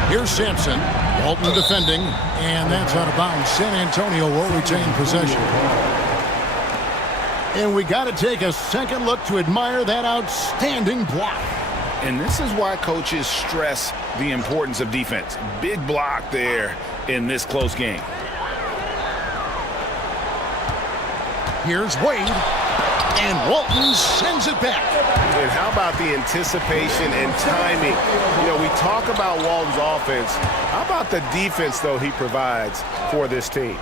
Here's Sampson. Walton defending, and that's out of bounds. San Antonio will retain possession. And we got to take a second look to admire that outstanding block. And this is why coaches stress the importance of defense. Big block there in this close game. Here's Wade, and Walton sends it back. And how about the anticipation and timing? You know, we talk about Walton's offense. How about the defense, though, he provides for this team?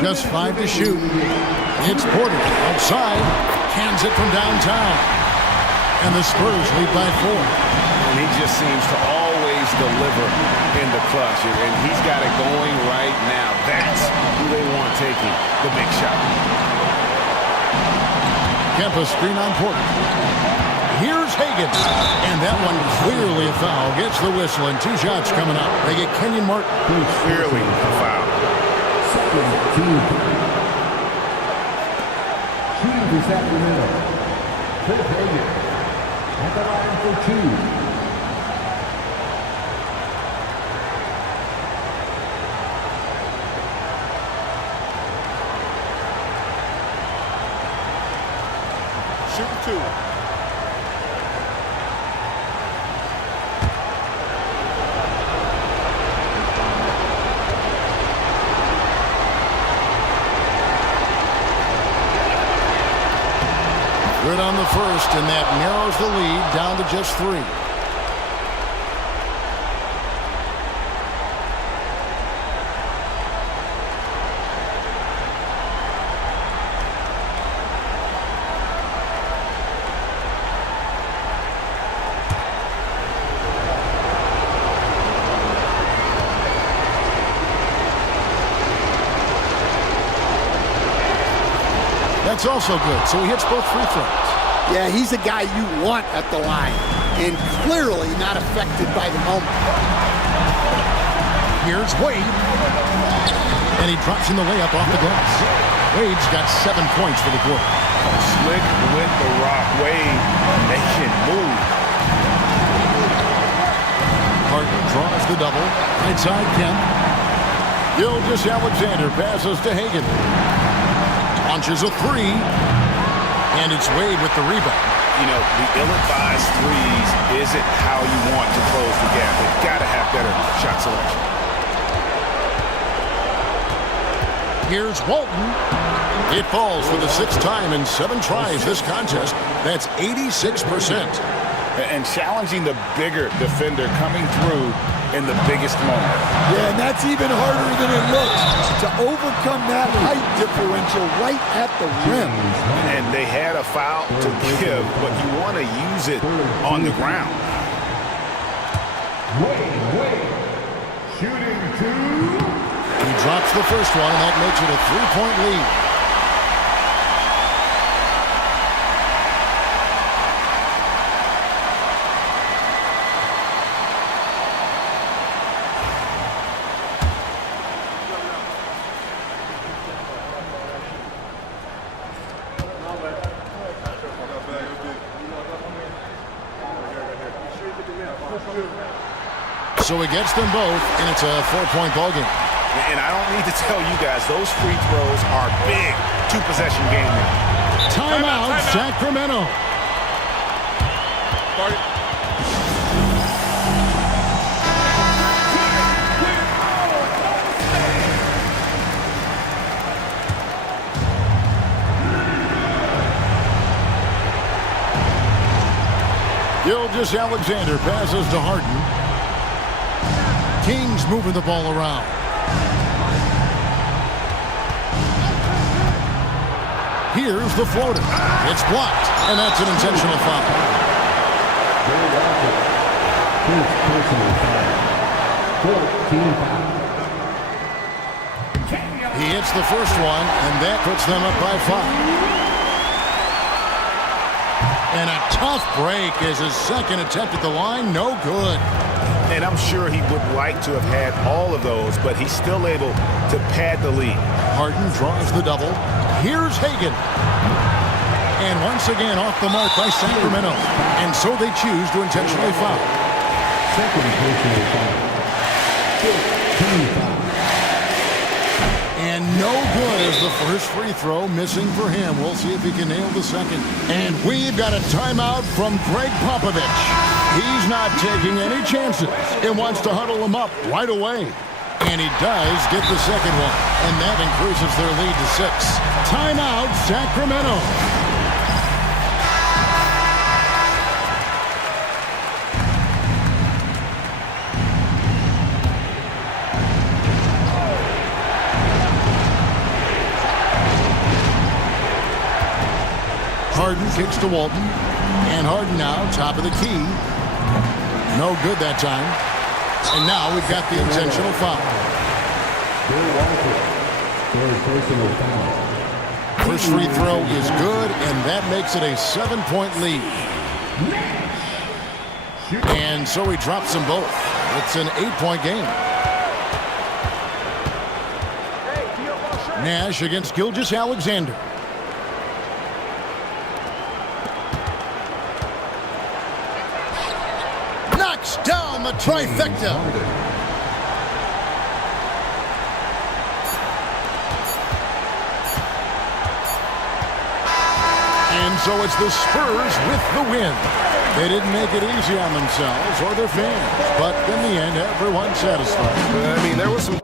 Just 5 to shoot. It's Porter outside, cans it from downtown. And the Spurs lead by 4. And he just seems to always deliver in the clutch. And he's got it going right now. That's who they want taking the big shot. Kempa screen on Porter. Here's Hagan. And that one clearly a foul. Gets the whistle, and 2 shots coming up. They get Kenyon Martin. Clearly a foul. Shooting for Sacramento. Cliff Hagan at the line for 2. Shooting 2. Good on the first, and that narrows the lead down to just 3. That's also good, so he hits both free throws. Yeah, he's a guy you want at the line, and clearly not affected by the moment. Here's Wade, and he drops in the layup off the glass. Wade's got 7 points for the quarter. Slick with the rock. Wade making move. Harden draws the double. Right side, Kemp. Gilgeous-Alexander passes to Hagan. Launches a three. And it's Wade with the rebound. You know, the ill-advised threes isn't how you want to close the gap. They've got to have better shot selection. Here's Walton. It falls for the 6th time in 7 tries this contest. That's 86%. And challenging the bigger defender coming through in the biggest moment. Yeah, and that's even harder than it looks to overcome that height differential right at the rim. And they had a foul to give, but you want to use it on the ground. Wade. Shooting 2. He drops the first one, and that makes it a 3-point lead. So he gets them both, and it's a 4-point ballgame. And I don't need to tell you guys, those free throws are big. 2-possession game now. Timeout, Sacramento. Gilgeous-Alexander passes to Harden. Kings moving the ball around. Here's the floater. It's blocked, and that's an intentional foul. He hits the first one, and that puts them up by 5. And a tough break is his second attempt at the line. No good. And I'm sure he would like to have had all of those, but he's still able to pad the lead. Harden draws the double. Here's Hagan. And once again off the mark by Sacramento. And so they choose to intentionally foul. Second personal foul. And no good as the first free throw missing for him. We'll see if he can nail the second. And we've got a timeout from Greg Popovich. He's not taking any chances and wants to huddle them up right away. And he does get the second one. And that increases their lead to 6. Timeout, Sacramento. Harden kicks to Walton. And Harden now, top of the key. No good that time. And now we've got the intentional foul. First free throw is good, and that makes it a 7-point lead. And so he drops them both. It's an 8-point game. Nash against Gilgeous-Alexander. Knocks down the trifecta. And so it's the Spurs with the win. They didn't make it easy on themselves or their fans, but in the end, everyone's satisfied. I mean, there was some